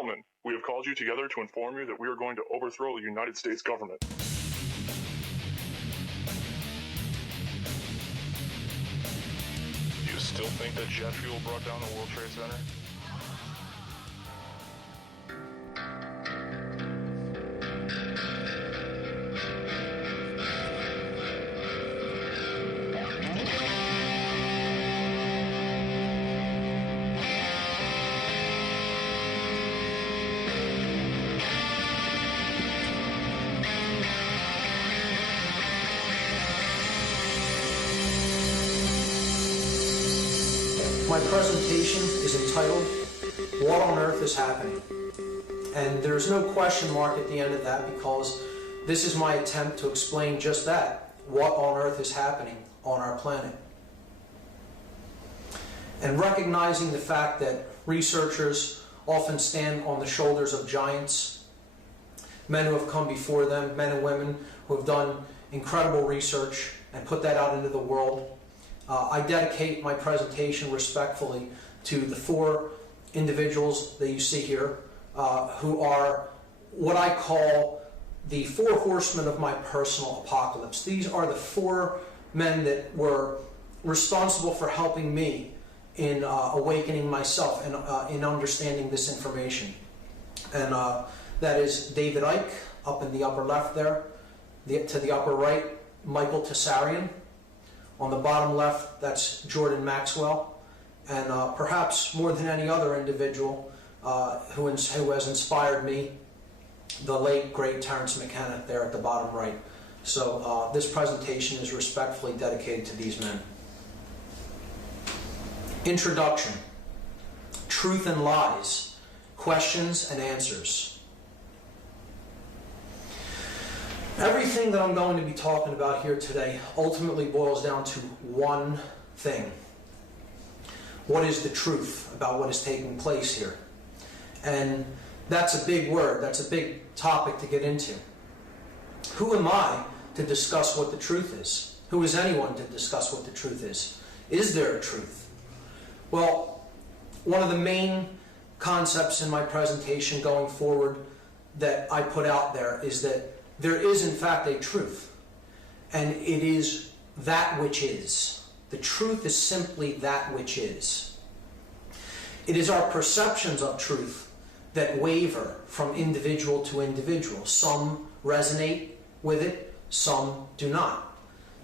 gentlemen, we have called you together to inform you that we are going to overthrow the United States government. Do you still think that jet fuel brought down the World Trade Center? My presentation is entitled, What on Earth is Happening? And there's no question mark at the end of that because this is my attempt to explain just that, what on earth is happening on our planet. And recognizing the fact that researchers often stand on the shoulders of giants, men who have come before them, men and women who have done incredible research and put that out into the world. I dedicate my presentation respectfully to the four individuals that you see here who are what I call the four horsemen of my personal apocalypse. These are the four men that were responsible for helping me in awakening myself and in understanding this information. And that is David Icke up in the upper left there, to the upper right, Michael Tessarian. On the bottom left, that's Jordan Maxwell, and perhaps more than any other individual who has inspired me, the late, great Terence McKenna there at the bottom right. So this presentation is respectfully dedicated to these men. Introduction. Truth and lies. Questions and answers. Everything that I'm going to be talking about here today ultimately boils down to one thing. What is the truth about what is taking place here? And that's a big word, that's a big topic to get into. Who am I to discuss what the truth is? Who is anyone to discuss what the truth is? Is there a truth? Well, one of the main concepts in my presentation going forward that I put out there is that there is, in fact, a truth, and it is that which is. The truth is simply that which is. It is our perceptions of truth that waver from individual to individual. Some resonate with it, some do not.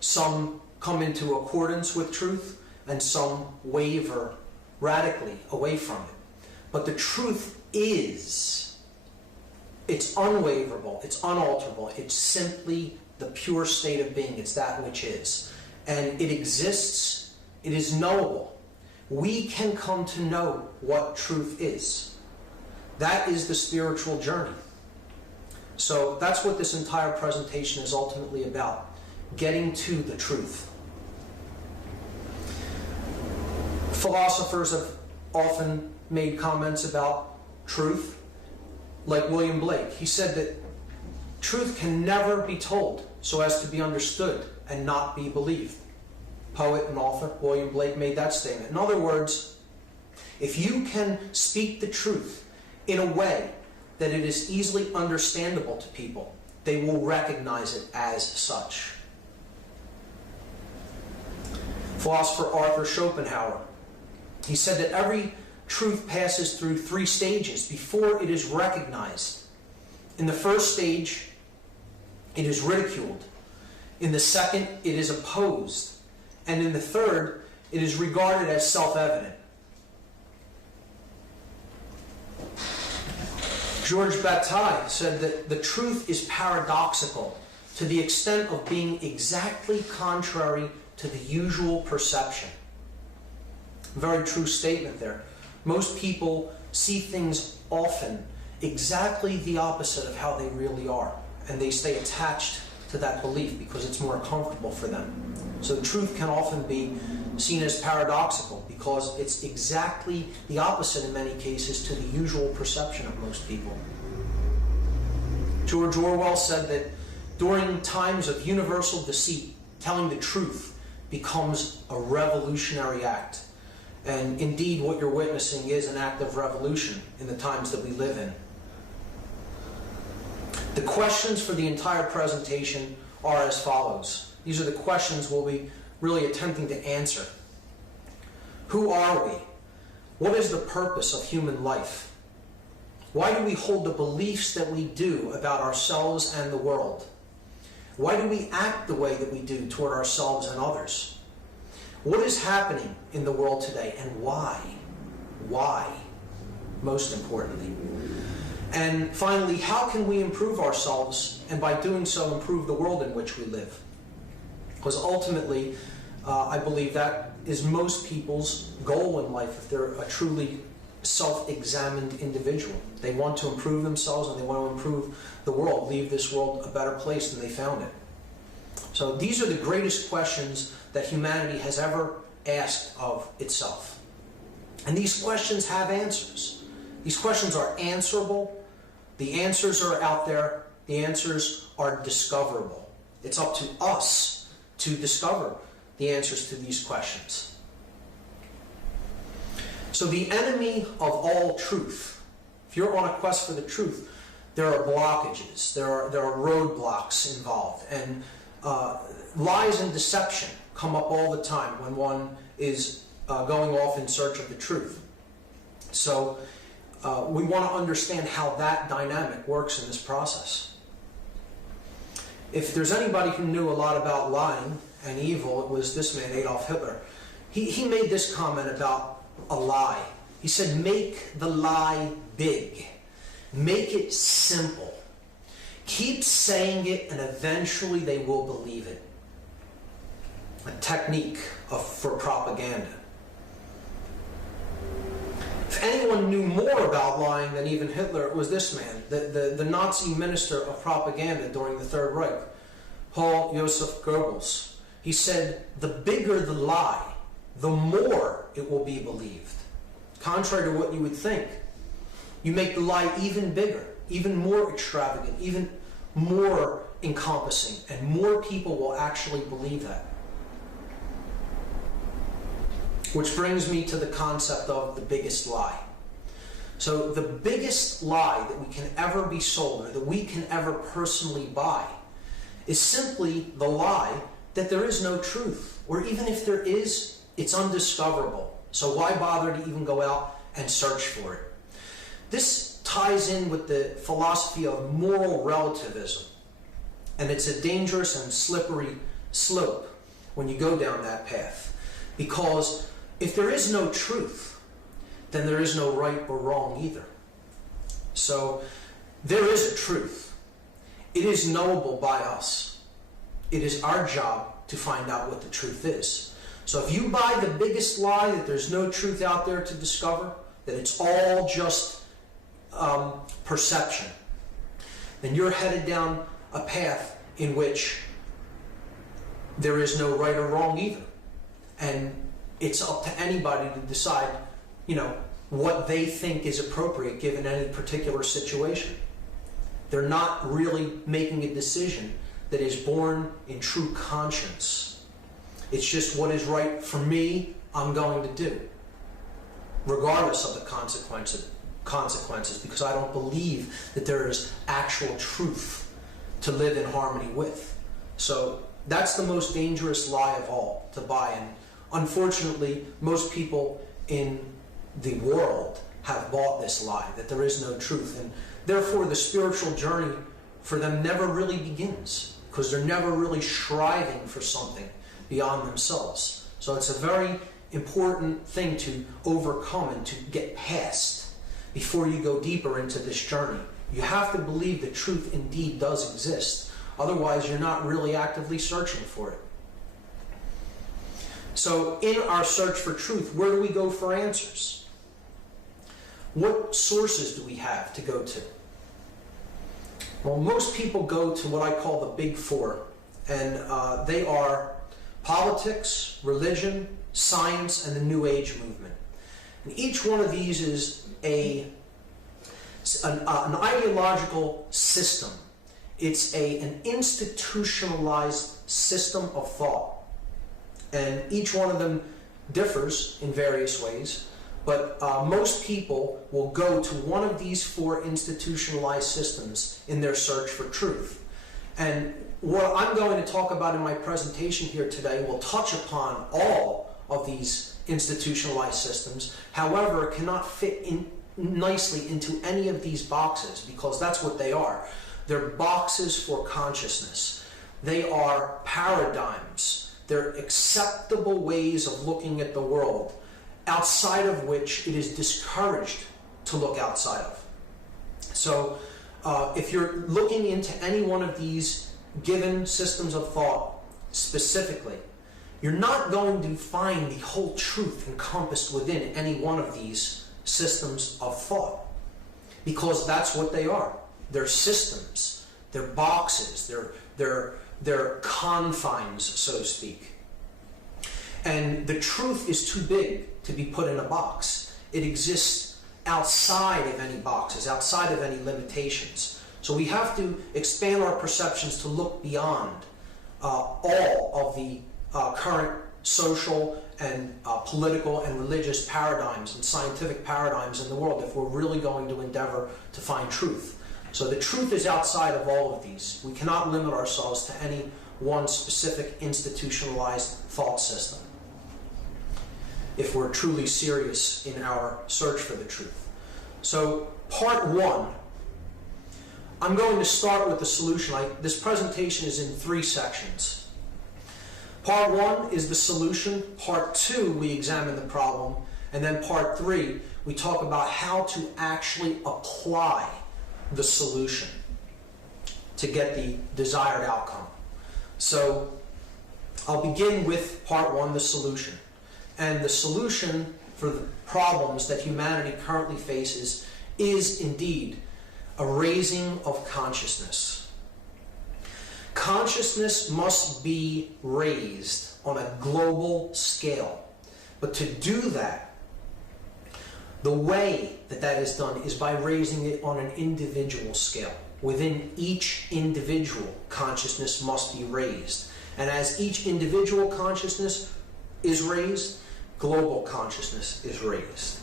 Some come into accordance with truth, and some waver radically away from it. But the truth is. It's unwaverable, it's unalterable, it's simply the pure state of being, it's that which is. And it exists, it is knowable. We can come to know what truth is. That is the spiritual journey. So that's what this entire presentation is ultimately about, getting to the truth. Philosophers have often made comments about truth. Like William Blake, he said that truth can never be told so as to be understood and not be believed. Poet and author William Blake made that statement. In other words, if you can speak the truth in a way that it is easily understandable to people, they will recognize it as such. Philosopher Arthur Schopenhauer, he said that every truth passes through three stages before it is recognized. In the first stage, it is ridiculed. In the second, it is opposed. And in the third, it is regarded as self-evident. Georges Bataille said that the truth is paradoxical to the extent of being exactly contrary to the usual perception. Very true statement there. Most people see things often exactly the opposite of how they really are, and they stay attached to that belief because it's more comfortable for them. So truth can often be seen as paradoxical because it's exactly the opposite in many cases to the usual perception of most people. George Orwell said that during times of universal deceit, telling the truth becomes a revolutionary act. And indeed, what you're witnessing is an act of revolution in the times that we live in. The questions for the entire presentation are as follows. These are the questions we'll be really attempting to answer. Who are we? What is the purpose of human life? Why do we hold the beliefs that we do about ourselves and the world? Why do we act the way that we do toward ourselves and others? What is happening in the world today, and why? Why, most importantly. And finally, how can we improve ourselves, and by doing so improve the world in which we live? Because ultimately, I believe that is most people's goal in life if they're a truly self-examined individual. They want to improve themselves and they want to improve the world, leave this world a better place than they found it. So these are the greatest questions that humanity has ever asked of itself. And these questions have answers. These questions are answerable. The answers are out there. The answers are discoverable. It's up to us to discover the answers to these questions. So the enemy of all truth, if you're on a quest for the truth, there are blockages, there are roadblocks involved, and lies and deception come up all the time when one is going off in search of the truth. So we want to understand how that dynamic works in this process. If there's anybody who knew a lot about lying and evil, it was this man, Adolf Hitler. He made this comment about a lie. He said, make the lie big. Make it simple. Keep saying it and eventually they will believe it. A technique for propaganda. If anyone knew more about lying than even Hitler, it was this man, the Nazi minister of propaganda during the Third Reich, Paul Joseph Goebbels. He said, the bigger the lie, the more it will be believed. Contrary to what you would think, you make the lie even bigger, even more extravagant, even more encompassing, and more people will actually believe that. Which brings me to the concept of the biggest lie. So the biggest lie that we can ever be sold, or that we can ever personally buy, is simply the lie that there is no truth, or even if there is, it's undiscoverable. So why bother to even go out and search for it? This ties in with the philosophy of moral relativism. And it's a dangerous and slippery slope when you go down that path. Because if there is no truth, then there is no right or wrong either. So there is a truth. It is knowable by us. It is our job to find out what the truth is. So if you buy the biggest lie that there's no truth out there to discover, that it's all just perception, then you're headed down a path in which there is no right or wrong either. And it's up to anybody to decide, what they think is appropriate given any particular situation. They're not really making a decision that is born in true conscience. It's just what is right for me, I'm going to do, regardless of the consequences, because I don't believe that there is actual truth to live in harmony with. So that's the most dangerous lie of all to buy. And unfortunately, most people in the world have bought this lie, that there is no truth. And therefore, the spiritual journey for them never really begins, because they're never really striving for something beyond themselves. So it's a very important thing to overcome and to get past before you go deeper into this journey. You have to believe that truth indeed does exist. Otherwise, you're not really actively searching for it. So in our search for truth, where do we go for answers? What sources do we have to go to? Well, most people go to what I call the Big Four, and they are politics, religion, science, and the New Age movement. And each one of these is an ideological system. It's an institutionalized system of thought. And each one of them differs in various ways, but most people will go to one of these four institutionalized systems in their search for truth. And what I'm going to talk about in my presentation here today will touch upon all of these institutionalized systems. However, it cannot fit in nicely into any of these boxes, because that's what they are. They're boxes for consciousness. They are paradigms. They're acceptable ways of looking at the world, outside of which it is discouraged to look outside of. So if you're looking into any one of these given systems of thought specifically, you're not going to find the whole truth encompassed within any one of these systems of thought, because that's what they are. They're systems, they're boxes, they're confines, so to speak. And the truth is too big to be put in a box. It exists outside of any boxes, outside of any limitations. So we have to expand our perceptions to look beyond all of the current social and political and religious paradigms and scientific paradigms in the world if we're really going to endeavor to find truth. So the truth is outside of all of these. We cannot limit ourselves to any one specific institutionalized thought system if we're truly serious in our search for the truth. So part one, I'm going to start with the solution. This presentation is in 3 sections. Part 1 is the solution. Part 2, we examine the problem. And then part 3, we talk about how to actually apply the solution to get the desired outcome. So I'll begin with part 1, the solution. And the solution for the problems that humanity currently faces is indeed a raising of consciousness. Consciousness must be raised on a global scale. But to do that, the way that that is done is by raising it on an individual scale. Within each individual, consciousness must be raised. And as each individual consciousness is raised, global consciousness is raised.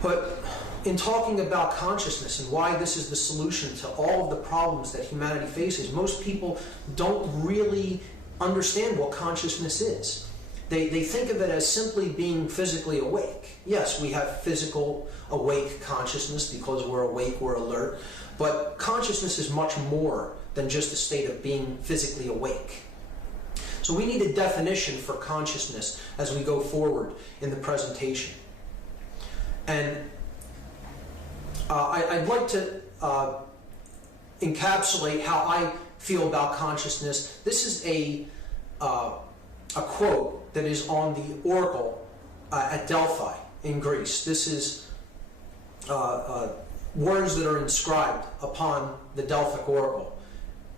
But in talking about consciousness and why this is the solution to all of the problems that humanity faces, most people don't really understand what consciousness is. They think of it as simply being physically awake. Yes, we have physical awake consciousness because we're awake, we're alert, but consciousness is much more than just a state of being physically awake. So we need a definition for consciousness as we go forward in the presentation. And I'd like to encapsulate how I feel about consciousness. This is a quote that is on the oracle at Delphi in Greece. This is words that are inscribed upon the Delphic oracle.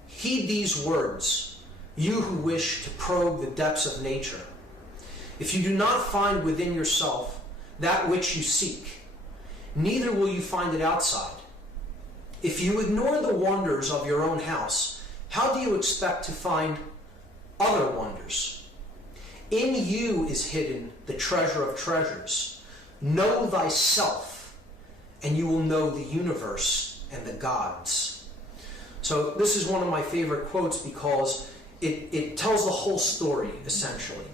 Heed these words, you who wish to probe the depths of nature. If you do not find within yourself that which you seek, neither will you find it outside. If you ignore the wonders of your own house, how do you expect to find other wonders? In you is hidden the treasure of treasures. Know thyself, and you will know the universe and the gods. So this is one of my favorite quotes because it tells the whole story, essentially.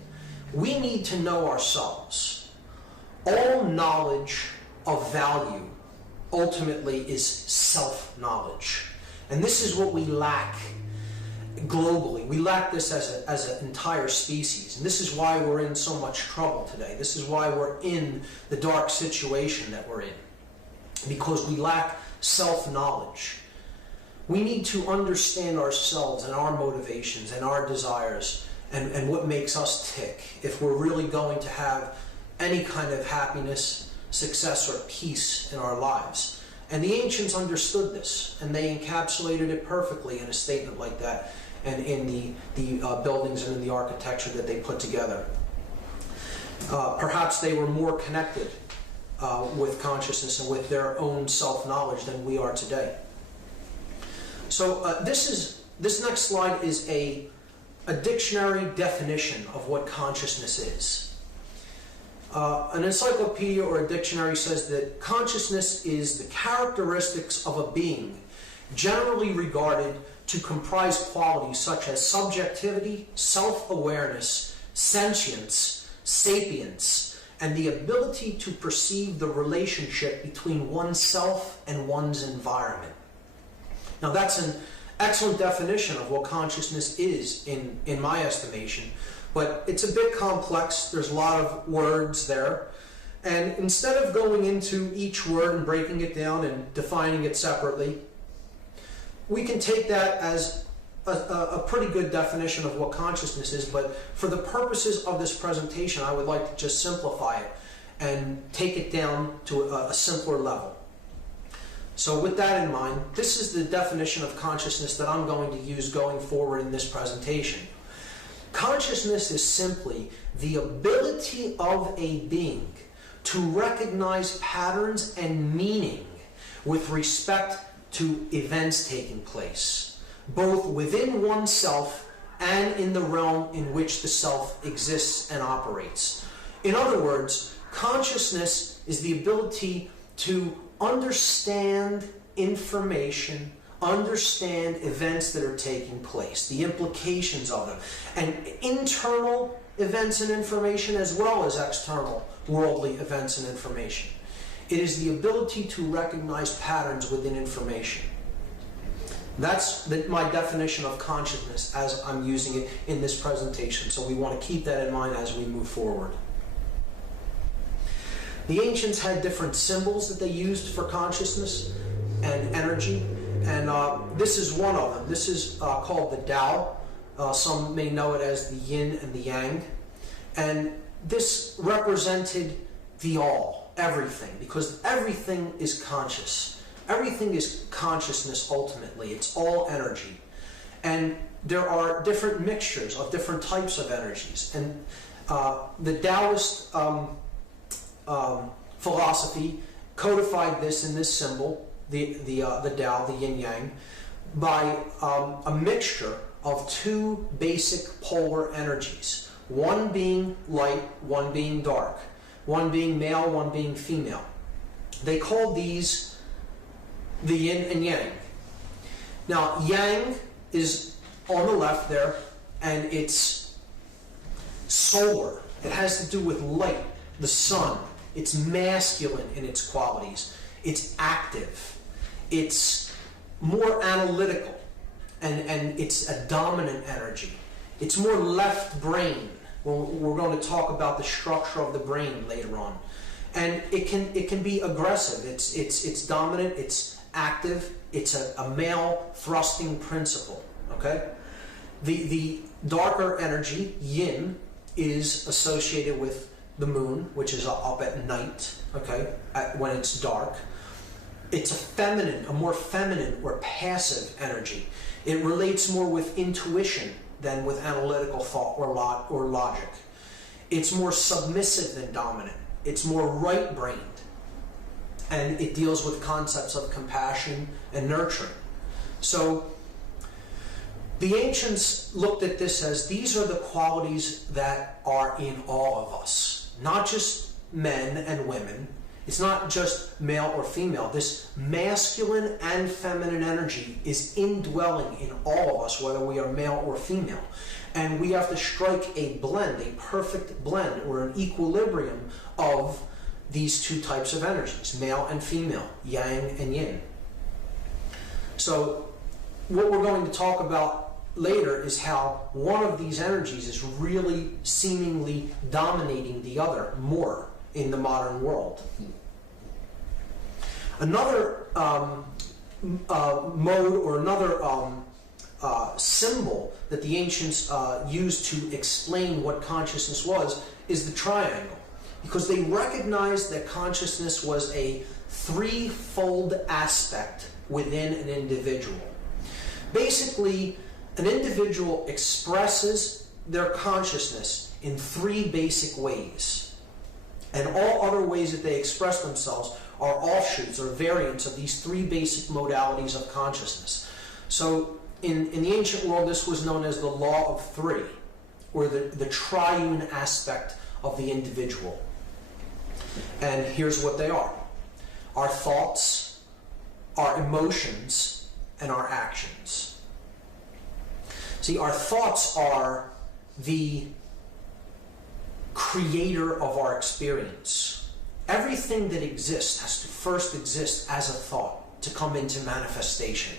We need to know ourselves. All knowledge of value ultimately is self-knowledge. And this is what we lack globally. We lack this as an entire species. And this is why we're in so much trouble today. This is why we're in the dark situation that we're in. Because we lack self-knowledge. We need to understand ourselves and our motivations and our desires and what makes us tick if we're really going to have any kind of happiness, success, or peace in our lives. And the ancients understood this, and they encapsulated it perfectly in a statement like that and in the buildings and in the architecture that they put together. Perhaps they were more connected with consciousness and with their own self-knowledge than we are today. So this next slide is a dictionary definition of what consciousness is. An encyclopedia or a dictionary says that consciousness is the characteristics of a being generally regarded to comprise qualities such as subjectivity, self-awareness, sentience, sapience, and the ability to perceive the relationship between oneself and one's environment. Now that's an excellent definition of what consciousness is in my estimation, but it's a bit complex. There's a lot of words there, and instead of going into each word and breaking it down and defining it separately, we can take that as a pretty good definition of what consciousness is, but for the purposes of this presentation, I would like to just simplify it and take it down to a simpler level. So with that in mind, this is the definition of consciousness that I'm going to use going forward in this presentation. Consciousness is simply the ability of a being to recognize patterns and meaning with respect to events taking place, both within oneself and in the realm in which the self exists and operates. In other words, consciousness is the ability to understand information, understand events that are taking place, the implications of them, and internal events and information as well as external worldly events and information. It is the ability to recognize patterns within information. That's my definition of consciousness as I'm using it in this presentation, so we want to keep that in mind as we move forward. The ancients had different symbols that they used for consciousness and energy, and this is one of them. This is called the Tao. Some may know it as the yin and the yang. And this represented the all, everything, because everything is conscious. Everything is consciousness ultimately. It's all energy. And there are different mixtures of different types of energies. And the Taoist philosophy codified this in this symbol, the Tao, the yin yang, by a mixture of two basic polar energies. One being light, one being dark. One being male, one being female. They called these the yin and yang. Now, yang is on the left there, and it's solar. It has to do with light, the sun. It's masculine in its qualities. It's active. It's more analytical, and it's a dominant energy. It's more left brain. We're going to talk about the structure of the brain later on, and it can be aggressive. It's dominant. It's active. It's a male thrusting principle. Okay, the darker energy yin is associated with the moon, which is up at night. Okay, when it's dark. It's a more feminine or passive energy. It relates more with intuition than with analytical thought or logic. It's more submissive than dominant. It's more right-brained. And it deals with concepts of compassion and nurturing. So the ancients looked at this as these are the qualities that are in all of us. Not just men and women. It's not just male or female. This masculine and feminine energy is indwelling in all of us, whether we are male or female. And we have to strike a blend, a perfect blend, or an equilibrium of these two types of energies, male and female, yang and yin. So what we're going to talk about later is how one of these energies is really seemingly dominating the other more in the modern world. Another mode or another symbol that the ancients used to explain what consciousness was is the triangle, because they recognized that consciousness was a threefold aspect within an individual. Basically, an individual expresses their consciousness in three basic ways. And all other ways that they express themselves are offshoots or variants of these three basic modalities of consciousness. So in the ancient world, this was known as the law of three, or the triune aspect of the individual. And here's what they are. Our thoughts, our emotions, and our actions. See, our thoughts are the creator of our experience. Everything that exists has to first exist as a thought to come into manifestation.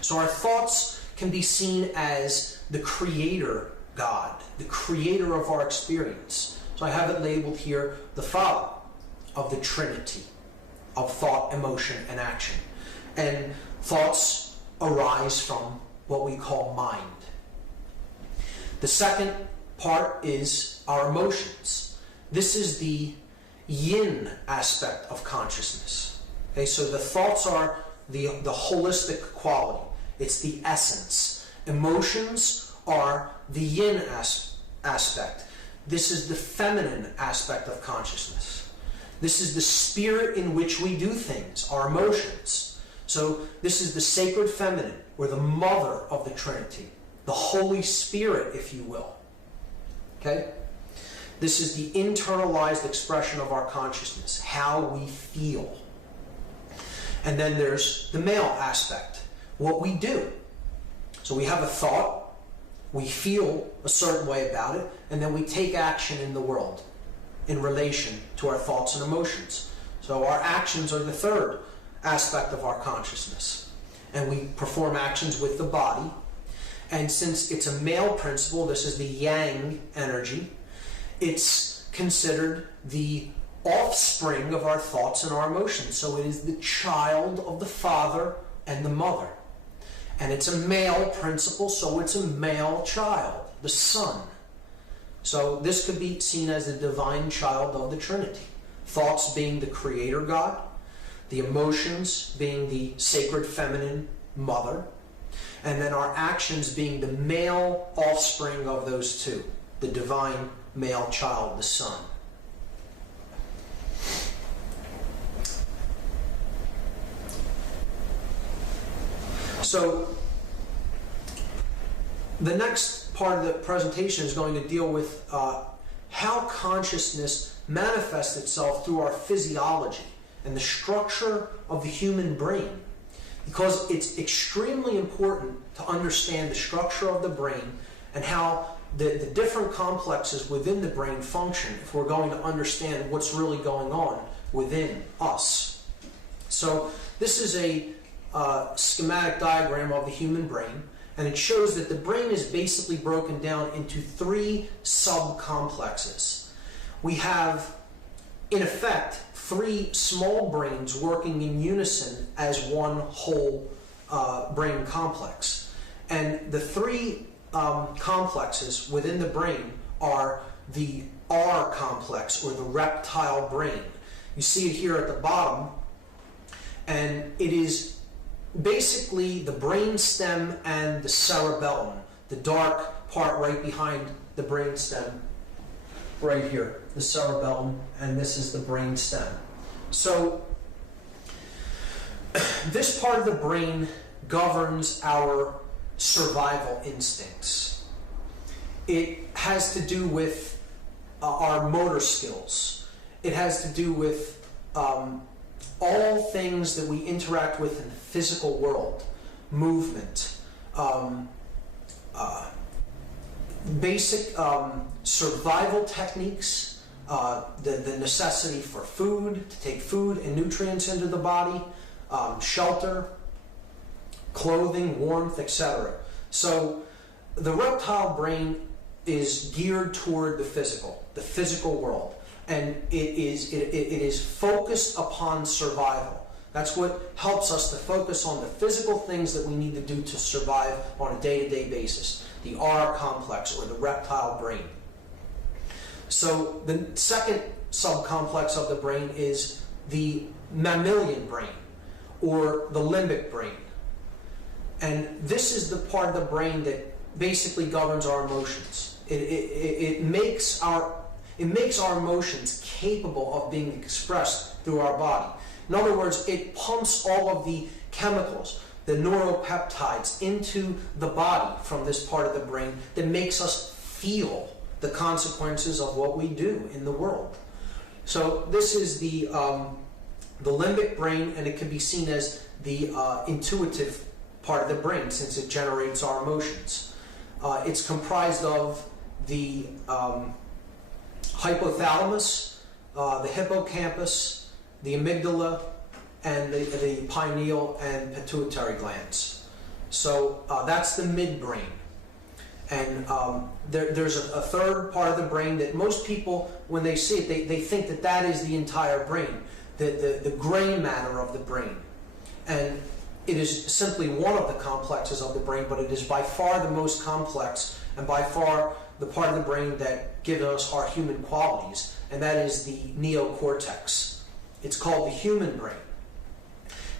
So our thoughts can be seen as the creator God, the creator of our experience. So I have it labeled here, the Father of the Trinity of thought, emotion, and action. And thoughts arise from what we call mind. The second part is our emotions. This is the yin aspect of consciousness. Okay, so the thoughts are the holistic quality. It's the essence. Emotions are the yin aspect. This is the feminine aspect of consciousness. This is the spirit in which we do things, our emotions. So this is the sacred feminine, or the mother of the Trinity, the Holy Spirit, if you will. Okay? This is the internalized expression of our consciousness, how we feel. And then there's the male aspect, what we do. So we have a thought, we feel a certain way about it, and then we take action in the world in relation to our thoughts and emotions. So our actions are the third aspect of our consciousness. And we perform actions with the body. And since it's a male principle, this is the yang energy, it's considered the offspring of our thoughts and our emotions. So it is the child of the father and the mother. And it's a male principle, so it's a male child, the son. So this could be seen as the divine child of the Trinity. Thoughts being the creator God, the emotions being the sacred feminine mother, and then our actions being the male offspring of those two, the divine male child, the son. So the next part of the presentation is going to deal with how consciousness manifests itself through our physiology and the structure of the human brain, because it's extremely important to understand the structure of the brain and how the different complexes within the brain function if we're going to understand what's really going on within us. So this is a schematic diagram of the human brain, and it shows that the brain is basically broken down into three subcomplexes. We have, in effect, three small brains working in unison as one whole brain complex. And the three complexes within the brain are the R complex, or the reptile brain. You see it here at the bottom, and it is basically the brain stem and the cerebellum, the dark part right behind the brain stem, right here, the cerebellum, and this is the brain stem. So this part of the brain governs our survival instincts. It has to do with our motor skills. It has to do with all things that we interact with in the physical world, movement, basic survival techniques, the necessity for food, to take food and nutrients into the body, shelter, clothing, warmth, etc. So the reptile brain is geared toward the physical world. And it is focused upon survival. That's what helps us to focus on the physical things that we need to do to survive on a day-to-day basis. The R complex, or the reptile brain. So the second subcomplex of the brain is the mammalian brain, or the limbic brain. And this is the part of the brain that basically governs our emotions. It makes our emotions capable of being expressed through our body. In other words, it pumps all of the chemicals, the neuropeptides, into the body from this part of the brain that makes us feel the consequences of what we do in the world. So this is the limbic brain, and it can be seen as the intuitive part of the brain since it generates our emotions. It's comprised of the hypothalamus, the hippocampus, the amygdala, and the pineal and pituitary glands. So that's the midbrain. And there's a third part of the brain that most people, when they see it, they think that that is the entire brain, the gray matter of the brain. And it is simply one of the complexes of the brain, but it is by far the most complex and by far the part of the brain that gives us our human qualities, and that is the neocortex. It's called the human brain.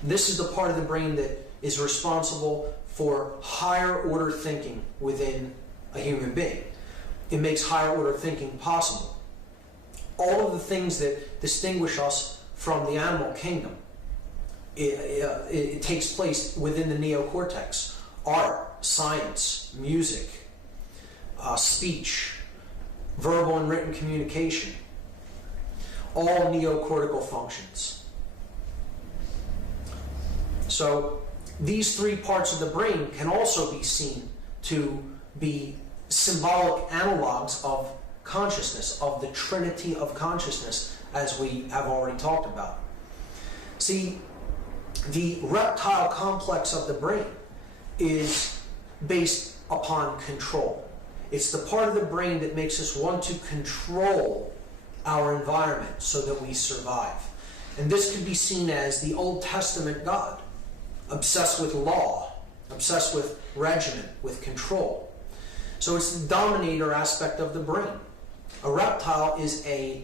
This is the part of the brain that is responsible for higher order thinking within a human being. It makes higher order thinking possible. All of the things that distinguish us from the animal kingdom, it takes place within the neocortex. Art, science, music, speech, verbal and written communication, all neocortical functions. So these three parts of the brain can also be seen to be symbolic analogs of consciousness, of the trinity of consciousness, as we have already talked about. See, the reptile complex of the brain is based upon control. It's the part of the brain that makes us want to control our environment so that we survive. And this can be seen as the Old Testament God, obsessed with law, obsessed with regimen, with control. So it's the dominator aspect of the brain. A reptile is a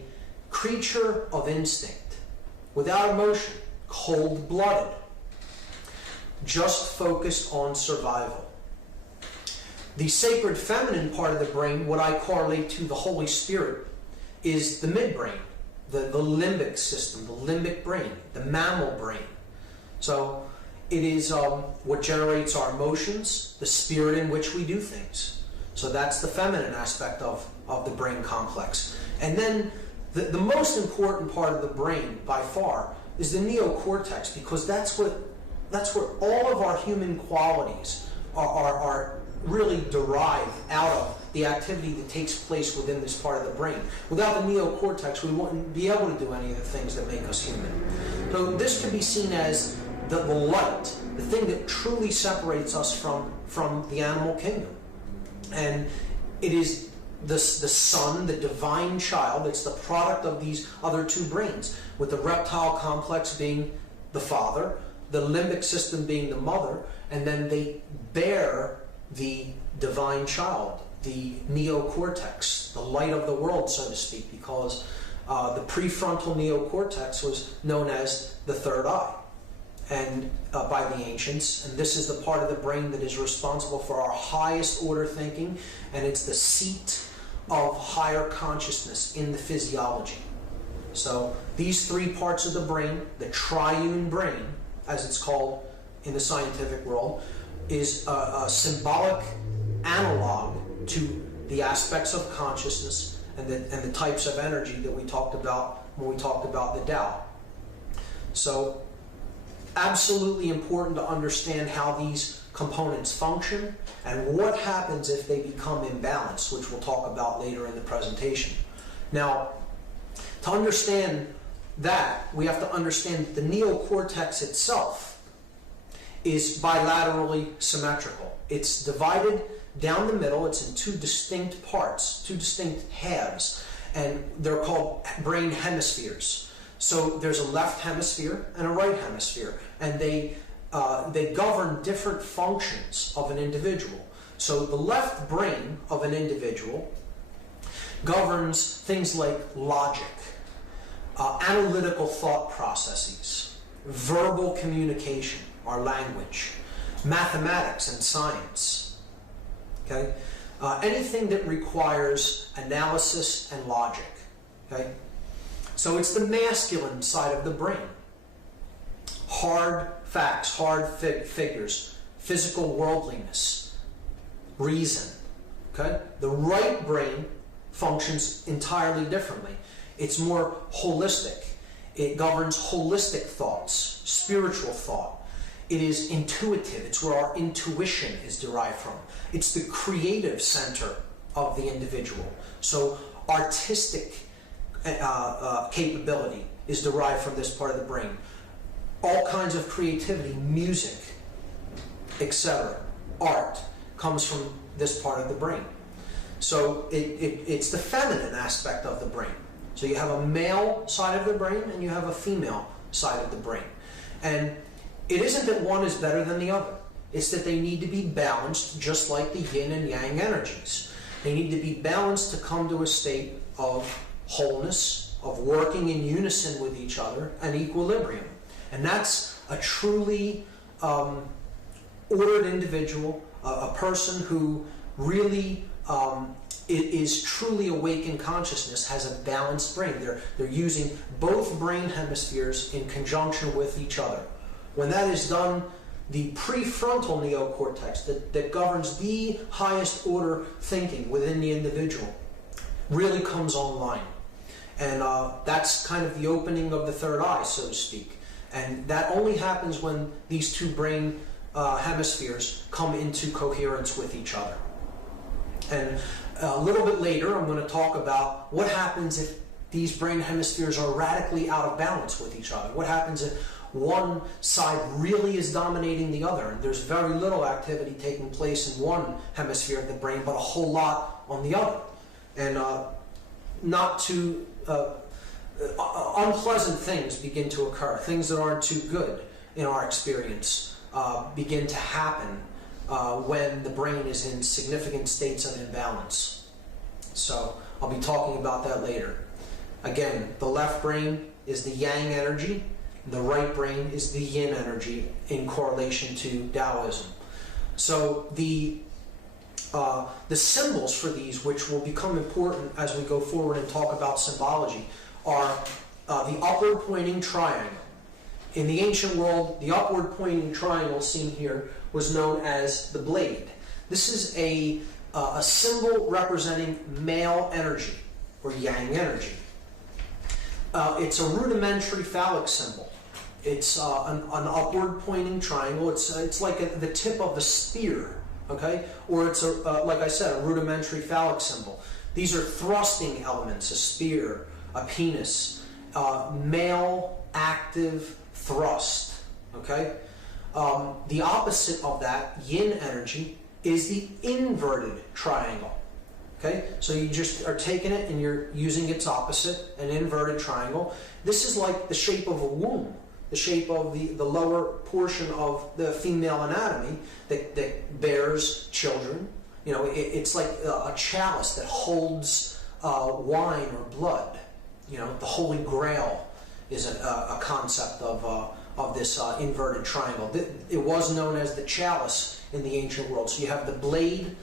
creature of instinct, without emotion, cold-blooded, just focused on survival. The sacred feminine part of the brain, what I correlate to the Holy Spirit, is the midbrain, the limbic system, the limbic brain, the mammal brain. So it is what generates our emotions, the spirit in which we do things. So that's the feminine aspect of the brain complex. And then the most important part of the brain, by far, is the neocortex, because that's where all of our human qualities are really derived out of the activity that takes place within this part of the brain. Without the neocortex, we wouldn't be able to do any of the things that make us human. So this can be seen as the light, the thing that truly separates us from the animal kingdom. And it is the son, the divine child. It's the product of these other two brains, with the reptile complex being the father, the limbic system being the mother, and then they bear the divine child, the neocortex, the light of the world, so to speak, because the prefrontal neocortex was known as the third eye, and by the ancients, and this is the part of the brain that is responsible for our highest order thinking, and it's the seat of higher consciousness in the physiology. So these three parts of the brain, the triune brain, as it's called in the scientific world, is a symbolic analog to the aspects of consciousness and the types of energy that we talked about when we talked about the Tao. So absolutely important to understand how these components function and what happens if they become imbalanced, which we'll talk about later in the presentation. Now, to understand that, we have to understand the neocortex itself is bilaterally symmetrical. It's divided down the middle. It's in two distinct parts, two distinct halves, and they're called brain hemispheres. So there's a left hemisphere and a right hemisphere, and they govern different functions of an individual. So the left brain of an individual governs things like logic, analytical thought processes, verbal communication, our language, mathematics and science. Okay, anything that requires analysis and logic. Okay, so it's the masculine side of the brain. Hard facts, hard figures, physical worldliness, reason. Okay, the right brain functions entirely differently. It's more holistic. It governs holistic thoughts, spiritual thought. It is intuitive. It's where our intuition is derived from. It's the creative center of the individual. So artistic capability is derived from this part of the brain. All kinds of creativity, music, etc., art, comes from this part of the brain. So it's the feminine aspect of the brain. So you have a male side of the brain and you have a female side of the brain. And it isn't that one is better than the other. It's that they need to be balanced, just like the yin and yang energies. They need to be balanced to come to a state of wholeness, of working in unison with each other, and equilibrium. And that's a truly ordered individual, a person who really is truly awake in consciousness, has a balanced brain. They're using both brain hemispheres in conjunction with each other. When that is done, the prefrontal neocortex that governs the highest order thinking within the individual really comes online. And that's kind of the opening of the third eye, so to speak. And that only happens when these two brain hemispheres come into coherence with each other. And a little bit later, I'm going to talk about what happens if these brain hemispheres are radically out of balance with each other. What happens if one side really is dominating the other, and there's very little activity taking place in one hemisphere of the brain, but a whole lot on the other. And not too unpleasant things begin to occur. Things that aren't too good in our experience begin to happen when the brain is in significant states of imbalance. So I'll be talking about that later. Again, the left brain is the yang energy, the right brain is the yin energy in correlation to Taoism. So the symbols for these, which will become important as we go forward and talk about symbology, are the upward pointing triangle. In the ancient world, the upward pointing triangle seen here was known as the blade. This is a symbol representing male energy, or yang energy. It's a rudimentary phallic symbol. It's an upward pointing triangle. It's like the tip of a spear, okay? Or it's, like I said, a rudimentary phallic symbol. These are thrusting elements, a spear, a penis, male active thrust, okay? The opposite of that, yin energy, is the inverted triangle. Okay, so you just are taking it and you're using its opposite, an inverted triangle. This is like the shape of a womb, the shape of the lower portion of the female anatomy that bears children. You know, it's like a chalice that holds wine or blood. You know, the Holy Grail is a concept of this inverted triangle. It was known as the chalice in the ancient world. So you have the blade,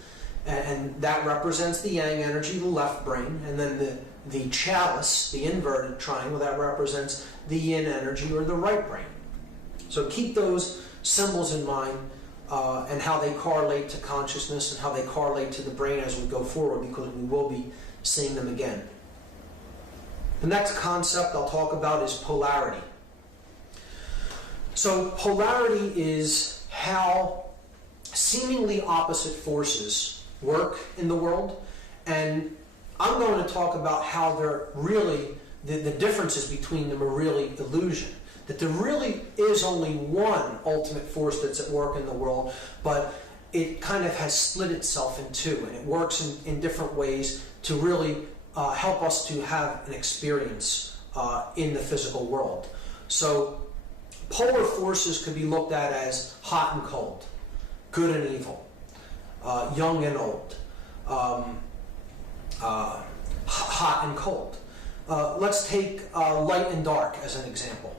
and that represents the yang energy, the left brain, and then the chalice, the inverted triangle, that represents the yin energy, or the right brain. So keep those symbols in mind and how they correlate to consciousness and how they correlate to the brain as we go forward, because we will be seeing them again. The next concept I'll talk about is polarity. So polarity is how seemingly opposite forces work in the world, and I'm going to talk about how they're really, the differences between them are really illusion. That there really is only one ultimate force that's at work in the world, but it kind of has split itself in two, and it works in different ways to really help us to have an experience in the physical world. So polar forces could be looked at as hot and cold, good and evil, young and old, hot and cold. Let's take light and dark as an example.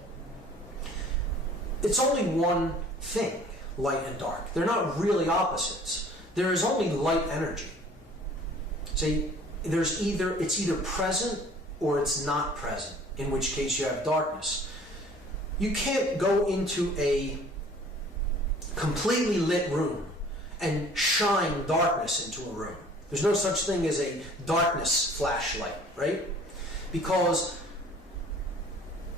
It's only one thing, light and dark. They're not really opposites. There is only light energy. See, it's either present or it's not present, in which case you have darkness. You can't go into a completely lit room and shine darkness into a room. There's no such thing as a darkness flashlight, right? Because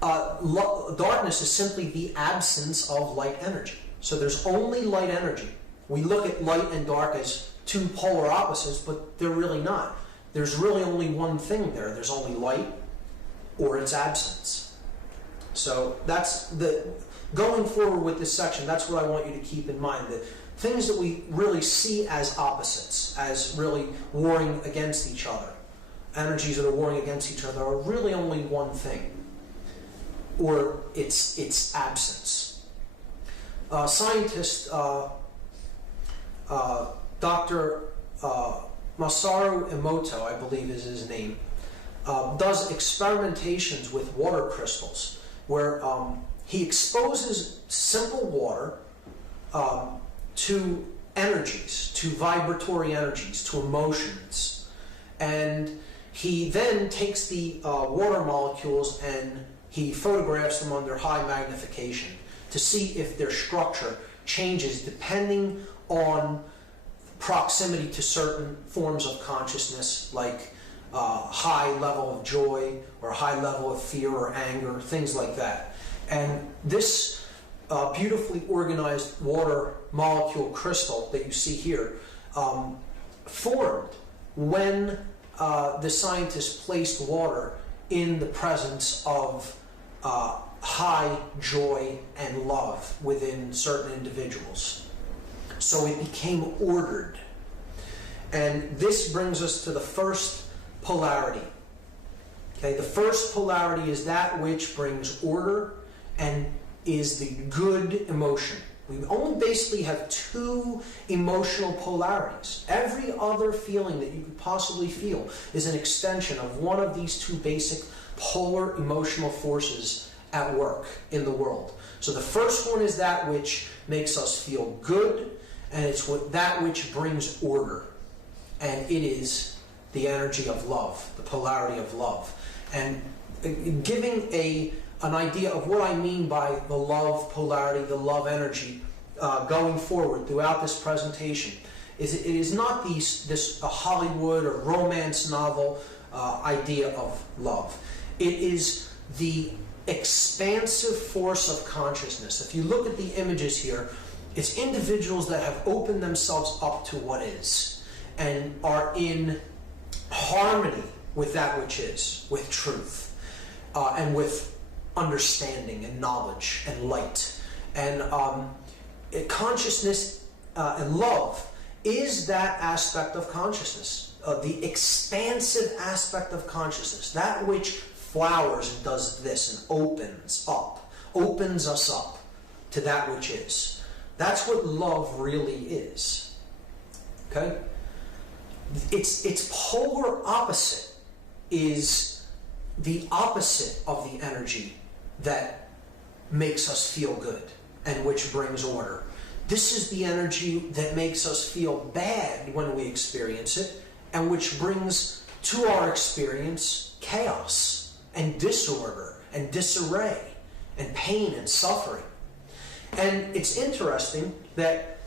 Darkness is simply the absence of light energy. So there's only light energy. We look at light and dark as two polar opposites, but they're really not. There's really only one thing there. There's only light or its absence. So that's going forward with this section, that's what I want you to keep in mind. The things that we really see as opposites, as really warring against each other, energies that are warring against each other, are really only one thing, or its absence. Scientist Dr. Masaru Emoto, I believe is his name, does experimentations with water crystals where he exposes simple water to energies, to vibratory energies, to emotions. And he then takes the water molecules and he photographs them under high magnification to see if their structure changes depending on proximity to certain forms of consciousness, like high level of joy or high level of fear or anger, things like that. And this beautifully organized water molecule crystal that you see here formed when the scientists placed water in the presence of high joy and love within certain individuals. So it became ordered. And this brings us to the first polarity. Okay, the first polarity is that which brings order and is the good emotion. We only basically have two emotional polarities. Every other feeling that you could possibly feel is an extension of one of these two basic polar emotional forces at work in the world. So the first one is that which makes us feel good, and it's that which brings order. And it is the energy of love, the polarity of love. And giving an idea of what I mean by the love polarity, the love energy, going forward throughout this presentation, is it is not this Hollywood or romance novel idea of love. It is the expansive force of consciousness. If you look at the images here, it's individuals that have opened themselves up to what is and are in harmony with that which is, with truth, and with understanding and knowledge and light. And consciousness and love is that aspect of consciousness, the expansive aspect of consciousness, that which flowers and does this and opens us up to that which is. That's what love really is. Okay? Its polar opposite is the opposite of the energy that makes us feel good and which brings order. This is the energy that makes us feel bad when we experience it and which brings to our experience chaos and disorder and disarray and pain and suffering. And it's interesting that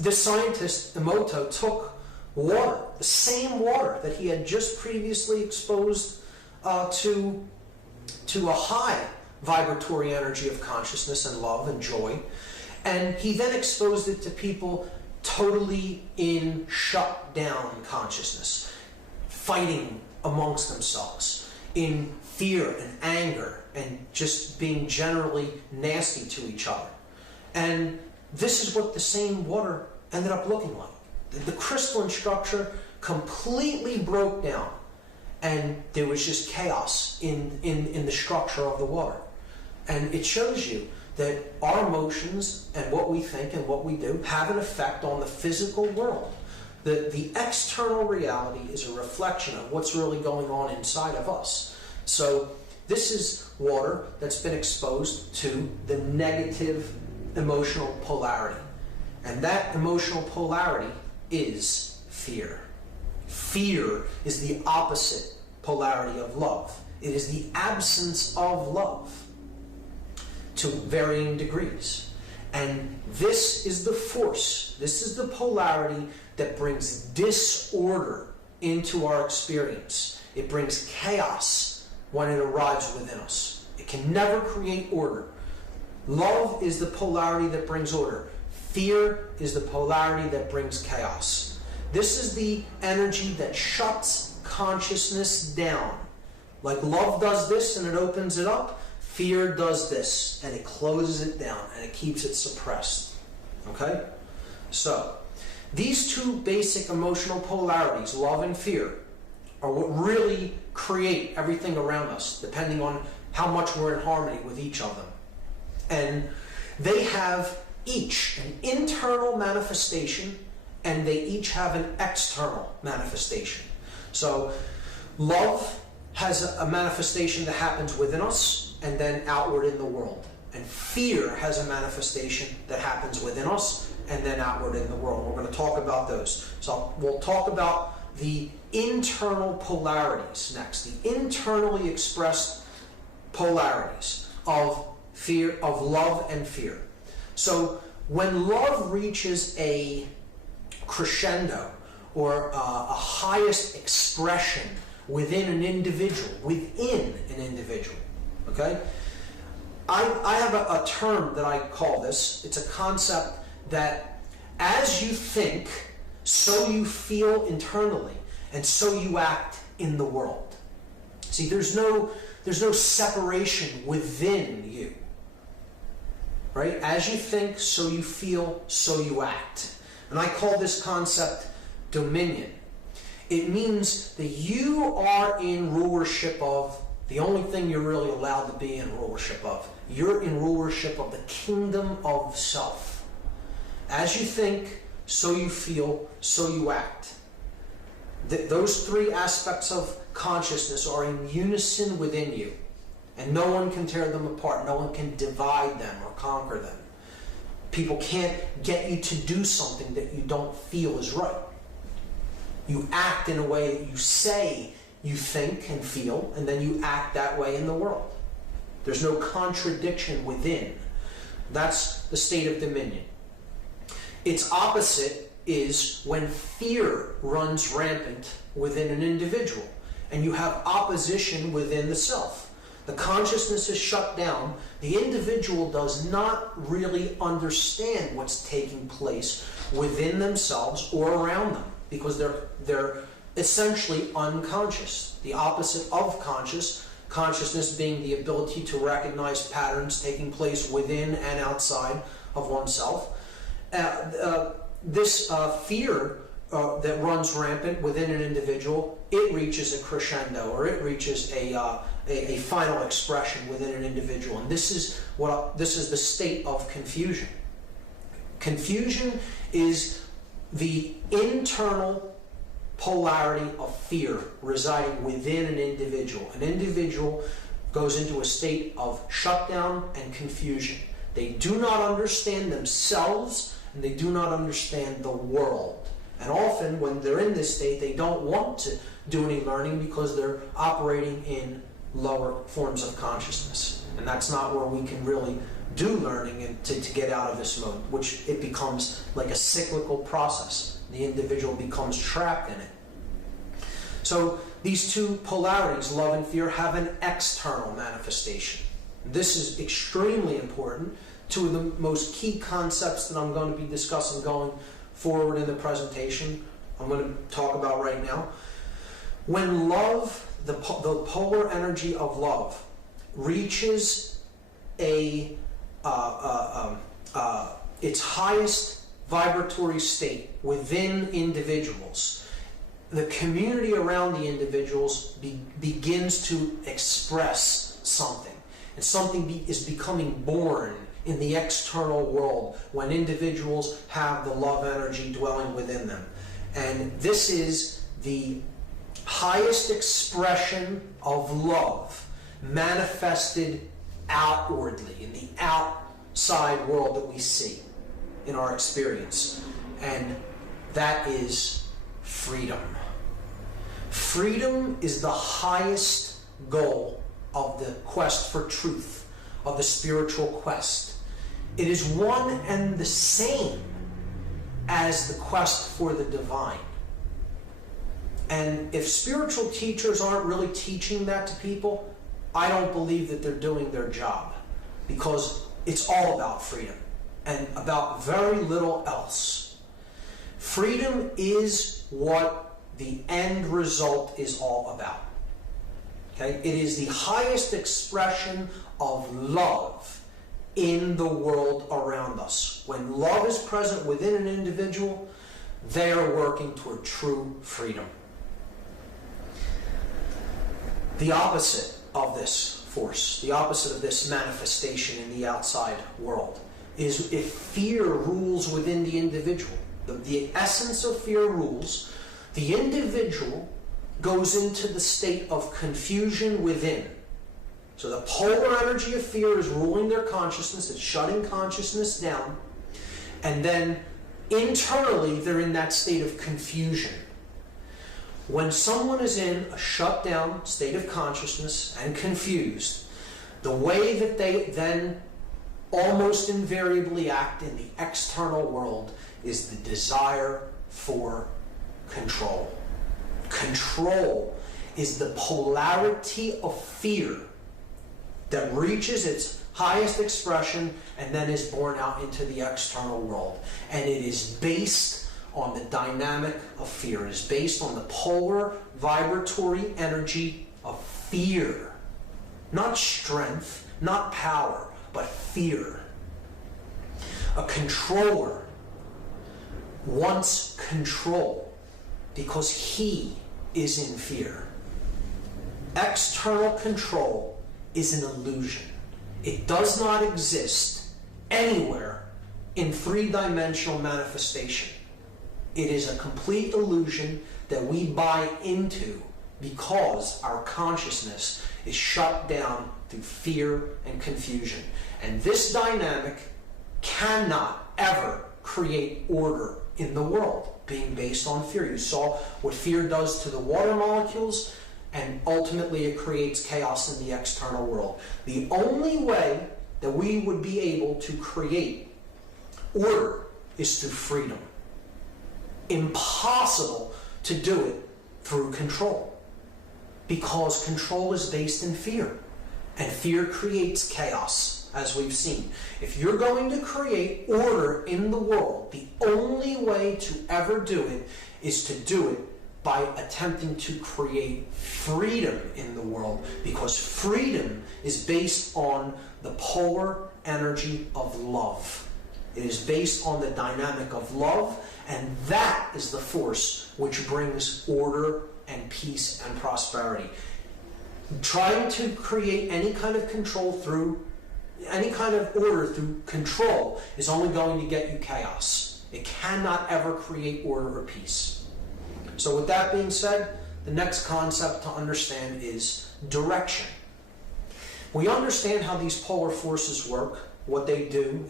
the scientist Emoto took water, the same water that he had just previously exposed to a high vibratory energy of consciousness and love and joy, and he then exposed it to people totally in shut down consciousness, fighting amongst themselves, in fear and anger, and just being generally nasty to each other. And this is what the same water ended up looking like. The crystalline structure completely broke down, and there was just chaos in the structure of the water. And it shows you that our emotions and what we think and what we do have an effect on the physical world. The external reality is a reflection of what's really going on inside of us. So this is water that's been exposed to the negative emotional polarity. And that emotional polarity is fear. Fear is the opposite polarity of love. It is the absence of love to varying degrees. And this is the force, this is the polarity that brings disorder into our experience. It brings chaos when it arrives within us. It can never create order. Love is the polarity that brings order. Fear is the polarity that brings chaos. This is the energy that shuts consciousness down. Like love does this and it opens it up, fear does this and it closes it down and it keeps it suppressed. Okay? So, these two basic emotional polarities, love and fear, are what really create everything around us, depending on how much we're in harmony with each of them. And they have each an internal manifestation, and they each have an external manifestation. So, love has a manifestation that happens within us and then outward in the world. And fear has a manifestation that happens within us and then outward in the world. We're going to talk about those. So we'll talk about the internal polarities next, the internally expressed polarities of fear, of love and fear. So when love reaches a crescendo or a highest expression within an individual, okay? I have a term that I call this. It's a concept that as you think, so you feel internally, and so you act in the world. See, there's no separation within you. Right? As you think, so you feel, so you act. And I call this concept dominion. It means that you are in rulership of the only thing you're really allowed to be in rulership of. You're in rulership of the kingdom of self. As you think, so you feel, so you act. Those three aspects of consciousness are in unison within you. And no one can tear them apart. No one can divide them or conquer them. People can't get you to do something that you don't feel is right. You act in a way that you say you think and feel, and then you act that way in the world. There's no contradiction within. That's the state of dominion. Its opposite is when fear runs rampant within an individual, and you have opposition within the self. The consciousness is shut down. The individual does not really understand what's taking place within themselves or around them, because they're essentially unconscious. The opposite of consciousness being the ability to recognize patterns taking place within and outside of oneself. This fear that runs rampant within an individual, it reaches a crescendo, or it reaches a final expression within an individual, and this is the state of confusion. Confusion is the internal polarity of fear residing within an individual. An individual goes into a state of shutdown and confusion. They do not understand themselves, and they do not understand the world. And often, when they're in this state, they don't want to do any learning because they're operating in lower forms of consciousness. And that's not where we can really do learning and to get out of this mode, which it becomes like a cyclical process. The individual becomes trapped in it. So these two polarities, love and fear, have an external manifestation. This is extremely important. Two of the most key concepts that I'm going to be discussing going forward in the presentation, I'm going to talk about right now. When love, the polar energy of love, reaches its highest vibratory state within individuals, the community around the individuals begins to express something. And something is becoming born in the external world when individuals have the love energy dwelling within them. And this is the highest expression of love manifested outwardly in the outside world that we see in our experience. And that is freedom. Freedom is the highest goal of the quest for truth, of the spiritual quest. It is one and the same as the quest for the divine. And if spiritual teachers aren't really teaching that to people, I don't believe that they're doing their job, because it's all about freedom and about very little else. Freedom is what the end result is all about. Okay? It is the highest expression of love in the world around us. When love is present within an individual, they are working toward true freedom. The opposite of this force, the opposite of this manifestation in the outside world, is if fear rules within the individual. The essence of fear rules, the individual goes into the state of confusion within. So the polar energy of fear is ruling their consciousness, it's shutting consciousness down, and then internally they're in that state of confusion. When someone is in a shut down state of consciousness and confused, the way that they then almost invariably act in the external world is the desire for control. Control is the polarity of fear that reaches its highest expression and then is born out into the external world. And it is based on the dynamic of fear. It is based on the polar vibratory energy of fear. Not strength, not power, but fear. A controller wants control because he is in fear. External control is an illusion. It does not exist anywhere in three-dimensional manifestation. It is a complete illusion that we buy into because our consciousness is shut down through fear and confusion. And this dynamic cannot ever create order in the world, being based on fear. You saw what fear does to the water molecules, and ultimately it creates chaos in the external world. The only way that we would be able to create order is through freedom. Impossible to do it through control, because control is based in fear, and fear creates chaos, as we've seen. If you're going to create order in the world, the only way to ever do it is to do it by attempting to create freedom in the world, because freedom is based on the polar energy of love. It is based on the dynamic of love, and that is the force which brings order and peace and prosperity. Trying to create any kind of control through, any kind of order through control is only going to get you chaos. It cannot ever create order or peace. So with that being said, the next concept to understand is direction. We understand how these polar forces work, what they do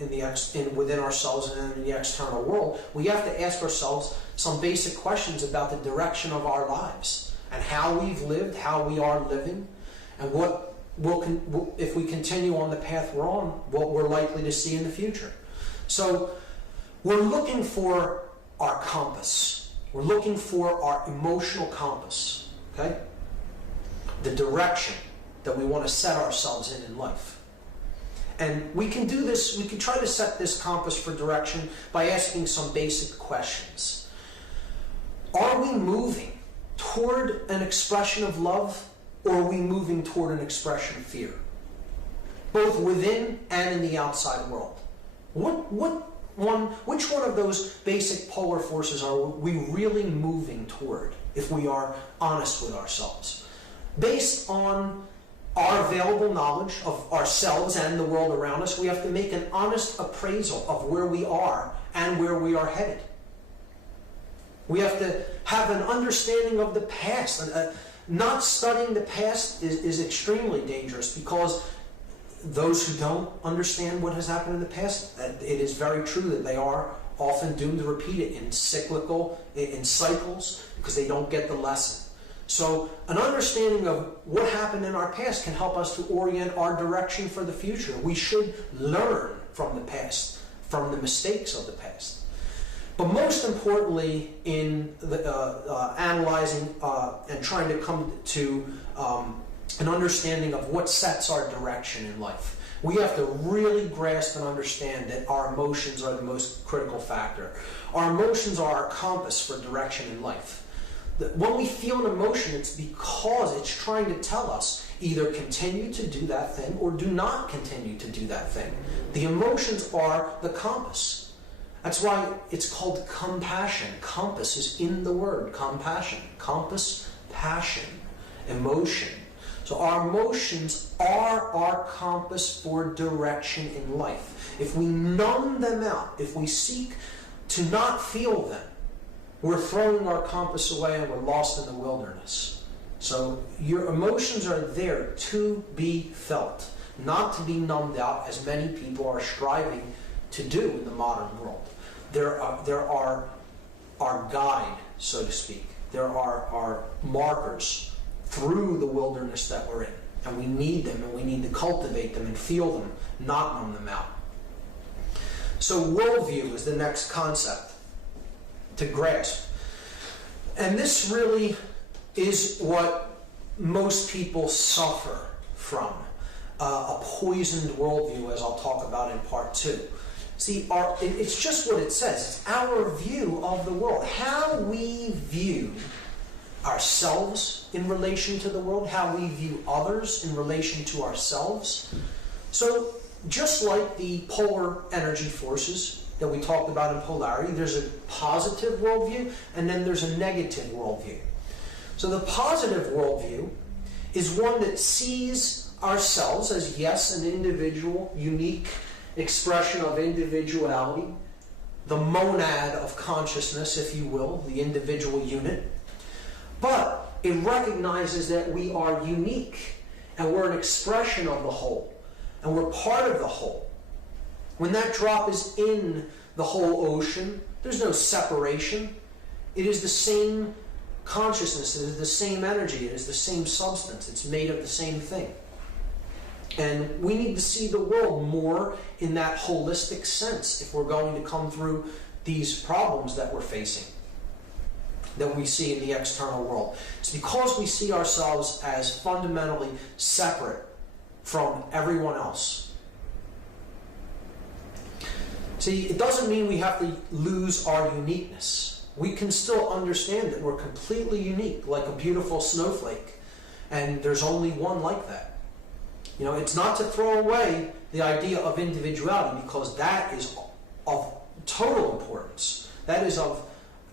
within ourselves and in the external world. We have to ask ourselves some basic questions about the direction of our lives and how we've lived, how we are living, and what if we continue on the path we're on, what we're likely to see in the future. So we're looking for our compass. We're looking for our emotional compass, okay? The direction that we want to set ourselves in life. And we can do this, we can try to set this compass for direction by asking some basic questions. Are we moving toward an expression of love, or are we moving toward an expression of fear? Both within and in the outside world. Which one of those basic polar forces are we really moving toward, if we are honest with ourselves? Based on our available knowledge of ourselves and the world around us, we have to make an honest appraisal of where we are and where we are headed. We have to have an understanding of the past. Not studying the past is extremely dangerous, because those who don't understand what has happened in the past, it is very true that they are often doomed to repeat it in cycles, because they don't get the lesson. So an understanding of what happened in our past can help us to orient our direction for the future. We should learn from the past, from the mistakes of the past. But most importantly, in the, analyzing and trying to come to an understanding of what sets our direction in life. We have to really grasp and understand that our emotions are the most critical factor. Our emotions are our compass for direction in life. When we feel an emotion, it's because it's trying to tell us either continue to do that thing or do not continue to do that thing. The emotions are the compass. That's why it's called compassion. Compass is in the word compassion. Compass, passion, emotion. So our emotions are our compass for direction in life. If we numb them out, if we seek to not feel them, we're throwing our compass away and we're lost in the wilderness. So your emotions are there to be felt, not to be numbed out, as many people are striving to do in the modern world. There are our guide, so to speak. There are our markers through the wilderness that we're in. And we need them, and we need to cultivate them and feel them, not numb them out. So worldview is the next concept to grasp. And this really is what most people suffer from, a poisoned worldview, as I'll talk about in part 2. See, it's just what it says. It's our view of the world. How we view ourselves in relation to the world, how we view others in relation to ourselves. So just like the polar energy forces that we talked about in polarity, there's a positive worldview and then there's a negative worldview. So the positive worldview is one that sees ourselves as, yes, an individual, unique expression of individuality, the monad of consciousness, if you will, the individual unit. But it recognizes that we are unique and we're an expression of the whole and we're part of the whole. When that drop is in the whole ocean, there's no separation. It is the same consciousness, it is the same energy, it is the same substance, it's made of the same thing. And we need to see the world more in that holistic sense if we're going to come through these problems that we're facing, that we see in the external world. It's because we see ourselves as fundamentally separate from everyone else. See, it doesn't mean we have to lose our uniqueness. We can still understand that we're completely unique, like a beautiful snowflake, and there's only one like that. You know, it's not to throw away the idea of individuality, because that is of total importance. That is of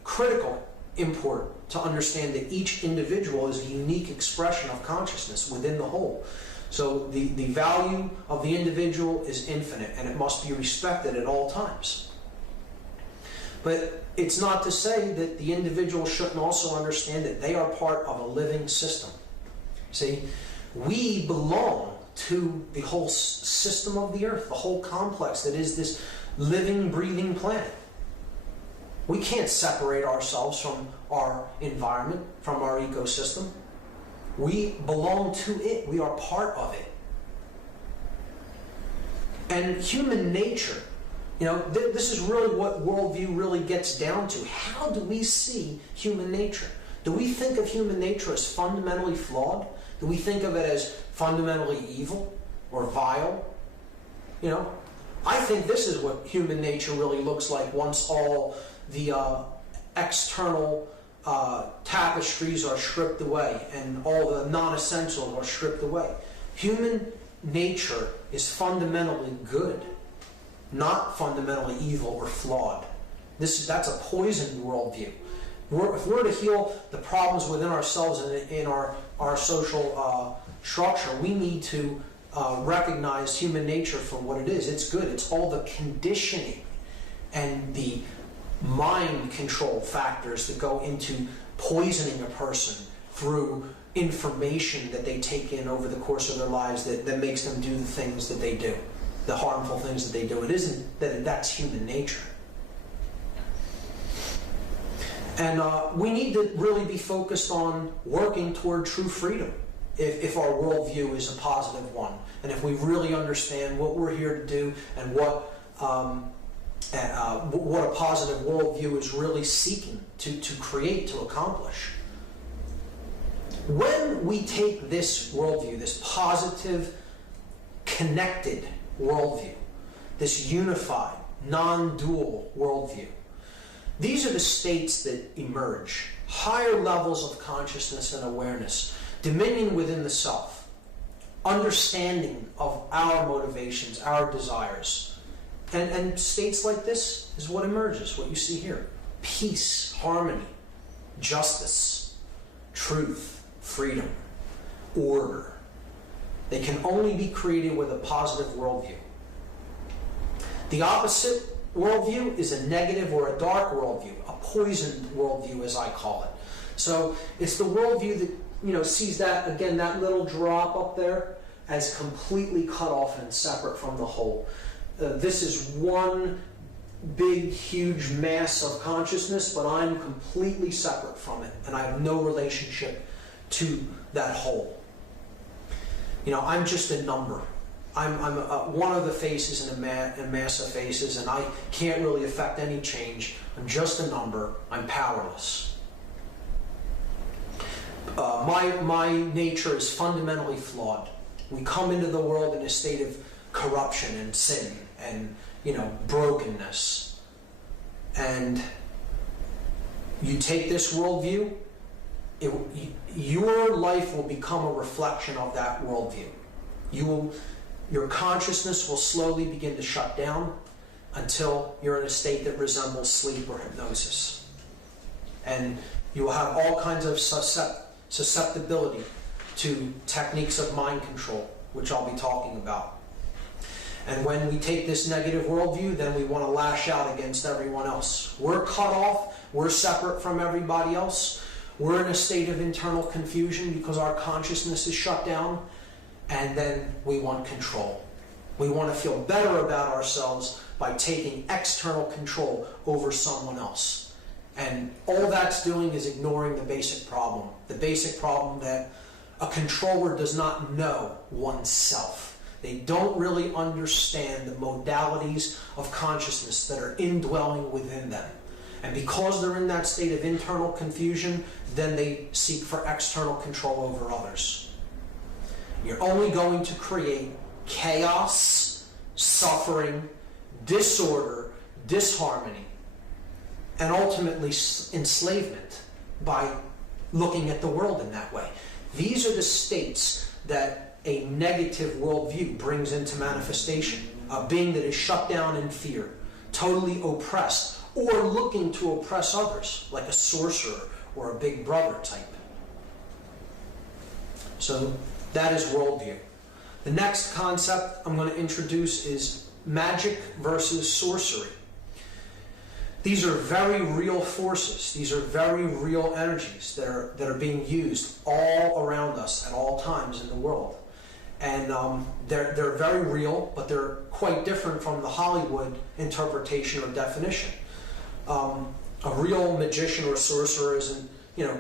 critical import to understand that each individual is a unique expression of consciousness within the whole. So the value of the individual is infinite, and it must be respected at all times. But it's not to say that the individual shouldn't also understand that they are part of a living system. See, we belong to the whole system of the earth, the whole complex that is this living, breathing planet. We can't separate ourselves from our environment, from our ecosystem. We belong to it. We are part of it. And human nature, you know, this is really what worldview really gets down to. How do we see human nature? Do we think of human nature as fundamentally flawed? Do we think of it as fundamentally evil or vile? You know, I think this is what human nature really looks like once all the external tapestries are stripped away and all the non-essentials are stripped away. Human nature is fundamentally good, not fundamentally evil or flawed. That's a poisoned worldview. If we're to heal the problems within ourselves and in our social structure, we need to recognize human nature for what it is. It's good. It's all the conditioning and the mind control factors that go into poisoning a person through information that they take in over the course of their lives that makes them do the things that they do, the harmful things that they do. It isn't that that's human nature. And we need to really be focused on working toward true freedom if our worldview is a positive one. And if we really understand what we're here to do and what a positive worldview is really seeking to create, to accomplish. When we take this worldview, this positive, connected worldview, this unified, non-dual worldview, these are the states that emerge. Higher levels of consciousness and awareness, dominion within the self, understanding of our motivations, our desires. And states like this is what emerges, what you see here. Peace, harmony, justice, truth, freedom, order. They can only be created with a positive worldview. The opposite worldview is a negative or a dark worldview, a poisoned worldview as I call it. So it's the worldview that sees that, again, that little drop up there as completely cut off and separate from the whole. This is one big, huge mass of consciousness, but I'm completely separate from it, and I have no relationship to that whole. I'm just a number. I'm one of the faces in a mass of faces, and I can't really affect any change. I'm just a number. I'm powerless. My nature is fundamentally flawed. We come into the world in a state of corruption and sin and brokenness. And you take this worldview, your life will become a reflection of that worldview. Your consciousness will slowly begin to shut down until you're in a state that resembles sleep or hypnosis. And you will have all kinds of susceptibility to techniques of mind control, which I'll be talking about. And when we take this negative worldview, then we want to lash out against everyone else. We're cut off. We're separate from everybody else. We're in a state of internal confusion because our consciousness is shut down. And then we want control. We want to feel better about ourselves by taking external control over someone else. And all that's doing is ignoring the basic problem. The basic problem that a controller does not know oneself. They don't really understand the modalities of consciousness that are indwelling within them. And because they're in that state of internal confusion, then they seek for external control over others. You're only going to create chaos, suffering, disorder, disharmony, and ultimately enslavement by looking at the world in that way. These are the states that a negative worldview brings into manifestation. A being that is shut down in fear, totally oppressed, or looking to oppress others, like a sorcerer or a big brother type. So that is worldview. The next concept I'm going to introduce is magic versus sorcery. These are very real forces. These are very real energies that are being used all around us at all times in the world. And they're very real, but they're quite different from the Hollywood interpretation or definition. A real magician or sorcerer isn't,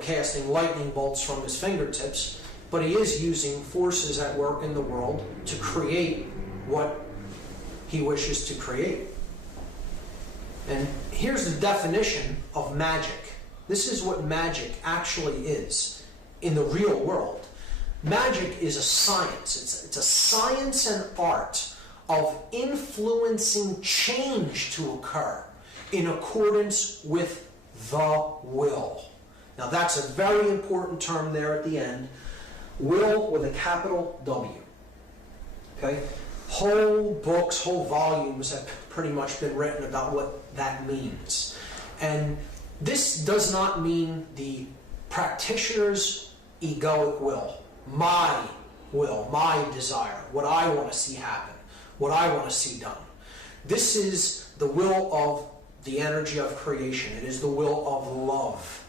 casting lightning bolts from his fingertips, but he is using forces at work in the world to create what he wishes to create. And here's the definition of magic. This is what magic actually is in the real world. Magic is a science. It's a science and art of influencing change to occur in accordance with the will. Now that's a very important term there at the end. Will with a capital W. Okay? Whole books, whole volumes have pretty much been written about what that means. And this does not mean the practitioner's egoic will, my desire, what I want to see happen, what I want to see done. This is the will of the energy of creation. It is the will of love.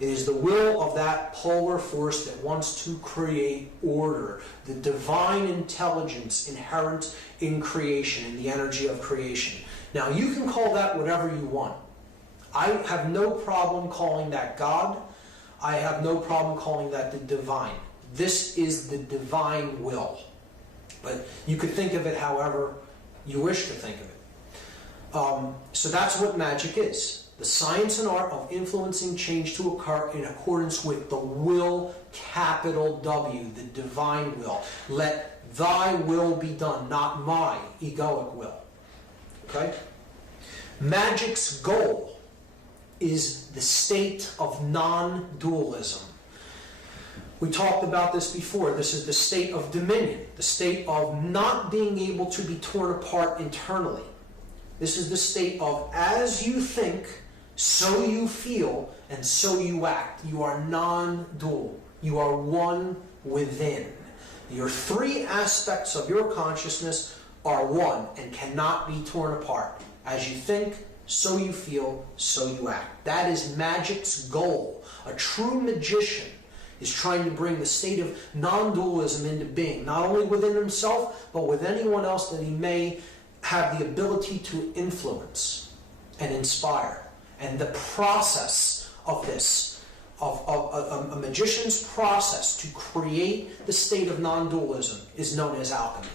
It is the will of that polar force that wants to create order, the divine intelligence inherent in creation, in the energy of creation. Now, you can call that whatever you want. I have no problem calling that God. I have no problem calling that the divine. This is the divine will. But you could think of it however you wish to think of it. So that's what magic is. The science and art of influencing change to occur in accordance with the will, capital W, the divine will. Let thy will be done, not my egoic will. Okay? Magic's goal is the state of non-dualism. We talked about this before. This is the state of dominion, the state of not being able to be torn apart internally. This is the state of as you think, so you feel, and so you act. You are non-dual. You are one within. Your three aspects of your consciousness are one and cannot be torn apart. As you think, so you feel, so you act. That is magic's goal. A true magician is trying to bring the state of non-dualism into being, not only within himself, but with anyone else that he may have the ability to influence and inspire. And the process of this, of a magician's process to create the state of non-dualism is known as alchemy.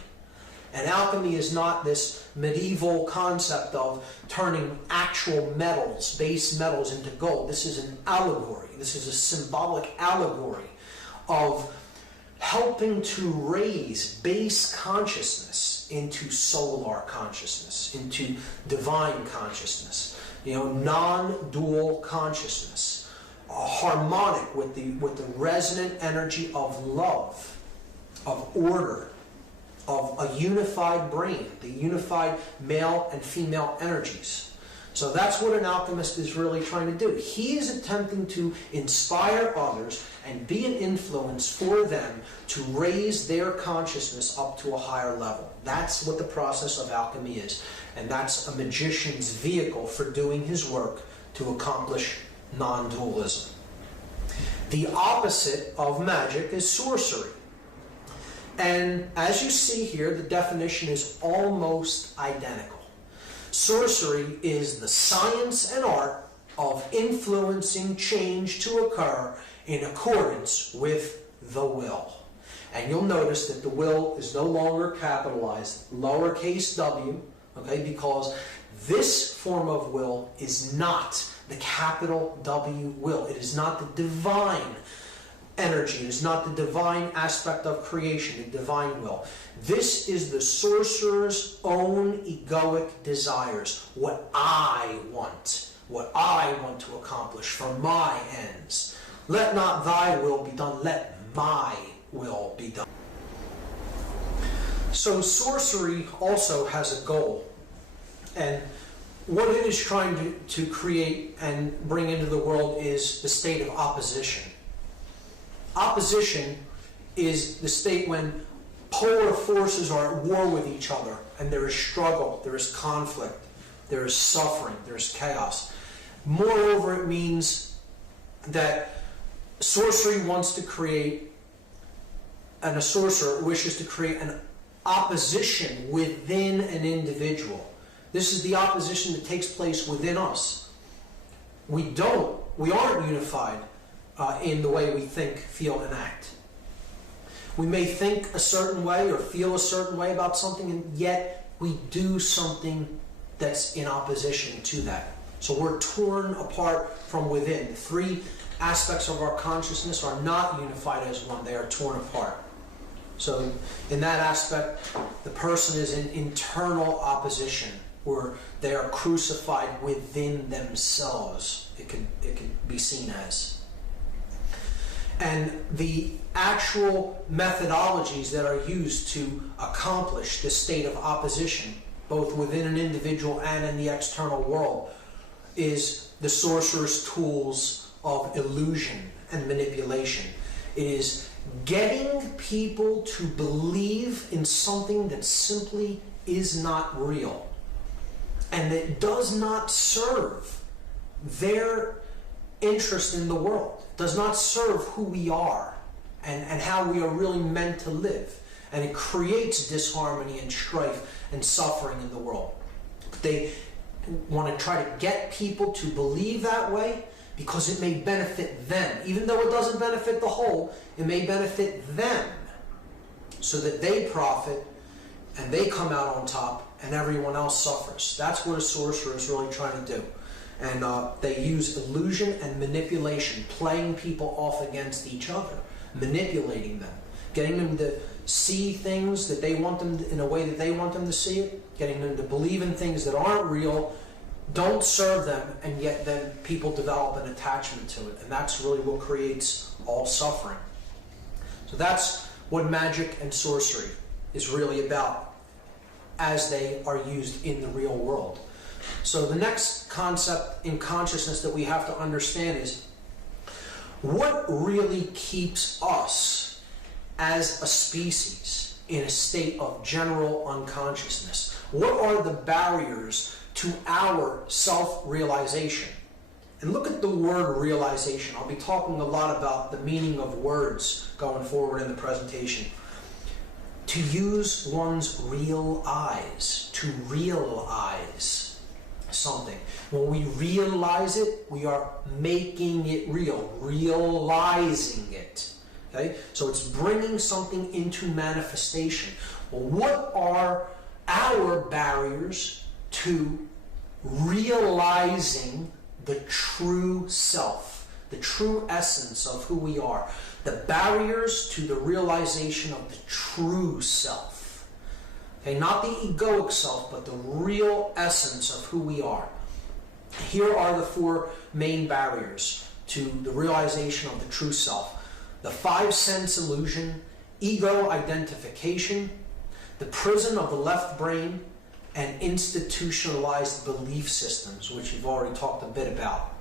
And alchemy is not this medieval concept of turning actual metals, base metals, into gold. This is an allegory. This is a symbolic allegory of helping to raise base consciousness into solar consciousness, into divine consciousness, non-dual consciousness, harmonic with the resonant energy of love, of order, of a unified brain, the unified male and female energies. So that's what an alchemist is really trying to do. He is attempting to inspire others and be an influence for them to raise their consciousness up to a higher level. That's what the process of alchemy is. And that's a magician's vehicle for doing his work to accomplish non-dualism. The opposite of magic is sorcery. And as you see here, the definition is almost identical. Sorcery is the science and art of influencing change to occur in accordance with the will. And you'll notice that the will is no longer capitalized, lowercase w, okay, because this form of will is not the capital W will. It is not the divine energy. It is not the divine aspect of creation, the divine will. This is the sorcerer's own egoic desires, what I want to accomplish for my ends. Let not thy will be done, let my will be done. So sorcery also has a goal, and what it is trying to create and bring into the world is the state of opposition. Opposition is the state when polar forces are at war with each other, and there is struggle, there is conflict, there is suffering, there is chaos. Moreover, it means that sorcery wants to create, and a sorcerer wishes to create an opposition within an individual. This is the opposition that takes place within us. We aren't unified in the way we think, feel, and act. We may think a certain way or feel a certain way about something, and yet we do something that's in opposition to that. So we're torn apart from within. The three aspects of our consciousness are not unified as one. They are torn apart. So in that aspect, the person is in internal opposition, where they are crucified within themselves. It can be seen as. And the actual methodologies that are used to accomplish this state of opposition, both within an individual and in the external world, is the sorcerer's tools of illusion and manipulation. It is getting people to believe in something that simply is not real and that does not serve their interest in the world, does not serve who we are and how we are really meant to live. And it creates disharmony and strife and suffering in the world. They want to try to get people to believe that way because it may benefit them. Even though it doesn't benefit the whole, it may benefit them so that they profit and they come out on top and everyone else suffers. That's what a sorcerer is really trying to do. And they use illusion and manipulation, playing people off against each other, manipulating them, getting them to see things that they want them in a way that they want them to see it, getting them to believe in things that aren't real, don't serve them, and yet then people develop an attachment to it. And that's really what creates all suffering. So that's what magic and sorcery is really about as they are used in the real world. So the next concept in consciousness that we have to understand is what really keeps us as a species in a state of general unconsciousness. What are the barriers to our self-realization? And look at the word realization. I'll be talking a lot about the meaning of words going forward in the presentation. To use one's real eyes, to realize something. When we realize it, we are making it real, realizing it. Okay? So it's bringing something into manifestation. Well, what are our barriers to realizing the true self, the true essence of who we are? The barriers to the realization of the true self. Okay, not the egoic self, but the real essence of who we are. Here are the four main barriers to the realization of the true self. The five sense illusion, ego identification, the prison of the left brain, and institutionalized belief systems, which we've already talked a bit about.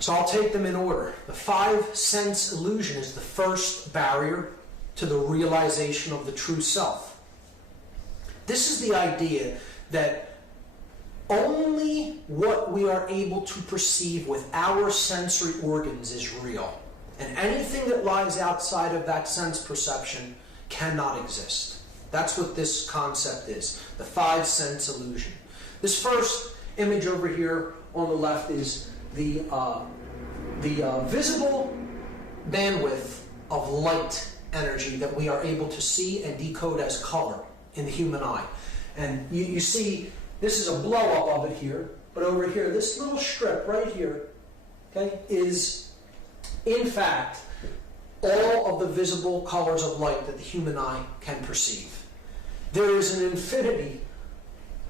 So I'll take them in order. The five sense illusion is the first barrier to the realization of the true self. This is the idea that only what we are able to perceive with our sensory organs is real. And anything that lies outside of that sense perception cannot exist. That's what this concept is, the five sense illusion. This first image over here on the left is the visible bandwidth of light energy that we are able to see and decode as color in the human eye. And you see, this is a blow up of it here, but over here, this little strip right here, okay, is in fact all of the visible colors of light that the human eye can perceive. There is an infinity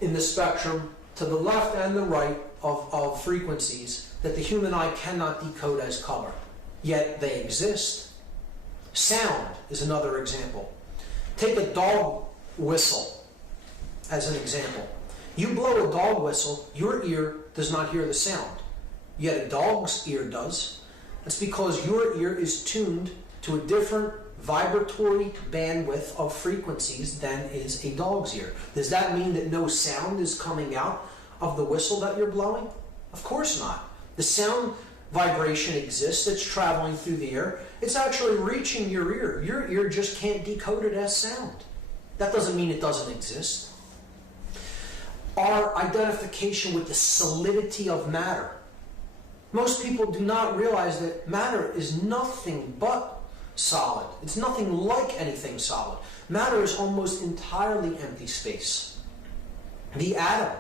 in the spectrum to the left and the right of frequencies that the human eye cannot decode as color, yet they exist. Sound is another example. Take a dog whistle as an example. You blow a dog whistle, your ear does not hear the sound, yet a dog's ear does. That's because your ear is tuned to a different vibratory bandwidth of frequencies than is a dog's ear. Does that mean that no sound is coming out of the whistle that you're blowing? Of course not. The sound vibration exists, it's traveling through the air. It's actually reaching your ear. Your ear just can't decode it as sound. That doesn't mean it doesn't exist. Our identification with the solidity of matter. Most people do not realize that matter is nothing but solid. It's nothing like anything solid. Matter is almost entirely empty space. The atom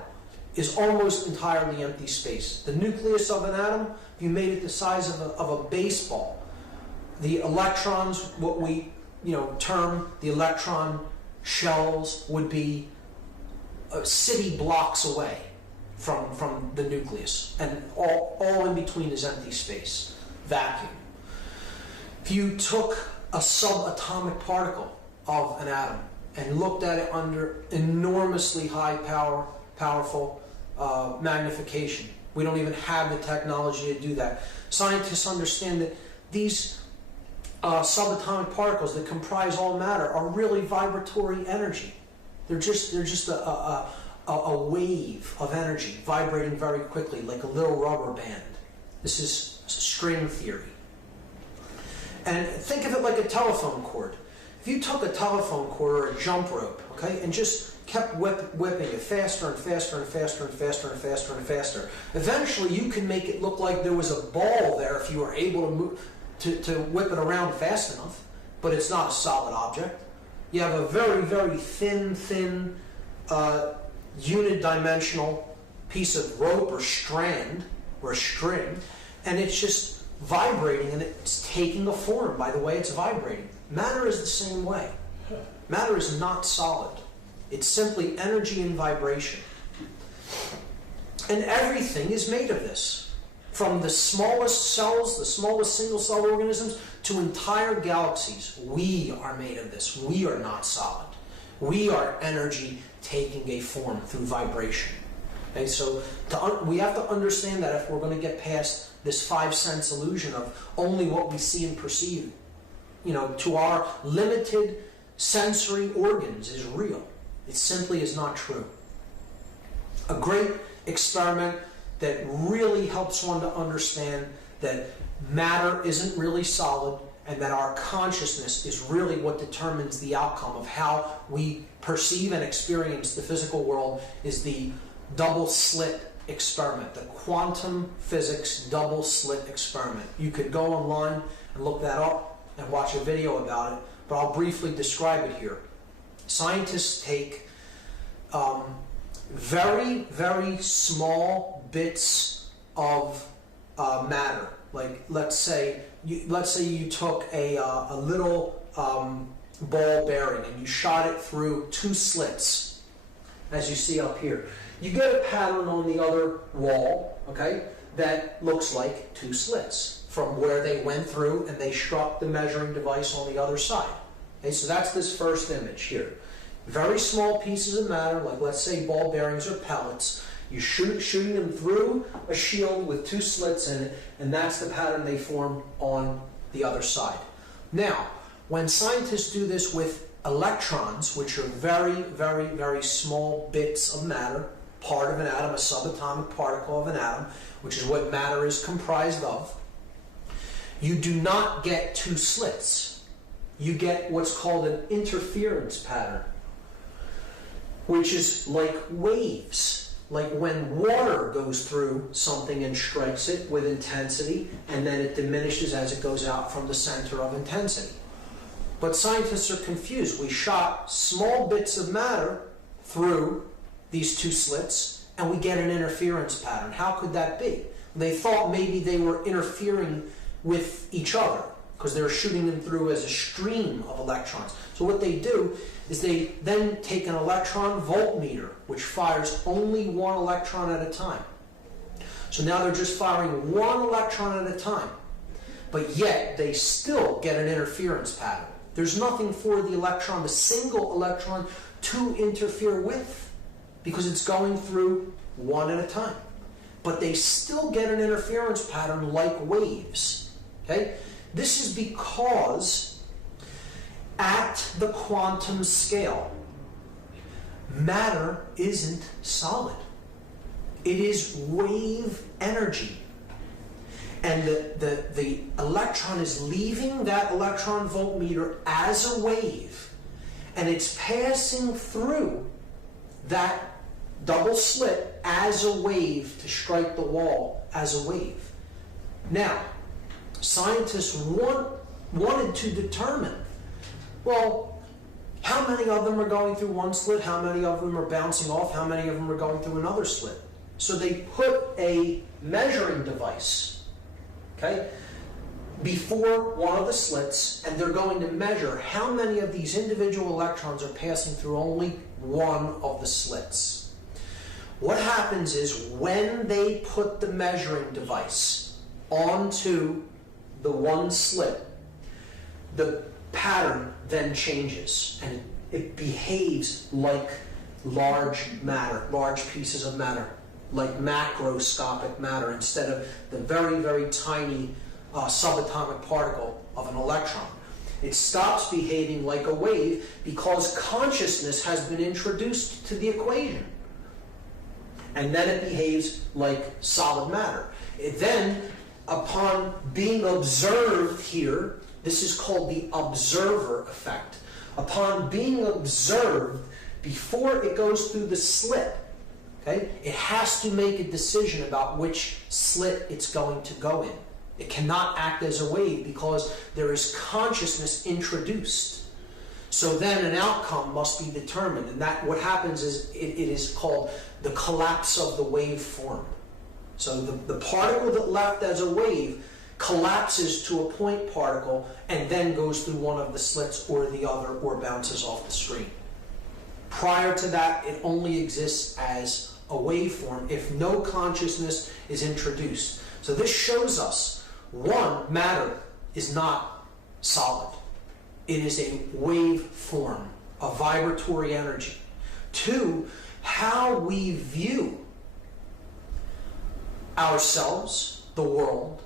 is almost entirely empty space. The nucleus of an atom, if you made it the size of a baseball, the electrons, what we term the electron shells, would be city blocks away from the nucleus, and all in between is empty space, vacuum. If you took a subatomic particle of an atom and looked at it under enormously high powerful magnification, we don't even have the technology to do that. Scientists understand that these subatomic particles that comprise all matter are really vibratory energy. They're just a wave of energy vibrating very quickly, like a little rubber band. This is string theory. And think of it like a telephone cord. If you took a telephone cord or a jump rope, okay, and just kept whipping it faster and faster and faster and faster and faster and faster, eventually you can make it look like there was a ball there if you were able to move to whip it around fast enough, but it's not a solid object. You have a very, very thin, unidimensional piece of rope or strand or string, and it's just vibrating and it's taking a form by the way it's vibrating. Matter is the same way. Matter is not solid. It's simply energy and vibration. And everything is made of this. From the smallest cells, the smallest single-cell organisms, to entire galaxies. We are made of this. We are not solid. We are energy taking a form through vibration. Okay, so we have to understand that if we're going to get past this five-sense illusion of only what we see and perceive, to our limited sensory organs is real. It simply is not true. A great experiment that really helps one to understand that matter isn't really solid and that our consciousness is really what determines the outcome of how we perceive and experience the physical world is the double slit experiment, the quantum physics double slit experiment. You could go online and look that up and watch a video about it, but I'll briefly describe it here. Scientists take very, very small bits of matter. Like let's say you took a little ball bearing and you shot it through two slits, as you see up here. You get a pattern on the other wall, okay, that looks like two slits from where they went through and they struck the measuring device on the other side. Okay, so that's this first image here. Very small pieces of matter, like let's say ball bearings or pellets. You're shooting them through a shield with two slits in it, and that's the pattern they form on the other side. Now, when scientists do this with electrons, which are very, very, very small bits of matter, part of an atom, a subatomic particle of an atom, which is what matter is comprised of, you do not get two slits. You get what's called an interference pattern, which is like waves, like when water goes through something and strikes it with intensity, and then it diminishes as it goes out from the center of intensity. But scientists are confused. We shot small bits of matter through these two slits, and we get an interference pattern. How could that be? They thought maybe they were interfering with each other because they were shooting them through as a stream of electrons. So what they do is they then take an electron voltmeter, which fires only one electron at a time. So now they're just firing one electron at a time, but yet they still get an interference pattern. There's nothing for the electron, the single electron, to interfere with because it's going through one at a time. But they still get an interference pattern like waves. Okay? This is because at the quantum scale, matter isn't solid. It is wave energy. And the electron is leaving that electron voltmeter as a wave, and it's passing through that double slit as a wave to strike the wall as a wave. Now, scientists wanted to determine, well, how many of them are going through one slit, how many of them are bouncing off, how many of them are going through another slit. So they put a measuring device, okay, before one of the slits, and they're going to measure how many of these individual electrons are passing through only one of the slits. What happens is when they put the measuring device onto the one slit, the pattern then changes and it behaves like large matter, large pieces of matter, like macroscopic matter instead of the very, very tiny subatomic particle of an electron. It stops behaving like a wave because consciousness has been introduced to the equation. And then it behaves like solid matter. It then, upon being observed here, this is called the observer effect. Upon being observed, before it goes through the slit, okay, it has to make a decision about which slit it's going to go in. It cannot act as a wave because there is consciousness introduced. So then an outcome must be determined, and that what happens is it is called the collapse of the wave form. So the particle that left as a wave collapses to a point particle and then goes through one of the slits or the other or bounces off the screen. Prior to that, it only exists as a waveform if no consciousness is introduced. So this shows us, one, matter is not solid. It is a wave form, a vibratory energy. Two, how we view ourselves, the world,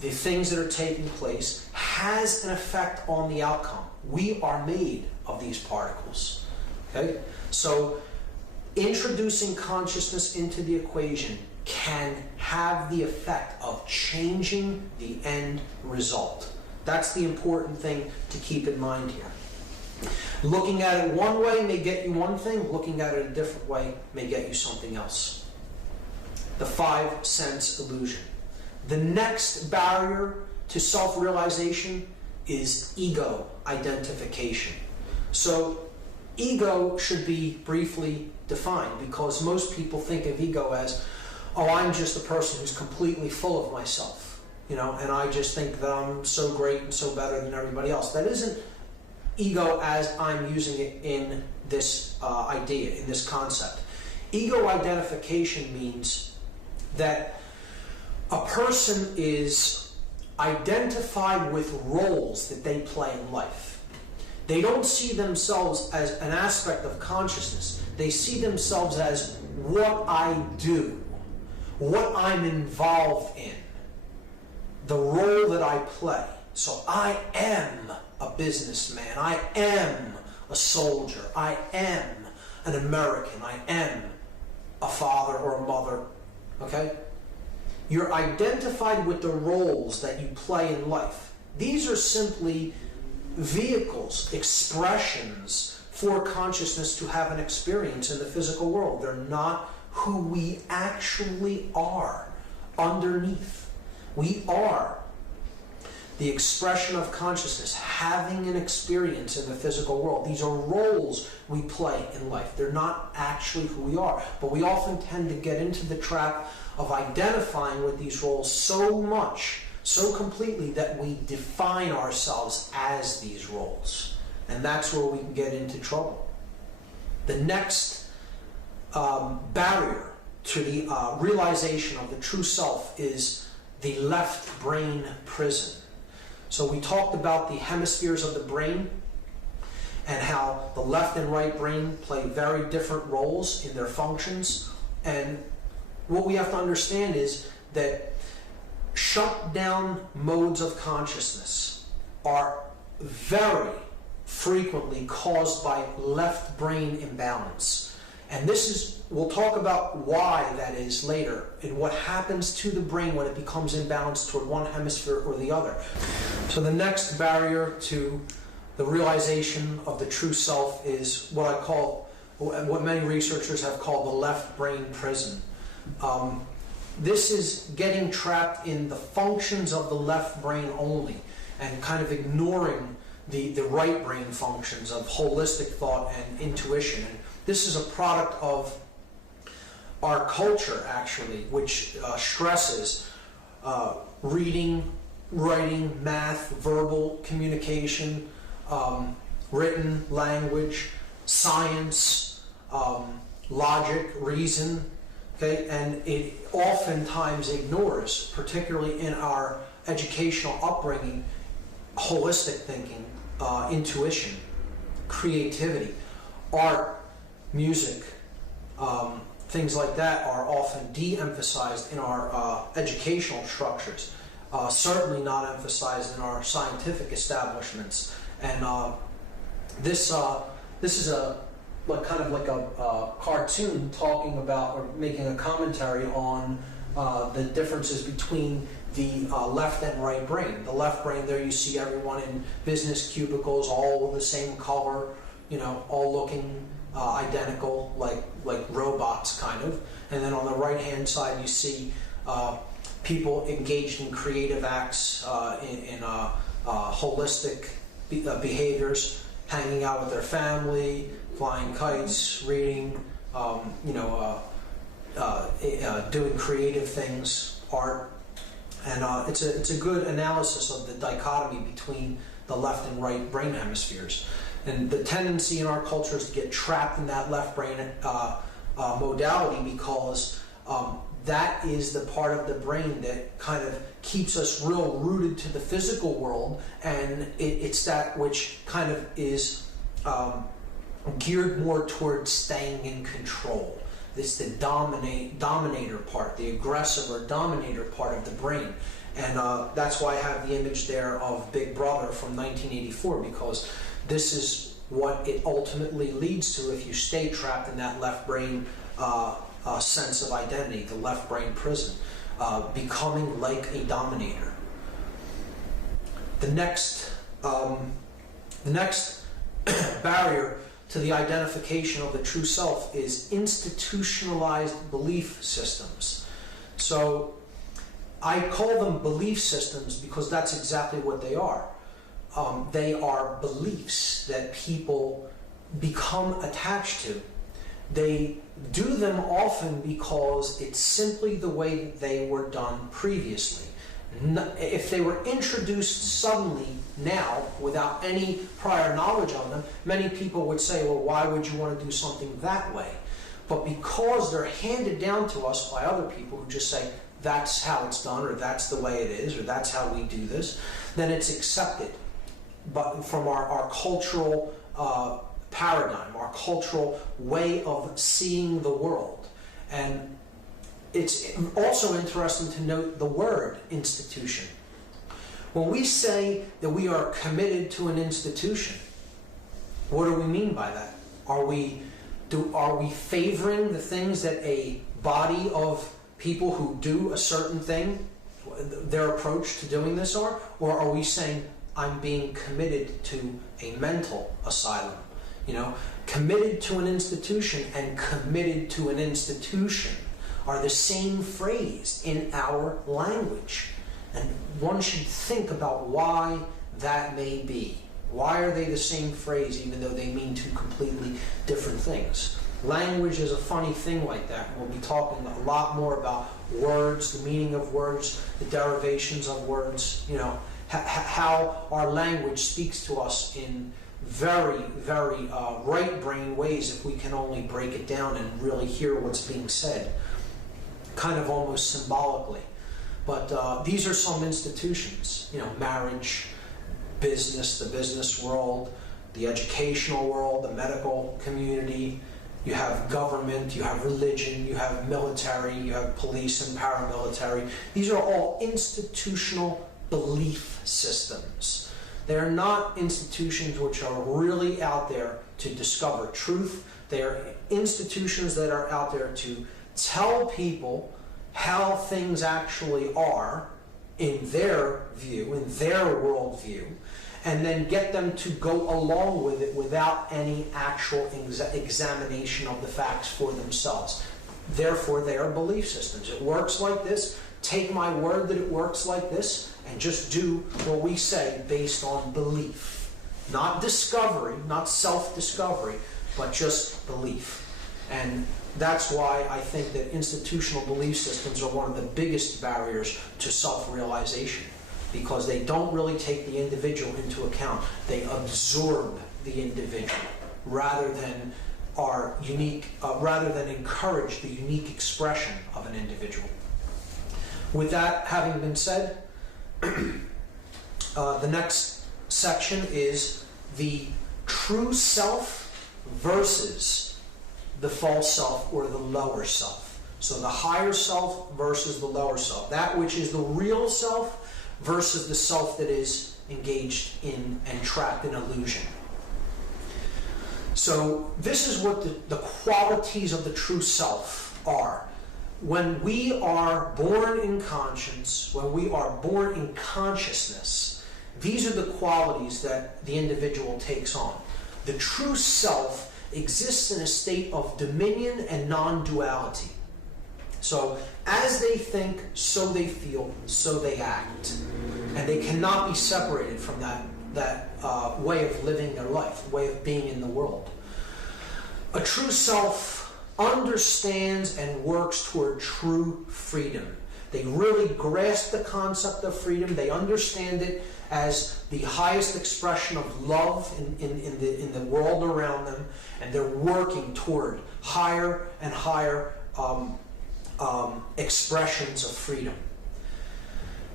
the things that are taking place, has an effect on the outcome. We are made of these particles. Okay? So introducing consciousness into the equation can have the effect of changing the end result. That's the important thing to keep in mind here. Looking at it one way may get you one thing, looking at it a different way may get you something else. The 5 sense illusion. The next barrier to self-realization is ego identification. So ego should be briefly defined, because most people think of ego as, oh, I'm just a person who's completely full of myself, and I just think that I'm so great and so better than everybody else. That isn't ego as I'm using it in this idea, in this concept. Ego identification means that a person is identified with roles that they play in life. They don't see themselves as an aspect of consciousness. They see themselves as what I do, what I'm involved in, the role that I play. So I am a businessman. I am a soldier. I am an American. I am a father or a mother. Okay? You're identified with the roles that you play in life. These are simply vehicles, expressions for consciousness to have an experience in the physical world. They're not who we actually are underneath. We are the expression of consciousness, having an experience in the physical world. These are roles we play in life. They're not actually who we are. But we often tend to get into the trap of identifying with these roles so much, so completely, that we define ourselves as these roles. And that's where we can get into trouble. The next barrier to the realization of the true self is the left brain prison. So we talked about the hemispheres of the brain and how the left and right brain play very different roles in their functions. And what we have to understand is that shut down modes of consciousness are very frequently caused by left brain imbalance. And this is, we'll talk about why that is later, and what happens to the brain when it becomes imbalanced toward one hemisphere or the other. So the next barrier to the realization of the true self is what I call, what many researchers have called the left brain prison. This is getting trapped in the functions of the left brain only and kind of ignoring the right brain functions of holistic thought and intuition. And this is a product of our culture, actually, which stresses reading, writing, math, verbal communication, written language, science, logic, reason. Okay, and it oftentimes ignores, particularly in our educational upbringing, holistic thinking, intuition, creativity, art, music, things like that are often de-emphasized in our educational structures, certainly not emphasized in our scientific establishments. And this is a kind of like a cartoon talking about or making a commentary on the differences between the left and right brain. The left brain, there you see everyone in business cubicles, all the same color, all looking identical, like robots kind of. And then on the right hand side you see people engaged in creative acts, in holistic behaviors. hanging out with their family, flying kites, reading, doing creative things, art. And it's a good analysis of the dichotomy between the left and right brain hemispheres. And the tendency in our culture is to get trapped in that left brain modality because that is the part of the brain that kind of keeps us real rooted to the physical world, and it's that which kind of is geared more towards staying in control. It's the dominator part, the aggressive or dominator part of the brain. And that's why I have the image there of Big Brother from 1984, because this is what it ultimately leads to if you stay trapped in that left brain sense of identity, the left brain prison, becoming like a dominator. The next barrier to the identification of the true self is institutionalized belief systems. So I call them belief systems because that's exactly what they are. They are beliefs that people become attached to. They do them often because it's simply the way that they were done previously. If they were introduced suddenly now without any prior knowledge of them, many people would say, well, why would you want to do something that way? But because they're handed down to us by other people who just say, that's how it's done, or that's the way it is, or that's how we do this, then it's accepted. But from our cultural paradigm, our cultural way of seeing the world. And it's also interesting to note the word institution. When we say that we are committed to an institution, what do we mean by that? Are we favoring the things that a body of people who do a certain thing, their approach to doing this are? Or are we saying, I'm being committed to a mental asylum? Committed to an institution and committed to an institution are the same phrase in our language. And one should think about why that may be. Why are they the same phrase even though they mean two completely different things? Language is a funny thing like that. We'll be talking a lot more about words, the meaning of words, the derivations of words, how our language speaks to us in very, very right brain ways if we can only break it down and really hear what's being said, kind of almost symbolically. But these are some institutions, marriage, business, the business world, the educational world, the medical community. You have government, you have religion, you have military, you have police and paramilitary. These are all institutional belief systems. They are not institutions which are really out there to discover truth. They are institutions that are out there to tell people how things actually are in their view, in their worldview, and then get them to go along with it without any actual examination of the facts for themselves. Therefore, they are belief systems. It works like this. Take my word that it works like this, and just do what we say based on belief. Not discovery, not self-discovery, but just belief. And that's why I think that institutional belief systems are one of the biggest barriers to self-realization, because they don't really take the individual into account. They absorb the individual rather than encourage the unique expression of an individual. With that having been said, the next section is the true self versus the false self or the lower self. So the higher self versus the lower self. That which is the real self versus the self that is engaged in and trapped in illusion. So this is what the qualities of the true self are. When we are born in conscience, when we are born in consciousness, these are the qualities that the individual takes on. The true self exists in a state of dominion and non-duality. So as they think, so they feel, so they act. And they cannot be separated from way of living their life, way of being in the world. A true self understands and works toward true freedom. They really grasp the concept of freedom. They understand it as the highest expression of love in the world around them, and they're working toward higher and higher expressions of freedom.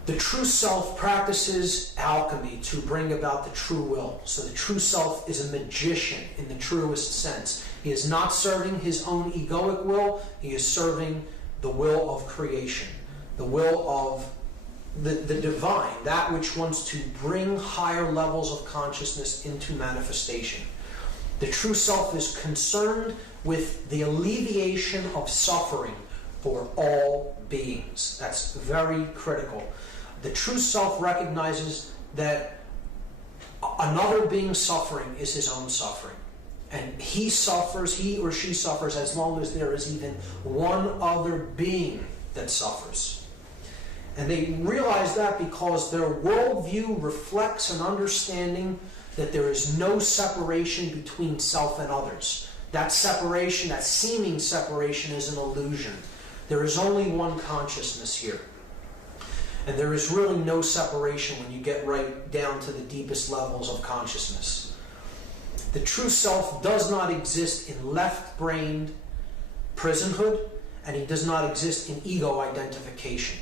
The true self practices alchemy to bring about the true will. So the true self is a magician in the truest sense. He is not serving his own egoic will. He is serving the will of creation, the will of the divine, that which wants to bring higher levels of consciousness into manifestation. The true self is concerned with the alleviation of suffering for all beings. That's very critical. The true self recognizes that another being's suffering is his own suffering. And he or she suffers as long as there is even one other being that suffers. And they realize that because their worldview reflects an understanding that there is no separation between self and others. That separation, that seeming separation, is an illusion. There is only one consciousness here. And there is really no separation when you get right down to the deepest levels of consciousness. The true self does not exist in left-brained prisonhood, and he does not exist in ego identification.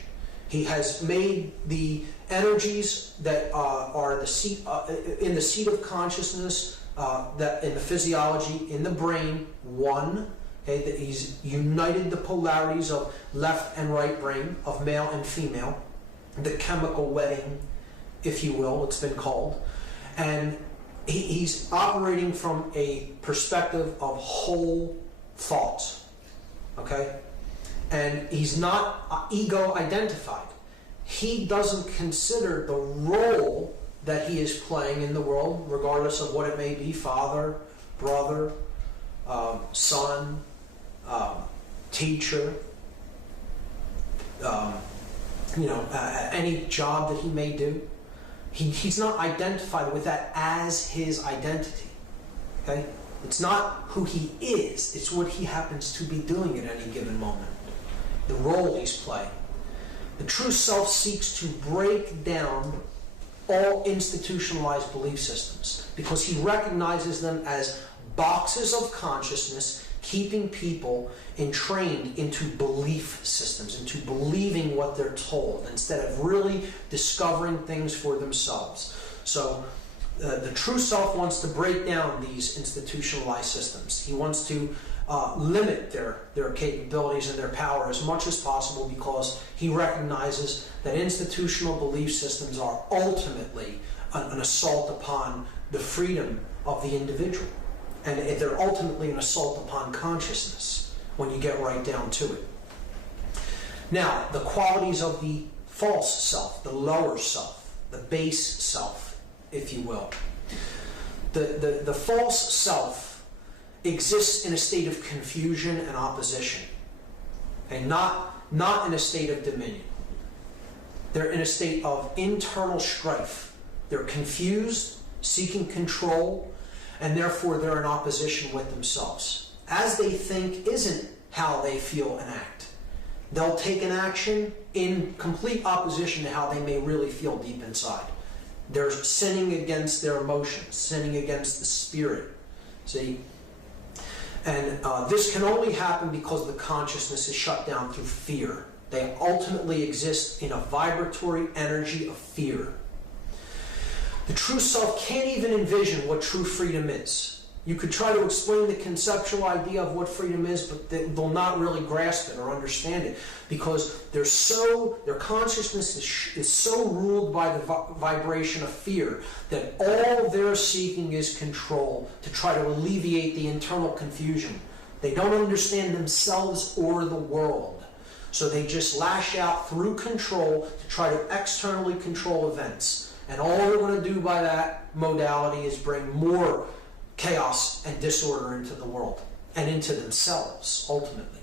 He has made the energies that are the seat in the seat of consciousness, that in the physiology, in the brain, one. Okay, that he's united the polarities of left and right brain, of male and female, the chemical wedding, if you will, it's been called, and he's operating from a perspective of whole thoughts. Okay. And he's not ego identified. He doesn't consider the role that he is playing in the world, regardless of what it may be: father, brother, son, teacher, any job that he may do. He's not identified with that as his identity. Okay? It's not who he is, it's what he happens to be doing at any given moment. The role he's playing. The true self seeks to break down all institutionalized belief systems because he recognizes them as boxes of consciousness keeping people entrained into belief systems, into believing what they're told, instead of really discovering things for themselves. So the true self wants to break down these institutionalized systems. He wants to limit their capabilities and their power as much as possible because he recognizes that institutional belief systems are ultimately an assault upon the freedom of the individual. And they're ultimately an assault upon consciousness when you get right down to it. Now, the qualities of the false self, the lower self, the base self, if you will. The false self exists in a state of confusion and opposition, and not in a state of dominion. They're in a state of internal strife. They're confused, seeking control, and therefore they're in opposition with themselves. As they think isn't how they feel and act. They'll take an action in complete opposition to how they may really feel deep inside. They're sinning against their emotions, sinning against the spirit. See? And this can only happen because the consciousness is shut down through fear. They ultimately exist in a vibratory energy of fear. The true self can't even envision what true freedom is. You could try to explain the conceptual idea of what freedom is, but they'll not really grasp it or understand it because their consciousness is so ruled by the vibration of fear that all they're seeking is control to try to alleviate the internal confusion. They don't understand themselves or the world. So they just lash out through control to try to externally control events. And all they're going to do by that modality is bring more chaos and disorder into the world and into themselves, ultimately.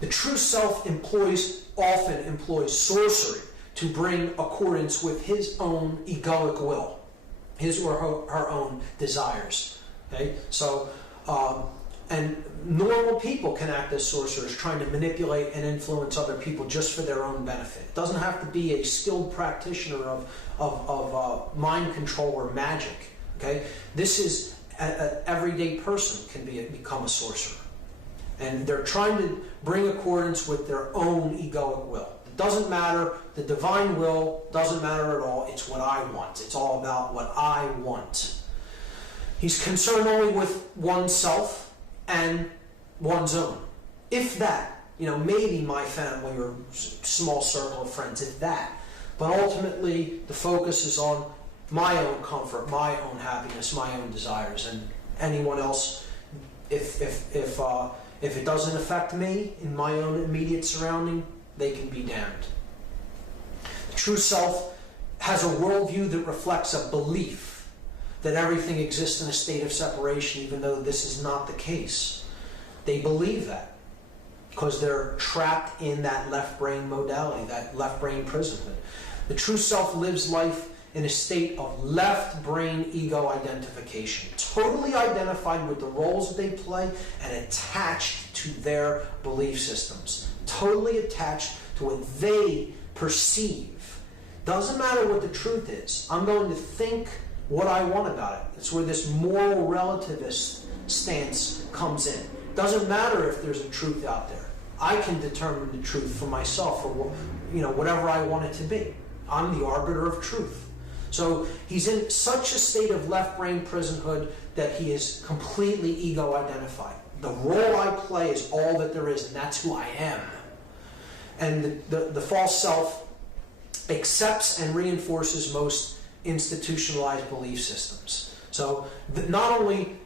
The true self often employs sorcery to bring accordance with his own egoic will. his or her own desires. Okay, so and normal people can act as sorcerers, trying to manipulate and influence other people just for their own benefit. It doesn't have to be a skilled practitioner of mind control or magic. Okay, this is an everyday person can become a sorcerer, and they're trying to bring accordance with their own egoic will. It doesn't matter. The divine will doesn't matter at all. It's what I want. It's all about what I want. He's concerned only with oneself and one's own. If that, maybe my family or small circle of friends, if that. But ultimately, the focus is on my own comfort, my own happiness, my own desires, and anyone else. If it doesn't affect me in my own immediate surrounding, they can be damned. The true self has a worldview that reflects a belief that everything exists in a state of separation, even though this is not the case. They believe that because they're trapped in that left brain modality, that left brain prisonhood. The true self lives life in a state of left brain ego identification, totally identified with the roles that they play and attached to their belief systems, totally attached to what they perceive. Doesn't matter what the truth is. I'm going to think what I want about it. It's where this moral relativist stance comes in. Doesn't matter if there's a truth out there. I can determine the truth for myself, or whatever I want it to be. I'm the arbiter of truth. So he's in such a state of left brain prisonhood that he is completely ego identified. The role I play is all that there is, and that's who I am. And the false self accepts and reinforces most institutionalized belief systems. So not only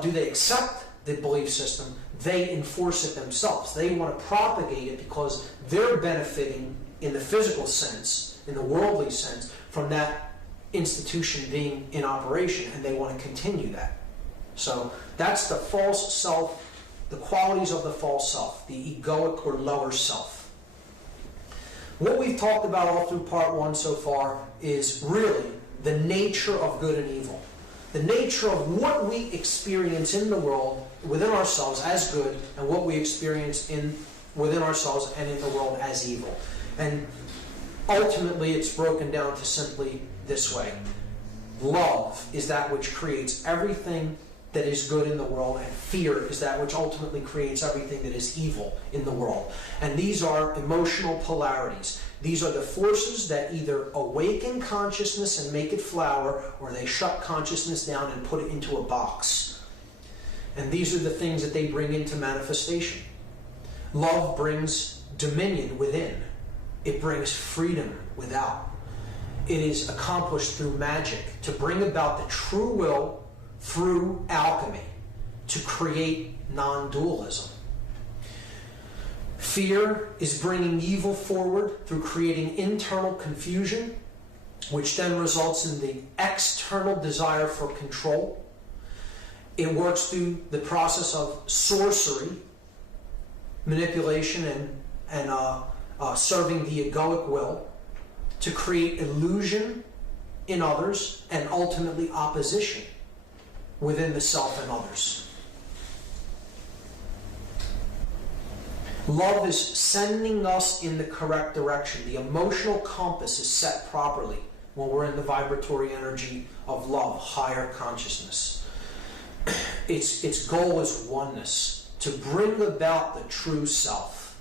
do they accept the belief system, they enforce it themselves. They want to propagate it because they're benefiting in the physical sense, in the worldly sense, from that institution being in operation, and they want to continue that. So that's the false self, the qualities of the false self, the egoic or lower self. What we've talked about all through part one so far is really the nature of good and evil. The nature of what we experience in the world within ourselves as good, and what we experience within ourselves and in the world as evil. And ultimately it's broken down to simply this way. Love is that which creates everything that is good in the world, and fear is that which ultimately creates everything that is evil in the world. And these are emotional polarities. These are the forces that either awaken consciousness and make it flower, or they shut consciousness down and put it into a box. And these are the things that they bring into manifestation. Love brings dominion within. It brings freedom without. It is accomplished through magic to bring about the true will through alchemy, to create non-dualism. Fear is bringing evil forward through creating internal confusion, which then results in the external desire for control. It works through the process of sorcery, manipulation, and serving the egoic will to create illusion in others and ultimately opposition within the self and others. Love is sending us in the correct direction. The emotional compass is set properly when we're in the vibratory energy of love, higher consciousness. Its goal is oneness, to bring about the true self,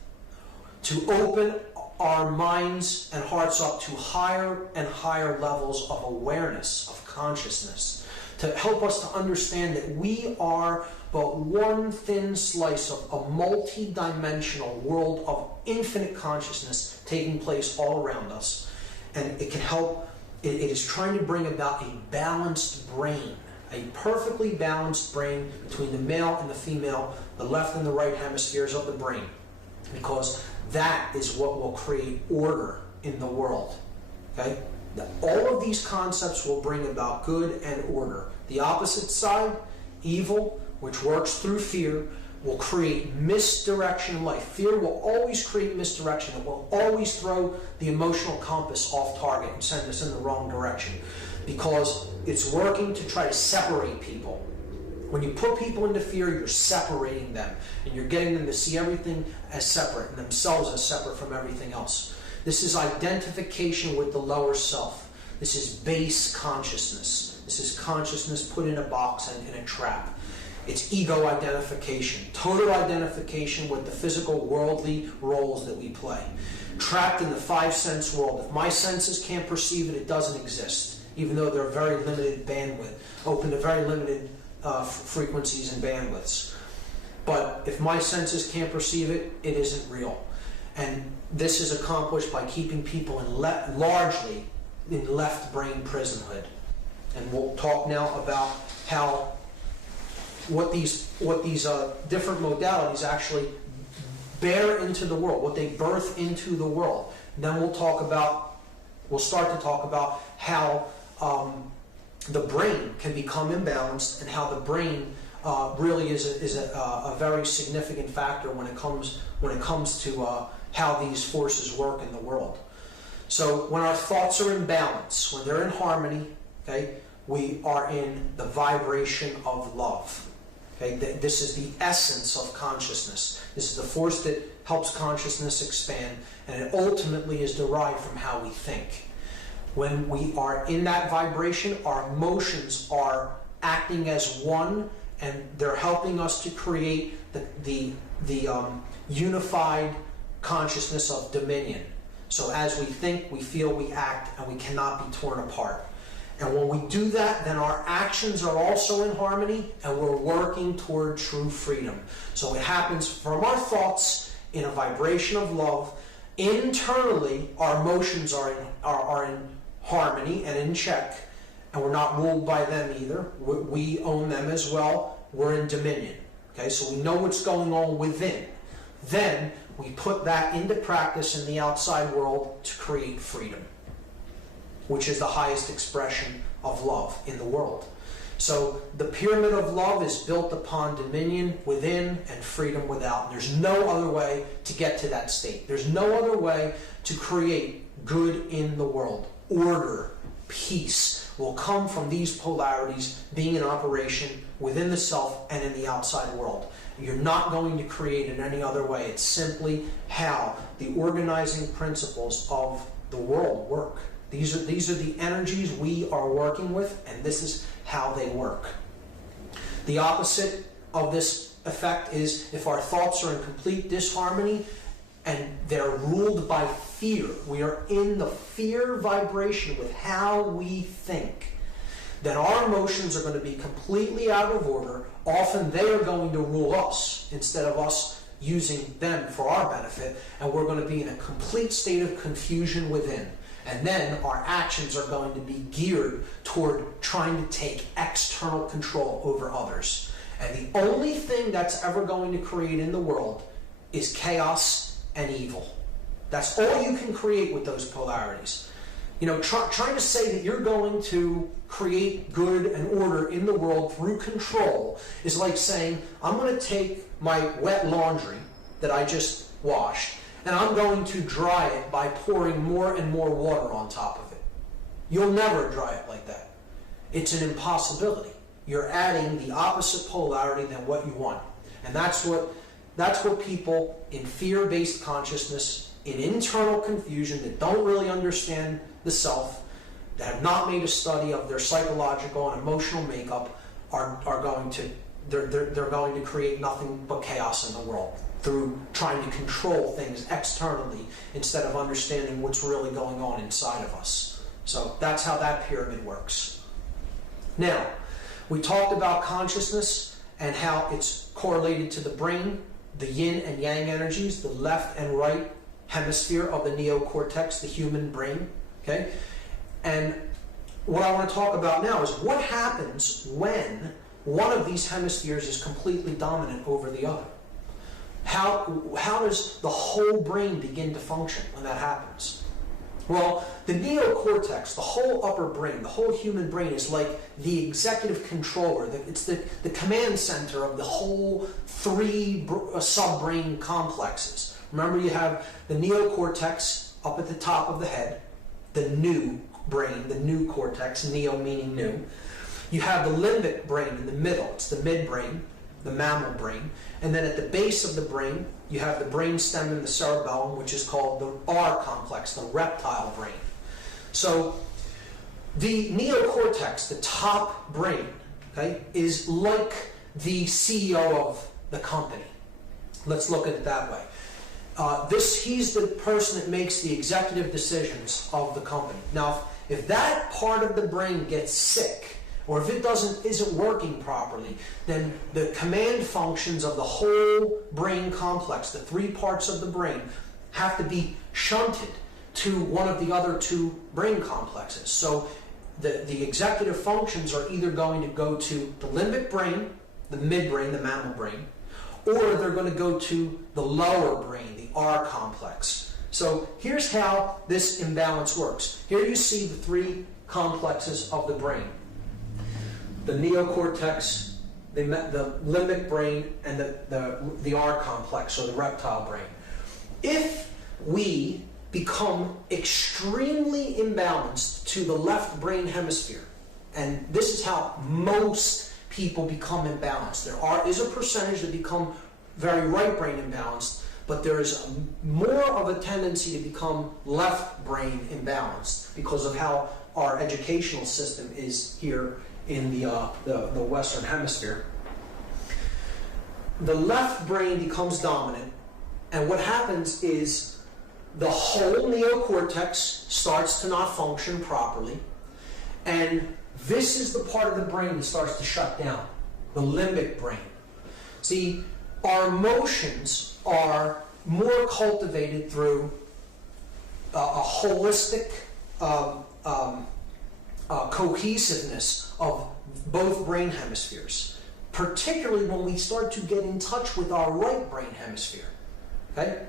to open our minds and hearts up to higher and higher levels of awareness, of consciousness, to help us to understand that we are but one thin slice of a multi-dimensional world of infinite consciousness taking place all around us. And it can help, it is trying to bring about a balanced brain, a perfectly balanced brain between the male and the female, the left and the right hemispheres of the brain, because that is what will create order in the world. Okay? All of these concepts will bring about good and order. The opposite side, evil, which works through fear, will create misdirection in life. Fear will always create misdirection. It will always throw the emotional compass off target and send us in the wrong direction. because it's working to try to separate people. When you put people into fear, you're separating them, and you're getting them to see everything as separate and themselves as separate from everything else. This is identification with the lower self. This is base consciousness. This is consciousness put in a box and in a trap. It's ego identification, total identification with the physical worldly roles that we play. Trapped in the five-sense world. If my senses can't perceive it, it doesn't exist, even though they're very limited bandwidth, open to very limited frequencies and bandwidths. But if my senses can't perceive it, it isn't real. And this is accomplished by keeping people largely in left brain prisonhood. And we'll talk now about how what these different modalities actually bear into the world, what they birth into the world. And then we'll start to talk about how the brain can become imbalanced, and how the brain really is a very significant factor when it comes to how these forces work in the world. So when our thoughts are in balance, when they're in harmony, okay, we are in the vibration of love. Okay, this is the essence of consciousness. This is the force that helps consciousness expand, and it ultimately is derived from how we think. When we are in that vibration, our emotions are acting as one, and they're helping us to create the unified consciousness of dominion. So as we think, we feel, we act, and we cannot be torn apart. And when we do that, then our actions are also in harmony, and we're working toward true freedom. So it happens from our thoughts in a vibration of love. Internally, our emotions are in harmony and in check, and we're not ruled by them either. We own them as well. We're in dominion. Okay, so we know what's going on within. Then we put that into practice in the outside world to create freedom, which is the highest expression of love in the world. So the pyramid of love is built upon dominion within and freedom without. There's no other way to get to that state. There's no other way to create good in the world. Order, peace will come from these polarities being in operation within the self and in the outside world. You're not going to create it any other way. It's simply how the organizing principles of the world work. These are the energies we are working with, and this is how they work. The opposite of this effect is if our thoughts are in complete disharmony and they're ruled by fear. We are in the fear vibration with how we think. Then our emotions are going to be completely out of order. Often they are going to rule us instead of us using them for our benefit, and we're going to be in a complete state of confusion within. And then our actions are going to be geared toward trying to take external control over others. And the only thing that's ever going to create in the world is chaos and evil. That's all you can create with those polarities. You know, trying to say that you're going to create good and order in the world through control is like saying, I'm going to take my wet laundry that I just washed, and I'm going to dry it by pouring more and more water on top of it. You'll never dry it like that. It's an impossibility. You're adding the opposite polarity than what you want. And that's what people in fear-based consciousness, in internal confusion, that don't really understand the self, that have not made a study of their psychological and emotional makeup, are going to they're going to create nothing but chaos in the world through trying to control things externally instead of understanding what's really going on inside of us. So that's how that pyramid works. Now, we talked about consciousness and how it's correlated to the brain, the yin and yang energies, the left and right hemisphere of the neocortex, the human brain. Okay? And what I want to talk about now is what happens when one of these hemispheres is completely dominant over the other. How does the whole brain begin to function when that happens? Well, the neocortex, the whole upper brain, the whole human brain is like the executive controller. It's the command center of the whole three sub-brain complexes. Remember, you have the neocortex up at the top of the head, the brain, the new cortex, neo meaning new. You have the limbic brain in the middle, it's the midbrain, the mammal brain. And then at the base of the brain, you have the brain stem and the cerebellum, which is called the R complex, the reptile brain. So the neocortex, the top brain, okay, is like the CEO of the company. Let's look at it that way. He's the person that makes the executive decisions of the company. Now, if that part of the brain gets sick, or if it isn't working properly, then the command functions of the whole brain complex, the three parts of the brain, have to be shunted to one of the other two brain complexes. So the executive functions are either going to go to the limbic brain, the midbrain, the mammal brain, or they're going to go to the lower brain, the R complex. So here's how this imbalance works. Here you see the three complexes of the brain. The neocortex, the limbic brain, and the R complex, or the reptile brain. If we become extremely imbalanced to the left brain hemisphere, and this is how most people become imbalanced. There is a percentage that become very right brain imbalanced, but there is more of a tendency to become left brain imbalanced because of how our educational system is here in the Western Hemisphere. The left brain becomes dominant, and what happens is the whole neocortex starts to not function properly, and this is the part of the brain that starts to shut down, the limbic brain. See, our emotions are more cultivated through a holistic cohesiveness of both brain hemispheres, particularly when we start to get in touch with our right brain hemisphere. Okay?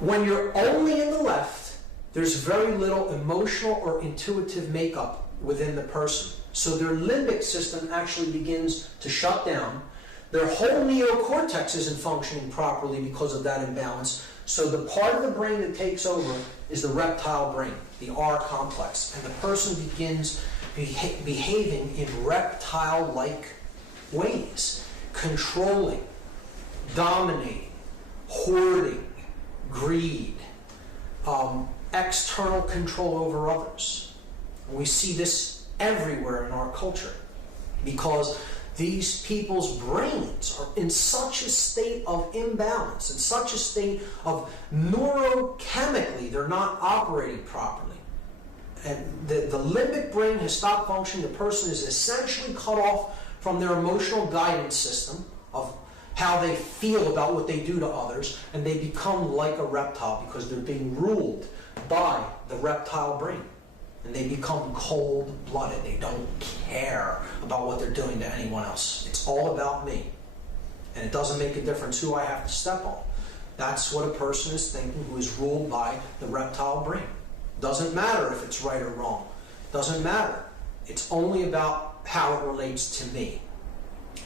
When you're only in the left, there's very little emotional or intuitive makeup within the person. So their limbic system actually begins to shut down. Their whole neocortex isn't functioning properly because of that imbalance. So the part of the brain that takes over is the reptile brain, the R complex. And the person begins behaving in reptile-like ways, controlling, dominating, hoarding, greed, external control over others. And we see this everywhere in our culture because these people's brains are in such a state of imbalance, in such a state of neurochemically, they're not operating properly. And the limbic brain has stopped functioning. The person is essentially cut off from their emotional guidance system of how they feel about what they do to others, and they become like a reptile because they're being ruled by the reptile brain. And they become cold-blooded. They don't care about what they're doing to anyone else. It's all about me. And it doesn't make a difference who I have to step on. That's what a person is thinking who is ruled by the reptile brain. Doesn't matter if it's right or wrong. Doesn't matter. It's only about how it relates to me.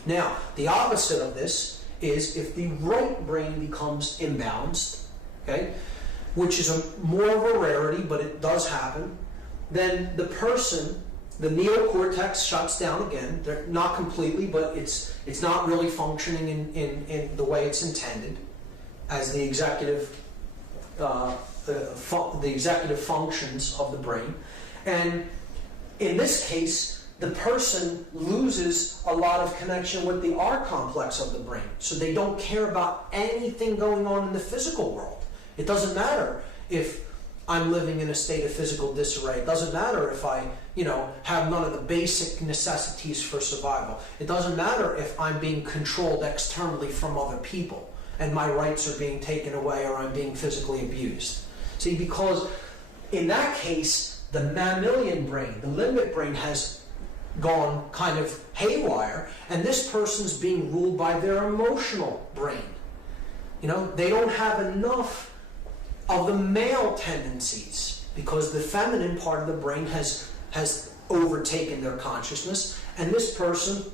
Now, the opposite of this is if the right brain becomes imbalanced, okay, which is more of a rarity, but it does happen, then the person, the neocortex shuts down again. They're not completely, but it's not really functioning in the way it's intended as the executive functions of the brain. And in this case, the person loses a lot of connection with the R complex of the brain. So they don't care about anything going on in the physical world. It doesn't matter if I'm living in a state of physical disarray. It doesn't matter if I, have none of the basic necessities for survival. It doesn't matter if I'm being controlled externally from other people and my rights are being taken away or I'm being physically abused. See, because in that case, the mammalian brain, the limbic brain has gone kind of haywire, and this person's being ruled by their emotional brain. They don't have enough of the male tendencies because the feminine part of the brain has overtaken their consciousness, and this person,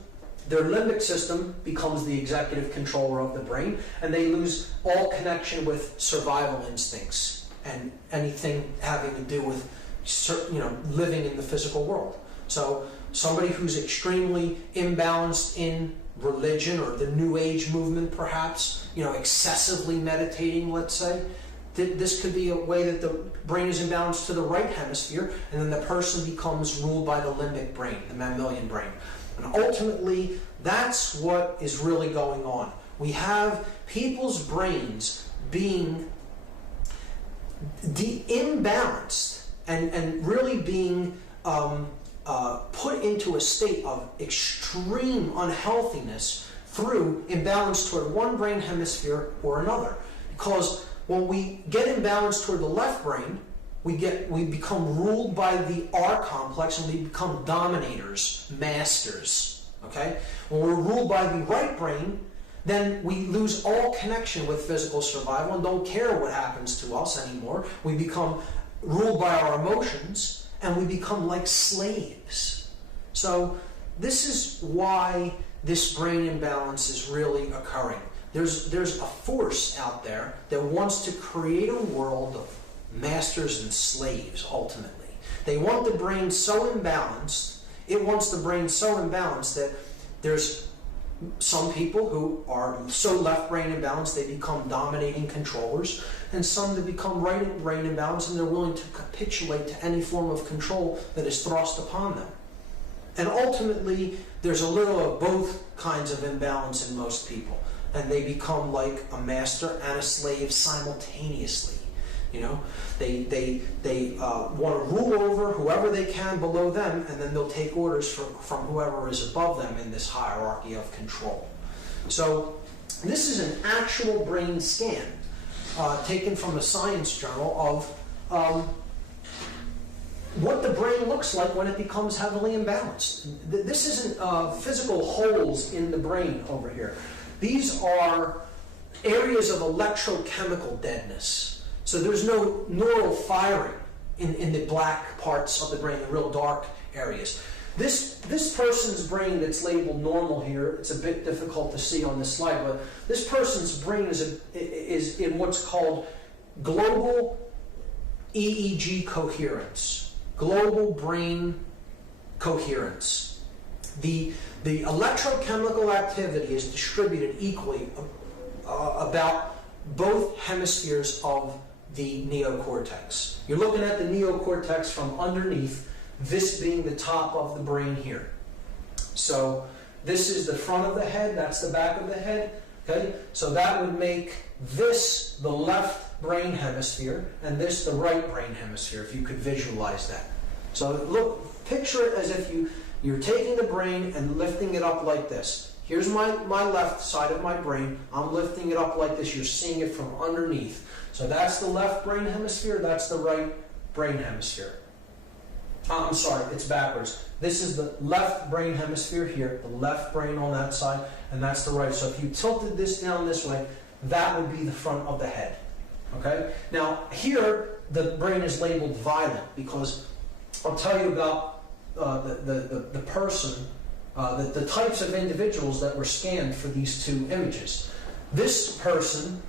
their limbic system becomes the executive controller of the brain, and they lose all connection with survival instincts and anything having to do with living in the physical world. So somebody who's extremely imbalanced in religion or the New Age movement, perhaps, excessively meditating, let's say, this could be a way that the brain is imbalanced to the right hemisphere, and then the person becomes ruled by the limbic brain, the mammalian brain. And ultimately, that's what is really going on. We have people's brains being imbalanced and really being put into a state of extreme unhealthiness through imbalance toward one brain hemisphere or another. Because when we get imbalanced toward the left brain, we become ruled by the R complex and we become dominators, masters. Okay? When we're ruled by the right brain, then we lose all connection with physical survival and don't care what happens to us anymore. We become ruled by our emotions and we become like slaves. So this is why this brain imbalance is really occurring. There's a force out there that wants to create a world of masters and slaves, ultimately. They want the brain so imbalanced, it wants the brain so imbalanced that there's some people who are so left brain imbalanced they become dominating controllers, and some that become right brain imbalanced and they're willing to capitulate to any form of control that is thrust upon them. And ultimately, there's a little of both kinds of imbalance in most people, and they become like a master and a slave simultaneously. They want to rule over whoever they can below them, and then they'll take orders from whoever is above them in this hierarchy of control. So this is an actual brain scan taken from a science journal of what the brain looks like when it becomes heavily imbalanced. This isn't physical holes in the brain over here. These are areas of electrochemical deadness. So there's no neural firing in the black parts of the brain, the real dark areas. This person's brain that's labeled normal here, it's a bit difficult to see on this slide, but this person's brain is in what's called global EEG coherence, global brain coherence. The electrochemical activity is distributed equally about both hemispheres of the neocortex. You're looking at the neocortex from underneath, this being the top of the brain here. So this is the front of the head, that's the back of the head. Okay? So that would make this the left brain hemisphere and this the right brain hemisphere, if you could visualize that. So look, picture it as if you're taking the brain and lifting it up like this. Here's my left side of my brain. I'm lifting it up like this. You're seeing it from underneath. So that's the left brain hemisphere. That's the right brain hemisphere. I'm sorry, it's backwards. This is the left brain hemisphere here, the left brain on that side, and that's the right. So if you tilted this down this way, that would be the front of the head. Okay? Now, here, the brain is labeled violent because I'll tell you about the person, the types of individuals that were scanned for these two images. This person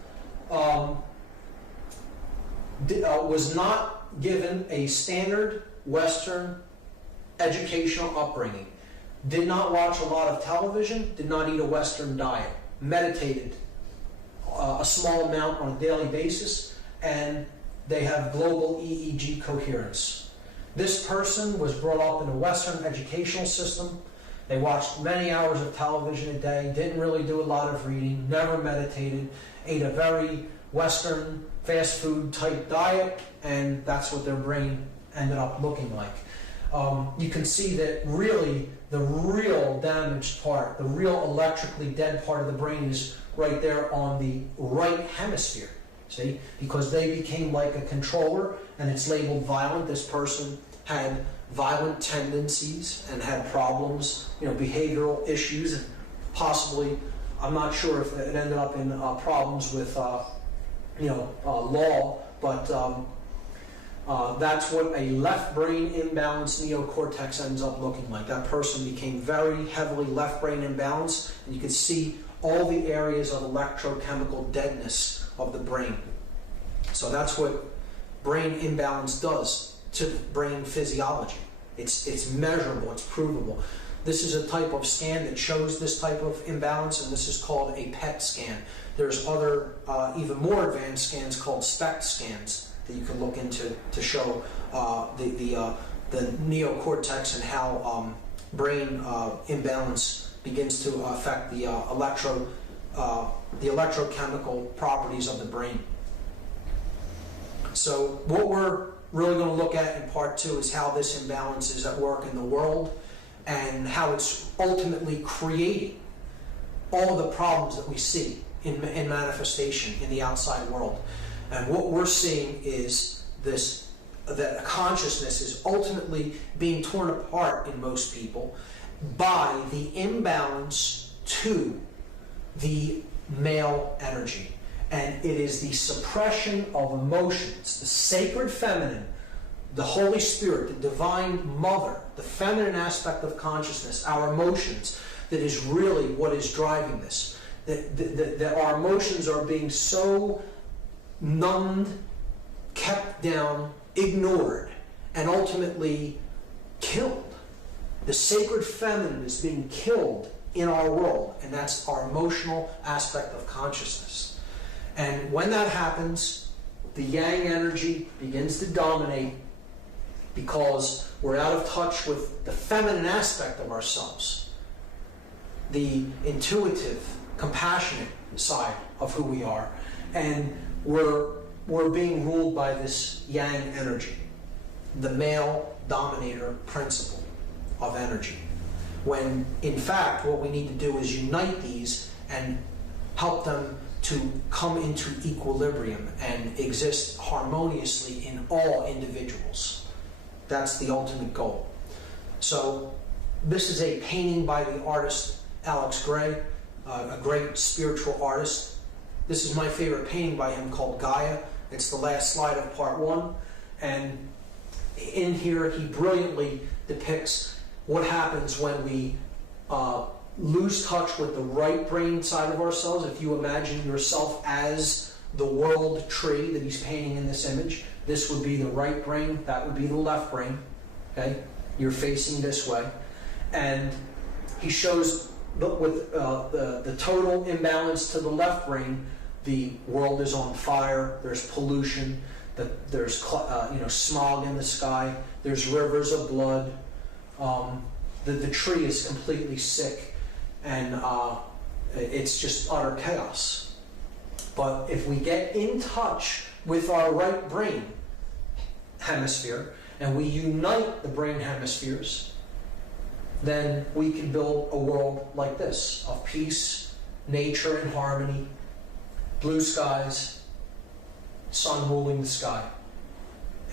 was not given a standard Western educational upbringing, did not watch a lot of television, did not eat a Western diet, meditated a small amount on a daily basis, and they have global EEG coherence. This person was brought up in a Western educational system. They watched many hours of television a day, didn't really do a lot of reading, never meditated, ate a very Western fast food type diet, and that's what their brain ended up looking like. You can see that really the real damaged part, the real electrically dead part of the brain is right there on the right hemisphere. See? Because they became like a controller, and it's labeled violent. This person had violent tendencies and had problems, behavioral issues, and possibly, I'm not sure if it ended up in problems with, law, but that's what a left brain imbalanced neocortex ends up looking like. That person became very heavily left brain imbalanced, and you can see all the areas of electrochemical deadness of the brain. So that's what brain imbalance does to the brain physiology. It's measurable, it's provable. This is a type of scan that shows this type of imbalance, and this is called a PET scan. There's other, even more advanced scans called SPECT scans that you can look into to show the neocortex and how brain imbalance begins to affect the electrochemical properties of the brain. So what we're really going to look at in part 2 is how this imbalance is at work in the world and how it's ultimately creating all of the problems that we see in manifestation in the outside world. And what we're seeing is this, that consciousness is ultimately being torn apart in most people by the imbalance to the male energy. And it is the suppression of emotions, the sacred feminine, the Holy Spirit, the Divine Mother, the feminine aspect of consciousness, our emotions, that is really what is driving this. That our emotions are being so numbed, kept down, ignored, and ultimately killed. The sacred feminine is being killed in our world, and that's our emotional aspect of consciousness. And when that happens, the yang energy begins to dominate because we're out of touch with the feminine aspect of ourselves, the intuitive, compassionate side of who we are, and we're being ruled by this yang energy, the male dominator principle of energy. When in fact what we need to do is unite these and help them to come into equilibrium and exist harmoniously in all individuals. That's the ultimate goal. So this is a painting by the artist Alex Gray, a great spiritual artist. This is my favorite painting by him called Gaia. It's the last slide of part 1. And in here he brilliantly depicts what happens when we lose touch with the right brain side of ourselves. If you imagine yourself as the world tree that he's painting in this image, this would be the right brain, that would be the left brain. Okay, you're facing this way, and he shows with the total imbalance to the left brain. The world is on fire. There's pollution. There's smog in the sky. There's rivers of blood. The tree is completely sick, and it's just utter chaos. But if we get in touch with our right brain hemisphere and we unite the brain hemispheres, then we can build a world like this, of peace, nature in harmony, blue skies, sun ruling the sky.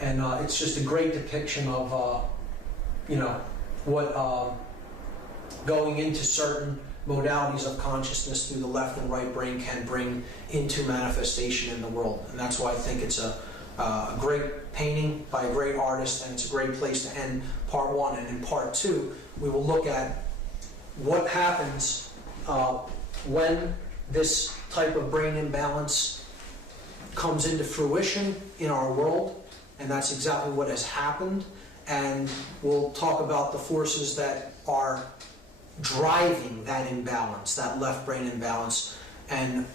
And it's just a great depiction of what going into certain modalities of consciousness through the left and right brain can bring into manifestation in the world. And that's why I think it's a great painting by a great artist, and it's a great place to end part 1. And in part 2, we will look at what happens when this type of brain imbalance comes into fruition in our world, and that's exactly what has happened. And we'll talk about the forces that are driving that imbalance, that left brain imbalance, and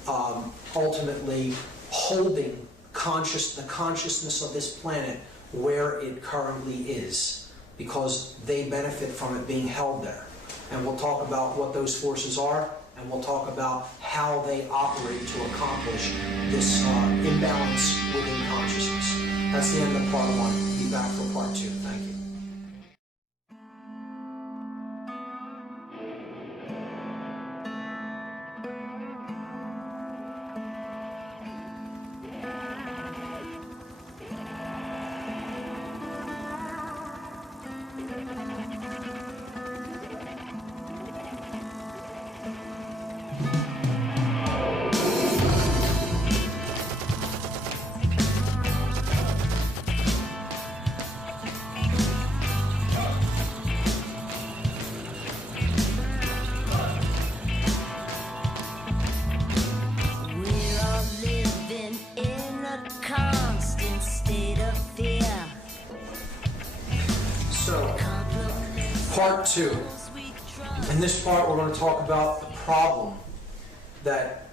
ultimately holding the consciousness of this planet where it currently is, because they benefit from it being held there. And we'll talk about what those forces are, and we'll talk about how they operate to accomplish this imbalance within consciousness. That's the end of part 1. Be back for part 2. Thank you. So, part 2. In this part, we're going to talk about the problem that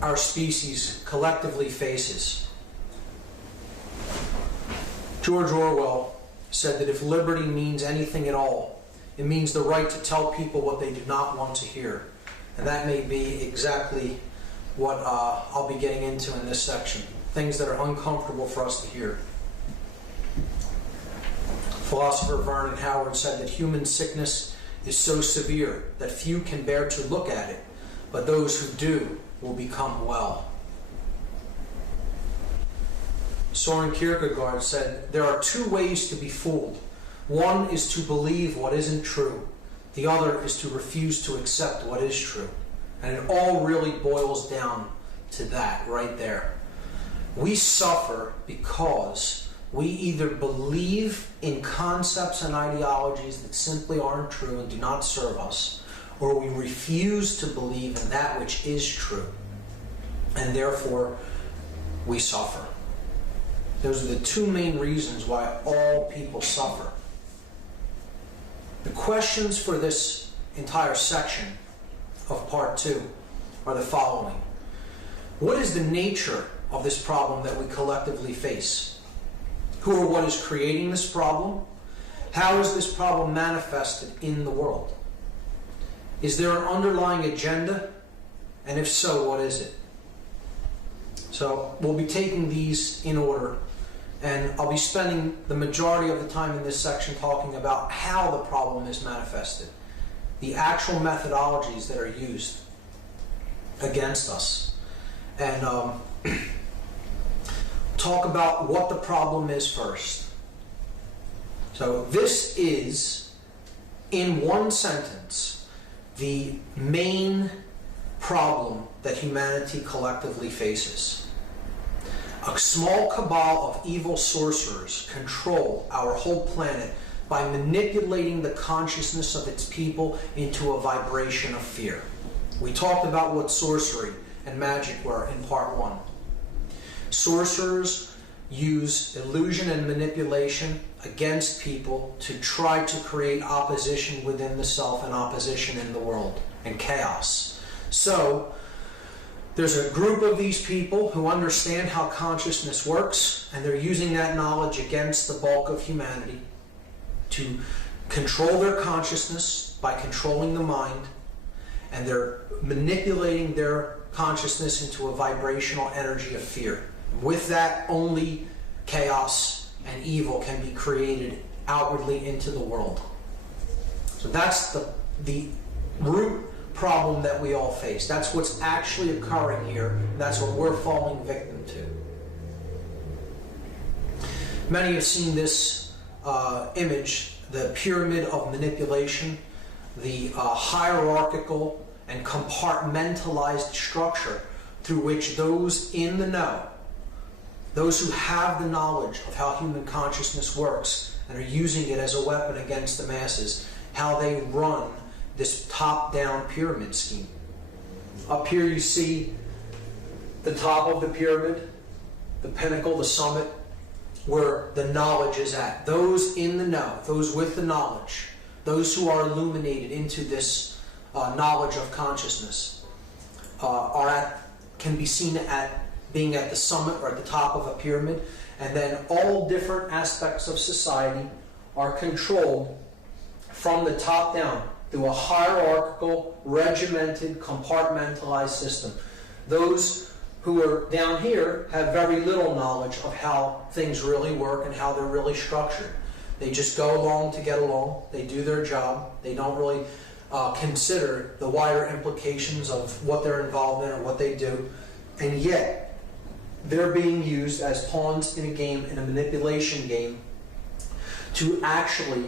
our species collectively faces. George Orwell said that if liberty means anything at all, it means the right to tell people what they do not want to hear. And that may be exactly what I'll be getting into in this section. Things that are uncomfortable for us to hear. Philosopher Vernon Howard said that human sickness is so severe that few can bear to look at it, but those who do will become well. Soren Kierkegaard said, there are two ways to be fooled. One is to believe what isn't true. The other is to refuse to accept what is true. And it all really boils down to that right there. We suffer because we either believe in concepts and ideologies that simply aren't true and do not serve us, or we refuse to believe in that which is true, and therefore we suffer. Those are the two main reasons why all people suffer. The questions for this entire section of part 2 are the following. What is the nature of this problem that we collectively face? Who or what is creating this problem? How is this problem manifested in the world? Is there an underlying agenda? And if so, what is it? So we'll be taking these in order, and I'll be spending the majority of the time in this section talking about how the problem is manifested, the actual methodologies that are used against us, and talk about what the problem is first. So this is, in one sentence, the main problem that humanity collectively faces. A small cabal of evil sorcerers control our whole planet by manipulating the consciousness of its people into a vibration of fear. We talked about what sorcery and magic were in part 1. Sorcerers use illusion and manipulation against people to try to create opposition within the self and opposition in the world and chaos. So there's a group of these people who understand how consciousness works, and they're using that knowledge against the bulk of humanity to control their consciousness by controlling the mind, and they're manipulating their consciousness into a vibrational energy of fear. With that, only chaos and evil can be created outwardly into the world. So that's the root problem that we all face. That's what's actually occurring here. That's what we're falling victim to. Many have seen this image, the pyramid of manipulation, the hierarchical and compartmentalized structure through which those in the know, those who have the knowledge of how human consciousness works and are using it as a weapon against the masses, how they run this top-down pyramid scheme. Up here you see the top of the pyramid, the pinnacle, the summit, where the knowledge is at. Those in the know, those with the knowledge, those who are illuminated into this knowledge of consciousness, can be seen being at the summit or at the top of a pyramid, and then all different aspects of society are controlled from the top down through a hierarchical, regimented, compartmentalized system. Those who are down here have very little knowledge of how things really work and how they're really structured. They just go along to get along. They do their job. They don't really consider the wider implications of what they're involved in or what they do. And yet, they're being used as pawns in a game, in a manipulation game, to actually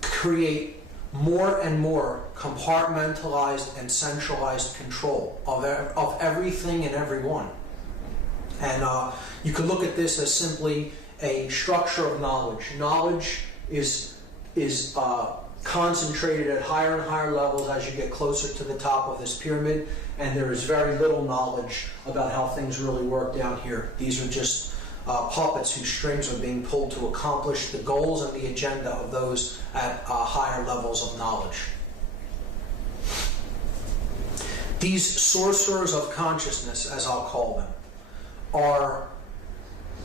create more and more compartmentalized and centralized control of everything and everyone. And you could look at this as simply a structure of knowledge. Knowledge is concentrated at higher and higher levels as you get closer to the top of this pyramid, and there is very little knowledge about how things really work down here. These are just puppets whose strings are being pulled to accomplish the goals and the agenda of those at higher levels of knowledge. These sorcerers of consciousness, as I'll call them, are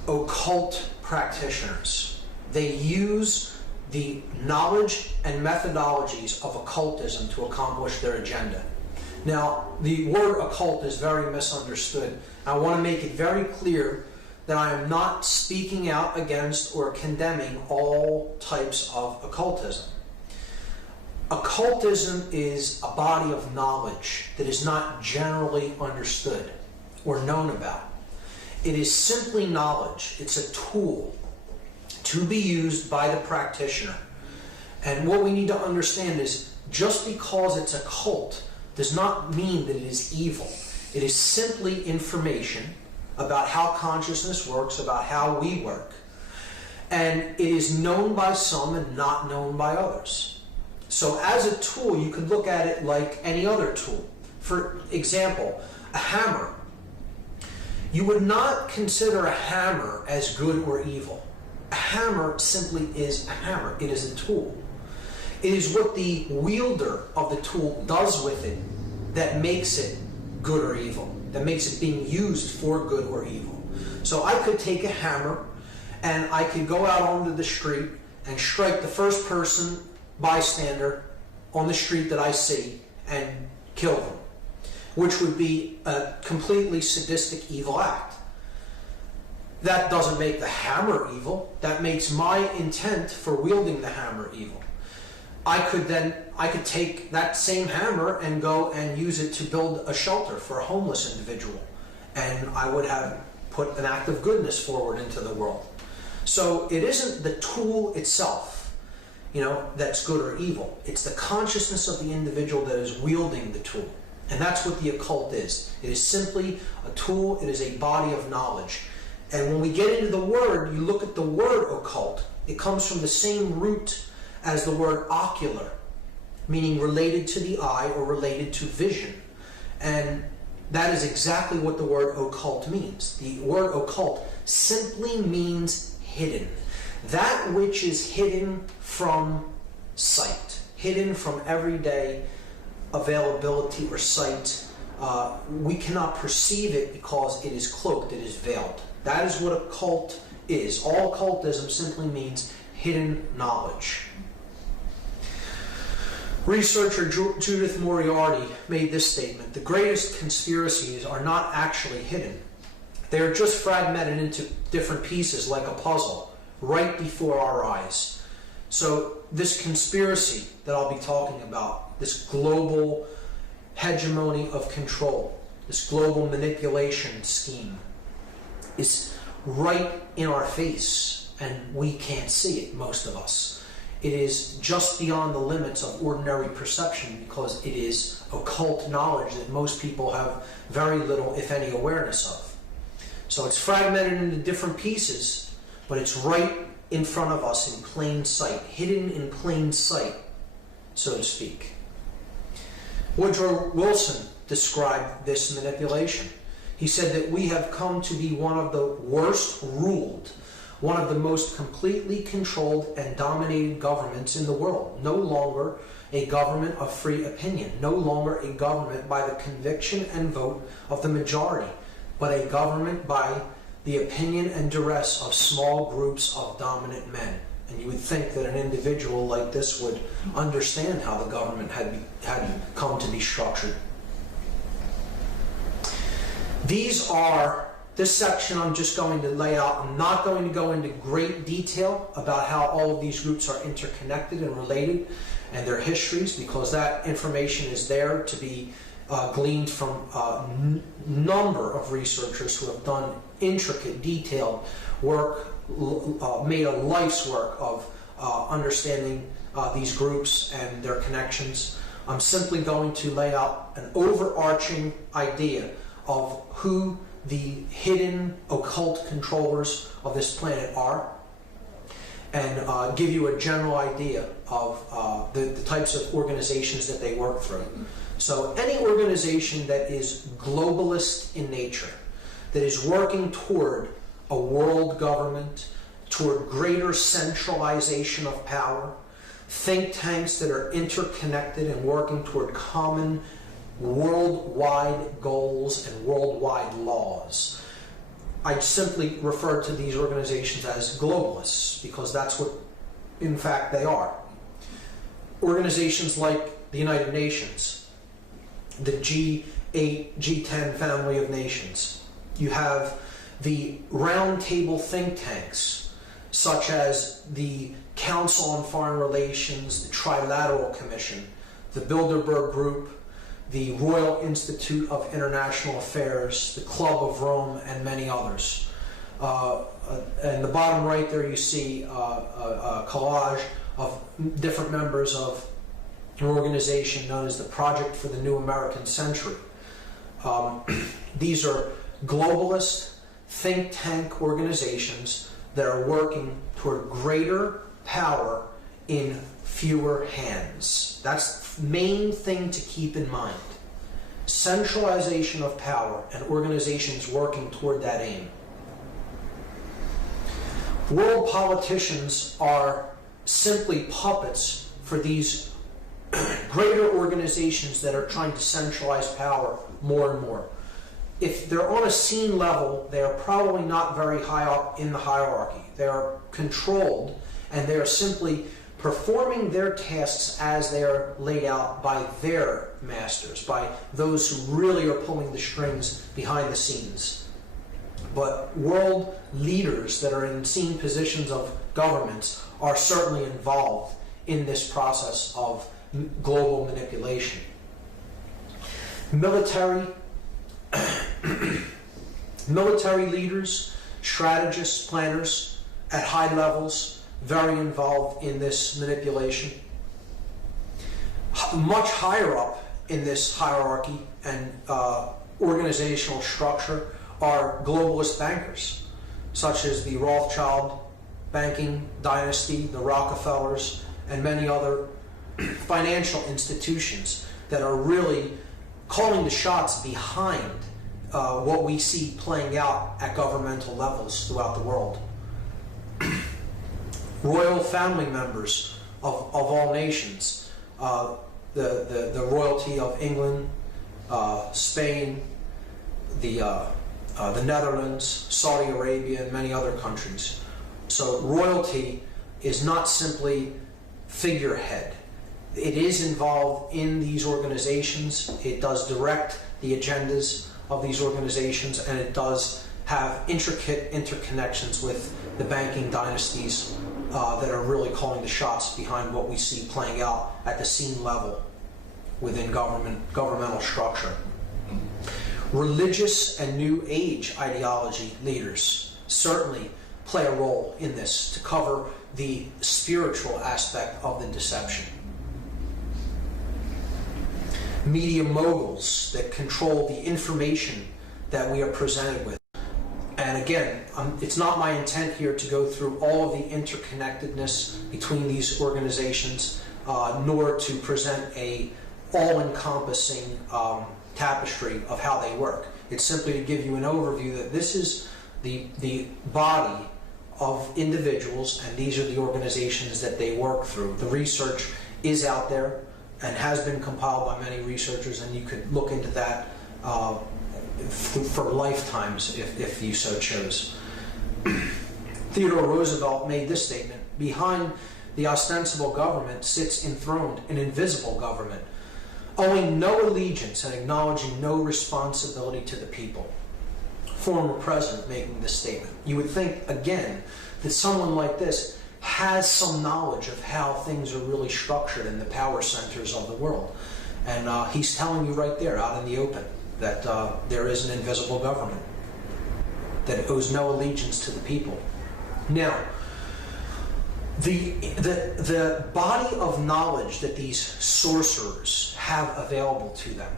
occult practitioners. They use the knowledge and methodologies of occultism to accomplish their agenda. Now, the word occult is very misunderstood. I want to make it very clear that I am not speaking out against or condemning all types of occultism. Occultism is a body of knowledge that is not generally understood or known about. It is simply knowledge. It's a tool to be used by the practitioner. And what we need to understand is just because it's occult does not mean that it is evil. It is simply information about how consciousness works, about how we work. And it is known by some and not known by others. So as a tool, you could look at it like any other tool. For example, a hammer. You would not consider a hammer as good or evil. A hammer simply is a hammer. It is a tool. It is what the wielder of the tool does with it that makes it good or evil, that makes it being used for good or evil. So I could take a hammer and I could go out onto the street and strike the first person, bystander, on the street that I see and kill them, which would be a completely sadistic, evil act. That doesn't make the hammer evil. That makes my intent for wielding the hammer evil. I could take that same hammer and go and use it to build a shelter for a homeless individual, and I would have put an act of goodness forward into the world. So it isn't the tool itself, that's good or evil. It's the consciousness of the individual that is wielding the tool. And that's what the occult is. It is simply a tool. It is a body of knowledge. And when we get into the word, you look at the word occult, it comes from the same root as the word ocular, meaning related to the eye or related to vision. And that is exactly what the word occult means. The word occult simply means hidden. That which is hidden from sight, hidden from everyday availability or sight. We cannot perceive it because it is cloaked, it is veiled. That is what occult is. All occultism simply means hidden knowledge. Researcher Judith Moriarty made this statement: the greatest conspiracies are not actually hidden. They are just fragmented into different pieces like a puzzle right before our eyes. So this conspiracy that I'll be talking about, this global hegemony of control, this global manipulation scheme, is right in our face, and we can't see it, most of us. It is just beyond the limits of ordinary perception because it is occult knowledge that most people have very little, if any, awareness of. So it's fragmented into different pieces, but it's right in front of us in plain sight, hidden in plain sight, so to speak. Woodrow Wilson described this manipulation. He said that we have come to be one of the worst ruled, one of the most completely controlled and dominated governments in the world. No longer a government of free opinion, no longer a government by the conviction and vote of the majority, but a government by the opinion and duress of small groups of dominant men. And you would think that an individual like this would understand how the government had come to be structured. This section I'm just going to lay out. I'm not going to go into great detail about how all of these groups are interconnected and related and their histories, because that information is there to be gleaned from a number of researchers who have done intricate, detailed work, made a life's work of understanding these groups and their connections. I'm simply going to lay out an overarching idea of who the hidden occult controllers of this planet are, and give you a general idea of the types of organizations that they work through. So any organization that is globalist in nature, that is working toward a world government, toward greater centralization of power, think tanks that are interconnected and working toward common worldwide goals and worldwide laws. I simply refer to these organizations as globalists because that's what, in fact, they are. Organizations like the United Nations, the G8, G10 family of nations. You have the roundtable think tanks, such as the Council on Foreign Relations, the Trilateral Commission, the Bilderberg Group, the Royal Institute of International Affairs, the Club of Rome, and many others. And the bottom right there you see a collage of different members of an organization known as the Project for the New American Century. These are globalist think tank organizations that are working toward greater power in fewer hands. That's the main thing to keep in mind. Centralization of power and organizations working toward that aim. World politicians are simply puppets for these greater organizations that are trying to centralize power more and more. If they're on a scene level, they are probably not very high up in the hierarchy. They are controlled, and they are simply performing their tasks as they are laid out by their masters, by those who really are pulling the strings behind the scenes. But world leaders that are in senior positions of governments are certainly involved in this process of global manipulation. Military leaders, strategists, planners at high levels, very involved in this manipulation. Much higher up in this hierarchy and organizational structure are globalist bankers, such as the Rothschild banking dynasty, the Rockefellers, and many other financial institutions that are really calling the shots behind what we see playing out at governmental levels throughout the world. Royal family members of all nations, the royalty of England, Spain, the Netherlands, Saudi Arabia, and many other countries. So royalty is not simply figurehead. It is involved in these organizations. It does direct the agendas of these organizations, and it does have intricate interconnections with the banking dynasties that are really calling the shots behind what we see playing out at the scene level within governmental structure. Religious and New Age ideology leaders certainly play a role in this to cover the spiritual aspect of the deception. Media moguls that control the information that we are presented with. And again, it's not my intent here to go through all of the interconnectedness between these organizations, nor to present a all-encompassing tapestry of how they work. It's simply to give you an overview that this is the body of individuals, and these are the organizations that they work through. The research is out there and has been compiled by many researchers, and you could look into that for lifetimes if you so chose. Theodore Roosevelt made this statement: behind the ostensible government sits enthroned an invisible government, owing no allegiance and acknowledging no responsibility to the people. Former president making this statement. You would think, again, that someone like this has some knowledge of how things are really structured in the power centers of the world. And he's telling you right there, out in the open, that there is an invisible government that owes no allegiance to the people. Now, the body of knowledge that these sorcerers have available to them,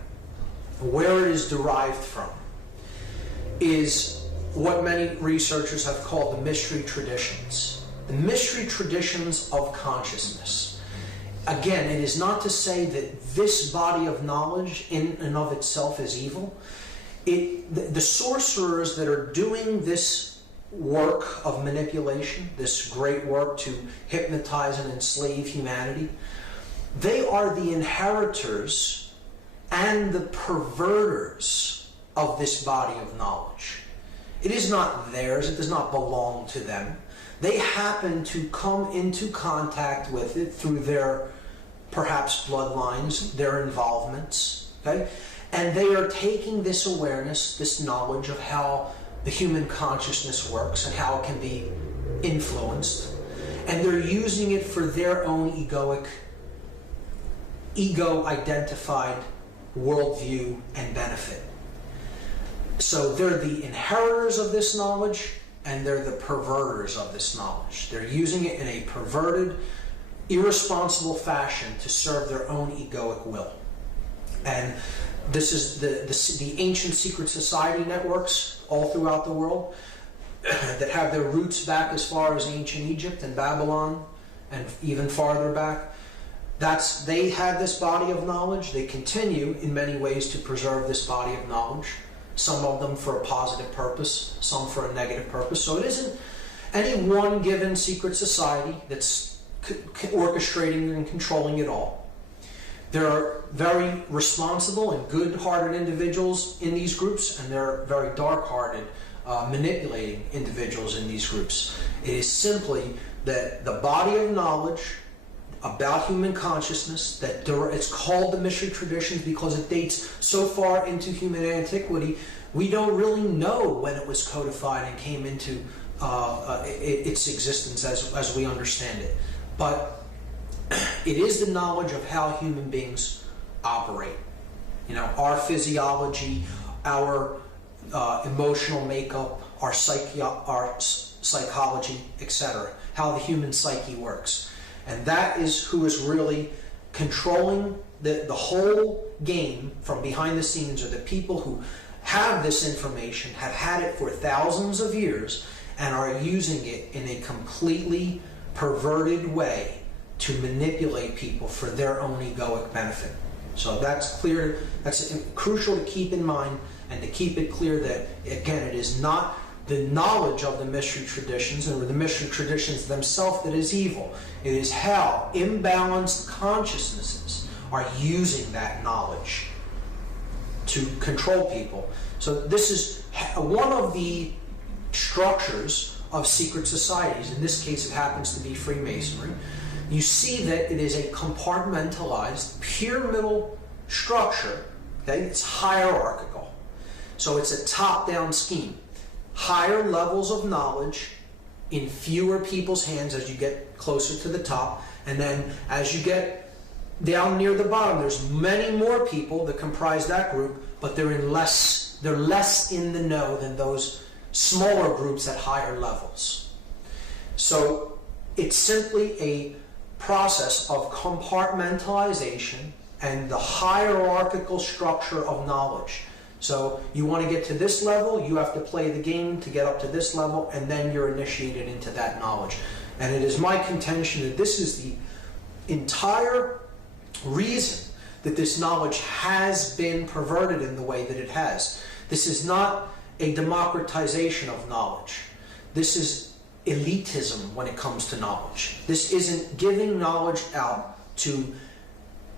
where it is derived from, is what many researchers have called the mystery traditions. The mystery traditions of consciousness. Again, it is not to say that this body of knowledge in and of itself is evil. The sorcerers that are doing this work of manipulation, this great work to hypnotize and enslave humanity, they are the inheritors and the perverters of this body of knowledge. It is not theirs, it does not belong to them. They happen to come into contact with it through their, perhaps, bloodlines, their involvements, okay? And they are taking this awareness, this knowledge of how the human consciousness works and how it can be influenced, and they're using it for their own ego-identified worldview and benefit. So they're the inheritors of this knowledge, and they're the perverters of this knowledge. They're using it in a perverted, irresponsible fashion to serve their own egoic will. And this is the ancient secret society networks all throughout the world that have their roots back as far as ancient Egypt and Babylon and even farther back. They had this body of knowledge. They continue in many ways to preserve this body of knowledge. Some of them for a positive purpose, some for a negative purpose. So it isn't any one given secret society that's orchestrating and controlling it all. There are very responsible and good-hearted individuals in these groups, and there are very dark-hearted, manipulating individuals in these groups. It is simply that the body of knowledge about human consciousness, that it's called the mystery traditions because it dates so far into human antiquity, we don't really know when it was codified and came into its existence as we understand it. But it is the knowledge of how human beings operate. You know, our physiology, our emotional makeup, our psychology, etc. How the human psyche works. And that is who is really controlling the whole game from behind the scenes, are the people who have this information, have had it for thousands of years, and are using it in a completely perverted way to manipulate people for their own egoic benefit. So that's clear. That's crucial to keep in mind, and to keep it clear that, again, it is not the knowledge of the mystery traditions or the mystery traditions themselves that is evil. It is how imbalanced consciousnesses are using that knowledge to control people. So this is one of the structures of secret societies. In this case, it happens to be Freemasonry. You see that it is a compartmentalized, pyramidal structure. Okay? It's hierarchical. So it's a top-down scheme. Higher levels of knowledge in fewer people's hands as you get closer to the top, and then as you get down near the bottom, there's many more people that comprise that group, but they're less in the know than those smaller groups at higher levels. So it's simply a process of compartmentalization and the hierarchical structure of knowledge. So you want to get to this level, you have to play the game to get up to this level, and then you're initiated into that knowledge. And it is my contention that this is the entire reason that this knowledge has been perverted in the way that it has. This is not a democratization of knowledge. This is elitism when it comes to knowledge. This isn't giving knowledge out to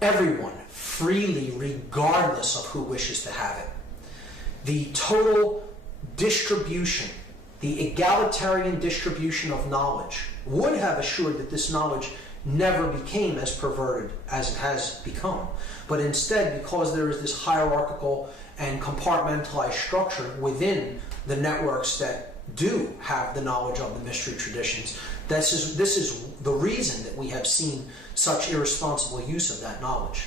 everyone freely, regardless of who wishes to have it. The total distribution, the egalitarian distribution of knowledge would have assured that this knowledge never became as perverted as it has become. But instead, because there is this hierarchical and compartmentalized structure within the networks that do have the knowledge of the mystery traditions, this is the reason that we have seen such irresponsible use of that knowledge.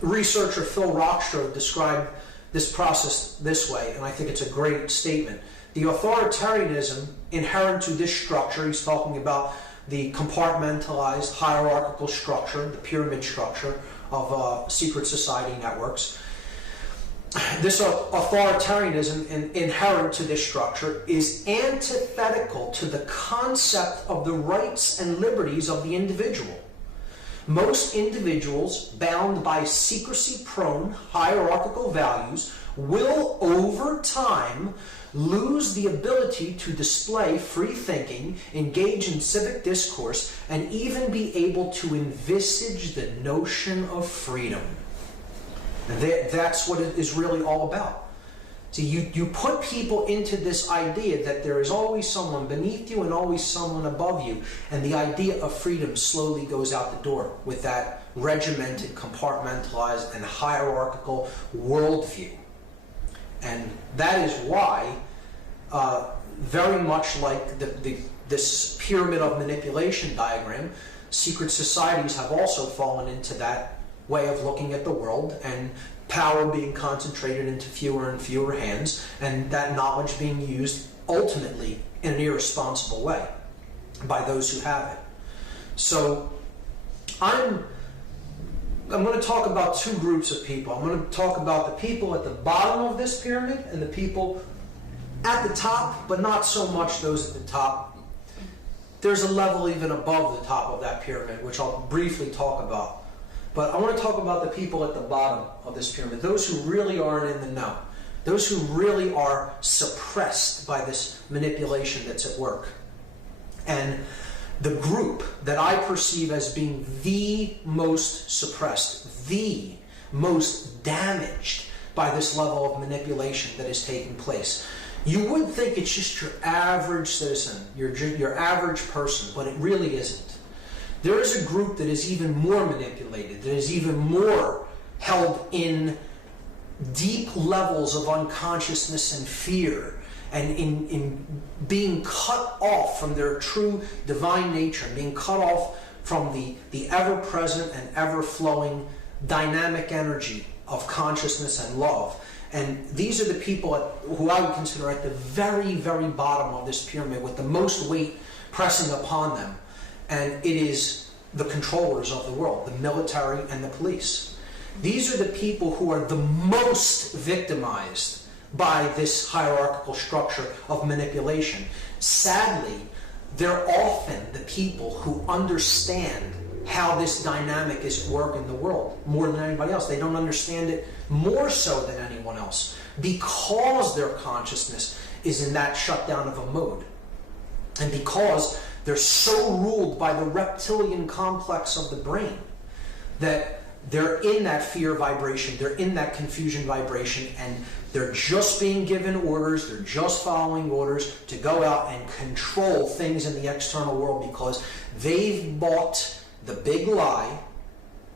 Researcher Phil Rockstrode described this process this way, and I think it's a great statement. The authoritarianism inherent to this structure, he's talking about the compartmentalized hierarchical structure, the pyramid structure of secret society networks. This authoritarianism inherent to this structure is antithetical to the concept of the rights and liberties of the individual. Most individuals bound by secrecy-prone hierarchical values will, over time, lose the ability to display free thinking, engage in civic discourse, and even be able to envisage the notion of freedom. That's what it is really all about. See, you put people into this idea that there is always someone beneath you and always someone above you, and the idea of freedom slowly goes out the door with that regimented, compartmentalized, and hierarchical worldview. And that is why, very much like this pyramid of manipulation diagram, secret societies have also fallen into that way of looking at the world, and power being concentrated into fewer and fewer hands, and that knowledge being used ultimately in an irresponsible way by those who have it. So I'm going to talk about two groups of people. I'm going to talk about the people at the bottom of this pyramid and the people at the top, but not so much those at the top. There's a level even above the top of that pyramid, which I'll briefly talk about. But I want to talk about the people at the bottom of this pyramid, those who really aren't in the know, those who really are suppressed by this manipulation that's at work. And the group that I perceive as being the most suppressed, the most damaged by this level of manipulation that is taking place. You would think it's just your average citizen, your average person, but it really isn't. There is a group that is even more manipulated, that is even more held in deep levels of unconsciousness and fear, and in being cut off from their true divine nature, being cut off from the ever-present and ever-flowing dynamic energy of consciousness and love. And these are the people who I would consider at the very, very bottom of this pyramid with the most weight pressing upon them. And it is the controllers of the world, the military and the police. These are the people who are the most victimized by this hierarchical structure of manipulation. Sadly, they're often the people who understand how this dynamic is at work in the world more than anybody else. They don't understand it more so than anyone else because their consciousness is in that shutdown of a mode. And because they're so ruled by the reptilian complex of the brain that they're in that fear vibration, they're in that confusion vibration, and they're just being given orders, they're just following orders to go out and control things in the external world because they've bought the big lie,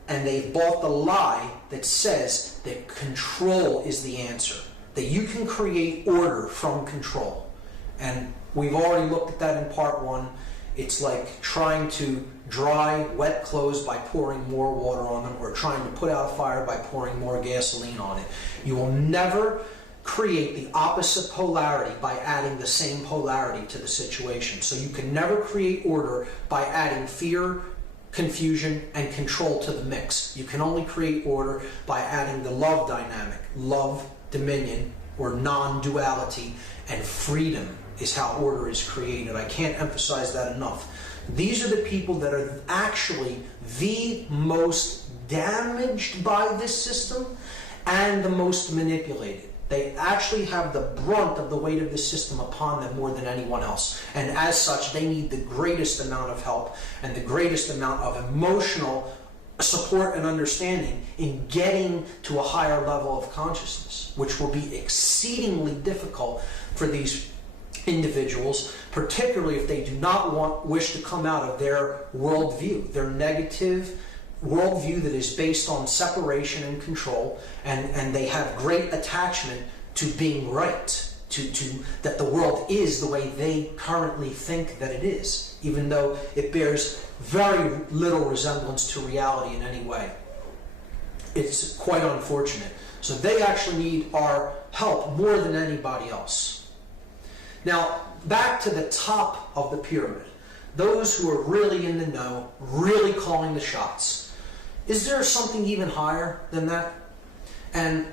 and they've bought the lie that says that control is the answer, that you can create order from control. And we've already looked at that in part one. It's like trying to dry wet clothes by pouring more water on them, or trying to put out a fire by pouring more gasoline on it. You will never create the opposite polarity by adding the same polarity to the situation. So you can never create order by adding fear, confusion, and control to the mix. You can only create order by adding the love dynamic, love, dominion, or non-duality, and freedom is how order is created. I can't emphasize that enough. These are the people that are actually the most damaged by this system and the most manipulated. They actually have the brunt of the weight of the system upon them more than anyone else. And as such, they need the greatest amount of help and the greatest amount of emotional support and understanding in getting to a higher level of consciousness, which will be exceedingly difficult for these individuals, particularly if they do not wish to come out of their worldview, their negative worldview that is based on separation and control, and they have great attachment to being right, to that the world is the way they currently think that it is, even though it bears very little resemblance to reality in any way. It's quite unfortunate. So they actually need our help more than anybody else. Now, back to the top of the pyramid, those who are really in the know, really calling the shots. Is there something even higher than that? And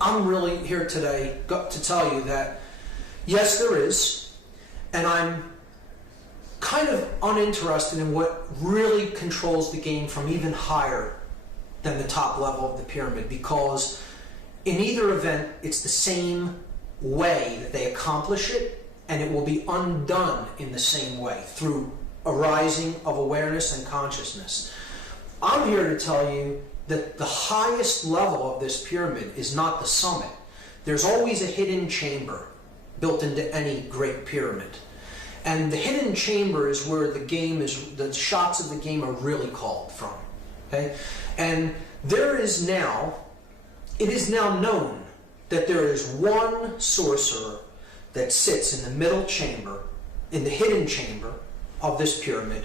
I'm really here today to tell you that, yes, there is, and I'm kind of uninterested in what really controls the game from even higher than the top level of the pyramid, because in either event, it's the same way that they accomplish it, and it will be undone in the same way through a rising of awareness and consciousness. I'm here to tell you that the highest level of this pyramid is not the summit. There's always a hidden chamber built into any great pyramid. And the hidden chamber is where the shots of the game are really called from. Okay? And it is now known that there is one sorcerer that sits in the middle chamber, in the hidden chamber of this pyramid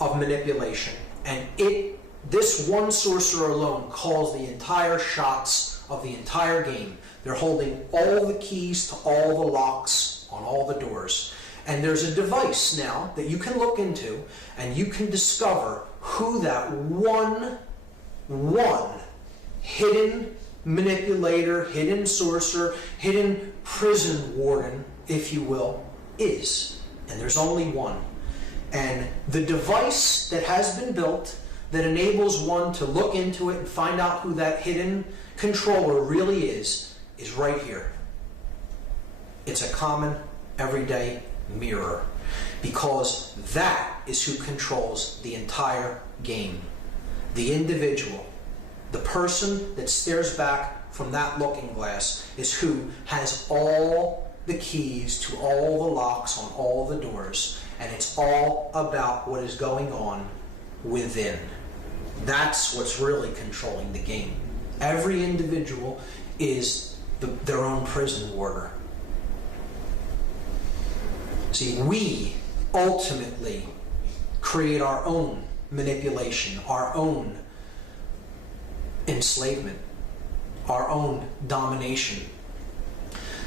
of manipulation. And this one sorcerer alone calls the entire shots of the entire game. They're holding all the keys to all the locks on all the doors. And there's a device now that you can look into, and you can discover who that one hidden manipulator, hidden sorcerer, hidden prison warden, if you will, is. And there's only one. And the device that has been built that enables one to look into it and find out who that hidden controller really is right here. It's a common, everyday mirror, because that is who controls the entire game. The individual, the person that stares back from that looking glass, is who has all the keys to all the locks on all the doors, and it's all about what is going on within. That's what's really controlling the game. Every individual is their own prison warder. See, we ultimately create our own manipulation, our own enslavement, our own domination.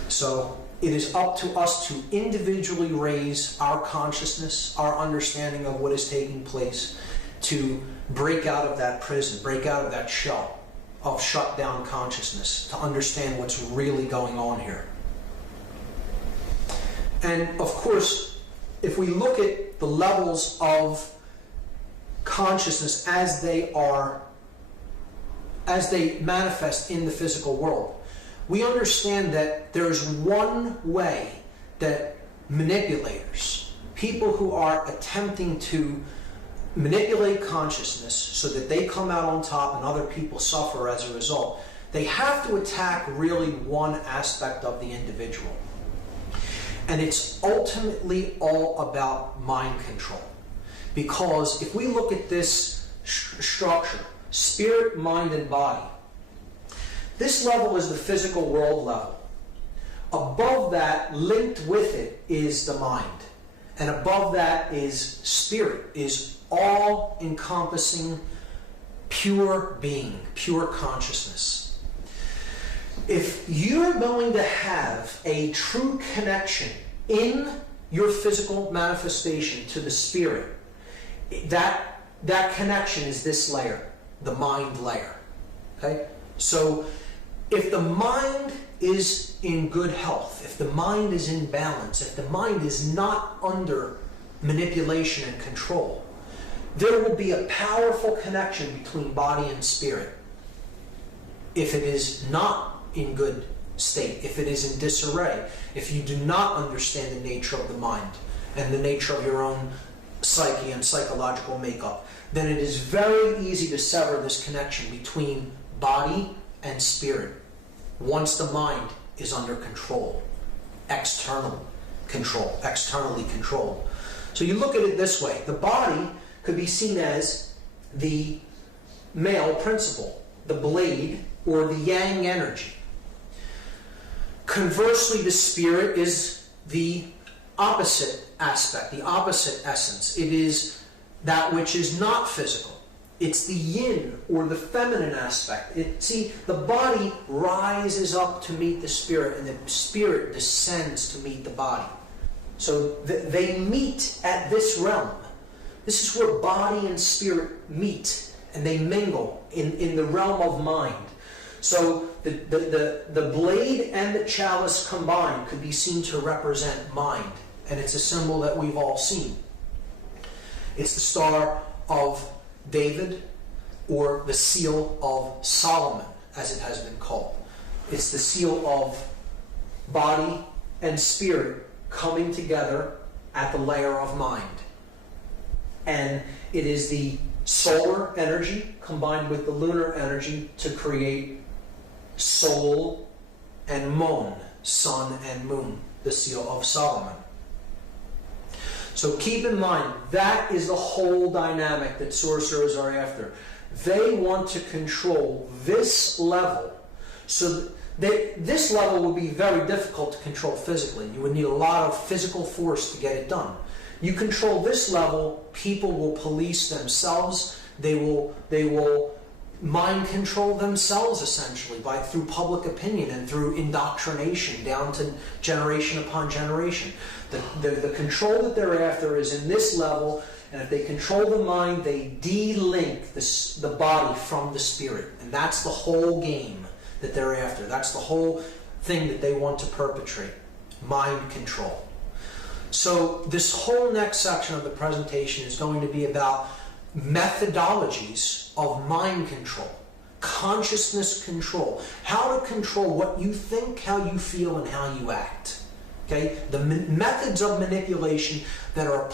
So it is up to us to individually raise our consciousness, our understanding of what is taking place, to break out of that prison, break out of that shell of shut down consciousness, to understand what's really going on here. And of course, if we look at the levels of consciousness as they manifest in the physical world, we understand that there's one way that manipulators, people who are attempting to manipulate consciousness so that they come out on top and other people suffer as a result, they have to attack really one aspect of the individual. And it's ultimately all about mind control. Because if we look at this structure, spirit, mind, and body, this level is the physical world level. Above that, linked with it, is the mind. And above that is spirit, is all-encompassing pure being, pure consciousness. If you're going to have a true connection in your physical manifestation to the spirit, that connection is this layer, the mind layer. Okay? So if the mind is in good health, if the mind is in balance, if the mind is not under manipulation and control, there will be a powerful connection between body and spirit. If it is not in good state, if it is in disarray, if you do not understand the nature of the mind and the nature of your own psyche and psychological makeup, then it is very easy to sever this connection between body and spirit once the mind is under control, externally controlled. So you look at it this way. The body could be seen as the male principle, the blade, or the yang energy. Conversely, the spirit is the opposite aspect, the opposite essence. It is that which is not physical. It's the yin, or the feminine aspect. See, the body rises up to meet the spirit, and the spirit descends to meet the body. So they meet at this realm. This is where body and spirit meet, and they mingle in the realm of mind. So the blade and the chalice combined could be seen to represent mind, and it's a symbol that we've all seen. It's the Star of David, or the Seal of Solomon, as it has been called. It's the seal of body and spirit coming together at the layer of mind. And it is the solar energy combined with the lunar energy to create Sol and Mon, sun and moon, the seal of Solomon. So keep in mind, that is the whole dynamic that sorcerers are after. They want to control this level. So this level would be very difficult to control physically. You would need a lot of physical force to get it done. You control this level, people will police themselves. They will mind control themselves essentially through public opinion and through indoctrination down to generation upon generation. The control that they're after is in this level, and if they control the mind, they de-link the body from the spirit. And that's the whole game that they're after. That's the whole thing that they want to perpetrate. Mind control. So this whole next section of the presentation is going to be about methodologies of mind control, consciousness control, how to control what you think, how you feel, and how you act. Okay? The methods of manipulation that are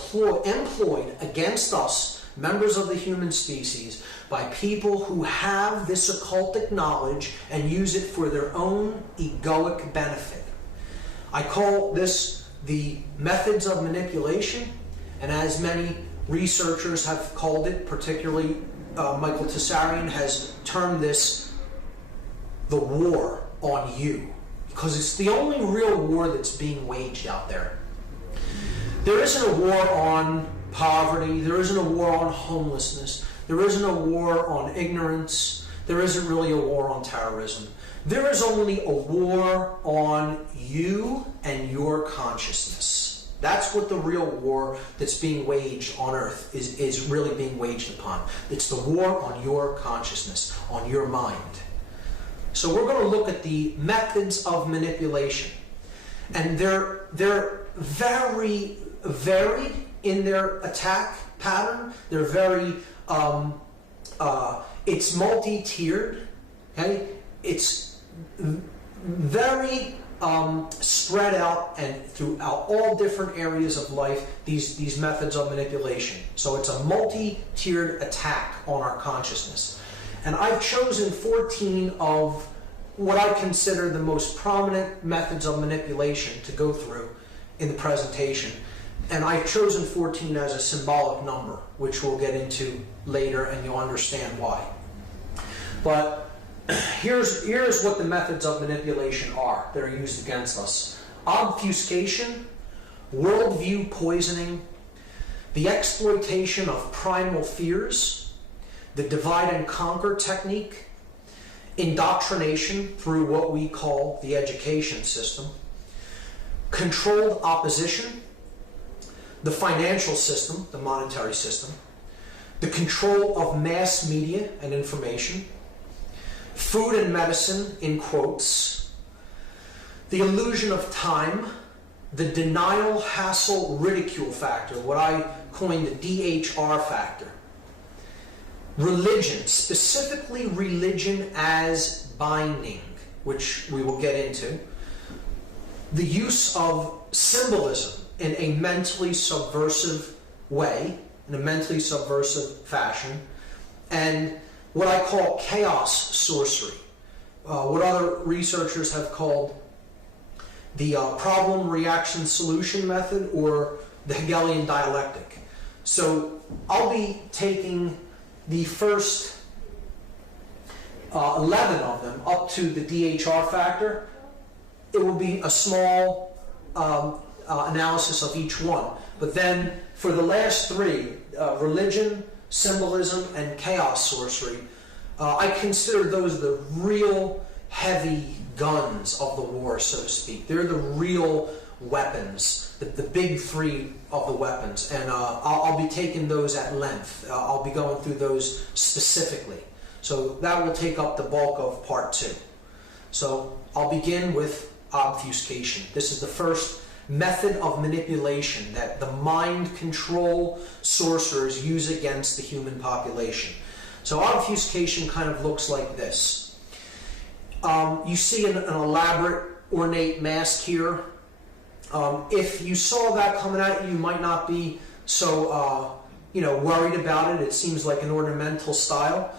employed against us, members of the human species, by people who have this occultic knowledge and use it for their own egoic benefit. I call this the methods of manipulation, and as many researchers have called it, particularly Michael Tessarian has termed this the war on you, because it's the only real war that's being waged out there. There isn't a war on poverty, there isn't a war on homelessness, there isn't a war on ignorance, there isn't really a war on terrorism. There is only a war on you and your consciousness. That's what the real war that's being waged on Earth is really being waged upon. It's the war on your consciousness, on your mind. So we're going to look at the methods of manipulation. And they're very varied in their attack pattern. They're very, it's multi-tiered. Okay? It's very spread out and throughout all different areas of life, these methods of manipulation. So it's a multi-tiered attack on our consciousness. And I've chosen 14 of what I consider the most prominent methods of manipulation to go through in the presentation. And I've chosen 14 as a symbolic number, which we'll get into later and you'll understand why. But here's what the methods of manipulation are that are used against us. Obfuscation, worldview poisoning, the exploitation of primal fears, the divide and conquer technique, indoctrination through what we call the education system, controlled opposition, the financial system, the monetary system, the control of mass media and information, food and medicine, in quotes, the illusion of time, the denial, hassle, ridicule factor, what I coined the DHR factor, religion, specifically religion as binding, which we will get into, the use of symbolism in a mentally subversive way, in a mentally subversive fashion, and what I call chaos sorcery, what other researchers have called the problem, reaction, solution method, or the Hegelian dialectic. So I'll be taking the first 11 of them up to the DHR factor. It will be a small analysis of each one. But then for the last three, religion, symbolism, and chaos sorcery, I consider those the real heavy guns of the war, so to speak. They're the real weapons, the big three of the weapons. And I'll be taking those at length. I'll be going through those specifically. So that will take up the bulk of part 2. So I'll begin with obfuscation. This is the first method of manipulation that the mind control sorcerers use against the human population. So obfuscation kind of looks like this. You see an elaborate ornate mask here. If you saw that coming at you, you might not be so worried about it. It seems like an ornamental style.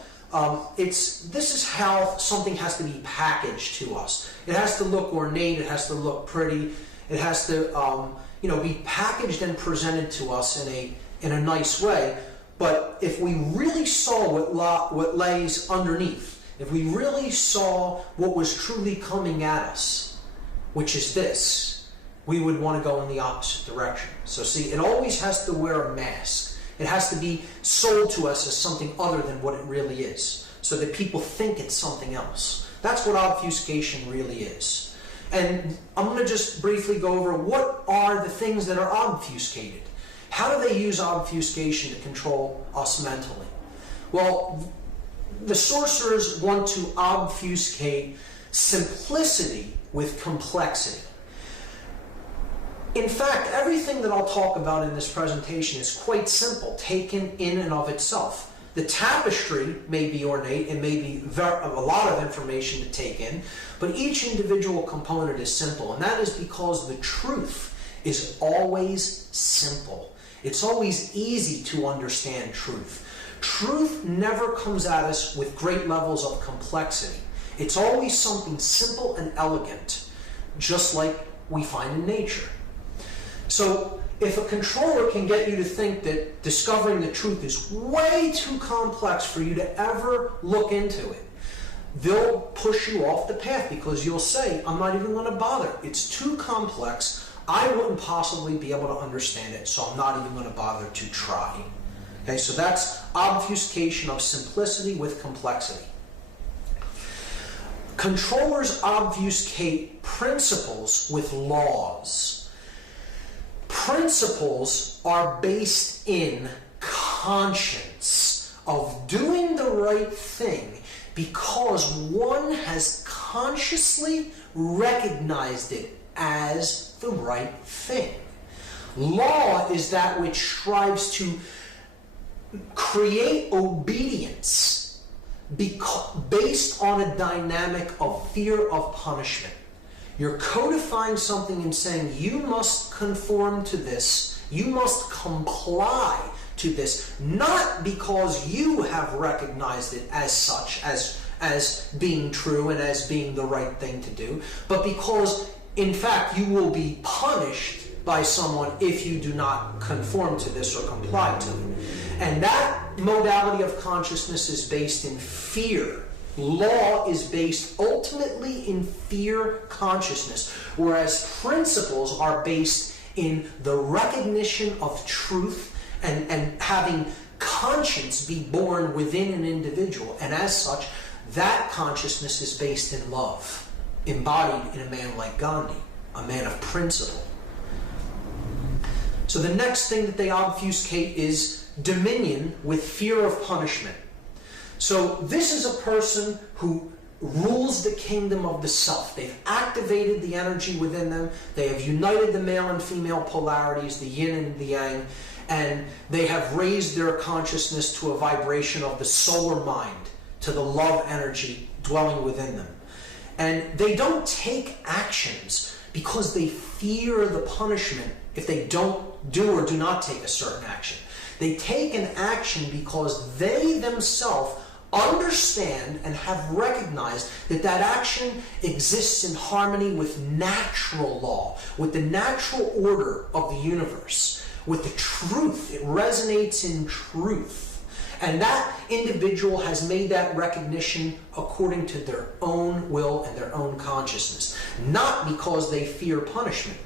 This is how something has to be packaged to us. It has to look ornate. It has to look pretty. It has to be packaged and presented to us in a nice way. But if we really saw what lays underneath, if we really saw what was truly coming at us, which is this, we would want to go in the opposite direction. So see, it always has to wear a mask. It has to be sold to us as something other than what it really is, so that people think it's something else. That's what obfuscation really is. And I'm going to just briefly go over what are the things that are obfuscated. How do they use obfuscation to control us mentally? Well, the sorcerers want to obfuscate simplicity with complexity. In fact, everything that I'll talk about in this presentation is quite simple, taken in and of itself. The tapestry may be ornate and may be a lot of information to take in, but each individual component is simple, and that is because the truth is always simple. It's always easy to understand truth. Truth never comes at us with great levels of complexity. It's always something simple and elegant, just like we find in nature. So if a controller can get you to think that discovering the truth is way too complex for you to ever look into it, they'll push you off the path because you'll say, I'm not even going to bother. It's too complex. I wouldn't possibly be able to understand it, so I'm not even going to bother to try. Okay, so that's obfuscation of simplicity with complexity. Controllers obfuscate principles with laws. Principles are based in conscience of doing the right thing because one has consciously recognized it as the right thing. Law is that which strives to create obedience based on a dynamic of fear of punishment. You're codifying something and saying you must conform to this, you must comply to this, not because you have recognized it as such, as being true and as being the right thing to do, but because in fact you will be punished by someone if you do not conform to this or comply to it. And that modality of consciousness is based in fear. Law is based ultimately in fear consciousness, whereas principles are based in the recognition of truth and having conscience be born within an individual. And as such, that consciousness is based in love, embodied in a man like Gandhi, a man of principle. So the next thing that they obfuscate is dominion with fear of punishment. So this is a person who rules the kingdom of the self. They've activated the energy within them. They have united the male and female polarities, the yin and the yang, and they have raised their consciousness to a vibration of the solar mind, to the love energy dwelling within them. And they don't take actions because they fear the punishment if they don't do or do not take a certain action. They take an action because they themselves understand and have recognized that that action exists in harmony with natural law, with the natural order of the universe, with the truth. It resonates in truth. And that individual has made that recognition according to their own will and their own consciousness, not because they fear punishment.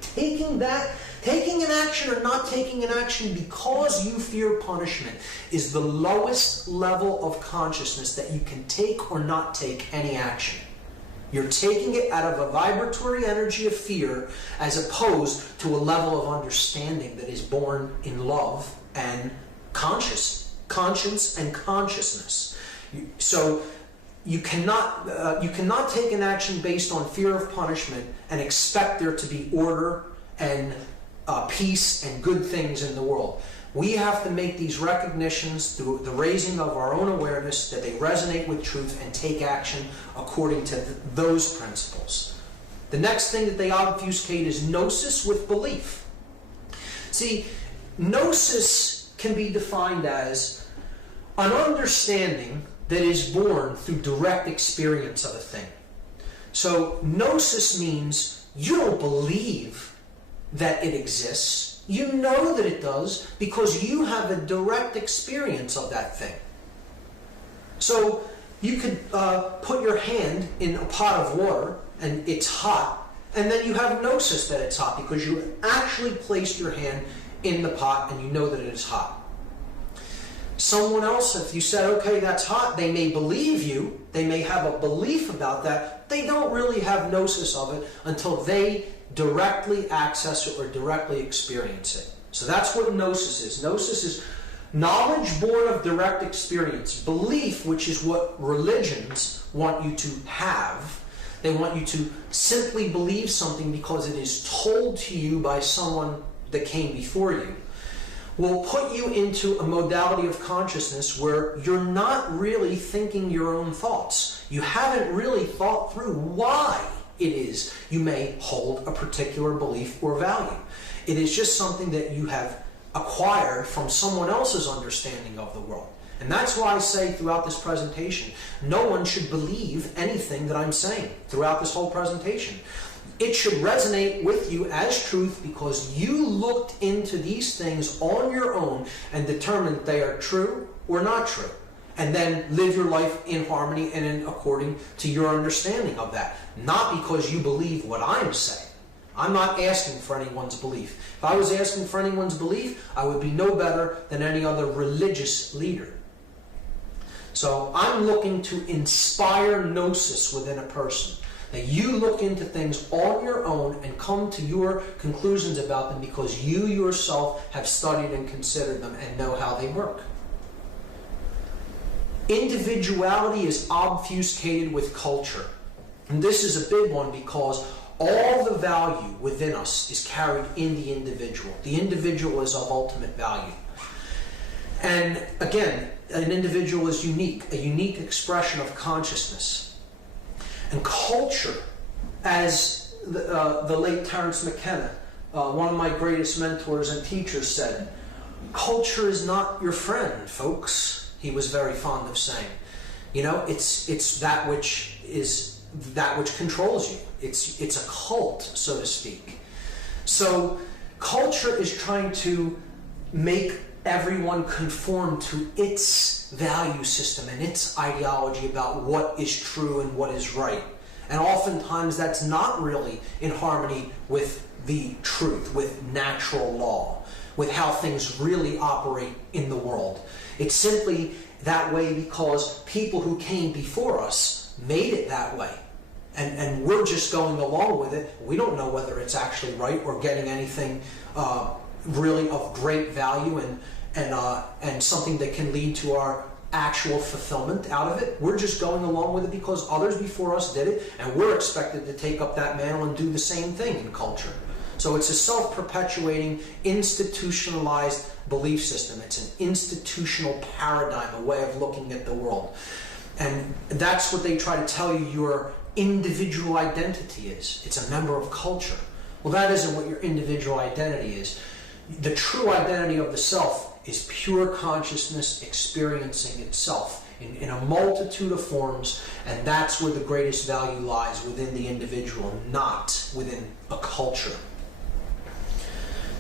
Taking an action or not taking an action because you fear punishment is the lowest level of consciousness that you can take or not take any action. You're taking it out of a vibratory energy of fear as opposed to a level of understanding that is born in love and conscience and consciousness. So you cannot take an action based on fear of punishment and expect there to be order and peace and good things in the world. We have to make these recognitions through the raising of our own awareness that they resonate with truth and take action according to those principles. The next thing that they obfuscate is gnosis with belief. See, gnosis can be defined as an understanding that is born through direct experience of a thing. So gnosis means you don't believe that it exists. You know that it does because you have a direct experience of that thing. So you could put your hand in a pot of water and it's hot, and then you have gnosis that it's hot because you actually placed your hand in the pot and you know that it is hot. Someone else, if you said, okay, that's hot, they may believe you, they may have a belief about that, they don't really have gnosis of it until they directly access it or directly experience it. So that's what gnosis is. Gnosis is knowledge born of direct experience. Belief, which is what religions want you to have. They want you to simply believe something because it is told to you by someone that came before you, will put you into a modality of consciousness where you're not really thinking your own thoughts. You haven't really thought through why it is you may hold a particular belief or value. It is just something that you have acquired from someone else's understanding of the world. And that's why I say throughout this presentation, no one should believe anything that I'm saying throughout this whole presentation. It should resonate with you as truth because you looked into these things on your own and determined that they are true or not true. And then live your life in harmony and according to your understanding of that. Not because you believe what I'm saying. I'm not asking for anyone's belief. If I was asking for anyone's belief, I would be no better than any other religious leader. So I'm looking to inspire gnosis within a person. That you look into things on your own and come to your conclusions about them because you yourself have studied and considered them and know how they work. Individuality is obfuscated with culture. And this is a big one because all the value within us is carried in the individual. The individual is of ultimate value. And again, an individual is unique, a unique expression of consciousness. And culture, as the late Terence McKenna, one of my greatest mentors and teachers, said, culture is not your friend, folks. He was very fond of saying, you know, it's that which controls you. It's a cult, so to speak. So culture is trying to make everyone conform to its value system and its ideology about what is true and what is right. And oftentimes that's not really in harmony with the truth, with natural law, with how things really operate in the world. It's simply that way because people who came before us made it that way. And we're just going along with it. We don't know whether it's actually right or getting anything really of great value and something that can lead to our actual fulfillment out of it. We're just going along with it because others before us did it, and we're expected to take up that mantle and do the same thing in culture. So it's a self-perpetuating, institutionalized belief system. It's an institutional paradigm, a way of looking at the world. And that's what they try to tell you your individual identity is. It's a member of culture. Well, that isn't what your individual identity is. The true identity of the self is pure consciousness experiencing itself in a multitude of forms, and that's where the greatest value lies, within the individual, not within a culture.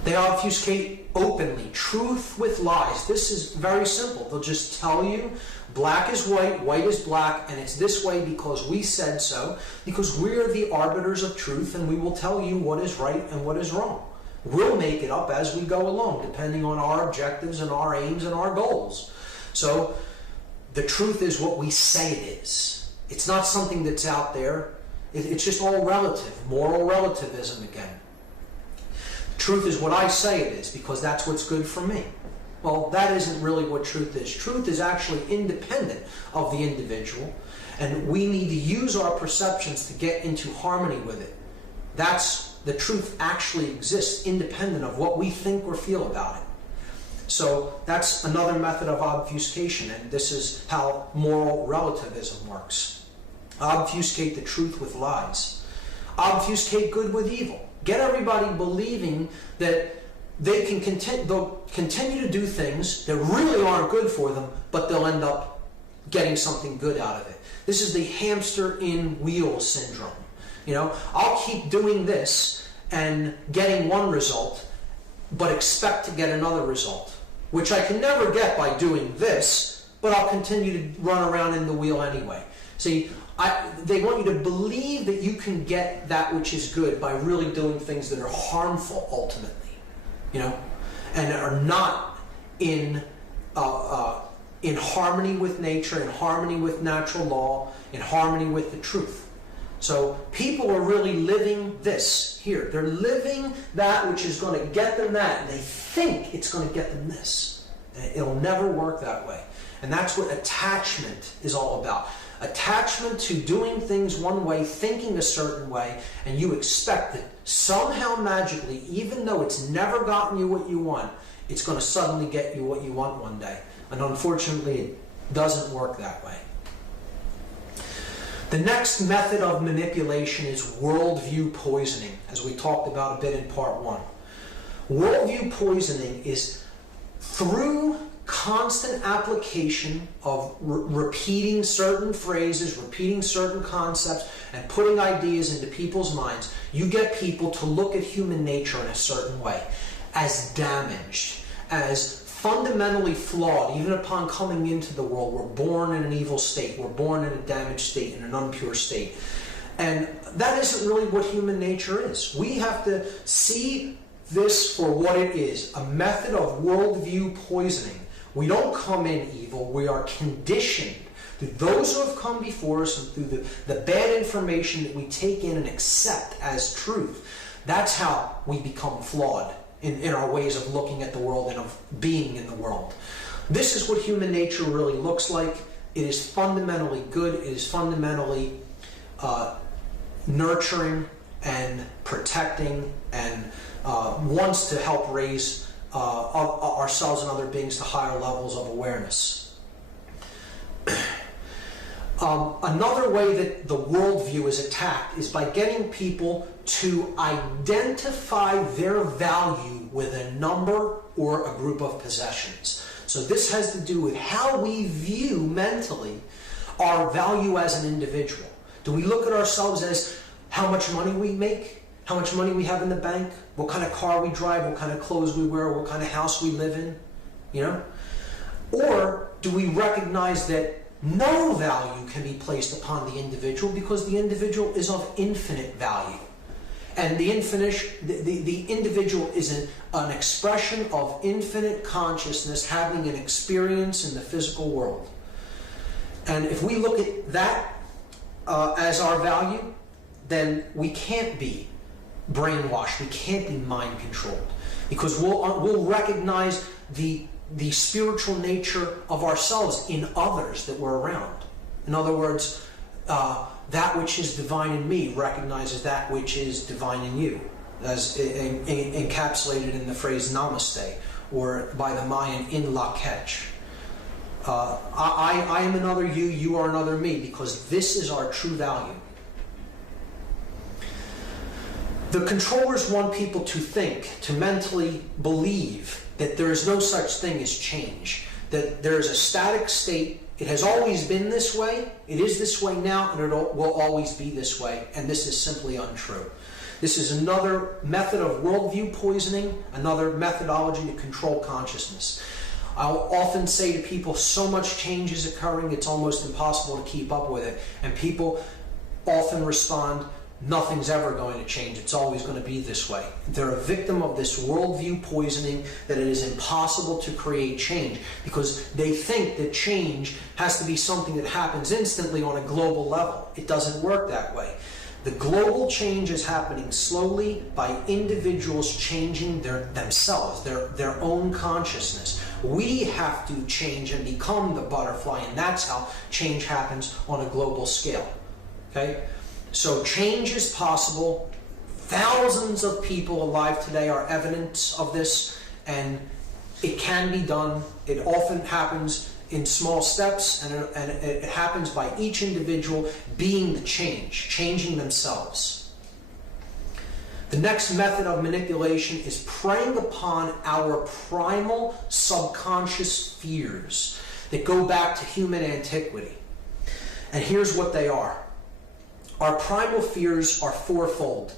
They obfuscate openly, truth with lies. This is very simple. They'll just tell you black is white is black, and it's this way because we said so, because we're the arbiters of truth, and we will tell you what is right and what is wrong. We'll make it up as we go along, depending on our objectives and our aims and our goals. So the truth is what we say it is. It's not something that's out there. It's just all relative, moral relativism again. Truth is what I say it is because that's what's good for me. Well, that isn't really what truth is. Truth is actually independent of the individual, and we need to use our perceptions to get into harmony with it. The truth actually exists independent of what we think or feel about it. So that's another method of obfuscation, and this is how moral relativism works. Obfuscate the truth with lies. obfuscate good with evil. Get everybody believing that they can they'll continue to do things that really aren't good for them, but they'll end up getting something good out of it. This is the hamster in wheel syndrome. You know, I'll keep doing this and getting one result, but expect to get another result, which I can never get by doing this, but I'll continue to run around in the wheel anyway. See, they want you to believe that you can get that which is good by really doing things that are harmful ultimately, you know, and are not in harmony with nature, in harmony with natural law, in harmony with the truth. So people are really living this here. They're living that which is going to get them that, and they think it's going to get them this. And it'll never work that way. And that's what attachment is all about. Attachment to doing things one way, thinking a certain way, and you expect that somehow magically, even though it's never gotten you what you want, it's going to suddenly get you what you want one day. And unfortunately, it doesn't work that way. The next method of manipulation is worldview poisoning, as we talked about a bit in part 1. Worldview poisoning is through constant application of repeating certain phrases, repeating certain concepts, and putting ideas into people's minds, you get people to look at human nature in a certain way, as damaged, as fundamentally flawed. Even upon coming into the world, we're born in an evil state, we're born in a damaged state, in an impure state. And that isn't really what human nature is. We have to see this for what it is, a method of worldview poisoning. We don't come in evil, we are conditioned through those who have come before us and through the bad information that we take in and accept as truth. That's how we become flawed in our ways of looking at the world and of being in the world. This is what human nature really looks like. It is fundamentally good, it is fundamentally nurturing and protecting, and wants to help raise ourselves and other beings to higher levels of awareness. Another way that the worldview is attacked is by getting people to identify their value with a number or a group of possessions. So this has to do with how we view mentally our value as an individual. Do we look at ourselves as how much money we make, how much money we have in the bank, what kind of car we drive, what kind of clothes we wear, what kind of house we live in, you know? Or do we recognize that no value can be placed upon the individual because the individual is of infinite value? And the individual is an expression of infinite consciousness having an experience in the physical world. And if we look at that as our value, then we can't be brainwashed, we can't be mind controlled, because we'll recognize the spiritual nature of ourselves in others that we're around. In other words, that which is divine in me recognizes that which is divine in you, as encapsulated in the phrase namaste, or by the Mayan, in la ketch. I am another you, you are another me, because this is our true value. The controllers want people to think, to mentally believe that there is no such thing as change, that there is a static state. It has always been this way, it is this way now, and it will always be this way, and this is simply untrue. This is another method of worldview poisoning, another methodology to control consciousness. I'll often say to people, so much change is occurring, it's almost impossible to keep up with it. And people often respond, nothing's ever going to change, it's always going to be this way. They're a victim of this worldview poisoning, that it is impossible to create change, because they think that change has to be something that happens instantly on a global level. It doesn't work that way. The global change is happening slowly by individuals changing themselves, their own consciousness. We have to change and become the butterfly, and that's how change happens on a global scale. Okay? So change is possible. Thousands of people alive today are evidence of this, and it can be done. It often happens in small steps, and it happens by each individual being the change, changing themselves. The next method of manipulation is preying upon our primal subconscious fears that go back to human antiquity. And here's what they are. Our primal fears are fourfold.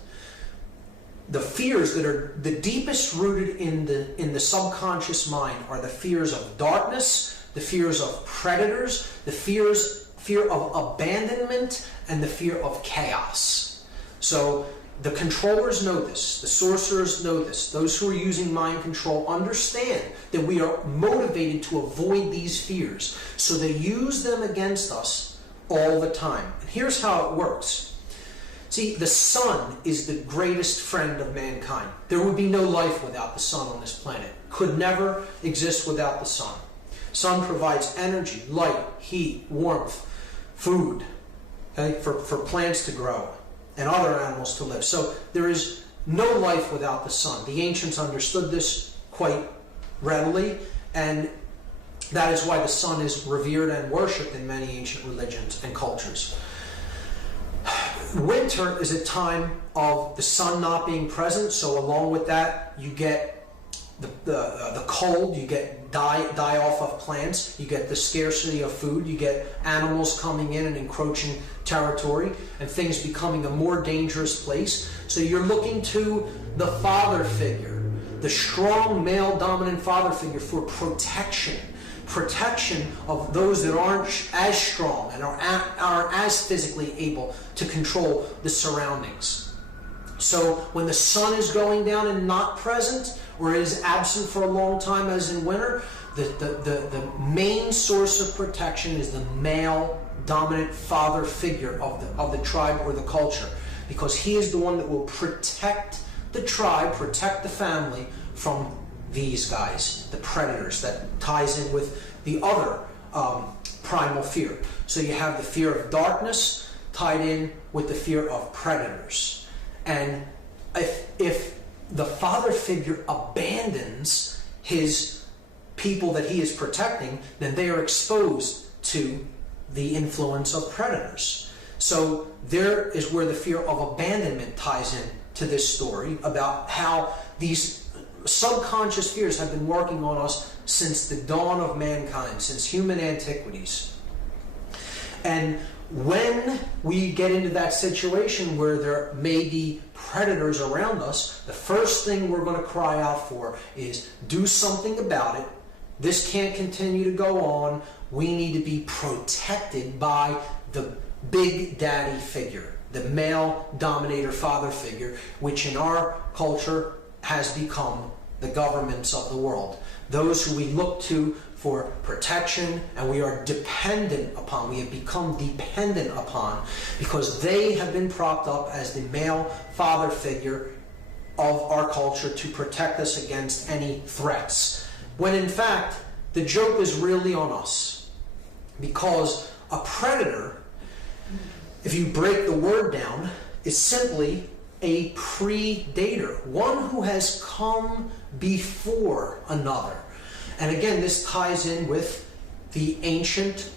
The fears that are the deepest rooted in the subconscious mind are the fears of darkness, the fears of predators, the fear of abandonment, and the fear of chaos. So the controllers know this, the sorcerers know this, those who are using mind control understand that we are motivated to avoid these fears. So they use them against us all the time. And here's how it works. See, the sun is the greatest friend of mankind. There would be no life without the sun on this planet. Could never exist without the sun. Sun provides energy, light, heat, warmth, food, okay, for plants to grow and other animals to live. So there is no life without the sun. The ancients understood this quite readily, and that is why the sun is revered and worshipped in many ancient religions and cultures. Winter is a time of the sun not being present, so along with that you get the cold, you get die off of plants, you get the scarcity of food, you get animals coming in and encroaching territory, and things becoming a more dangerous place. So you're looking to the father figure, the strong male dominant father figure, for protection of those that aren't as strong and are as physically able to control the surroundings. So when the sun is going down and not present, or is absent for a long time, as in winter, the main source of protection is the male dominant father figure of the tribe or the culture, because he is the one that will protect the tribe, protect the family from these guys, the predators. That ties in with the other primal fear. So you have the fear of darkness tied in with the fear of predators. And if the father figure abandons his people that he is protecting, then they are exposed to the influence of predators. So there is where the fear of abandonment ties in to this story about how these subconscious fears have been working on us since the dawn of mankind, since human antiquities. And when we get into that situation where there may be predators around us, the first thing we're going to cry out for is do something about it. This can't continue to go on. We need to be protected by the big daddy figure, the male dominator father figure, which in our culture has become the governments of the world. Those who we look to for protection, and we are dependent upon, we have become dependent upon, because they have been propped up as the male father figure of our culture to protect us against any threats. When in fact, the joke is really on us. Because a predator, if you break the word down, is simply a predator, one who has come before another. And again, this ties in with the ancient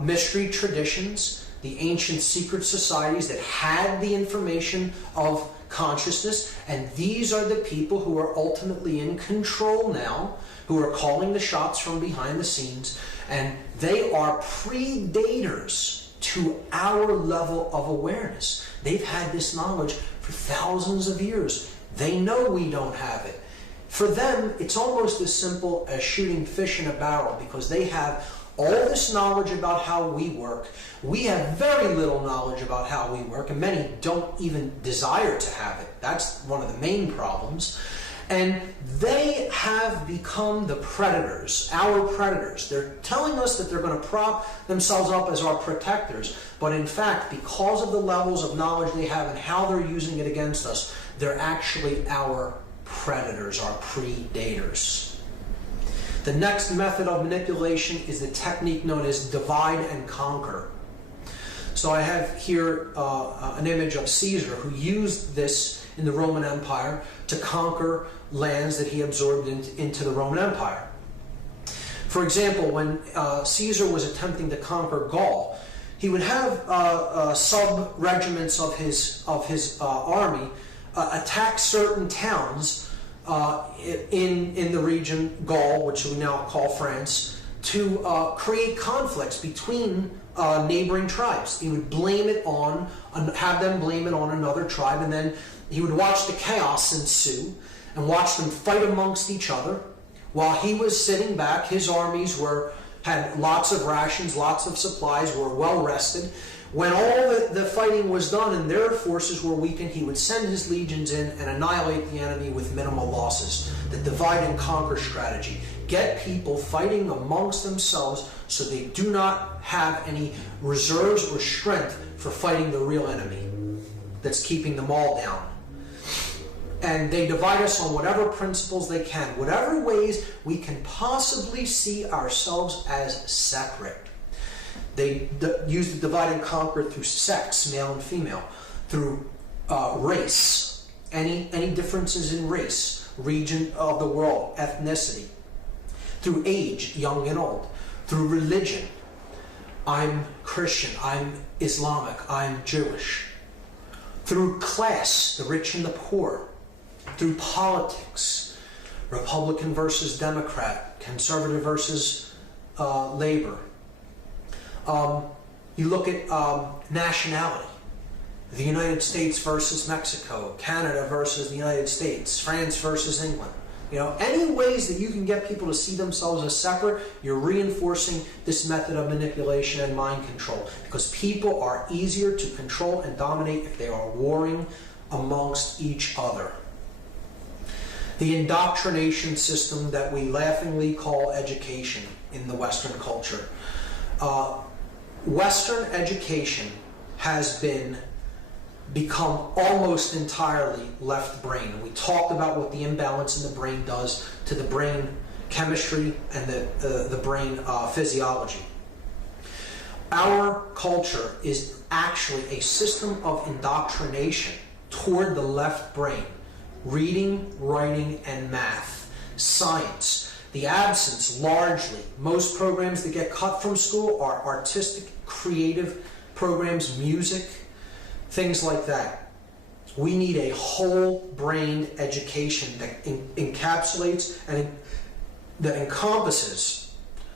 mystery traditions, the ancient secret societies that had the information of consciousness, and these are the people who are ultimately in control now, who are calling the shots from behind the scenes, and they are predators to our level of awareness. They've had this knowledge for thousands of years. They know we don't have it. For them, it's almost as simple as shooting fish in a barrel, because they have all this knowledge about how we work. We have very little knowledge about how we work, and many don't even desire to have it. That's one of the main problems. And they have become the predators, our predators. They're telling us that they're going to prop themselves up as our protectors, but in fact, because of the levels of knowledge they have and how they're using it against us, they're actually our predators, our predators. The next method of manipulation is the technique known as divide and conquer. So I have here an image of Caesar, who used this in the Roman Empire to conquer lands that he absorbed into the Roman Empire. For example, when Caesar was attempting to conquer Gaul, he would have sub-regiments of his army attack certain towns in the region, Gaul, which we now call France, to create conflicts between neighboring tribes. He would blame it on, have them blame it on another tribe, and then he would watch the chaos ensue and watch them fight amongst each other. While he was sitting back, his armies had lots of rations, lots of supplies, were well rested. When all the fighting was done and their forces were weakened, he would send his legions in and annihilate the enemy with minimal losses. The divide and conquer strategy. Get people fighting amongst themselves so they do not have any reserves or strength for fighting the real enemy that's keeping them all down. And they divide us on whatever principles they can, whatever ways we can possibly see ourselves as separate. They use the divide and conquer through sex, male and female, through race, any differences in race, region of the world, ethnicity, through age, young and old, through religion. I'm Christian, I'm Islamic, I'm Jewish. Through class, the rich and the poor. Through politics, Republican versus Democrat, conservative versus labor. You look at nationality, the United States versus Mexico, Canada versus the United States, France versus England. Any ways that you can get people to see themselves as separate, you're reinforcing this method of manipulation and mind control, because people are easier to control and dominate if they are warring amongst each other. The indoctrination system that we laughingly call education in the Western culture. Western education has become almost entirely left brain. We talked about what the imbalance in the brain does to the brain chemistry and the brain physiology. Our culture is actually a system of indoctrination toward the left brain. Reading, writing, and math. Science. The absence, largely. Most programs that get cut from school are artistic, creative programs, music, things like that. We need a whole-brained education that encapsulates and that encompasses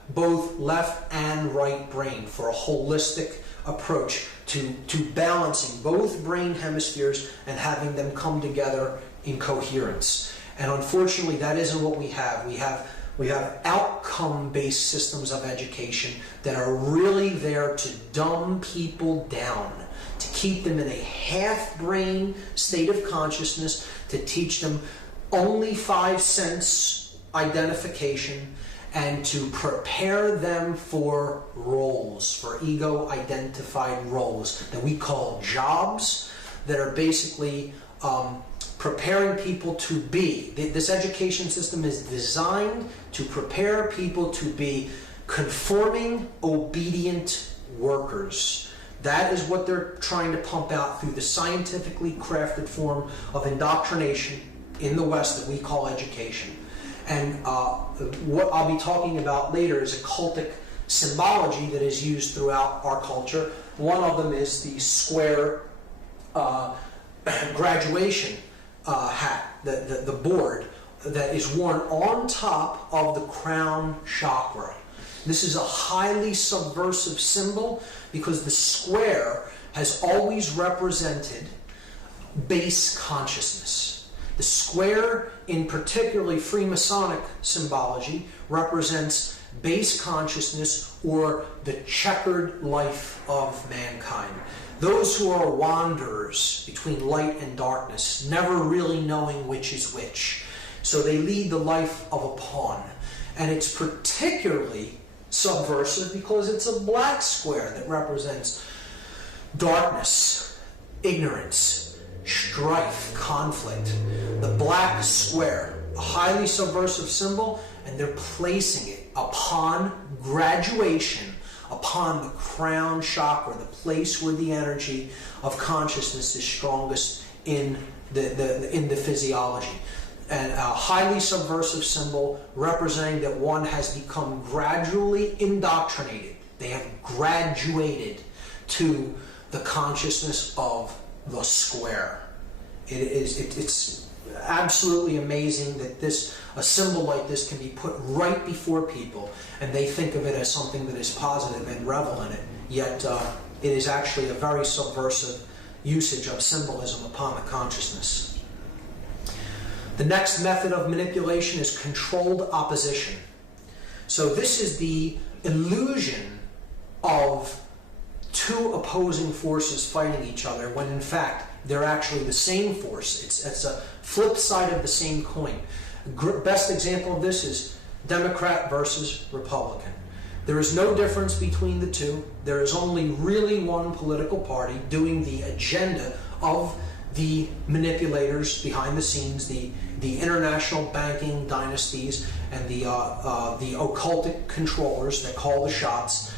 both left and right brain for a holistic approach to balancing both brain hemispheres and having them come together in coherence. And unfortunately, that isn't what we have. We have outcome-based systems of education that are really there to dumb people down, to keep them in a half-brain state of consciousness, to teach them only 5 sense identification, and to prepare them for roles, for ego-identified roles that we call jobs, that are basically preparing people to be. This education system is designed to prepare people to be conforming, obedient workers. That is what they're trying to pump out through the scientifically crafted form of indoctrination in the West that we call education. And what I'll be talking about later is occultic symbology that is used throughout our culture. One of them is the square graduation hat, the board that is worn on top of the crown chakra. This is a highly subversive symbol because the square has always represented base consciousness. The square, in particularly Freemasonic symbology, represents base consciousness or the checkered life of mankind. Those who are wanderers between light and darkness, never really knowing which is which. So they lead the life of a pawn. And it's particularly subversive because it's a black square that represents darkness, ignorance, strife, conflict. The black square, a highly subversive symbol, and they're placing it upon graduation, upon the crown chakra, the place where the energy of consciousness is strongest in the physiology. And a highly subversive symbol representing that one has become gradually indoctrinated. They have graduated to the consciousness of the square. It's absolutely amazing that a symbol like this can be put right before people, and they think of it as something that is positive and revel in it. Yet it is actually a very subversive usage of symbolism upon the consciousness. The next method of manipulation is controlled opposition. So this is the illusion of two opposing forces fighting each other when in fact they're actually the same force. It's a flip side of the same coin. Best example of this is Democrat versus Republican. There is no difference between the two. There is only really one political party doing the agenda of the manipulators behind the scenes, the international banking dynasties and the occultic controllers that call the shots.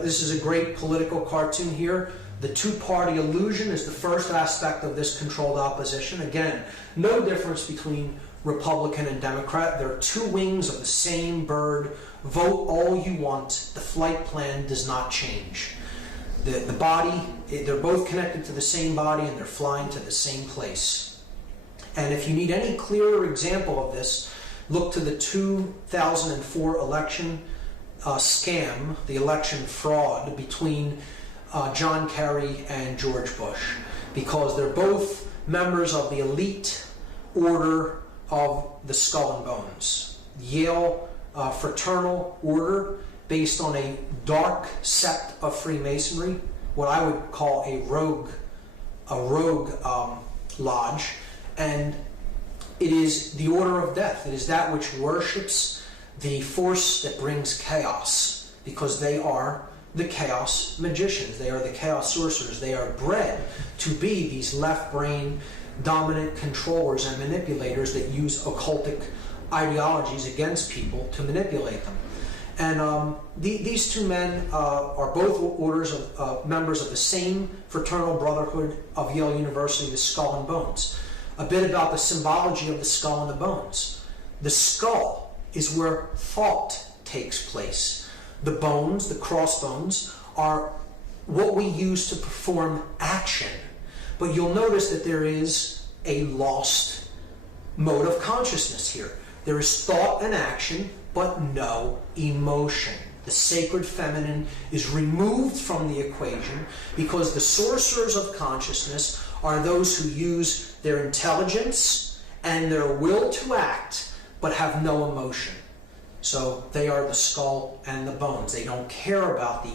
This is a great political cartoon here. The two-party illusion is the first aspect of this controlled opposition. Again, no difference between Republican and Democrat. They're two wings of the same bird. Vote all you want. The flight plan does not change. The body, they're both connected to the same body and they're flying to the same place. And if you need any clearer example of this, look to the 2004 election scam, the election fraud between John Kerry and George Bush, because they're both members of the elite order of the Skull&Bones, Yale fraternal order based on a dark sect of Freemasonry, what I would call a rogue lodge, and it is the order of death. It is that which worships the force that brings chaos, because they are the chaos magicians. They are the chaos sorcerers. They are bred to be these left-brain dominant controllers and manipulators that use occultic ideologies against people to manipulate them. And these two men are both orders of members of the same fraternal brotherhood of Yale University, the Skull&Bones. A bit about the symbology of the skull and the bones. The skull is where thought takes place. The bones, the crossbones, are what we use to perform action. But you'll notice that there is a lost mode of consciousness here. There is thought and action, but no emotion. The sacred feminine is removed from the equation because the sorcerers of consciousness are those who use their intelligence and their will to act, but have no emotion. So they are the skull and the bones. They don't care about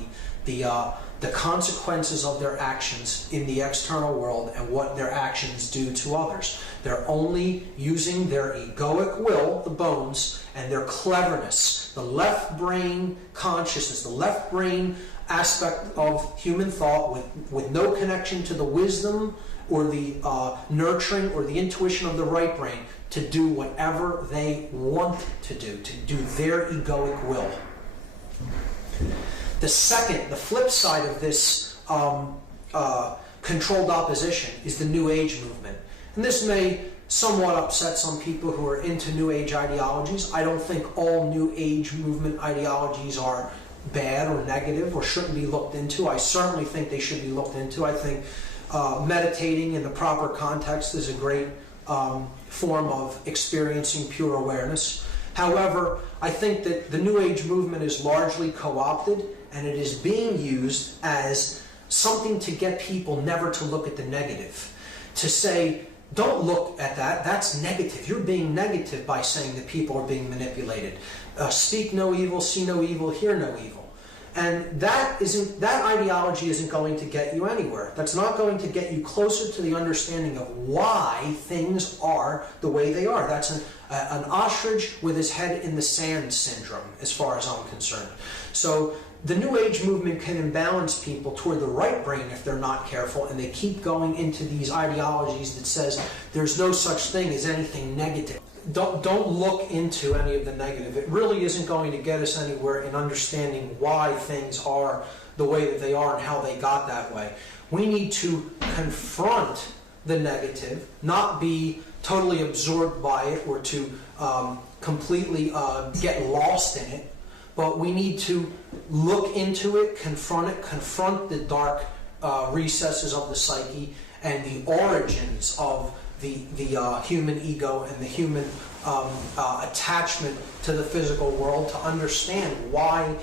the consequences of their actions in the external world and what their actions do to others. They're only using their egoic will, the bones, and their cleverness, the left brain consciousness, the left brain aspect of human thought with no connection to the wisdom or the nurturing or the intuition of the right brain to do whatever they want to do their egoic will. The flip side of this controlled opposition is the New Age movement. And this may somewhat upset some people who are into New Age ideologies. I don't think all New Age movement ideologies are bad or negative or shouldn't be looked into. I certainly think they should be looked into. I think meditating in the proper context is a great form of experiencing pure awareness. However, I think that the New Age movement is largely co-opted, and it is being used as something to get people never to look at the negative. To say, don't look at that, that's negative. You're being negative by saying that people are being manipulated. Speak no evil, see no evil, hear no evil. And that ideology isn't going to get you anywhere. That's not going to get you closer to the understanding of why things are the way they are. That's an ostrich with his head in the sand syndrome, as far as I'm concerned. So the New Age movement can imbalance people toward the right brain if they're not careful, and they keep going into these ideologies that says there's no such thing as anything negative. Don't look into any of the negative. It really isn't going to get us anywhere in understanding why things are the way that they are and how they got that way. We need to confront the negative, not be totally absorbed by it or to completely get lost in it, but we need to look into it, confront the dark recesses of the psyche, and the origins of the human ego and the human attachment to the physical world, to understand why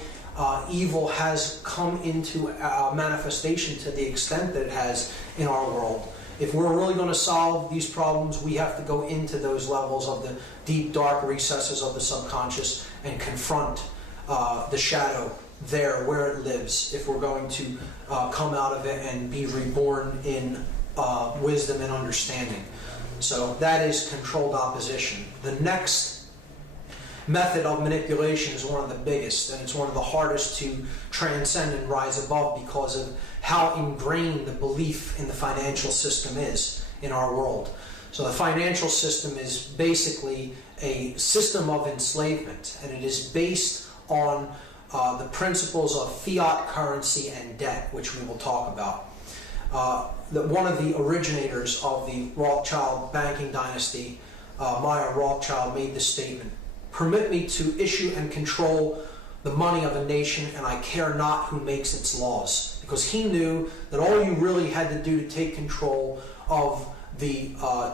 evil has come into manifestation to the extent that it has in our world. If we're really going to solve these problems, we have to go into those levels of the deep, dark recesses of the subconscious and confront the shadow there where it lives, if we're going to come out of it and be reborn in wisdom and understanding. So that is controlled opposition. The next method of manipulation is one of the biggest, and it's one of the hardest to transcend and rise above because of how ingrained the belief in the financial system is in our world. So the financial system is basically a system of enslavement, and it is based on the principles of fiat currency and debt, which we will talk about. One of the originators of the Rothschild banking dynasty, Meyer Rothschild, made this statement: "Permit me to issue and control the money of a nation, and I care not who makes its laws." Because he knew that all you really had to do to take control of the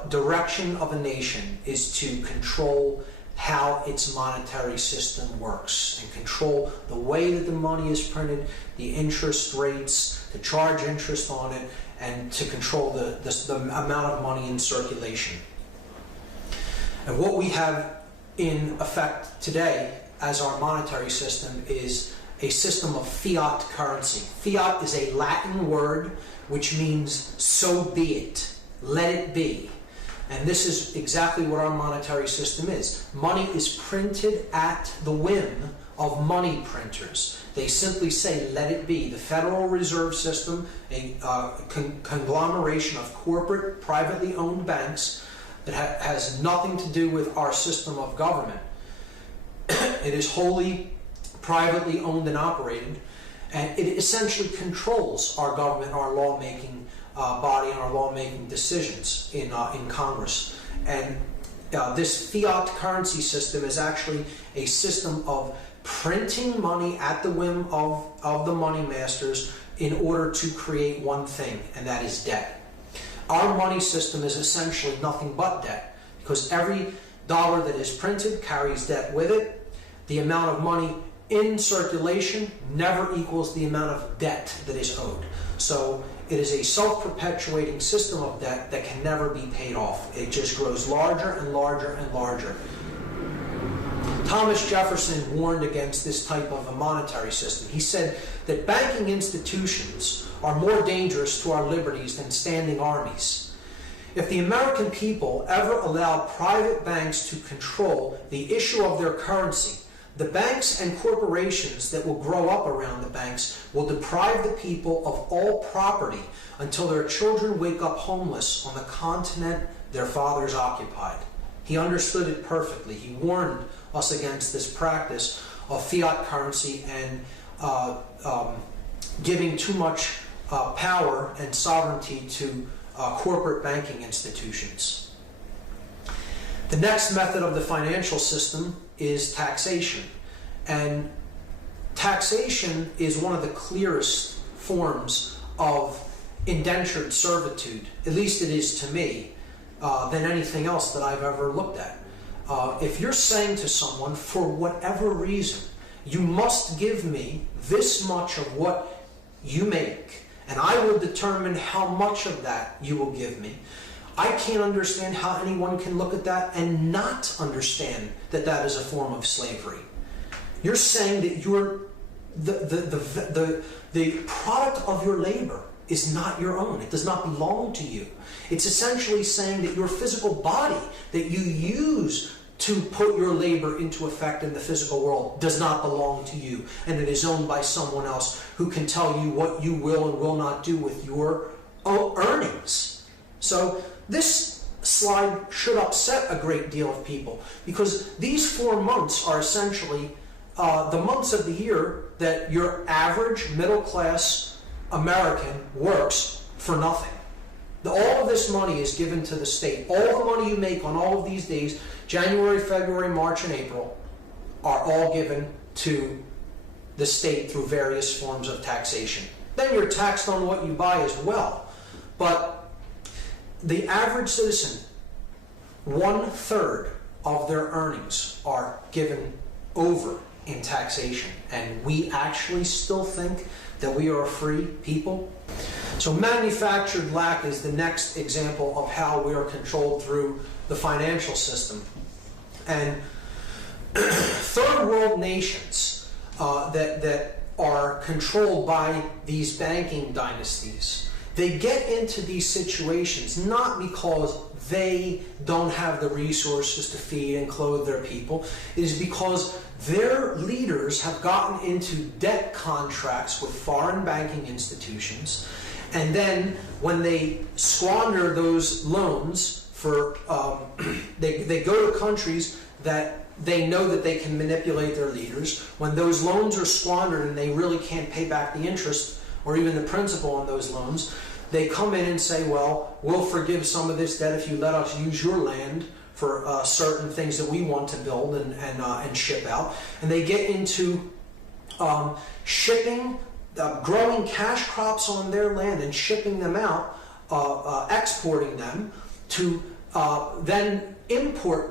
direction of a nation is to control how its monetary system works and control the way that the money is printed, the interest rates, to charge interest on it, and to control the amount of money in circulation. And what we have in effect today as our monetary system is a system of fiat currency. Fiat is a Latin word which means "so be it, let it be." And this is exactly what our monetary system is. Money is printed at the whim of money printers. They simply say, "let it be." The Federal Reserve System, a conglomeration of corporate, privately owned banks that has nothing to do with our system of government. It is wholly privately owned and operated, and it essentially controls our government, our lawmaking body, and our lawmaking decisions in Congress. And this fiat currency system is actually a system of printing money at the whim of the money masters in order to create one thing, and that is debt. Our money system is essentially nothing but debt, because every dollar that is printed carries debt with it. The amount of money in circulation never equals the amount of debt that is owed. So it is a self-perpetuating system of debt that can never be paid off. It just grows larger and larger and larger. Thomas Jefferson warned against this type of a monetary system. He said that banking institutions are more dangerous to our liberties than standing armies. If the American people ever allow private banks to control the issue of their currency, the banks and corporations that will grow up around the banks will deprive the people of all property until their children wake up homeless on the continent their fathers occupied. He understood it perfectly. He warned us against this practice of fiat currency and giving too much power and sovereignty to corporate banking institutions. The next method of the financial system is taxation. And taxation is one of the clearest forms of indentured servitude, at least it is to me, than anything else that I've ever looked at. If you're saying to someone, for whatever reason, you must give me this much of what you make, and I will determine how much of that you will give me, I can't understand how anyone can look at that and not understand that that is a form of slavery. You're saying that the product of your labor is not your own. It does not belong to you. It's essentially saying that your physical body that you use to put your labor into effect in the physical world does not belong to you, and it is owned by someone else who can tell you what you will and will not do with your earnings. So this slide should upset a great deal of people, because these 4 months are essentially the months of the year that your average middle-class American works for nothing. All of this money is given to the state. All the money you make on all of these days, January, February, March, and April, are all given to the state through various forms of taxation. Then you're taxed on what you buy as well. But the average citizen, 1/3 of their earnings are given over in taxation, and we actually still think that we are a free people. So manufactured lack is the next example of how we are controlled through the financial system. And third world nations that are controlled by these banking dynasties, they get into these situations not because they don't have the resources to feed and clothe their people. It is because their leaders have gotten into debt contracts with foreign banking institutions, and then when they squander those loans for, they go to countries that they know that they can manipulate their leaders. When those loans are squandered and they really can't pay back the interest or even the principal on those loans, they come in and say, well, we'll forgive some of this debt if you let us use your land for certain things that we want to build and ship out. And they get into shipping, growing cash crops on their land and shipping them out, exporting them to then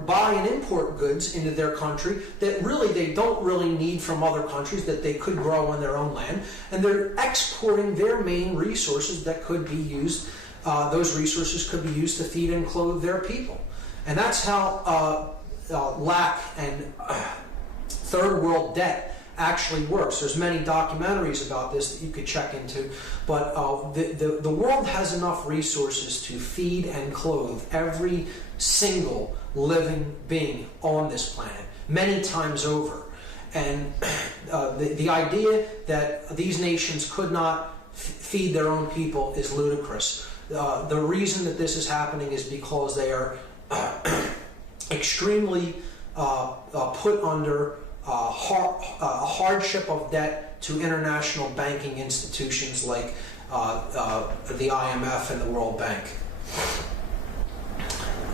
buy and import goods into their country that really they don't really need from other countries that they could grow on their own land, and they're exporting their main resources that could be used. Those resources could be used to feed and clothe their people, and that's how lack and third world debt actually works. There's many documentaries about this that you could check into, but the world has enough resources to feed and clothe every single living being on this planet, many times over. And the idea that these nations could not feed their own people is ludicrous. The reason that this is happening is because they are extremely put under a hardship of debt to international banking institutions like the IMF and the World Bank.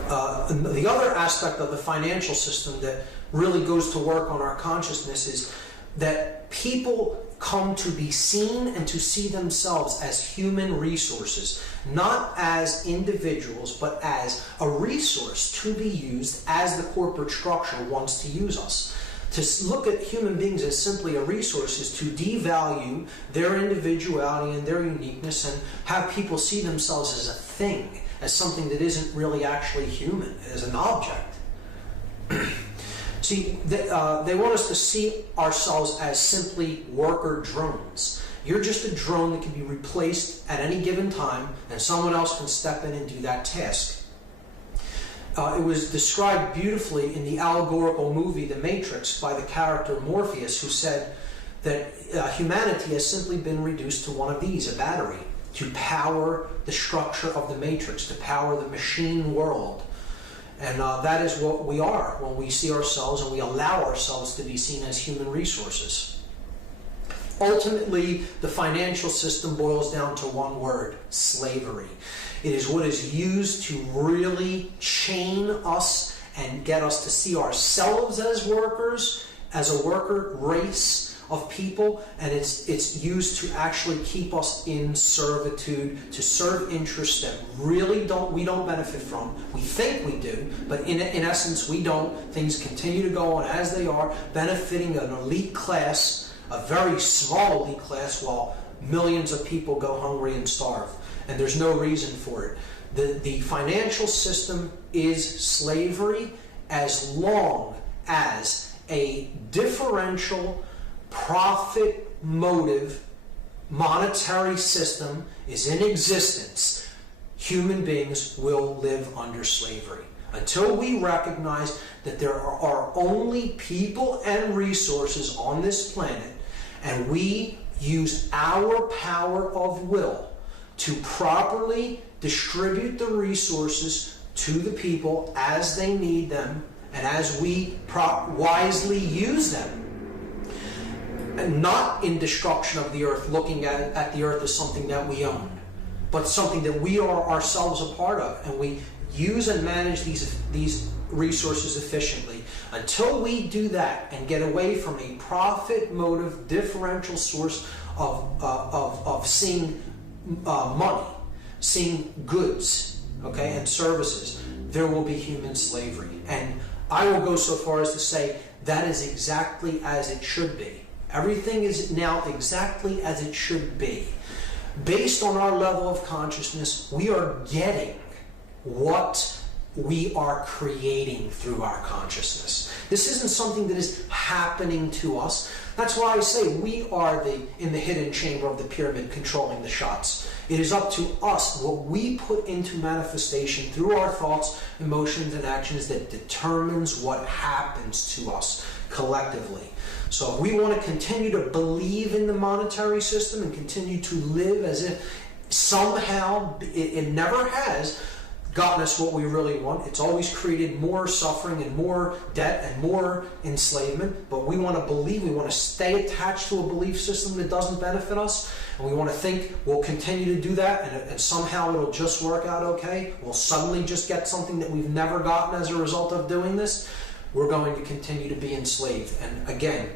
The other aspect of the financial system that really goes to work on our consciousness is that people come to be seen and to see themselves as human resources, not as individuals, but as a resource to be used as the corporate structure wants to use us. To look at human beings as simply a resource is to devalue their individuality and their uniqueness and have people see themselves as a thing, as something that isn't really actually human, as an object. See, they want us to see ourselves as simply worker drones. You're just a drone that can be replaced at any given time, and someone else can step in and do that task. It was described beautifully in the allegorical movie The Matrix by the character Morpheus, who said that humanity has simply been reduced to one of these, a battery, to power the structure of the Matrix, to power the machine world. And that is what we are when we see ourselves and we allow ourselves to be seen as human resources. Ultimately, the financial system boils down to one word: slavery. It is what is used to really chain us and get us to see ourselves as workers, as a worker race of people, and it's used to actually keep us in servitude, to serve interests that really we don't benefit from. We think we do, but in essence we don't. Things continue to go on as they are, benefiting an elite class, a very small elite class, while millions of people go hungry and starve. And there's no reason for it. The financial system is slavery as long as a differential profit motive monetary system is in existence. Human beings will live under slavery. Until we recognize that there are only people and resources on this planet, and we use our power of will to properly distribute the resources to the people as they need them, and as we wisely use them, and not in destruction of the earth, looking at the earth as something that we own, but something that we are ourselves a part of, and we use and manage these resources efficiently. Until we do that and get away from a profit motive differential source of seeing money, seeing goods okay, and services, there will be human slavery. And I will go so far as to say that is exactly as it should be. Everything is now exactly as it should be. Based on our level of consciousness, we are getting what we are creating through our consciousness. This isn't something that is happening to us. That's why I say we are in the hidden chamber of the pyramid controlling the shots. It is up to us, what we put into manifestation through our thoughts, emotions, and actions that determines what happens to us collectively. So if we want to continue to believe in the monetary system and continue to live as if somehow it never has gotten us what we really want. It's always created more suffering and more debt and more enslavement. But we want to believe, we want to stay attached to a belief system that doesn't benefit us. And we want to think we'll continue to do that and somehow it'll just work out okay. We'll suddenly just get something that we've never gotten as a result of doing this. We're going to continue to be enslaved. And again,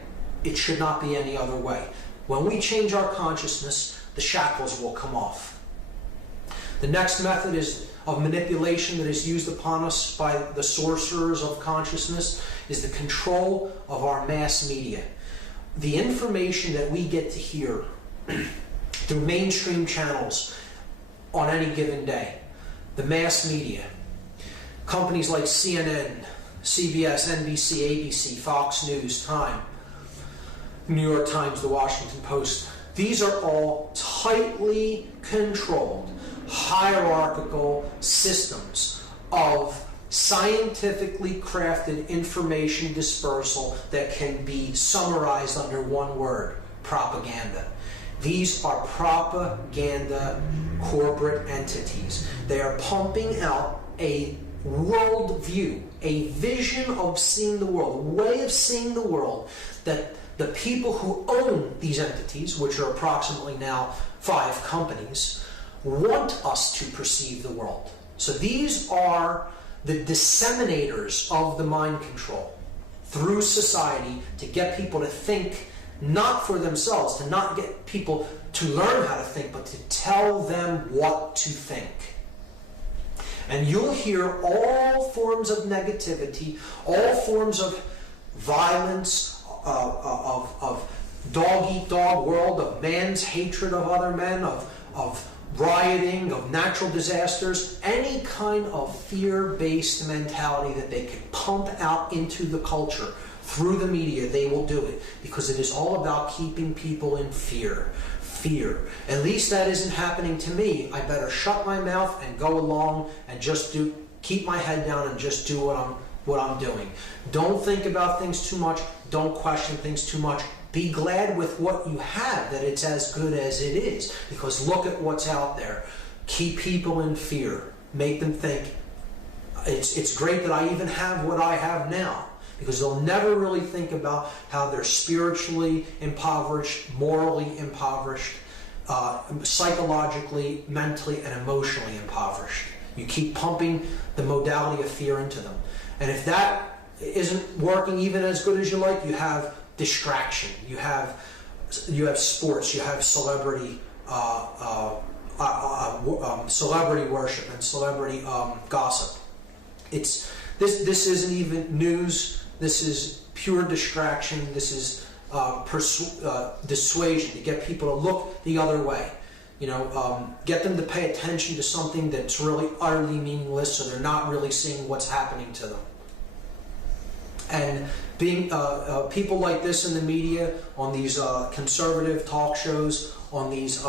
it should not be any other way. When we change our consciousness, the shackles will come off. The next method of manipulation that is used upon us by the sorcerers of consciousness is the control of our mass media. The information that we get to hear through mainstream channels on any given day, the mass media, companies like CNN, CBS, NBC, ABC, Fox News, Time, New York Times, the Washington Post, these are all tightly controlled hierarchical systems of scientifically crafted information dispersal that can be summarized under one word: propaganda. These are propaganda corporate entities. They are pumping out a worldview, a vision of seeing the world, a way of seeing the world that the people who own these entities, which are approximately now 5 companies, want us to perceive the world. So these are the disseminators of the mind control through society to get people to think not for themselves, to not get people to learn how to think, but to tell them what to think. And you'll hear all forms of negativity, all forms of violence, of dog-eat-dog world, of man's hatred of other men, of rioting, of natural disasters, any kind of fear-based mentality that they can pump out into the culture through the media, they will do it, because it is all about keeping people in fear. Fear. At least that isn't happening to me. I better shut my mouth and go along and just keep my head down and just do what I'm doing. Don't think about things too much. Don't question things too much. Be glad with what you have, that it's as good as it is, because look at what's out there. Keep people in fear. Make them think it's great that I even have what I have now, because they'll never really think about how they're spiritually impoverished, morally impoverished, psychologically, mentally, and emotionally impoverished. You keep pumping the modality of fear into them. And if that isn't working even as good as you like, you have distraction, you have sports, you have celebrity celebrity worship and celebrity gossip. This isn't even news. This is pure distraction. This is dissuasion, to get people to look the other way. Get them to pay attention to something that's really utterly meaningless, so they're not really seeing what's happening to them. And being people like this in the media, on these conservative talk shows, on these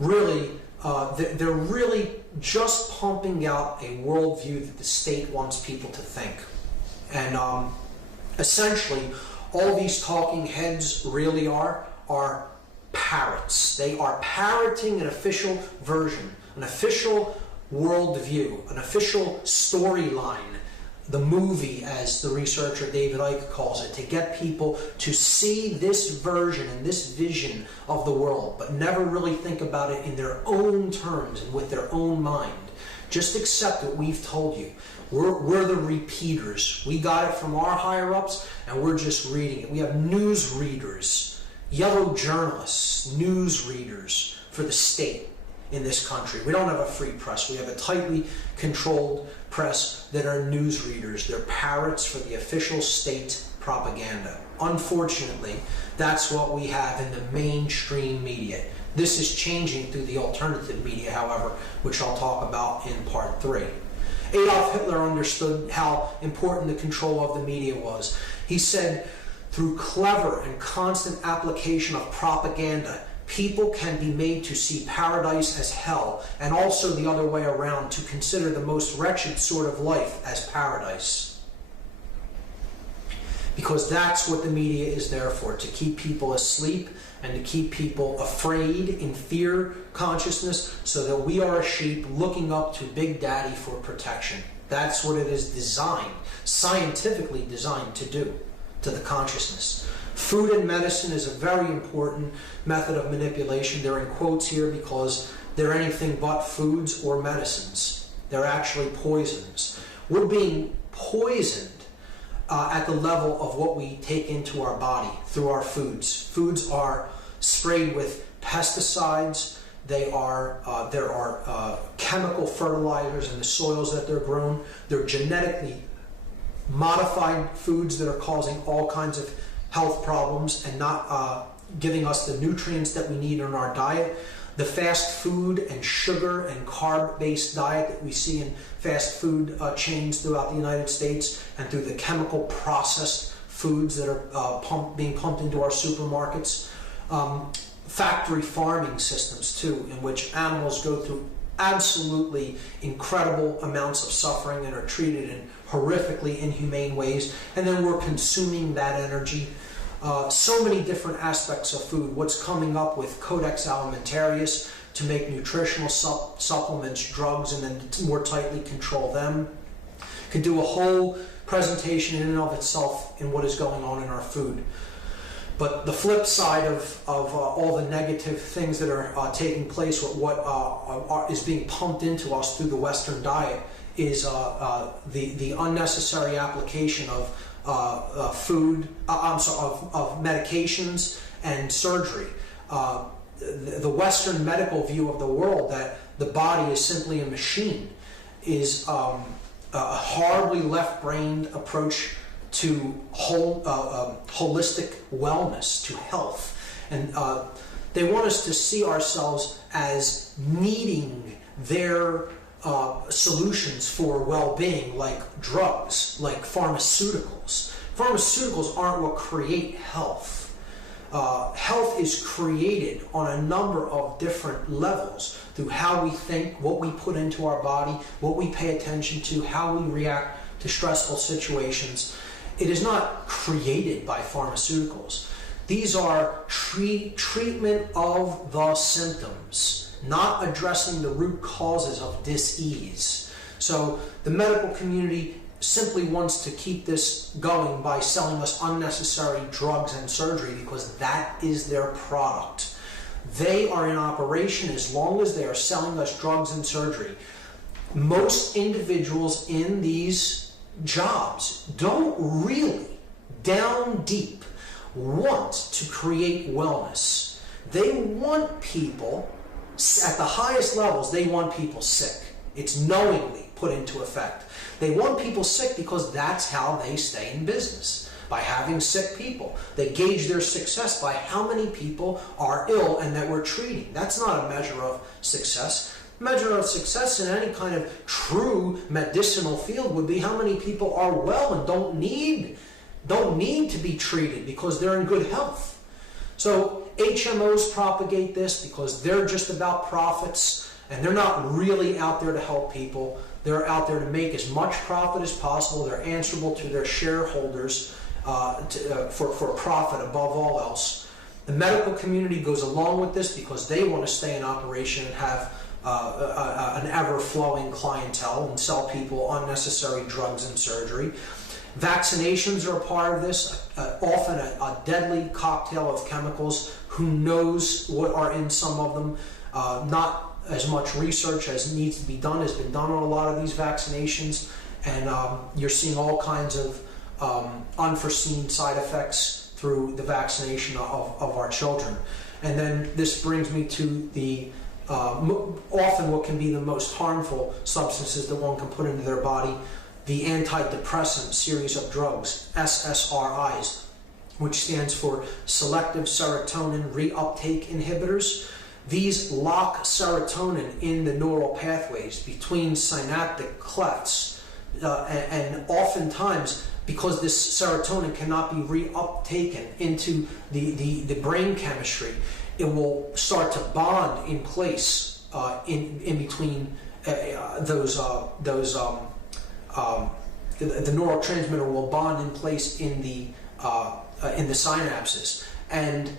they're really just pumping out a worldview that the state wants people to think. And essentially, all these talking heads really are parrots. They are parroting an official version, an official worldview, an official storyline, the movie, as the researcher David Icke calls it, to get people to see this version and this vision of the world, but never really think about it in their own terms and with their own mind. Just accept what we've told you. We're the repeaters. We got it from our higher-ups, and we're just reading it. We have news readers, yellow journalists, news readers for the state. in this country. We don't have a free press. We have a tightly controlled press that are newsreaders. They're parrots for the official state propaganda. Unfortunately, that's what we have in the mainstream media. This is changing through the alternative media, however, which I'll talk about in part 3. Adolf Hitler understood how important the control of the media was. He said, through clever and constant application of propaganda, people can be made to see paradise as hell, and also the other way around, to consider the most wretched sort of life as paradise. Because that's what the media is there for, to keep people asleep and to keep people afraid in fear consciousness, so that we are a sheep looking up to Big Daddy for protection. That's what it is designed, scientifically designed to do to the consciousness. Food and medicine is a very important method of manipulation. They're in quotes here because they're anything but foods or medicines. They're actually poisons. We're being poisoned at the level of what we take into our body through our foods. Foods are sprayed with pesticides. There are chemical fertilizers in the soils that they're grown. They're genetically modified foods that are causing all kinds of health problems and not giving us the nutrients that we need in our diet. The fast food and sugar and carb-based diet that we see in fast food chains throughout the United States, and through the chemical processed foods that are being pumped into our supermarkets. Factory farming systems too, in which animals go through absolutely incredible amounts of suffering and are treated in horrifically inhumane ways, and then we're consuming that energy. So many different aspects of food. What's coming up with Codex Alimentarius to make nutritional supplements, drugs, and then more tightly control them. Could do a whole presentation in and of itself in what is going on in our food. But the flip side of all the negative things that are taking place with what is being pumped into us through the Western diet is the unnecessary application of medications and surgery. The Western medical view of the world, that the body is simply a machine, is a horribly left-brained approach to holistic wellness, to health. And they want us to see ourselves as needing their solutions for well-being, like drugs, like pharmaceuticals. Pharmaceuticals aren't what create health. Health is created on a number of different levels through how we think, what we put into our body, what we pay attention to, how we react to stressful situations. It is not created by pharmaceuticals. These are treatment of the symptoms, not addressing the root causes of dis-ease. So the medical community simply wants to keep this going by selling us unnecessary drugs and surgery, because that is their product. They are in operation as long as they are selling us drugs and surgery. Most individuals in these jobs don't really, down deep, want to create wellness. They want people, at the highest levels, they want people sick. It's knowingly put into effect. They want people sick because that's how they stay in business, by having sick people. They gauge their success by how many people are ill and that we're treating. That's not a measure of success. Measure of success in any kind of true medicinal field would be how many people are well and don't need to be treated because they're in good health. So HMOs propagate this because they're just about profits, and they're not really out there to help people. They're out there to make as much profit as possible. They're answerable to their shareholders for profit above all else. The medical community goes along with this because they want to stay in operation and have an ever-flowing clientele and sell people unnecessary drugs and surgery. Vaccinations are a part of this, often a deadly cocktail of chemicals. Who knows what are in some of them? Not as much research as needs to be done has been done on a lot of these vaccinations, and you're seeing all kinds of unforeseen side effects through the vaccination of our children. And then this brings me to the often what can be the most harmful substances that one can put into their body, the antidepressant series of drugs, SSRIs, which stands for selective serotonin reuptake inhibitors. These lock serotonin in the neural pathways between synaptic clefts, and oftentimes, because this serotonin cannot be reuptaken into the brain chemistry, it will start to bond in place in between the neurotransmitter will bond in place in the synapses, and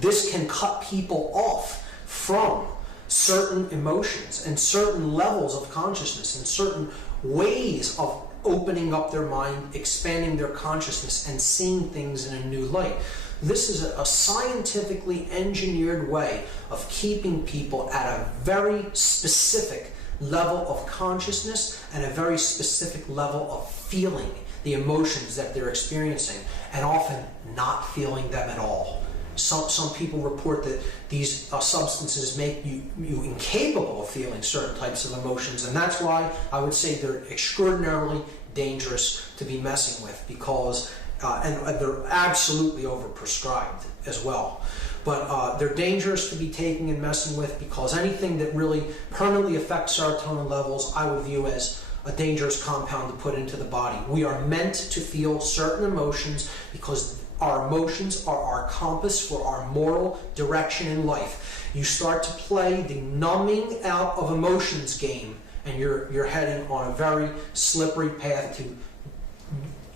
this can cut people off from certain emotions and certain levels of consciousness and certain ways of opening up their mind, expanding their consciousness, and seeing things in a new light. This is a scientifically engineered way of keeping people at a very specific level of consciousness and a very specific level of feeling the emotions that they're experiencing, and often not feeling them at all. Some people report that these substances make you incapable of feeling certain types of emotions, and that's why I would say they're extraordinarily dangerous to be messing with, because and they're absolutely overprescribed as well. But they're dangerous to be taking and messing with, because anything that really permanently affects serotonin levels, I would view as a dangerous compound to put into the body. We are meant to feel certain emotions because our emotions are our compass for our moral direction in life. You start to play the numbing out of emotions game, and you're heading on a very slippery path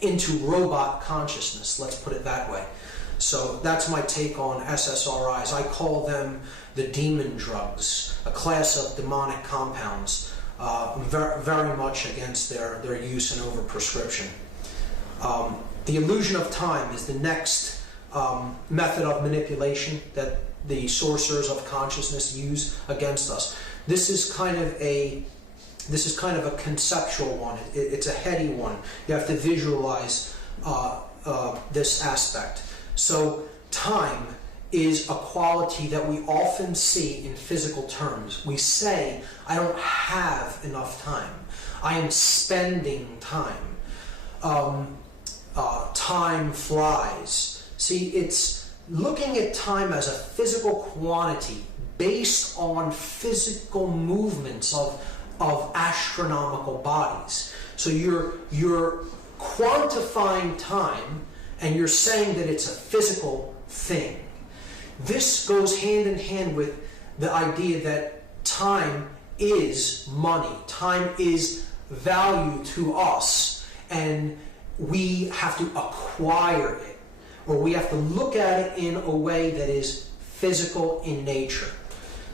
into robot consciousness, let's put it that way. So that's my take on SSRIs. I call them the demon drugs, a class of demonic compounds. Very much against their use and overprescription. The illusion of time is the next method of manipulation that the sorcerers of consciousness use against us. This is kind of a conceptual one. It's a heady one. You have to visualize this aspect. So time is a quality that we often see in physical terms. We say, I don't have enough time. I am spending time. Time flies. See, it's looking at time as a physical quantity based on physical movements of astronomical bodies. So you're quantifying time, and you're saying that it's a physical thing. This goes hand in hand with the idea that time is money. Time is value to us, and we have to acquire it, or we have to look at it in a way that is physical in nature.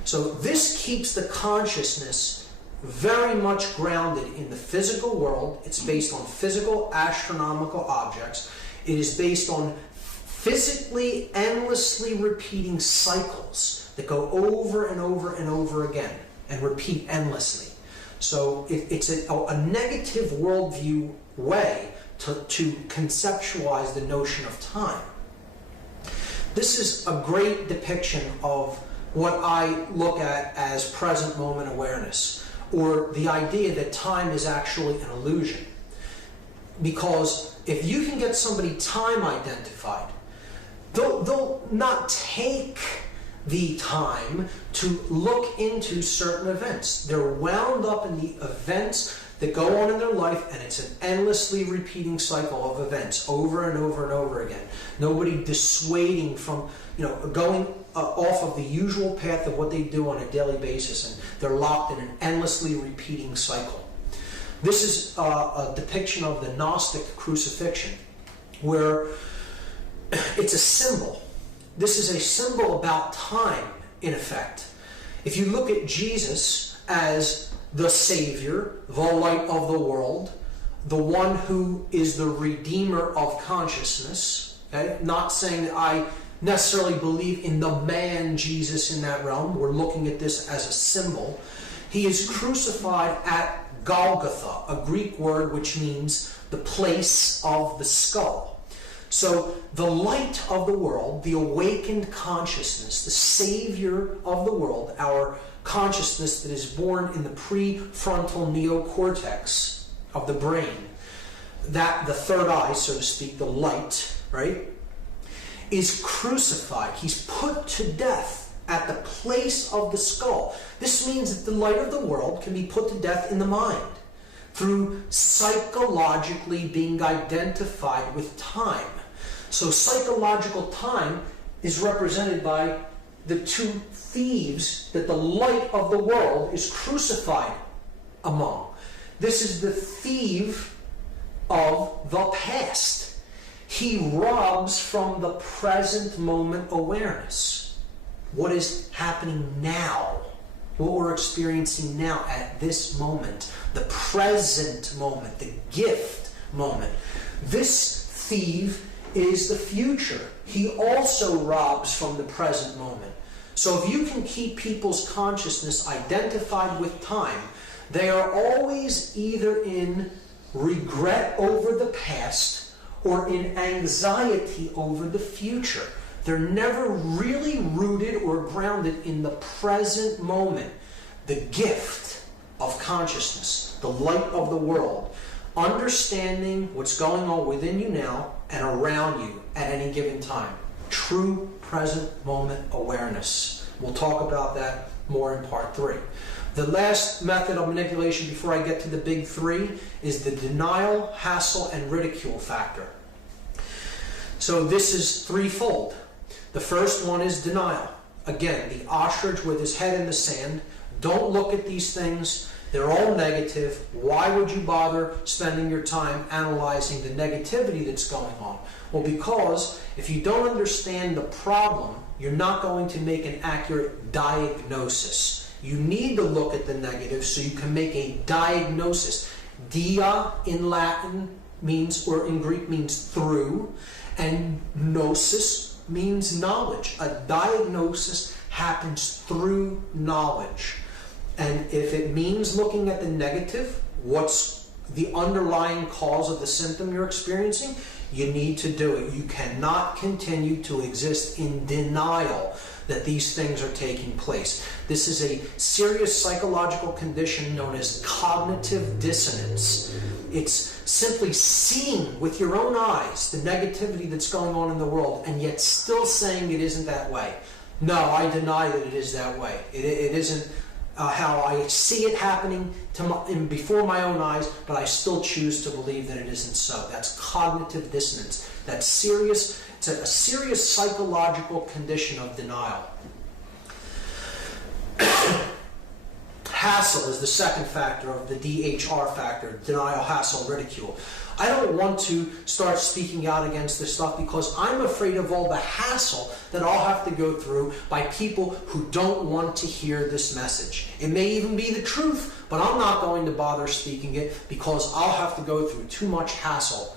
So this keeps the consciousness very much grounded in the physical world. It's based on physical astronomical objects. It is based on physically, endlessly repeating cycles that go over and over and over again and repeat endlessly. So it's a negative worldview way to conceptualize the notion of time. This is a great depiction of what I look at as present moment awareness, or the idea that time is actually an illusion. Because if you can get somebody time identified, they'll not take the time to look into certain events. They're wound up in the events that go on in their life, and it's an endlessly repeating cycle of events over and over and over again. Nobody dissuading from going off of the usual path of what they do on a daily basis, and they're locked in an endlessly repeating cycle. This is a depiction of the Gnostic crucifixion, where it's a symbol. This is a symbol about time, in effect. If you look at Jesus as the Savior, the light of the world, the one who is the Redeemer of consciousness, okay? Not saying that I necessarily believe in the man Jesus in that realm. We're looking at this as a symbol. He is crucified at Golgotha, a Greek word which means the place of the skull. So the light of the world, the awakened consciousness, the savior of the world, our consciousness that is born in the prefrontal neocortex of the brain, that the third eye, so to speak, the light, right, is crucified. He's put to death at the place of the skull. This means that the light of the world can be put to death in the mind through psychologically being identified with time. So psychological time is represented by the two thieves that the light of the world is crucified among. This is the thief of the past. He robs from the present moment awareness. What is happening now? What we're experiencing now at this moment. The present moment. The gift moment. This thief is the future. He also robs from the present moment. So if you can keep people's consciousness identified with time, they are always either in regret over the past or in anxiety over the future. They're never really rooted or grounded in the present moment, the gift of consciousness, the light of the world, understanding what's going on within you now and around you at any given time. True present moment awareness. We'll talk about that more in part 3. The last method of manipulation before I get to the big 3 is the denial, hassle, and ridicule factor. So this is threefold. The first one is denial. Again, the ostrich with his head in the sand. Don't look at these things. They're all negative. Why would you bother spending your time analyzing the negativity that's going on? Well, because if you don't understand the problem, you're not going to make an accurate diagnosis. You need to look at the negative so you can make a diagnosis. Dia in Latin means, or in Greek means through, and gnosis means knowledge. A diagnosis happens through knowledge. And if it means looking at the negative, what's the underlying cause of the symptom you're experiencing, you need to do it. You cannot continue to exist in denial that these things are taking place. This is a serious psychological condition known as cognitive dissonance. It's simply seeing with your own eyes the negativity that's going on in the world and yet still saying it isn't that way. No, I deny that it is that way. It isn't how I see it happening before my own eyes, but I still choose to believe that it isn't so. That's cognitive dissonance. That's serious. It's a serious psychological condition of denial. Hassle is the second factor of the DHR factor, denial, hassle, ridicule. I don't want to start speaking out against this stuff because I'm afraid of all the hassle that I'll have to go through by people who don't want to hear this message. It may even be the truth, but I'm not going to bother speaking it because I'll have to go through too much hassle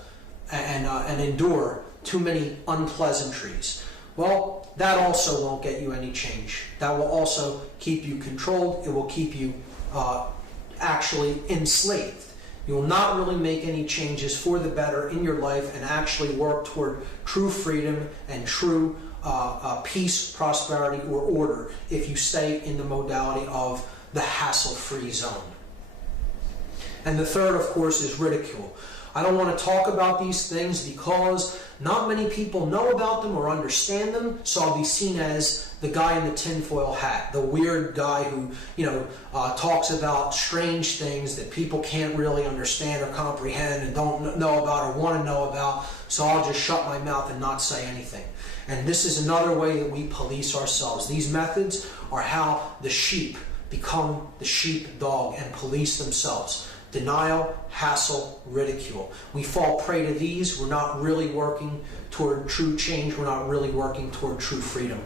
and endure too many unpleasantries. Well, that also won't get you any change. That will also keep you controlled. It will keep you actually enslaved. You will not really make any changes for the better in your life and actually work toward true freedom and true peace, prosperity, or order if you stay in the modality of the hassle-free zone. And the third, of course, is ridicule. I don't want to talk about these things because not many people know about them or understand them, so I'll be seen as the guy in the tinfoil hat, the weird guy who, talks about strange things that people can't really understand or comprehend and don't know about or want to know about, so I'll just shut my mouth and not say anything. And this is another way that we police ourselves. These methods are how the sheep become the sheepdog and police themselves. Denial, hassle, ridicule. We fall prey to these. We're not really working toward true change. We're not really working toward true freedom.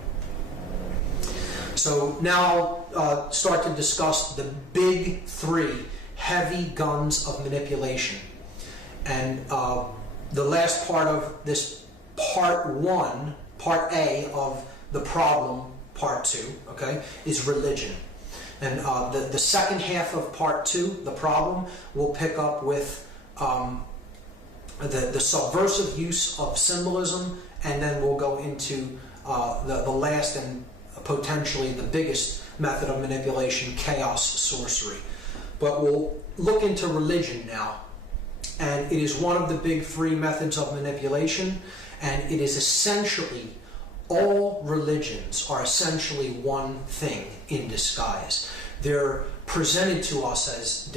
So now I'll start to discuss the big 3 heavy guns of manipulation. And the last part of this part 1, part A of the problem, part 2, okay, is religion. And the second half of part 2, the problem, will pick up with the subversive use of symbolism, and then we'll go into the last and potentially the biggest method of manipulation, chaos sorcery. But we'll look into religion now, and it is one of the big three methods of manipulation, and it is essentially, all religions are essentially one thing in disguise. They're presented to us as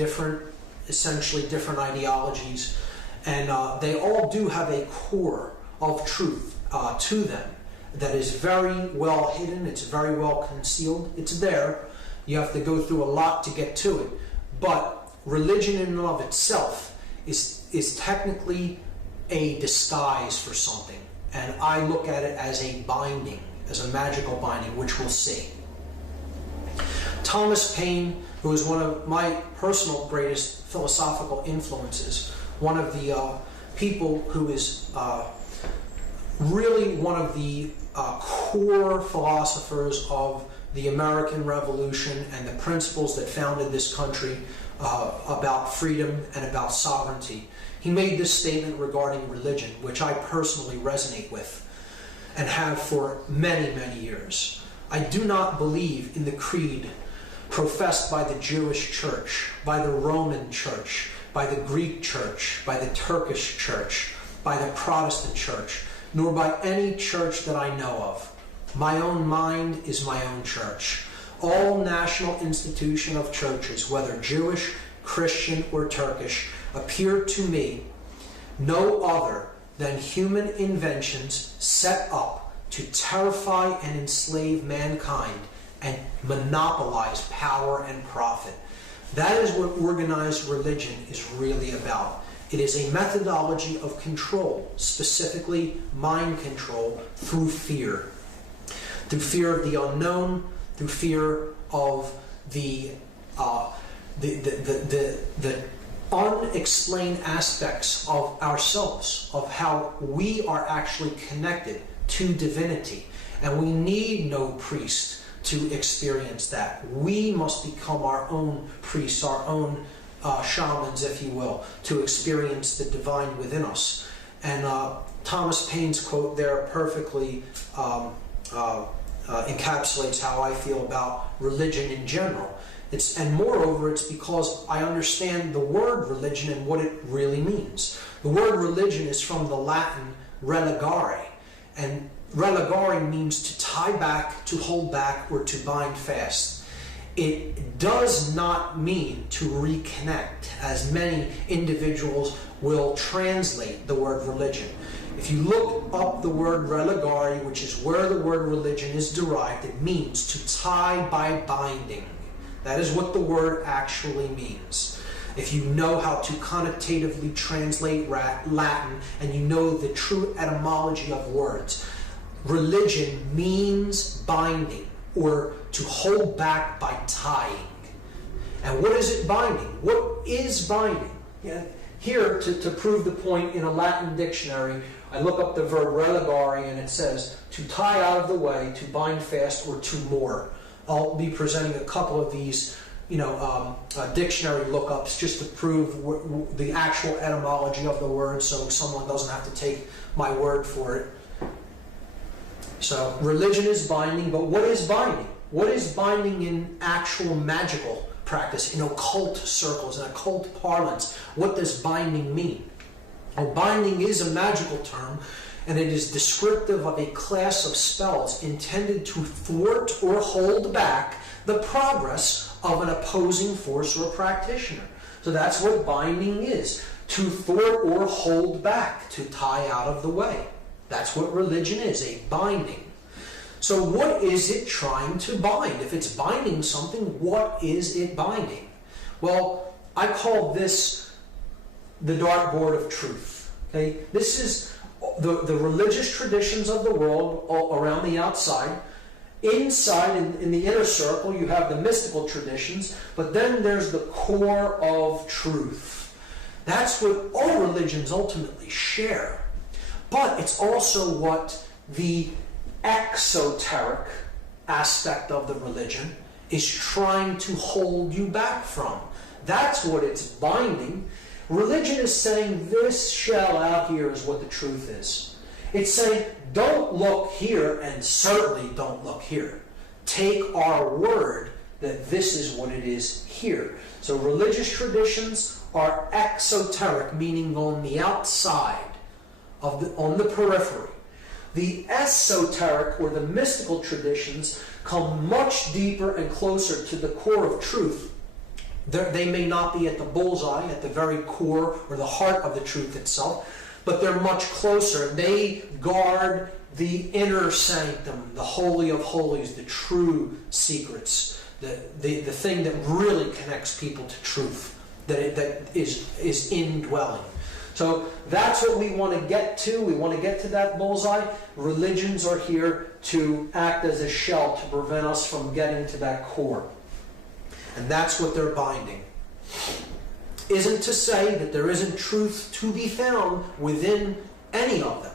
essentially different ideologies, and they all do have a core of truth to them that is very well hidden, it's very well concealed, it's there. You have to go through a lot to get to it. But religion in and of itself is technically a disguise for something. And I look at it as a binding, as a magical binding, which we'll see. Thomas Paine, who is one of my personal greatest philosophical influences, one of the people who is really one of the core philosophers of the American Revolution and the principles that founded this country about freedom and about sovereignty. He made this statement regarding religion, which I personally resonate with and have for many, many years. I do not believe in the creed professed by the Jewish church, by the Roman church, by the Greek church, by the Turkish church, by the Protestant church, nor by any church that I know of. My own mind is my own church. All national institution of churches, whether Jewish, Christian, or Turkish, appear to me no other than human inventions set up to terrify and enslave mankind and monopolize power and profit. That is what organized religion is really about. It is a methodology of control, specifically mind control, through fear. Through fear of the unknown, through fear of the unexplained aspects of ourselves, of how we are actually connected to divinity. And we need no priest to experience that. We must become our own priests, our own shamans, if you will, to experience the divine within us. And Thomas Paine's quote there perfectly encapsulates how I feel about religion in general. And moreover, it's because I understand the word religion and what it really means. The word religion is from the Latin religare, and religare means to tie back, to hold back, or to bind fast. It does not mean to reconnect, as many individuals will translate the word religion. If you look up the word religare, which is where the word religion is derived, it means to tie by binding. That is what the word actually means. If you know how to connotatively translate Latin and you know the true etymology of words, religion means binding, or to hold back by tying. And what is it binding? What is binding? Yeah. Here, to prove the point, in a Latin dictionary, I look up the verb religare, and it says to tie out of the way, to bind fast, or to moor. I'll be presenting a couple of these, dictionary lookups just to prove the actual etymology of the word, so someone doesn't have to take my word for it. So religion is binding, but what is binding? What is binding in actual magical practice, in occult circles, in occult parlance? What does binding mean? Well, binding is a magical term, and it is descriptive of a class of spells intended to thwart or hold back the progress of an opposing force or practitioner. So that's what binding is, to thwart or hold back, to tie out of the way. That's what religion is, a binding. So what is it trying to bind? If it's binding something, what is it binding? Well, I call this the dartboard of truth. Okay? This is the religious traditions of the world around the outside. Inside, in the inner circle, you have the mystical traditions, but then there's the core of truth. That's what all religions ultimately share. But it's also what the exoteric aspect of the religion is trying to hold you back from. That's what it's binding. Religion is saying this shell out here is what the truth is. It's saying, don't look here and certainly don't look here. Take our word that this is what it is here. So religious traditions are exoteric, meaning on the outside, on the periphery. The esoteric or the mystical traditions come much deeper and closer to the core of truth. They may not be at the bullseye, at the very core or the heart of the truth itself, but they're much closer. They guard the inner sanctum, the holy of holies, the true secrets, the thing that really connects people to truth, that is indwelling. So that's what we want to get to. We want to get to that bullseye. Religions are here to act as a shell to prevent us from getting to that core. And that's what they're binding. Isn't to say that there isn't truth to be found within any of them.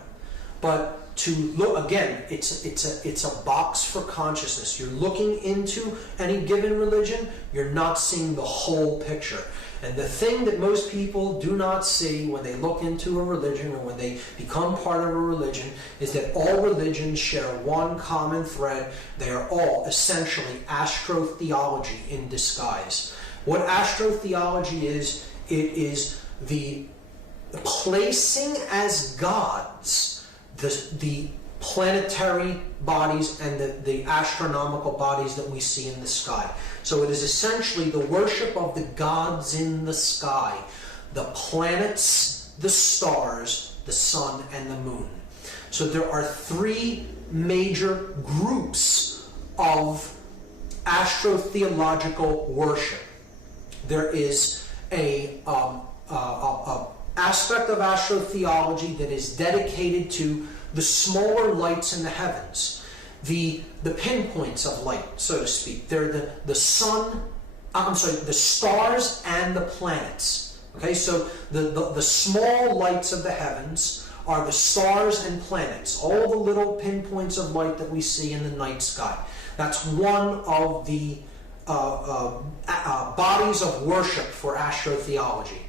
But to look, again, it's a box for consciousness. You're looking into any given religion, you're not seeing the whole picture. And the thing that most people do not see when they look into a religion or when they become part of a religion is that all religions share one common thread. They are all essentially Astro-Theology in disguise. What Astro-Theology is, it is the placing as gods the planetary bodies and the astronomical bodies that we see in the sky. So it is essentially the worship of the gods in the sky, the planets, the stars, the sun, and the moon. So there are three major groups of astro-theological worship. There is a aspect of astro-theology that is dedicated to the smaller lights in the heavens, the pinpoints of light, so to speak. They're the sun, the stars and the planets. Okay, so the small lights of the heavens are the stars and planets, all the little pinpoints of light that we see in the night sky. That's one of the bodies of worship for astro-theology.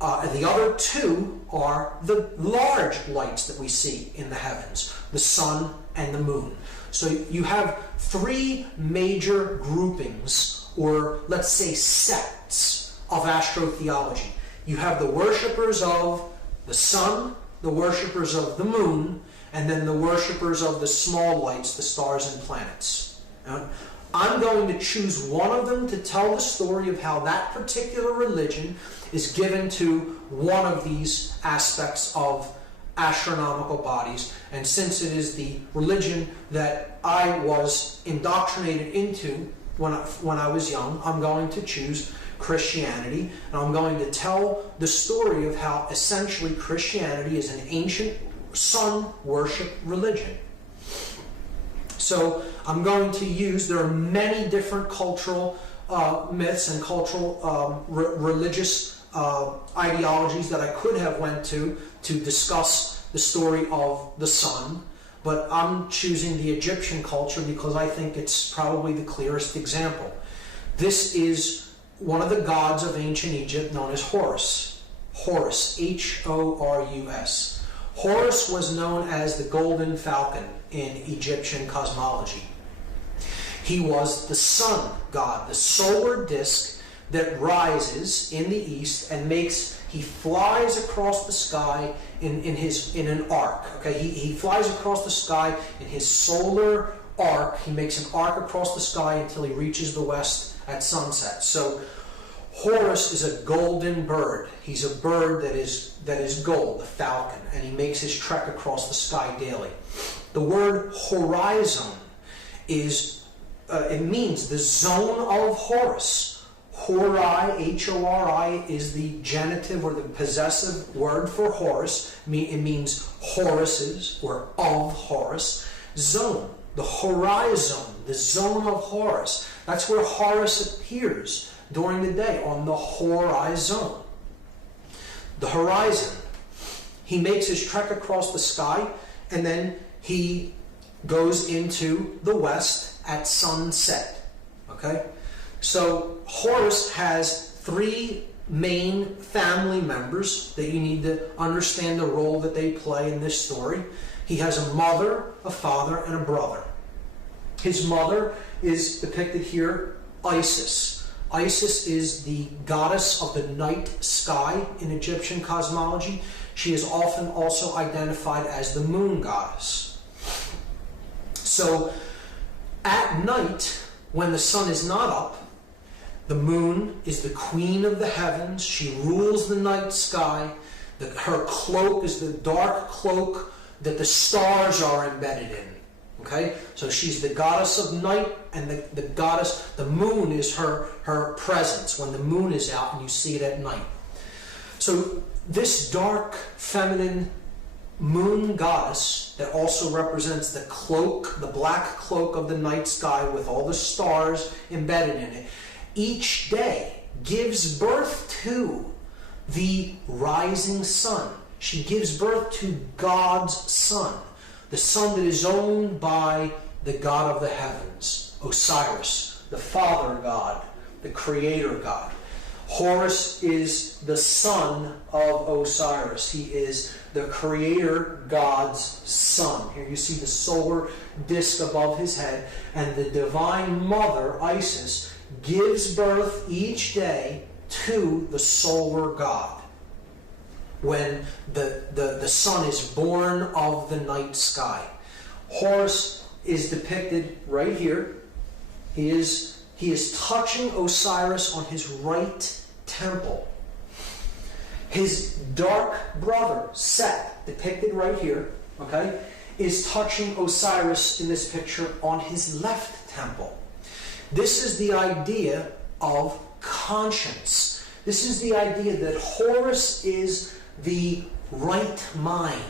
The other two are the large lights that we see in the heavens, the sun and the moon. So you have three major groupings, or let's say sects, of astro-theology. You have the worshippers of the sun, the worshippers of the moon, and then the worshippers of the small lights, the stars and planets. I'm going to choose one of them to tell the story of how that particular religion is given to one of these aspects of astronomical bodies. And since it is the religion that I was indoctrinated into when I was young, I'm going to choose Christianity. And I'm going to tell the story of how essentially Christianity is an ancient sun worship religion. So I'm going to use, there are many different cultural myths and cultural religious ideologies that I could have went to discuss the story of the sun, but I'm choosing the Egyptian culture because I think it's probably the clearest example. This is one of the gods of ancient Egypt known as Horus. Horus, H-O-R-U-S. Horus was known as the golden falcon in Egyptian cosmology. He was the sun god, the solar disk that rises in the east and he flies across the sky in an arc. Okay, he flies across the sky in his solar arc. He makes an arc across the sky until he reaches the west at sunset. So Horus is a golden bird. He's a bird that is gold, the falcon, and he makes his trek across the sky daily. The word horizon it means the zone of Horus. Hori, H-O-R-I, is the genitive or the possessive word for Horus. It means Horuses or of Horus. Zone, the horizon, the zone of Horus. That's where Horus appears during the day, on the horizon. The horizon. He makes his trek across the sky, and then he goes into the west at sunset. Okay? So Horus has three main family members that you need to understand the role that they play in this story. He has a mother, a father, and a brother. His mother is depicted here, Isis. Isis is the goddess of the night sky in Egyptian cosmology. She is often also identified as the moon goddess. So at night, when the sun is not up, the moon is the queen of the heavens. She rules the night sky. Her cloak is the dark cloak that the stars are embedded in. Okay? So she's the goddess of night, and the moon is her presence when the moon is out and you see it at night. So this dark, feminine moon goddess that also represents the cloak, the black cloak of the night sky with all the stars embedded in it, each day gives birth to the rising sun. She gives birth to God's son, the sun that is owned by the God of the heavens, Osiris, the Father God, the Creator God. Horus is the son of Osiris. He is the Creator God's son. Here you see the solar disk above his head, and the Divine Mother, Isis, gives birth each day to the solar God when the sun is born of the night sky. Horus is depicted right here. He is touching Osiris on his right temple. His dark brother, Set, depicted right here, okay, is touching Osiris in this picture on his left temple. This is the idea of conscience. This is the idea that Horus is the right mind.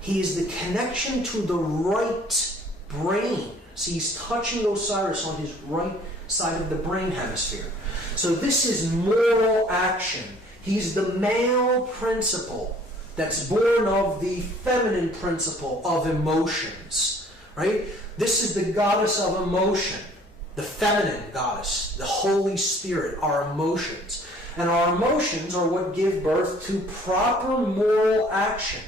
He is the connection to the right brain. See, he's touching Osiris on his right side of the brain hemisphere. So this is moral action. He's the male principle that's born of the feminine principle of emotions, right? This is the goddess of emotion, the feminine goddess, the Holy Spirit, our emotions. And our emotions are what give birth to proper moral action.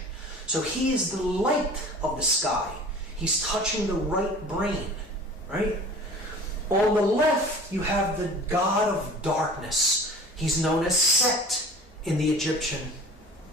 So he is the light of the sky. He's touching the right brain, right? On the left, you have the god of darkness. He's known as Set in the Egyptian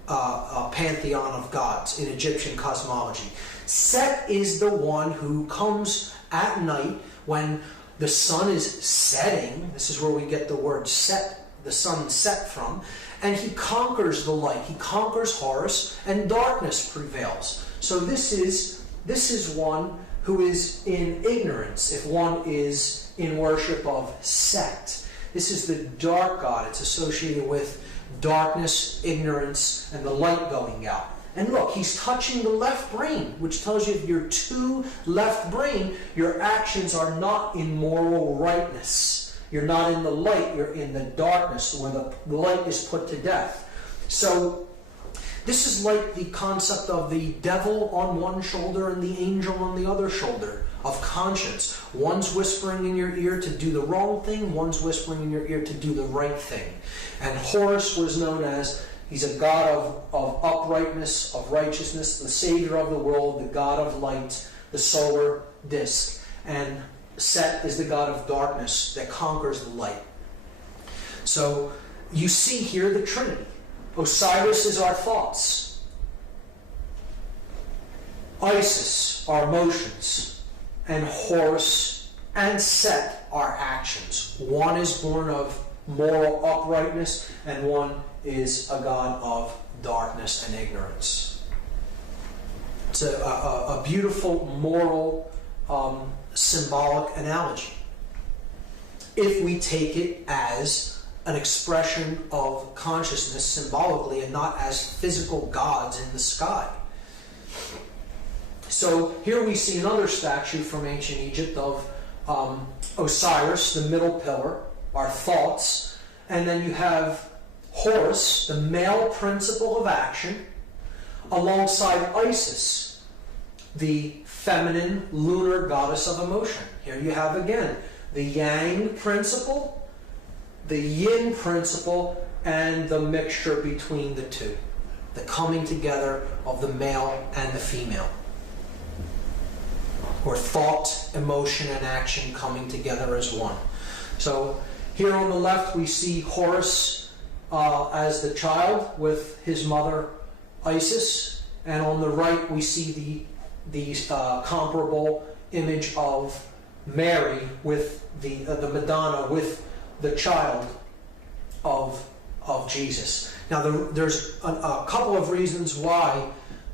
pantheon of gods, in Egyptian cosmology. Set is the one who comes at night when the sun is setting. This is where we get the word set, the sun set from. And he conquers the light. He conquers Horus, and darkness prevails. So this is one who is in ignorance, if one is in worship of Set. This is the dark god. It's associated with darkness, ignorance, and the light going out. And look, he's touching the left brain, which tells you if you're too left brain, your actions are not in moral rightness. You're not in the light, you're in the darkness, where the light is put to death. So this is like the concept of the devil on one shoulder and the angel on the other shoulder of conscience. One's whispering in your ear to do the wrong thing, one's whispering in your ear to do the right thing. And Horus was known as, he's a god of uprightness, of righteousness, the savior of the world, the god of light, the solar disk. And Set is the god of darkness that conquers the light. So you see here the Trinity. Osiris is our thoughts. Isis, our emotions. And Horus and Set, our actions. One is born of moral uprightness, and one is a god of darkness and ignorance. It's a beautiful moral symbolic analogy, if we take it as an expression of consciousness symbolically and not as physical gods in the sky. So here we see another statue from ancient Egypt of Osiris, the middle pillar, our thoughts, and then you have Horus, the male principle of action, alongside Isis, the feminine lunar goddess of emotion. Here you have again the yang principle, the yin principle, and the mixture between the two. The coming together of the male and the female. Or thought, emotion, and action coming together as one. So here on the left we see Horus as the child with his mother Isis, and on the right we see the comparable image of Mary with the Madonna with the child of Jesus. Now there's a couple of reasons why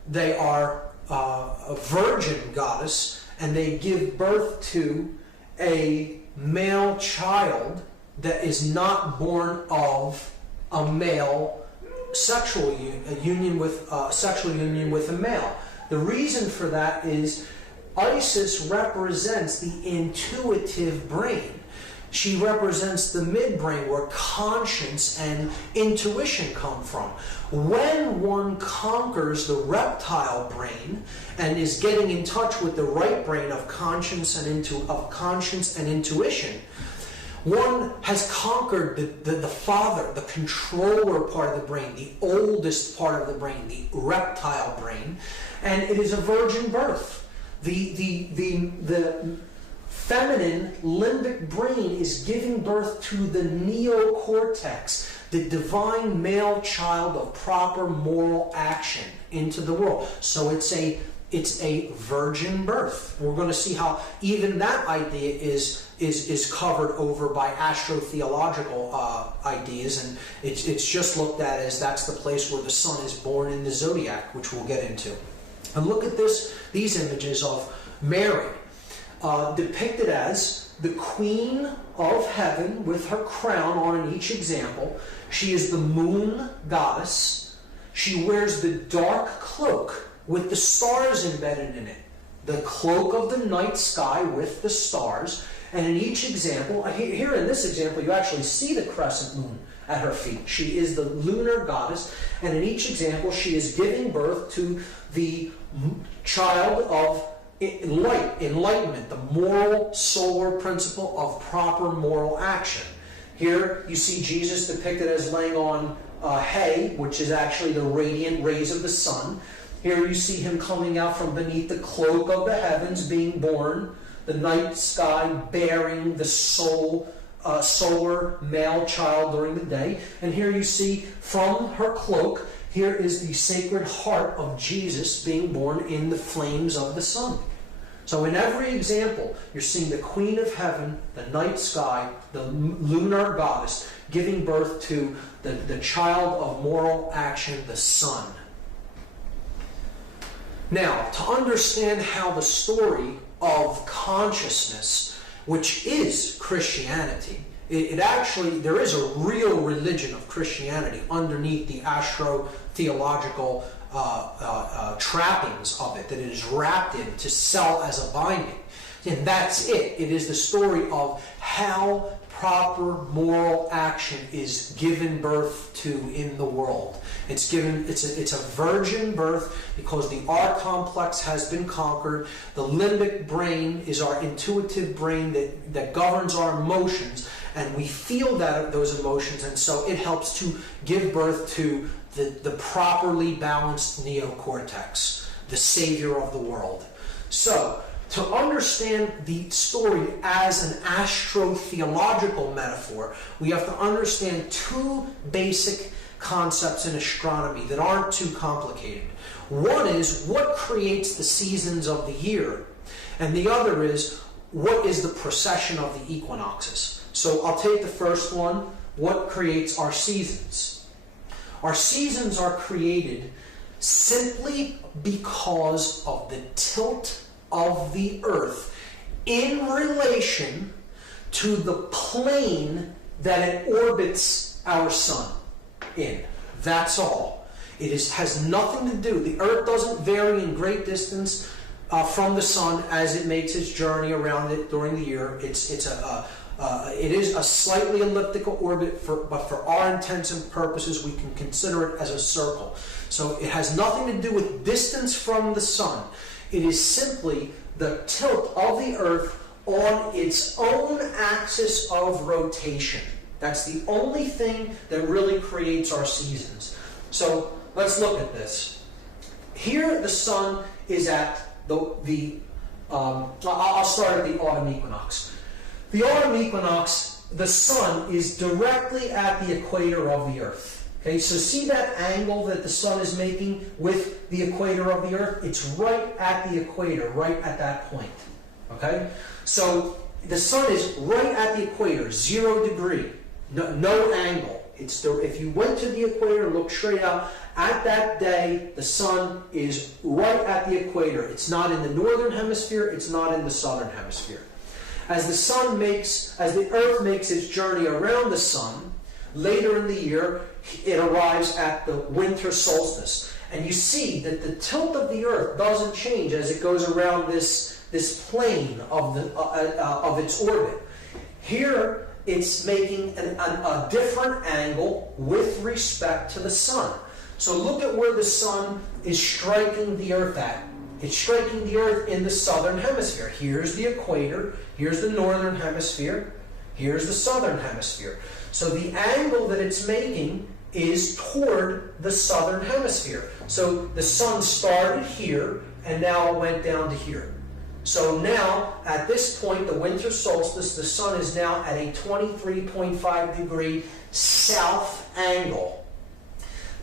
they are a virgin goddess, and they give birth to a male child that is not born of a male sexual union with a male. The reason for that is Isis represents the intuitive brain. She represents the midbrain, where conscience and intuition come from. When one conquers the reptile brain and is getting in touch with the right brain of conscience and intuition, one has conquered the father, the controller part of the brain, the oldest part of the brain, the reptile brain, and it is a virgin birth. The feminine limbic brain is giving birth to the neocortex, the divine male child of proper moral action into the world. So it's a virgin birth. We're going to see how even that idea is covered over by astro-theological ideas, and it's just looked at as that's the place where the sun is born in the zodiac, which we'll get into. And look at these images of Mary, depicted as the queen of heaven with her crown on in each example. She is the moon goddess. She wears the dark cloak with the stars embedded in it. The cloak of the night sky with the stars. And in each example, here in this example, you actually see the crescent moon at her feet. She is the lunar goddess. And in each example, she is giving birth to the child of enlightenment, the moral solar principle of proper moral action. Here you see Jesus depicted as laying on hay, which is actually the radiant rays of the sun. Here you see him coming out from beneath the cloak of the heavens, being born, the night sky bearing the solar male child during the day. And here you see from her cloak, here is the sacred heart of Jesus being born in the flames of the sun. So in every example, you're seeing the Queen of Heaven, the night sky, the lunar goddess, giving birth to the child of moral action, the sun. Now, to understand how the story of consciousness, which is Christianity, there is a real religion of Christianity underneath the astro-theological trappings of it that it is wrapped in to sell as a binding. And that's it. It is the story of how proper moral action is given birth to in the world. It's a virgin birth because the R complex has been conquered. The limbic brain is our intuitive brain that governs our emotions, and we feel those emotions, and so it helps to give birth to the properly balanced neocortex, the savior of the world. So, to understand the story as an astro-theological metaphor, we have to understand two basic concepts in astronomy that aren't too complicated. One is what creates the seasons of the year, and the other is what is the precession of the equinoxes. So I'll take the first one, what creates our seasons. Our seasons are created simply because of the tilt of the Earth in relation to the plane that it orbits our sun in. That's all. It has nothing to do. The Earth doesn't vary in great distance from the sun as it makes its journey around it during the year. It is a slightly elliptical orbit, but for our intents and purposes, we can consider it as a circle. So it has nothing to do with distance from the sun. It is simply the tilt of the Earth on its own axis of rotation. That's the only thing that really creates our seasons. So let's look at this. Here the sun is at I'll start at the autumn equinox. The autumn equinox, the sun is directly at the equator of the earth. Okay, so see that angle that the sun is making with the equator of the earth? It's right at the equator, right at that point. Okay, so the sun is right at the equator, 0 degree, no angle. If you went to the equator and looked straight out, at that day, the sun is right at the equator. It's not in the northern hemisphere, it's not in the southern hemisphere. As the earth makes its journey around the sun, later in the year, it arrives at the winter solstice. And you see that the tilt of the earth doesn't change as it goes around this plane of its orbit. Here, it's making a different angle with respect to the sun. So look at where the sun is striking the earth at. It's striking the earth in the southern hemisphere. Here's the equator, here's the northern hemisphere, here's the southern hemisphere. So the angle that it's making is toward the southern hemisphere. So the sun started here and now it went down to here. So now, at this point, the winter solstice, the sun is now at a 23.5 degree south angle.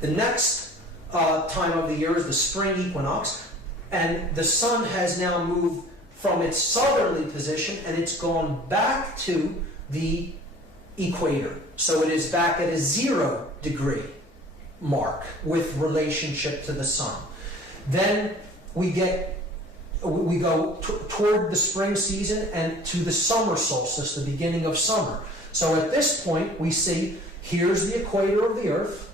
The next time of the year is the spring equinox, and the sun has now moved from its southerly position and it's gone back to the equator. So it is back at a 0 degree mark with relationship to the sun. Then we go toward the spring season and to the summer solstice, the beginning of summer. So at this point, we see here's the equator of the earth,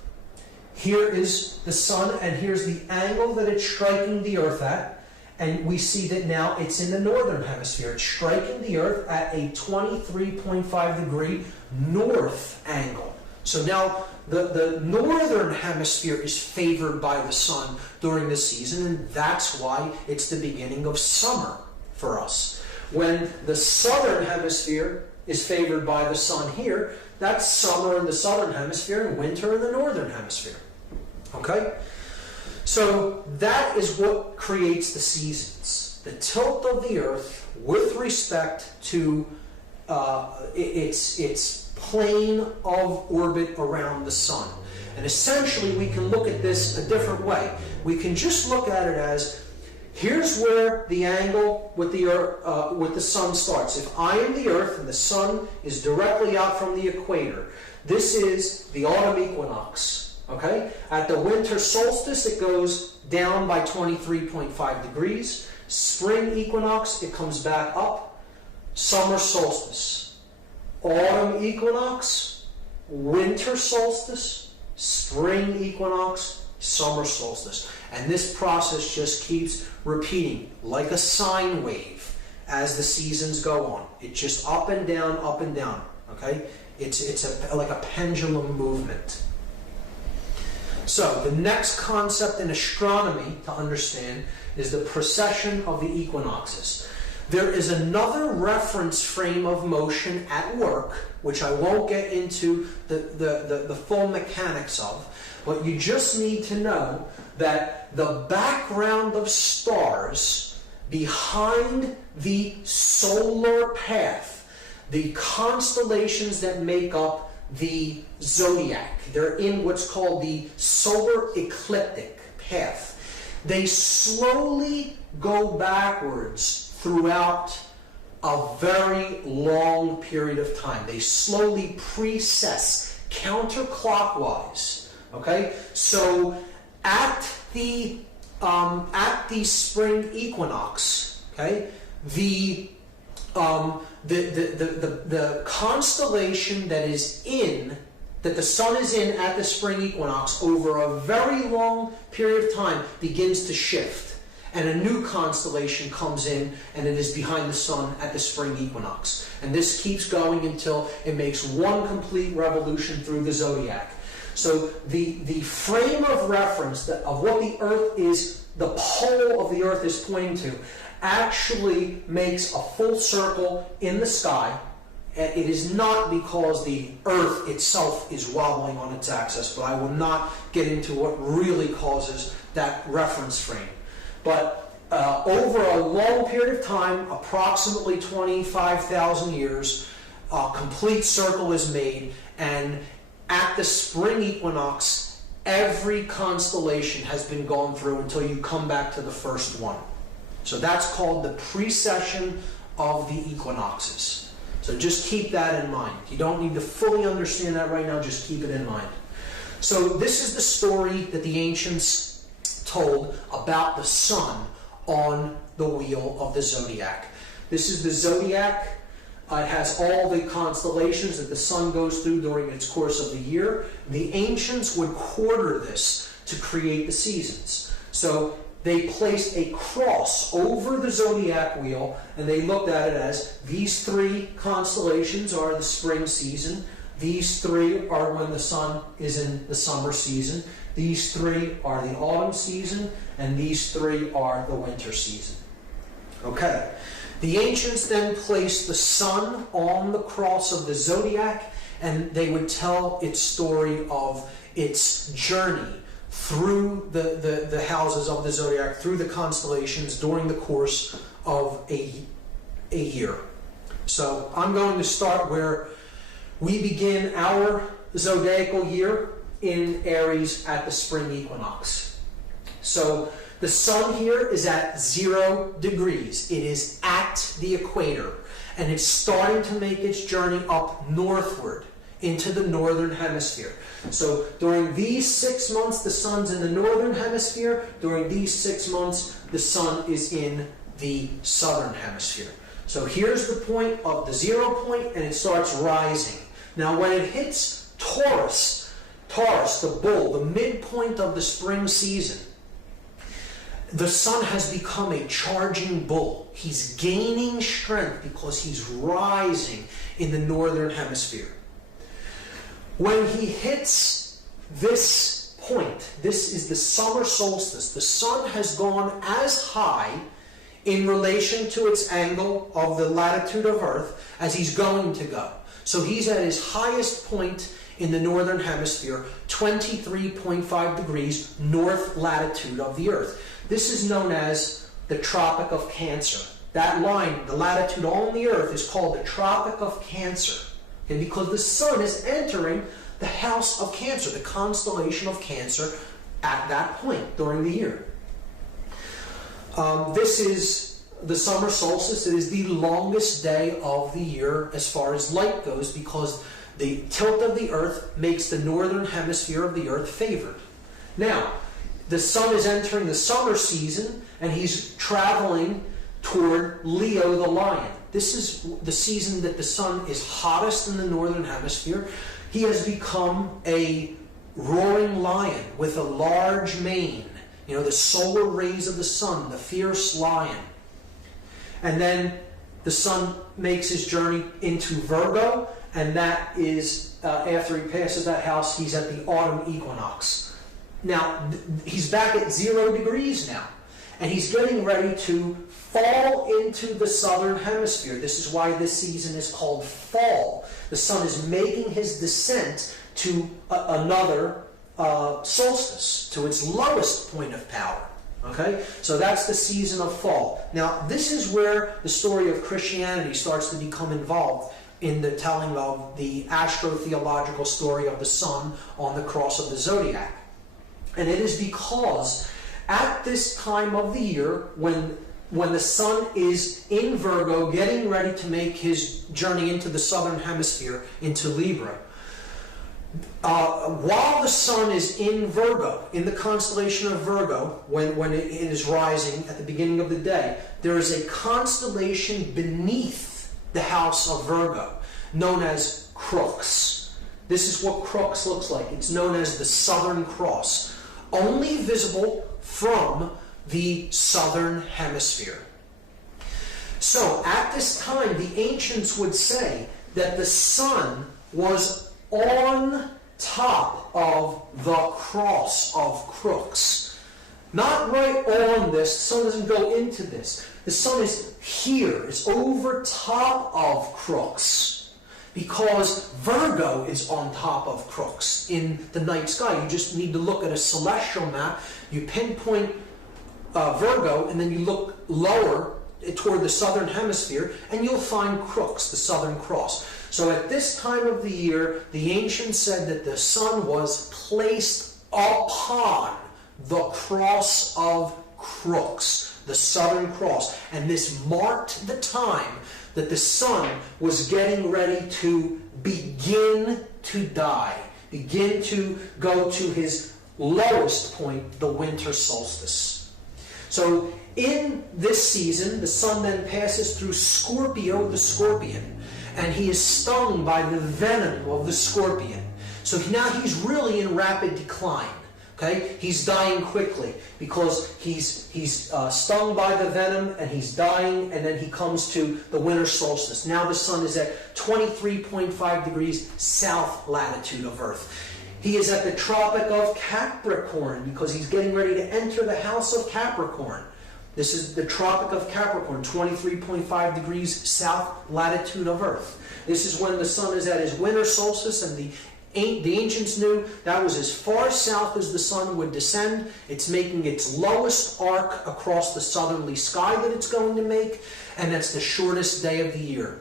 here is the sun, and here's the angle that it's striking the earth at. And we see that now it's in the northern hemisphere. It's striking the earth at a 23.5 degree north angle. So now the northern hemisphere is favored by the sun during the season, and that's why it's the beginning of summer for us. When the southern hemisphere is favored by the sun here, that's summer in the southern hemisphere and winter in the northern hemisphere. Okay? So that is what creates the seasons. The tilt of the earth with respect to its plane of orbit around the sun. And essentially we can look at this a different way. We can just look at it as, here's where the angle with the sun starts. If I am the earth and the sun is directly out from the equator, this is the autumn equinox. Okay? At the winter solstice, it goes down by 23.5 degrees. Spring equinox, it comes back up. Summer solstice. Autumn equinox, winter solstice, spring equinox, summer solstice. And this process just keeps repeating like a sine wave as the seasons go on. It's just up and down, okay? It's like a pendulum movement. So the next concept in astronomy to understand is the precession of the equinoxes. There is another reference frame of motion at work, which I won't get into the full mechanics of, but you just need to know that the background of stars behind the solar path, the constellations that make up the zodiac, they're in what's called the solar ecliptic path. They slowly go backwards throughout a very long period of time. They slowly precess counterclockwise. Okay, so at the spring equinox, okay, the constellation that the sun is in at the spring equinox over a very long period of time begins to shift, and a new constellation comes in, and it is behind the sun at the spring equinox. And this keeps going until it makes one complete revolution through the zodiac. So the frame of reference of what the Earth is, the pole of the Earth is pointing to, actually makes a full circle in the sky, It is not because the Earth itself is wobbling on its axis, but I will not get into what really causes that reference frame. But over a long period of time, approximately 25,000 years, a complete circle is made, and at the spring equinox, every constellation has been gone through until you come back to the first one. So that's called the precession of the equinoxes. So just keep that in mind. You don't need to fully understand that right now, just keep it in mind. So this is the story that the ancients told about the sun on the wheel of the zodiac. This is the zodiac. It has all the constellations that the sun goes through during its course of the year. The ancients would quarter this to create the seasons. So they placed a cross over the zodiac wheel, and they looked at it as these three constellations are the spring season, these three are when the sun is in the summer season, these three are the autumn season, and these three are the winter season. Okay. The ancients then placed the sun on the cross of the zodiac, and they would tell its story of its journey through the houses of the zodiac, through the constellations during the course of a year. So I'm going to start where we begin our zodiacal year in Aries at the spring equinox. So the sun here is at 0 degrees. It is at the equator, and it's starting to make its journey up northward into the northern hemisphere. So during these 6 months, the sun's in the northern hemisphere. During these 6 months, the sun is in the southern hemisphere. So here's the point of the 0 point, and it starts rising. Now when it hits Taurus, the bull, the midpoint of the spring season, the sun has become a charging bull. He's gaining strength because he's rising in the northern hemisphere. When he hits this point, this is the summer solstice, the sun has gone as high in relation to its angle of the latitude of Earth as he's going to go. So he's at his highest point in the northern hemisphere, 23.5 degrees north latitude of the Earth. This is known as the Tropic of Cancer. That line, the latitude on the Earth, is called the Tropic of Cancer. And because the sun is entering the house of Cancer, the constellation of Cancer, at that point during the year. This is the summer solstice. It is the longest day of the year as far as light goes, because the tilt of the Earth makes the northern hemisphere of the Earth favored. Now, the sun is entering the summer season, and he's traveling toward Leo the lion. This is the season that the sun is hottest in the northern hemisphere. He has become a roaring lion with a large mane. You know, the solar rays of the sun, the fierce lion. And then the sun makes his journey into Virgo, and that is, after he passes that house, he's at the autumn equinox. Now, he's back at 0 degrees now, and he's getting ready to fall into the southern hemisphere. This is why this season is called fall. The sun is making his descent to another solstice, to its lowest point of power. Okay? So that's the season of fall. Now, this is where the story of Christianity starts to become involved in the telling of the astro-theological story of the sun on the cross of the zodiac. And it is because at this time of the year, when the sun is in Virgo, getting ready to make his journey into the southern hemisphere, into Libra, while the sun is in Virgo, in the constellation of Virgo, when it is rising at the beginning of the day, there is a constellation beneath the house of Virgo, known as Crux. This is what Crux looks like. It's known as the Southern Cross, only visible from the southern hemisphere. So at this time, the ancients would say that the sun was on top of the cross of Crux. Not right on this. The sun doesn't go into this. The sun is here. It's over top of Crux. because Virgo is on top of Crux in the night sky. You just need to look at a celestial map, you pinpoint Virgo, and then you look lower toward the southern hemisphere, and you'll find Crux, the Southern Cross. So at this time of the year, the ancients said that the sun was placed upon the cross of Crux, the Southern Cross. And this marked the time that the sun was getting ready to begin to die, begin to go to his lowest point, the winter solstice. So in this season, the sun then passes through Scorpio, the scorpion, and he is stung by the venom of the scorpion. So now he's really in rapid decline. Okay, he's dying quickly because he's stung by the venom and he's dying, and then he comes to the winter solstice. Now the sun is at 23.5 degrees south latitude of Earth. He is at the Tropic of Capricorn because he's getting ready to enter the house of Capricorn. This is the Tropic of Capricorn, 23.5 degrees south latitude of Earth. This is when the sun is at his winter solstice, and the ancients knew that was as far south as the sun would descend. It's making its lowest arc across the southerly sky that it's going to make, and that's the shortest day of the year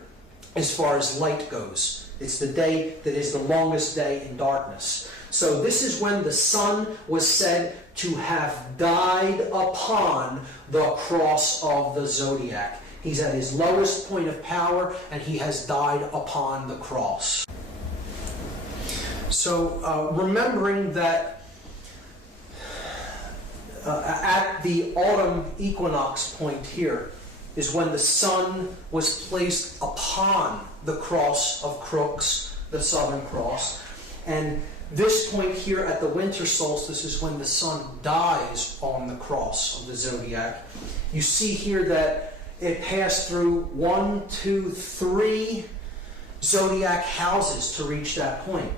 as far as light goes. It's the day that is the longest day in darkness. So this is when the sun was said to have died upon the cross of the zodiac. He's at his lowest point of power, and he has died upon the cross. So remembering that at the autumn equinox point here is when the sun was placed upon the cross of Crux, the Southern Cross. And this point here at the winter solstice is when the sun dies on the cross of the zodiac. You see here that it passed through 3 zodiac houses to reach that point.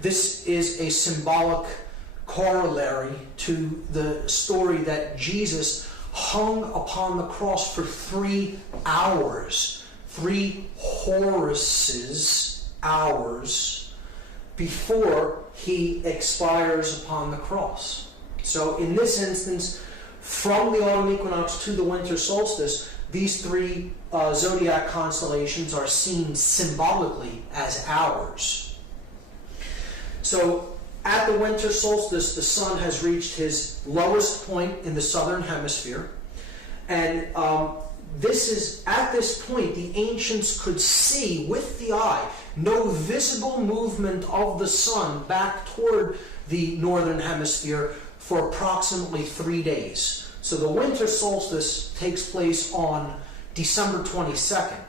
This is a symbolic corollary to the story that Jesus hung upon the cross for 3 hours, 3 Horuses hours, before he expires upon the cross. So in this instance, from the autumn equinox to the winter solstice, these 3 zodiac constellations are seen symbolically as hours. So at the winter solstice, the sun has reached his lowest point in the southern hemisphere. And this is at this point, the ancients could see with the eye no visible movement of the sun back toward the northern hemisphere for approximately 3 days. So the winter solstice takes place on December 22nd.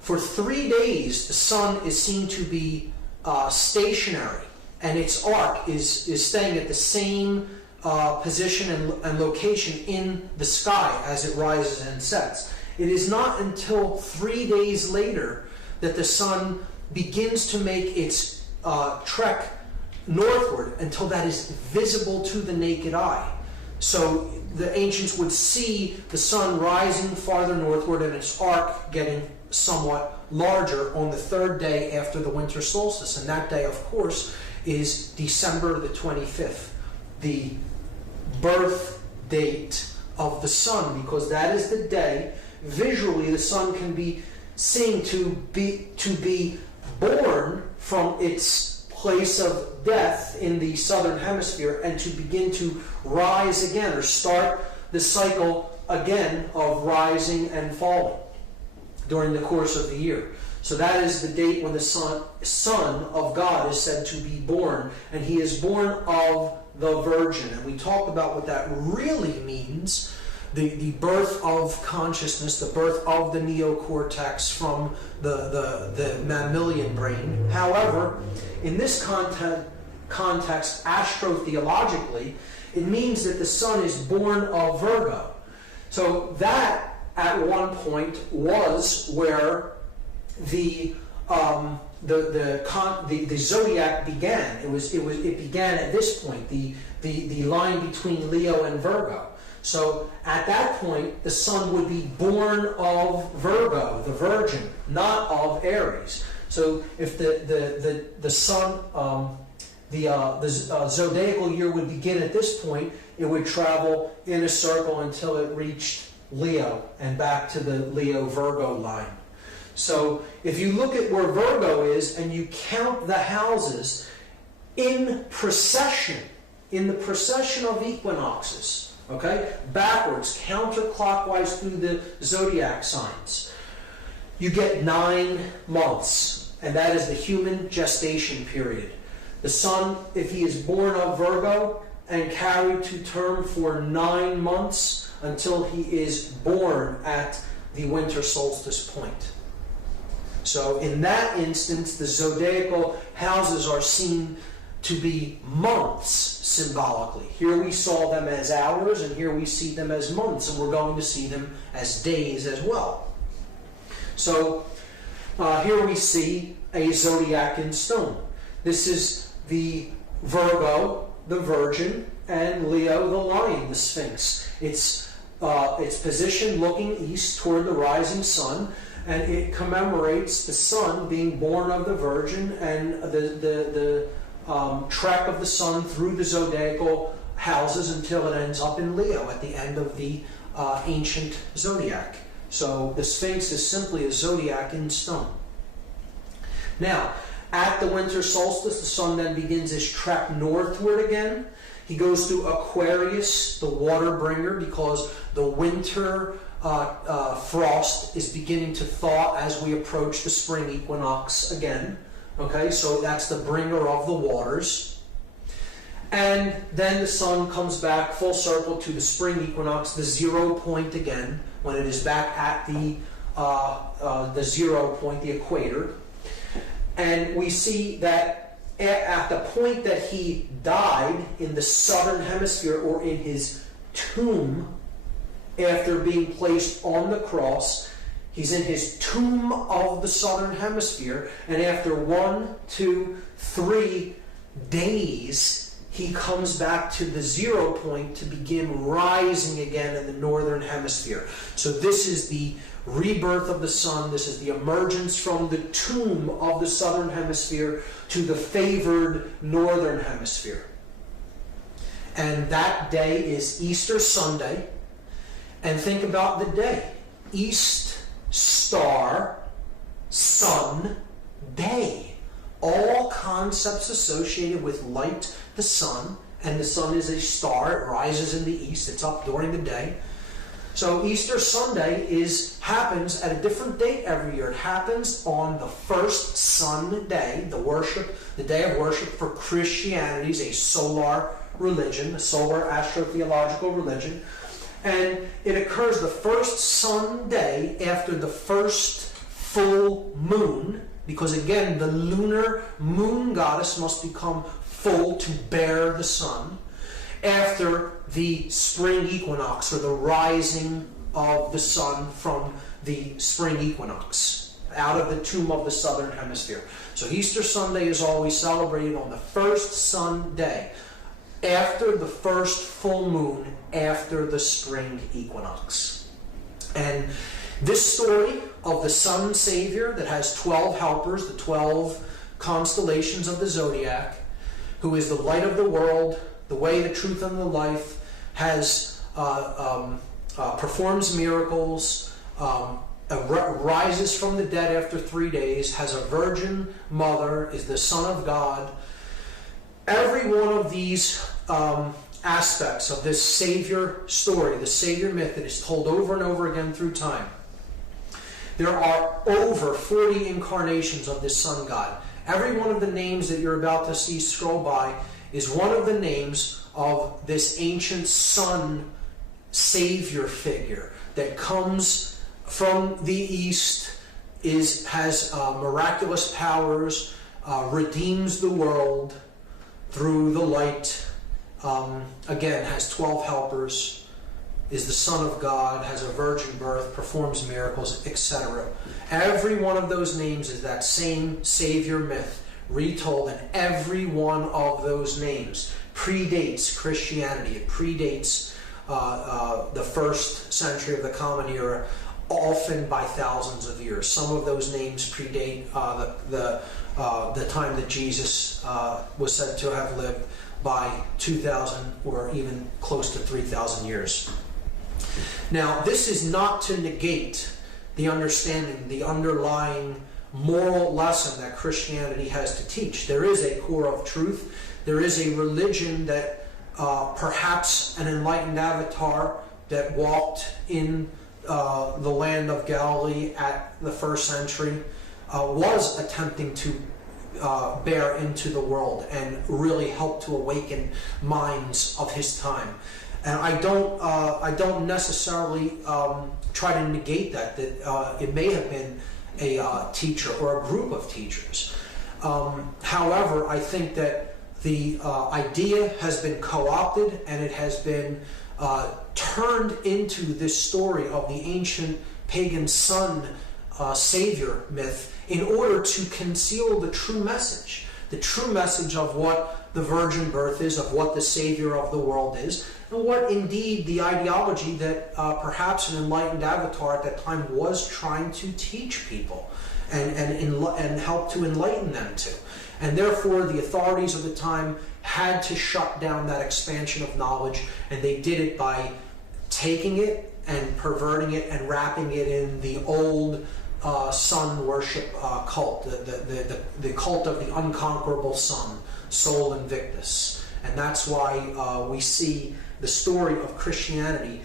For 3 days, the sun is seen to be stationary, and its arc is staying at the same position and location in the sky as it rises and sets. It is not until 3 days later that the sun begins to make its trek northward until that is visible to the naked eye. So the ancients would see the sun rising farther northward and its arc getting somewhat larger on the 3rd day after the winter solstice. And that day, of course, is December the 25th, the birth date of the sun, because that is the day visually the sun can be seen to be born from its place of death in the southern hemisphere and to begin to rise again, or start the cycle again of rising and falling during the course of the year. So that is the date when the Son of God is said to be born, and he is born of the Virgin. And we talked about what that really means, the birth of consciousness, the birth of the neocortex from the mammalian brain. However, in this context, astro-theologically, it means that the sun is born of Virgo. So that, at one point, was where the zodiac began. It began at this point, the line between Leo and Virgo. So at that point, the sun would be born of Virgo, the Virgin, not of Aries. So if the sun, the zodiacal year would begin at this point, it would travel in a circle until it reached Leo and back to the Leo-Virgo line. So if you look at where Virgo is and you count the houses in procession, in the procession of equinoxes, okay, backwards, counterclockwise through the zodiac signs, you get 9 months, and that is the human gestation period. The sun, if he is born of Virgo and carried to term for 9 months until he is born at the winter solstice point. So in that instance, the zodiacal houses are seen to be months symbolically. Here we saw them as hours, and here we see them as months, and we're going to see them as days as well. So here we see a zodiac in stone. This is the Virgo, the Virgin, and Leo, the Lion, the Sphinx. It's positioned looking east toward the rising sun, and it commemorates the sun being born of the Virgin and the trek of the sun through the zodiacal houses until it ends up in Leo at the end of the ancient zodiac. So the Sphinx is simply a zodiac in stone. Now, at the winter solstice, the sun then begins his trek northward again. He goes through Aquarius, the water bringer, because the winter frost is beginning to thaw as we approach the spring equinox again. Okay, so that's the bringer of the waters. And then the sun comes back full circle to the spring equinox, the 0 point again, when it is back at the 0 point, the equator. And we see that at the point that he died in the southern hemisphere, or in his tomb, after being placed on the cross, he's in his tomb of the southern hemisphere, and after 1, 2, 3 days, he comes back to the 0 point to begin rising again in the northern hemisphere. So this is the rebirth of the sun. This is the emergence from the tomb of the southern hemisphere to the favored northern hemisphere. And that day is Easter Sunday. And think about the day. East, star, sun, day. All concepts associated with light, the sun, and the sun is a star. It rises in the east. It's up during the day. So Easter Sunday happens at a different date every year. It happens on the first sun day, the day of worship for Christianity, is a solar religion, a solar astro-theological religion. And it occurs the first sun day after the first full moon, because again, the lunar moon goddess must become full to bear the sun, after the spring equinox, or the rising of the sun from the spring equinox, out of the tomb of the southern hemisphere. So Easter Sunday is always celebrated on the first sun day, after the first full moon, after the spring equinox. And this story of the sun savior that has 12 helpers, the 12 constellations of the zodiac, who is the light of the world, the way, the truth, and the life, performs miracles, rises from the dead after 3 days, has a virgin mother, is the Son of God. Every one of these aspects of this Savior story, the Savior myth that is told over and over again through time. There are over 40 incarnations of this Sun God. Every one of the names that you're about to see scroll by is one of the names of this ancient Sun Savior figure that comes from the East, has miraculous powers, redeems the world through the light, again, has 12 helpers, is the Son of God, has a virgin birth, performs miracles, etc. Every one of those names is that same Savior myth retold, and every one of those names predates Christianity. It predates the first century of the Common Era. often by thousands of years. Some of those names predate the time that Jesus was said to have lived by 2,000 or even close to 3,000 years. Now, this is not to negate the understanding, the underlying moral lesson that Christianity has to teach. There is a core of truth. There is a religion that perhaps an enlightened avatar that walked in the land of Galilee at the first century was attempting to bear into the world and really help to awaken minds of his time. And I don't necessarily try to negate that it may have been a teacher or a group of teachers. However, I think that the idea has been co-opted and it has been turned into this story of the ancient pagan sun savior myth in order to conceal the true message of what the virgin birth is, of what the savior of the world is, and what indeed the ideology that perhaps an enlightened avatar at that time was trying to teach people and help to enlighten them to. And therefore the authorities of the time had to shut down that expansion of knowledge, and they did it by taking it and perverting it and wrapping it in the old sun worship cult, the cult of the unconquerable sun, Sol Invictus. And that's why we see the story of Christianity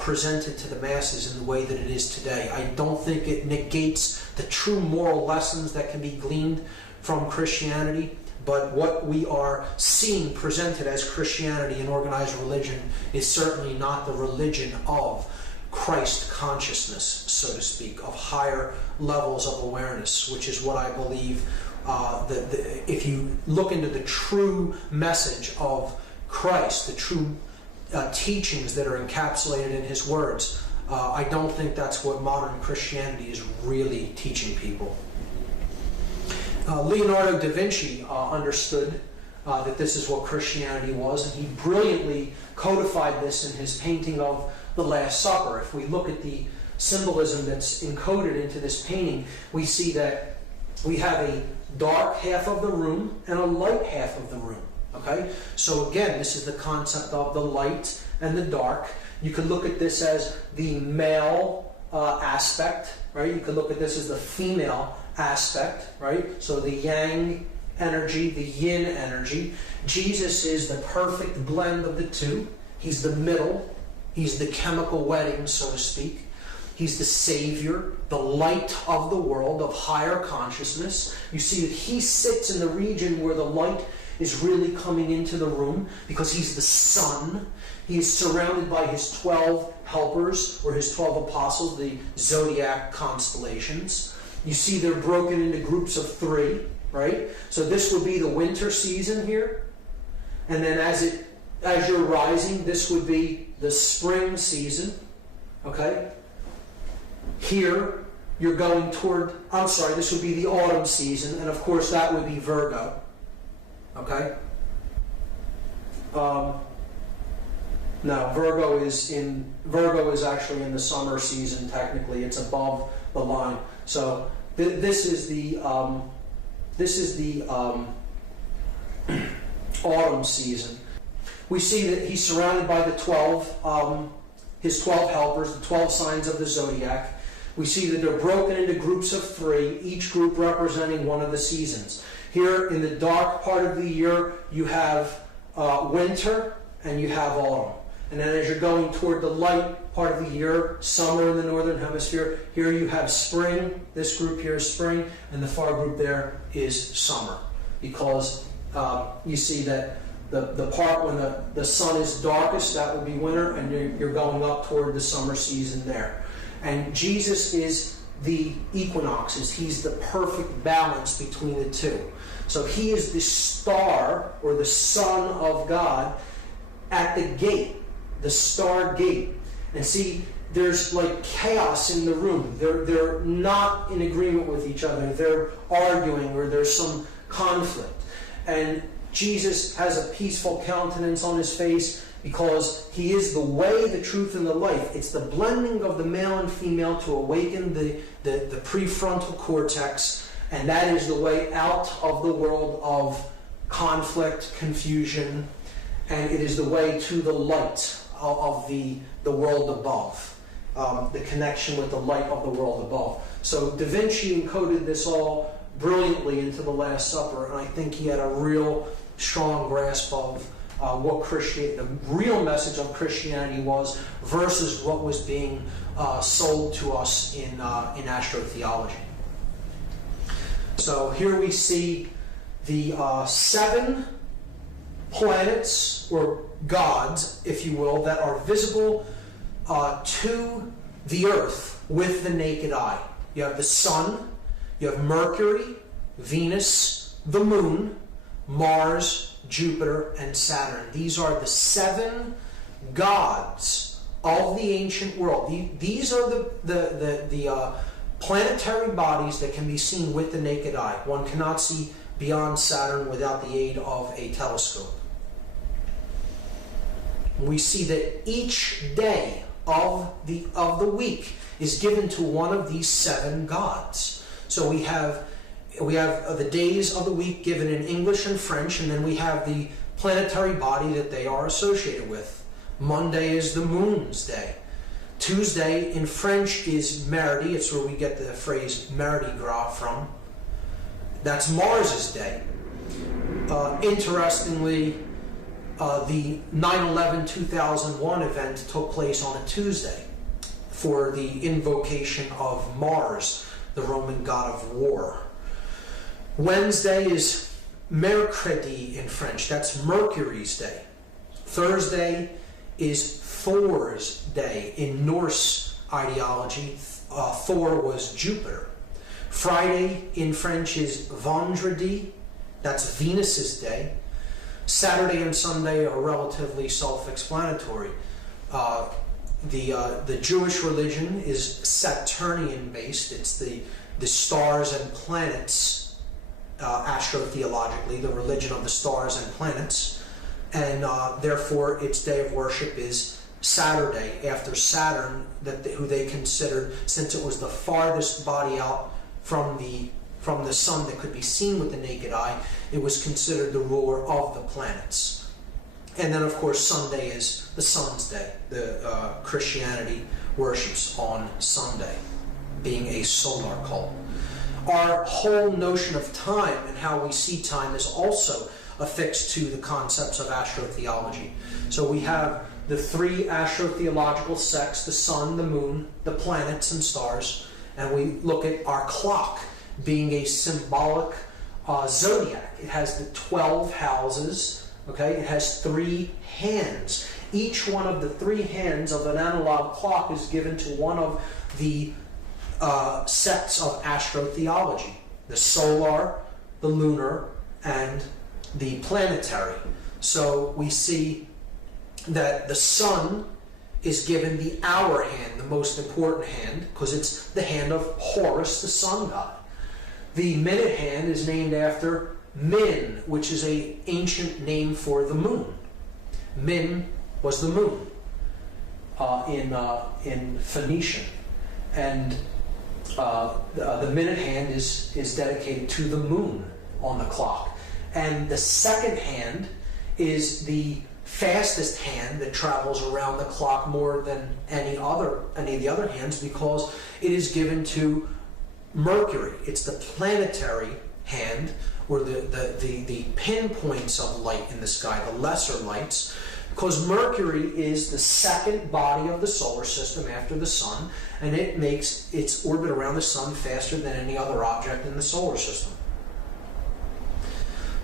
presented to the masses in the way that it is today. I don't think it negates the true moral lessons that can be gleaned from Christianity, but what we are seeing presented as Christianity and organized religion is certainly not the religion of Christ consciousness, so to speak, of higher levels of awareness, which is what I believe if you look into the true message of Christ, the true teachings that are encapsulated in his words, I don't think that's what modern Christianity is really teaching people. Leonardo da Vinci understood that this is what Christianity was, and he brilliantly codified this in his painting of the Last Supper. If we look at the symbolism that's encoded into this painting, we see that we have a dark half of the room and a light half of the room. Okay? So again, this is the concept of the light and the dark. You could look at this as the male aspect, right? You could look at this as the female aspect, right? So the yang energy, the yin energy. Jesus is the perfect blend of the two. He's the middle. He's the chemical wedding, so to speak. He's the savior, the light of the world, of higher consciousness. You see that he sits in the region where the light is really coming into the room because he's the sun. He is surrounded by his 12 helpers, or his 12 apostles, the zodiac constellations. You see they're broken into groups of 3, right? So this would be the winter season here. And then as you're rising, this would be the spring season. Okay? Here, you're going toward, this would be the autumn season, and of course that would be Virgo. Okay? No, Virgo is actually in the summer season, technically. It's above the line. So this is the autumn season. We see that he's surrounded by the 12, his 12 helpers, the 12 signs of the zodiac. We see that they're broken into groups of 3, each group representing one of the seasons. Here in the dark part of the year, you have winter and you have autumn. And then as you're going toward the light part of the year, summer in the northern hemisphere, here you have spring. This group here is spring, and the far group there is summer. Because you see that the part when the sun is darkest, that would be winter, and you're going up toward the summer season there. And Jesus is the equinoxes. He's the perfect balance between the two. So he is the star, or the Son of God, at the gate, the star gate. And see, there's like chaos in the room. They're not in agreement with each other. They're arguing, or there's some conflict. And Jesus has a peaceful countenance on his face, because he is the way, the truth, and the life. It's the blending of the male and female to awaken the prefrontal cortex, and that is the way out of the world of conflict, confusion, and it is the way to the light of the world above, the connection with the light of the world above. So Da Vinci encoded this all brilliantly into the Last Supper, and I think he had a real strong grasp of what the real message of Christianity was versus what was being sold to us in Astro-Theology. So here we see the 7 planets, or gods, if you will, that are visible to the Earth with the naked eye. You have the Sun, you have Mercury, Venus, the Moon, Mars, Jupiter, and Saturn. These are the 7 gods of the ancient world. These are the planetary bodies that can be seen with the naked eye. One cannot see beyond Saturn without the aid of a telescope. We see that each day of the week is given to one of these 7 gods. So we have the days of the week given in English and French, and then we have the planetary body that they are associated with. Monday is the moon's day. Tuesday in French is Mardi. It's where we get the phrase Mardi Gras from. That's Mars's day. Interestingly, the 9/11/2001 event took place on a Tuesday for the invocation of Mars, the Roman god of war. Wednesday is Mercredi in French. That's Mercury's day. Thursday is Thor's day. In Norse ideology, Thor was Jupiter. Friday in French is Vendredi. That's Venus's day. Saturday and Sunday are relatively self-explanatory. The Jewish religion is Saturnian based. It's the stars and planets, astro-theologically, the religion of the stars and planets, and therefore its day of worship is Saturday, after Saturn, who they considered, since it was the farthest body out from the sun that could be seen with the naked eye, it was considered the ruler of the planets. And then, of course, Sunday is the sun's day. Christianity worships on Sunday, being a solar cult. Our whole notion of time and how we see time is also affixed to the concepts of astro-theology. So we have the 3 astro-theological sects: the sun, the moon, the planets and stars, and we look at our clock being a symbolic zodiac. It has the 12 houses, okay? It has 3 hands. Each one of the 3 hands of an analog clock is given to one of the sects of astro-theology: the solar, the lunar, and the planetary. So we see that the sun is given the hour hand, the most important hand, because it's the hand of Horus, the sun god. The minute hand is named after Min, which is an ancient name for the moon. Min was the moon in Phoenician, and the minute hand is dedicated to the moon on the clock. And the second hand is the fastest hand that travels around the clock more than any of the other hands, because it is given to Mercury. It's the planetary hand, or the pinpoints of light in the sky, the lesser lights, because Mercury is the second body of the solar system after the sun, and it makes its orbit around the sun faster than any other object in the solar system.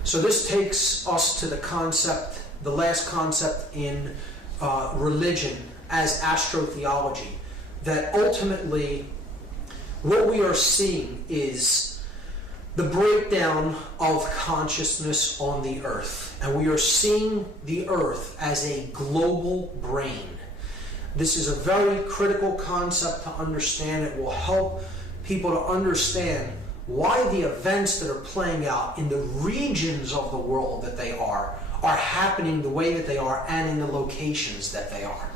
So this takes us to the last concept in religion as astro-theology, that ultimately what we are seeing is the breakdown of consciousness on the earth. And we are seeing the earth as a global brain. This is a very critical concept to understand. It will help people to understand why the events that are playing out in the regions of the world that they are are happening the way that they are and in the locations that they are.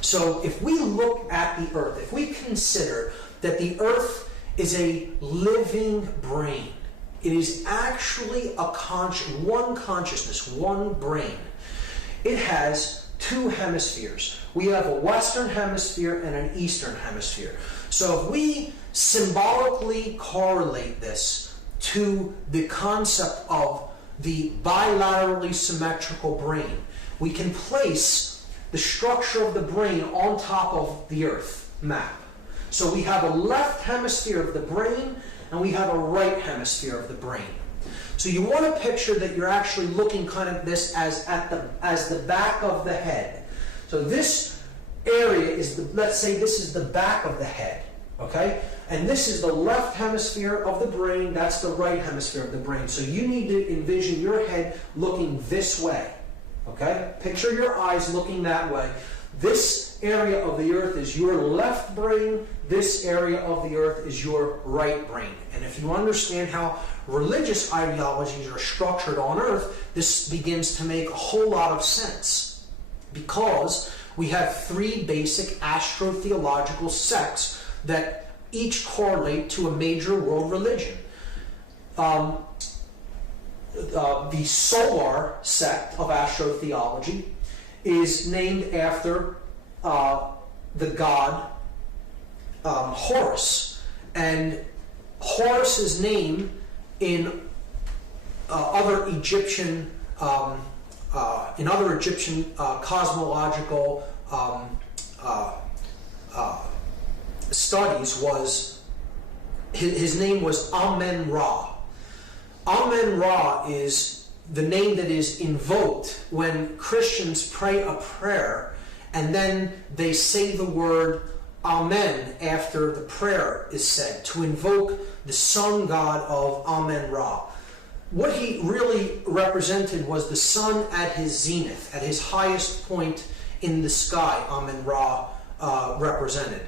So if we look at the earth, if we consider that the earth is a living brain, it is actually one consciousness, one brain. It has two hemispheres. We have a Western hemisphere and an Eastern hemisphere. So if we symbolically correlate this to the concept of the bilaterally symmetrical brain, we can place the structure of the brain on top of the Earth map. So we have a left hemisphere of the brain and we have a right hemisphere of the brain. So you want to picture that you're actually looking kind of this as the back of the head. So this area is let's say this is the back of the head, okay? And this is the left hemisphere of the brain, that's the right hemisphere of the brain. So you need to envision your head looking this way, okay? Picture your eyes looking that way. This area of the earth is your left brain, this area of the earth is your right brain. And if you understand how religious ideologies are structured on earth, this begins to make a whole lot of sense. Because we have three basic astro-theological sects that each correlate to a major world religion. The solar sect of astro-theology is named after the god Horus, and Horus's name in other Egyptian cosmological studies was his name was Amen-Ra. Amen-Ra is the name that is invoked when Christians pray a prayer and then they say the word Amen after the prayer is said to invoke the sun god of Amen-Ra. What he really represented was the sun at his zenith, at his highest point in the sky, Amen-Ra represented.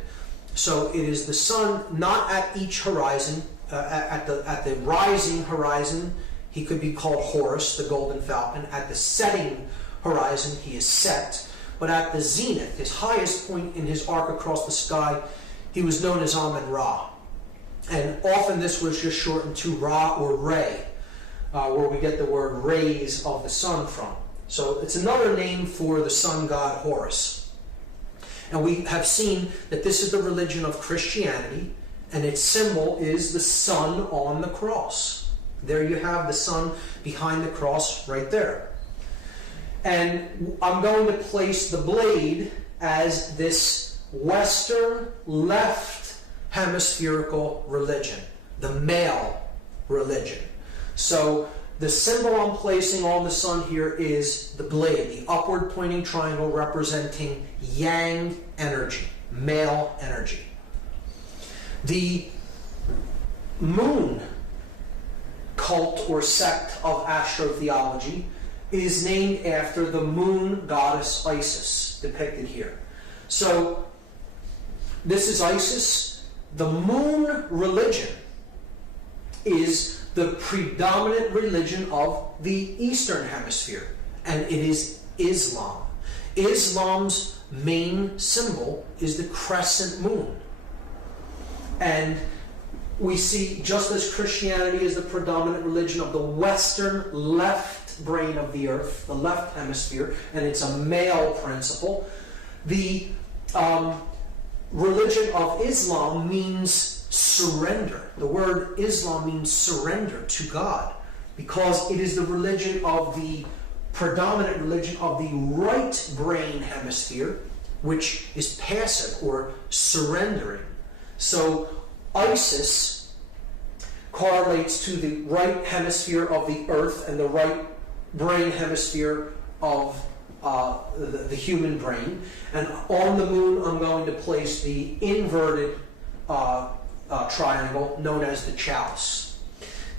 So it is the sun not at each horizon, at the rising horizon, he could be called Horus, the golden falcon. At the setting horizon, he is Set. But at the zenith, his highest point in his arc across the sky, he was known as Amen-Ra. And often this was just shortened to Ra or Ray, where we get the word rays of the sun from. So it's another name for the sun god Horus. And we have seen that this is the religion of Christianity, and its symbol is the sun on the cross. There you have the sun behind the cross right there. And I'm going to place the blade as this Western left hemispherical religion, the male religion. So the symbol I'm placing on the sun here is the blade, the upward pointing triangle representing yang energy, male energy. The moon cult or sect of astro-theology is named after the moon goddess Isis, depicted here. So this is Isis. The moon religion is the predominant religion of the Eastern Hemisphere, and it is Islam. Islam's main symbol is the crescent moon. And we see, just as Christianity is the predominant religion of the Western left brain of the earth, the left hemisphere, and it's a male principle, the religion of Islam means surrender. The word Islam means surrender to God, because it is the religion of the predominant religion of the right brain hemisphere, which is passive or surrendering. So Isis correlates to the right hemisphere of the earth and the right brain hemisphere of the human brain. And on the moon, I'm going to place the inverted triangle known as the chalice.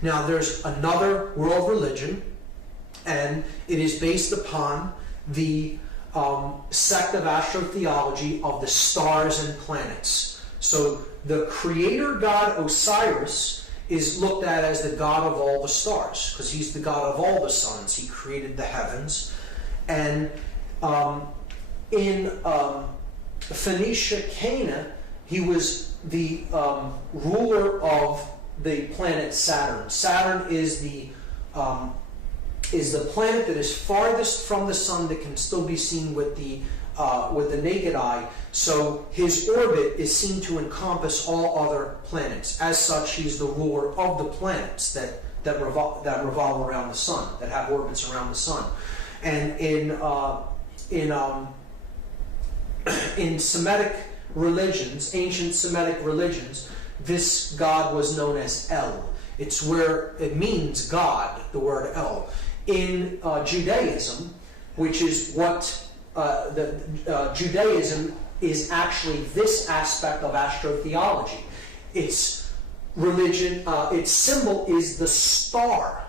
Now, there's another world religion, and it is based upon the sect of astro-theology of the stars and planets. So the creator god Osiris is looked at as the god of all the stars, because he's the god of all the suns. He created the heavens. And in Phoenicia, Cana, he was the ruler of the planet Saturn. Saturn is the planet that is farthest from the sun that can still be seen with the naked eye. So his orbit is seen to encompass all other planets. As such, he's the ruler of the planets that revolve around the sun, that have orbits around the sun. And in Semitic religions, ancient Semitic religions, this god was known as El. It's where it means God, the word El. In Judaism, which is what Judaism is actually this aspect of Astro-Theology. Its religion, its symbol is the star.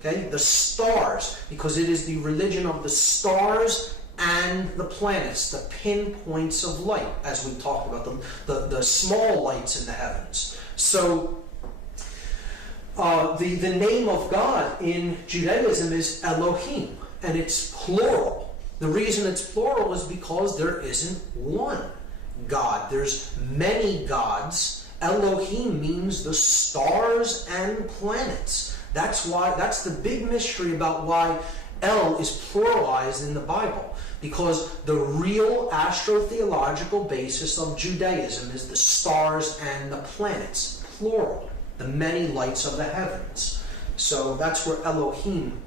Okay, the stars, because it is the religion of the stars and the planets, the pinpoints of light, as we talked about, the small lights in the heavens. So the name of God in Judaism is Elohim, and it's plural. The reason it's plural is because there isn't one God. There's many gods. Elohim means the stars and planets. That's the big mystery about why El is pluralized in the Bible. Because the real astro-theological basis of Judaism is the stars and the planets, plural, the many lights of the heavens. So that's where Elohim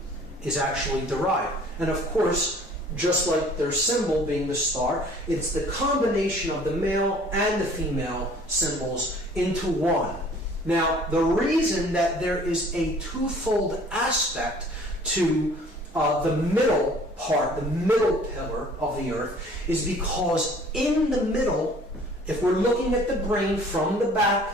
is actually derived. And of course, just like their symbol being the star, it's the combination of the male and the female symbols into one. Now, the reason that there is a twofold aspect to the middle part, the middle pillar of the earth, is because in the middle, if we're looking at the brain from the back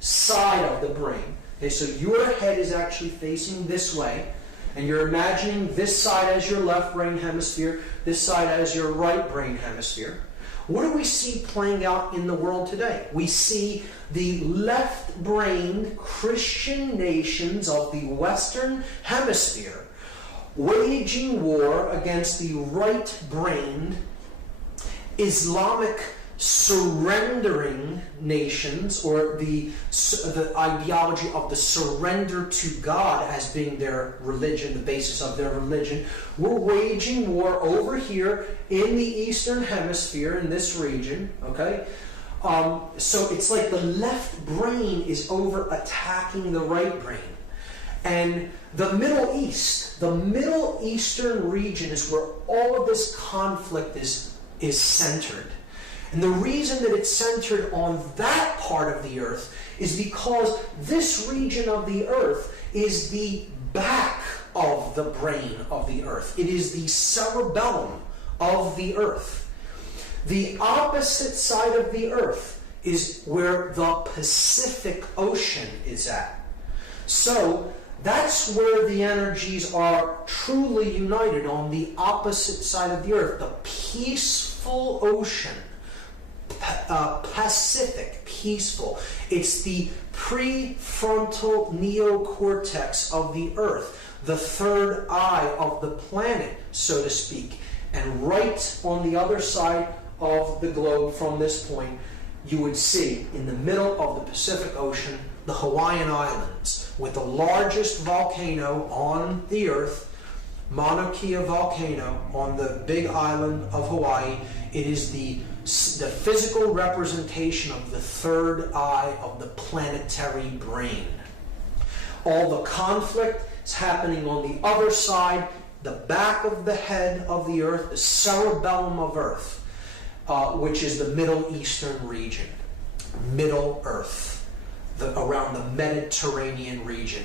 side of the brain, okay, so your head is actually facing this way, and you're imagining this side as your left brain hemisphere, this side as your right brain hemisphere. What do we see playing out in the world today? We see the left-brained Christian nations of the Western Hemisphere waging war against the right-brained Islamic surrendering nations, or the ideology of the surrender to God as being their religion, the basis of their religion. We're waging war over here in the Eastern Hemisphere, in this region, okay? So it's like the left brain is over attacking the right brain. And the Middle East, the Middle Eastern region is where all of this conflict is centered. And the reason that it's centered on that part of the earth is because this region of the earth is the back of the brain of the earth. It is the cerebellum of the earth. The opposite side of the earth is where the Pacific Ocean is at. So that's where the energies are truly united, on the opposite side of the earth, the peaceful ocean. Pacific, peaceful. It's the prefrontal neocortex of the earth, the third eye of the planet, so to speak. And right on the other side of the globe from this point, you would see in the middle of the Pacific Ocean the Hawaiian Islands, with the largest volcano on the earth, Mauna Kea volcano on the big island of Hawaii. It is the physical representation of the third eye of the planetary brain. All the conflict is happening on the other side, the back of the head of the earth, the cerebellum of earth, which is the Middle Eastern region, Middle Earth, around the Mediterranean region.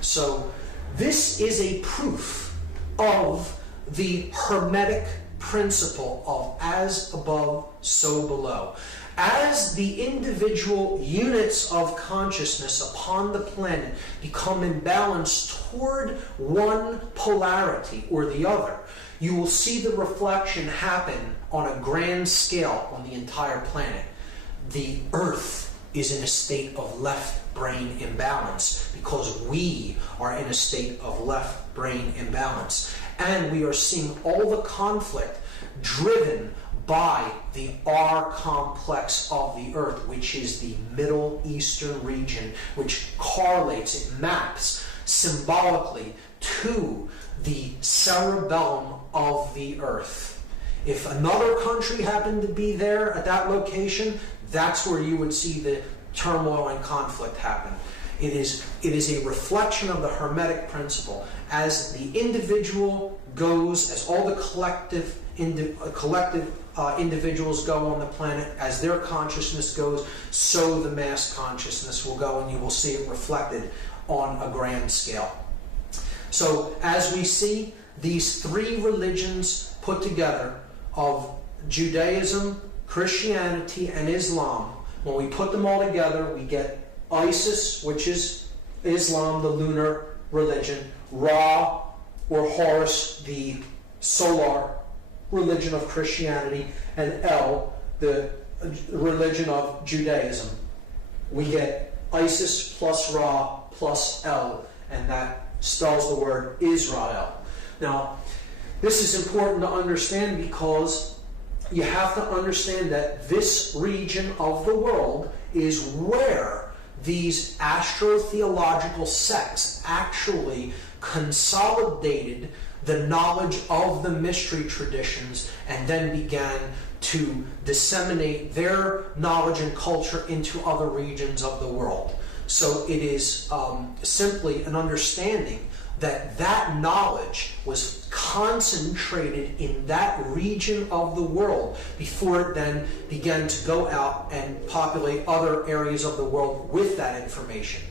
So this is a proof of the Hermetic principle of as above, so below. As the individual units of consciousness upon the planet become imbalanced toward one polarity or the other, you will see the reflection happen on a grand scale on the entire planet. The Earth is in a state of left brain imbalance, because we are in a state of left brain imbalance. And we are seeing all the conflict driven by the R complex of the Earth, which is the Middle Eastern region, which correlates, it maps symbolically to the cerebellum of the Earth. If another country happened to be there at that location, that's where you would see the turmoil and conflict happen. It is a reflection of the Hermetic principle. As the individual goes, as all the collective individuals go on the planet, as their consciousness goes, so the mass consciousness will go, and you will see it reflected on a grand scale. So as we see these three religions put together of Judaism, Christianity, and Islam, when we put them all together, we get Isis, which is Islam, the lunar religion, Ra, or Horus, the solar religion of Christianity, and El, the religion of Judaism. We get Isis plus Ra plus El, and that spells the word Israel. Now, this is important to understand, because you have to understand that this region of the world is where these astro-theological sects actually consolidated the knowledge of the mystery traditions and then began to disseminate their knowledge and culture into other regions of the world. So it is simply an understanding that that knowledge was concentrated in that region of the world before it then began to go out and populate other areas of the world with that information.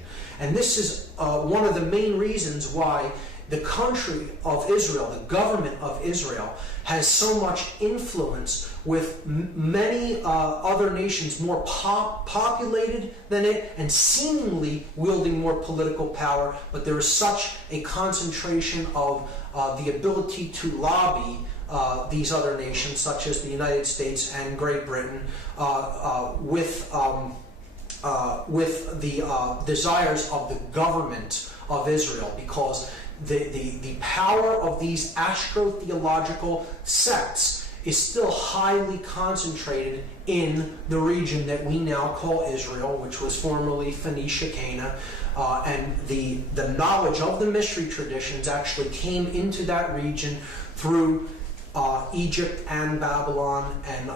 And this is one of the main reasons why the country of Israel, the government of Israel, has so much influence with many other nations more populated than it and seemingly wielding more political power, but there is such a concentration of the ability to lobby these other nations, such as the United States and Great Britain, with the desires of the government of Israel, because the power of these astro-theological sects is still highly concentrated in the region that we now call Israel, which was formerly Phoenicia, Cana, and the knowledge of the mystery traditions actually came into that region through Egypt and Babylon, and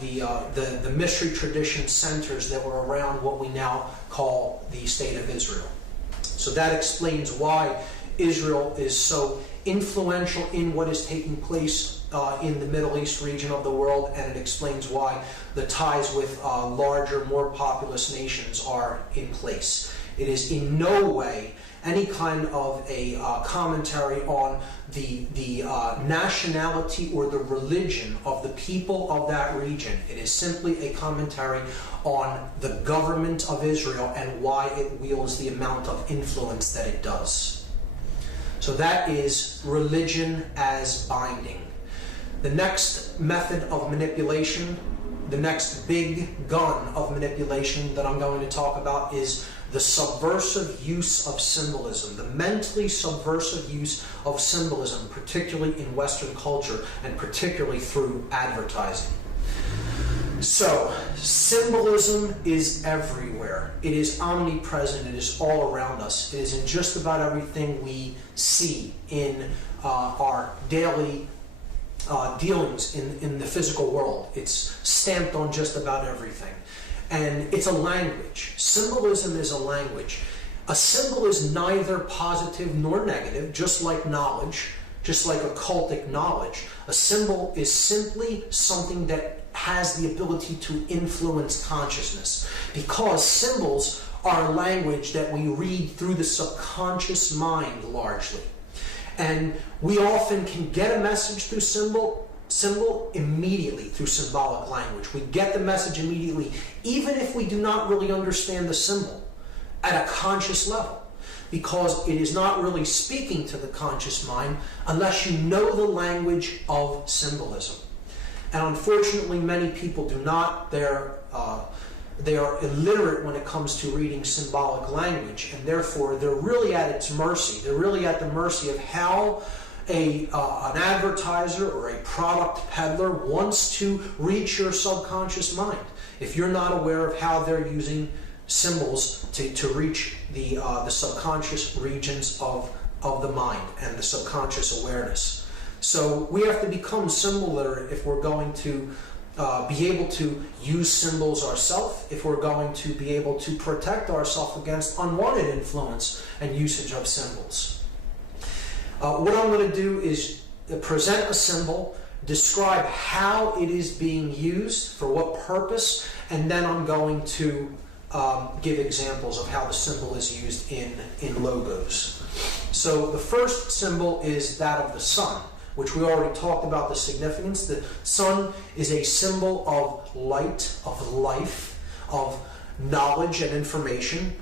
the mystery tradition centers that were around what we now call the State of Israel. So that explains why Israel is so influential in what is taking place in the Middle East region of the world, and it explains why the ties with larger, more populous nations are in place. It is in no way any kind of a commentary on the nationality or the religion of the people of that region. It is simply a commentary on the government of Israel and why it wields the amount of influence that it does. So that is religion as binding. The next method of manipulation, the next big gun of manipulation that I'm going to talk about, is the subversive use of symbolism, the mentally subversive use of symbolism, particularly in Western culture and particularly through advertising. So, symbolism is everywhere. It is omnipresent. It is all around us. It is in just about everything we see in our daily dealings in the physical world. It's stamped on just about everything. And it's a language. Symbolism is a language. A symbol is neither positive nor negative, just like knowledge, just like occultic knowledge. A symbol is simply something that has the ability to influence consciousness, because symbols are a language that we read through the subconscious mind largely. And we often can get a message through symbol immediately through symbolic language. We get the message immediately, even if we do not really understand the symbol at a conscious level, because it is not really speaking to the conscious mind unless you know the language of symbolism. And unfortunately, many people do not. they are illiterate when it comes to reading symbolic language, and therefore they're really at its mercy. They're really at the mercy of how an advertiser or a product peddler wants to reach your subconscious mind. If you're not aware of how they're using symbols to reach the subconscious regions of the mind and the subconscious awareness. So we have to become symbol literate if we're going to be able to use symbols ourselves, if we're going to be able to protect ourselves against unwanted influence and usage of symbols. What I'm going to do is present a symbol, describe how it is being used, for what purpose, and then I'm going to give examples of how the symbol is used in logos. So the first symbol is that of the sun, which we already talked about the significance. The sun is a symbol of light, of life, of knowledge and information.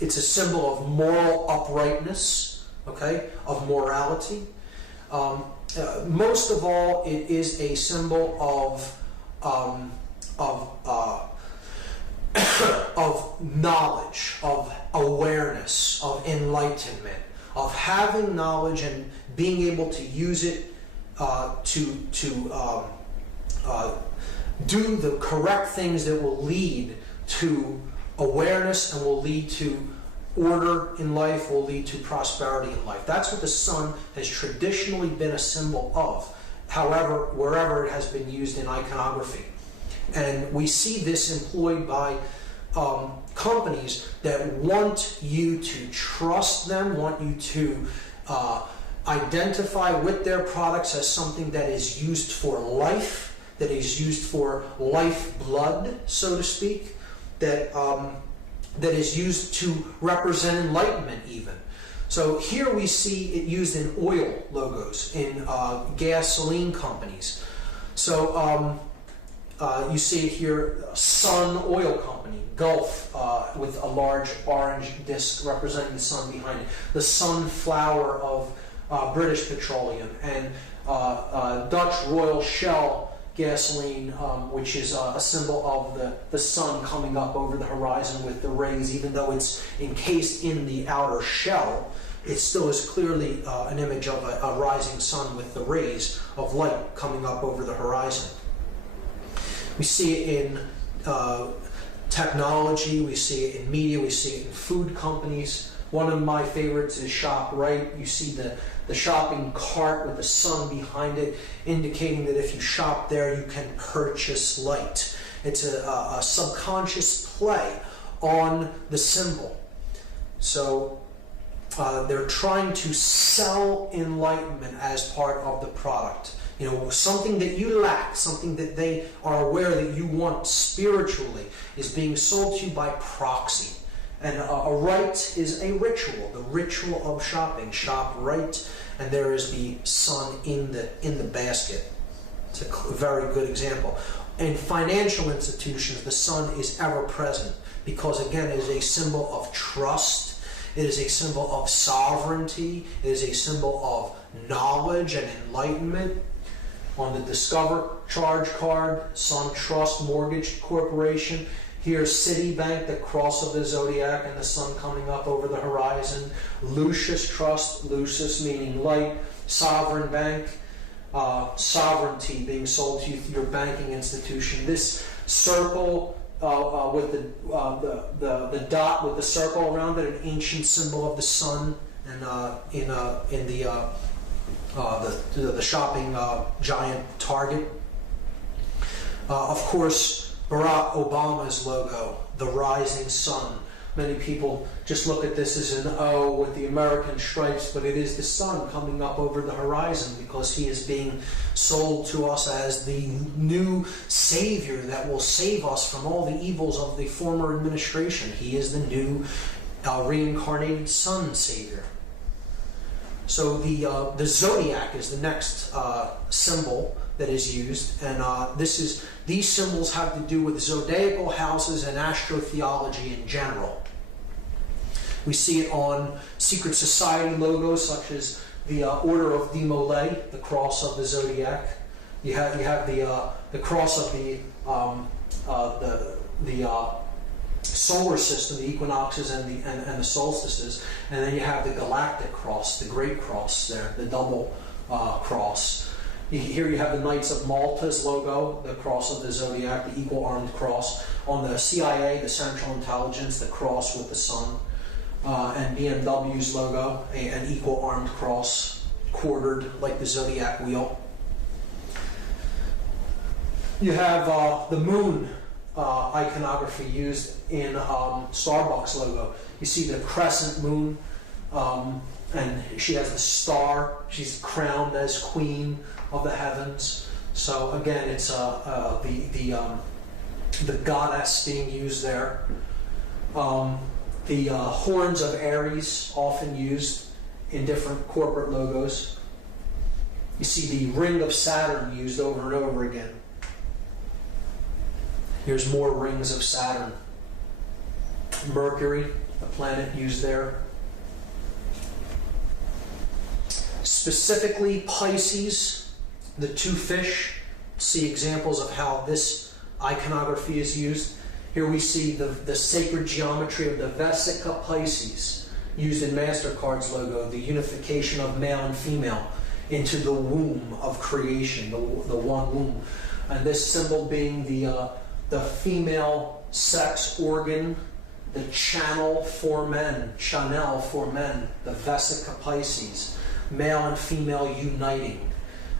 It's a symbol of moral uprightness, okay, of morality. Most of all, it is a symbol of knowledge, of awareness, of enlightenment, of having knowledge and being able to use it to do the correct things that will lead to awareness and will lead to order in life, will lead to prosperity in life. That's what the sun has traditionally been a symbol of, however, wherever it has been used in iconography. And we see this employed by companies that want you to trust them, want you to identify with their products as something that is used for life, that is used for lifeblood, so to speak, that is used to represent enlightenment even. So here we see it used in oil logos, in gasoline companies. So you see it here, Sun Oil Company, Gulf, with a large orange disc representing the sun behind it. The sunflower of British Petroleum, and Dutch Royal Shell gasoline, which is a symbol of the sun coming up over the horizon with the rays. Even though it's encased in the outer shell, it still is clearly an image of a rising sun with the rays of light coming up over the horizon. We see it in technology, we see it in media, we see it in food companies. One of my favorites is ShopRite. You see the shopping cart with the sun behind it, indicating that if you shop there, you can purchase light. It's a subconscious play on the symbol. So they're trying to sell enlightenment as part of the product. You know, something that you lack, something that they are aware that you want spiritually, is being sold to you by proxy. And a rite is a ritual, the ritual of shopping. Shop right, and there is the sun in the basket. It's a very good example. In financial institutions, the sun is ever present because, again, it is a symbol of trust. It is a symbol of sovereignty. It is a symbol of knowledge and enlightenment. On the Discover charge card, Sun Trust Mortgage Corporation. Here's Citibank, the cross of the zodiac and the sun coming up over the horizon. Lucius Trust, Lucius meaning light. Sovereign Bank, sovereignty being sold to you through your banking institution. This circle with the dot with the circle around it, an ancient symbol of the sun, and in the shopping giant Target. Of course, Barack Obama's logo, the rising sun. Many people just look at this as an O with the American stripes, but it is the sun coming up over the horizon because he is being sold to us as the new savior that will save us from all the evils of the former administration. He is the new reincarnated sun savior. So the zodiac is the next symbol that is used, and these symbols have to do with zodiacal houses and astro-theology in general. We see it on secret society logos such as the Order of Demolay, the cross of the zodiac. You have the cross of the solar system, the equinoxes and the solstices, and then you have the galactic cross, the great cross there, the double cross. Here you have the Knights of Malta's logo, the cross of the zodiac, the equal armed cross. On the CIA, the Central Intelligence, the cross with the sun, and BMW's logo, an equal armed cross, quartered like the zodiac wheel. You have the moon iconography used in Starbucks logo. You see the crescent moon, and she has the star. She's crowned as queen of the heavens. So again, it's the goddess being used there. The horns of Aries, often used in different corporate logos. You see the ring of Saturn used over and over again. Here's more rings of Saturn. Mercury, a planet used there. Specifically Pisces, the two fish. See examples of how this iconography is used. Here we see the sacred geometry of the Vesica Pisces used in MasterCard's logo, the unification of male and female into the womb of creation, the one womb. And this symbol being the female sex organ, the channel for men, the Vesica Pisces, male and female uniting.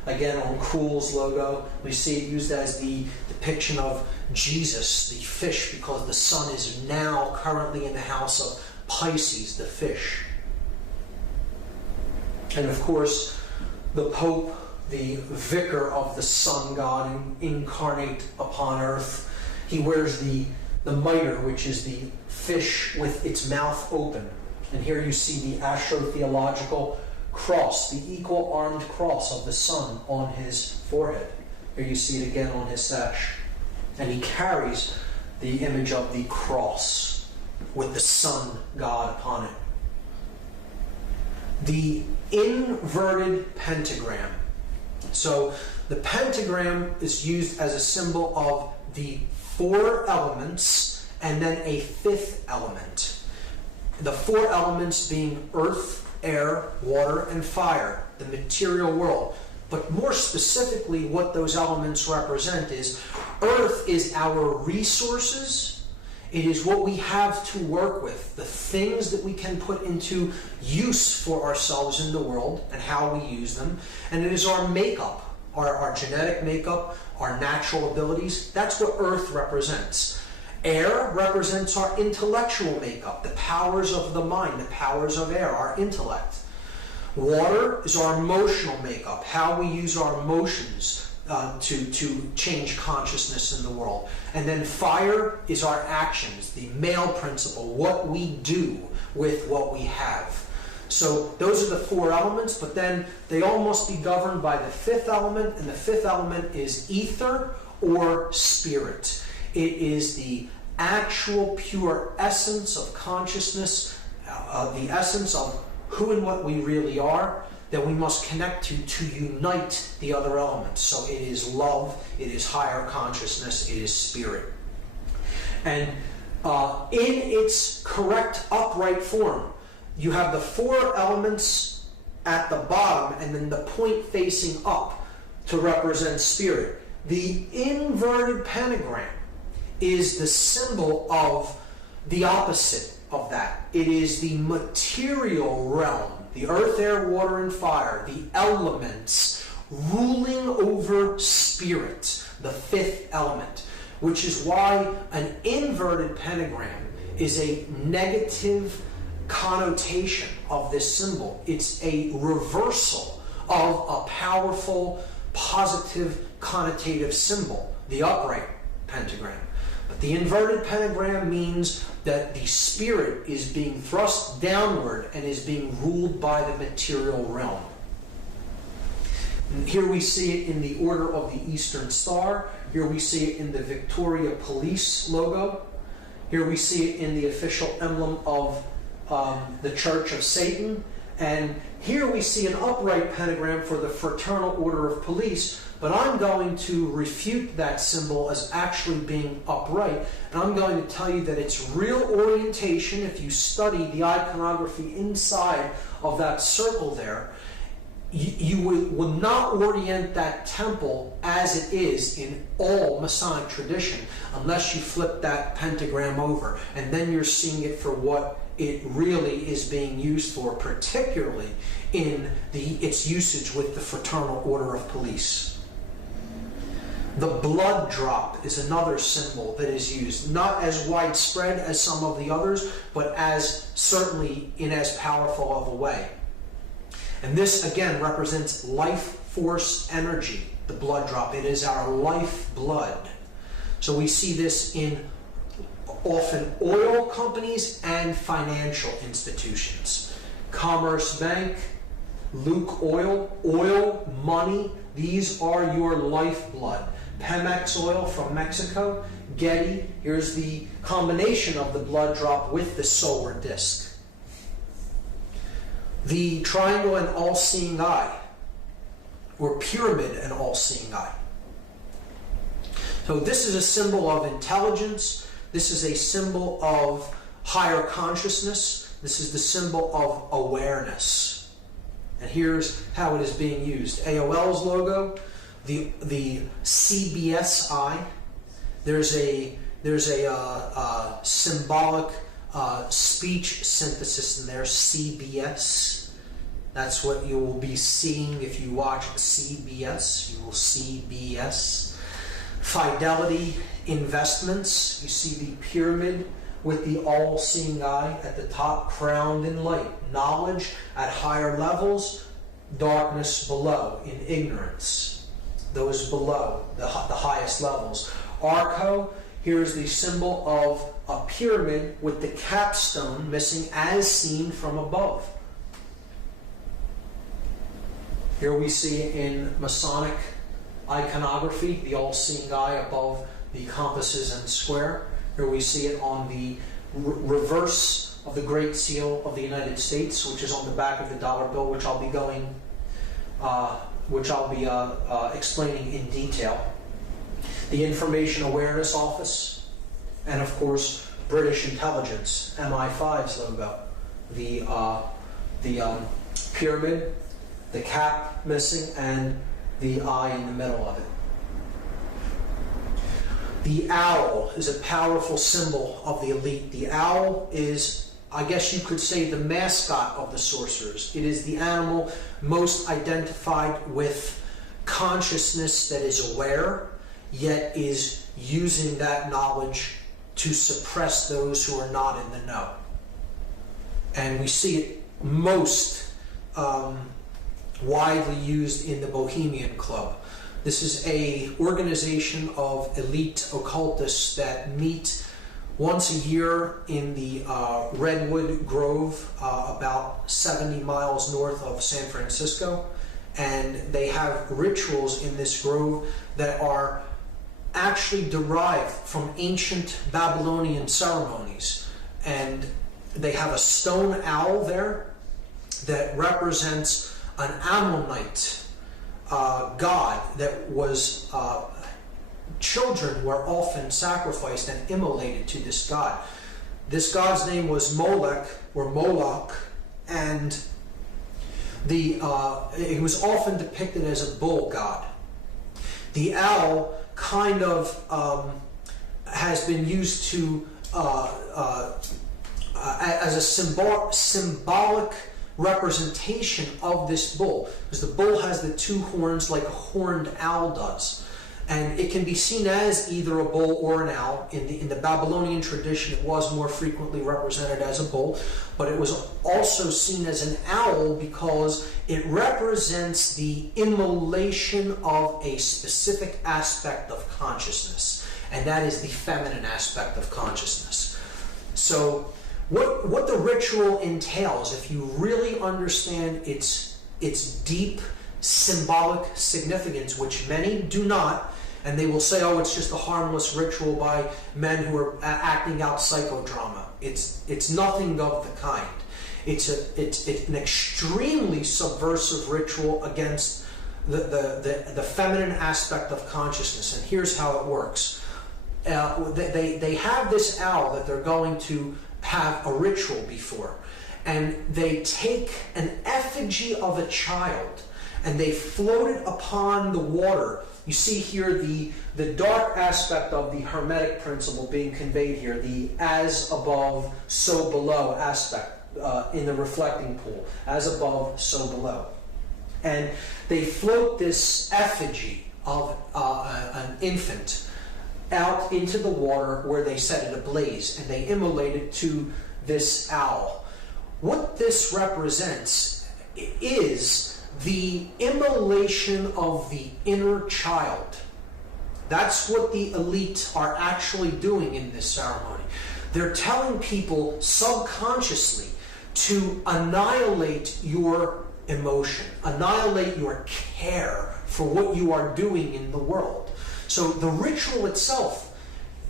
Again, on Krull's logo, we see it used as the depiction of Jesus, the fish, because the sun is now currently in the house of Pisces, the fish. And of course, the Pope, the vicar of the sun god incarnate upon earth, he wears the mitre, which is the fish with its mouth open. And here you see the Astro-Theological cross, the equal armed cross of the sun on his forehead. Here you see it again on his sash. And he carries the image of the cross with the sun god upon it. The inverted pentagram. So the pentagram is used as a symbol of the four elements and then a fifth element. The four elements being earth, air, water, and fire, the material world. But more specifically, what those elements represent is earth is our resources. It is what we have to work with, the things that we can put into use for ourselves in the world and how we use them. And it is our makeup, our genetic makeup, our natural abilities. That's what earth represents. Air represents our intellectual makeup, the powers of the mind, the powers of air, our intellect. Water is our emotional makeup, how we use our emotions to change consciousness in the world. And then fire is our actions, the male principle, what we do with what we have. So those are the four elements, but then they all must be governed by the fifth element, and the fifth element is ether or spirit. It is the actual pure essence of consciousness, the essence of who and what we really are, that we must connect to unite the other elements. So it is love, it is higher consciousness, it is spirit. And in its correct upright form, you have the four elements at the bottom and then the point facing up to represent spirit. The inverted pentagram is the symbol of the opposite of that. It is the material realm, the earth, air, water, and fire, the elements ruling over spirit, the fifth element, which is why an inverted pentagram is a negative connotation of this symbol. It's a reversal of a powerful, positive, connotative symbol, the upright pentagram. But the inverted pentagram means that the spirit is being thrust downward and is being ruled by the material realm. And here we see it in the Order of the Eastern Star. Here we see it in the Victoria Police logo. Here we see it in the official emblem of the Church of Satan. And here we see an upright pentagram for the Fraternal Order of Police, but I'm going to refute that symbol as actually being upright, and I'm going to tell you that its real orientation, if you study the iconography inside of that circle there, you will not orient that temple as it is in all Masonic tradition unless you flip that pentagram over, and then you're seeing it for what it really is being used for, particularly in its usage with the Fraternal Order of Police. The blood drop is another symbol that is used, not as widespread as some of the others, but as certainly in as powerful of a way. And this, again, represents life force energy, the blood drop. It is our life blood. So we see this in often oil companies and financial institutions. Commerce Bank, Luke Oil, oil, money, these are your lifeblood. Pemex oil from Mexico, Getty, here's the combination of the blood drop with the solar disk. The triangle and all-seeing eye, or pyramid and all-seeing eye. So this is a symbol of intelligence. This is a symbol of higher consciousness. This is the symbol of awareness. And here's how it is being used. AOL's logo, the CBS eye. There's a symbolic speech synthesis in there, CBS. That's what you will be seeing if you watch CBS. You will see BS. Fidelity Investments. You see the pyramid with the all-seeing eye at the top, crowned in light. Knowledge at higher levels, darkness below, in ignorance. Those below, the highest levels. Arco, here's the symbol of a pyramid with the capstone missing as seen from above. Here we see in Masonic iconography the all-seeing eye above the compasses and square. Here we see it on the reverse of the Great Seal of the United States, which is on the back of the dollar bill, which I'll be explaining in detail. The Information Awareness Office, and of course British Intelligence, MI5's logo. The pyramid, the cap missing, and the eye in the middle of it. The owl is a powerful symbol of the elite. The owl is, I guess you could say, the mascot of the sorcerers. It is the animal most identified with consciousness that is aware, yet is using that knowledge to suppress those who are not in the know. And we see it most widely used in the Bohemian Club. This is an organization of elite occultists that meet once a year in the Redwood Grove, about 70 miles north of San Francisco. And they have rituals in this grove that are actually derived from ancient Babylonian ceremonies. And they have a stone owl there that represents an Ammonite god that was children were often sacrificed and immolated to this god. This god's name was Molech or Moloch, and it was often depicted as a bull god. The owl kind of has been used to as a symbolic representation of this bull, because the bull has the two horns like a horned owl does, and it can be seen as either a bull or an owl. In the Babylonian tradition, it was more frequently represented as a bull, but it was also seen as an owl because it represents the immolation of a specific aspect of consciousness, and that is the feminine aspect of consciousness. So what the ritual entails, if you really understand its deep symbolic significance, which many do not, and they will say, oh, it's just a harmless ritual by men who are acting out psychodrama. It's nothing of the kind. It's an extremely subversive ritual against the feminine aspect of consciousness. And here's how it works. They have this owl that they're going to have a ritual before. And they take an effigy of a child and they float it upon the water. You see here the dark aspect of the Hermetic principle being conveyed here, the as above, so below aspect in the reflecting pool. As above, so below. And they float this effigy of an infant out into the water where they set it ablaze, and they immolate it to this owl. What this represents is the immolation of the inner child. That's what the elite are actually doing in this ceremony. They're telling people subconsciously to annihilate your emotion, annihilate your care for what you are doing in the world. So the ritual itself,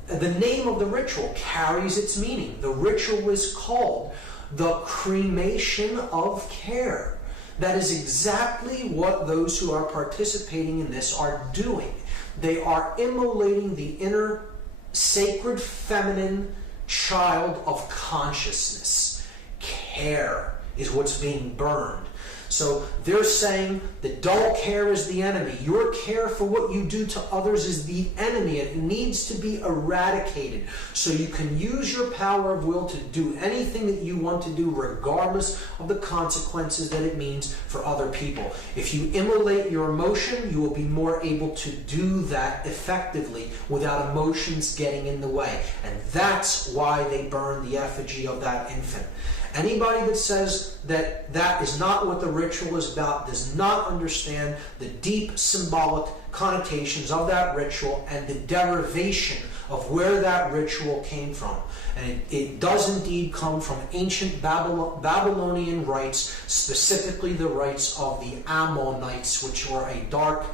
the name of the ritual carries its meaning. The ritual is called the cremation of care. That is exactly what those who are participating in this are doing. They are immolating the inner sacred feminine child of consciousness. Care is what's being burned. So they're saying that dull care is the enemy. Your care for what you do to others is the enemy. It needs to be eradicated so you can use your power of will to do anything that you want to do regardless of the consequences that it means for other people. If you immolate your emotion, you will be more able to do that effectively without emotions getting in the way. And that's why they burn the effigy of that infant. Anybody that says that that is not what the ritual is about does not understand the deep symbolic connotations of that ritual and the derivation of where that ritual came from. And it does indeed come from ancient Babylonian rites, specifically the rites of the Ammonites, which were a dark,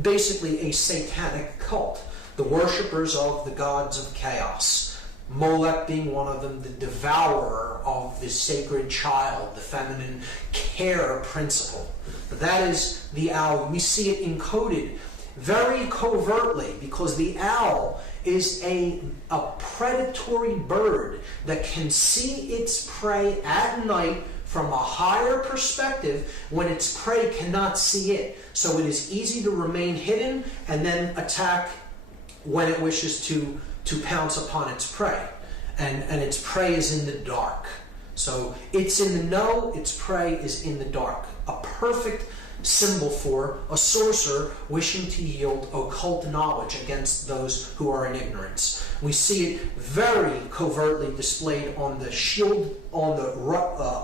basically a satanic cult, the worshippers of the gods of chaos. Molech being one of them, the devourer of the sacred child, the feminine care principle. That is the owl. We see it encoded very covertly because the owl is a predatory bird that can see its prey at night from a higher perspective when its prey cannot see it. So it is easy to remain hidden and then attack when it wishes to pounce upon its prey. And its prey is in the dark. So it's in the know, its prey is in the dark. A perfect symbol for a sorcerer wishing to yield occult knowledge against those who are in ignorance. We see it very covertly displayed on the shield on the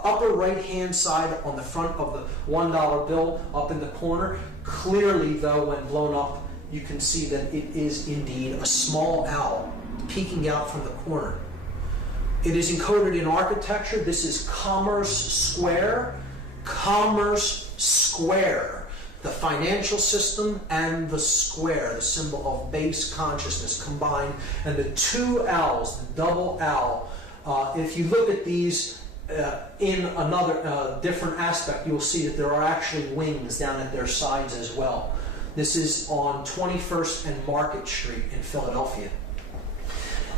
upper right-hand side on the front of the $1 bill up in the corner. Clearly, though, when blown up, you can see that it is indeed a small owl peeking out from the corner. It is encoded in architecture. This is Commerce Square. Commerce Square. The financial system and the square, the symbol of base consciousness combined. And the two owls, the double owl. If you look at these in another different aspect, you'll see that there are actually wings down at their sides as well. This is on 21st and Market Street in Philadelphia.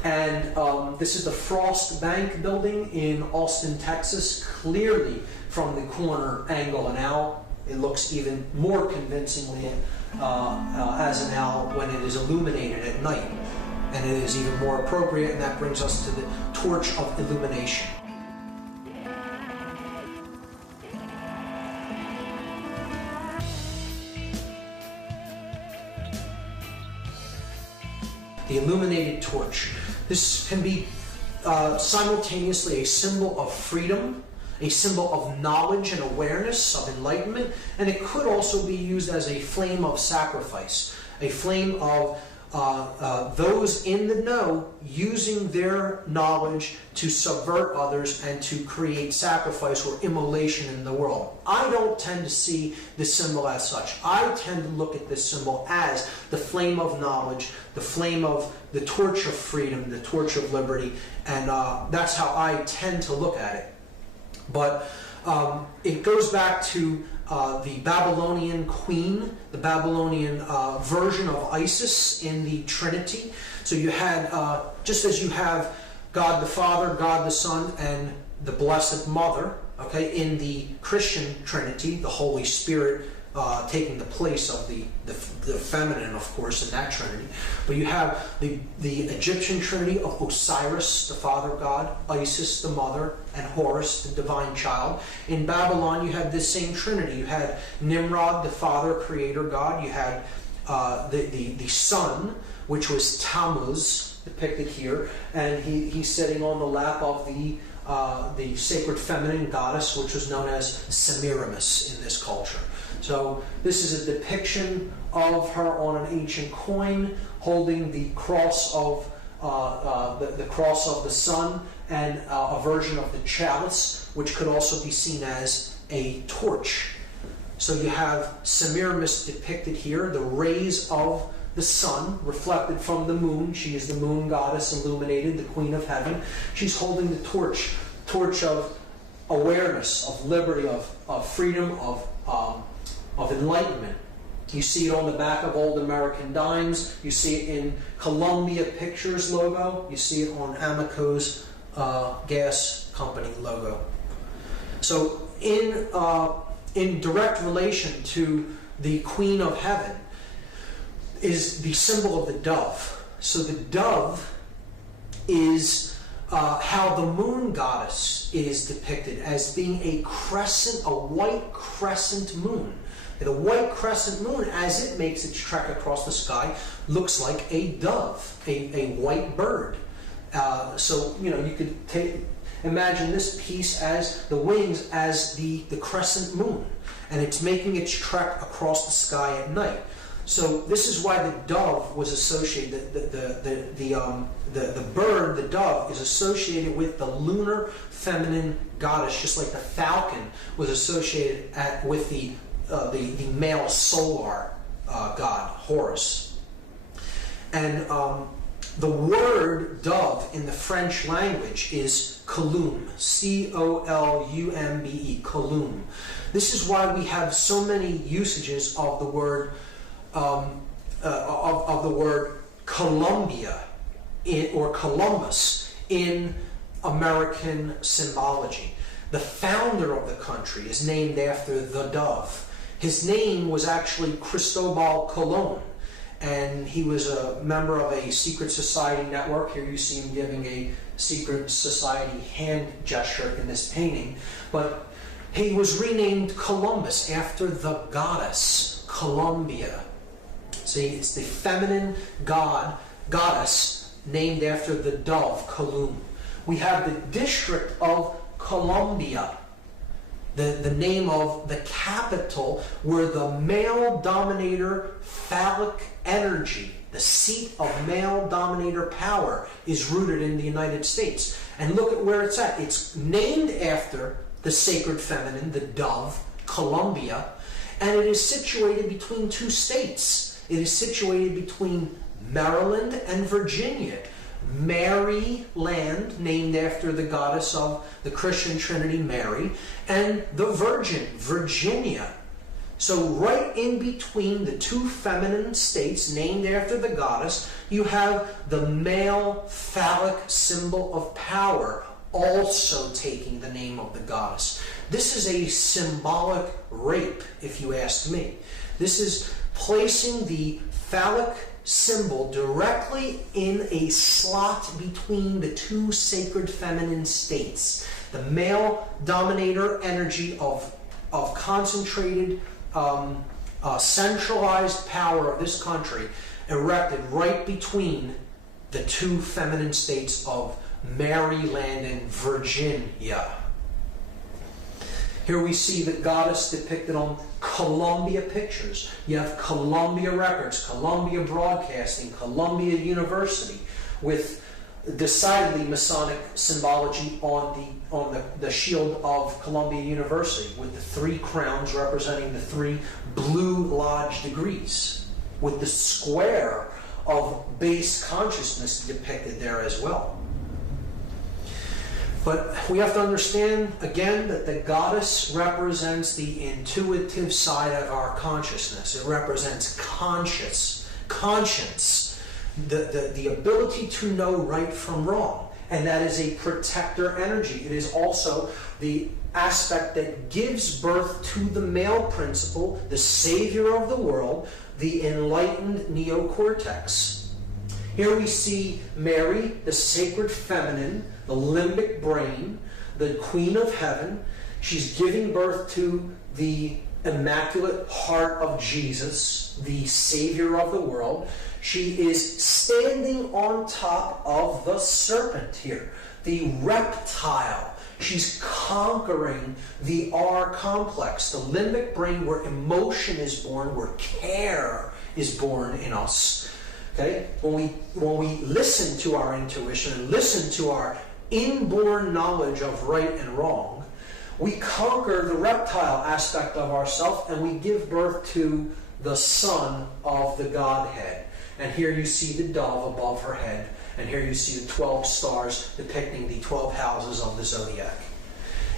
And this is the Frost Bank building in Austin, Texas. Clearly from the corner angle an owl. It looks even more convincingly as an owl when it is illuminated at night. And it is even more appropriate, and that brings us to the torch of illumination. The illuminated torch. This can be simultaneously a symbol of freedom, a symbol of knowledge and awareness, of enlightenment, and it could also be used as a flame of sacrifice, a flame of those in the know using their knowledge to subvert others and to create sacrifice or immolation in the world. I don't tend to see this symbol as such. I tend to look at this symbol as the flame of knowledge, the flame of the torch of freedom, the torch of liberty, and that's how I tend to look at it. But It goes back to the Babylonian queen, the Babylonian version of Isis in the Trinity. So you had, just as you have God the Father, God the Son, and the Blessed Mother, okay, in the Christian Trinity, the Holy Spirit taking the place of the feminine, of course, in that Trinity. But you have the Egyptian Trinity of Osiris, the Father God, Isis, the Mother, and Horus, the Divine Child. In Babylon, you had this same Trinity. You had Nimrod, the Father, Creator God. You had the Son, which was Tammuz, depicted here, and he's sitting on the lap of the sacred feminine goddess, which was known as Semiramis in this culture. So this is a depiction of her on an ancient coin, holding the cross of the cross of the sun, and a version of the chalice, which could also be seen as a torch. So you have Semiramis depicted here, the rays of the sun reflected from the moon. She is the moon goddess, illuminated, the queen of heaven. She's holding the torch of awareness, of liberty, of freedom, of enlightenment. You see it on the back of old American dimes. You see it in Columbia Pictures logo. You see it on Amoco's gas company logo. So in direct relation to the Queen of Heaven is the symbol of the dove. So the dove is how the moon goddess is depicted as being a crescent, a white crescent moon. The white crescent moon, as it makes its trek across the sky, looks like a dove, a white bird. So, you know, you could imagine this piece as the wings as the crescent moon, and it's making its trek across the sky at night. So this is why the dove was associated. The bird, the dove, is associated with the lunar feminine goddess, just like the falcon was associated with the male solar god, Horus. And the word dove in the French language is columbe, C-O-L-U-M-B-E, columbe. This is why we have so many usages of the word Columbia or Columbus in American symbology. The founder of the country is named after the dove. His name was actually Cristobal Colon, and he was a member of a secret society network. Here you see him giving a secret society hand gesture in this painting. But he was renamed Columbus after the goddess Columbia. See, it's the feminine goddess named after the dove, Columbe. We have the district of Columbia, the name of the capital where the male dominator phallic energy, the seat of male dominator power, is rooted in the United States. And look at where it's at. It's named after the sacred feminine, the dove, Columbia, and it is situated between two states. It is situated between Maryland and Virginia. Maryland, named after the goddess of the Christian Trinity, Mary, and the Virgin, Virginia. So right in between the two feminine states named after the goddess, you have the male phallic symbol of power, also taking the name of the goddess. This is a symbolic rape, if you ask me. This is placing the phallic symbol directly in a slot between the two sacred feminine states. The male dominator energy of concentrated, centralized power of this country erected right between the two feminine states of Maryland and Virginia. Here we see the goddess depicted on Columbia Pictures. You have Columbia Records, Columbia Broadcasting, Columbia University, with decidedly Masonic symbology on the shield of Columbia University, with the three crowns representing the three Blue Lodge degrees, with the square of base consciousness depicted there as well. But we have to understand, again, that the goddess represents the intuitive side of our consciousness. It represents conscience, the ability to know right from wrong. And that is a protector energy. It is also the aspect that gives birth to the male principle, the savior of the world, the enlightened neocortex. Here we see Mary, the sacred feminine, the limbic brain, the queen of heaven. She's giving birth to the immaculate heart of Jesus, the savior of the world. She is standing on top of the serpent here, the reptile. She's conquering the R complex, the limbic brain, where emotion is born, where care is born in us. Okay? When we listen to our intuition and listen to our inborn knowledge of right and wrong, we conquer the reptile aspect of ourself and we give birth to the son of the Godhead. And here you see the dove above her head, and here you see the 12 stars depicting the 12 houses of the zodiac.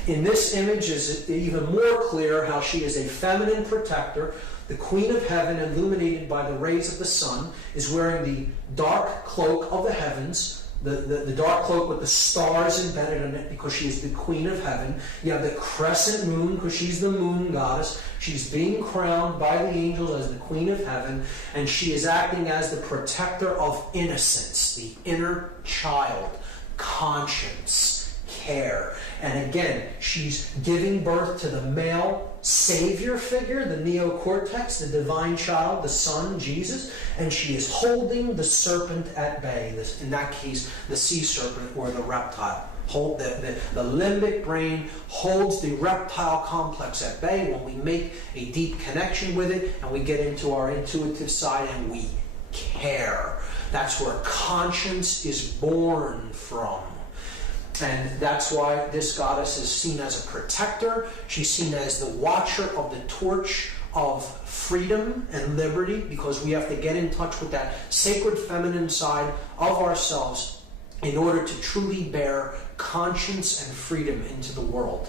In this image is even more clear how she is a feminine protector. The queen of heaven, illuminated by the rays of the sun, is wearing the dark cloak of the heavens, the dark cloak with the stars embedded in it, because she is the queen of heaven. You have the crescent moon, because she's the moon goddess. She's being crowned by the angels as the queen of heaven, and she is acting as the protector of innocence, the inner child, conscience, care. And again, she's giving birth to the male savior figure, the neocortex, the divine child, the son, Jesus, and she is holding the serpent at bay, in that case, the sea serpent or the reptile. The limbic brain holds the reptile complex at bay when we make a deep connection with it and we get into our intuitive side and we care. That's where conscience is born from. And that's why this goddess is seen as a protector. She's seen as the watcher of the torch of freedom and liberty, because we have to get in touch with that sacred feminine side of ourselves in order to truly bear conscience and freedom into the world.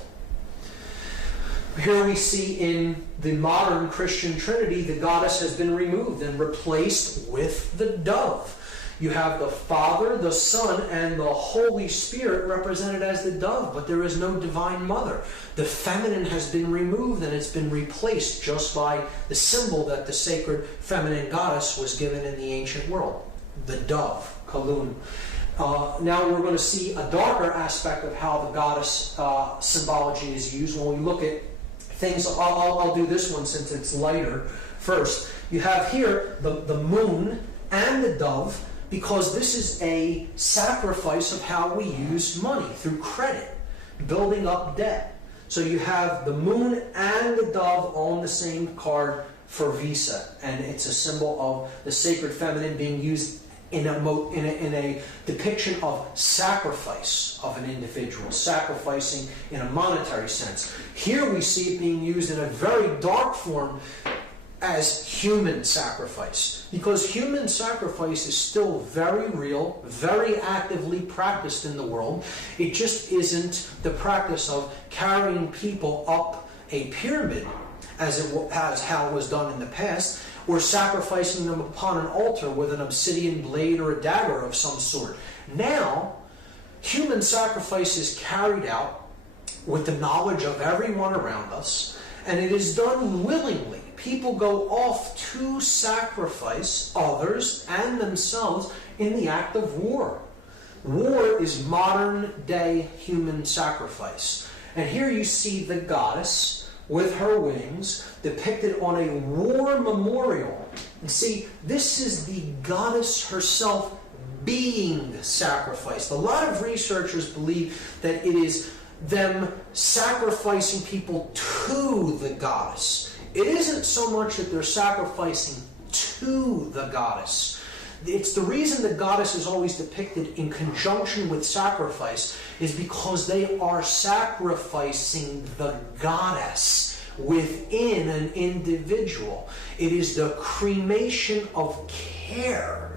Here we see in the modern Christian Trinity, the goddess has been removed and replaced with the dove. You have the Father, the Son, and the Holy Spirit represented as the dove, but there is no divine mother. The feminine has been removed and it's been replaced just by the symbol that the sacred feminine goddess was given in the ancient world, the dove, Kalun. Now we're going to see a darker aspect of how the goddess symbology is used. When we look at things, I'll do this one since it's lighter first. You have here the moon and the dove, because this is a sacrifice of how we use money, through credit, building up debt. So you have the moon and the dove on the same card for Visa, and it's a symbol of the sacred feminine being used in a depiction of sacrifice of an individual, sacrificing in a monetary sense. Here we see it being used in a very dark form as human sacrifice, because human sacrifice is still very real, very actively practiced in the world. It just isn't the practice of carrying people up a pyramid as how it was done in the past, or sacrificing them upon an altar with an obsidian blade or a dagger of some sort. Now, human sacrifice is carried out with the knowledge of everyone around us, and it is done willingly. People go off to sacrifice others and themselves in the act of war. War is modern day human sacrifice. And here you see the goddess with her wings depicted on a war memorial. And see, this is the goddess herself being sacrificed. A lot of researchers believe that it is them sacrificing people to the goddess. It isn't so much that they're sacrificing to the goddess. It's the reason the goddess is always depicted in conjunction with sacrifice is because they are sacrificing the goddess within an individual. It is the cremation of care,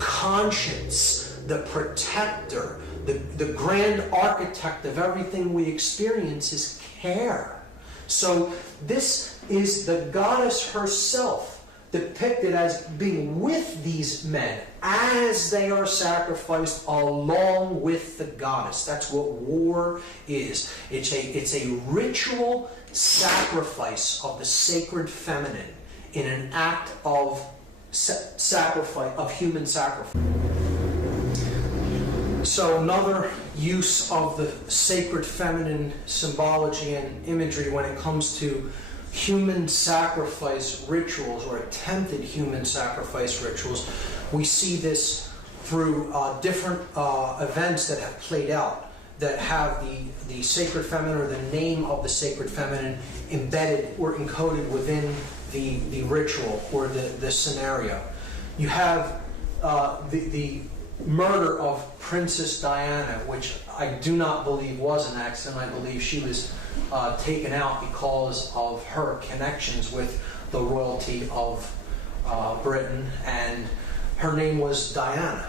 conscience, the protector, The grand architect of everything we experience is care. So this is the goddess herself depicted as being with these men as they are sacrificed along with the goddess. That's what war is. It's a ritual sacrifice of the sacred feminine in an act of sacrifice, of human sacrifice. So another use of the sacred feminine symbology and imagery when it comes to human sacrifice rituals, or attempted human sacrifice rituals, we see this through different events that have played out that have the sacred feminine, or the name of the sacred feminine, embedded or encoded within the ritual or the scenario. You have the murder of Princess Diana, which I do not believe was an accident. I believe she was taken out because of her connections with the royalty of Britain, and her name was Diana,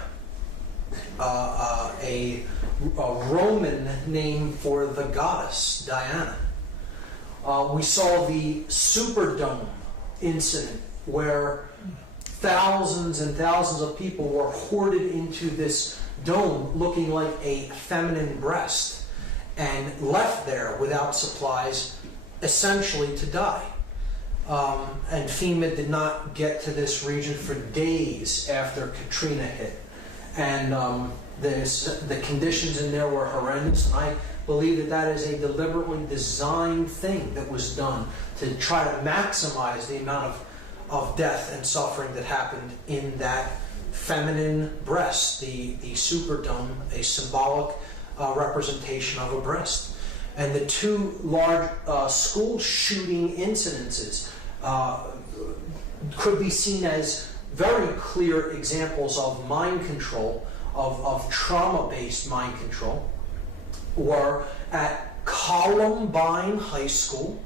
a Roman name for the goddess Diana. We saw the Superdome incident where thousands and thousands of people were hoarded into this dome looking like a feminine breast and left there without supplies, essentially to die. And FEMA did not get to this region for days after Katrina hit. And the conditions in there were horrendous, and I believe that is a deliberately designed thing that was done to try to maximize the amount of death and suffering that happened in that feminine breast, the Superdome, a symbolic representation of a breast. And the two large school shooting incidences could be seen as very clear examples of mind control, of trauma-based mind control, were at Columbine High School.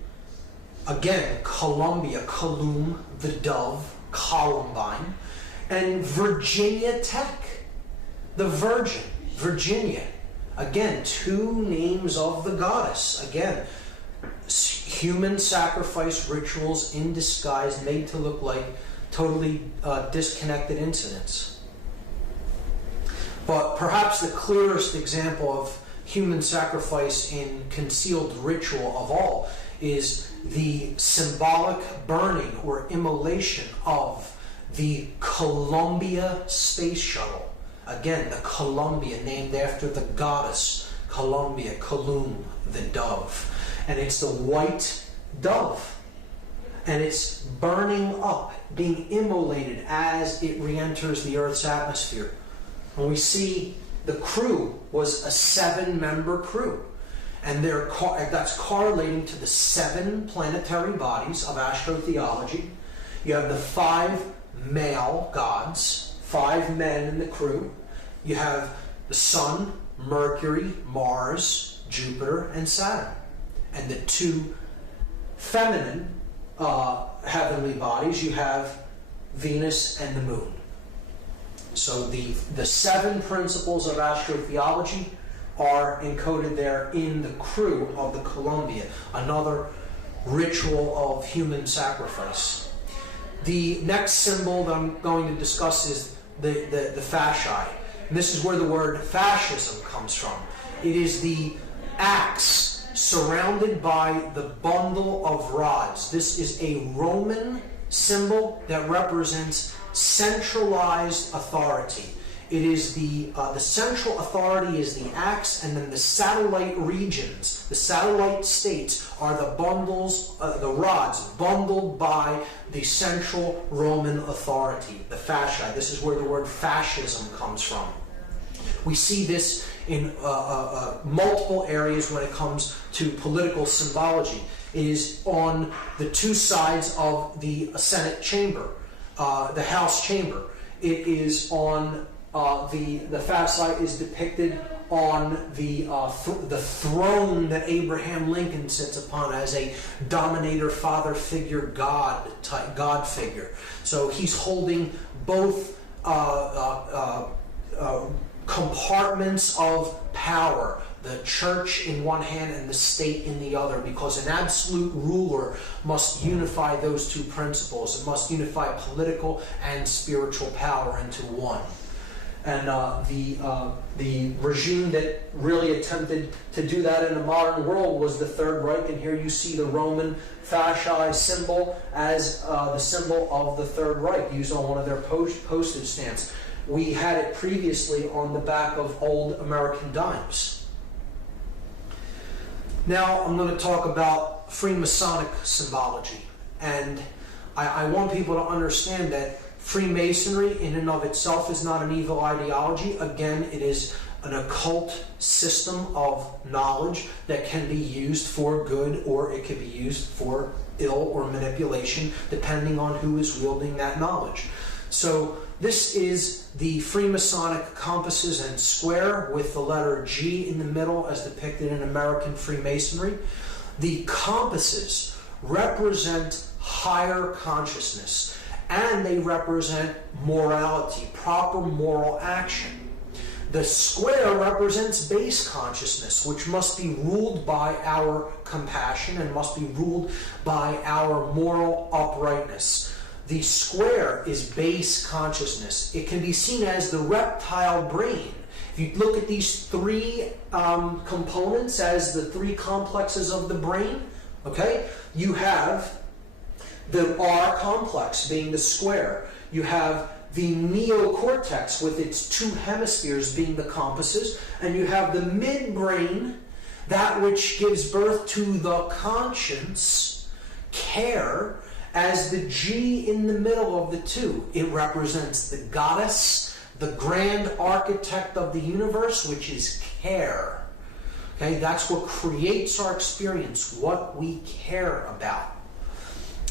Again, Columbia, Colum, the dove, Columbine, and Virginia Tech, the Virgin, Virginia. Again, two names of the goddess. Again, human sacrifice rituals in disguise, made to look like totally disconnected incidents. But perhaps the clearest example of human sacrifice in concealed ritual of all is the symbolic burning or immolation of the Columbia space shuttle. Again, the Columbia, named after the goddess Columbia, Colum, the dove. And it's the white dove. And it's burning up, being immolated as it re-enters the Earth's atmosphere. And we see the crew was a 7-member crew. And that's correlating to the 7 planetary bodies of Astro-Theology. You have the 5 male gods, 5 men in the crew. You have the Sun, Mercury, Mars, Jupiter, and Saturn. And the 2 feminine heavenly bodies, you have Venus and the Moon. So the 7 principles of Astro-Theology are encoded there in the crew of the Columbia, another ritual of human sacrifice. The next symbol that I'm going to discuss is the fasci. And this is where the word fascism comes from. It is the axe surrounded by the bundle of rods. This is a Roman symbol that represents centralized authority. It is the central authority is the axe, and then the satellite regions, the satellite states, are the bundles, the rods bundled by the central Roman authority, the fasci. This is where the word fascism comes from. We see this in multiple areas when it comes to political symbology. It is on the 2 sides of the Senate chamber, the House chamber. It is on the fasci is depicted on the throne that Abraham Lincoln sits upon as a dominator, father figure, God figure. So he's holding both compartments of power, the church in one hand and the state in the other, because an absolute ruler must unify those two principles. It must unify political and spiritual power into one. And the regime that really attempted to do that in the modern world was the Third Reich. And here you see the Roman fasci symbol as the symbol of the Third Reich, used on one of their postage stamps. We had it previously on the back of old American dimes. Now I'm going to talk about Freemasonic symbology. And I want people to understand that Freemasonry in and of itself is not an evil ideology. Again, it is an occult system of knowledge that can be used for good, or it can be used for ill or manipulation, depending on who is wielding that knowledge. So this is the Freemasonic compasses and square with the letter G in the middle as depicted in American Freemasonry. The compasses represent higher consciousness, and they represent morality, proper moral action. The square represents base consciousness, which must be ruled by our compassion and must be ruled by our moral uprightness. The square is base consciousness. It can be seen as the reptile brain. If you look at these three components as the three complexes of the brain, okay, you have the R complex being the square. You have the neocortex with its two hemispheres being the compasses, and you have the midbrain, that which gives birth to the conscience, care, as the G in the middle of the two. It represents the goddess, the grand architect of the universe, which is care. Okay, that's what creates our experience, what we care about.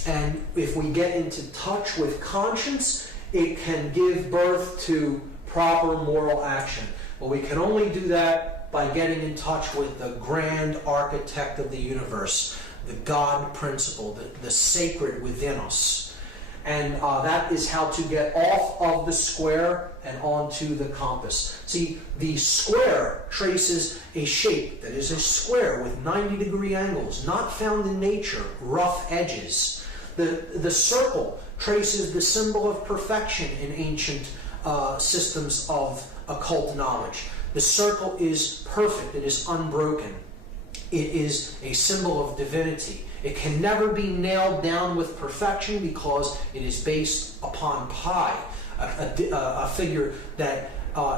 And if we get into touch with conscience, it can give birth to proper moral action. But we can only do that by getting in touch with the grand architect of the universe, the God principle, the sacred within us. And that is how to get off of the square and onto the compass. See, the square traces a shape that is a square with 90-degree angles, not found in nature, rough edges. The circle traces the symbol of perfection in ancient systems of occult knowledge. The circle is perfect, it is unbroken. It is a symbol of divinity. It can never be nailed down with perfection because it is based upon pi, a figure that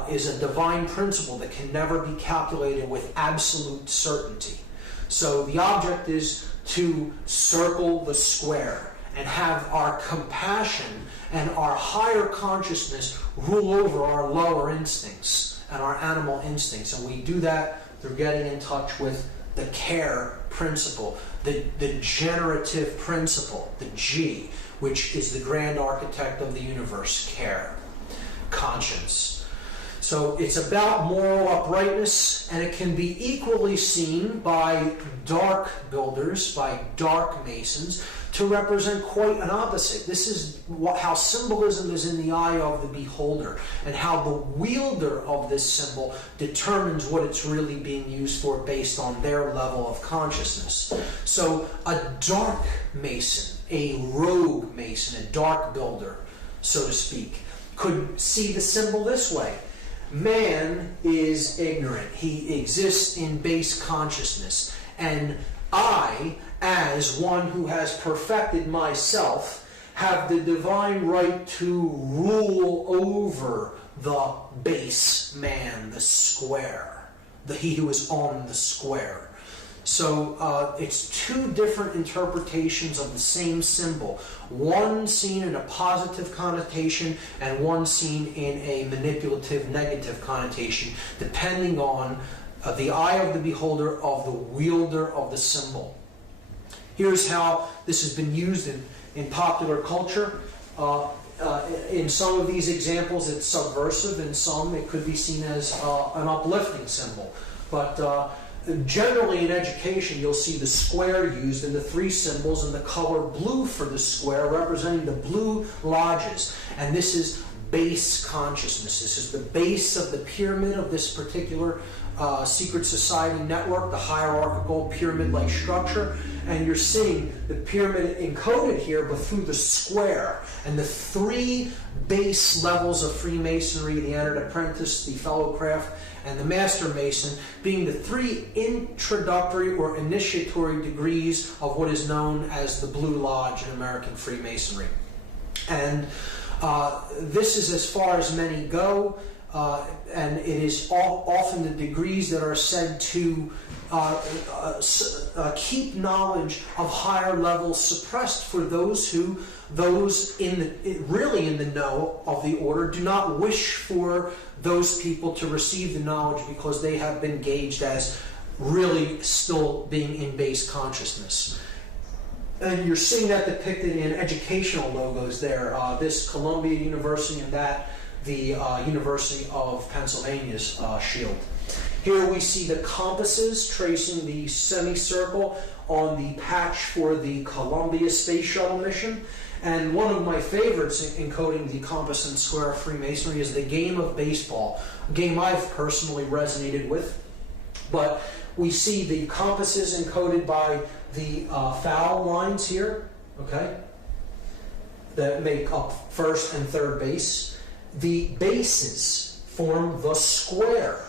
is a divine principle that can never be calculated with absolute certainty. So the object is to circle the square and have our compassion and our higher consciousness rule over our lower instincts and our animal instincts. And we do that through getting in touch with the care principle, the generative principle, the G, which is the grand architect of the universe, care, conscience. So it's about moral uprightness, and it can be equally seen by dark builders, by dark masons, to represent quite an opposite. This is how symbolism is in the eye of the beholder, and how the wielder of this symbol determines what it's really being used for based on their level of consciousness. So a dark mason, a rogue mason, a dark builder, so to speak, could see the symbol this way. Man is ignorant. He exists in base consciousness. And I, as one who has perfected myself, have the divine right to rule over the base man, the square, he who is on the square. So it's two different interpretations of the same symbol. One seen in a positive connotation and one seen in a manipulative, negative connotation, depending on the eye of the beholder, of the wielder of the symbol. Here's how this has been used in popular culture. In some of these examples, it's subversive. In some, it could be seen as an uplifting symbol. But generally in education, you'll see the square used and the three symbols and the color blue for the square representing the blue lodges. And this is base consciousness. This is the base of the pyramid of this particular secret society network, the hierarchical pyramid-like structure. And you're seeing the pyramid encoded here, but through the square. And the three base levels of Freemasonry, the entered apprentice, the fellow craft, and the master mason, being the three introductory or initiatory degrees of what is known as the Blue Lodge in American Freemasonry. And this is as far as many go, and it is often the degrees that are said to keep knowledge of higher levels suppressed for those really in the know of the order do not wish for those people to receive the knowledge because they have been gauged as really still being in base consciousness. And you're seeing that depicted in educational logos there. This Columbia University and that the University of Pennsylvania's shield. Here we see the compasses tracing the semicircle on the patch for the Columbia Space Shuttle mission. And one of my favorites in encoding the compass and square of Freemasonry is the game of baseball, a game I've personally resonated with. But we see the compasses encoded by the foul lines here, okay, that make up first and third base. The bases form the square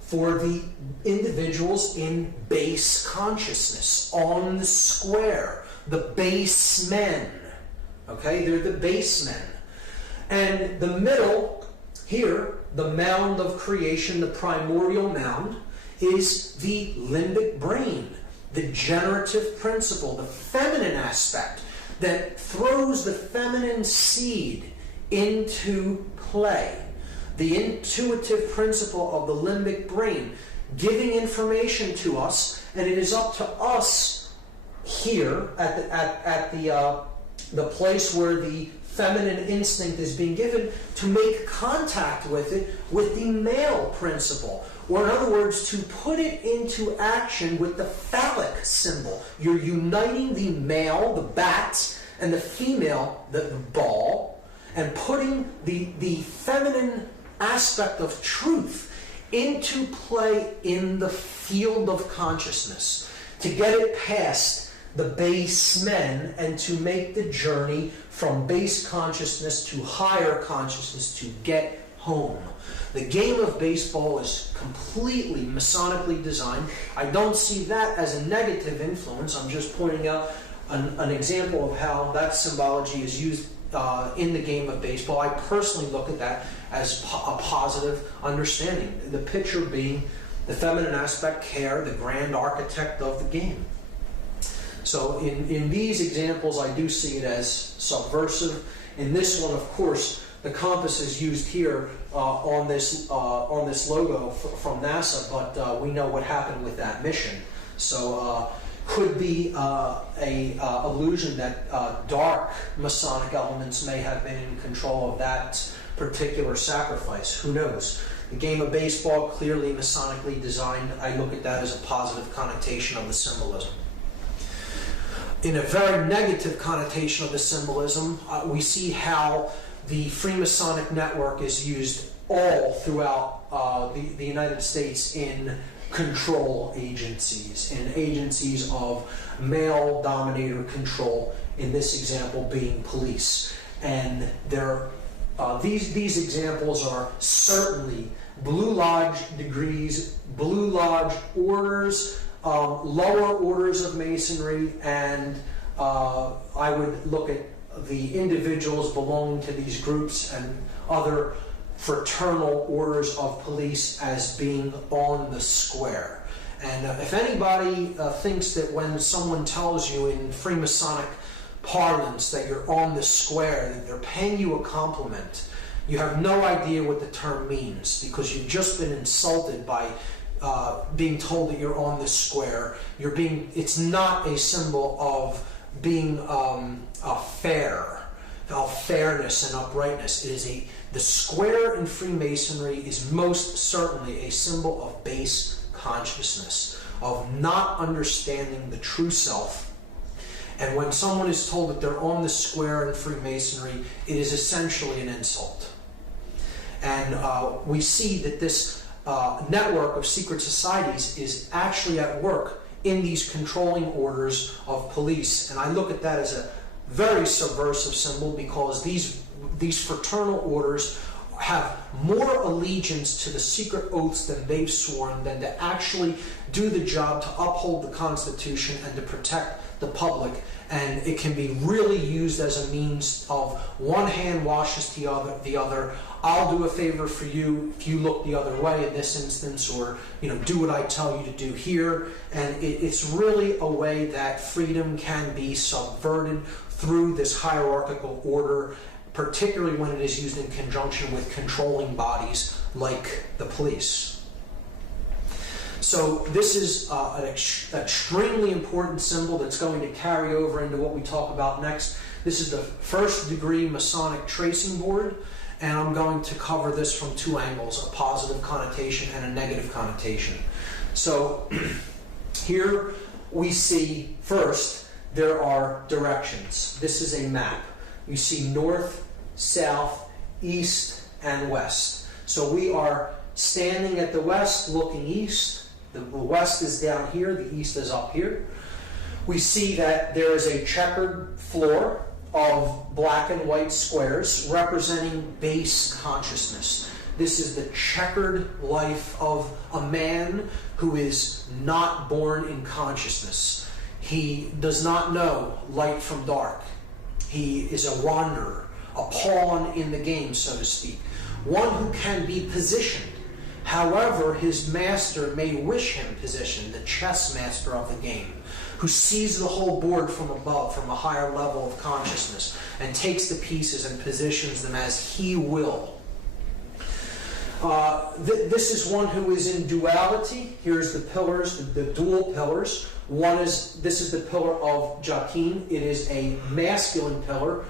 for the individuals in base consciousness, on the square, the basemen. Okay, they're the basemen. And the middle, here, the mound of creation, the primordial mound, is the limbic brain, the generative principle, the feminine aspect that throws the feminine seed into play. The intuitive principle of the limbic brain, giving information to us, and it is up to us here at the place where the feminine instinct is being given to make contact with it with the male principle. Or in other words, to put it into action with the phallic symbol. You're uniting the male, the bat, and the female, the ball, and putting the feminine aspect of truth into play in the field of consciousness to get it past the base men and to make the journey from base consciousness to higher consciousness to get home. The game of baseball is completely Masonically designed. I don't see that as a negative influence. I'm just pointing out an example of how that symbology is used in the game of baseball. I personally look at that as a positive understanding. The pitcher being the feminine aspect, care, the grand architect of the game. So in these examples, I do see it as subversive. In this one, of course, the compass is used here on this logo from NASA, but we know what happened with that mission. So could be a illusion that dark Masonic elements may have been in control of that particular sacrifice. Who knows? The game of baseball, clearly Masonically designed. I look at that as a positive connotation of the symbolism. In a very negative connotation of the symbolism, we see how the Freemasonic network is used all throughout the United States in control agencies, in agencies of male dominator control, in this example being police. And these examples are certainly Blue Lodge degrees, Blue Lodge orders, lower orders of Masonry, and I would look at the individuals belonging to these groups and other fraternal orders of police as being on the square. And if anybody thinks that when someone tells you in Freemasonic parlance that you're on the square, that they're paying you a compliment, you have no idea what the term means, because you've just been insulted by being told that you're on the square. It's not a symbol of being fair, of fairness and uprightness. It is the square in Freemasonry is most certainly a symbol of base consciousness, of not understanding the true self. And when someone is told that they're on the square in Freemasonry, it is essentially an insult. And we see that this network of secret societies is actually at work in these controlling orders of police. And I look at that as a very subversive symbol, because these fraternal orders have more allegiance to the secret oaths than they've sworn than to actually do the job to uphold the Constitution and to protect the public. And it can be really used as a means of one hand washes the other. I'll do a favor for you if you look the other way in this instance, or do what I tell you to do here. And it's really a way that freedom can be subverted through this hierarchical order, particularly when it is used in conjunction with controlling bodies like the police. So this is an extremely important symbol that's going to carry over into what we talk about next. This is the first degree Masonic tracing board, and I'm going to cover this from two angles, a positive connotation and a negative connotation. So here we see, first, there are directions. This is a map. You see north, south, east, and west. So we are standing at the west, looking east. The west is down here, the east is up here. We see that there is a checkered floor of black and white squares representing base consciousness. This is the checkered life of a man who is not born in consciousness. He does not know light from dark. He is a wanderer, a pawn in the game, so to speak. One who can be positioned. However, his master may wish him positioned, the chess master of the game, who sees the whole board from above, from a higher level of consciousness, and takes the pieces and positions them as he will. This is one who is in duality. Here's the pillars, the dual pillars. This is the pillar of Joachim. It is a masculine pillar,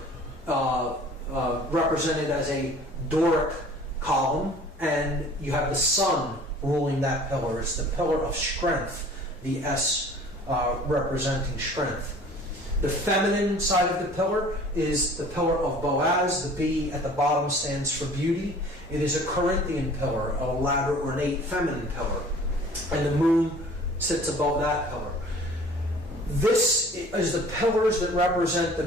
represented as a Doric column, and you have the sun ruling that pillar. It's the pillar of strength, the S representing strength. The feminine side of the pillar is the pillar of Boaz. The B at the bottom stands for beauty. It is a Corinthian pillar, a latter ornate feminine pillar, and the moon sits above that pillar. This is the pillars that represent the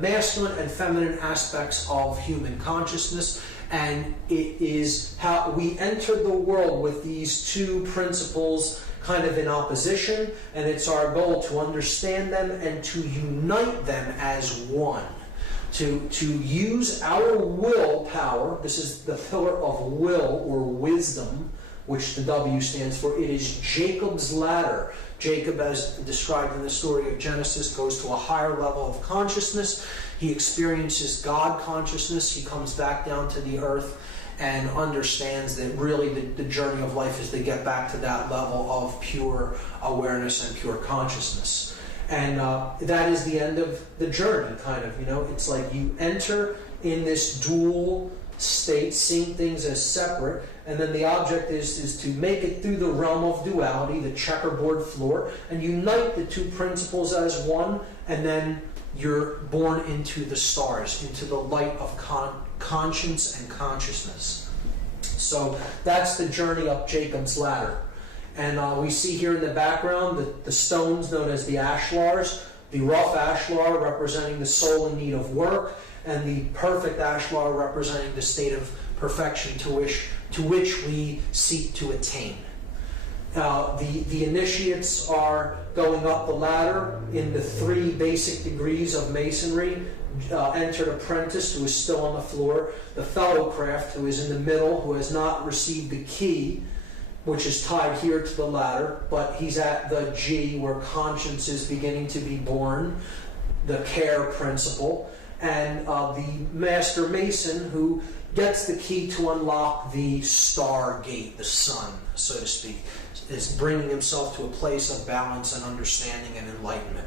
masculine and feminine aspects of human consciousness, and it is how we enter the world with these two principles kind of in opposition, and it's our goal to understand them and to unite them as one. To use our will power. This is the pillar of will or wisdom, which the W stands for. It is Jacob's ladder. Jacob, as described in the story of Genesis, goes to a higher level of consciousness. He experiences God consciousness. He comes back down to the earth and understands that really the journey of life is to get back to that level of pure awareness and pure consciousness. And that is the end of the journey, kind of. It's like you enter in this dual state, seeing things as separate, and then the object is to make it through the realm of duality, the checkerboard floor, and unite the two principles as one, and then you're born into the stars, into the light of conscience and consciousness. So that's the journey up Jacob's ladder. And we see here in the background the stones known as the ashlars, the rough ashlar representing the soul in need of work, and the perfect ashlar representing the state of perfection to which we seek to attain. The initiates are going up the ladder in the 3 basic degrees of masonry. Entered apprentice, who is still on the floor, the fellowcraft, who is in the middle, who has not received the key, which is tied here to the ladder, but he's at the G, where conscience is beginning to be born, the care principle, and the master mason, who gets the key to unlock the star gate, the sun, so to speak, is bringing himself to a place of balance and understanding and enlightenment.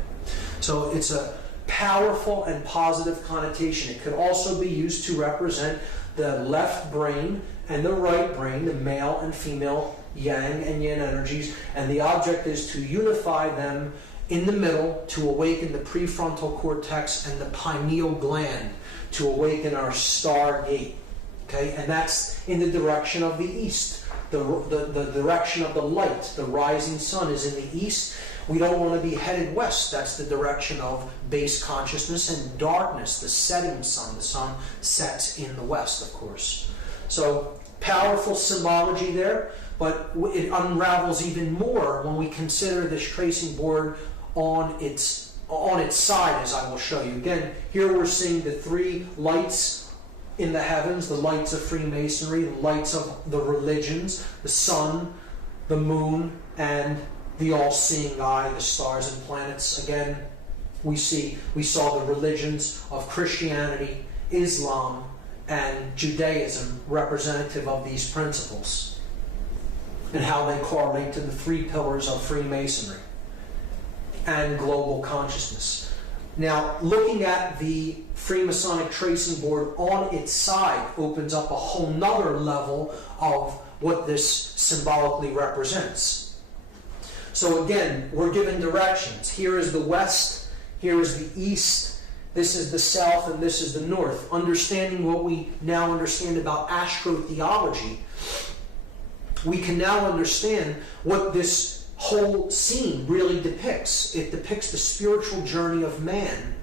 So it's a powerful and positive connotation. It could also be used to represent the left brain and the right brain, the male and female yang and yin energies, and the object is to unify them in the middle to awaken the prefrontal cortex and the pineal gland, to awaken our star gate. Okay, and that's in the direction of the east. The direction of the light, the rising sun, is in the east. We don't want to be headed west. That's the direction of base consciousness and darkness, the setting sun. The sun sets in the west, of course. So, powerful symbology there, but it unravels even more when we consider this tracing board on its side, as I will show you. Again, here we're seeing the three lights in the heavens, the lights of Freemasonry, the lights of the religions, the sun, the moon, and the all-seeing eye, the stars and planets. Again, we saw the religions of Christianity, Islam, and Judaism representative of these principles, and how they correlate to the three pillars of Freemasonry and global consciousness. Now, looking at the Freemasonic tracing board on its side opens up a whole nother level of what this symbolically represents. So again, we're given directions. Here is the west, here is the east, this is the south, and this is the north. Understanding what we now understand about Astro-Theology, we can now understand what this whole scene really depicts. It depicts the spiritual journey of man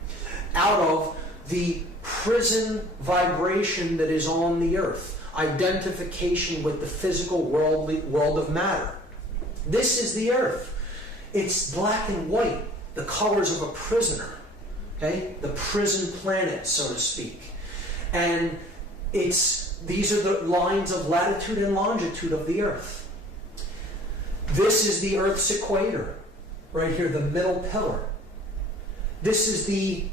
out of the prison vibration that is on the earth, identification with the physical world of matter. This is the earth. It's black and white, the colors of a prisoner, okay? The prison planet, so to speak. And these are the lines of latitude and longitude of the earth. This is the Earth's equator, right here, the middle pillar. This is the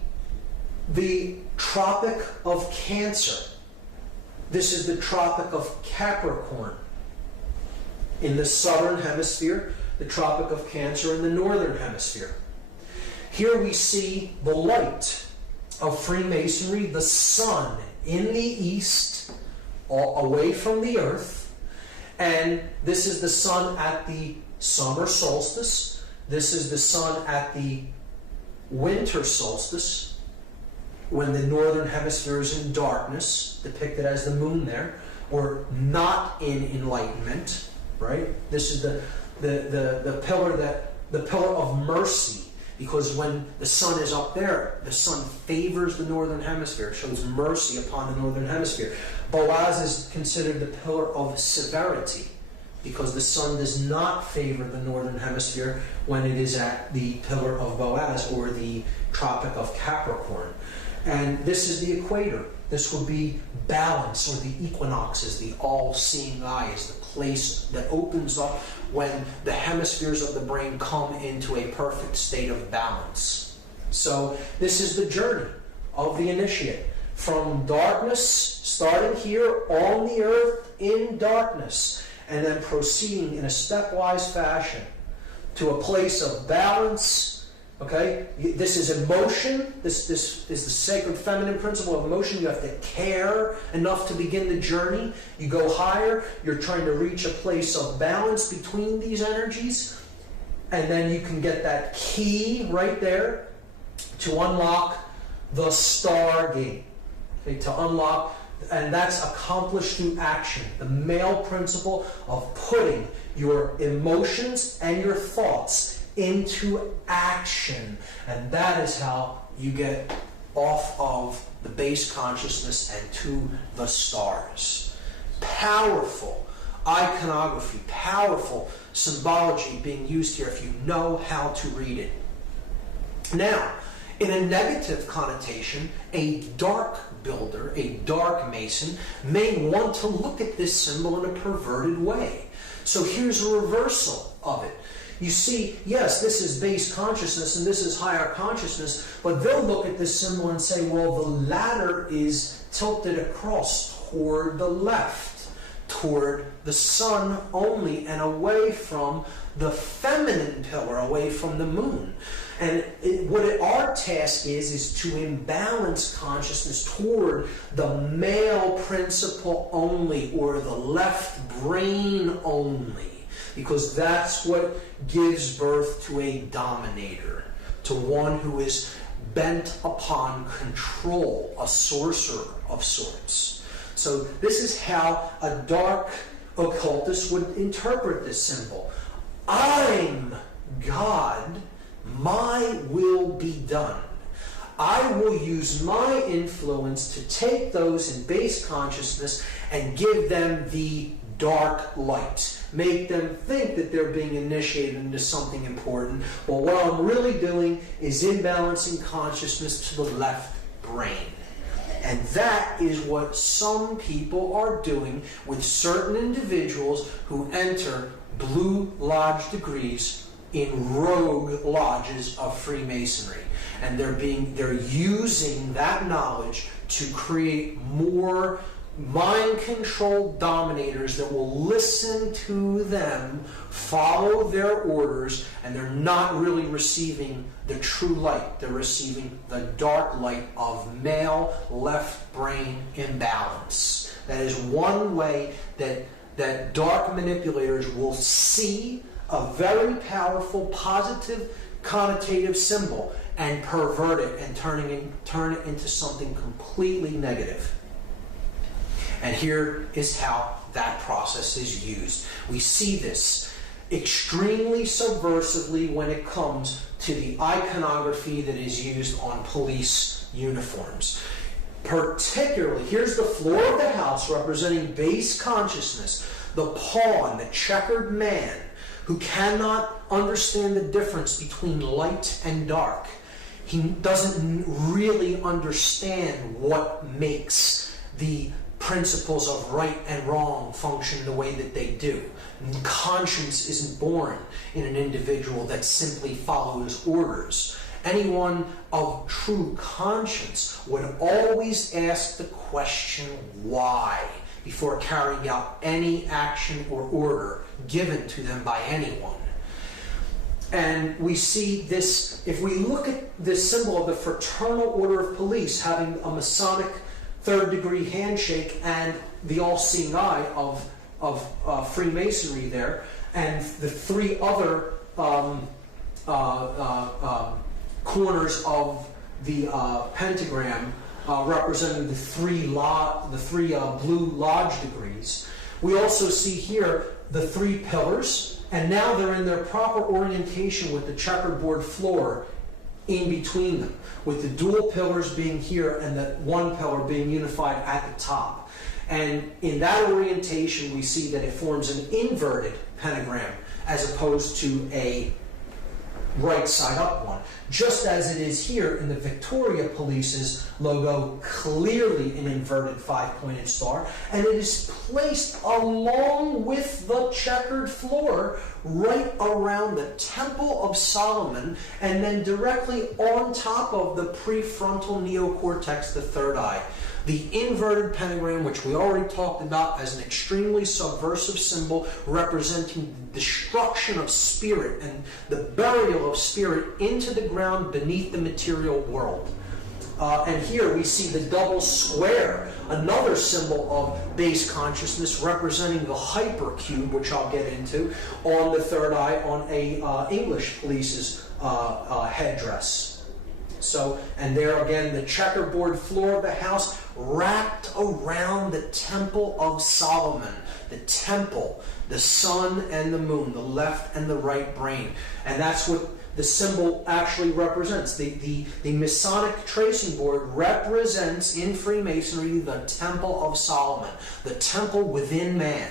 Tropic of Cancer. This is the Tropic of Capricorn in the southern hemisphere, the Tropic of Cancer in the northern hemisphere. Here we see the light of Freemasonry, the sun in the east, away from the earth. And this is the sun at the summer solstice. This is the sun at the winter solstice, when the northern hemisphere is in darkness, depicted as the moon there, or not in enlightenment, right? This is the pillar of mercy, because when the sun is up there, the sun favors the northern hemisphere, shows mercy upon the northern hemisphere. Boaz is considered the pillar of severity, because the sun does not favor the northern hemisphere when it is at the pillar of Boaz, or the Tropic of Capricorn. And this is the equator. This would be balance, or the equinoxes, the all-seeing eye, is the place that opens up when the hemispheres of the brain come into a perfect state of balance. So this is the journey of the initiate, from darkness, starting here on the earth in darkness, and then proceeding in a stepwise fashion to a place of balance. Okay, this is emotion. This is the sacred feminine principle of emotion. You have to care enough to begin the journey. You go higher. You're trying to reach a place of balance between these energies, and then you can get that key right there to unlock the stargate. Okay, to unlock, and that's accomplished through action. The male principle of putting your emotions and your thoughts into action. And that is how you get off of the base consciousness and to the stars. Powerful iconography, powerful symbology being used here if you know how to read it. Now, in a negative connotation, a dark builder, a dark mason, may want to look at this symbol in a perverted way. So here's a reversal of it. You see, yes, this is base consciousness and this is higher consciousness, but they'll look at this symbol and say, well, the latter is tilted across toward the left, toward the sun only, and away from the feminine pillar, away from the moon. And our task is to imbalance consciousness toward the male principle only, or the left brain only, because that's what gives birth to a dominator, to one who is bent upon control, a sorcerer of sorts. So this is how a dark occultist would interpret this symbol. I'm God, my will be done. I will use my influence to take those in base consciousness and give them the dark light. Make them think that they're being initiated into something important. Well, what I'm really doing is imbalancing consciousness to the left brain. And that is what some people are doing with certain individuals who enter Blue Lodge degrees in rogue lodges of Freemasonry. And they're using that knowledge to create more mind-controlled dominators that will listen to them, follow their orders, and they're not really receiving the true light. They're receiving the dark light of male left brain imbalance. That is one way that dark manipulators will see a very powerful, positive, connotative symbol and pervert it and turn it into something completely negative. And here is how that process is used. We see this extremely subversively when it comes to the iconography that is used on police uniforms. Particularly, here's the floor of the house representing base consciousness, the pawn, the checkered man, who cannot understand the difference between light and dark. He doesn't really understand what makes the principles of right and wrong function the way that they do. Conscience isn't born in an individual that simply follows orders. Anyone of true conscience would always ask the question, why, before carrying out any action or order given to them by anyone. And we see this, if we look at this symbol of the Fraternal Order of Police having a Masonic third-degree handshake and the all-seeing eye of Freemasonry there, and the three other corners of the pentagram representing the three blue lodge degrees. We also see here the three pillars, and now they're in their proper orientation with the checkerboard floor in between them, with the dual pillars being here and the one pillar being unified at the top. And in that orientation, we see that it forms an inverted pentagram as opposed to a right side up one, just as it is here in the Victoria Police's logo, clearly an inverted 5-pointed star, and it is placed along with the checkered floor right around the Temple of Solomon, and then directly on top of the prefrontal neocortex, the third eye. The inverted pentagram, which we already talked about as an extremely subversive symbol representing the destruction of spirit and the burial of spirit into the ground beneath the material world. And here we see the double square, another symbol of base consciousness representing the hypercube, which I'll get into, on the third eye on a English police's headdress. So, and there again, the checkerboard floor of the house wrapped around the Temple of Solomon. The temple, the sun and the moon, the left and the right brain. And that's what the symbol actually represents. The Masonic tracing board represents in Freemasonry the Temple of Solomon, the temple within man.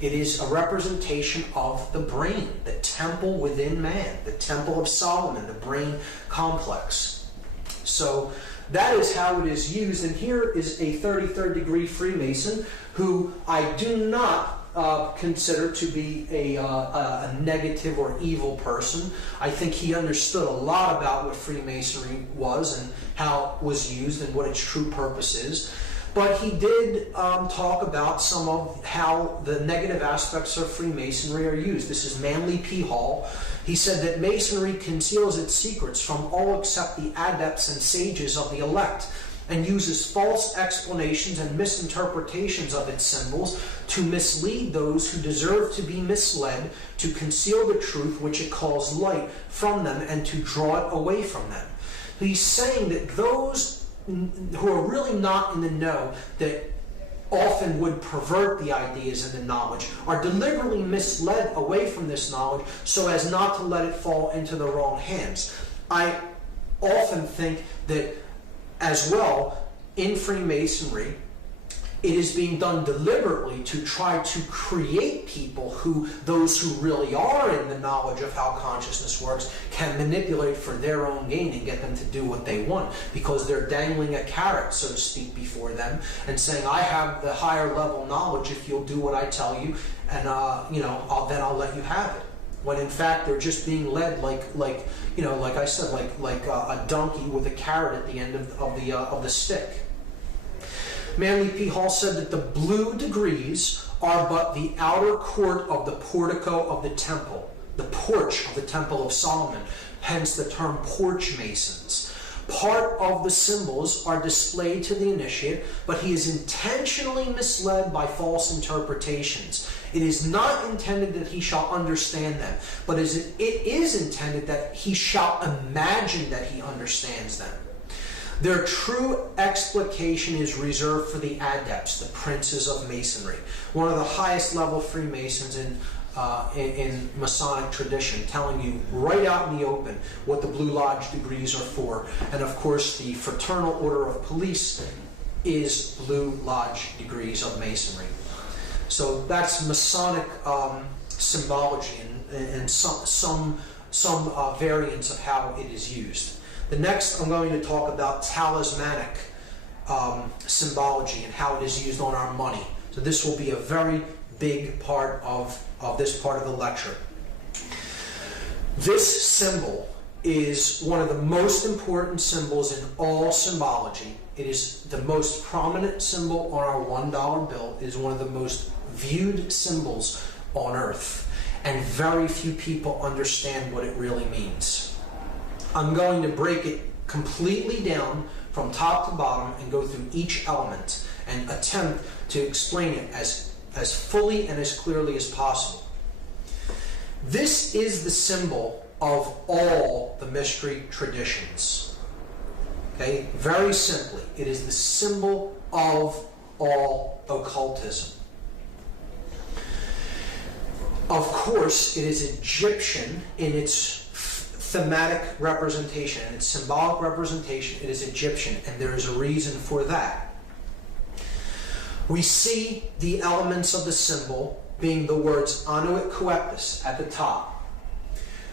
It is a representation of the brain, the temple within man, the Temple of Solomon, the brain complex. So that is how it is used. And here is a 33rd degree Freemason who I do not consider to be a negative or evil person. I think he understood a lot about what Freemasonry was and how it was used and what its true purpose is. But he did talk about some of how the negative aspects of Freemasonry are used. This is Manly P. Hall. He said that Masonry conceals its secrets from all except the adepts and sages of the elect, and uses false explanations and misinterpretations of its symbols to mislead those who deserve to be misled, to conceal the truth which it calls light from them, and to draw it away from them. He's saying that those who are really not in the know, that often would pervert the ideas and the knowledge are deliberately misled away from this knowledge so as not to let it fall into the wrong hands. I often think that as well in Freemasonry, it is being done deliberately to try to create people those who really are in the knowledge of how consciousness works, can manipulate for their own gain and get them to do what they want, because they're dangling a carrot, so to speak, before them and saying, I have the higher level knowledge if you'll do what I tell you, and then I'll let you have it. When in fact they're just being led like I said, like a donkey with a carrot at the end of the stick. Manly P. Hall said that the blue degrees are but the outer court of the portico of the temple, the porch of the Temple of Solomon, hence the term porch masons. Part of the symbols are displayed to the initiate, but he is intentionally misled by false interpretations. It is not intended that he shall understand them, but it is intended that he shall imagine that he understands them. Their true explication is reserved for the adepts, the princes of Masonry, one of the highest level Freemasons in Masonic tradition, telling you right out in the open what the Blue Lodge degrees are for. And of course, the Fraternal Order of Police is Blue Lodge degrees of Masonry. So that's Masonic symbology and some variants of how it is used. The next, I'm going to talk about talismanic symbology and how it is used on our money. So this will be a very big part of this part of the lecture. This symbol is one of the most important symbols in all symbology. It is the most prominent symbol on our $1 bill. It is one of the most viewed symbols on Earth. And very few people understand what it really means. I'm going to break it completely down from top to bottom and go through each element and attempt to explain it as fully and as clearly as possible. This is the symbol of all the mystery traditions. Okay? Very simply, it is the symbol of all occultism. Of course, it is Egyptian in its thematic representation and its symbolic representation. It is Egyptian, and there is a reason for that. We see the elements of the symbol being the words Anuit Coeptus at the top.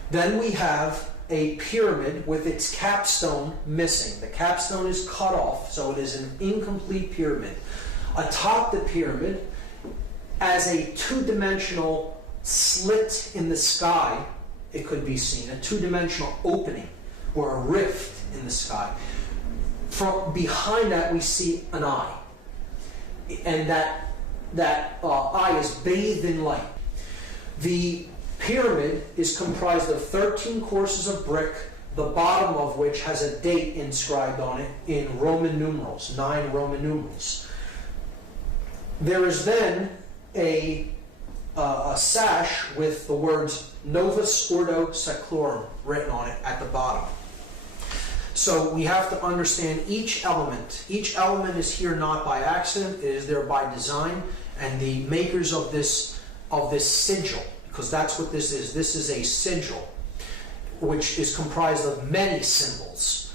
Then we have a pyramid with its capstone missing. The capstone is cut off, so it is an incomplete pyramid. Atop the pyramid, as a two-dimensional slit in the sky, it could be seen, a two-dimensional opening or a rift in the sky. From behind that, we see an eye, and that eye is bathed in light. The pyramid is comprised of 13 courses of brick, the bottom of which has a date inscribed on it in Roman numerals, 9 Roman numerals. There is then a sash with the words Novus Ordo Seclorum written on it at the bottom. So we have to understand each element. Each element is here not by accident, it is there by design, and the makers of this sigil, because that's what this is. This is a sigil, which is comprised of many symbols.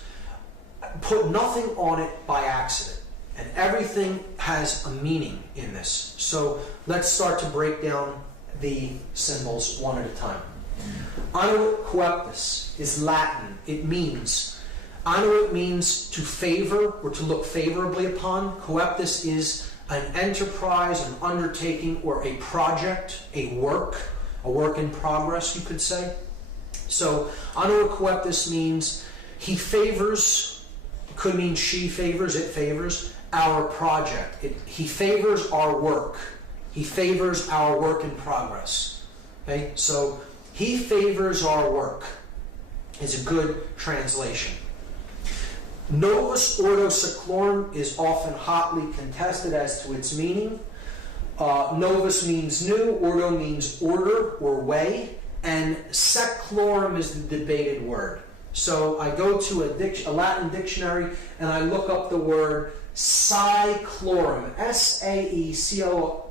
Put nothing on it by accident. And everything has a meaning in this. So let's start to break down the symbols one at a time. Anuit Coeptus is Latin. It means, Anuit means to favor or to look favorably upon. Coeptus is an enterprise, an undertaking, or a project, a work in progress, you could say. So Anuit Coeptus means he favors, could mean she favors, it favors, our project. He favors our work. He favors our work in progress. Okay? So, he favors our work is a good translation. Novus Ordo Seclorum is often hotly contested as to its meaning. Novus means new, Ordo means order or way, and Seclorum is the debated word. So I go to a Latin dictionary and I look up the word saeclorum, S-A-E-C-O-L-O-R-U-M.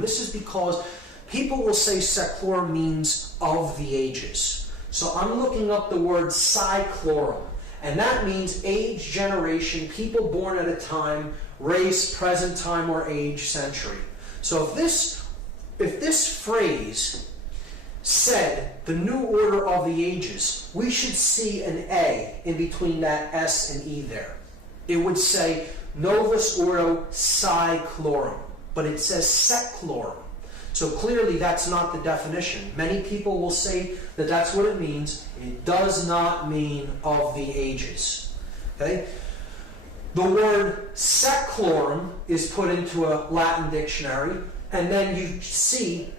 This is because people will say seclorum means of the ages. So I'm looking up the word saeclorum, and that means age, generation, people born at a time, race, present time, or age, century. So if this phrase said the new order of the ages, we should see an A in between that S and E there. It would say Novus Ordo Saeclorum, but it says Seclorum. So clearly that's not the definition. Many people will say that that's what it means. It does not mean of the ages. Okay? The word seclorum is put into a Latin dictionary, and then you see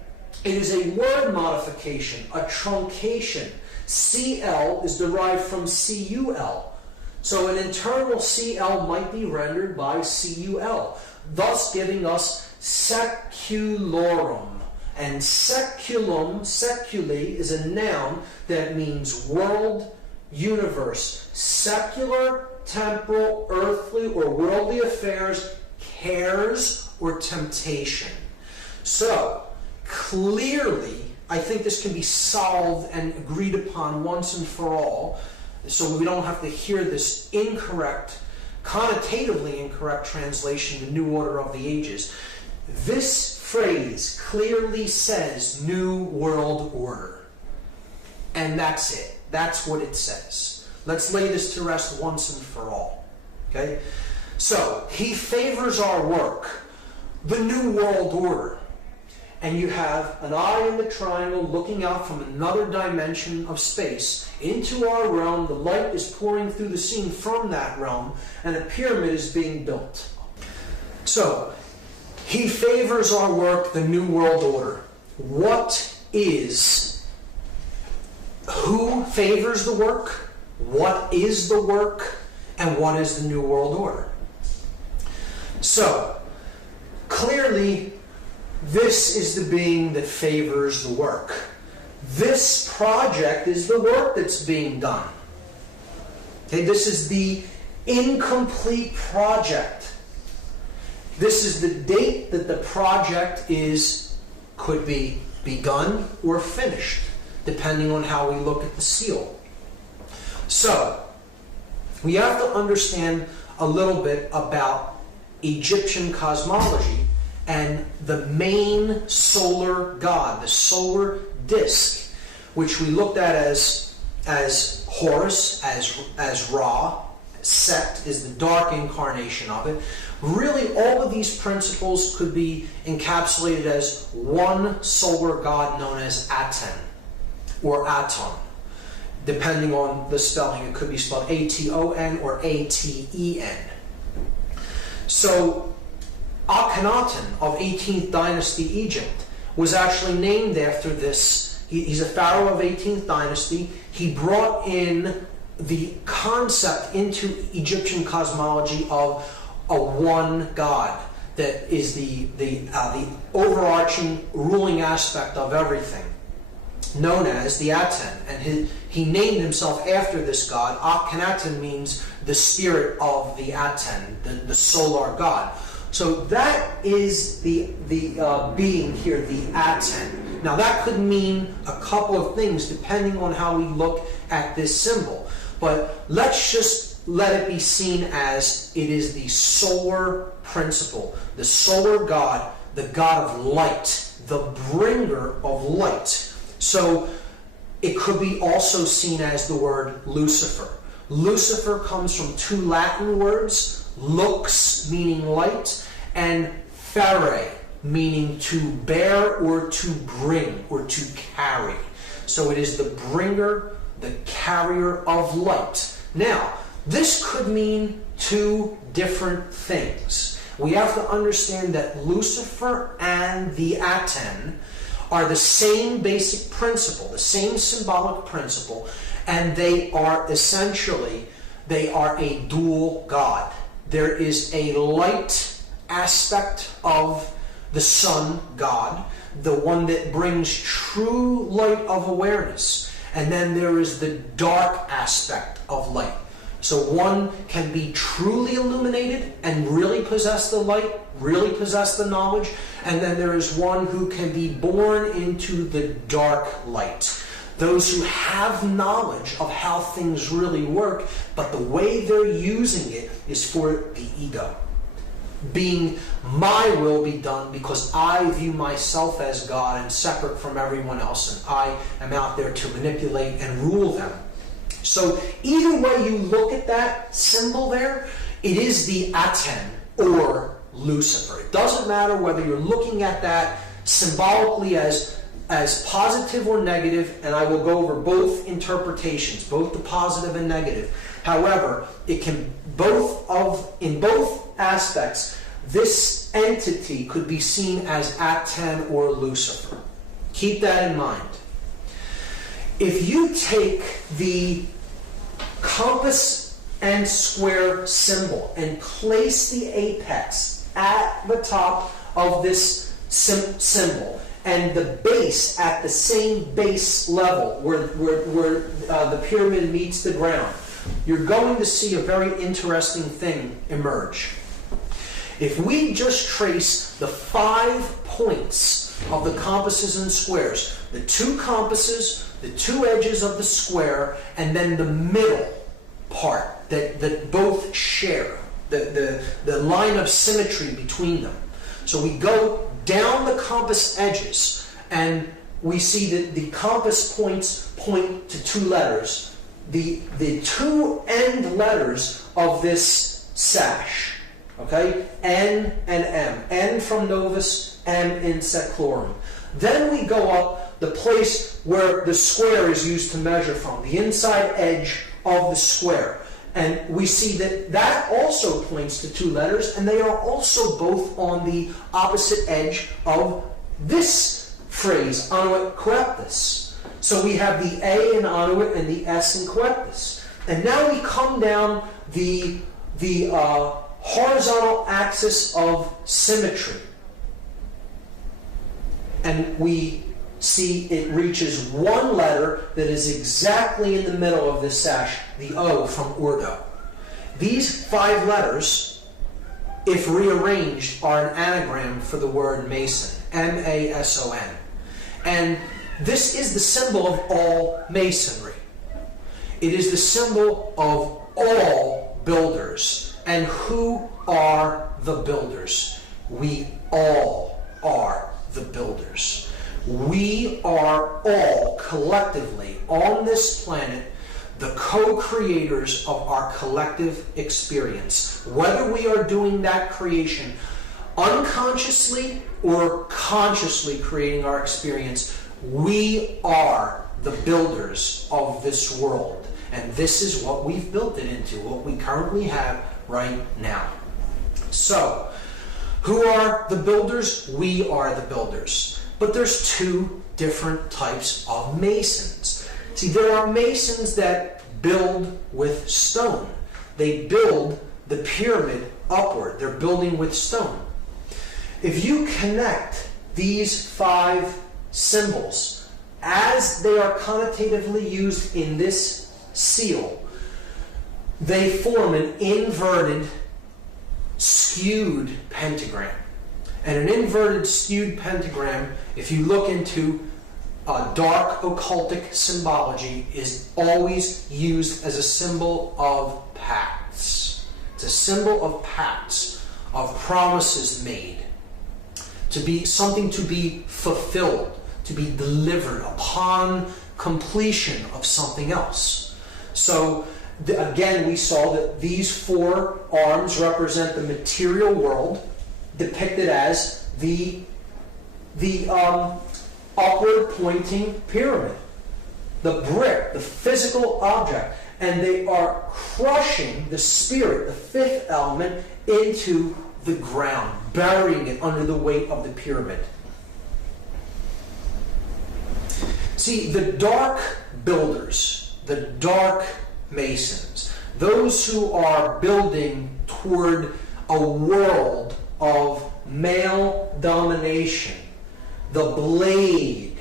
it is a word modification, a truncation. CL is derived from CUL. So an internal CL might be rendered by CUL, thus giving us seculorum. And seculum, seculi, is a noun that means world, universe, secular, temporal, earthly, or worldly affairs, cares, or temptation. So, clearly, I think this can be solved and agreed upon once and for all, so we don't have to hear this incorrect, connotatively incorrect translation, the new order of the ages. This phrase clearly says New World Order. And that's it. That's what it says. Let's lay this to rest once and for all. Okay? So, he favors our work, the New World Order. And you have an eye in the triangle looking out from another dimension of space into our realm. The light is pouring through the scene from that realm, and a pyramid is being built. So, he favors our work, the New World Order. Who favors the work? What is the work? And what is the New World Order? So, clearly, this is the being that favors the work. This project is the work that's being done. Okay, this is the incomplete project. This is the date that the project could be begun or finished, depending on how we look at the seal. So, we have to understand a little bit about Egyptian cosmology and the main solar god, the solar disk, which we looked at as Horus, as Ra. Set is the dark incarnation of it. Really, all of these principles could be encapsulated as one solar god known as Aten, or Aton. Depending on the spelling, it could be spelled A-T-O-N or A-T-E-N. So, Akhenaten of 18th dynasty Egypt was actually named after this. He's a pharaoh of 18th dynasty. He brought in the concept into Egyptian cosmology of a one god that is the overarching ruling aspect of everything, known as the Aten. And he named himself after this god. Akhenaten means the spirit of the Aten, the solar god. So that is the being here, the Aten. Now that could mean a couple of things depending on how we look at this symbol. But let's just let it be seen as it is the solar principle, the solar god, the god of light, the bringer of light. So it could be also seen as the word Lucifer. Lucifer comes from two Latin words, lux meaning light, and fere meaning to bear or to bring or to carry. So it is the bringer, the carrier of light. Now, this could mean two different things. We have to understand that Lucifer and the Aten are the same basic principle, the same symbolic principle, and they are a dual god. There is a light aspect of the sun god, the one that brings true light of awareness. And then there is the dark aspect of light. So one can be truly illuminated and really possess the light, really possess the knowledge. And then there is one who can be born into the dark light. Those who have knowledge of how things really work, but the way they're using it is for the ego. Being my will be done because I view myself as God and separate from everyone else, and I am out there to manipulate and rule them. So either way you look at that symbol there, it is the Aten or Lucifer. It doesn't matter whether you're looking at that symbolically as positive or negative, and I will go over both interpretations, both the positive and negative. However, it can in both aspects, this entity could be seen as Aten or Lucifer. Keep that in mind. If you take the compass and square symbol and place the apex at the top of this symbol, and the base at the same base level where the pyramid meets the ground, you're going to see a very interesting thing emerge. If we just trace the 5 points of the compasses and squares, the 2 compasses, the 2 edges of the square, and then the middle part that both share, the line of symmetry between them. So we go down the compass edges, and we see that the compass points point to 2 letters. The 2 end letters of this sash, okay? N and M. N from Novus, M in Seclorum. Then we go up the place where the square is used to measure from, the inside edge of the square. And we see that also points to 2 letters, and they are also both on the opposite edge of this phrase, Annuit Coeptus. So we have the A in Annuit and the S in Coeptus. And now we come down the horizontal axis of symmetry. And we see it reaches 1 letter that is exactly in the middle of this sash, the O from Urdu. These 5 letters, if rearranged, are an anagram for the word Mason, M-A-S-O-N. And this is the symbol of all Masonry. It is the symbol of all builders. And who are the builders? We all are the builders. We are all collectively on this planet the co-creators of our collective experience. Whether we are doing that creation unconsciously or consciously creating our experience, we are the builders of this world. And this is what we've built it into, what we currently have right now. So, who are the builders? We are the builders. But there's 2 different types of masons. See, there are masons that build with stone. They build the pyramid upward. They're building with stone. If you connect these 5 symbols as they are connotatively used in this seal, they form an inverted, skewed pentagram. And an inverted, skewed pentagram, if you look into dark occultic symbology, is always used as a symbol of pacts. It's a symbol of pacts, of promises made, to be something to be fulfilled, to be delivered upon completion of something else. So again, we saw that these 4 arms represent the material world, depicted as the upward pointing pyramid, the brick, the physical object, and they are crushing the spirit, the 5th element, into the ground, burying it under the weight of the pyramid. See, the dark builders, the dark masons, those who are building toward a world of male domination, the blade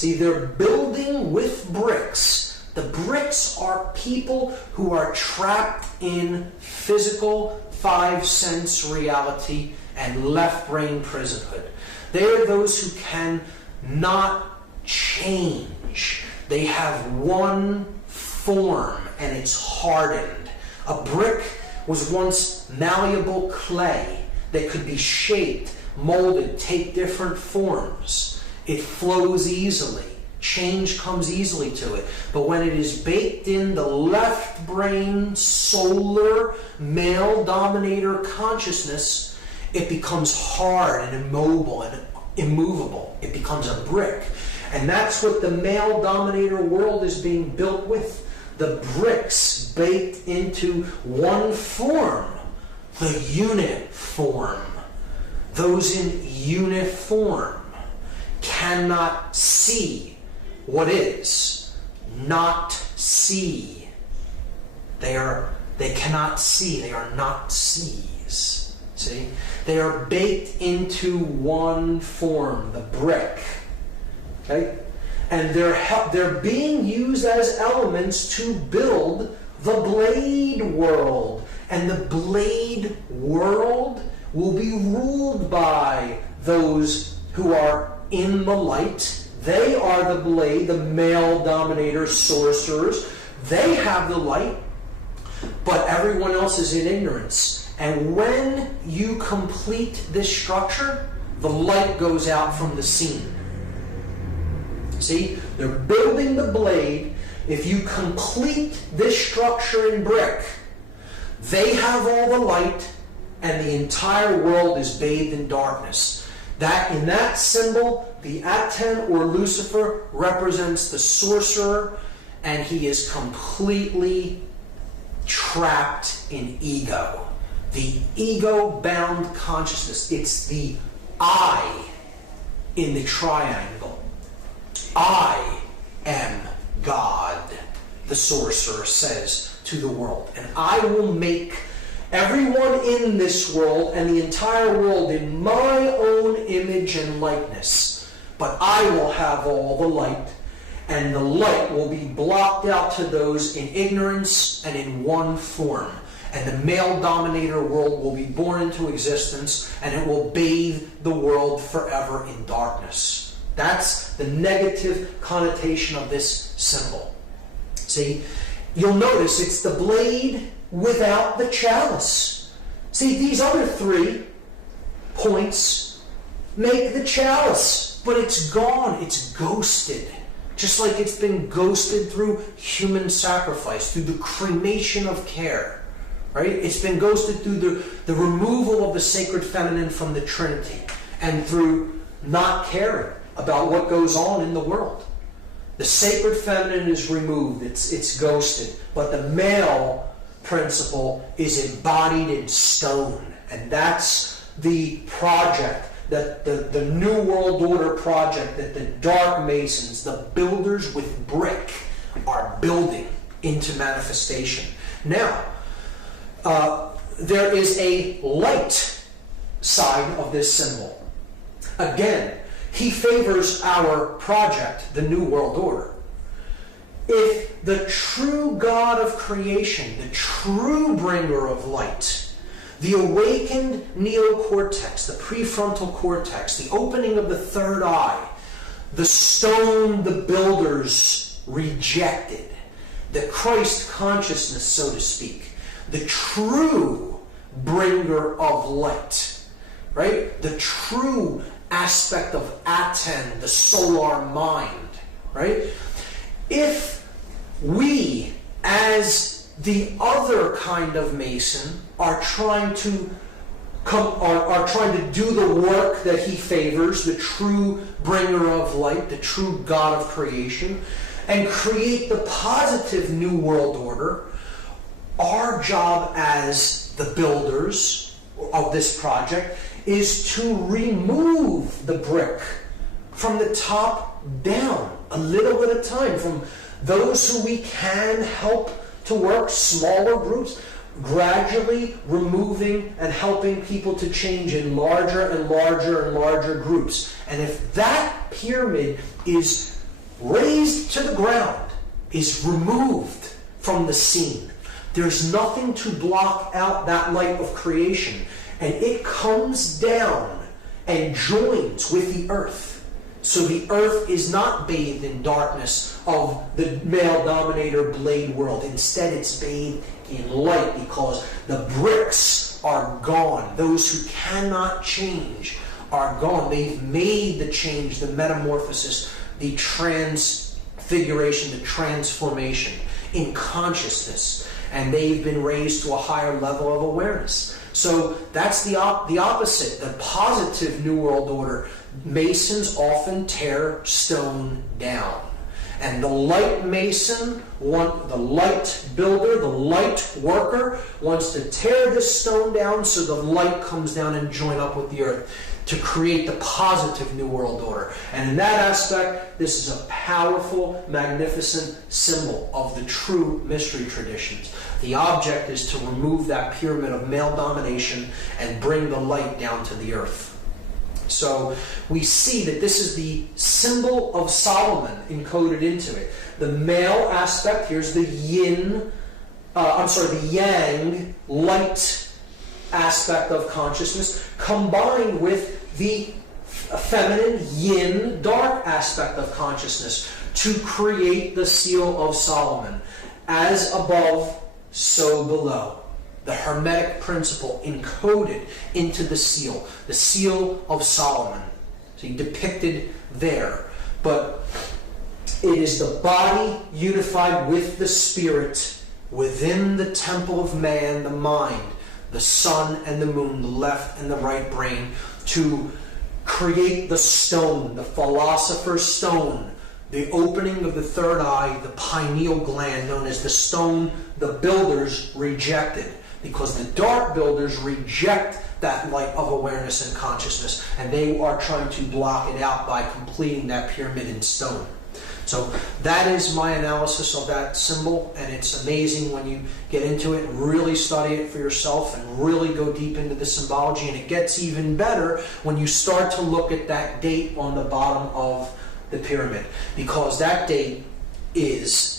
See, they're building with bricks. The bricks are people who are trapped in physical, five-sense reality and left-brain prisonhood. They are those who cannot change. They have one form, and it's hardened. A brick was once malleable clay that could be shaped, molded, take different forms. It flows easily. Change comes easily to it. But when it is baked in the left brain, solar, male dominator consciousness, it becomes hard and immobile and immovable. It becomes a brick. And that's what the male dominator world is being built with. The bricks baked into one form, the unit form. Those in uniform cannot see what is, not see. They cannot see. They are not sees. See? They are baked into one form, the brick. Okay? And they're being used as elements to build the blade world. And the blade world will be ruled by those who are in the light. They are the blade, the male dominator sorcerers. They have the light, but everyone else is in ignorance. And when you complete this structure, the light goes out from the scene. See, they're building the blade. If you complete this structure in brick, they have all the light, and the entire world is bathed in darkness. That in that symbol, the Aten or Lucifer represents the sorcerer, and he is completely trapped in ego. The ego-bound consciousness. It's the I in the triangle. I am God, the sorcerer says to the world. And I will make everyone in this world and the entire world in my own image and likeness. But I will have all the light, and the light will be blocked out to those in ignorance and in one form. And the male dominator world will be born into existence, and it will bathe the world forever in darkness. That's the negative connotation of this symbol. See, you'll notice it's the blade without the chalice. See, these other 3 points make the chalice, but it's gone. It's ghosted. Just like it's been ghosted through human sacrifice, through the cremation of care. Right? It's been ghosted through the removal of the sacred feminine from the Trinity, and through not caring about what goes on in the world. The sacred feminine is removed. It's ghosted. But the male principle is embodied in stone. And that's the project, that the New World Order project that the Dark Masons, the builders with brick, are building into manifestation. Now, there is a light side of this symbol. Again, he favors our project, the New World Order. If the true God of creation, the true bringer of light, the awakened neocortex, the prefrontal cortex, the opening of the third eye, the stone the builders rejected, the Christ consciousness, so to speak, the true bringer of light, right? The true aspect of Aten, the solar mind, right? If we, as the other kind of Mason, are trying to do the work that he favors, the true bringer of light, the true God of creation, and create the positive New World Order, our job as the builders of this project is to remove the brick from the top down, a little at a time, from those who we can help to work, smaller groups, gradually removing and helping people to change in larger and larger and larger groups. And if that pyramid is razed to the ground, is removed from the scene. There's nothing to block out that light of creation, and it comes down and joins with the earth. So the earth is not bathed in darkness of the male dominator blade world. Instead, it's bathed in light because the bricks are gone. Those who cannot change are gone. They've made the change, the metamorphosis, the transfiguration, the transformation in consciousness. And they've been raised to a higher level of awareness. So that's the opposite, the positive New World Order. Masons often tear stone down. And the light mason, the light builder, the light worker wants to tear this stone down so the light comes down and join up with the earth to create the positive New World Order. And in that aspect, this is a powerful, magnificent symbol of the true mystery traditions. The object is to remove that pyramid of male domination and bring the light down to the earth. So we see that this is the symbol of Solomon encoded into it. The male aspect, here's the the yang, light aspect of consciousness, combined with the feminine yin, dark aspect of consciousness to create the seal of Solomon. As above, so below. The Hermetic principle encoded into the seal of Solomon. So depicted there. But it is the body unified with the spirit within the temple of man, the mind, the sun and the moon, the left and the right brain, to create the stone, the philosopher's stone, the opening of the third eye, the pineal gland, known as the stone the builders rejected. Because the dark builders reject that light of awareness and consciousness, and they are trying to block it out by completing that pyramid in stone. So that is my analysis of that symbol, and it's amazing when you get into it and really study it for yourself and really go deep into the symbology. And it gets even better when you start to look at that date on the bottom of the pyramid, because that date is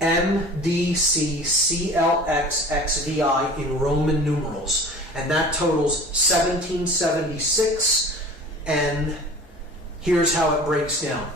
MDCCLXXVI in Roman numerals, and that totals 1776. And here's how it breaks down.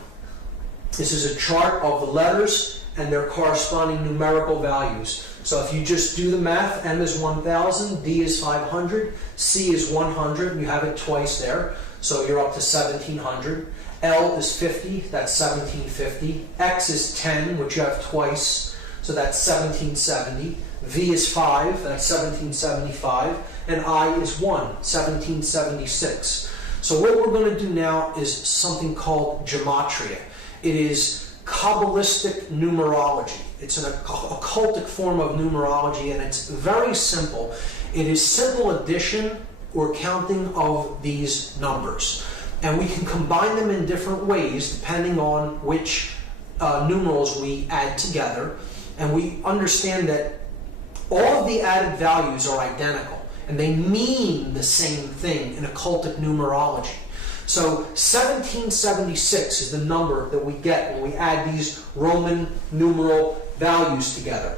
This is a chart of the letters and their corresponding numerical values. So if you just do the math, M is 1000, D is 500, C is 100, you have it twice there, so you're up to 1700. L is 50, that's 1750. X is 10, which you have twice, so that's 1770. V is 5, that's 1775. And I is 1, 1776. So what we're going to do now is something called gematria. It is Kabbalistic numerology. It's an occultic form of numerology, and it's very simple. It is simple addition or counting of these numbers. And we can combine them in different ways depending on which numerals we add together. And we understand that all of the added values are identical, and they mean the same thing in occultic numerology. So 1776 is the number that we get when we add these Roman numeral values together.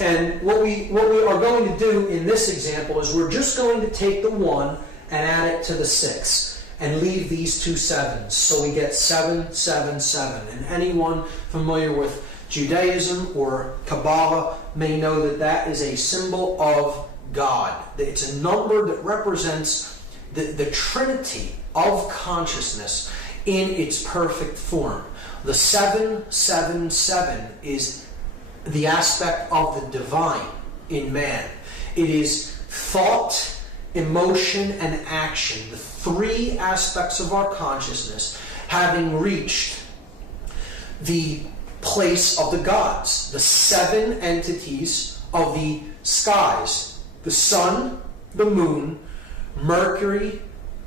And what we are going to do in this example is we're just going to take the 1 and add it to the 6 and leave these two 7s. So we get 777. And anyone familiar with Judaism or Kabbalah may know that that is a symbol of God. It's a number that represents the Trinity of consciousness in its perfect form. The 777 is the aspect of the divine in man. It is thought, emotion, and action, the three aspects of our consciousness, having reached the place of the gods, the 7 entities of the skies, the sun, the moon, Mercury,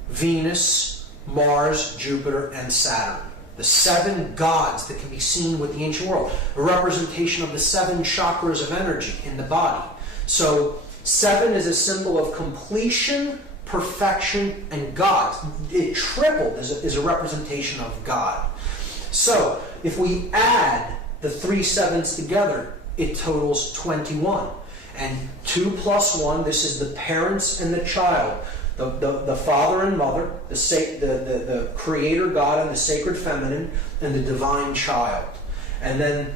Venus, Mars, Jupiter, and Saturn. The 7 gods that can be seen with the ancient world, a representation of the 7 chakras of energy in the body. So 7 is a symbol of completion, perfection, and God. It tripled is a representation of God. So if we add the 3 7s together, it totals 21. And 2 plus 1, this is the parents and the child, the father and mother, the creator God and the sacred feminine, and the divine child. And then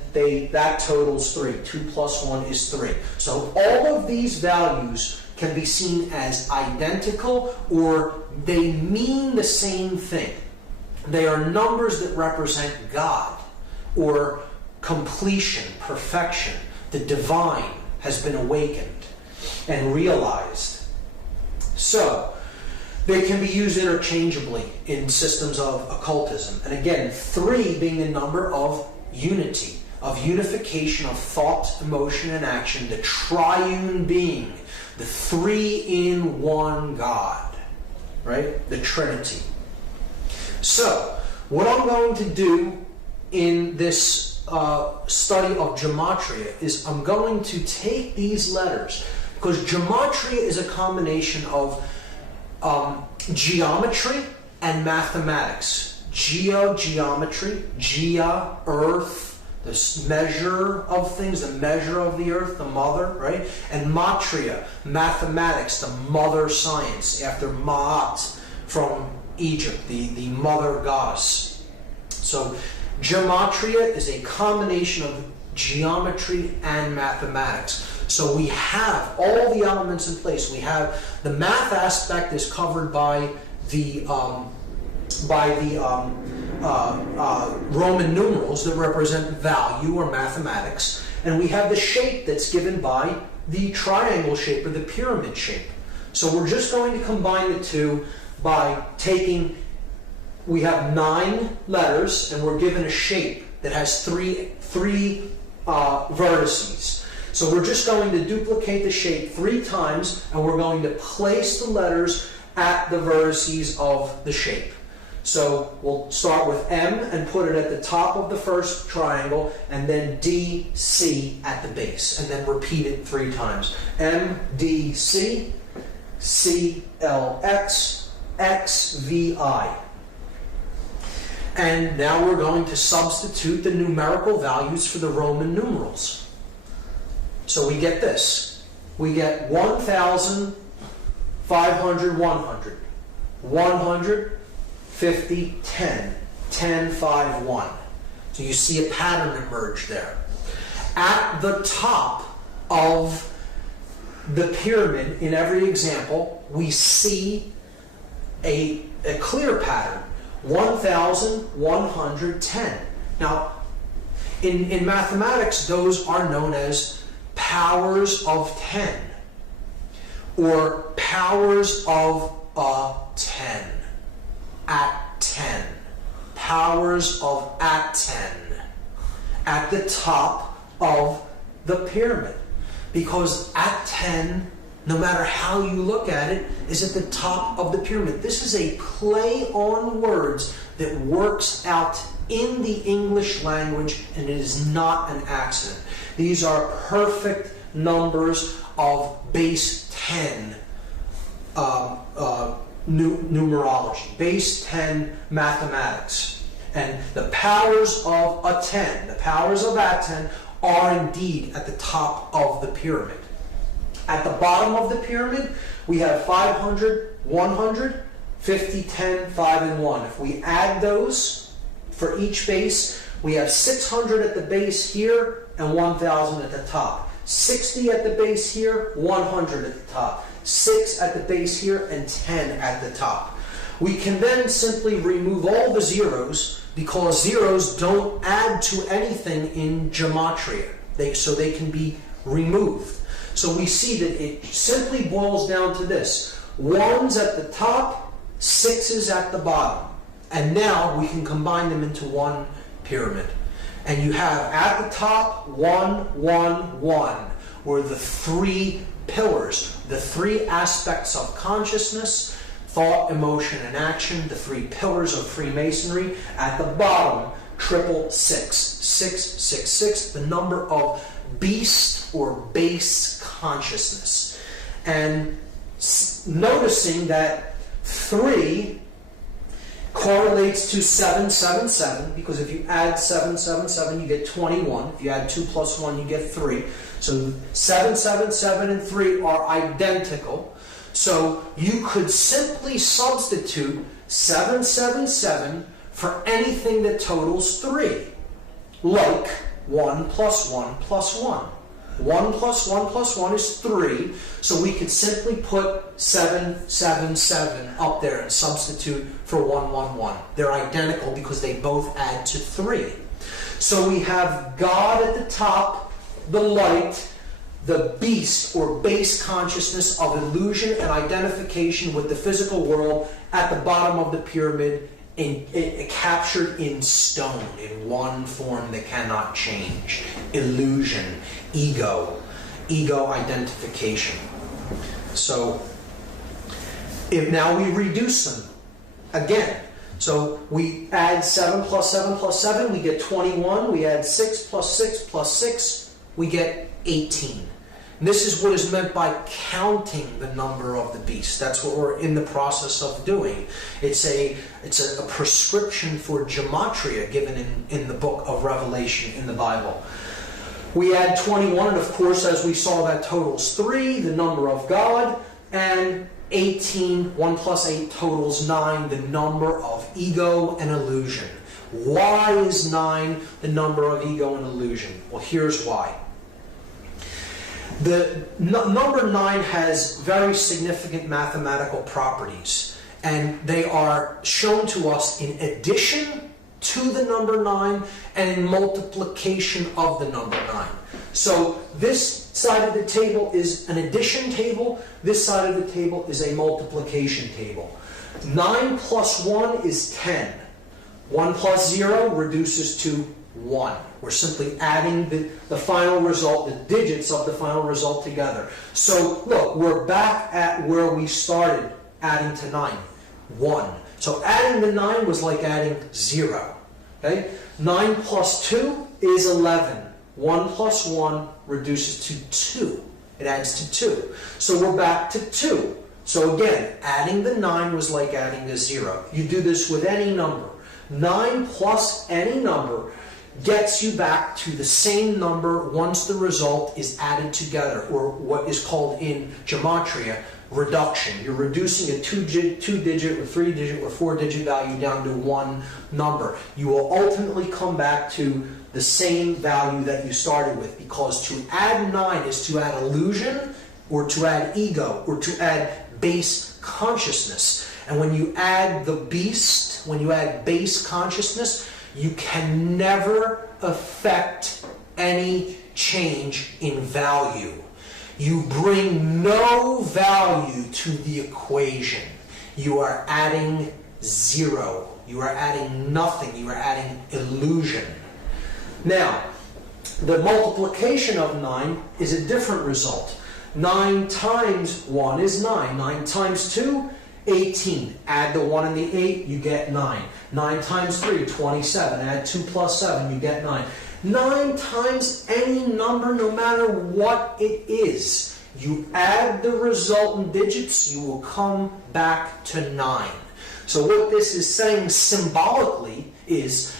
that totals 3. 2 plus 1 is 3. So all of these values can be seen as identical, or they mean the same thing. They are numbers that represent God, or completion, perfection. The divine has been awakened and realized. So they can be used interchangeably in systems of occultism. And again, 3 being the number of unity, of unification of thought, emotion, and action, the triune being, the 3-in-1 God, right? The Trinity. So, what I'm going to do in this study of gematria is I'm going to take these letters, because gematria is a combination of geometry and mathematics. Geometry, Gea, earth, the measure of things, the measure of the earth, the mother, right? And matria, mathematics, the mother science, after Ma'at from Egypt, the mother goddess. So gematria is a combination of geometry and mathematics. So we have all the elements in place. We have the math aspect is covered by the Roman numerals that represent value or mathematics, and we have the shape that's given by the triangle shape or the pyramid shape. So we're just going to combine the two by taking, we have 9 letters, and we're given a shape that has three vertices. So we're just going to duplicate the shape 3 times, and we're going to place the letters at the vertices of the shape. So we'll start with M and put it at the top of the first triangle, and then D, C at the base, and then repeat it 3 times. M, D, C, C, L, X, X, V, I. And now we're going to substitute the numerical values for the Roman numerals. So we get this. We get 1,000, 500, 100. 100, 50, 10. 10, 5, 1. So you see a pattern emerge there. At the top of the pyramid, in every example, we see a clear pattern. 1,110. Now, in mathematics, those are known as powers of 10, or powers of 10, at 10, powers of at 10, at the top of the pyramid. Because at 10, no matter how you look at it, is at the top of the pyramid. This is a play on words that works out in the English language, and it is not an accident. These are perfect numbers of base 10 numerology, base 10 mathematics. And the powers of a 10, the powers of at 10, are indeed at the top of the pyramid. At the bottom of the pyramid, we have 500, 100, 50, 10, 5, and 1. If we add those for each base, we have 600 at the base here and 1,000 at the top. 60 at the base here, 100 at the top. 6 at the base here, and 10 at the top. We can then simply remove all the zeros, because zeros don't add to anything in gematria. So they can be removed. So we see that it simply boils down to this. 1's at the top, 6's at the bottom. And now we can combine them into one pyramid. And you have at the top 1, 1, 1, where the 3 pillars, the 3 aspects of consciousness, thought, emotion, and action, the 3 pillars of Freemasonry. At the bottom, 666. 666, the number of beast or base consciousness. And noticing that 3 correlates to 777, because if you add 777, you get 21. If you add 2 plus 1, you get 3. So 777 and 3 are identical. So you could simply substitute 777 for anything that totals 3, like 1 plus 1 plus 1. 1 plus 1 plus 1 is 3, so we could simply put 777 up there and substitute for 111. They're identical because they both add to 3. So we have God at the top, the light, the beast or base consciousness of illusion and identification with the physical world at the bottom of the pyramid, captured in stone, in one form that cannot change. Illusion, ego identification. So, if now we reduce them again. So we add 7 plus 7 plus 7, we get 21. We add 6 plus 6 plus 6, we get 18. And this is what is meant by counting the number of the beast. That's what we're in the process of doing. It's a prescription for gematria given in the book of Revelation in the Bible. We add 21, and of course, as we saw, that totals 3, the number of God, and 18, 1 plus 8 totals 9, the number of ego and illusion. Why is 9 the number of ego and illusion? Well, here's why. The number 9 has very significant mathematical properties, and they are shown to us in addition to the number 9 and in multiplication of the number 9. So this side of the table is an addition table, this side of the table is a multiplication table. 9 plus 1 is 10. 1 plus 0 reduces to 1. We're simply adding the final result, the digits of the final result together. So look, we're back at where we started adding to 9. 1. So adding the 9 was like adding 0. Okay? 9 plus 2 is 11. 1 plus 1 reduces to 2. It adds to 2. So we're back to 2. So again, adding the 9 was like adding a 0. You do this with any number. 9 plus any number gets you back to the same number once the result is added together, or what is called in gematria reduction. You're reducing a 2-digit or 3-digit or 4-digit value down to one number. You will ultimately come back to the same value that you started with, because to add 9 is to add illusion, or to add ego, or to add base consciousness. And when you add the beast, when you add base consciousness, you can never affect any change in value. You bring no value to the equation. You are adding 0. You are adding nothing. You are adding illusion. Now, the multiplication of 9 is a different result. 9 times 1 is 9. 9 times 2, 18. Add the 1 and the 8, you get 9. 9 times 3, 27. Add 2 plus 7, you get 9. 9 times any number, no matter what it is. You add the resultant digits, you will come back to 9. So what this is saying symbolically is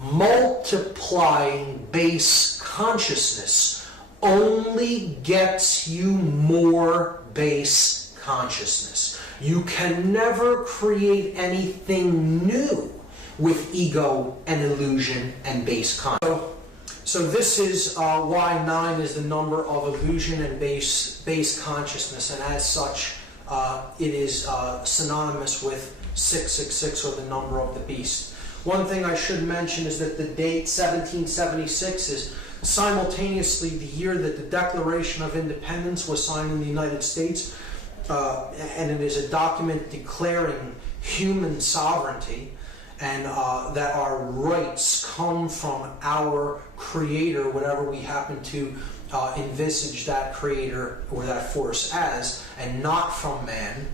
multiplying base consciousness only gets you more base consciousness. You can never create anything new with ego and illusion and base consciousness. So this is why 9 is the number of illusion and base consciousness, and as such, it is synonymous with 666, or the number of the beast. One thing I should mention is that the date 1776 is simultaneously the year that the Declaration of Independence was signed in the United States, and it is a document declaring human sovereignty, and that our rights come from our Creator, whatever we happen to envisage that Creator or that force as, and not from man.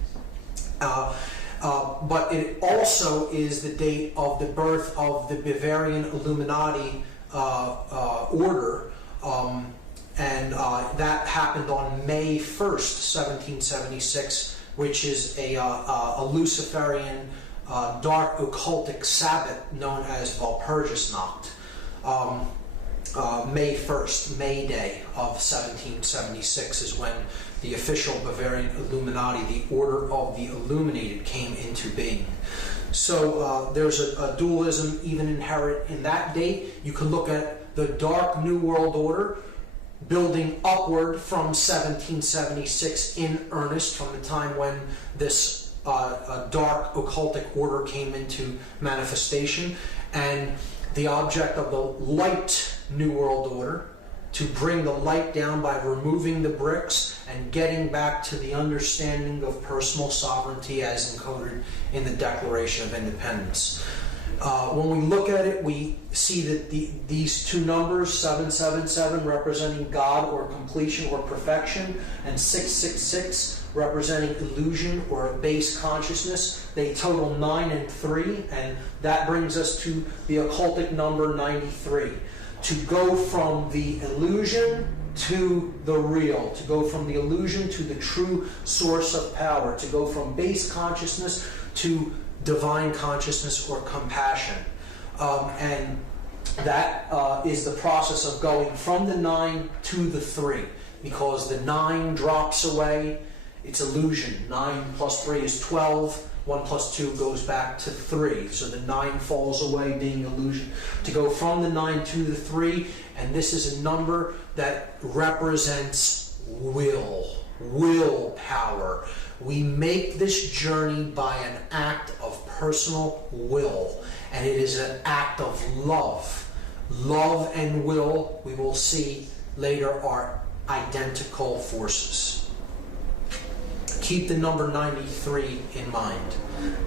But it also is the date of the birth of the Bavarian Illuminati order, and that happened on May 1st, 1776, which is a Luciferian dark occultic Sabbath known as Walpurgisnacht. May 1st, May Day of 1776 is when the official Bavarian Illuminati, the Order of the Illuminated, came into being. So there's a dualism even inherent in that date. You can look at the Dark New World Order building upward from 1776 in earnest, from the time when this dark occultic order came into manifestation, and the object of the light New World Order to bring the light down by removing the bricks and getting back to the understanding of personal sovereignty as encoded in the Declaration of Independence. When we look at it, we see that these two numbers, 777 representing God or completion or perfection, and 666 representing illusion or base consciousness, they total 9 and 3, and that brings us to the occultic number 93. To go from the illusion to the real, to go from the illusion to the true source of power, to go from base consciousness to divine consciousness or compassion. And that is the process of going from the 9 to the 3, because the 9 drops away, it's illusion. 9 plus 3 is 12. 1 plus 2 goes back to 3. So the 9 falls away, being illusion. To go from the 9 to the 3, and this is a number that represents willpower. We make this journey by an act of personal will, and it is an act of love. Love and will, we will see later, are identical forces. Keep the number 93 in mind.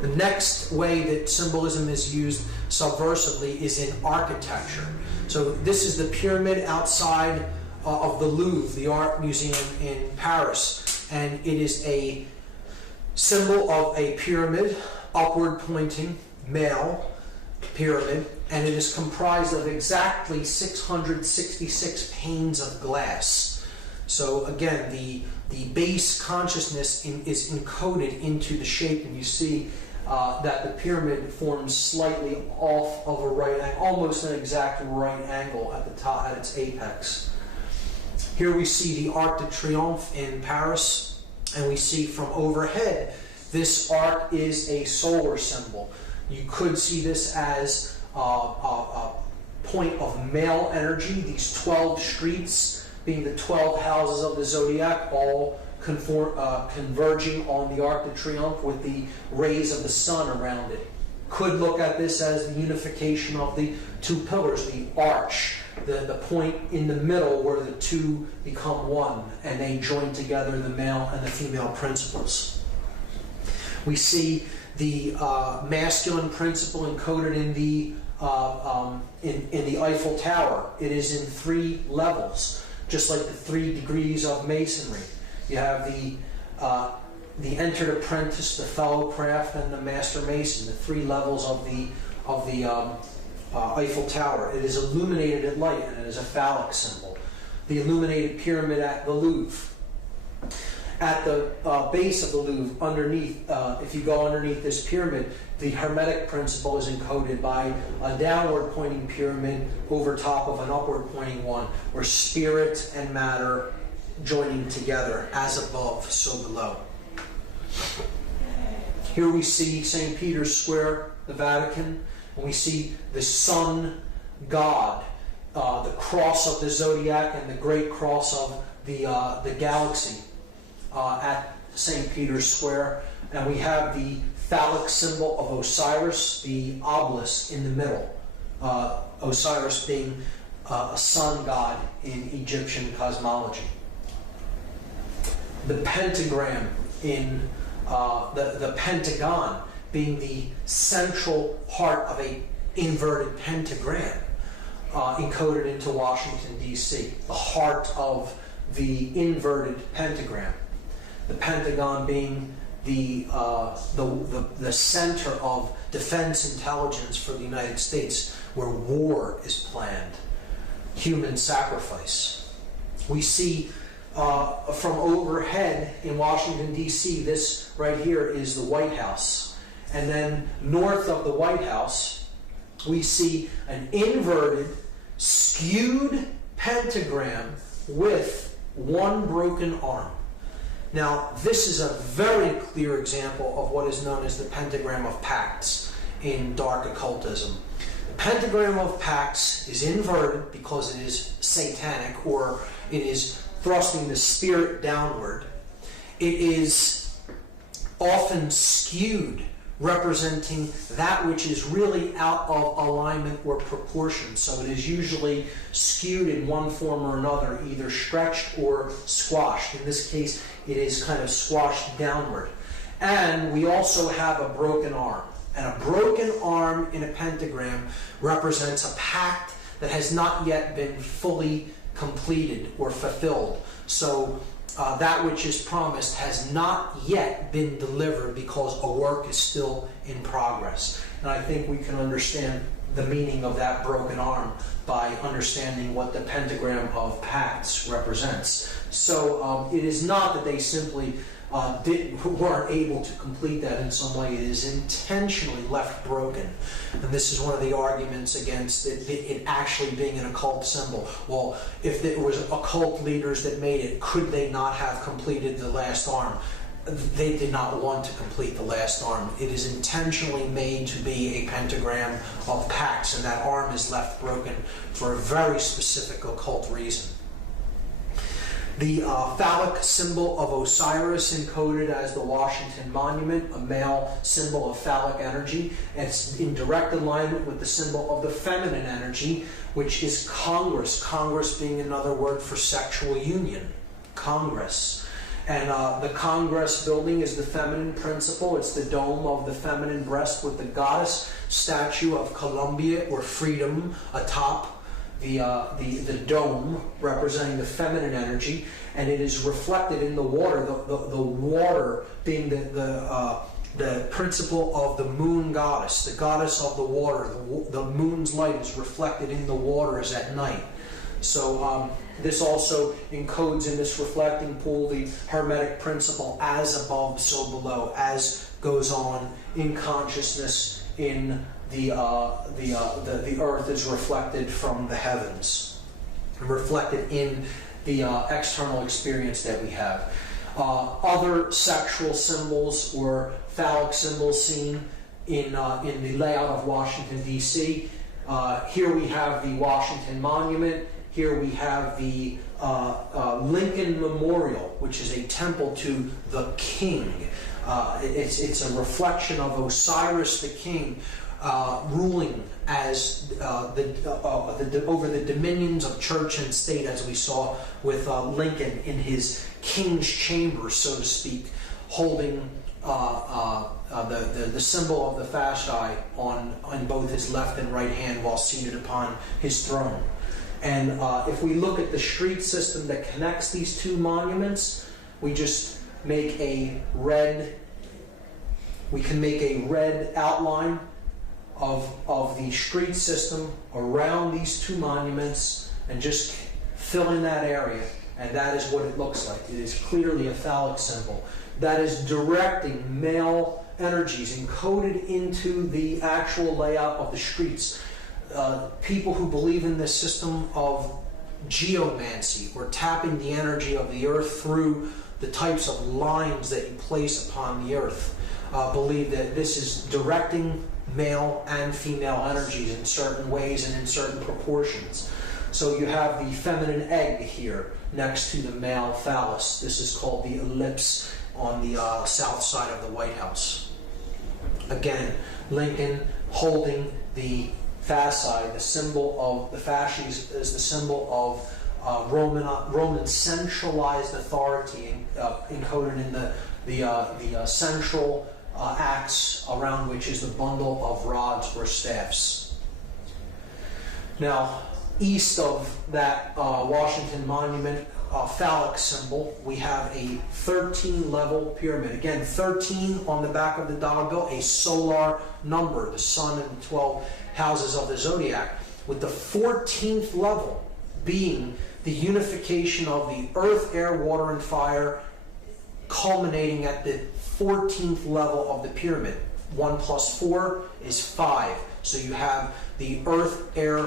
The next way that symbolism is used subversively is in architecture. So this is the pyramid outside of the Louvre, the art museum in Paris, and it is a symbol of a pyramid, upward pointing, male pyramid, and it is comprised of exactly 666 panes of glass. So again, the base consciousness is encoded into the shape, and you see that the pyramid forms slightly off of a right angle, almost an exact right angle at the top, at its apex. Here we see the Arc de Triomphe in Paris, and we see from overhead, this arc is a solar symbol. You could see this as a point of male energy, these 12 streets being the 12 houses of the zodiac, all converging on the Arc de Triomphe with the rays of the sun around it. Could look at this as the unification of the two pillars, the arch, the point in the middle where the two become one, and they join together the male and the female principles. We see the masculine principle encoded in the Eiffel Tower. It is in 3 levels, just like the 3 degrees of masonry. You have the entered apprentice, the fellow craft, and the master mason, the 3 levels of the Eiffel Tower. It is illuminated at light, and it is a phallic symbol. The illuminated pyramid at the Louvre. At the base of the Louvre, underneath, if you go underneath this pyramid, the Hermetic principle is encoded by a downward pointing pyramid over top of an upward pointing one, where spirit and matter joining together, as above, so below. Here we see St. Peter's Square, the Vatican, and we see the sun god, the cross of the zodiac, and the great cross of the galaxy at St. Peter's Square. And we have the phallic symbol of Osiris, the obelisk in the middle. Osiris being a sun god in Egyptian cosmology. The pentagram in the pentagon being the central part of a inverted pentagram encoded into Washington, D.C., the heart of the inverted pentagram. The Pentagon being the center of defense intelligence for the United States, where war is planned, human sacrifice. We see from overhead in Washington, D.C., this right here is the White House. And then north of the White House, we see an inverted, skewed pentagram with one broken arm. Now, this is a very clear example of what is known as the pentagram of Pax in Dark Occultism. The pentagram of Pax is inverted because it is satanic, or it is thrusting the spirit downward. It is often skewed, representing that which is really out of alignment or proportion. So it is usually skewed in one form or another, either stretched or squashed. In this case, it is kind of squashed downward. And we also have a broken arm. And a broken arm in a pentagram represents a pact that has not yet been fully completed or fulfilled. So that which is promised has not yet been delivered because a work is still in progress. And I think we can understand the meaning of that broken arm by understanding what the pentagram of Pax represents. So it is not that they simply weren't able to complete that in some way. It is intentionally left broken. And this is one of the arguments against it actually being an occult symbol. Well, if there was occult leaders that made it, could they not have completed the last arm? They did not want to complete the last arm. It is intentionally made to be a pentagram of Pax, and that arm is left broken for a very specific occult reason. The phallic symbol of Osiris, encoded as the Washington Monument, a male symbol of phallic energy. It's in direct alignment with the symbol of the feminine energy, which is Congress. Congress being another word for sexual union. Congress. And the Congress building is the feminine principle. It's the dome of the feminine breast with the goddess statue of Columbia, or freedom, atop the dome, representing the feminine energy, and it is reflected in the water. The water being the principle of the moon goddess, the goddess of the water. The moon's light is reflected in the waters at night. So this also encodes in this reflecting pool the Hermetic principle, as above, so below, as goes on in consciousness in the earth is reflected from the heavens, and reflected in the external experience that we have. Other sexual symbols or phallic symbols seen in the layout of Washington, D.C. Here we have the Washington Monument. Here we have the Lincoln Memorial, which is a temple to the king. It's a reflection of Osiris the king, ruling as over the dominions of church and state, as we saw with Lincoln in his king's chamber, so to speak, holding the symbol of the fasci on both his left and right hand while seated upon his throne. And if we look at the street system that connects these two monuments, we just make a red. We can make a red outline of the street system around these two monuments and just fill in that area, and that is what it looks like. It is clearly a phallic symbol that is directing male energies encoded into the actual layout of the streets. People who believe in this system of geomancy, or tapping the energy of the earth through the types of lines that you place upon the earth, believe that this is directing male and female energies in certain ways and in certain proportions. So you have the feminine egg here next to the male phallus. This is called the ellipse on the south side of the White House. Again, Lincoln holding the fasci, the symbol of the fasces is the symbol of Roman centralized authority, encoded in the central axe around which is the bundle of rods or staffs. Now, east of that Washington Monument phallic symbol, we have a 13-level pyramid. Again, 13 on the back of the dollar bill, a solar number, the sun and the 12 houses of the zodiac, with the 14th level being the unification of the earth, air, water, and fire, culminating at the 14th level of the pyramid. 1 plus 4 is 5. So you have the earth, air,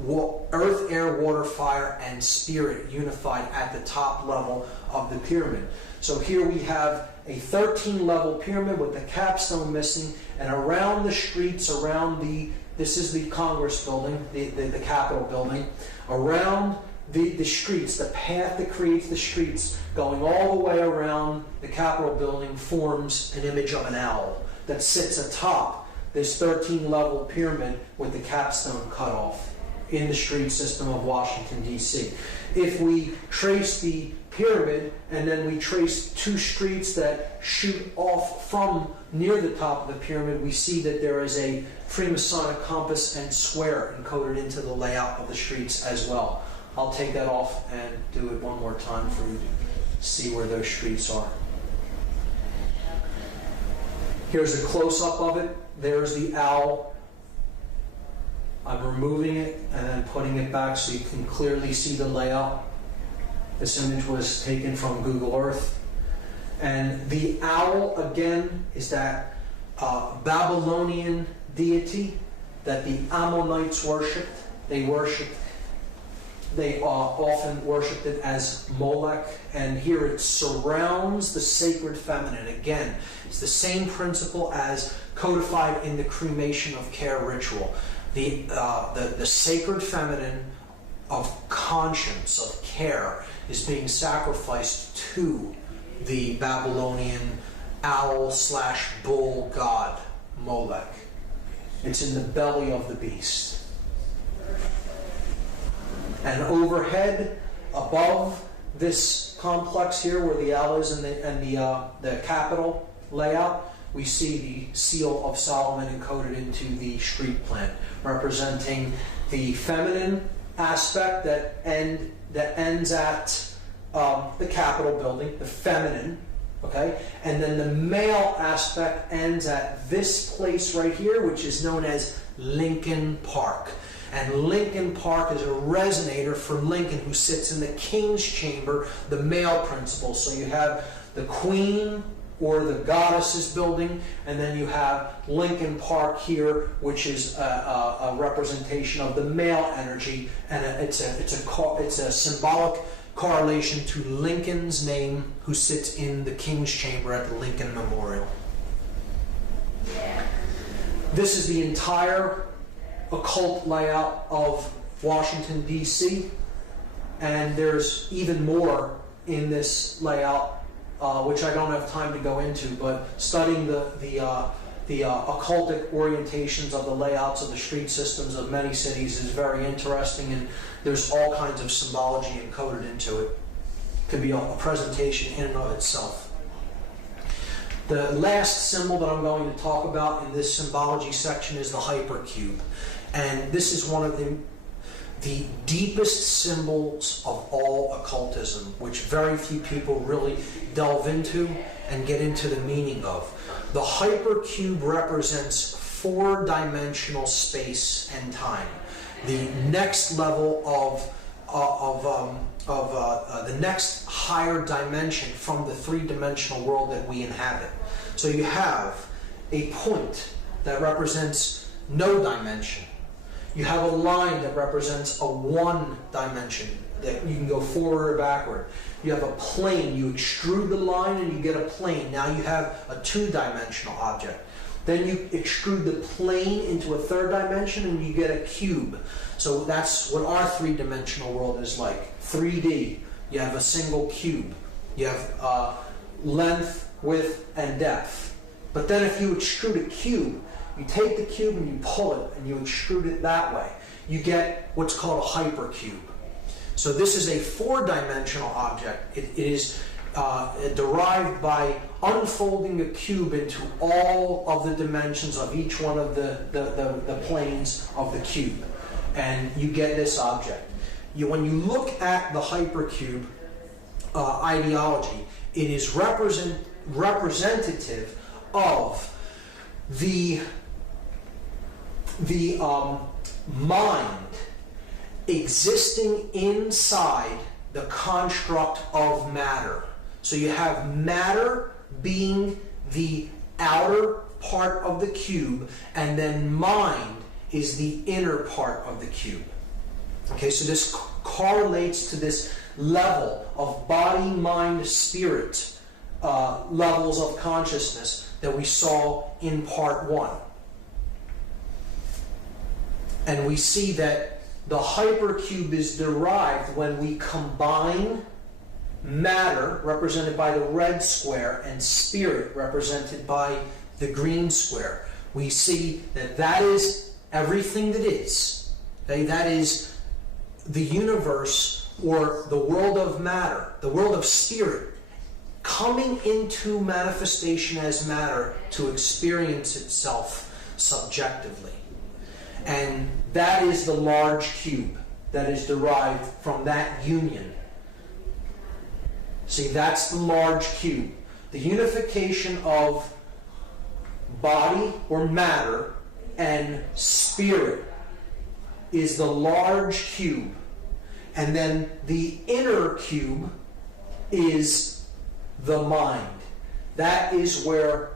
water, fire, and spirit unified at the top level of the pyramid. So here we have a 13-level pyramid with the capstone missing, and around the streets, this is the Congress building, the Capitol building, around the streets, the path that creates the streets, going all the way around the Capitol building forms an image of an owl that sits atop this 13-level pyramid with the capstone cut off in the street system of Washington, D.C. If we trace the pyramid and then we trace 2 streets that shoot off from near the top of the pyramid, we see that there is a Freemasonic compass and square encoded into the layout of the streets as well. I'll take that off and do it one more time for you to see where those streets are. Here's a close-up of it. There's the owl. I'm removing it and then putting it back so you can clearly see the layout. This image was taken from Google Earth. And the owl, again, is that Babylonian deity that the Ammonites worshipped. They often worshipped it as Molech, and here it surrounds the sacred feminine. Again, it's the same principle as codified in the cremation of care ritual. The sacred feminine of conscience, of care, is being sacrificed to the Babylonian owl/bull god, Molech. It's in the belly of the beast. And overhead, above this complex here, where the owl is and the Capitol layout, we see the seal of Solomon encoded into the street plan, representing the feminine aspect that ends at the Capitol building, the feminine, okay, and then the male aspect ends at this place right here, which is known as Lincoln Park. And Lincoln Park is a resonator for Lincoln, who sits in the king's chamber, the male principle. So you have the queen or the goddess's building, and then you have Lincoln Park here, which is a representation of the male energy, and it's a symbolic correlation to Lincoln's name, who sits in the king's chamber at the Lincoln Memorial. This is the entire occult layout of Washington, D.C., and there's even more in this layout, which I don't have time to go into, but studying the occultic orientations of the layouts of the street systems of many cities is very interesting, and there's all kinds of symbology encoded into it. It could be a presentation in and of itself. The last symbol that I'm going to talk about in this symbology section is the hypercube. And this is one of the deepest symbols of all occultism, which very few people really delve into and get into the meaning of. The hypercube represents 4-dimensional space and time. The next level the next higher dimension from the 3-dimensional world that we inhabit. So you have a point that represents no dimension. You have a line that represents a 1 dimension, that you can go forward or backward. You have a plane. You extrude the line and you get a plane. Now you have a 2-dimensional object. Then you extrude the plane into a 3rd dimension and you get a cube. So that's what our 3-dimensional world is like. 3D. You have a single cube. You have length, width, and depth. But then if you extrude a cube, you take the cube and you pull it and you extrude it that way. You get what's called a hypercube. So this is a 4-dimensional object. It is derived by unfolding a cube into all of the dimensions of each one of the planes of the cube. And you get this object. When you look at the hypercube ideology, it is representative of the mind existing inside the construct of matter. So you have matter being the outer part of the cube, and then mind is the inner part of the cube. Okay, so this correlates to this level of body, mind, spirit levels of consciousness that we saw in part 1. And we see that the hypercube is derived when we combine matter, represented by the red square, and spirit, represented by the green square. We see that that is everything that is. Okay? That is the universe, or the world of matter, the world of spirit, coming into manifestation as matter to experience itself subjectively. And that is the large cube that is derived from that union. See, that's the large cube. The unification of body or matter and spirit is the large cube. And then the inner cube is the mind. That is where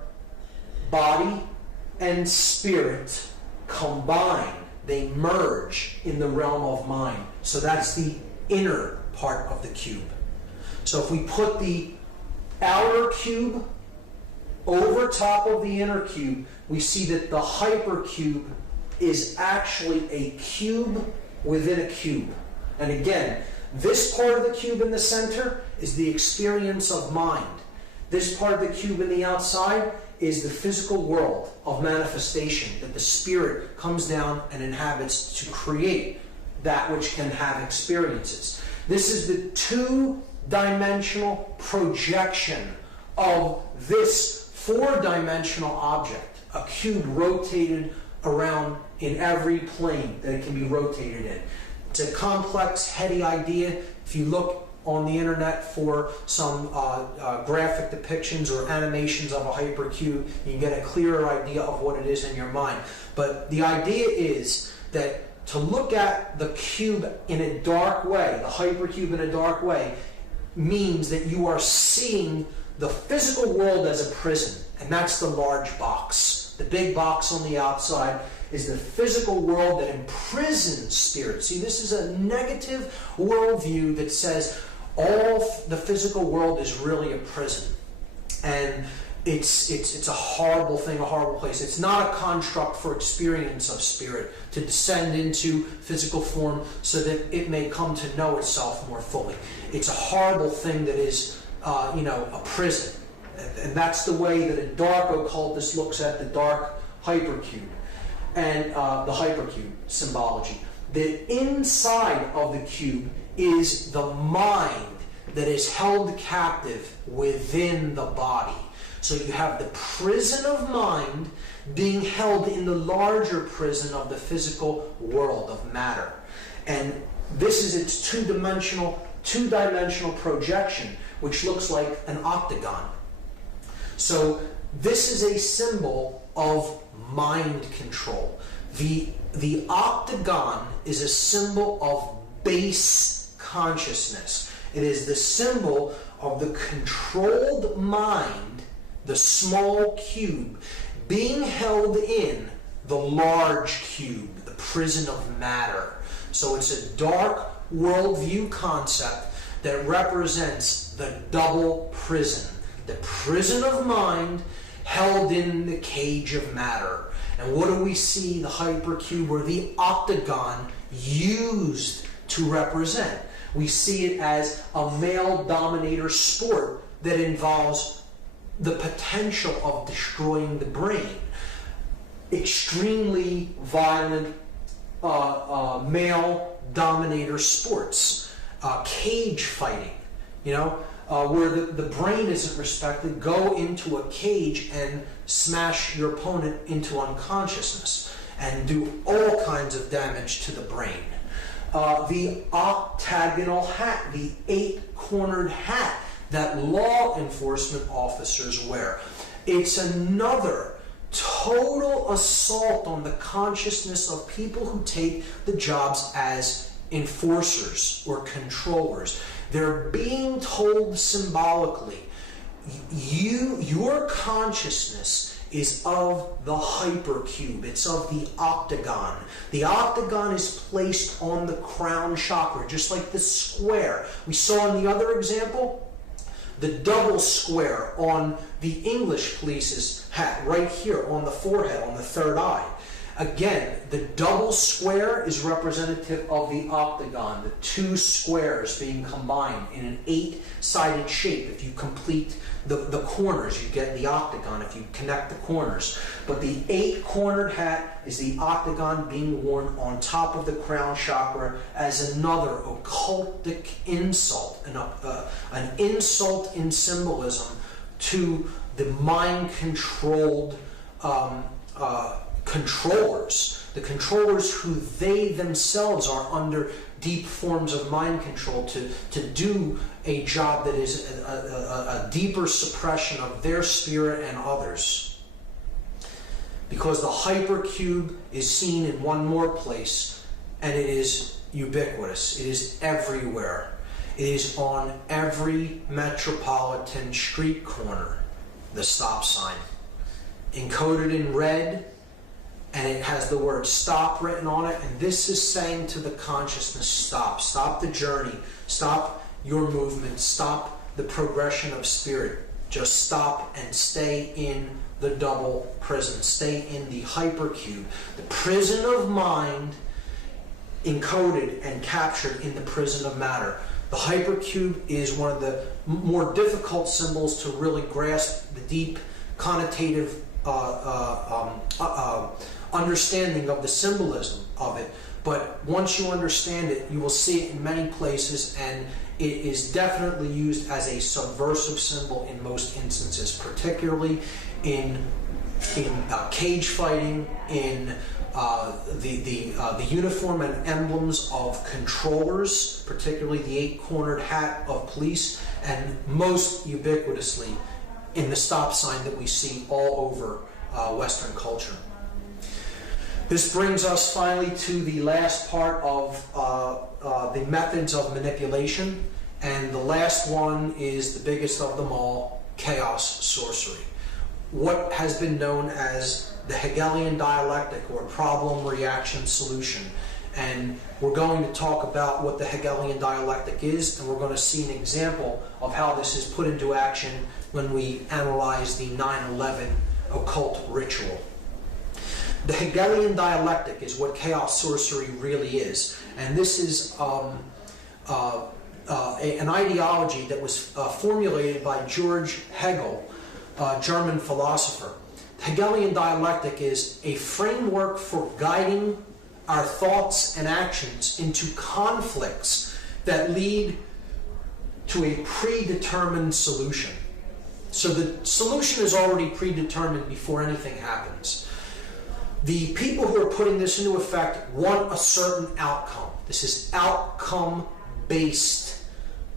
body and spirit combine. They merge in the realm of mind. So that's the inner part of the cube. So if we put the outer cube over top of the inner cube, we see that the hypercube is actually a cube within a cube. And again, this part of the cube in the center is the experience of mind. This part of the cube in the outside is the physical world of manifestation that the spirit comes down and inhabits to create that which can have experiences. This is the two-dimensional projection of this four-dimensional object, a cube rotated around in every plane that it can be rotated in. It's a complex, heady idea. If you look on the internet for some graphic depictions or animations of a hypercube, you can get a clearer idea of what it is in your mind. But the idea is that to look at the cube in a dark way, the hypercube in a dark way, means that you are seeing the physical world as a prison, and that's the large box. The big box on the outside is the physical world that imprisons spirit. See, this is a negative worldview that says all the physical world is really a prison. And it's a horrible thing, a horrible place. It's not a construct for experience of spirit to descend into physical form so that it may come to know itself more fully. It's a horrible thing that is, a prison. And that's the way that a dark occultist looks at the dark hypercube and the hypercube symbology. The inside of the cube is the mind that is held captive within the body. So you have the prison of mind being held in the larger prison of the physical world of matter. And this is its two-dimensional projection, which looks like an octagon. So this is a symbol of mind control. The octagon is a symbol of base consciousness. It is the symbol of the controlled mind, the small cube, being held in the large cube, the prison of matter. So it's a dark worldview concept that represents the double prison. The prison of mind held in the cage of matter. And what do we see the hypercube or the octagon used to represent? We see it as a male dominator sport that involves the potential of destroying the brain. Extremely violent male dominator sports. Cage fighting, where the brain isn't respected. Go into a cage and smash your opponent into unconsciousness and do all kinds of damage to the brain. The octagonal hat, the 8-cornered hat that law enforcement officers wear. It's another total assault on the consciousness of people who take the jobs as enforcers or controllers. They're being told symbolically, your consciousness is of the hypercube. It's of the octagon. The octagon is placed on the crown chakra, just like the square we saw in the other example. The double square on the English police's hat, right here on the forehead, on the third eye. Again, the double square is representative of the octagon, the two squares being combined in an 8-sided shape. If you complete the corners, you get the octagon if you connect the corners. But the 8-cornered hat is the octagon being worn on top of the crown chakra as another occultic insult, an insult in symbolism to the mind-controlled controllers, the controllers who they themselves are under deep forms of mind control to do a job that is a deeper suppression of their spirit and others. Because the hypercube is seen in one more place, and it is ubiquitous. It is everywhere. It is on every metropolitan street corner, the stop sign. Encoded in red, and it has the word stop written on it, and this is saying to the consciousness, stop. Stop the journey. Stop your movement. Stop the progression of spirit. Just stop and stay in the double prison. Stay in the hypercube. The prison of mind encoded and captured in the prison of matter. The hypercube is one of the more difficult symbols to really grasp the deep connotative understanding of the symbolism of it, but once you understand it, you will see it in many places, and it is definitely used as a subversive symbol in most instances, particularly in cage fighting, in the uniform and emblems of controllers, particularly the 8-cornered hat of police, and most ubiquitously in the stop sign that we see all over Western culture. This brings us finally to the last part of the methods of manipulation, and the last one is the biggest of them all, chaos sorcery. What has been known as the Hegelian dialectic, or problem, reaction, solution. And we're going to talk about what the Hegelian dialectic is, and we're going to see an example of how this is put into action when we analyze the 9/11 occult ritual. The Hegelian dialectic is what chaos sorcery really is, and this is an ideology that was formulated by George Hegel, a German philosopher. The Hegelian dialectic is a framework for guiding our thoughts and actions into conflicts that lead to a predetermined solution. So the solution is already predetermined before anything happens. The people who are putting this into effect want a certain outcome. This is outcome-based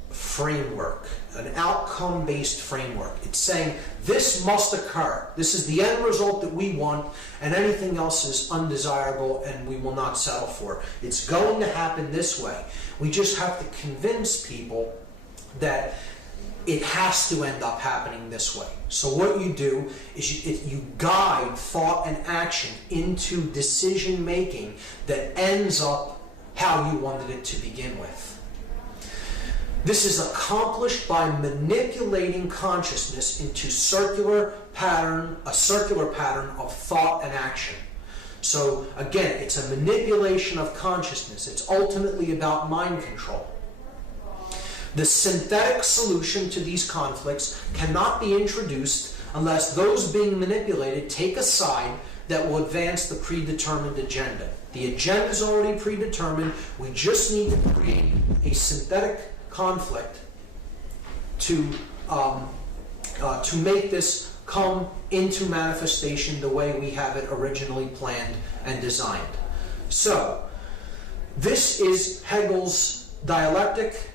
framework, an outcome-based framework. It's saying this must occur. This is the end result that we want, and anything else is undesirable and we will not settle for. It's going to happen this way. We just have to convince people that it has to end up happening this way. So what you do is you guide thought and action into decision making that ends up how you wanted it to begin with. This is accomplished by manipulating consciousness into a circular pattern of thought and action. So again, it's a manipulation of consciousness. It's ultimately about mind control. The synthetic solution to these conflicts cannot be introduced unless those being manipulated take a side that will advance the predetermined agenda. The agenda is already predetermined. We just need to create a synthetic conflict to make this come into manifestation the way we have it originally planned and designed. So, this is Hegel's dialectic.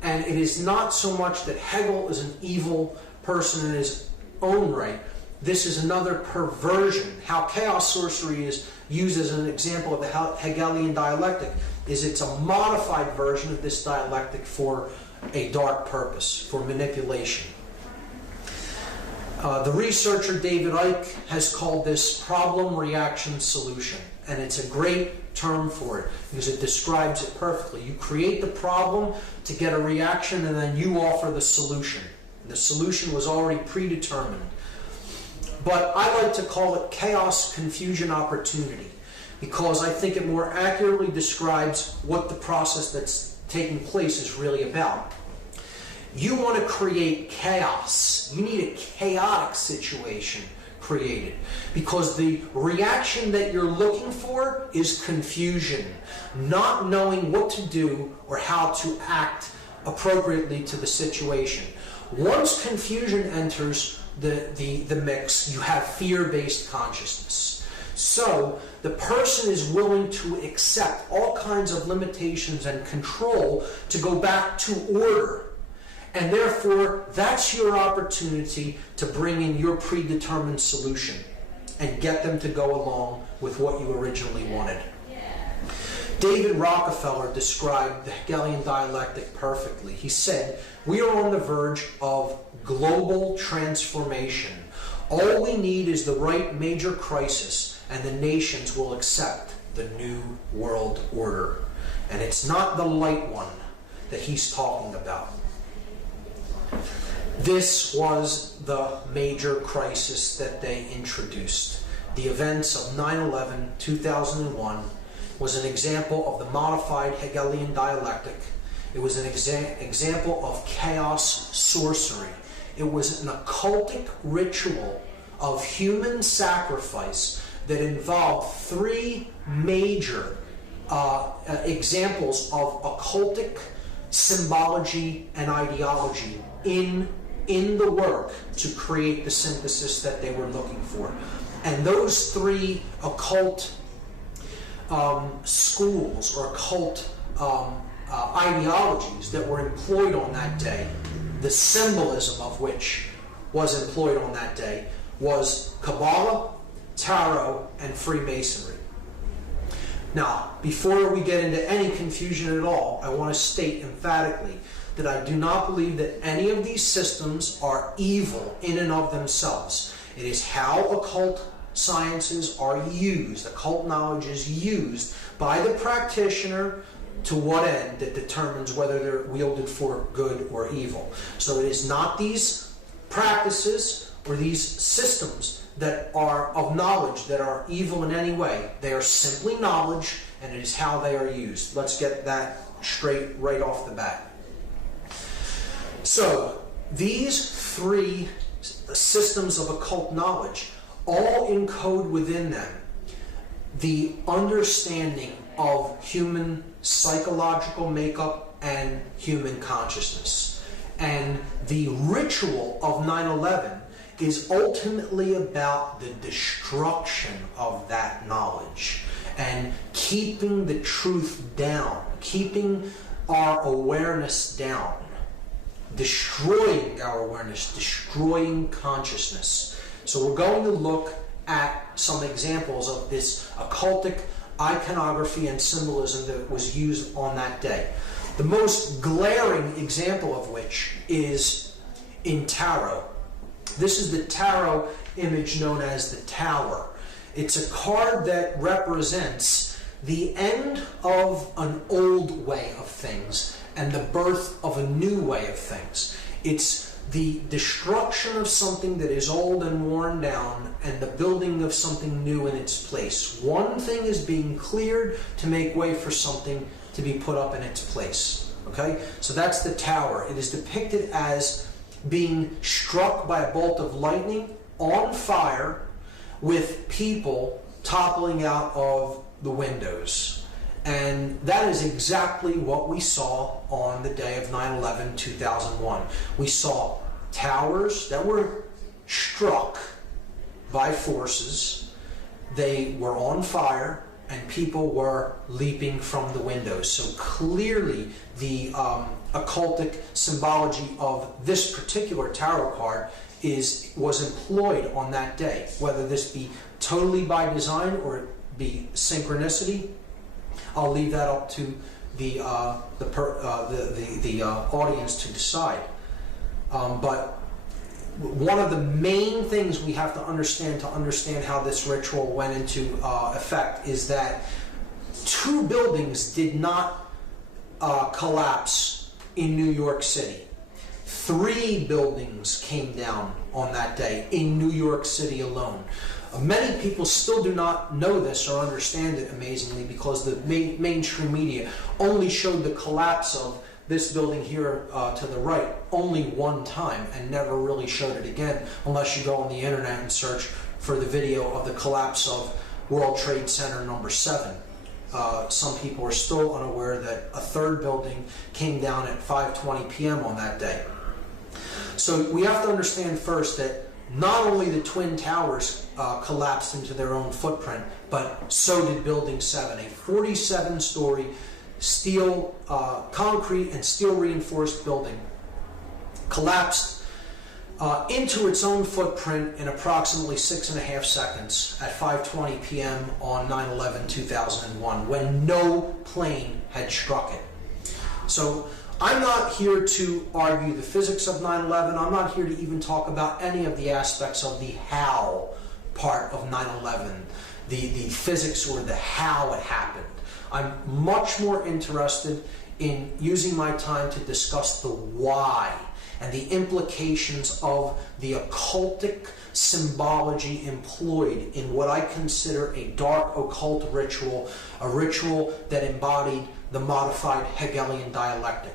And it is not so much that Hegel is an evil person in his own right. This is another perversion. How chaos sorcery is used as an example of the Hegelian dialectic is it's a modified version of this dialectic for a dark purpose, for manipulation. The researcher David Icke has called this problem, reaction, solution. And it's a great term for it because it describes it perfectly. You create the problem to get a reaction, and then you offer the solution. The solution was already predetermined. But I like to call it chaos, confusion, opportunity, because I think it more accurately describes what the process that's taking place is really about. You want to create chaos. You need a chaotic situation created, because the reaction that you're looking for is confusion, not knowing what to do or how to act appropriately to the situation. Once confusion enters the mix, you have fear-based consciousness. So the person is willing to accept all kinds of limitations and control to go back to order. And therefore, that's your opportunity to bring in your predetermined solution and get them to go along with what you originally wanted. David Rockefeller described the Hegelian dialectic perfectly. He said, "We are on the verge of global transformation. All we need is the right major crisis, and the nations will accept the new world order." And it's not the light one that he's talking about. This was the major crisis that they introduced. The events of 9/11, 2001 was an example of the modified Hegelian dialectic. It was an example of chaos sorcery. It was an occultic ritual of human sacrifice that involved three major examples of occultic symbology and ideology in the work to create the synthesis that they were looking for. And those three occult schools or occult ideologies that were employed on that day, the symbolism of which was employed on that day, was Kabbalah, Tarot, and Freemasonry. Now, before we get into any confusion at all, I want to state emphatically that I do not believe that any of these systems are evil in and of themselves. It is how occult sciences are used, occult knowledge is used by the practitioner to what end that determines whether they're wielded for good or evil. So it is not these practices or these systems that are of knowledge that are evil in any way. They are simply knowledge, and it is how they are used. Let's get that straight right off the bat. So, these three systems of occult knowledge all encode within them the understanding of human psychological makeup and human consciousness. And the ritual of 9/11 is ultimately about the destruction of that knowledge and keeping the truth down, keeping our awareness down, destroying our awareness, destroying consciousness. So we're going to look at some examples of this occultic iconography and symbolism that was used on that day. The most glaring example of which is in tarot. This is the tarot image known as the Tower. It's a card that represents the end of an old way of things and the birth of a new way of things. It's the destruction of something that is old and worn down and the building of something new in its place. One thing is being cleared to make way for something to be put up in its place. Okay? So that's the Tower. It is depicted as being struck by a bolt of lightning on fire with people toppling out of the windows. And that is exactly what we saw on the day of 9/11, 2001. We saw towers that were struck by forces. They were on fire and people were leaping from the windows. So clearly the occultic symbology of this particular tarot card was employed on that day. Whether this be totally by design or it be synchronicity, I'll leave that up to the audience to decide. But one of the main things we have to understand how this ritual went into effect is that 2 buildings did not collapse in New York City. 3 buildings came down on that day in New York City alone. Many people still do not know this or understand it, amazingly, because the mainstream media only showed the collapse of this building here to the right only one time and never really showed it again, unless you go on the internet and search for the video of the collapse of World Trade Center number 7. Some people are still unaware that a 3rd building came down at 5:20 p.m. on that day. So we have to understand first that not only the Twin Towers collapsed into their own footprint, but so did Building 7, a 47-story steel, concrete and steel reinforced building, collapsed into its own footprint in approximately 6.5 seconds at 5:20 p.m. on 9/11/2001, when no plane had struck it. So I'm not here to argue the physics of 9/11. I'm not here to even talk about any of the aspects of the how part of 9/11, the physics or the how it happened. I'm much more interested in using my time to discuss the why and the implications of the occultic symbology employed in what I consider a dark occult ritual, a ritual that embodied the modified Hegelian dialectic.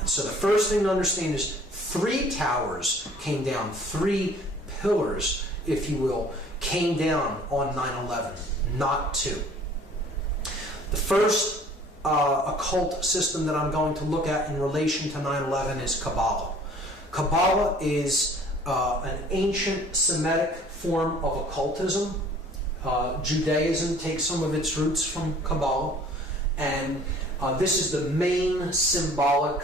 And so the first thing to understand is 3 towers came down, 3 pillars, if you will, came down on 9/11, not 2. The first occult system that I'm going to look at in relation to 9/11 is Kabbalah. Kabbalah is an ancient Semitic form of occultism. Judaism takes some of its roots from Kabbalah, and this is the main symbolic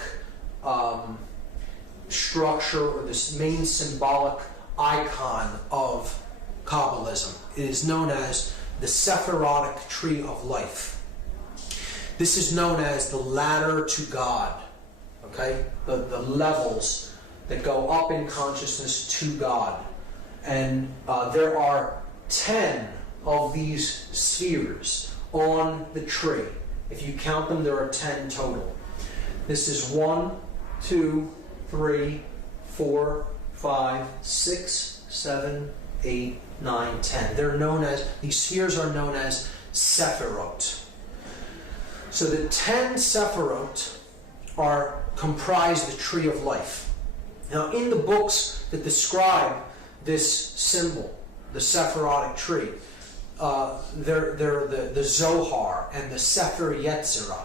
structure, or this main symbolic icon of Kabbalism. It is known as the Sephirotic Tree of Life. This is known as the ladder to God, okay? The levels that go up in consciousness to God. And there are 10 of these spheres on the tree. If you count them, there are 10 total. This is 1, 2, 3, 4, 5, 6, 7, 8, 9, 10. They're known as, these spheres are known as Sephirot. So the 10 Sephirot comprise the Tree of Life. Now, in the books that describe this symbol, the Sephirotic tree, they're the Zohar and the Sefer Yetzirah.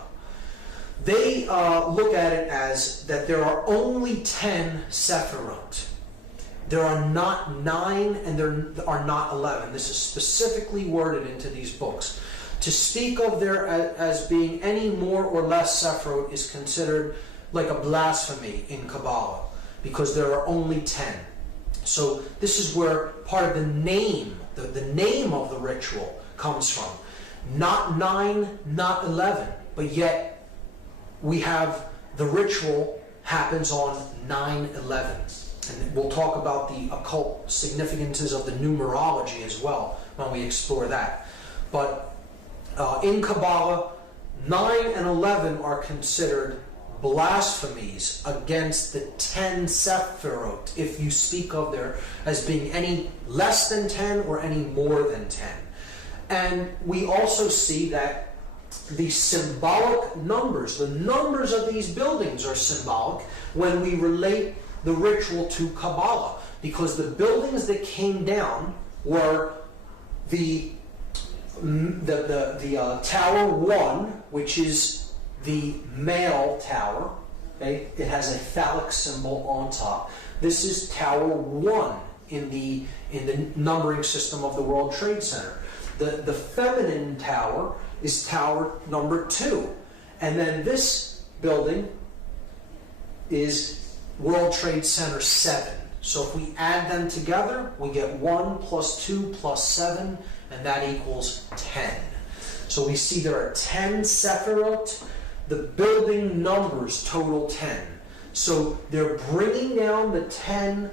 They look at it as that there are only 10 Sephirot. There are not 9 and there are not 11. This is specifically worded into these books. To speak of there as being any more or less Sephirot is considered like a blasphemy in Kabbalah, because there are only 10. So this is where part of the name, the name of the ritual comes from. Not 9, not 11, but yet we have the ritual happens on 9/11. And we'll talk about the occult significances of the numerology as well when we explore that. But in Kabbalah, 9 and 11 are considered blasphemies against the 10 Sephirot, if you speak of there as being any less than 10 or any more than 10. And we also see that the symbolic numbers, the numbers of these buildings are symbolic when we relate the ritual to Kabbalah, because the buildings that came down were the Tower 1, which is the male tower. Okay? It has a phallic symbol on top. This is Tower 1 in the numbering system of the World Trade Center. The feminine tower is Tower number 2. And then this building is World Trade Center 7. So if we add them together, we get 1 plus 2 plus 7, and that equals 10. So we see there are 10 Sephirot. The building numbers total 10. So they're bringing down the 10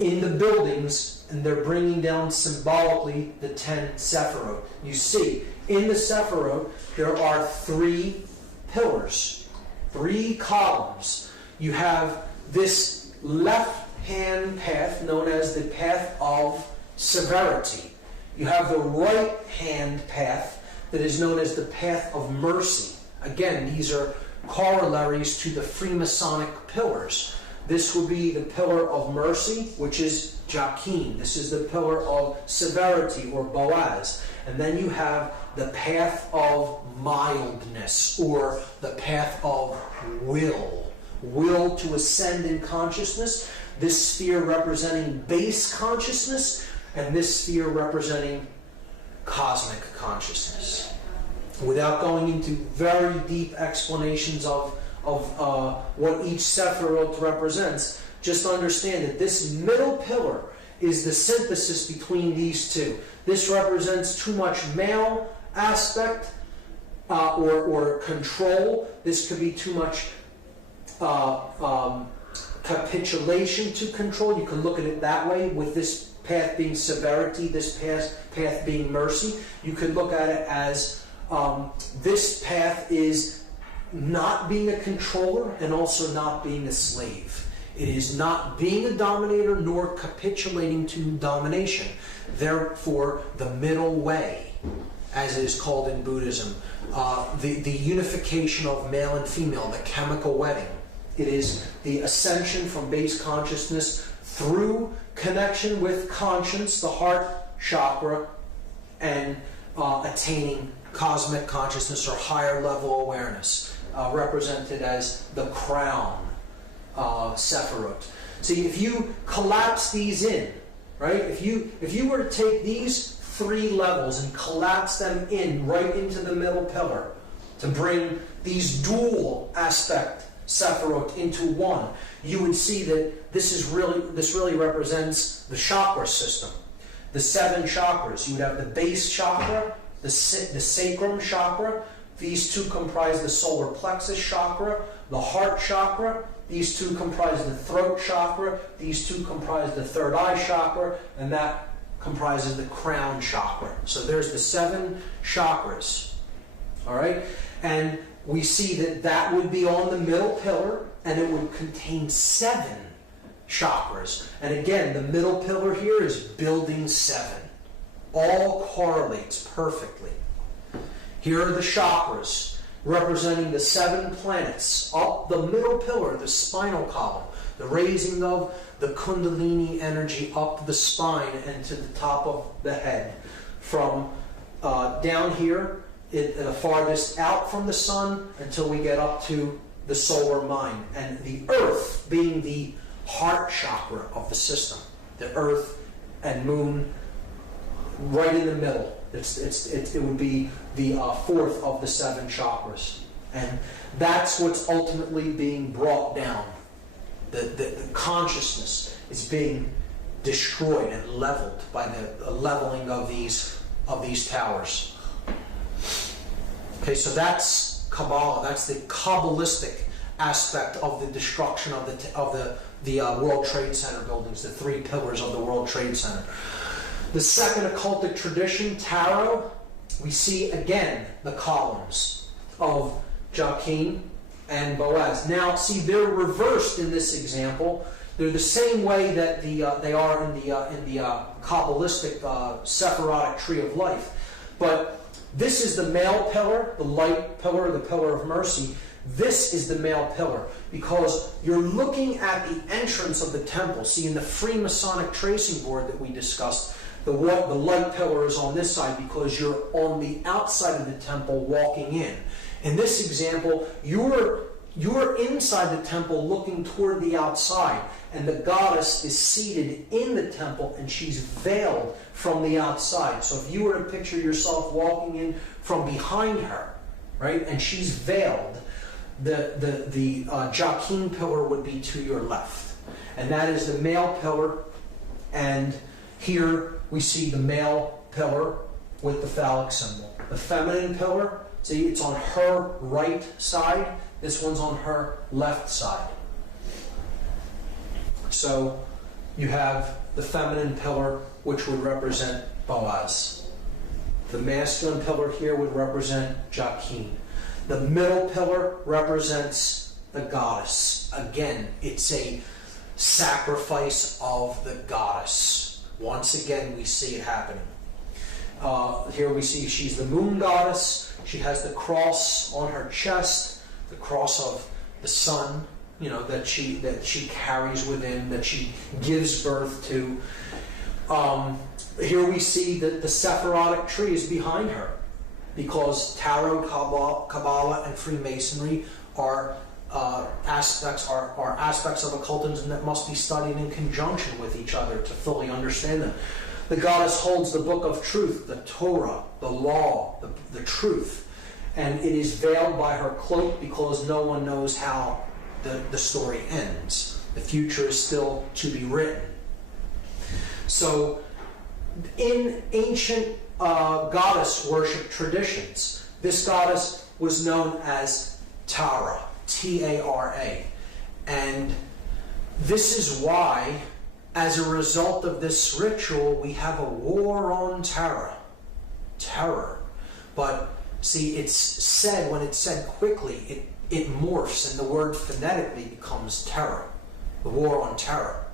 in the buildings, and they're bringing down symbolically the 10 Sephiroth. You see, in the Sephiroth, there are 3 pillars, 3 columns. You have this left-hand path known as the path of severity. You have the right-hand path that is known as the path of mercy. Again, these are corollaries to the Freemasonic pillars. This would be the pillar of mercy, which is Jachin. This is the pillar of severity, or Boaz. And then you have the path of mildness, or the path of will. Will to ascend in consciousness. This sphere representing base consciousness, and this sphere representing cosmic consciousness. Without going into very deep explanations of what each Sephiroth represents, just understand that this middle pillar is the synthesis between these two. This represents too much male aspect or control. This could be too much capitulation to control. You can look at it that way, with this path being severity, this path being mercy. You could look at it as this path is not being a controller and also not being a slave. It is not being a dominator nor capitulating to domination. Therefore, the middle way, as it is called in Buddhism, the unification of male and female, the chemical wedding. It is the ascension from base consciousness through connection with conscience, the heart chakra, and attaining cosmic consciousness or higher level awareness, represented as the crown Sephiroth. See, if you collapse these in, right? If you were to take these 3 levels and collapse them in right into the middle pillar to bring these dual aspect Sephiroth into one, you would see that this really represents the chakra system. The 7 chakras. You would have the base chakra, the sacrum chakra. These 2 comprise the solar plexus chakra, the heart chakra. These 2 comprise the throat chakra. These 2 comprise the third eye chakra, and that comprises the crown chakra. So there's the 7 chakras. All right? And we see that would be on the middle pillar, and it would contain 7 chakras. And again, the middle pillar here is building 7. All correlates perfectly. Here are the chakras, representing the 7 planets. Up the middle pillar, the spinal column, the raising of the Kundalini energy up the spine and to the top of the head. From down here, the farthest out from the sun until we get up to the solar mind. And the earth being the heart chakra of the system. The earth and moon right in the middle. It would be the 4th of the 7 chakras. And that's what's ultimately being brought down. The consciousness is being destroyed and leveled by the leveling of these towers. Okay, so that's Kabbalah. That's the Kabbalistic aspect of the destruction of the World Trade Center buildings, the 3 pillars of the World Trade Center. The second occultic tradition, Tarot, we see again the columns of Jachin and Boaz. Now, see, they're reversed in this example. They're the same way that they are in the Kabbalistic Sephirotic tree of life. But this is the male pillar, the light pillar, the pillar of mercy. This is the male pillar, because you're looking at the entrance of the temple. See, in the Freemasonic tracing board that we discussed, the light pillar is on this side because you're on the outside of the temple walking in. In this example, you're inside the temple looking toward the outside, and the goddess is seated in the temple and she's veiled from the outside. So if you were to picture yourself walking in from behind her, right, and she's veiled, the Jachin pillar would be to your left. And that is the male pillar, and here we see the male pillar with the phallic symbol. The feminine pillar, see, it's on her right side. This one's on her left side. So you have the feminine pillar, which would represent Boaz. The masculine pillar here would represent Jachin. The middle pillar represents the goddess. Again, it's a sacrifice of the goddess. Once again, we see it happening. Here we see she's the moon goddess. She has the cross on her chest, the cross of the sun, that she carries within, that she gives birth to. Here we see that the Sephirotic tree is behind her, because Tarot, Kabbalah, and Freemasonry are aspects of occultism that must be studied in conjunction with each other to fully understand them. The goddess holds the book of truth, the Torah, the law, the truth, and it is veiled by her cloak because no one knows how the story ends. The future is still to be written. So, in ancient goddess worship traditions, this goddess was known as Tara, T-A-R-A. And this is why, as a result of this ritual, we have a war on terror. But see, it's said, when it's said quickly, it morphs, and the word phonetically becomes terror. The war on terror.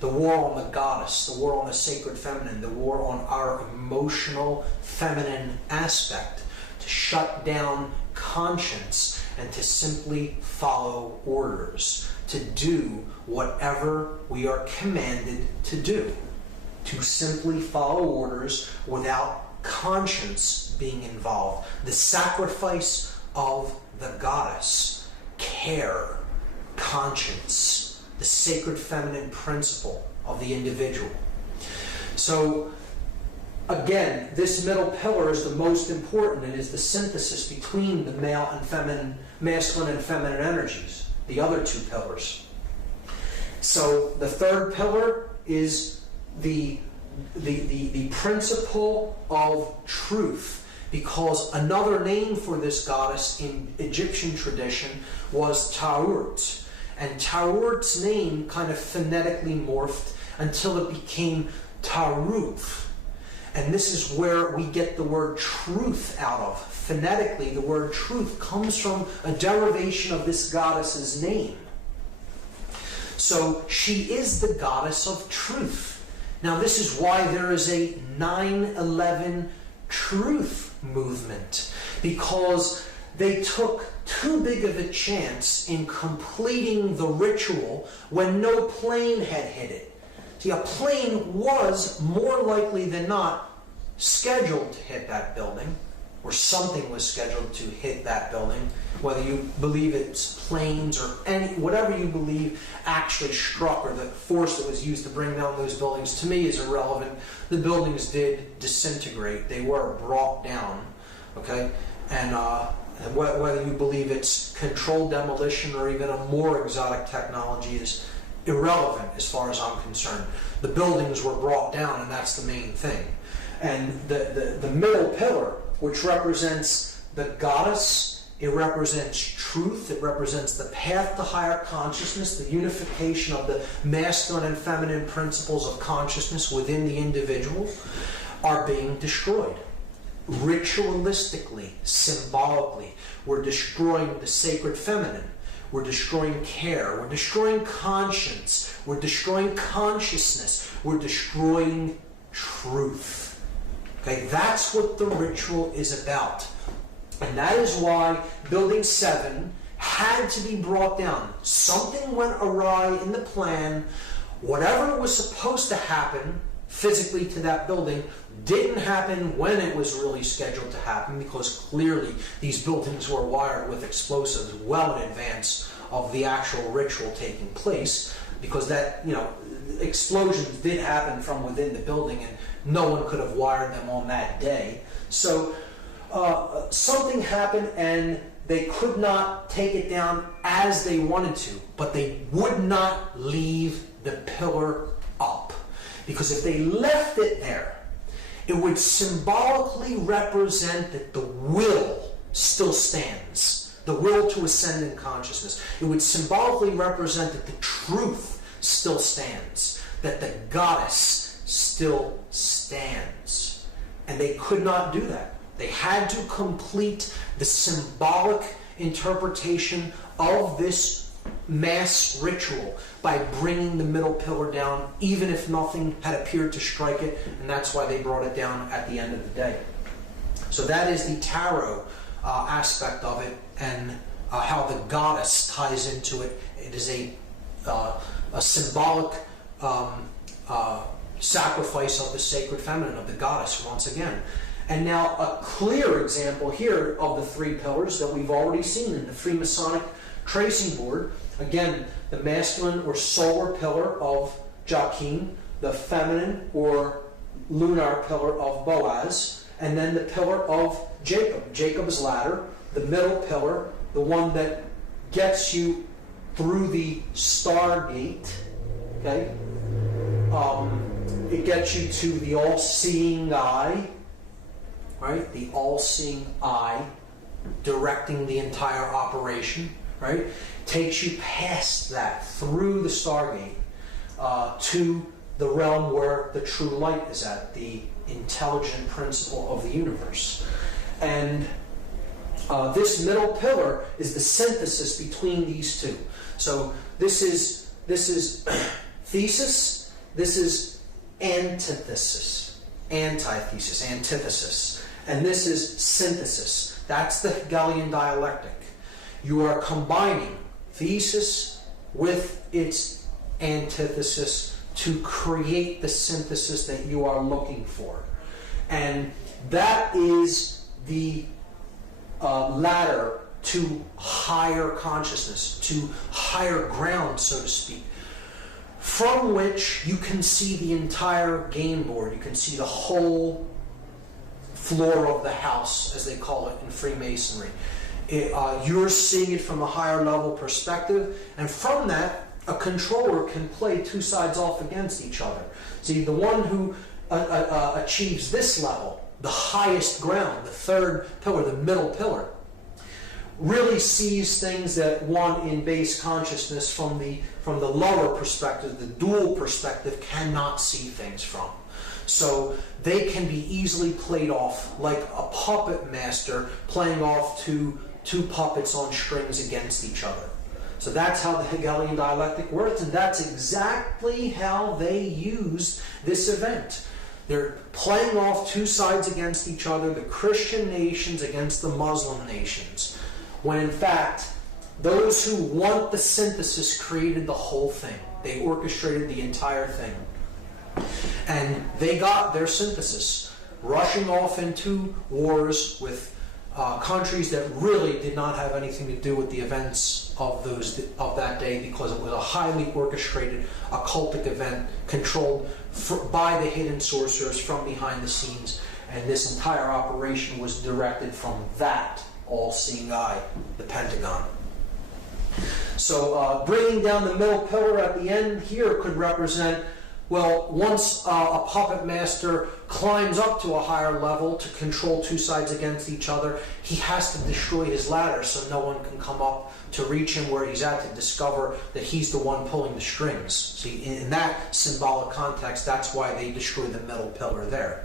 The war on the goddess, the war on the sacred feminine, the war on our emotional feminine aspect, to shut down conscience and to simply follow orders, to do whatever we are commanded to do, to simply follow orders without conscience being involved. The sacrifice of the goddess, care, conscience, the sacred feminine principle of the individual. So, again, this middle pillar is the most important. It is the synthesis between the masculine and feminine energies, the other two pillars. So, the third pillar is the principle of truth, because another name for this goddess in Egyptian tradition was Ta'urt. And Ta'urt's name kind of phonetically morphed until it became Taruth. And this is where we get the word truth out of. Phonetically, the word truth comes from a derivation of this goddess's name. So she is the goddess of truth. Now this is why there is a 9/11 truth movement, because they took too big of a chance in completing the ritual when no plane had hit it. See, a plane was more likely than not scheduled to hit that building, or something was scheduled to hit that building, whether you believe it's planes or whatever you believe actually struck, or the force that was used to bring down those buildings, to me is irrelevant. The buildings did disintegrate. They were brought down, okay? And whether you believe it's controlled demolition or even a more exotic technology is irrelevant as far as I'm concerned. The buildings were brought down, and that's the main thing. And the middle pillar, which represents the goddess, it represents truth, it represents the path to higher consciousness, the unification of the masculine and feminine principles of consciousness within the individual, are being destroyed. Ritualistically, symbolically, we're destroying the sacred feminine. We're destroying care. We're destroying conscience. We're destroying consciousness. We're destroying truth. Okay, that's what the ritual is about. And that is why Building 7 had to be brought down. Something went awry in the plan. Whatever was supposed to happen physically to that building didn't happen when it was really scheduled to happen, because clearly these buildings were wired with explosives well in advance of the actual ritual taking place, because that, explosions did happen from within the building and no one could have wired them on that day. So something happened and they could not take it down as they wanted to, but they would not leave the pillar up. Because if they left it there, it would symbolically represent that the will still stands. The will to ascend in consciousness. It would symbolically represent that the truth still stands, that the goddess still stands. And they could not do that. They had to complete the symbolic interpretation of this mass ritual by bringing the middle pillar down, even if nothing had appeared to strike it, and that's why they brought it down at the end of the day. So that is the tarot aspect of it, and how the goddess ties into it. It is a symbolic sacrifice of the sacred feminine, of the goddess, once again. And now a clear example here of the three pillars that we've already seen in the Freemasonic tracing board. Again, the masculine or solar pillar of Joachim, the feminine or lunar pillar of Boaz, and then the pillar of Jacob, Jacob's ladder, the middle pillar, the one that gets you through the stargate, okay? It gets you to the all-seeing eye, right? The all-seeing eye directing the entire operation, right? Takes you past that, through the stargate, to the realm where the true light is at, the intelligent principle of the universe. And this middle pillar is the synthesis between these two. So this is thesis, this is antithesis, antithesis, antithesis, and this is synthesis. That's the Hegelian dialectic. You are combining thesis with its antithesis to create the synthesis that you are looking for. And that is the ladder to higher consciousness, to higher ground, so to speak, from which you can see the entire game board. You can see the whole floor of the house, as they call it in Freemasonry. You're seeing it from a higher level perspective, and from that, a controller can play two sides off against each other. See, the one who achieves this level, the highest ground, the third pillar, the middle pillar, really sees things that one in base consciousness from the lower perspective, the dual perspective, cannot see things from. So they can be easily played off like a puppet master playing off two puppets on strings against each other. So that's how the Hegelian dialectic works, and that's exactly how they used this event. They're playing off two sides against each other, the Christian nations against the Muslim nations, when in fact, those who want the synthesis created the whole thing. They orchestrated the entire thing. And they got their synthesis, rushing off into wars with countries that really did not have anything to do with the events of that day, because it was a highly orchestrated occultic event controlled by the hidden sorcerers from behind the scenes, and this entire operation was directed from that all-seeing eye, the Pentagon. So bringing down the middle pillar at the end here could represent, well, once a puppet master climbs up to a higher level to control two sides against each other, he has to destroy his ladder so no one can come up to reach him where he's at to discover that he's the one pulling the strings. See, in that symbolic context, that's why they destroy the middle pillar there.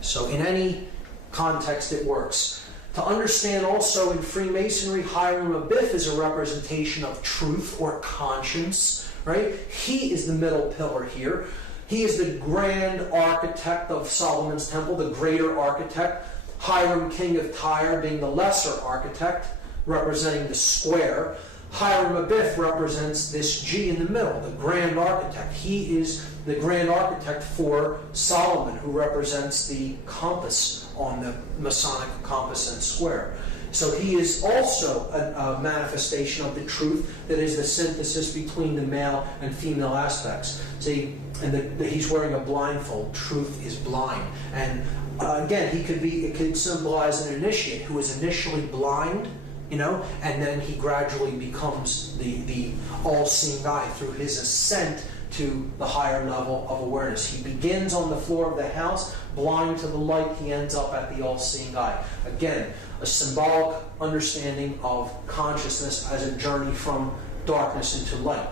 So in any context, it works. To understand also in Freemasonry, Hiram Abiff is a representation of truth or conscience, right? He is the middle pillar here. He is the grand architect of Solomon's Temple, the greater architect. Hiram, king of Tyre, being the lesser architect, representing the square. Hiram Abiff represents this G in the middle, the grand architect. He is the grand architect for Solomon, who represents the compass on the Masonic compass and square. So he is also a manifestation of the truth that is the synthesis between the male and female aspects. See, and he's wearing a blindfold. Truth is blind. And again, it could symbolize an initiate who is initially blind, and then he gradually becomes the all-seeing eye through his ascent to the higher level of awareness. He begins on the floor of the house, blind to the light. He ends up at the all-seeing eye. Again, a symbolic understanding of consciousness as a journey from darkness into light.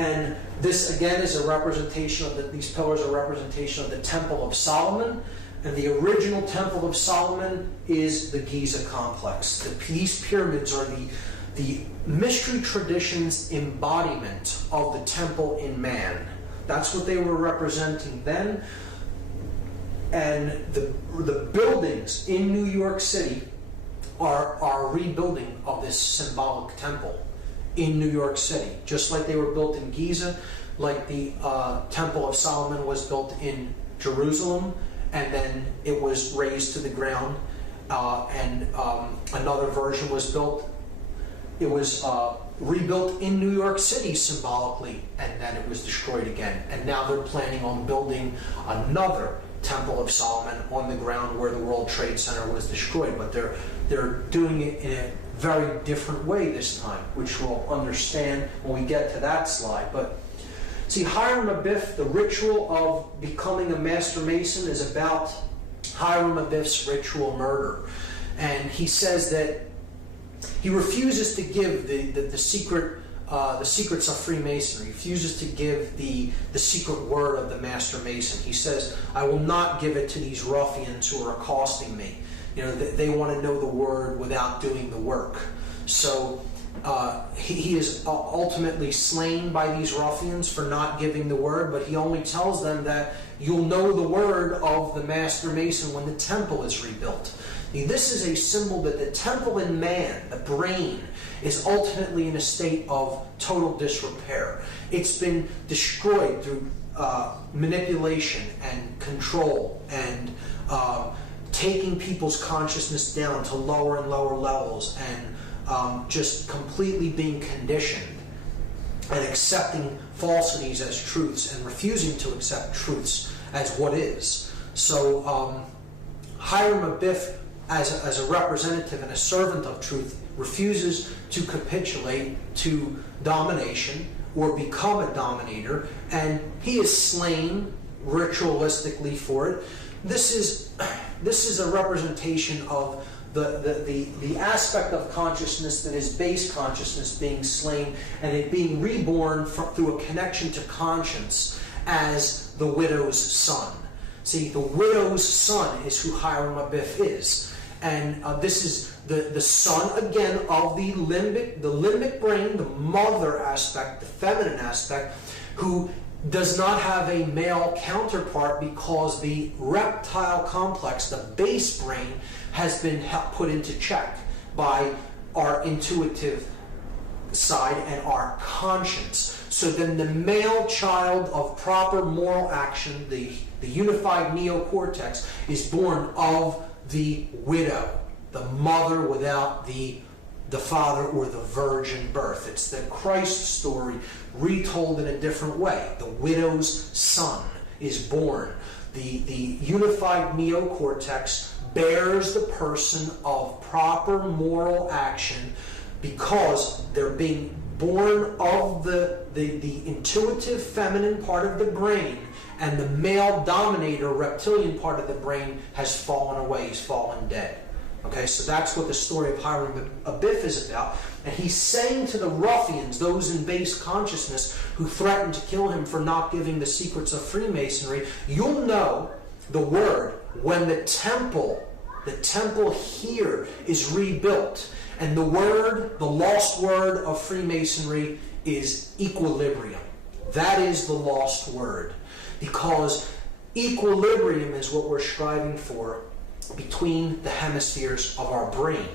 And this again is a representation of these pillars are a representation of the Temple of Solomon. And the original Temple of Solomon is the Giza complex. These pyramids are the mystery tradition's embodiment of the temple in man. That's what they were representing then. And the buildings in New York City are a rebuilding of this symbolic temple in New York City. Just like they were built in Giza, like the Temple of Solomon was built in Jerusalem, and then it was razed to the ground, and another version was built. It was rebuilt in New York City symbolically, and then it was destroyed again. And now they're planning on building another Temple of Solomon on the ground where the World Trade Center was destroyed. But they're doing it in a very different way this time, which we'll understand when we get to that slide. But see, Hiram Abiff, the ritual of becoming a Master Mason is about Hiram Abiff's ritual murder. And he says that he refuses to give the secrets of Freemasonry. He refuses to give the secret word of the Master Mason. He says, I will not give it to these ruffians who are accosting me. You know, they want to know the word without doing the work. So he is ultimately slain by these ruffians for not giving the word, but he only tells them that you'll know the word of the Master Mason when the temple is rebuilt. This is a symbol that the temple in man, the brain, is ultimately in a state of total disrepair. It's been destroyed through manipulation and control and taking people's consciousness down to lower and lower levels and just completely being conditioned and accepting falsities as truths and refusing to accept truths as what is. So Hiram Abiff, as a representative and a servant of truth, refuses to capitulate to domination or become a dominator, and he is slain ritualistically for it. This is a representation of the aspect of consciousness that is base consciousness being slain and it being reborn through a connection to conscience as the widow's son. See, the widow's son is who Hiram Abiff is. And this is the son, again, of the limbic brain, the mother aspect, the feminine aspect, who does not have a male counterpart because the reptile complex, the base brain, has been put into check by our intuitive side and our conscience. So then the male child of proper moral action, the unified neocortex, is born of the widow, the mother without the father or the virgin birth. It's the Christ story retold in a different way. The widow's son is born. The unified neocortex bears the person of proper moral action because they're being born of the intuitive feminine part of the brain, and the male dominator reptilian part of the brain has fallen away, he's fallen dead. Okay, so that's what the story of Hiram Abiff is about. And he's saying to the ruffians, those in base consciousness who threatened to kill him for not giving the secrets of Freemasonry, you'll know the word when the temple here is rebuilt. And the word, the lost word of Freemasonry is equilibrium. That is the lost word. Because equilibrium is what we're striving for between the hemispheres of our brain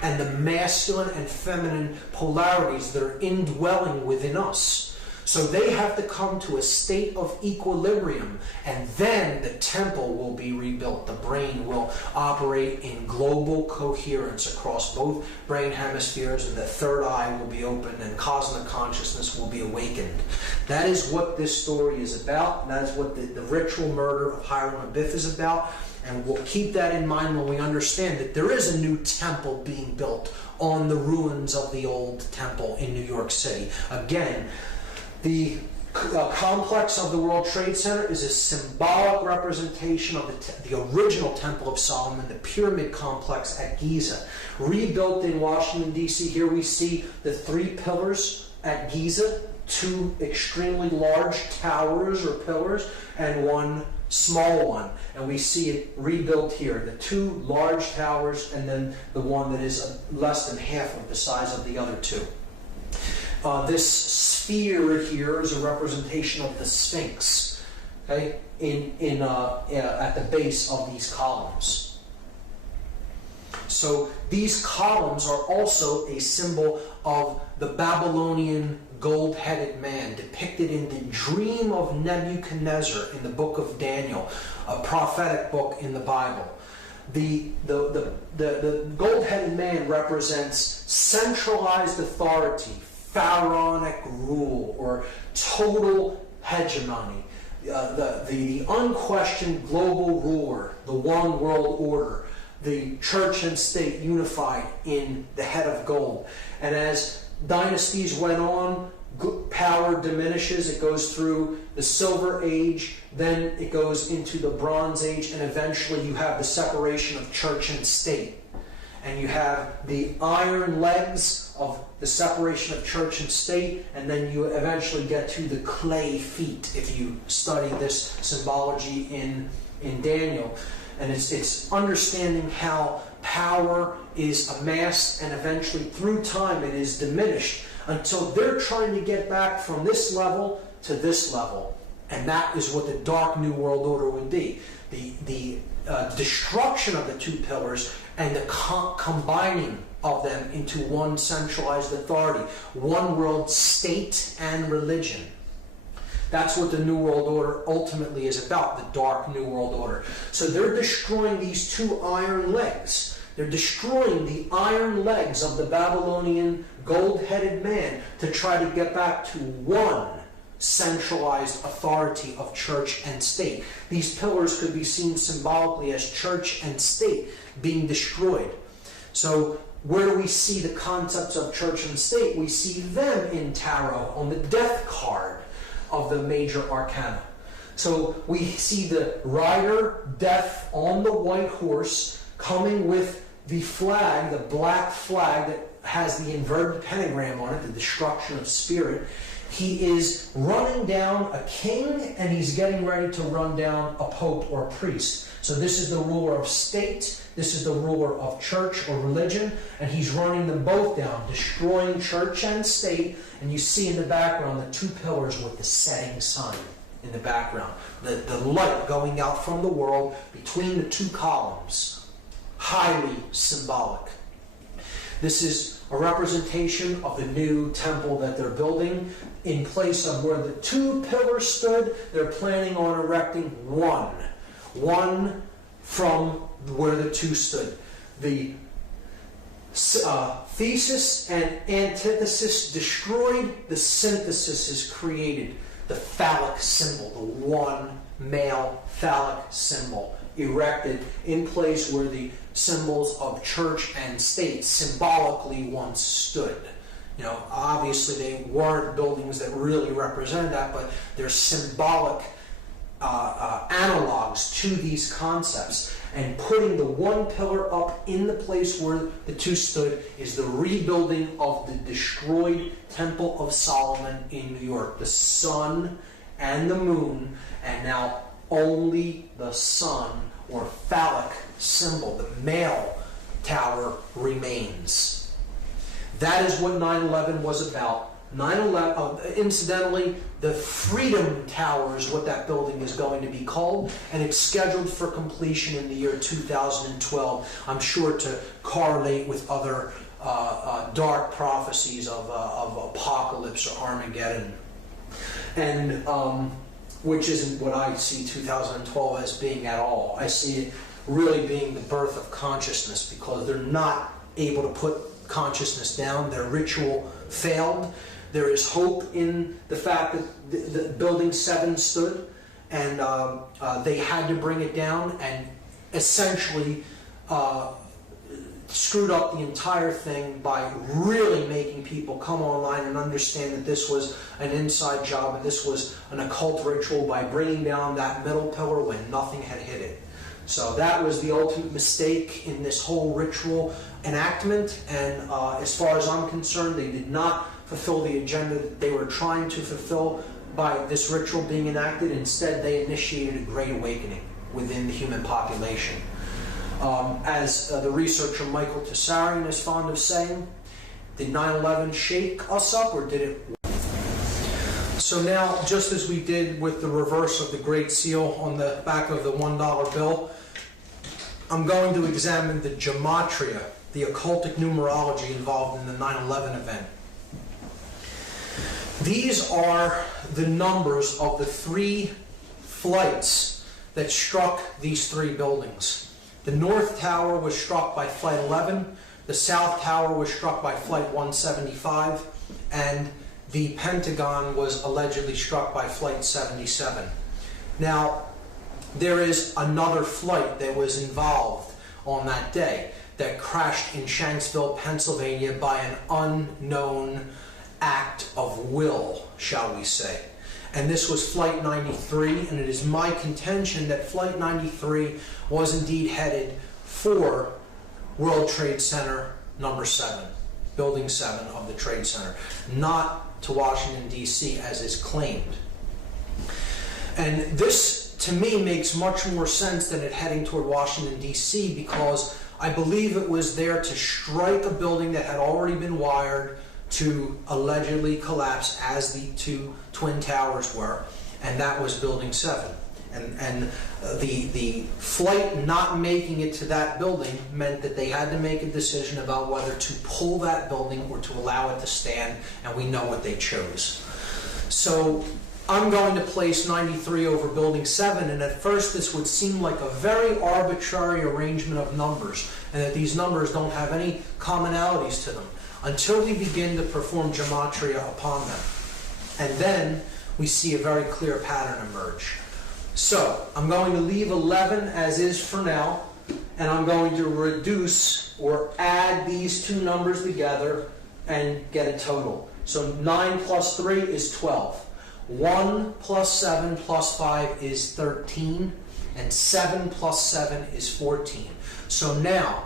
and the masculine and feminine polarities that are indwelling within us. So they have to come to a state of equilibrium, and then the temple will be rebuilt. The brain will operate in global coherence across both brain hemispheres, and the third eye will be opened and cosmic consciousness will be awakened. That is what this story is about. That is what the ritual murder of Hiram Abiff is about. And we'll keep that in mind when we understand that there is a new temple being built on the ruins of the old temple in New York City. Again, the complex of the World Trade Center is a symbolic representation of the original Temple of Solomon, the pyramid complex at Giza. Rebuilt in Washington, D.C., here we see the three pillars at Giza two extremely large towers or pillars and one small one. And we see it rebuilt here. The two large towers and then the one that is less than half of the size of the other two. This sphere here is a representation of the Sphinx, okay, at the base of these columns. So these columns are also a symbol of the Babylonian gold-headed man depicted in the dream of Nebuchadnezzar in the book of Daniel, a prophetic book in the Bible. The gold-headed man represents centralized authority, pharaonic rule, or total hegemony, the unquestioned global ruler, the one world order, the church and state unified in the head of gold. And as dynasties went on, power diminishes. It goes through the Silver Age, then it goes into the Bronze Age, and eventually you have the separation of church and state. And you have the iron legs of the separation of church and state, and then you eventually get to the clay feet if you study this symbology in Daniel. And it's understanding how power is amassed and eventually through time it is diminished until they're trying to get back from this level to this level. And that is what the Dark New World Order would be. The destruction of the two pillars and the combining of them into one centralized authority, one world state and religion. That's what the New World Order ultimately is about, the Dark New World Order. So they're destroying these two iron legs. They're destroying the iron legs of the Babylonian gold-headed man to try to get back to one centralized authority of church and state. These pillars could be seen symbolically as church and state being destroyed. So where do we see the concepts of church and state? We see them in tarot on the death card of the major arcana. So we see the rider, death, on the white horse, coming with the flag, the black flag that has the inverted pentagram on it, the destruction of spirit. He is running down a king, and he's getting ready to run down a pope or a priest. So this is the ruler of state, this is the ruler of church or religion, and he's running them both down, destroying church and state. And you see in the background the two pillars with the setting sun in the background. The light going out from the world between the two columns. Highly symbolic. This is a representation of the new temple that they're building. In place of where the two pillars stood, they're planning on erecting one. One from where the two stood. The thesis and antithesis destroyed, the synthesis is created. The phallic symbol, the one male phallic symbol, erected in place where the symbols of church and state symbolically once stood. You know, obviously they weren't buildings that really represent that, but they're symbolic analogs to these conceps. And putting the one pillar up in the place where the two stood is the rebuilding of the destroyed Temple of Solomon in New York. The sun and the moon, and now only the sun or phallic symbol, the male tower, remains. That is what 9/11 was about. 9/11, incidentally, the Freedom Tower is what that building is going to be called, and it's scheduled for completion in the year 2012. I'm sure to correlate with other dark prophecies of apocalypse or Armageddon, and which isn't what I see 2012 as being at all. I see it really being the birth of consciousness, because they're not able to put consciousness down. Their ritual failed. There is hope in the fact that the Building 7 stood, and they had to bring it down and essentially screwed up the entire thing by really making people come online and understand that this was an inside job and this was an occult ritual by bringing down that middle pillar when nothing had hit it. So that was the ultimate mistake in this whole ritual enactment, and as far as I'm concerned, they did not fulfill the agenda that they were trying to fulfill by this ritual being enacted. Instead, they initiated a great awakening within the human population. As the researcher Michael Tessarian is fond of saying, did 9/11 shake us up, or did it? So now, just as we did with the reverse of the Great Seal on the back of the $1 bill, I'm going to examine the gematria, the occultic numerology involved in the 9/11 event. These are the numbers of the 3 flights that struck these 3 buildings. The North Tower was struck by Flight 11, the South Tower was struck by Flight 175, and the Pentagon was allegedly struck by Flight 77. Now, there is another flight that was involved on that day that crashed in Shanksville, Pennsylvania by an unknown act of will, shall we say. And this was Flight 93, and it is my contention that Flight 93 was indeed headed for World Trade Center number 7, Building 7 of the Trade Center, not to Washington, D.C., as is claimed. And this, to me, makes much more sense than it heading toward Washington, D.C., because I believe it was there to strike a building that had already been wired to allegedly collapse, as the 2 twin towers were, and that was Building 7. And the flight not making it to that building meant that they had to make a decision about whether to pull that building or to allow it to stand, and we know what they chose. So I'm going to place 93 over Building 7, and at first this would seem like a very arbitrary arrangement of numbers, and that these numbers don't have any commonalities to them, until we begin to perform gematria upon them. And then we see a very clear pattern emerge. So I'm going to leave 11 as is for now, and I'm going to reduce or add these 2 numbers together and get a total. So 9 plus 3 is 12. 1 plus 7 plus 5 is 13, and 7 plus 7 is 14. So now,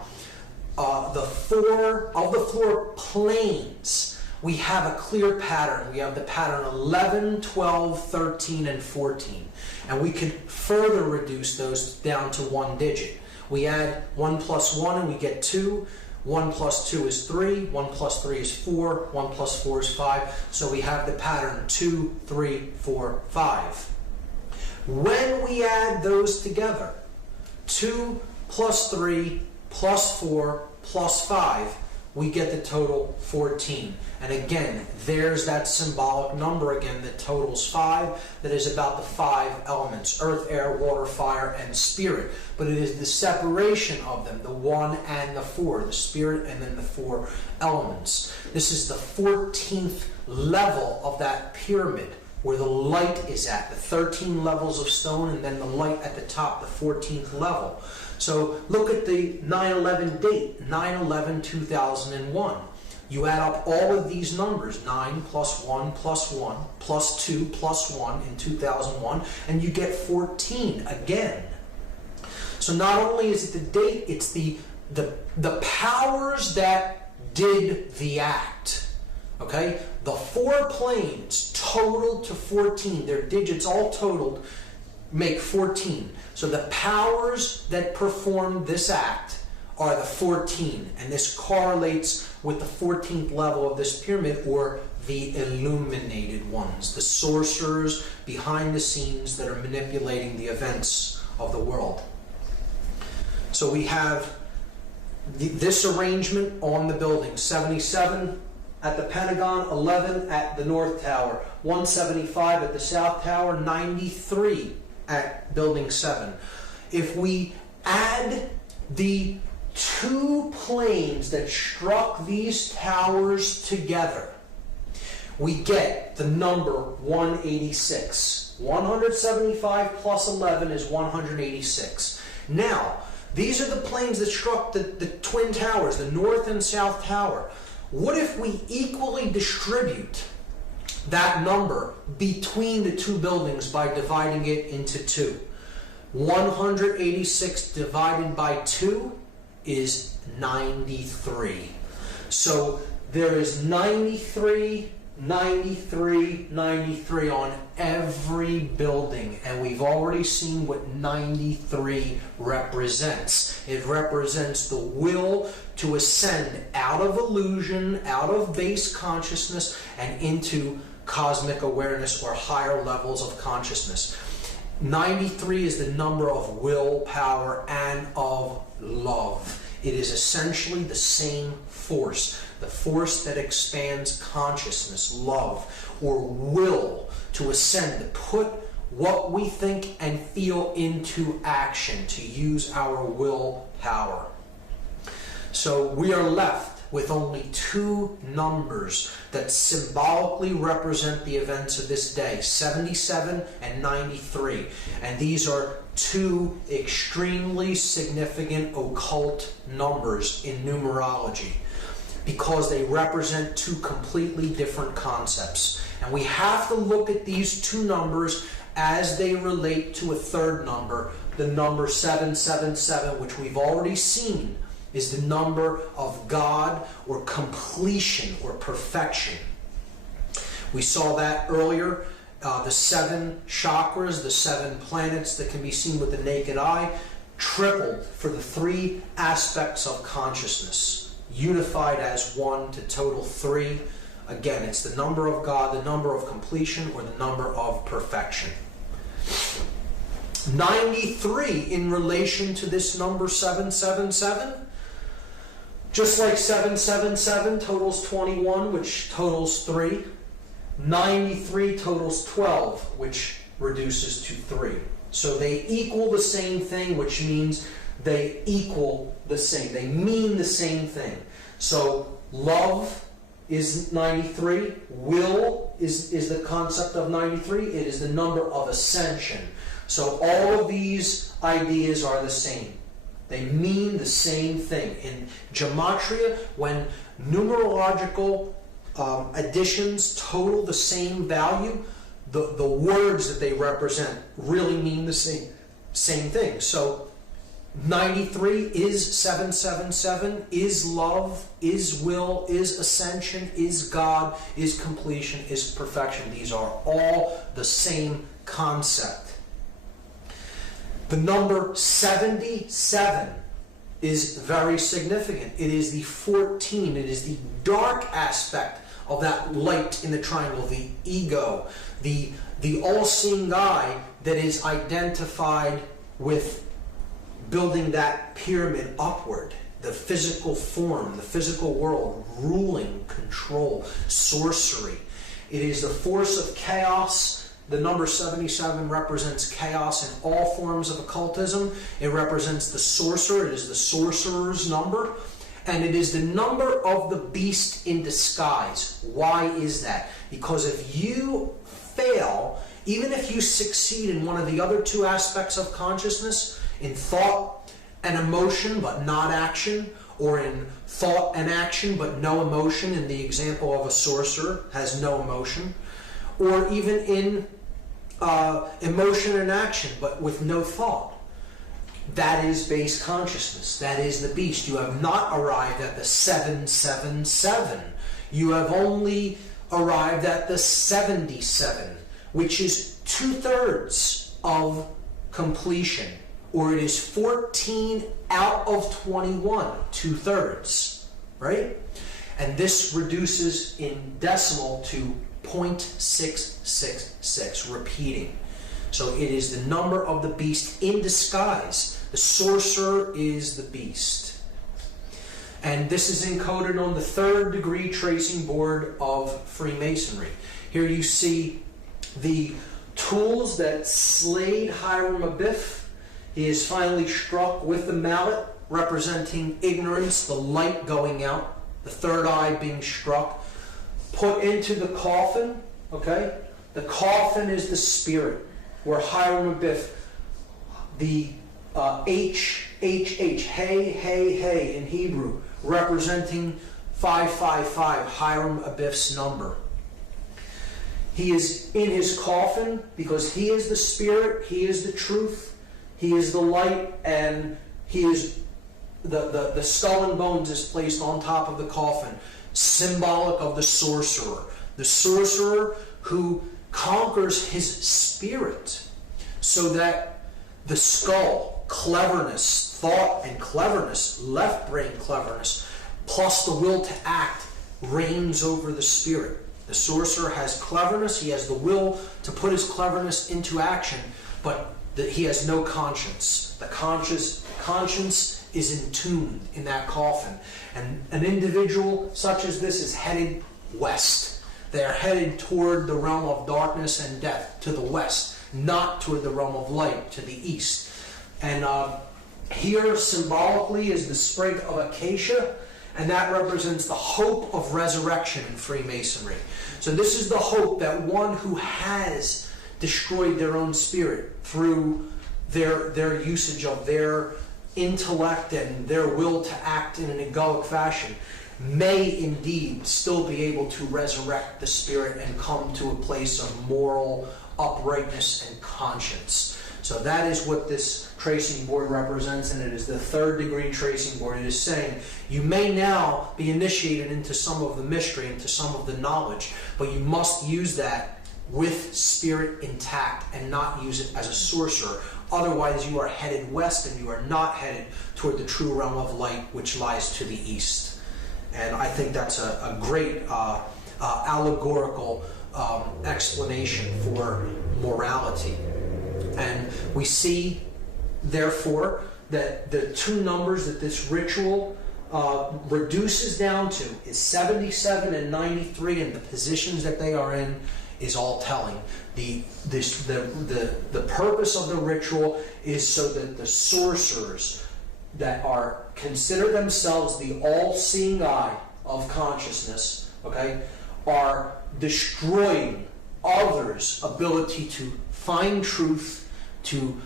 the 4 planes, we have a clear pattern. We have the pattern 11, 12, 13, and 14. And we can further reduce those down to 1 digit. We add 1 plus 1 and we get 2. 1 plus 2 is 3. 1 plus 3 is 4. 1 plus 4 is 5. So we have the pattern 2, 3, 4, 5. When we add those together, 2 plus 3 plus 4 plus 5, we get the total 14. And again, there's that symbolic number again that totals 5, that is about the 5 elements: earth, air, water, fire, and spirit. But it is the separation of them, the 1 and the 4, the spirit and then the 4 elements. This is the 14th level of that pyramid, where the light is at, the 13 levels of stone, and then the light at the top, the 14th level. So look at the 9/11 date, 9/11/2001. You add up all of these numbers, 9 plus 1 plus 1 plus 2 plus 1 in 2001, and you get 14 again. So not only is it the date, it's the powers that did the act. Okay? The 4 planes totaled to 14. Their digits all totaled make 14. So the powers that performed this act are the 14, and this correlates with the 14th level of this pyramid, or the illuminated ones, the sorcerers behind the scenes that are manipulating the events of the world. So we have this arrangement on the building: 77 at the Pentagon, 11 at the North Tower, 175 at the South Tower, 93 at Building 7. If we add the 2 planes that struck these towers together, we get the number 186. 175 plus 11 is 186. Now, these are the planes that struck the twin towers, the North and South Tower. What if we equally distribute that number between the 2 buildings by dividing it into 2? 186 divided by 2 is 93. So there is 93, 93, 93 on every building, and we've already seen what 93 represents. It represents the will to ascend out of illusion, out of base consciousness, and into cosmic awareness or higher levels of consciousness. 93 is the number of willpower and of love. It is essentially the same force, the force that expands consciousness, love, or will to ascend, to put what we think and feel into action, to use our willpower. So we are left with only two numbers that symbolically represent the events of this day, 77 and 93. And these are two extremely significant occult numbers in numerology because they represent two completely different concepts. And we have to look at these two numbers as they relate to a third number, the number 777, which we've already seen is the number of God or completion or perfection. We saw that earlier. The 7 chakras, the 7 planets that can be seen with the naked eye, tripled for the 3 aspects of consciousness, unified as one to total 3. Again, it's the number of God, the number of completion, or the number of perfection. 93 in relation to this number 777. Just like 777 totals 21, which totals 3, 93 totals 12, which reduces to 3. So they equal the same thing, which means they equal the same. They mean the same thing. So love is 93. Will is the concept of 93. It is the number of ascension. So all of these ideas are the same. They mean the same thing. In gematria, when numerological additions total the same value, the words that they represent really mean the same thing. So 93 is 777, is love, is will, is ascension, is God, is completion, is perfection. These are all the same concept. The number 77 is very significant. It is the 14. It is the dark aspect of that light in the triangle, the ego, the all-seeing eye that is identified with building that pyramid upward, the physical form, the physical world, ruling, control, sorcery. It is the force of chaos. The number 77 represents chaos in all forms of occultism. It represents the sorcerer. It is the sorcerer's number. And it is the number of the beast in disguise. Why is that? Because if you fail, even if you succeed in one of the other 2 aspects of consciousness, in thought and emotion but not action, or in thought and action but no emotion, in the example of a sorcerer, has no emotion, or even in emotion and action, but with no thought. That is base consciousness. That is the beast. You have not arrived at the 777. You have only arrived at the 77, which is 2/3 of completion, or it is 14 out of 21, 2/3, right? And this reduces in decimal to 0.666, repeating. So it is the number of the beast in disguise. The sorcerer is the beast. And this is encoded on the 3rd degree tracing board of Freemasonry. Here you see the tools that slayed Hiram Abiff. He is finally struck with the mallet, representing ignorance, the light going out, the third eye being struck. Put into the coffin, okay? The coffin is the spirit, where Hiram Abiff, the HHH, hey in Hebrew, representing 555, Hiram Abiff's number. He is in his coffin because he is the spirit, he is the truth, he is the light, and he is the skull and bones is placed on top of the coffin. symbolic of the sorcerer. The sorcerer who conquers his spirit so that the skull, cleverness, thought and cleverness, left brain cleverness, plus the will to act reigns over the spirit. The sorcerer has cleverness, he has the will to put his cleverness into action, but he has no conscience. The conscience is entombed in that coffin. And an individual such as this is headed west. They are headed toward the realm of darkness and death, to the west, not toward the realm of light, to the east. And here symbolically is the sprig of acacia, and that represents the hope of resurrection in Freemasonry. So this is the hope that one who has destroyed their own spirit through their usage of their intellect and their will to act in an egoic fashion may indeed still be able to resurrect the spirit and come to a place of moral uprightness and conscience. So that is what this tracing board represents, and it is the third degree tracing board. It is saying you may now be initiated into some of the mystery, into some of the knowledge, but you must use that with spirit intact and not use it as a sorcerer. Otherwise you are headed west and you are not headed toward the true realm of light, which lies to the east. And I think that's a great allegorical explanation for morality. And we see, therefore, that the two numbers that this ritual reduces down to is 77 and 93, and the positions that they are in is all telling. The purpose of the ritual is so that the sorcerers that are consider themselves the all-seeing eye of consciousness, okay, are destroying others' ability to find truth, to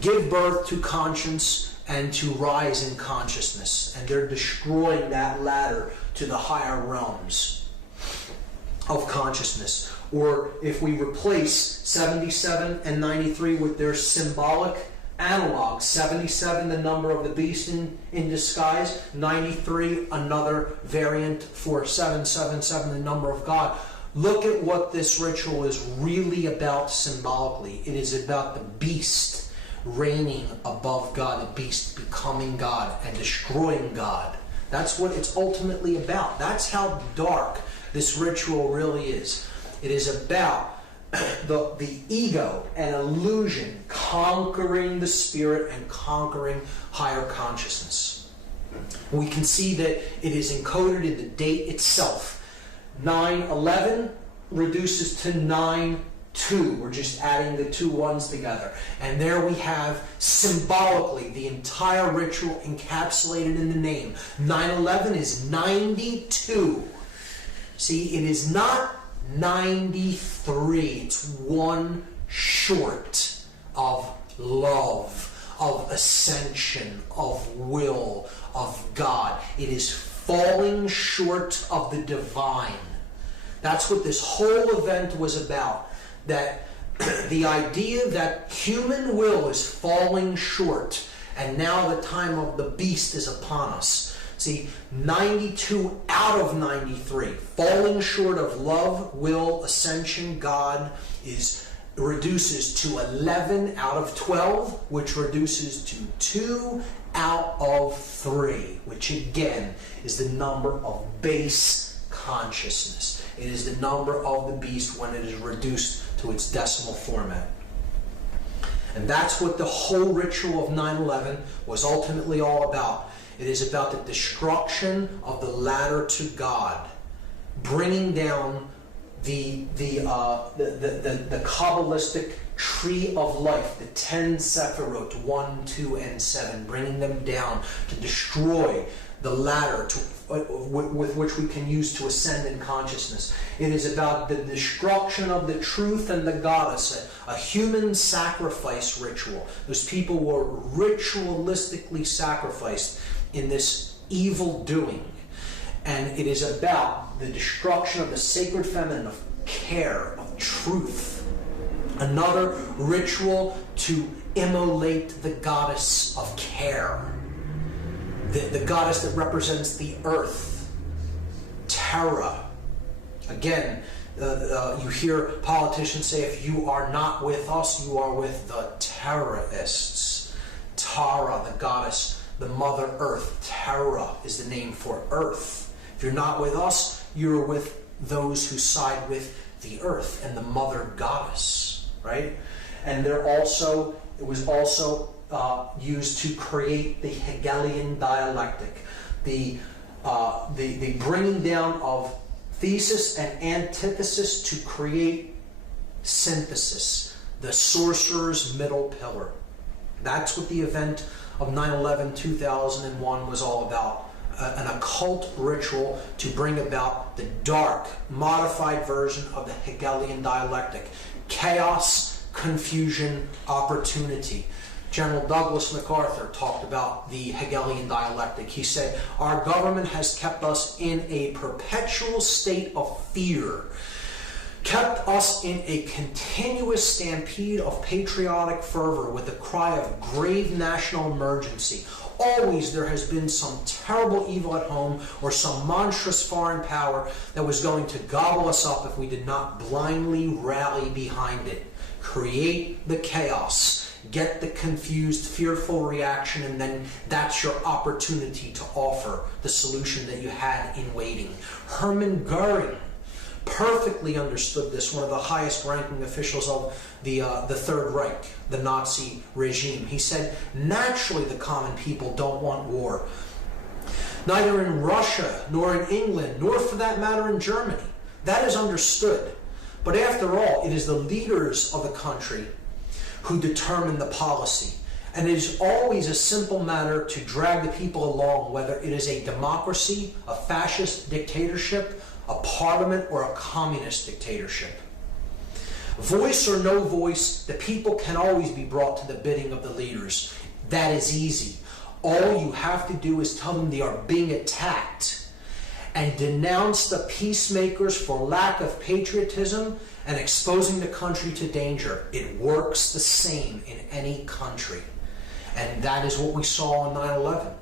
give birth to conscience, and to rise in consciousness. And they're destroying that ladder to the higher realms of consciousness. Or if we replace 77 and 93 with their symbolic analog, 77 the number of the beast in disguise, 93 another variant for 777 the number of God. Look at what this ritual is really about symbolically. It is about the beast reigning above God, the beast becoming God and destroying God. That's what it's ultimately about. That's how dark this ritual really is. It is about the ego and illusion conquering the spirit and conquering higher consciousness. We can see that it is encoded in the date itself. 9/11 reduces to 9/2. We're just adding the two ones together. And there we have symbolically the entire ritual encapsulated in the name. 9/11 is 92. See, it is not 93. It's one short of love, of ascension, of will, of God. It is falling short of the divine. That's what this whole event was about. That the idea that human will is falling short, and now the time of the beast is upon us. See, 92 out of 93, falling short of love, will, ascension, God, reduces to 11 out of 12, which reduces to 2 out of 3, which again is the number of base consciousness. It is the number of the beast when it is reduced to its decimal format. And that's what the whole ritual of 9/11 was ultimately all about. It is about the destruction of the ladder to God, bringing down the Kabbalistic tree of life, the 10 Sephirot, 1, 2, and 7, bringing them down to destroy the ladder with which we can use to ascend in consciousness. It is about the destruction of the truth and the goddess, a human sacrifice ritual. Those people were ritualistically sacrificed in this evil doing. And it is about the destruction of the sacred feminine, of care, of truth. Another ritual to immolate the goddess of care. The goddess that represents the earth, terror. Again, you hear politicians say, if you are not with us, you are with the terrorists. Tara, the goddess, the Mother Earth. Terra is the name for Earth. If you're not with us, you're with those who side with the Earth and the Mother Goddess, right? And it was also used to create the Hegelian dialectic, the bringing down of thesis and antithesis to create synthesis, the sorcerer's middle pillar. That's what the event of 9/11/2001 was all about. An occult ritual to bring about the dark, modified version of the Hegelian dialectic. Chaos, confusion, opportunity. General Douglas MacArthur talked about the Hegelian dialectic. He said, our government has kept us in a perpetual state of fear, kept us in a continuous stampede of patriotic fervor with the cry of grave national emergency. Always there has been some terrible evil at home or some monstrous foreign power that was going to gobble us up if we did not blindly rally behind it. Create the chaos. Get the confused, fearful reaction, and then that's your opportunity to offer the solution that you had in waiting. Hermann Goering perfectly understood this, one of the highest ranking officials of the Third Reich, the Nazi regime. He said, naturally the common people don't want war. Neither in Russia, nor in England, nor for that matter in Germany. That is understood. But after all, it is the leaders of the country who determine the policy. And it is always a simple matter to drag the people along, whether it is a democracy, a fascist dictatorship, a parliament, or a communist dictatorship. Voice or no voice, the people can always be brought to the bidding of the leaders. That is easy. All you have to do is tell them they are being attacked and denounce the peacemakers for lack of patriotism and exposing the country to danger. It works the same in any country. And that is what we saw on 9/11.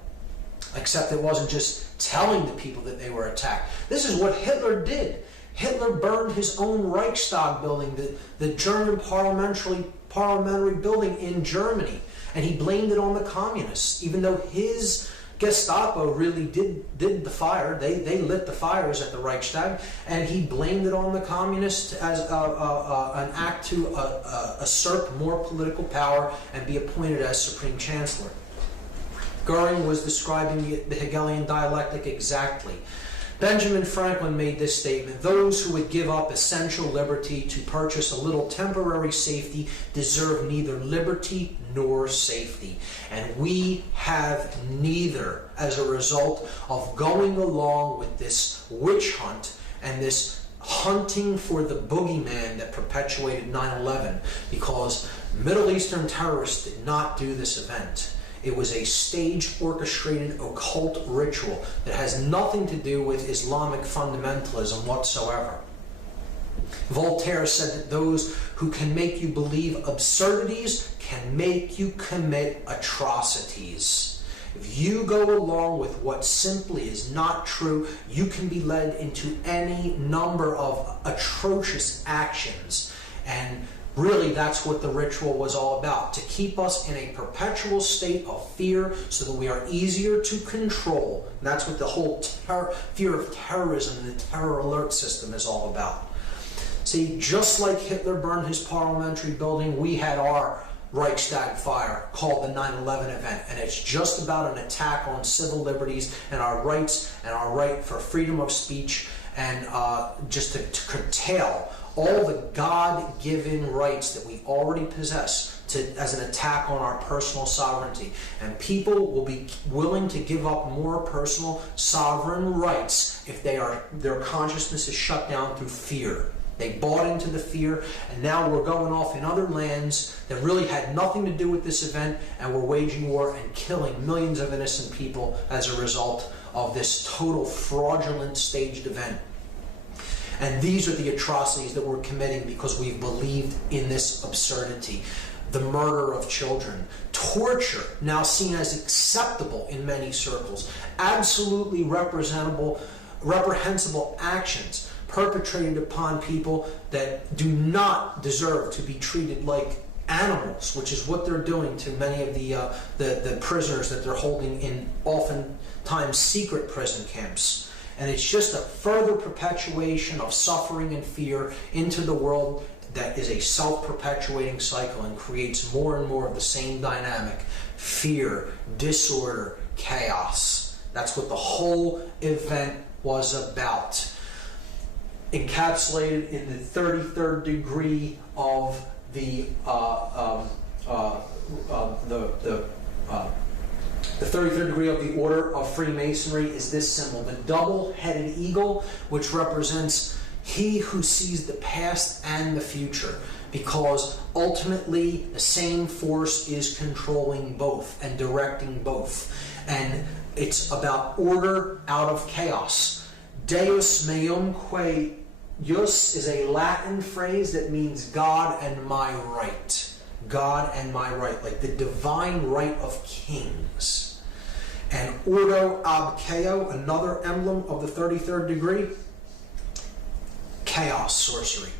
Except it wasn't just telling the people that they were attacked. This is what Hitler did. Hitler burned his own Reichstag building, the German parliamentary building in Germany. And he blamed it on the communists, even though his Gestapo really did the fire. They lit the fires at the Reichstag, and he blamed it on the communists as an act to usurp more political power and be appointed as Supreme Chancellor. Goering was describing the Hegelian dialectic exactly. Benjamin Franklin made this statement: those who would give up essential liberty to purchase a little temporary safety deserve neither liberty nor safety. And we have neither as a result of going along with this witch hunt and this hunting for the boogeyman that perpetuated 9/11, because Middle Eastern terrorists did not do this event. It was a staged, orchestrated, occult ritual that has nothing to do with Islamic fundamentalism whatsoever. Voltaire said that those who can make you believe absurdities can make you commit atrocities. If you go along with what simply is not true, you can be led into any number of atrocious actions. And really, that's what the ritual was all about, to keep us in a perpetual state of fear so that we are easier to control. And that's what the whole fear of terrorism and the terror alert system is all about. See, just like Hitler burned his parliamentary building, we had our Reichstag fire called the 9/11 event. And it's just about an attack on civil liberties and our rights and our right for freedom of speech, and just to curtail all the God-given rights that we already possess as an attack on our personal sovereignty. And people will be willing to give up more personal sovereign rights if their consciousness is shut down through fear. They bought into the fear, and now we're going off in other lands that really had nothing to do with this event, and we're waging war and killing millions of innocent people as a result of this total fraudulent staged event. And these are the atrocities that we're committing because we've believed in this absurdity. The murder of children, torture, now seen as acceptable in many circles, absolutely representable reprehensible actions perpetrated upon people that do not deserve to be treated like animals, which is what they're doing to many of the prisoners that they're holding in oftentimes secret prison camps. And it's just a further perpetuation of suffering and fear into the world that is a self-perpetuating cycle and creates more and more of the same dynamic: fear, disorder, chaos. That's what the whole event was about. Encapsulated in the 33rd degree of the 33rd degree of the Order of Freemasonry is this symbol, the double-headed eagle, which represents he who sees the past and the future, because ultimately the same force is controlling both and directing both. And it's about order out of chaos. Deus meum quae jus is a Latin phrase that means God and my right. God and my right, like the divine right of kings. And ordo ab chaos, another emblem of the 33rd degree, chaos, sorcery.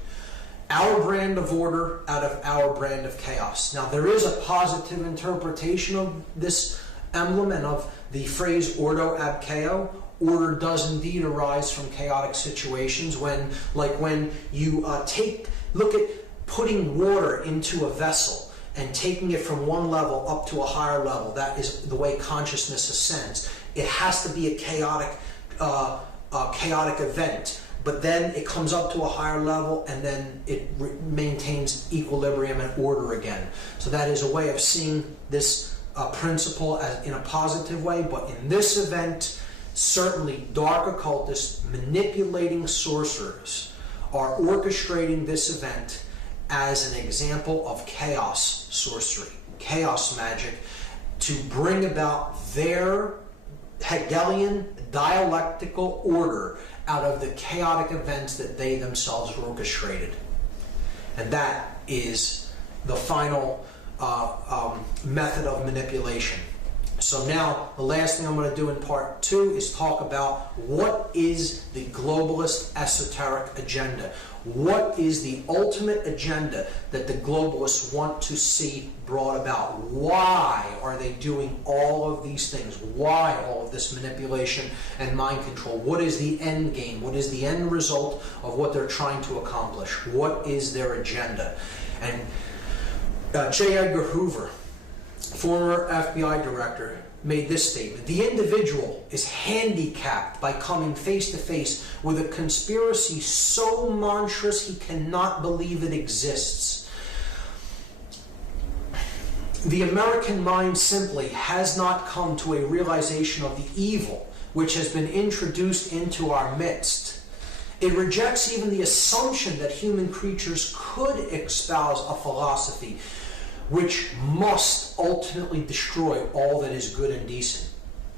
Our brand of order out of our brand of chaos. Now there is a positive interpretation of this emblem and of the phrase ordo ab chaos. Order does indeed arise from chaotic situations when you look at putting water into a vessel and taking it from one level up to a higher level. That is the way consciousness ascends. It has to be a chaotic event, but then it comes up to a higher level and then it maintains equilibrium and order again. So that is a way of seeing this principle as in a positive way, but in this event, certainly dark occultists manipulating sorcerers are orchestrating this event as an example of chaos sorcery, chaos magic, to bring about their Hegelian dialectical order out of the chaotic events that they themselves orchestrated. And that is the final method of manipulation. So now, the last thing I'm going to do in part 2 is talk about what is the globalist esoteric agenda. What is the ultimate agenda that the globalists want to see brought about? Why are they doing all of these things? Why all of this manipulation and mind control? What is the end game? What is the end result of what they're trying to accomplish? What is their agenda? And J. Edgar Hoover, former FBI director, made this statement: the individual is handicapped by coming face to face with a conspiracy so monstrous he cannot believe it exists. The American mind simply has not come to a realization of the evil which has been introduced into our midst. It rejects even the assumption that human creatures could espouse a philosophy which must ultimately destroy all that is good and decent.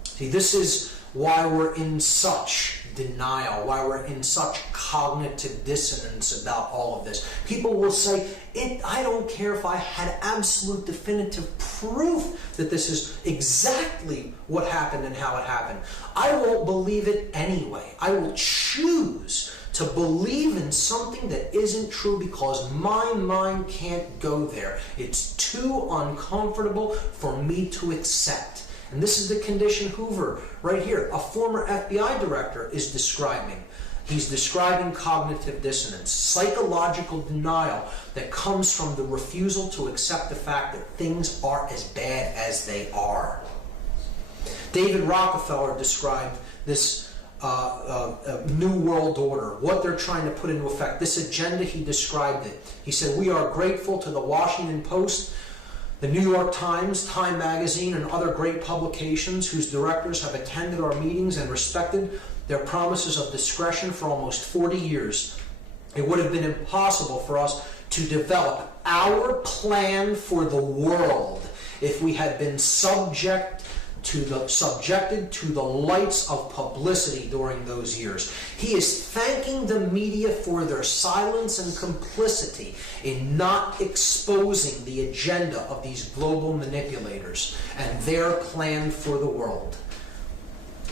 See, this is why we're in such denial, why we're in such cognitive dissonance about all of this. People will say, I don't care if I had absolute definitive proof that this is exactly what happened and how it happened. I won't believe it anyway. I will choose to believe in something that isn't true because my mind can't go there. It's too uncomfortable for me to accept. And this is the condition Hoover, right here, a former FBI director, is describing. He's describing cognitive dissonance, psychological denial that comes from the refusal to accept the fact that things are as bad as they are. David Rockefeller described this New World Order, what they're trying to put into effect. This agenda, he described it. He said, we are grateful to the Washington Post, the New York Times, Time Magazine, and other great publications whose directors have attended our meetings and respected their promises of discretion for almost 40 years. It would have been impossible for us to develop our plan for the world if we had been subjected to the lights of publicity during those years. He is thanking the media for their silence and complicity in not exposing the agenda of these global manipulators and their plan for the world.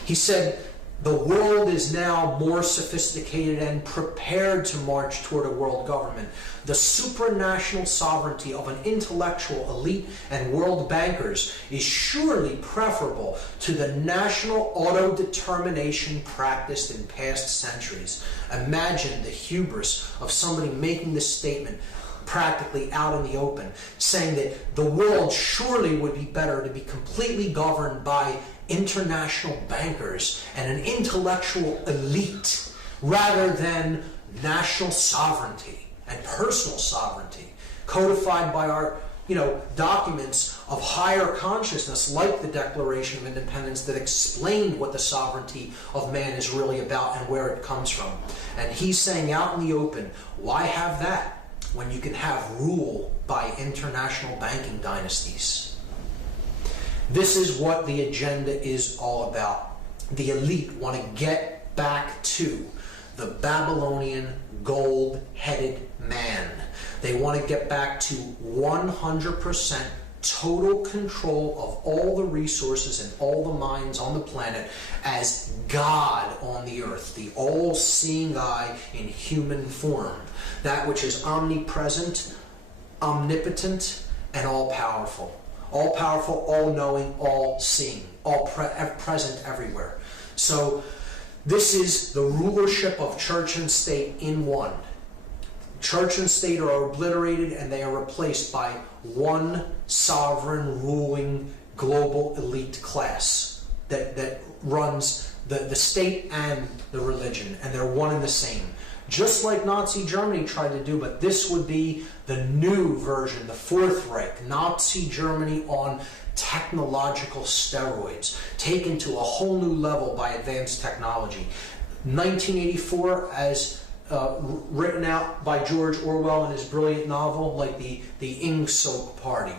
He said, The world is now more sophisticated and prepared to march toward a world government. The supranational sovereignty of an intellectual elite and world bankers is surely preferable to the national autodetermination practiced in past centuries. Imagine the hubris of somebody making this statement practically out in the open, saying that the world surely would be better to be completely governed by international bankers and an intellectual elite rather than national sovereignty and personal sovereignty codified by our documents of higher consciousness, like the Declaration of Independence, that explained what the sovereignty of man is really about and where it comes from. And he's saying out in the open, why have that when you can have rule by international banking dynasties? This is what the agenda is all about. The elite want to get back to the Babylonian gold-headed man. They want to get back to 100% total control of all the resources and all the minds on the planet as God on the earth, the all-seeing eye in human form, that which is omnipresent, omnipotent, and all-powerful. All-powerful, all-knowing, all-seeing, present everywhere. So this is the rulership of church and state in one. Church and state are obliterated and they are replaced by one sovereign, ruling, global elite class that runs the state and the religion, and they're one and the same. Just like Nazi Germany tried to do, but this would be the new version, the Fourth Reich, Nazi Germany on technological steroids, taken to a whole new level by advanced technology. 1984, as written out by George Orwell in his brilliant novel, like the Ingsoc Party.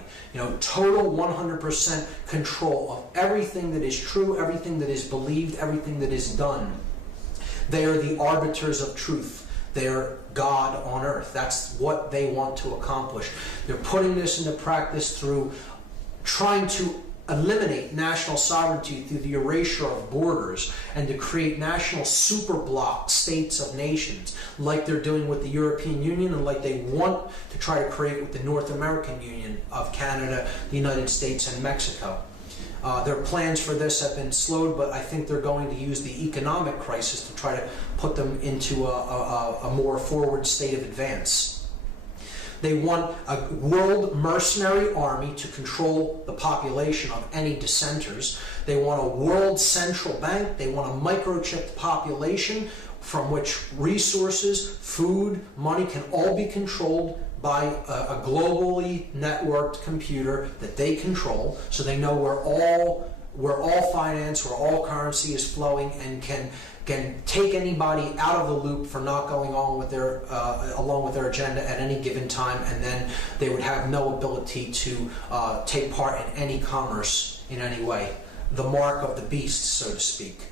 Total 100% control of everything that is true, everything that is believed, everything that is done. They are the arbiters of truth. They're God on earth. That's what they want to accomplish. They're putting this into practice through trying to eliminate national sovereignty through the erasure of borders and to create national superblock states of nations, like they're doing with the European Union and like they want to try to create with the North American Union of Canada, the United States, and Mexico. Their plans for this have been slowed, but I think they're going to use the economic crisis to try to put them into a more forward state of advance. They want a world mercenary army to control the population of any dissenters. They want a world central bank. They want a microchipped population from which resources, food, money can all be controlled by a globally networked computer that they control, so they know where all finance, where all currency is flowing, and can take anybody out of the loop for not going on with their along with their agenda at any given time, and then they would have no ability to take part in any commerce in any way. The mark of the beast, so to speak.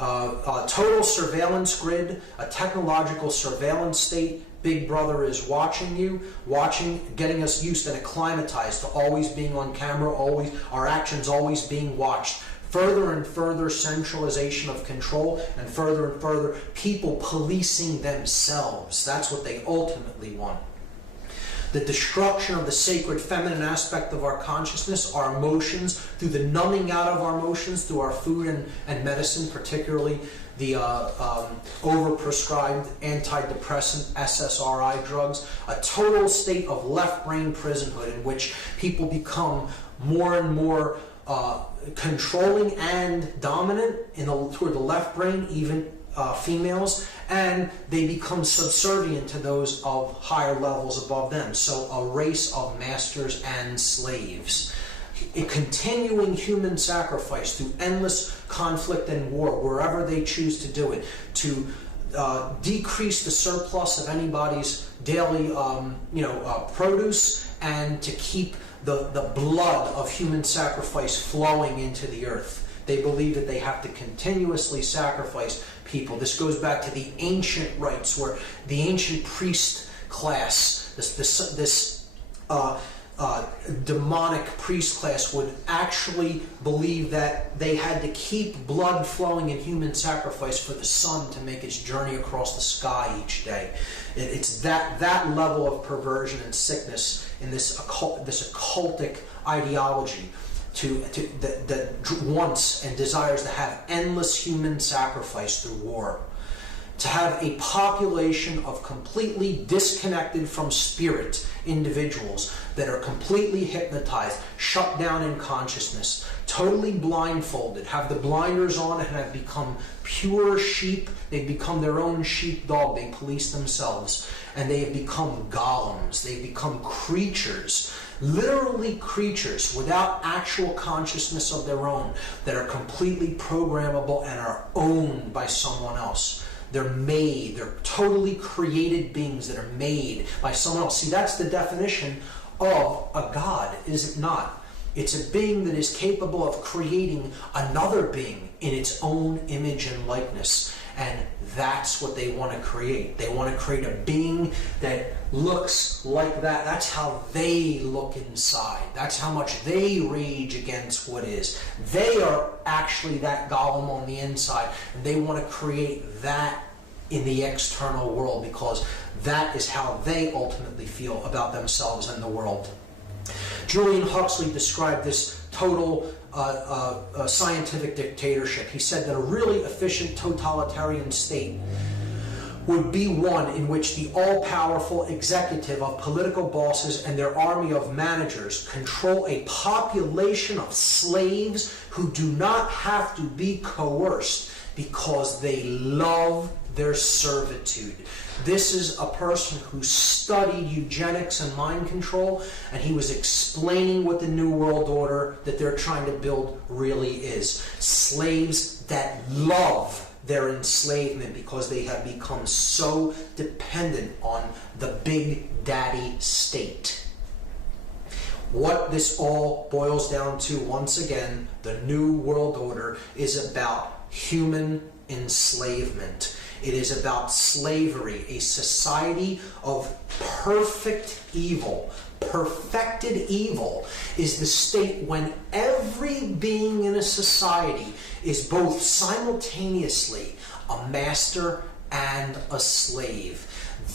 A total surveillance grid, a technological surveillance state. Big Brother is watching you, getting us used and acclimatized to always being on camera, always our actions always being watched. Further and further centralization of control, and further people policing themselves. That's what they ultimately want. The destruction of the sacred feminine aspect of our consciousness, our emotions, through the numbing out of our emotions, through our food and medicine, particularly the overprescribed antidepressant SSRI drugs, a total state of left brain prisonhood in which people become more and more controlling and dominant toward the left brain, even females, and they become subservient to those of higher levels above them. So a race of masters and slaves. A continuing human sacrifice through endless conflict and war, wherever they choose to do it, to decrease the surplus of anybody's daily produce, and to keep the blood of human sacrifice flowing into the earth. They believe that they have to continuously sacrifice people. This goes back to the ancient rites, where the ancient priest class, this demonic priest class would actually believe that they had to keep blood flowing in human sacrifice for the sun to make its journey across the sky each day. It's that level of perversion and sickness in this occultic ideology that wants and desires to have endless human sacrifice through war. To have a population of completely disconnected from spirit individuals that are completely hypnotized, shut down in consciousness, totally blindfolded, have the blinders on and have become pure sheep. They've become their own sheepdog. They police themselves. And they have become golems. They've become creatures, literally creatures without actual consciousness of their own, that are completely programmable and are owned by someone else. They're totally created beings that are made by someone else. See, that's the definition of a god, is it not? It's a being that is capable of creating another being in its own image and likeness. And that's what they want to create. They want to create a being that looks like that. That's how they look inside. That's how much they rage against what is. They are actually that golem on the inside. And they want to create that in the external world, because that is how they ultimately feel about themselves and the world. Julian Huxley described this total scientific dictatorship. He said that a really efficient totalitarian state would be one in which the all-powerful executive of political bosses and their army of managers control a population of slaves who do not have to be coerced because they love their servitude. This is a person who studied eugenics and mind control, and he was explaining what the New World Order that they're trying to build really is. Slaves that love their enslavement because they have become so dependent on the big daddy state. What this all boils down to, once again, the New World Order is about human enslavement. It is about slavery, a society of perfect evil. Perfected evil is the state when every being in a society is both simultaneously a master and a slave.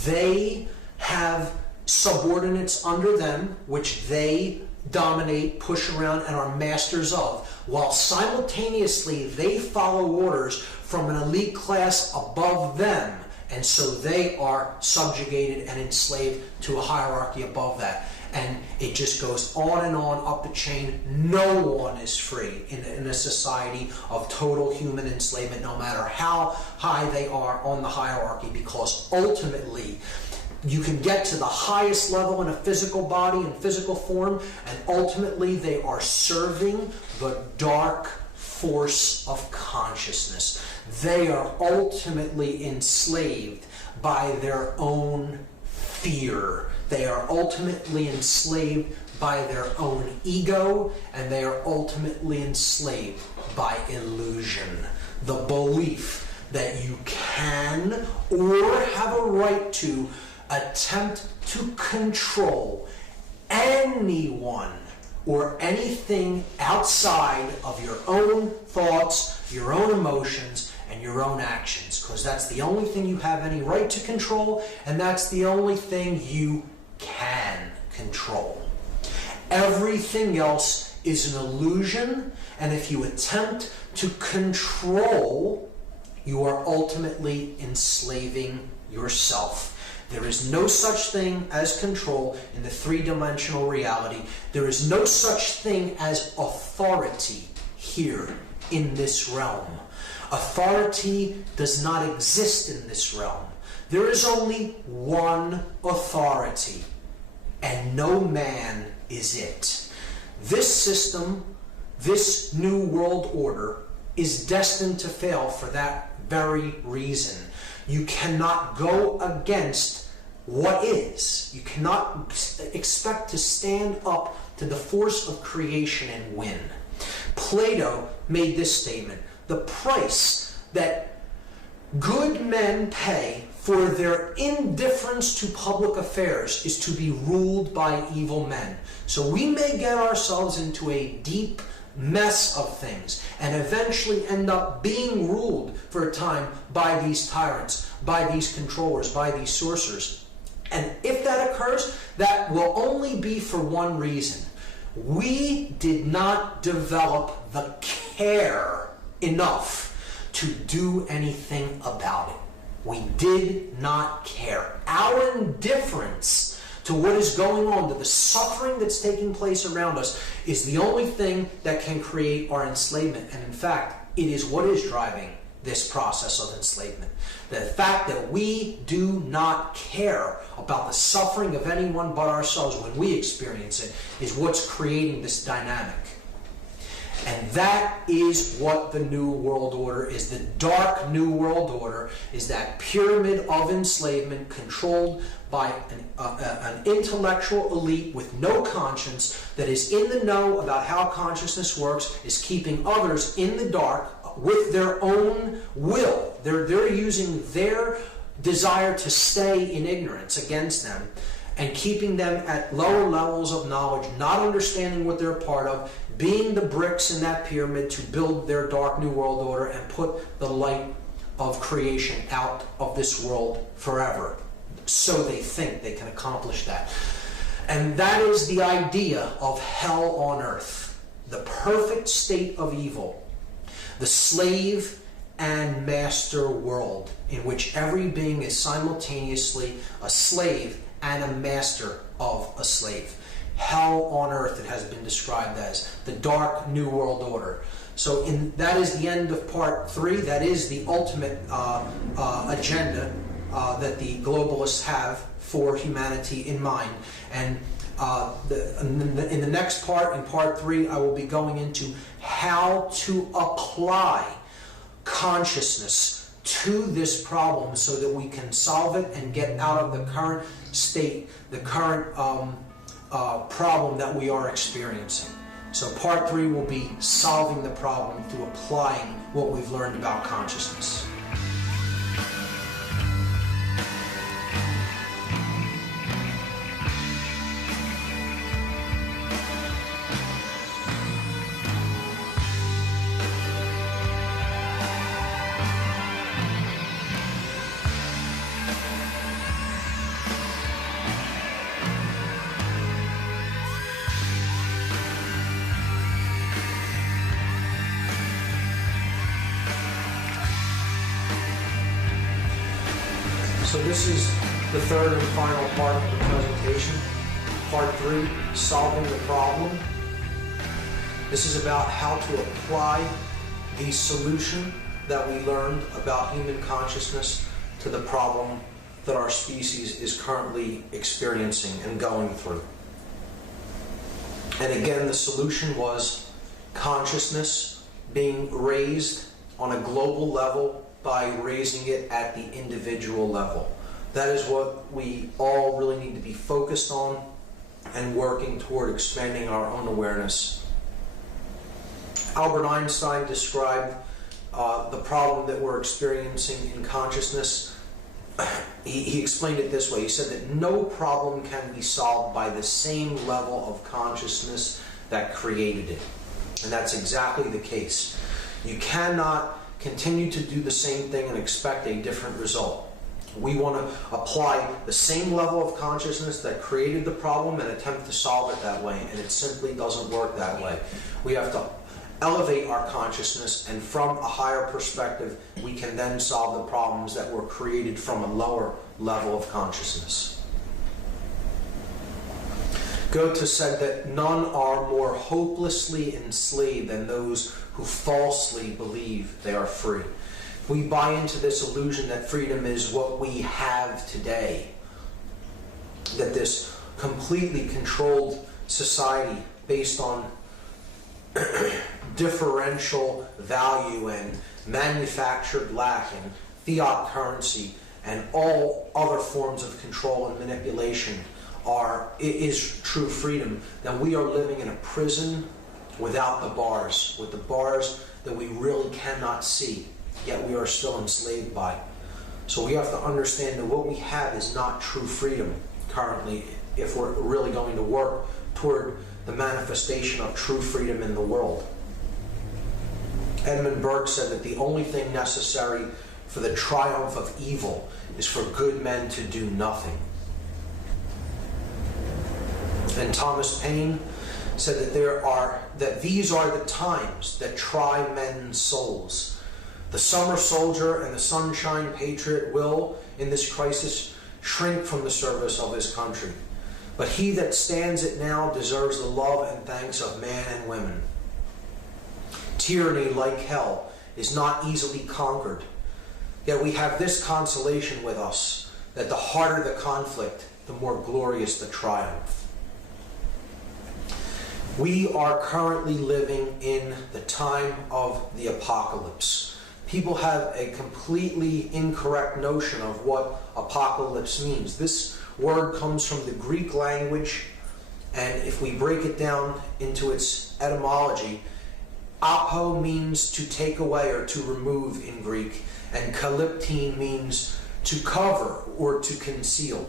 They have subordinates under them, which they dominate, push around, and are masters of, while simultaneously they follow orders from an elite class above them, and so they are subjugated and enslaved to a hierarchy above that. And it just goes on and on up the chain. No one is free in a society of total human enslavement, no matter how high they are on the hierarchy, because ultimately you can get to the highest level in a physical body and physical form, and ultimately they are serving the dark force of consciousness. They are ultimately enslaved by their own fear. They are ultimately enslaved by their own ego, and they are ultimately enslaved by illusion. The belief that you can or have a right to attempt to control anyone or anything outside of your own thoughts, your own emotions, and your own actions, because that's the only thing you have any right to control, and that's the only thing you can control. Everything else is an illusion, and if you attempt to control, you are ultimately enslaving yourself. There is no such thing as control in the three-dimensional reality. There is no such thing as authority here in this realm. Authority does not exist in this realm. There is only one authority, and no man is it. This system, this new world order, is destined to fail for that very reason. You cannot go against what is. You cannot expect to stand up to the force of creation and win. Plato made this statement: the price that good men pay for their indifference to public affairs is to be ruled by evil men. So we may get ourselves into a deep mess of things and eventually end up being ruled for a time by these tyrants, by these controllers, by these sorcerers. And if that occurs, that will only be for one reason. We did not develop the care enough to do anything about it. We did not care. Our indifference to what is going on, to the suffering that's taking place around us, is the only thing that can create our enslavement. And in fact, it is what is driving this process of enslavement. The fact that we do not care about the suffering of anyone but ourselves when we experience it is what's creating this dynamic. And that is what the New World Order is. The Dark New World Order is that pyramid of enslavement controlled by an intellectual elite with no conscience that is in the know about how consciousness works, is keeping others in the dark with their own will. They're using their desire to stay in ignorance against them and keeping them at lower levels of knowledge, not understanding what they're a part of, being the bricks in that pyramid to build their Dark New World Order and put the light of creation out of this world forever. So they think they can accomplish that. And that is the idea of hell on earth. The perfect state of evil. The slave and master world in which every being is simultaneously a slave and a master of a slave. Hell on earth, it has been described as the Dark New World Order. So that is the end of part 3. That is the ultimate agenda that the globalists have for humanity in mind. And in the next part, in part 3, I will be going into how to apply consciousness to this problem so that we can solve it and get out of the current state, the current problem that we are experiencing. So part 3 will be solving the problem through applying what we've learned about consciousness. So this is the third and final part of the presentation. Part 3, solving the problem. This is about how to apply the solution that we learned about human consciousness to the problem that our species is currently experiencing and going through. And again, the solution was consciousness being raised on a global level by raising it at the individual level. That is what we all really need to be focused on and working toward expanding our own awareness. Albert Einstein described the problem that we're experiencing in consciousness. He explained it this way. He said that no problem can be solved by the same level of consciousness that created it. And that's exactly the case. You cannot continue to do the same thing and expect a different result. We want to apply the same level of consciousness that created the problem and attempt to solve it that way, and it simply doesn't work that way. We have to elevate our consciousness, and from a higher perspective, we can then solve the problems that were created from a lower level of consciousness. Goethe said that none are more hopelessly enslaved than those who falsely believe they are free. If we buy into this illusion that freedom is what we have today, that this completely controlled society based on differential value and manufactured lack and fiat currency and all other forms of control and manipulation is true freedom, then we are living in a prison without the bars, with the bars that we really cannot see, yet we are still enslaved by. So we have to understand that what we have is not true freedom currently if we're really going to work toward the manifestation of true freedom in the world. Edmund Burke said that the only thing necessary for the triumph of evil is for good men to do nothing. And Thomas Paine said that these are the times that try men's souls. The summer soldier and the sunshine patriot will, in this crisis, shrink from the service of his country. But he that stands it now deserves the love and thanks of man and women. Tyranny, like hell, is not easily conquered. Yet we have this consolation with us, that the harder the conflict, the more glorious the triumph. We are currently living in the time of the apocalypse. People have a completely incorrect notion of what apocalypse means. This word comes from the Greek language, and if we break it down into its etymology, apo means to take away or to remove in Greek, and kalyptine means to cover or to conceal.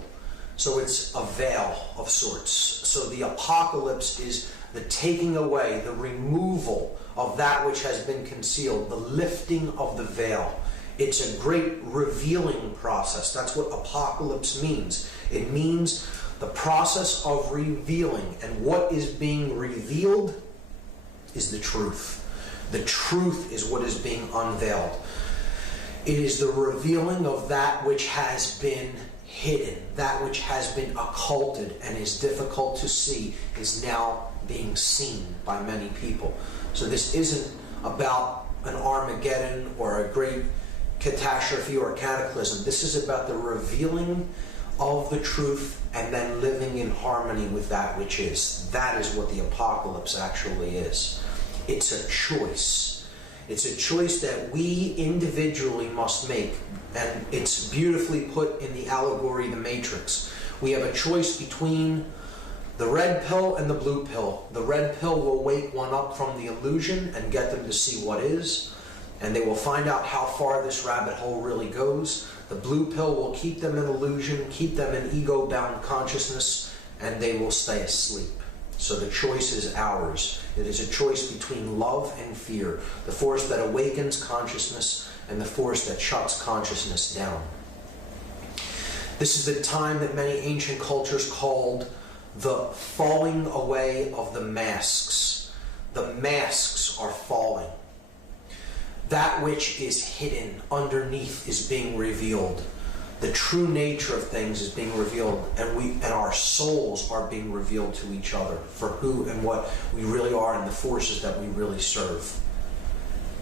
So it's a veil of sorts. So the apocalypse is the taking away, the removal of that which has been concealed, the lifting of the veil. It's a great revealing process. That's what apocalypse means. It means the process of revealing, and what is being revealed is the truth. The truth is what is being unveiled. It is the revealing of that which has been hidden, that which has been occulted and is difficult to see is now being seen by many people. So this isn't about an Armageddon or a great catastrophe or cataclysm. This is about the revealing of the truth and then living in harmony with that which is. That is what the apocalypse actually is. It's a choice. It's a choice that we individually must make, and it's beautifully put in the allegory, The Matrix. We have a choice between the red pill and the blue pill. The red pill will wake one up from the illusion and get them to see what is, and they will find out how far this rabbit hole really goes. The blue pill will keep them in illusion, keep them in ego-bound consciousness, and they will stay asleep. So the choice is ours. It is a choice between love and fear, the force that awakens consciousness and the force that shuts consciousness down. This is the time that many ancient cultures called the falling away of the masks. The masks are falling. That which is hidden underneath is being revealed. The true nature of things is being revealed, and our souls are being revealed to each other for who and what we really are and the forces that we really serve.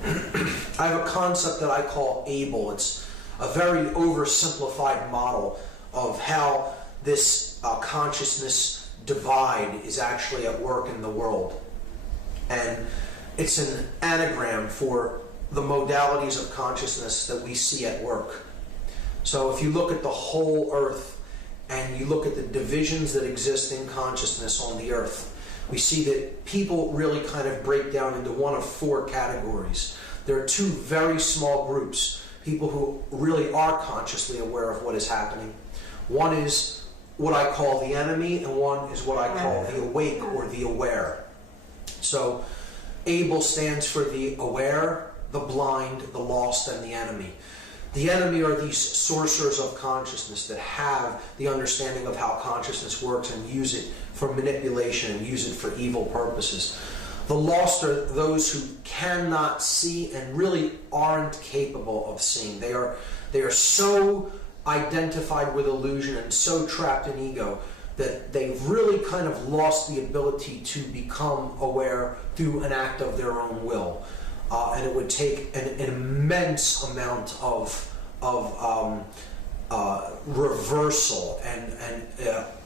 I have a concept that I call able. It's a very oversimplified model of how this consciousness divide is actually at work in the world. And it's an anagram for the modalities of consciousness that we see at work. So if you look at the whole earth and you look at the divisions that exist in consciousness on the earth, we see that people really kind of break down into one of four categories. There are two very small groups, people who really are consciously aware of what is happening. One is what I call the enemy, and one is what I call the awake or the aware. So able stands for the aware, the blind, the lost, and the enemy. The enemy are these sorcerers of consciousness that have the understanding of how consciousness works and use it for manipulation and use it for evil purposes. The lost are those who cannot see and really aren't capable of seeing. They are so identified with illusion and so trapped in ego that they've really kind of lost the ability to become aware through an act of their own will. And it would take an immense amount of reversal and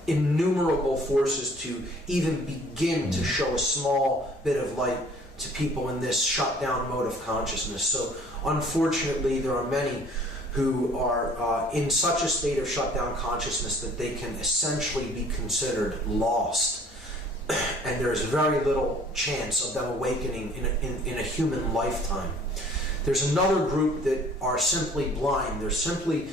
innumerable forces to even begin to show a small bit of light to people in this shut-down mode of consciousness. So unfortunately, there are many who are in such a state of shut-down consciousness that they can essentially be considered lost. And there's very little chance of them awakening in a human lifetime. There's another group that are simply blind. They're simply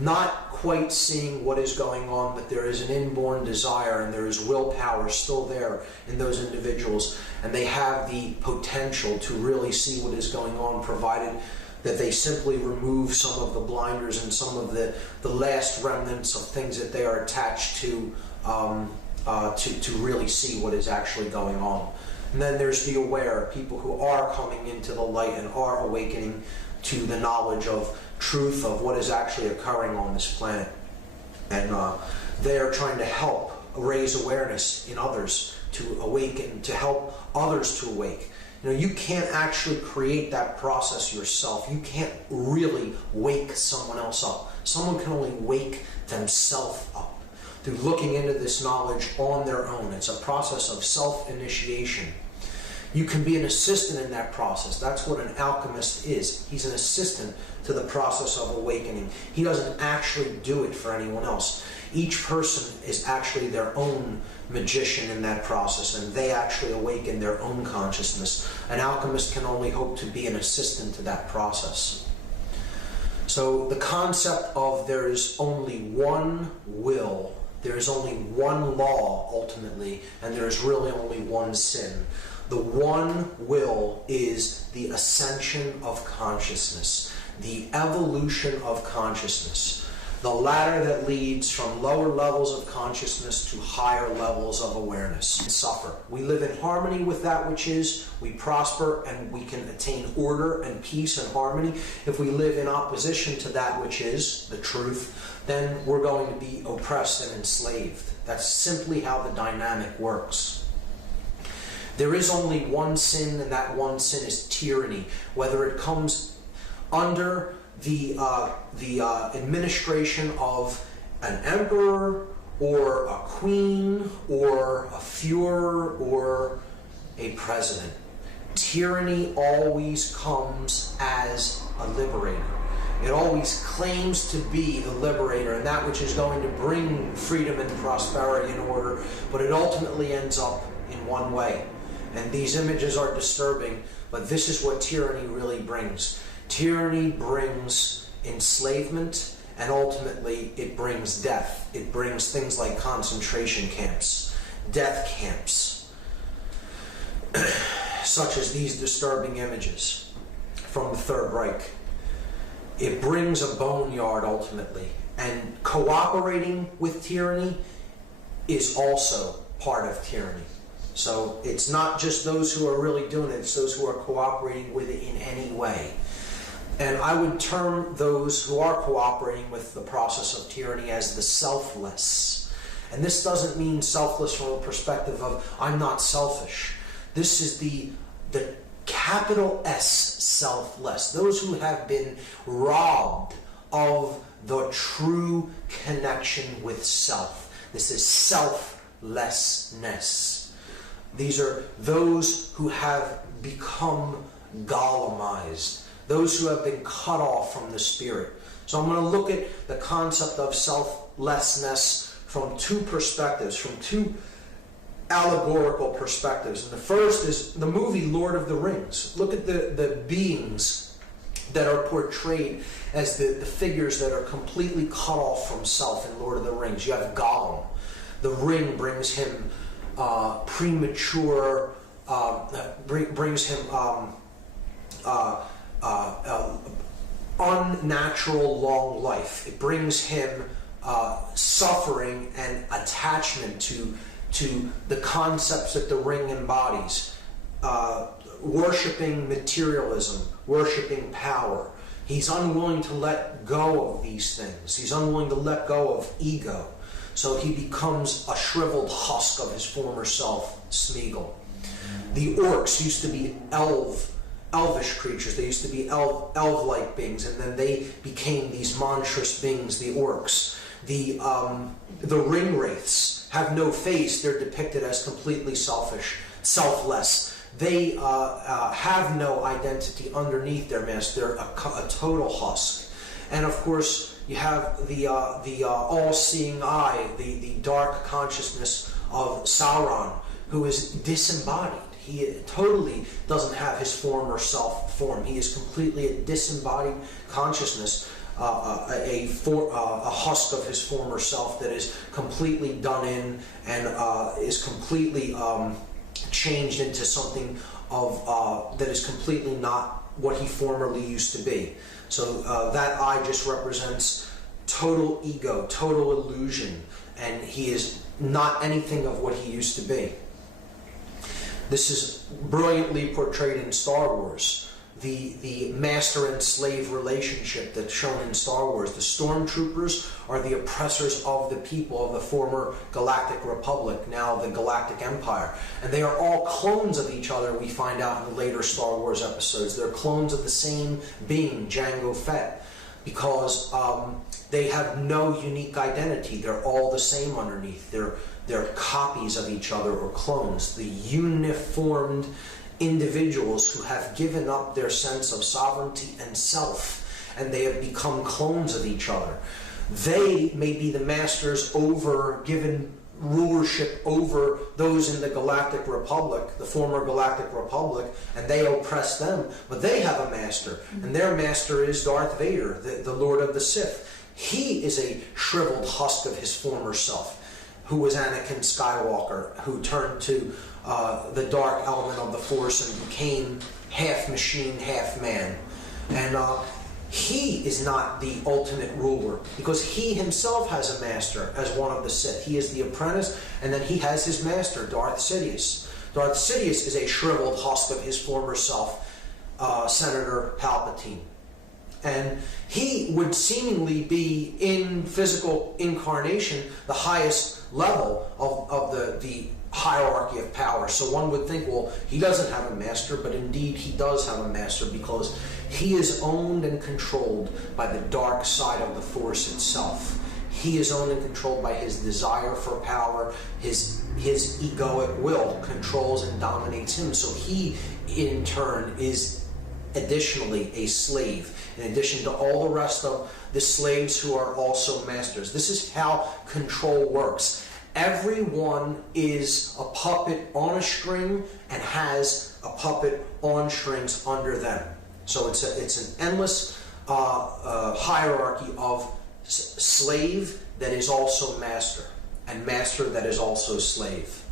not quite seeing what is going on, but there is an inborn desire and there is willpower still there in those individuals, and they have the potential to really see what is going on, provided that they simply remove some of the blinders and some of the last remnants of things that they are attached to really see what is actually going on. And then there's the aware, people who are coming into the light and are awakening to the knowledge of truth of what is actually occurring on this planet. And they are trying to help raise awareness in others to awaken, to help others to awake. You know, you can't actually create that process yourself. You can't really wake someone else up. Someone can only wake themselves up through looking into this knowledge on their own. It's a process of self-initiation. You can be an assistant in that process. That's what an alchemist is. He's an assistant to the process of awakening. He doesn't actually do it for anyone else. Each person is actually their own magician in that process, and they actually awaken their own consciousness. An alchemist can only hope to be an assistant to that process. So the concept of there is only one will, there is only one law ultimately, and there is really only one sin. The one will is the ascension of consciousness, the evolution of consciousness, the ladder that leads from lower levels of consciousness to higher levels of awareness and suffer. We live in harmony with that which is, we prosper, and we can attain order and peace and harmony. If we live in opposition to that which is the truth, then we're going to be oppressed and enslaved. That's simply how the dynamic works. There is only one sin, and that one sin is tyranny. Whether it comes under the administration of an emperor or a queen or a Führer or a president. Tyranny always comes as a liberator. It always claims to be the liberator and that which is going to bring freedom and prosperity and order, but it ultimately ends up in one way. And these images are disturbing, but this is what tyranny really brings. Tyranny brings enslavement, and ultimately it brings death. It brings things like concentration camps, death camps, such as these disturbing images from the Third Reich. It brings a boneyard ultimately, and cooperating with tyranny is also part of tyranny. So it's not just those who are really doing it, it's those who are cooperating with it in any way. And I would term those who are cooperating with the process of tyranny as the selfless. And this doesn't mean selfless from a perspective of, I'm not selfish. This is the capital S selfless. Those who have been robbed of the true connection with self. This is selflessness. These are those who have become Golemized, those who have been cut off from the spirit. So I'm going to look at the concept of selflessness from two perspectives, from two allegorical perspectives. And the first is the movie Lord of the Rings. Look at the beings that are portrayed as the figures that are completely cut off from self in Lord of the Rings. You have Gollum. The ring brings him premature, brings him unnatural long life. It brings him suffering and attachment to the concepts that the ring embodies. Worshipping materialism, worshipping power. He's unwilling to let go of these things. He's unwilling to let go of ego. So he becomes a shriveled husk of his former self, Smeagol. The orcs used to be elvish creatures. They used to be elf-like beings, and then they became these monstrous beings, the orcs. The ring wraiths have no face. They're depicted as completely selfish, selfless. They have no identity underneath their mask. They're a total husk. And of course, you have the all-seeing eye, the dark consciousness of Sauron, who is disembodied. He totally doesn't have his former self form. He is completely a disembodied consciousness, a husk of his former self that is completely done in and is completely changed into something of that is completely not what he formerly used to be. So that I just represents total ego, total illusion, and he is not anything of what he used to be. This is brilliantly portrayed in Star Wars. The master and slave relationship that's shown in Star Wars. The stormtroopers are the oppressors of the people of the former Galactic Republic, now the Galactic Empire. And they are all clones of each other, we find out in the later Star Wars episodes. They're clones of the same being, Jango Fett, because they have no unique identity. They're all the same underneath. They're copies of each other, or clones. The uniformed individuals who have given up their sense of sovereignty and self, and they have become clones of each other. They may be the masters over, given rulership over those in the Galactic Republic, the former Galactic Republic, and they oppress them, but they have a master, and their master is Darth Vader, the Lord of the Sith. He is a shriveled husk of his former self, who was Anakin Skywalker, who turned to the dark element of the Force and became half machine, half man. And he is not the ultimate ruler, because he himself has a master as one of the Sith. He is the apprentice, and then he has his master, Darth Sidious. Darth Sidious is a shriveled husk of his former self, Senator Palpatine. And he would seemingly be, in physical incarnation, the highest level of the hierarchy of power. So one would think, well, he doesn't have a master, but indeed he does have a master, because he is owned and controlled by the dark side of the Force itself. He is owned and controlled by his desire for power. His egoic will controls and dominates him. So he, in turn, is additionally a slave, in addition to all the rest of the slaves who are also masters. This is how control works. Everyone is a puppet on a string and has a puppet on strings under them. So it's an endless hierarchy of slave that is also master, and master that is also slave.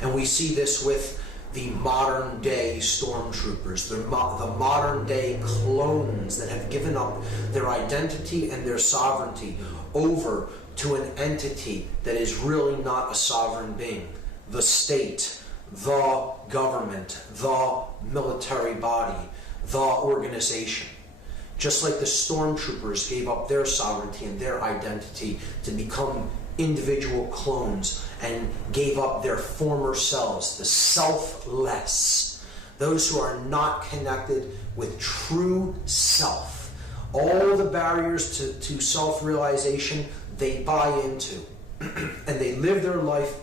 And we see this with the modern day stormtroopers, the modern day clones that have given up their identity and their sovereignty over to an entity that is really not a sovereign being. The state, the government, the military body, the organization. Just like the stormtroopers gave up their sovereignty and their identity to become individual clones and gave up their former selves, the selfless, those who are not connected with true self. All the barriers to self-realization they buy into, and they live their life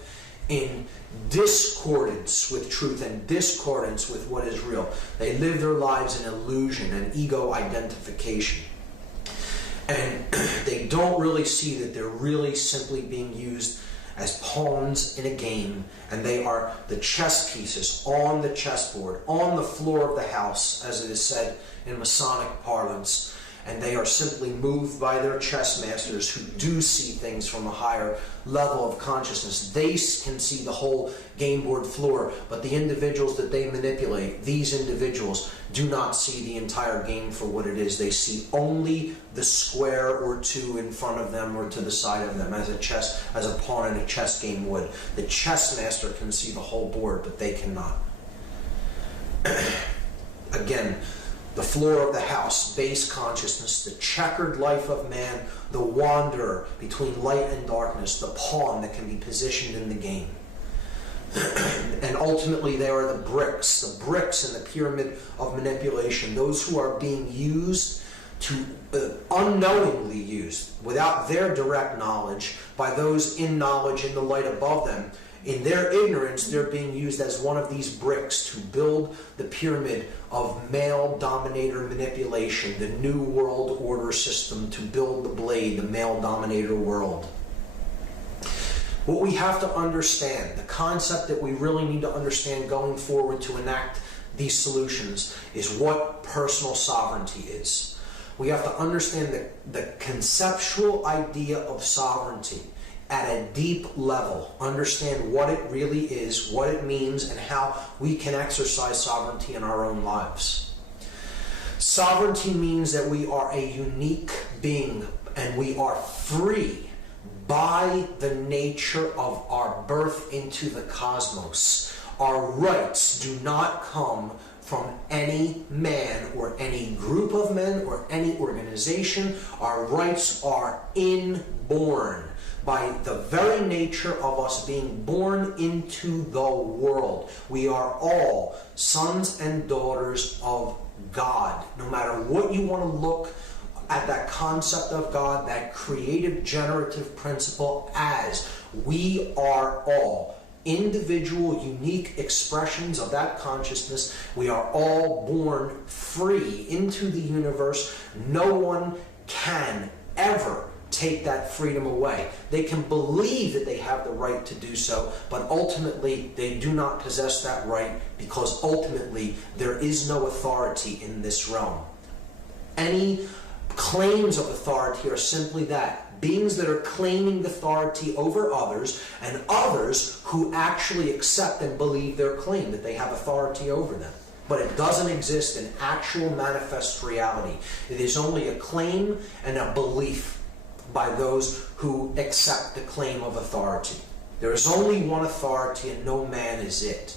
in discordance with truth and discordance with what is real. They live their lives in illusion and ego identification. And they don't really see that they're really simply being used as pawns in a game, and they are the chess pieces on the chessboard, on the floor of the house, as it is said in Masonic parlance. And they are simply moved by their chess masters, who do see things from a higher level of consciousness. They can see the whole game board floor, but the individuals that they manipulate, these individuals, do not see the entire game for what it is. They see only the square or two in front of them or to the side of them, as a pawn in a chess game would. The chess master can see the whole board, but they cannot. Again, the floor of the house, base consciousness, the checkered life of man, the wanderer between light and darkness, the pawn that can be positioned in the game. And ultimately they are the bricks in the pyramid of manipulation, those who are being used to, unknowingly used, without their direct knowledge, by those in knowledge in the light above them. In their ignorance, they're being used as one of these bricks to build the pyramid of male dominator manipulation, the new world order system, to build the blade, the male dominator world. What we have to understand, the concept that we really need to understand going forward to enact these solutions, is what personal sovereignty is. We have to understand the conceptual idea of sovereignty at a deep level, understand what it really is, what it means, and how we can exercise sovereignty in our own lives. Sovereignty means that we are a unique being and we are free by the nature of our birth into the cosmos. Our rights do not come from any man or any group of men or any organization. Our rights are inborn by the very nature of us being born into the world. We are all sons and daughters of God. No matter what you want to look at that concept of God, that creative generative principle as, we are all individual, unique expressions of that consciousness. We are all born free into the universe. No one can ever take that freedom away. They can believe that they have the right to do so, but ultimately they do not possess that right, because ultimately there is no authority in this realm. Any claims of authority are simply that. Beings that are claiming authority over others, and others who actually accept and believe their claim that they have authority over them. But it doesn't exist in actual manifest reality. It is only a claim and a belief by those who accept the claim of authority. There is only one authority and no man is it.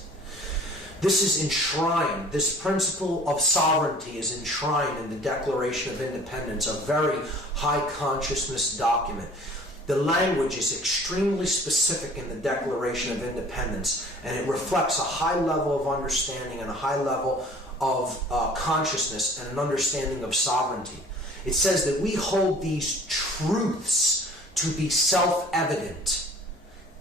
This is enshrined, this principle of sovereignty is enshrined in the Declaration of Independence, a very high consciousness document. The language is extremely specific in the Declaration of Independence, and it reflects a high level of understanding and a high level of consciousness and an understanding of sovereignty. It says that we hold these truths to be self-evident.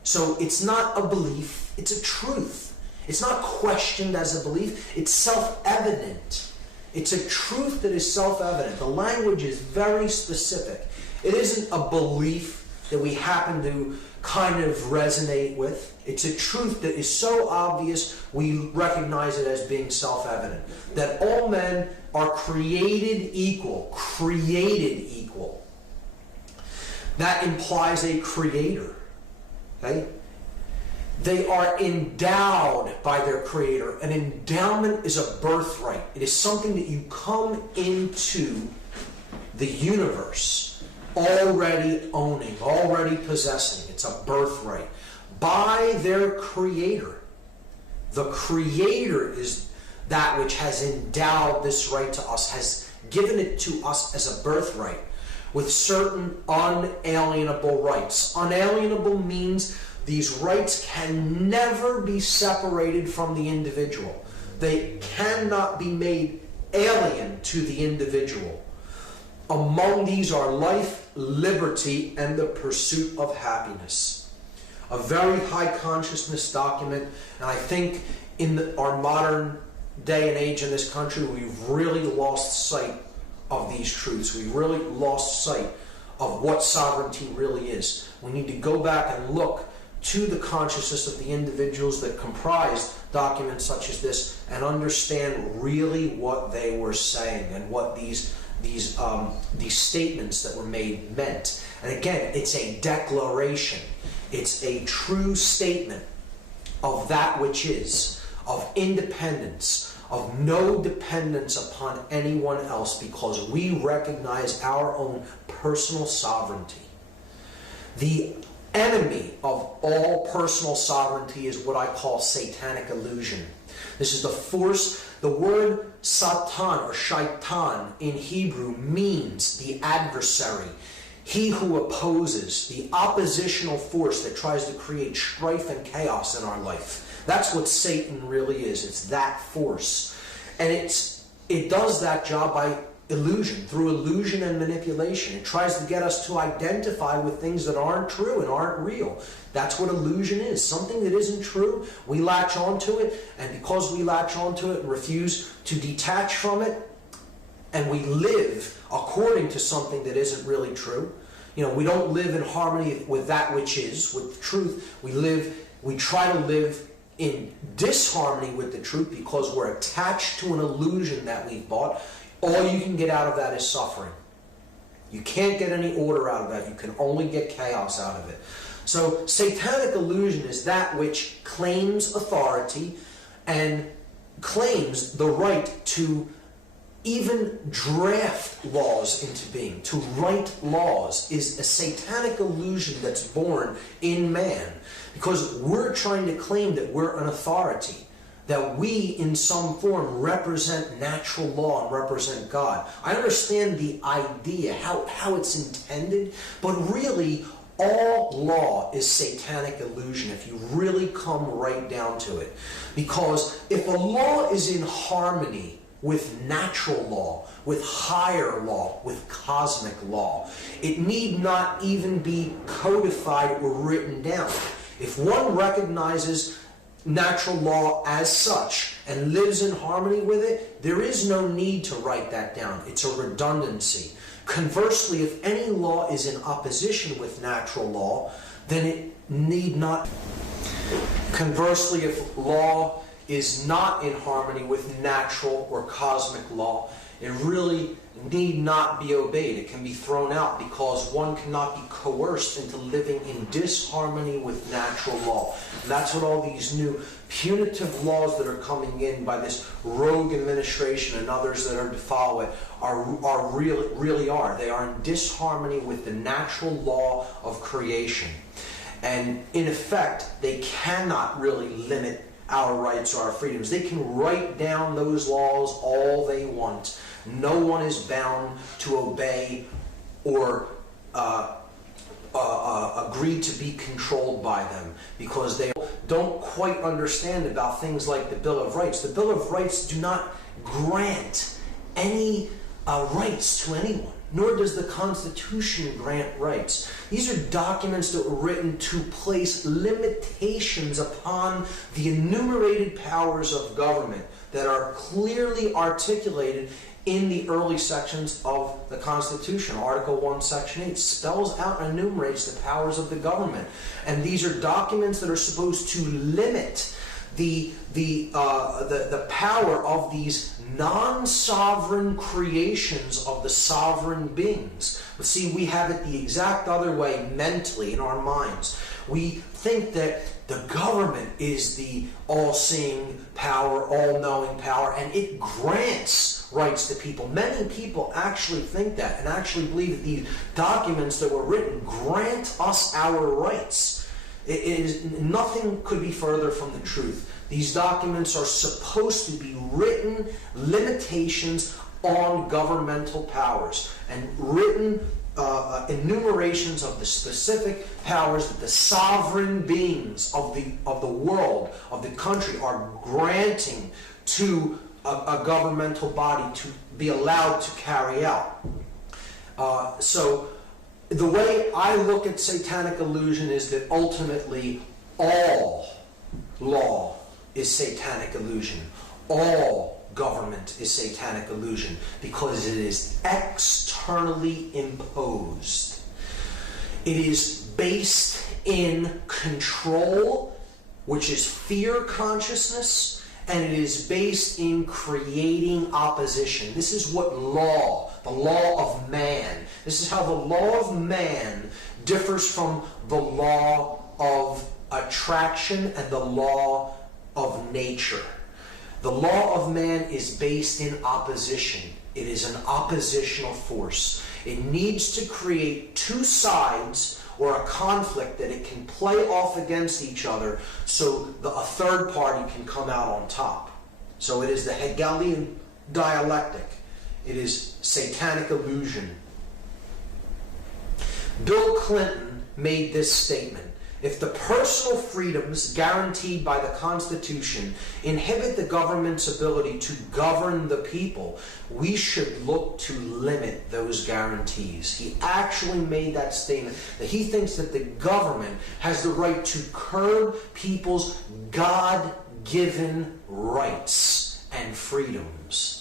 So it's not a belief, it's a truth. It's not questioned as a belief, it's self-evident. It's a truth that is self-evident. The language is very specific. It isn't a belief that we happen to kind of resonate with. It's a truth that is so obvious we recognize it as being self-evident. That all men are created equal. Created equal. That implies a creator. Okay? They are endowed by their creator. An endowment is a birthright. It is something that you come into the universe already owning, already possessing. It's a birthright by their creator. The creator is that which has endowed this right to us, has given it to us as a birthright with certain unalienable rights. Unalienable means these rights can never be separated from the individual. They cannot be made alien to the individual. Among these are life, liberty, and the pursuit of happiness. A very high consciousness document, and I think in our modern day and age in this country, we've really lost sight of these truths. We've really lost sight of what sovereignty really is. We need to go back and look to the consciousness of the individuals that comprise documents such as this and understand really what they were saying and what these statements that were made meant. And again, it's a declaration. It's a true statement of that which is, of independence, of no dependence upon anyone else, because we recognize our own personal sovereignty. The enemy of all personal sovereignty is what I call satanic illusion. This is the force. The word Satan or shaitan in Hebrew means the adversary, he who opposes, the oppositional force that tries to create strife and chaos in our life. That's what Satan really is. It's that force. And it does that job by illusion, through illusion and manipulation. It tries to get us to identify with things that aren't true and aren't real. That's what illusion is. Something that isn't true, we latch onto it, and because we latch onto it and refuse to detach from it, and we live according to something that isn't really true, We don't live in harmony with that which is, with truth. We try to live in disharmony with the truth because we're attached to an illusion that we've bought. All you can get out of that is suffering. You can't get any order out of that. You can only get chaos out of it. So satanic illusion is that which claims authority and claims the right to even draft laws into being. To write laws is a satanic illusion that's born in man, because we're trying to claim that we're an authority, that we in some form represent natural law and represent God. I understand the idea, how it's intended, but really all law is satanic illusion if you really come right down to it. Because if a law is in harmony with natural law, with higher law, with cosmic law, it need not even be codified or written down. If one recognizes natural law as such and lives in harmony with it, there is no need to write that down. It's a redundancy. Conversely, if any law is in opposition with natural law, then it need not. Conversely, if law is not in harmony with natural or cosmic law, it really need not be obeyed. It can be thrown out because one cannot be coerced into living in disharmony with natural law. And that's what all these new punitive laws that are coming in by this rogue administration and others that are to follow it really are. They are in disharmony with the natural law of creation. And in effect, they cannot really limit our rights or our freedoms. They can write down those laws all they want. No one is bound to obey or agree to be controlled by them, because they don't quite understand about things like the Bill of Rights. The Bill of Rights do not grant any rights to anyone, nor does the Constitution grant rights. These are documents that were written to place limitations upon the enumerated powers of government that are clearly articulated in the early sections of the Constitution. Article 1, Section 8 spells out and enumerates the powers of the government. And these are documents that are supposed to limit the power of these non-sovereign creations of the sovereign beings. But see, we have it the exact other way mentally in our minds. We think that the government is the all-seeing power, all-knowing power, and it grants rights to people. Many people actually think that and actually believe that these documents that were written grant us our rights. Nothing could be further from the truth. These documents are supposed to be written limitations on governmental powers and written enumerations of the specific powers that the sovereign beings of the world, of the country, are granting to a governmental body to be allowed to carry out. So the way I look at satanic illusion is that ultimately all law is satanic illusion. All government is satanic illusion because it is externally imposed. It is based in control, which is fear consciousness, and it is based in creating opposition. This is what law, the law of man, this is how the law of man differs from the law of attraction and the law of nature. The law of man is based in opposition. It is an oppositional force. It needs to create two sides or a conflict that it can play off against each other so a third party can come out on top. So it is the Hegelian dialectic. It is satanic illusion. Bill Clinton made this statement: if the personal freedoms guaranteed by the Constitution inhibit the government's ability to govern the people, we should look to limit those guarantees. He actually made that statement, that he thinks that the government has the right to curb people's God-given rights and freedoms.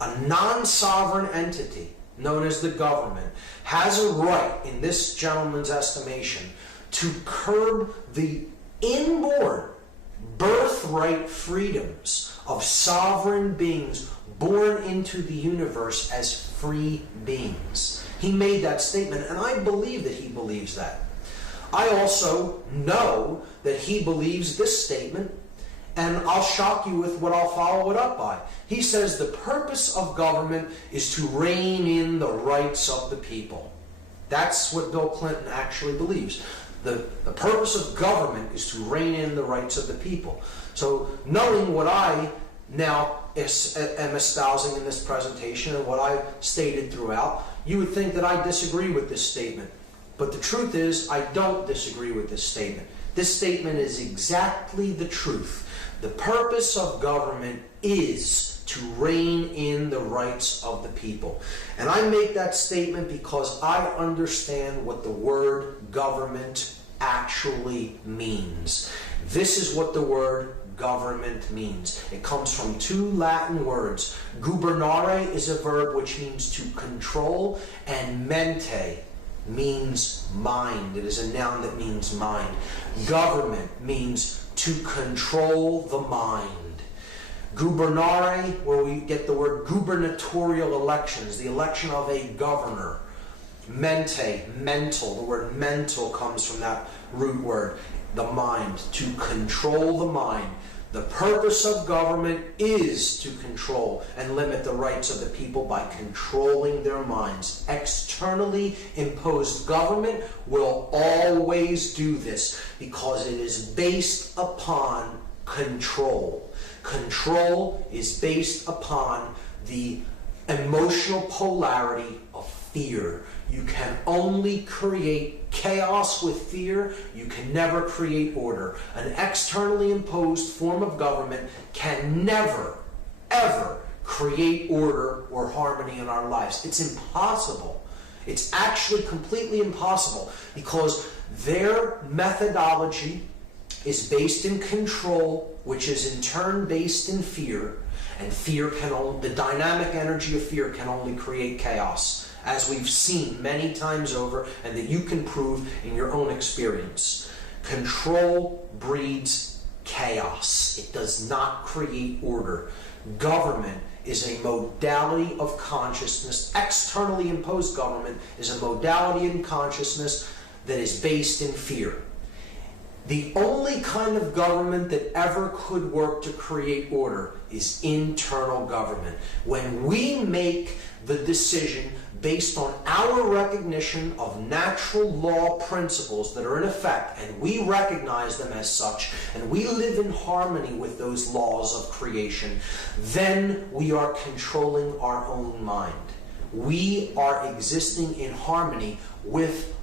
A non-sovereign entity known as the government, has a right, in this gentleman's estimation, to curb the inborn birthright freedoms of sovereign beings born into the universe as free beings. He made that statement, and I believe that he believes that. I also know that he believes this statement, and I'll shock you with what I'll follow it up by. He says the purpose of government is to rein in the rights of the people. That's what Bill Clinton actually believes. The purpose of government is to rein in the rights of the people. So knowing what I now am espousing in this presentation and what I've stated throughout, you would think that I disagree with this statement. But the truth is, I don't disagree with this statement. This statement is exactly the truth. The purpose of government is to rein in the rights of the people. And I make that statement because I understand what the word government actually means. This is what the word government means. It comes from two Latin words. Gubernare is a verb which means to control, and mente means mind. It is a noun that means mind. Government means to control the mind. Gubernare, where we get the word gubernatorial elections, the election of a governor. Mente, mental. The word mental comes from that root word, the mind, to control the mind. The purpose of government is to control and limit the rights of the people by controlling their minds. Externally imposed government will always do this because it is based upon control. Control is based upon the emotional polarity of fear. You can only create chaos with fear. You can never create order. An externally imposed form of government can never, ever create order or harmony in our lives. It's impossible. It's actually completely impossible because their methodology is based in control, which is in turn based in fear. And fear can only, the dynamic energy of fear can only create chaos, as we've seen many times over, and that you can prove in your own experience. Control breeds chaos. It does not create order. Government is a modality of consciousness. Externally imposed government is a modality in consciousness that is based in fear. The only kind of government that ever could work to create order is internal government. When we make the decision based on our recognition of natural law principles that are in effect, and we recognize them as such, and we live in harmony with those laws of creation, then we are controlling our own mind. We are existing in harmony with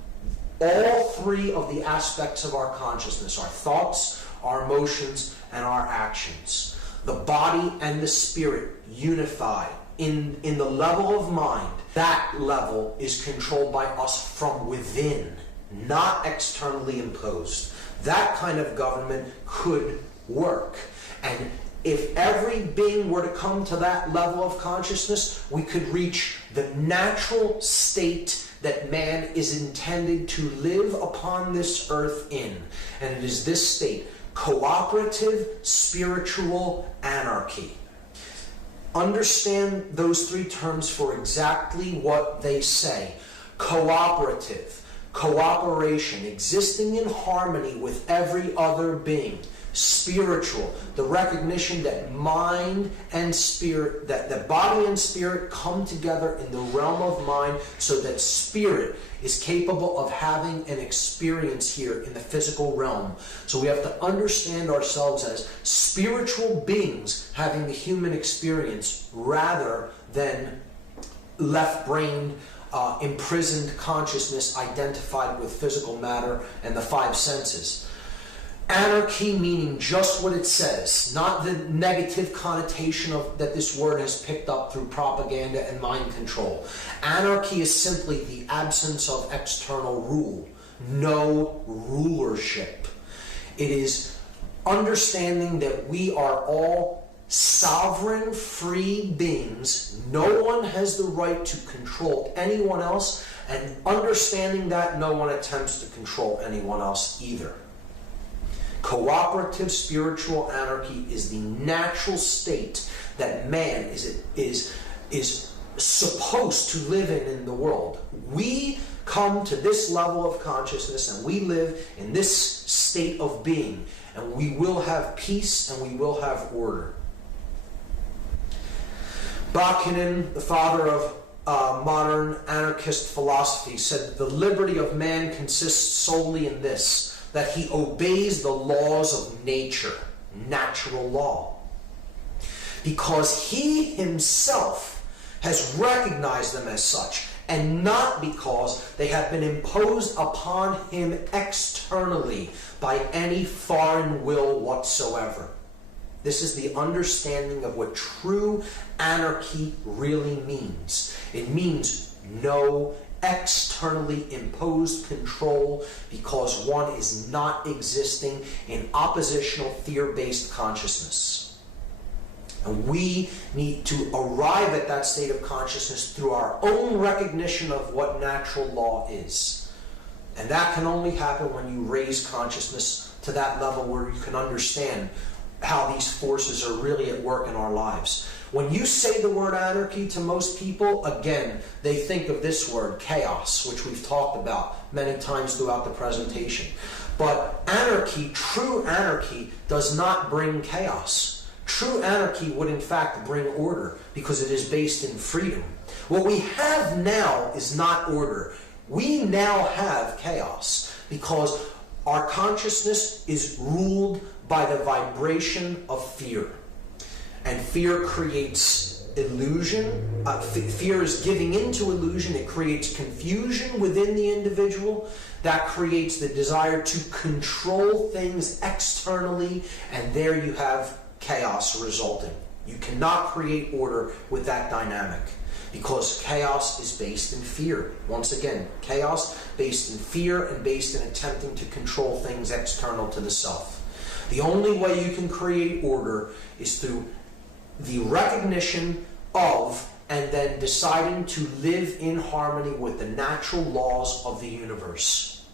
all three of the aspects of our consciousness: our thoughts, our emotions, and our actions. The body and the spirit unify in the level of mind. That level is controlled by us from within, not externally imposed. That kind of government could work. And if every being were to come to that level of consciousness, we could reach the natural state that man is intended to live upon this earth in. And it is this state: cooperative spiritual anarchy. Understand those three terms for exactly what they say. Cooperative, cooperation, existing in harmony with every other being. Spiritual, the recognition that mind and spirit, that the body and spirit come together in the realm of mind so that spirit is capable of having an experience here in the physical realm. So we have to understand ourselves as spiritual beings having the human experience rather than left-brained, imprisoned consciousness identified with physical matter and the five senses. Anarchy meaning just what it says, not the negative connotation of that this word has picked up through propaganda and mind control. Anarchy is simply the absence of external rule, no rulership. It is understanding that we are all sovereign, free beings. No one has the right to control anyone else, and understanding that, no one attempts to control anyone else either. Cooperative spiritual anarchy is the natural state that man is supposed to live in the world. We come to this level of consciousness and we live in this state of being, and we will have peace and we will have order. Bakunin, the father of modern anarchist philosophy, said that the liberty of man consists solely in this, that he obeys the laws of nature, natural law, because he himself has recognized them as such, and not because they have been imposed upon him externally by any foreign will whatsoever. This is the understanding of what true anarchy really means. It means no externally imposed control, because one is not existing in oppositional fear-based consciousness. And we need to arrive at that state of consciousness through our own recognition of what natural law is. And that can only happen when you raise consciousness to that level where you can understand how these forces are really at work in our lives. When you say the word anarchy to most people, again, they think of this word, chaos, which we've talked about many times throughout the presentation. But anarchy, true anarchy, does not bring chaos. True anarchy would in fact bring order, because it is based in freedom. What we have now is not order. We now have chaos, because our consciousness is ruled by the vibration of fear. And fear creates illusion. Fear is giving into illusion. It creates confusion within the individual. That creates the desire to control things externally, and there you have chaos resulting. You cannot create order with that dynamic, because chaos is based in fear. Once again, chaos based in fear and based in attempting to control things external to the self. The only way you can create order is through the recognition of and then deciding to live in harmony with the natural laws of the universe.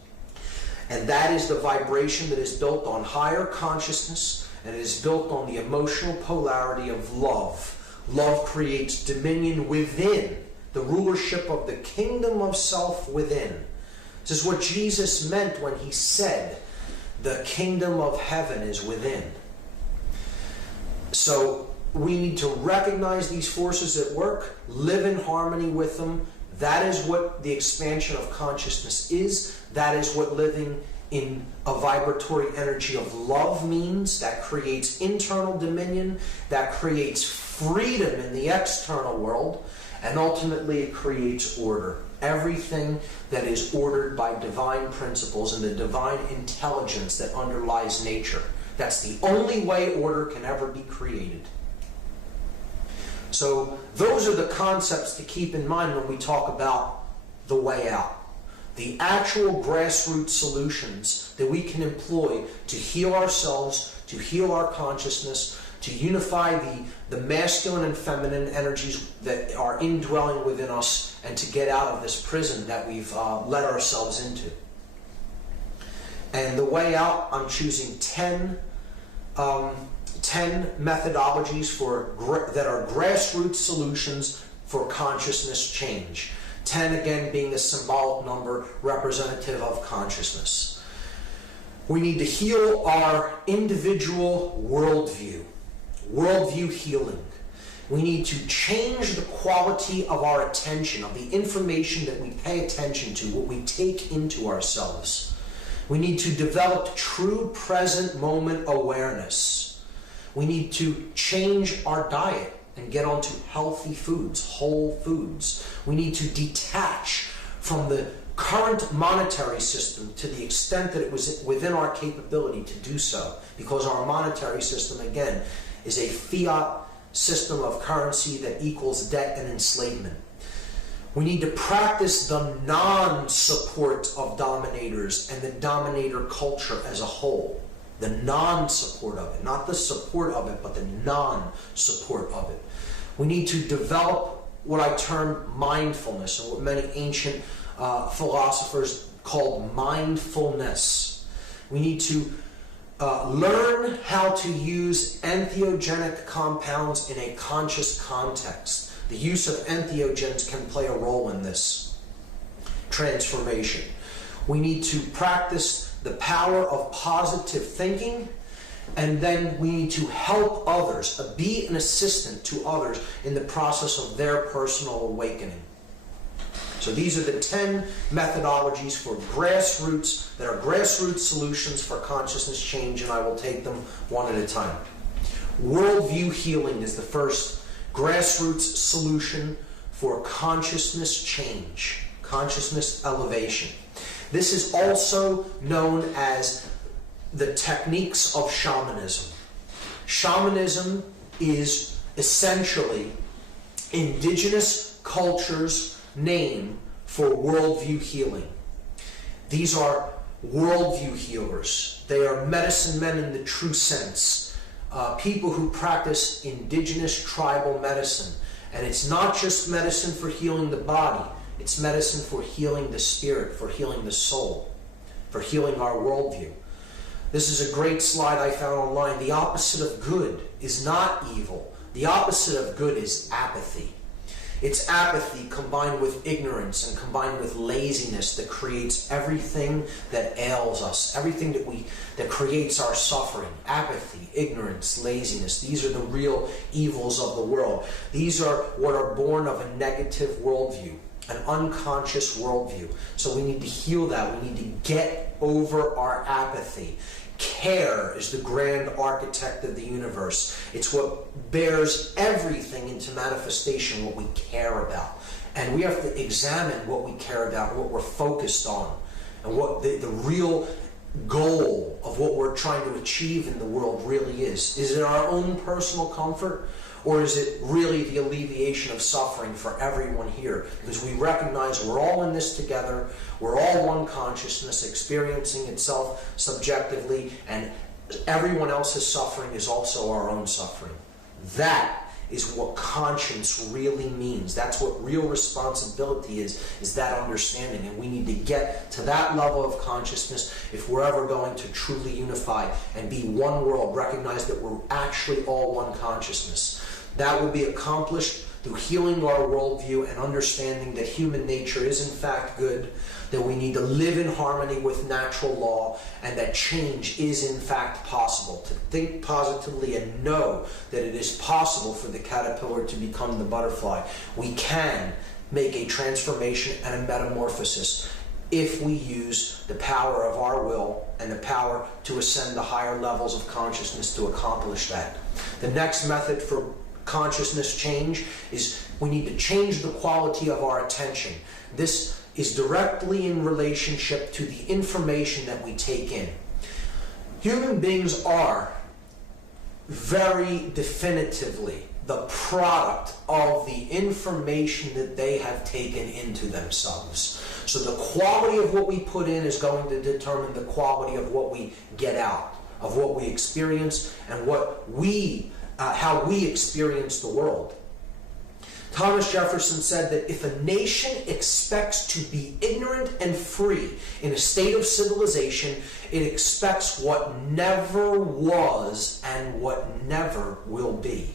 And that is the vibration that is built on higher consciousness, and it is built on the emotional polarity of love. Love creates dominion within, the rulership of the kingdom of self within. This is what Jesus meant when he said, the kingdom of heaven is within. So we need to recognize these forces at work, live in harmony with them. That is what the expansion of consciousness is. That is what living in a vibratory energy of love means. That creates internal dominion, that creates freedom in the external world, and ultimately it creates order. Everything that is ordered by divine principles and the divine intelligence that underlies nature. That's the only way order can ever be created. So those are the concepts to keep in mind when we talk about the way out. The actual grassroots solutions that we can employ to heal ourselves, to heal our consciousness, to unify the masculine and feminine energies that are indwelling within us, and to get out of this prison that we've let ourselves into. And the way out, I'm choosing 10 methodologies that are grassroots solutions for consciousness change. 10 again being the symbolic number representative of consciousness. We need to heal our individual worldview healing. We need to change the quality of our attention, of the information that we pay attention to, what we take into ourselves. We need to develop true present moment awareness. We need to change our diet and get onto healthy foods, whole foods. We need to detach from the current monetary system to the extent that it was within our capability to do so, because our monetary system, again, is a fiat system of currency that equals debt and enslavement. We need to practice the non-support of dominators and the dominator culture as a whole. the non-support of it, not the support of it, but the non-support of it. We need to develop what I term mindfulness, and what many ancient philosophers called mindfulness. We need to learn how to use entheogenic compounds in a conscious context. The use of entheogens can play a role in this transformation. We need to practice the power of positive thinking, and then we need to help others, be an assistant to others in the process of their personal awakening. So these are the 10 methodologies for grassroots, that are grassroots solutions for consciousness change, and I will take them one at a time. Worldview healing is the first grassroots solution for consciousness change, consciousness elevation. This is also known as the techniques of shamanism. Shamanism is essentially indigenous cultures' name for worldview healing. These are worldview healers. They are medicine men in the true sense. People who practice indigenous tribal medicine. And it's not just medicine for healing the body. It's medicine for healing the spirit, for healing the soul, for healing our worldview. This is a great slide I found online. The opposite of good is not evil. The opposite of good is apathy. It's apathy combined with ignorance and combined with laziness that creates everything that ails us, everything that creates our suffering. Apathy, ignorance, laziness. These are the real evils of the world. These are what are born of a negative worldview, an unconscious worldview. So we need to heal that. We need to get over our apathy. Care is the grand architect of the universe. It's what bears everything into manifestation, what we care about. And we have to examine what we care about, what we're focused on, and what the real goal of what we're trying to achieve in the world really is. Is it our own personal comfort? Or is it really the alleviation of suffering for everyone here? Because we recognize we're all in this together. We're all one consciousness experiencing itself subjectively, and everyone else's suffering is also our own suffering. That is what conscience really means. That's what real responsibility is that understanding. And we need to get to that level of consciousness if we're ever going to truly unify and be one world, recognize that we're actually all one consciousness. That will be accomplished through healing our worldview and understanding that human nature is in fact good, that we need to live in harmony with natural law, and that change is in fact possible. To think positively and know that it is possible for the caterpillar to become the butterfly. We can make a transformation and a metamorphosis if we use the power of our will and the power to ascend to higher levels of consciousness to accomplish that. The next method for consciousness change is we need to change the quality of our attention. This is directly in relationship to the information that we take in. Human beings are very definitively the product of the information that they have taken into themselves. So the quality of what we put in is going to determine the quality of what we get out, of what we experience, and how we experience the world. Thomas Jefferson said that if a nation expects to be ignorant and free in a state of civilization, it expects what never was and what never will be.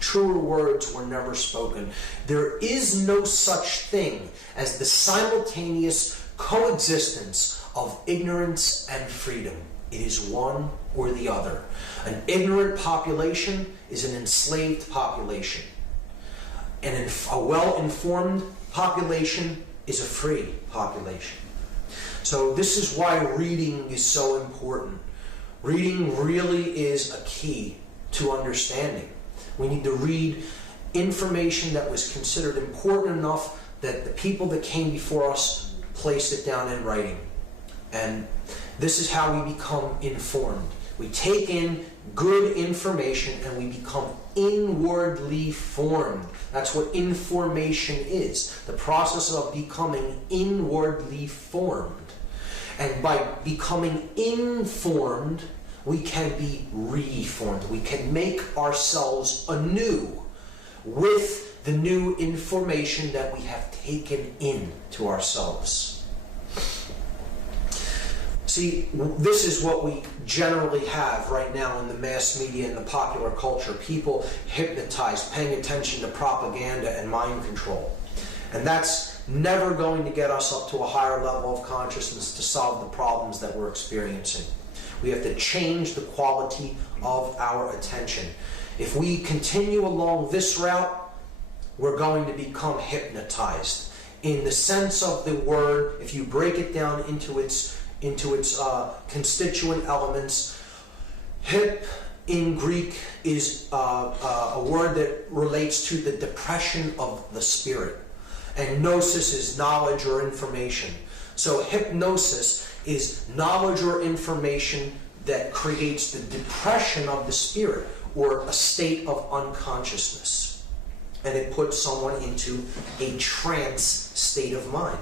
Truer words were never spoken. There is no such thing as the simultaneous coexistence of ignorance and freedom. It is one or the other. An ignorant population is an enslaved population. And a well-informed population is a free population. So this is why reading is so important. Reading really is a key to understanding. We need to read information that was considered important enough that the people that came before us placed it down in writing. And this is how we become informed. We take in good information and we become inwardly formed. That's what information is. The process of becoming inwardly formed. And by becoming informed, we can be reformed. We can make ourselves anew with the new information that we have taken into ourselves. See, this is what we generally have right now in the mass media and the popular culture. People hypnotized, paying attention to propaganda and mind control. And that's never going to get us up to a higher level of consciousness to solve the problems that we're experiencing. We have to change the quality of our attention. If we continue along this route, we're going to become hypnotized. In the sense of the word, if you break it down into its constituent elements, hyp in Greek is a word that relates to the depression of the spirit. And gnosis is knowledge or information. So hypnosis is knowledge or information that creates the depression of the spirit, or a state of unconsciousness. And it puts someone into a trance state of mind.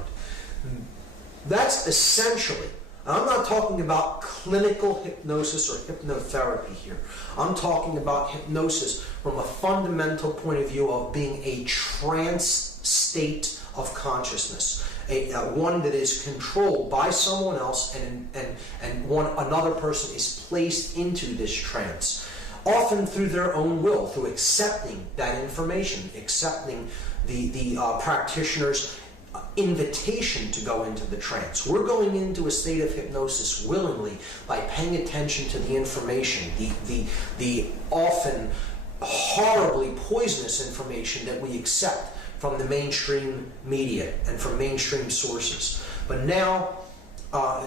That's essentially, I'm not talking about clinical hypnosis or hypnotherapy here. I'm talking about hypnosis from a fundamental point of view of being a trance state of consciousness, one that is controlled by someone else, and another person is placed into this trance, often through their own will, through accepting that information, accepting the practitioner's invitation to go into the trance. We're going into a state of hypnosis willingly by paying attention to the information, the often horribly poisonous information that we accept from the mainstream media and from mainstream sources. But now,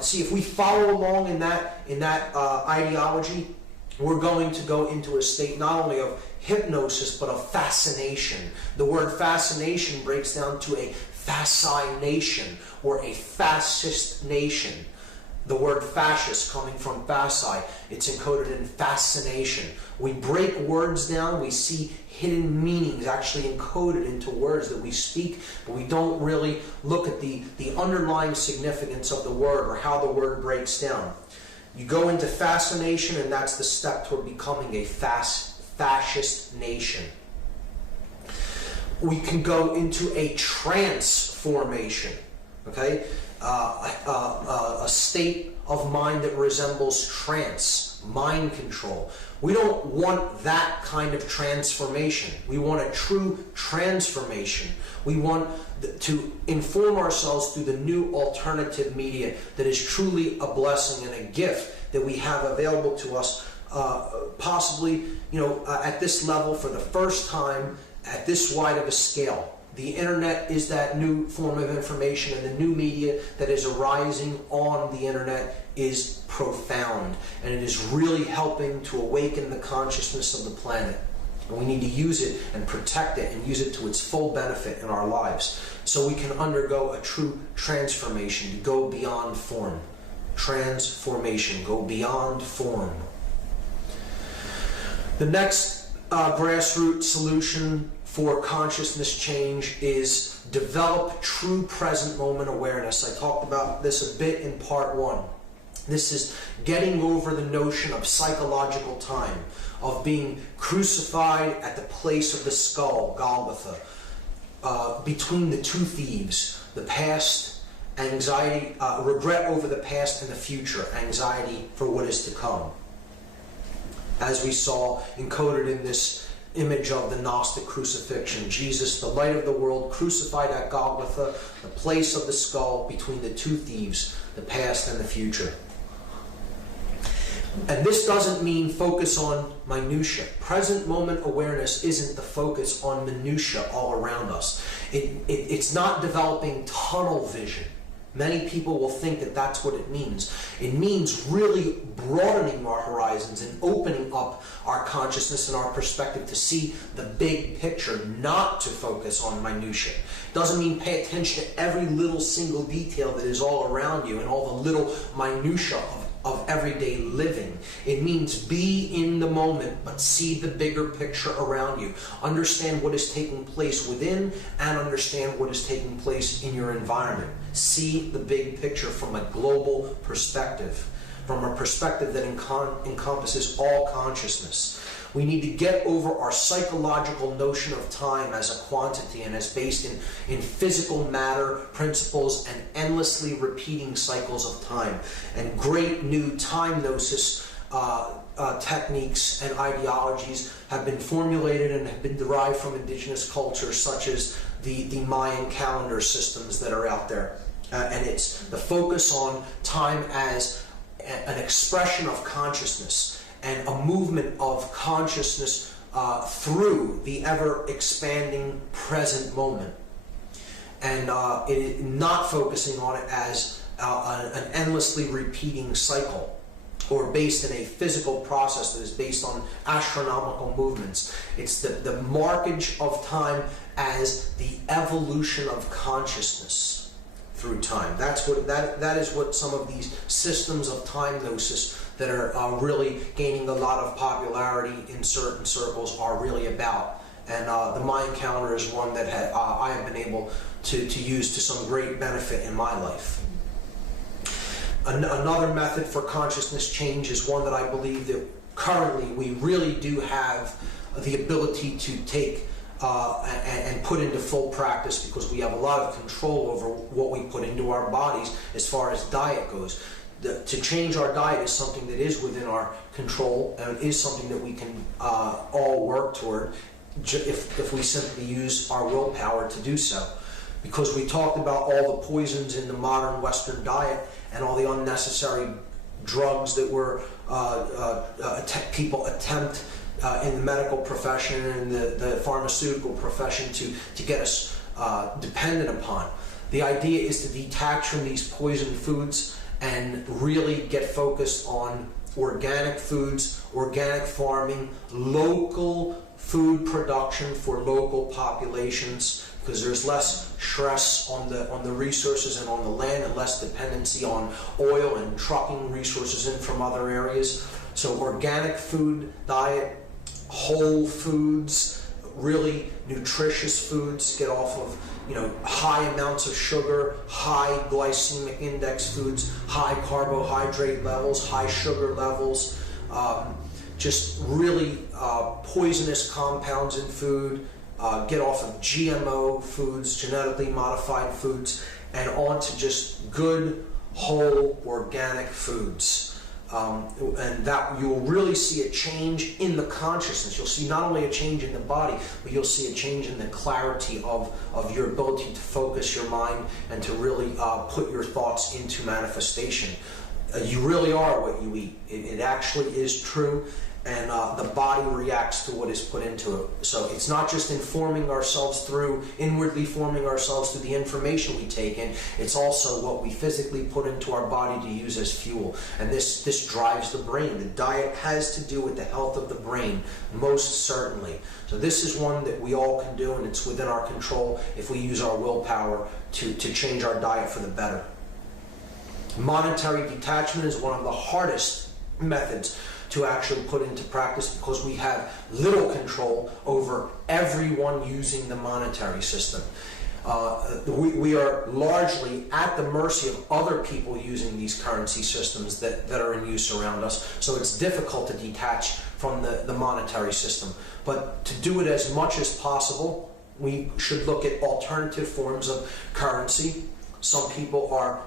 see, if we follow along in that ideology, we're going to go into a state not only of hypnosis but of fascination. The word fascination breaks down to a fascination or a fascist nation. The word fascist coming from fasci, it's encoded in fascination. We break words down, we see hidden meanings actually encoded into words that we speak, but we don't really look at the underlying significance of the word or how the word breaks down. You go into fascination, and that's the step toward becoming a fascist nation. We can go into a transformation, okay? A state of mind that resembles trance, mind control. We don't want that kind of transformation. We want a true transformation. We want to inform ourselves through the new alternative media that is truly a blessing and a gift that we have available to us, possibly, at this level for the first time, at this wide of a scale. The internet is that new form of information, and the new media that is arising on the internet is profound, and it is really helping to awaken the consciousness of the planet. And we need to use it and protect it and use it to its full benefit in our lives, so we can undergo a true transformation, to go beyond form. Transformation, go beyond form. The next grassroots solution for consciousness change is develop true present moment awareness. I talked about this a bit in part 1. This is getting over the notion of psychological time, of being crucified at the place of the skull, Golgotha, between the two thieves, the past, anxiety, regret over the past and the future, anxiety for what is to come. As we saw encoded in this image of the Gnostic crucifixion, Jesus, the light of the world, crucified at Golgotha, the place of the skull between the two thieves, the past and the future. And this doesn't mean focus on minutia. Present moment awareness isn't the focus on minutia all around us. It's not developing tunnel vision. Many people will think that that's what it means. It means really broadening our horizons and opening up our consciousness and our perspective to see the big picture, not to focus on minutia. It doesn't mean pay attention to every little single detail that is all around you and all the little minutia of everyday living. It means be in the moment, but see the bigger picture around you. Understand what is taking place within, and understand what is taking place in your environment. See the big picture from a global perspective. from a perspective that encompasses all consciousness. We need to get over our psychological notion of time as a quantity and as based in physical matter, principles, and endlessly repeating cycles of time. And great new time gnosis techniques and ideologies have been formulated and have been derived from indigenous cultures, such as the Mayan calendar systems that are out there. And it's the focus on time as an expression of consciousness and a movement of consciousness through the ever-expanding present moment. And not focusing on it as an endlessly repeating cycle, or based in a physical process that is based on astronomical movements. It's the markage of time as the evolution of consciousness through time. That is what some of these systems of time gnosis that are really gaining a lot of popularity in certain circles are really about. And the Mayan calendar is one that I have been able to use to some great benefit in my life. Another method for consciousness change is one that I believe that currently we really do have the ability to take and put into full practice, because we have a lot of control over what we put into our bodies as far as diet goes. To change our diet is something that is within our control and is something that we can all work toward if we simply use our willpower to do so. Because we talked about all the poisons in the modern Western diet and all the unnecessary drugs that people attempt in the medical profession and the pharmaceutical profession to get us dependent upon. The idea is to detach from these poison foods and really get focused on organic foods, organic farming, local food production for local populations, because there's less stress on the resources and on the land, and less dependency on oil and trucking resources in from other areas. So organic food diet, whole foods, really nutritious foods, get off of high amounts of sugar, high glycemic index foods, high carbohydrate levels, high sugar levels, just really poisonous compounds in food. Get off of GMO foods, genetically modified foods, and on to just good, whole, organic foods. And that you'll really see a change in the consciousness. You'll see not only a change in the body, but you'll see a change in the clarity of your ability to focus your mind and to really put your thoughts into manifestation. You really are what you eat. It actually is true. And the body reacts to what is put into it. So it's not just inwardly forming ourselves through the information we take in, it's also what we physically put into our body to use as fuel. And this drives the brain. The diet has to do with the health of the brain, most certainly. So this is one that we all can do, and it's within our control if we use our willpower to change our diet for the better. Monetary detachment is one of the hardest methods to actually put into practice, because we have little control over everyone using the monetary system. We are largely at the mercy of other people using these currency systems that are in use around us, so it's difficult to detach from the monetary system. But to do it as much as possible, we should look at alternative forms of currency. Some people are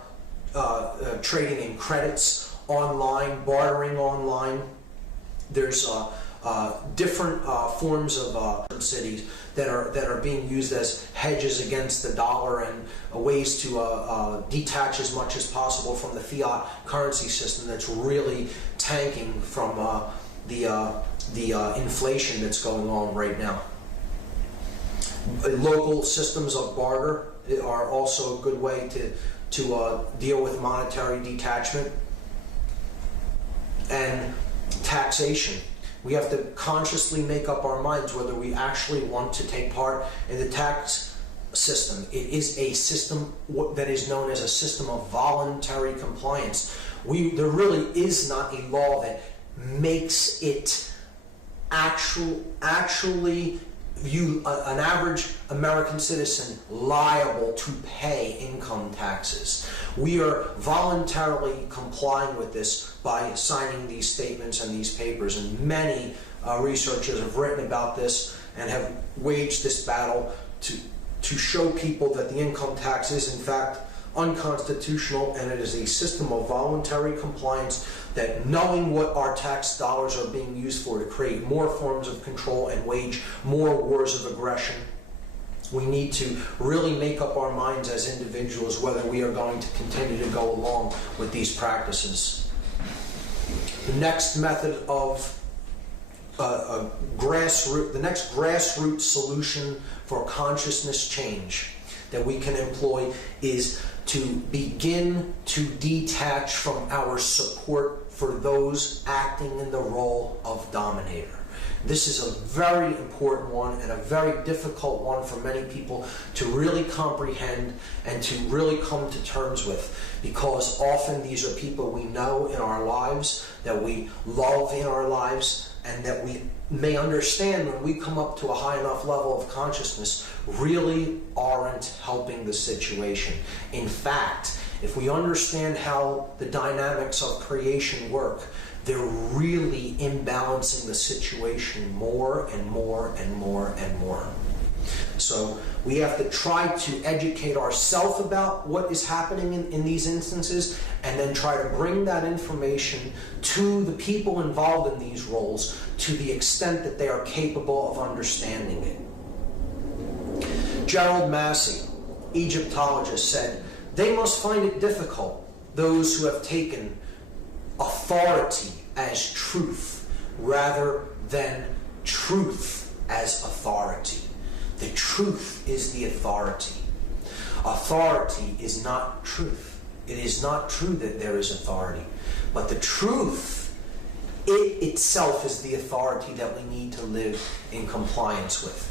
trading in credits online, bartering online. There's different forms of cities that are being used as hedges against the dollar, and ways to detach as much as possible from the fiat currency system that's really tanking from the inflation that's going on right now. Local systems of barter are also a good way to deal with monetary detachment. And taxation. We have to consciously make up our minds whether we actually want to take part in the tax system. It is a system that is known as a system of voluntary compliance. There really is not a law that makes it actually view an average American citizen liable to pay income taxes. We are voluntarily complying with this by signing these statements and these papers, and many researchers have written about this and have waged this battle to show people that the income tax is in fact unconstitutional, and it is a system of voluntary compliance, that knowing what our tax dollars are being used for to create more forms of control and wage more wars of aggression, we need to really make up our minds as individuals whether we are going to continue to go along with these practices. The next method of the next grassroots solution for consciousness change that we can employ is to begin to detach from our support for those acting in the role of dominator. This is a very important one and a very difficult one for many people to really comprehend and to really come to terms with, because often these are people we know in our lives, that we love in our lives, and that we may understand when we come up to a high enough level of consciousness really aren't helping the situation. In fact, if we understand how the dynamics of creation work, they're really imbalancing the situation more and more and more and more. So we have to try to educate ourselves about what is happening in these instances, and then try to bring that information to the people involved in these roles to the extent that they are capable of understanding it. Gerald Massey, Egyptologist, said, "They must find it difficult, those who have taken authority as truth rather than truth as authority." The truth is the authority. Authority is not truth. It is not true that there is authority. But the truth, it itself is the authority that we need to live in compliance with.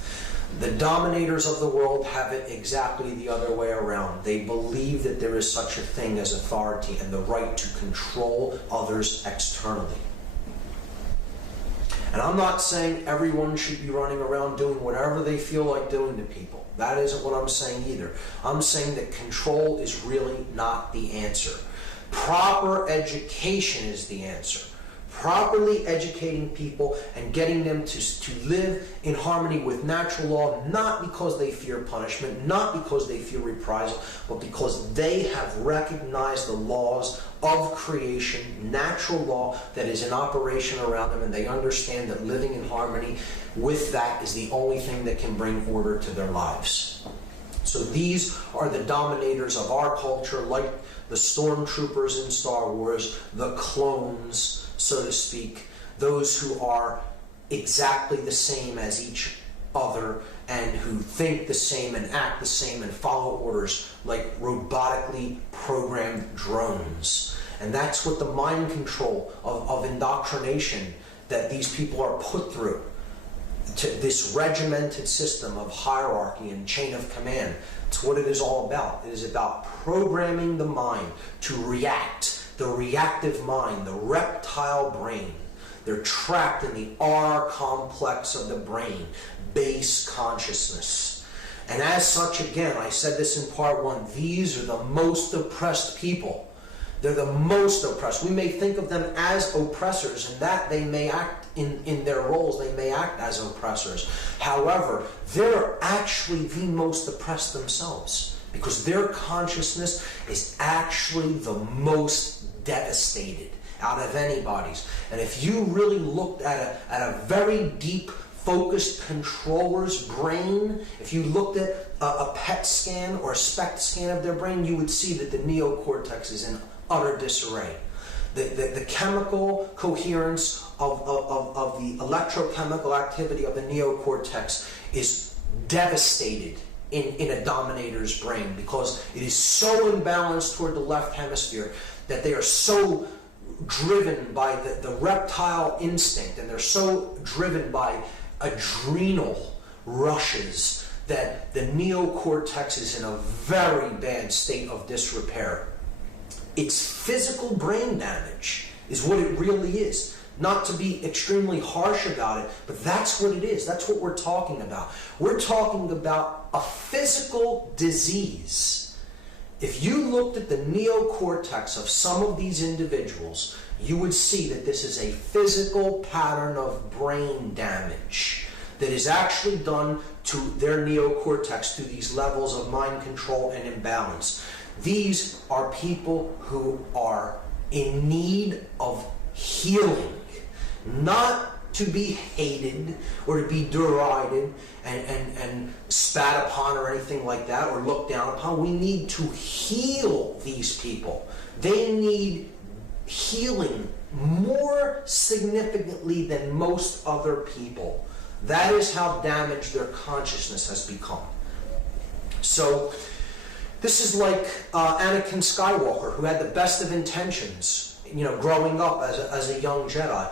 The dominators of the world have it exactly the other way around. They believe that there is such a thing as authority and the right to control others externally. And I'm not saying everyone should be running around doing whatever they feel like doing to people. That isn't what I'm saying either. I'm saying that control is really not the answer. Proper education is the answer. Properly educating people and getting them to live in harmony with natural law, not because they fear punishment, not because they fear reprisal, but because they have recognized the laws of creation, natural law that is in operation around them, and they understand that living in harmony with that is the only thing that can bring order to their lives. So these are the dominators of our culture, like the stormtroopers in Star Wars, the clones, so to speak, those who are exactly the same as each other and who think the same and act the same and follow orders like robotically programmed drones. And that's what the mind control of indoctrination that these people are put through, to this regimented system of hierarchy and chain of command. It's what it is all about. It is about programming the mind to react. The reactive mind, the reptile brain. They're trapped in the R complex of the brain, base consciousness. And as such, again, I said this in part one, these are the most oppressed people. They're the most oppressed. We may think of them as oppressors, and that they may act in their roles, they may act as oppressors. However, they're actually the most oppressed themselves, because their consciousness is actually the most devastated out of anybody's. And if you really looked at a very deep, focused controller's brain, if you looked at a PET scan or a SPECT scan of their brain, you would see that the neocortex is in utter disarray. The chemical coherence of the electrochemical activity of the neocortex is devastated in a dominator's brain, because it is so imbalanced toward the left hemisphere that they are so driven by the reptile instinct, and they're so driven by adrenal rushes that the neocortex is in a very bad state of disrepair. It's physical brain damage is what it really is. not to be extremely harsh about it, but that's what it is. That's what we're talking about. We're talking about a physical disease. If you looked at the neocortex of some of these individuals, you would see that this is a physical pattern of brain damage that is actually done to their neocortex through these levels of mind control and imbalance. These are people who are in need of healing, not to be hated or to be derided and spat upon or anything like that, or looked down upon. We need to heal these people. They need healing more significantly than most other people. That is how damaged their consciousness has become. So this is like Anakin Skywalker, who had the best of intentions, growing up as a young Jedi,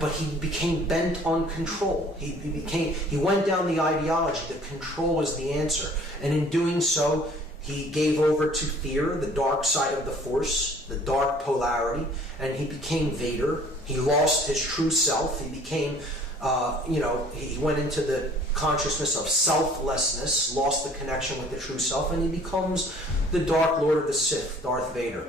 but he became bent on control. He went down the ideology that control is the answer, and in doing so, he gave over to fear, the dark side of the Force, the dark polarity, and he became Vader. He lost his true self. He became, he went into the consciousness of selflessness, lost the connection with the true self, and he becomes the Dark Lord of the Sith, Darth Vader.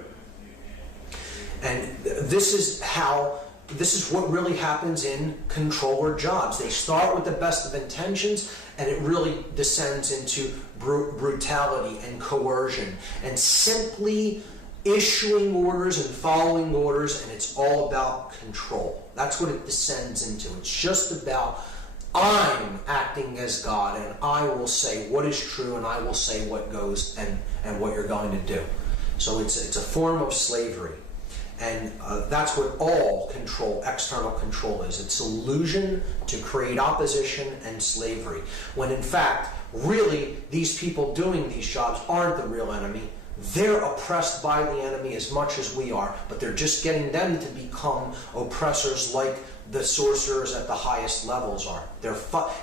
And this is what really happens in controller jobs. They start with the best of intentions, and it really descends into brutality and coercion and simply issuing orders and following orders, and it's all about control. That's what it descends into. It's just about, I'm acting as God, and I will say what is true, and I will say what goes and what you're going to do. So it's a form of slavery. And that's what all control, external control is. It's illusion to create opposition and slavery. When in fact, really, these people doing these jobs aren't the real enemy. They're oppressed by the enemy as much as we are, but they're just getting them to become oppressors like the sorcerers at the highest levels are.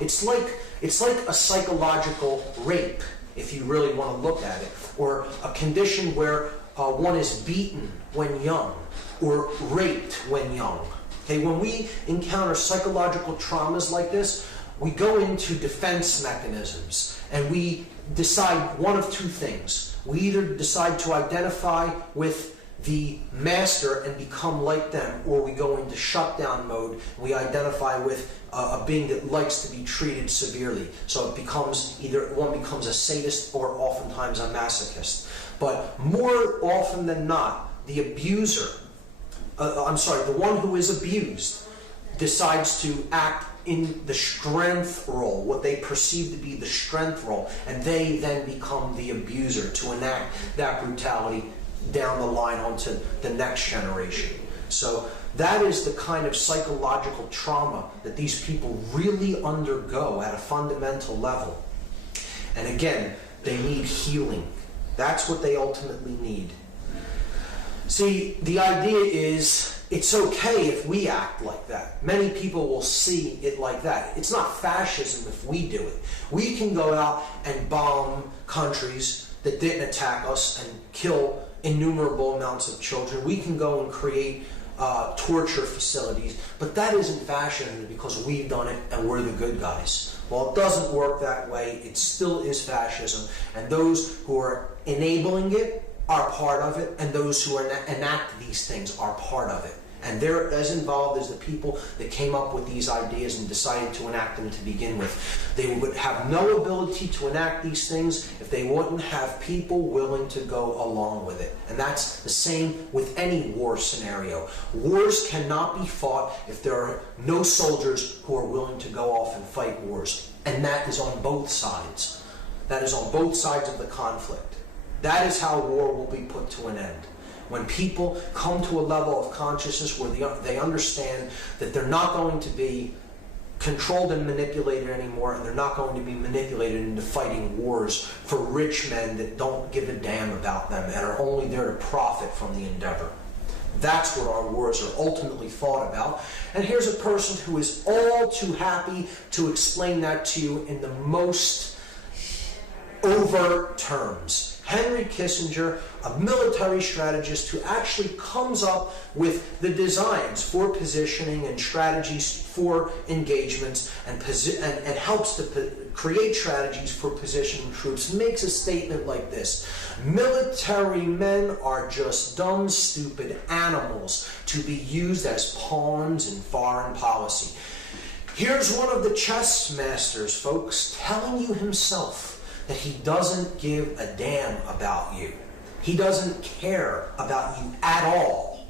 It's like a psychological rape, if you really want to look at it, or a condition where one is beaten when young or raped when young. Okay, when we encounter psychological traumas like this, we go into defense mechanisms and we decide one of two things. We either decide to identify with the master and become like them, or we go into shutdown mode. We identify with a being that likes to be treated severely. So it becomes either one becomes a sadist or oftentimes a masochist. But more often than not, the abuser, the one who is abused, decides to act in the strength role, what they perceive to be the strength role, and they then become the abuser to enact that brutality down the line onto the next generation. So that is the kind of psychological trauma that these people really undergo at a fundamental level. And again, they need healing. That's what they ultimately need. See, the idea is it's okay if we act like that. Many people will see it like that. It's not fascism if we do it. We can go out and bomb countries that didn't attack us and kill innumerable amounts of children. We can go and create torture facilities, but that isn't fascism because we've done it and we're the good guys. Well, it doesn't work that way. It still is fascism, and those who are enabling it are part of it, and those who enact these things are part of it. And they're as involved as the people that came up with these ideas and decided to enact them to begin with. They would have no ability to enact these things if they wouldn't have people willing to go along with it. And that's the same with any war scenario. Wars cannot be fought if there are no soldiers who are willing to go off and fight wars. And that is on both sides. That is on both sides of the conflict. That is how war will be put to an end. When people come to a level of consciousness where they understand that they're not going to be controlled and manipulated anymore, and they're not going to be manipulated into fighting wars for rich men that don't give a damn about them and are only there to profit from the endeavor. That's what our wars are ultimately fought about. And here's a person who is all too happy to explain that to you in the most overt terms. Henry Kissinger, a military strategist who actually comes up with the designs for positioning and strategies for engagements and helps to create strategies for positioning troops, makes a statement like this: military men are just dumb, stupid animals to be used as pawns in foreign policy. Here's one of the chess masters, folks, telling you himself that he doesn't give a damn about you. He doesn't care about you at all.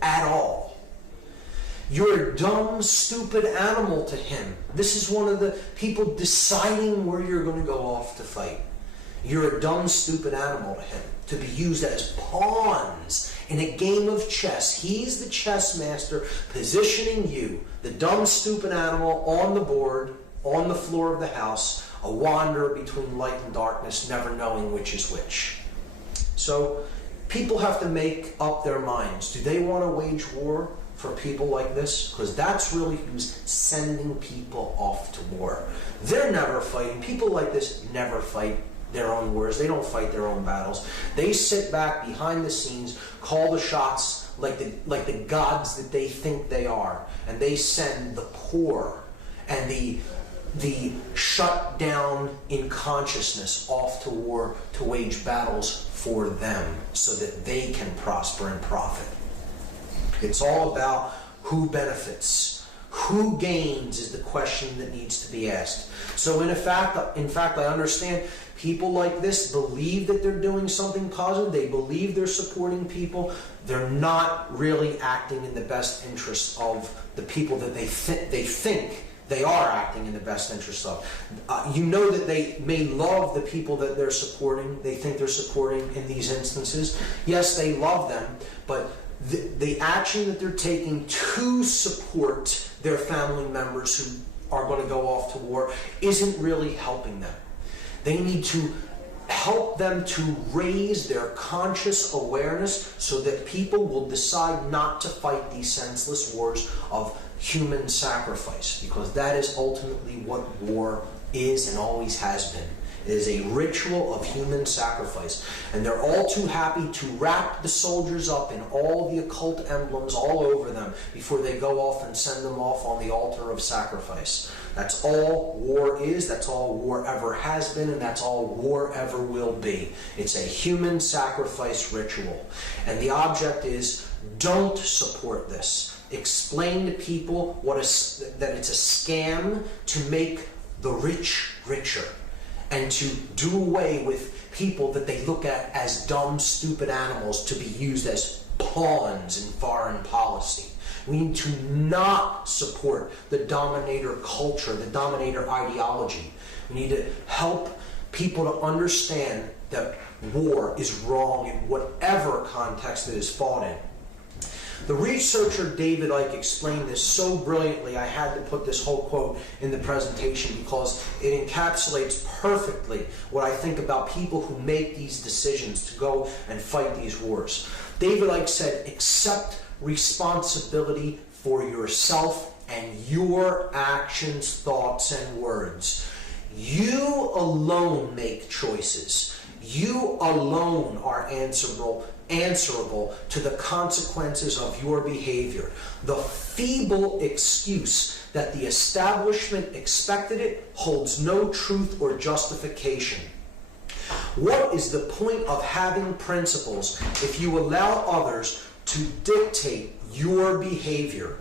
At all. You're a dumb, stupid animal to him. This is one of the people deciding where you're going to go off to fight. You're a dumb, stupid animal to him, to be used as pawns in a game of chess. He's the chess master positioning you, the dumb, stupid animal, on the board, on the floor of the house, a wanderer between light and darkness, never knowing which is which. So people have to make up their minds. Do they want to wage war for people like this? Because that's really who's sending people off to war. They're never fighting. People like this never fight their own wars. They don't fight their own battles. They sit back behind the scenes, call the shots like the gods that they think they are, and they send the poor and the shut down in consciousness off to war to wage battles for them so that they can prosper and profit. It's all about who benefits, who gains is the question that needs to be asked. So in fact, I understand people like this believe that they're doing something positive. They believe they're supporting people. They're not really acting in the best interest of the people that they think they are acting in the best interest of. You know that they may love the people that they're supporting, they think they're supporting in these instances. Yes, they love them, but the action that they're taking to support their family members who are going to go off to war isn't really helping them. They need to help them to raise their conscious awareness so that people will decide not to fight these senseless wars of human sacrifice, because that is ultimately what war is and always has been. It is a ritual of human sacrifice, and they're all too happy to wrap the soldiers up in all the occult emblems all over them before they go off and send them off on the altar of sacrifice. That's all war is, that's all war ever has been, and that's all war ever will be. It's a human sacrifice ritual, and the object is, don't support this. Explain to people that it's a scam to make the rich richer and to do away with people that they look at as dumb, stupid animals to be used as pawns in foreign policy. We need to not support the dominator culture, the dominator ideology. We need to help people to understand that war is wrong in whatever context it is fought in. The researcher David Icke explained this so brilliantly, I had to put this whole quote in the presentation because it encapsulates perfectly what I think about people who make these decisions to go and fight these wars. David Icke said, accept responsibility for yourself and your actions, thoughts, and words. You alone make choices. You alone are answerable to the consequences of your behavior. The feeble excuse that the establishment expected it holds no truth or justification. What is the point of having principles if you allow others to dictate your behavior?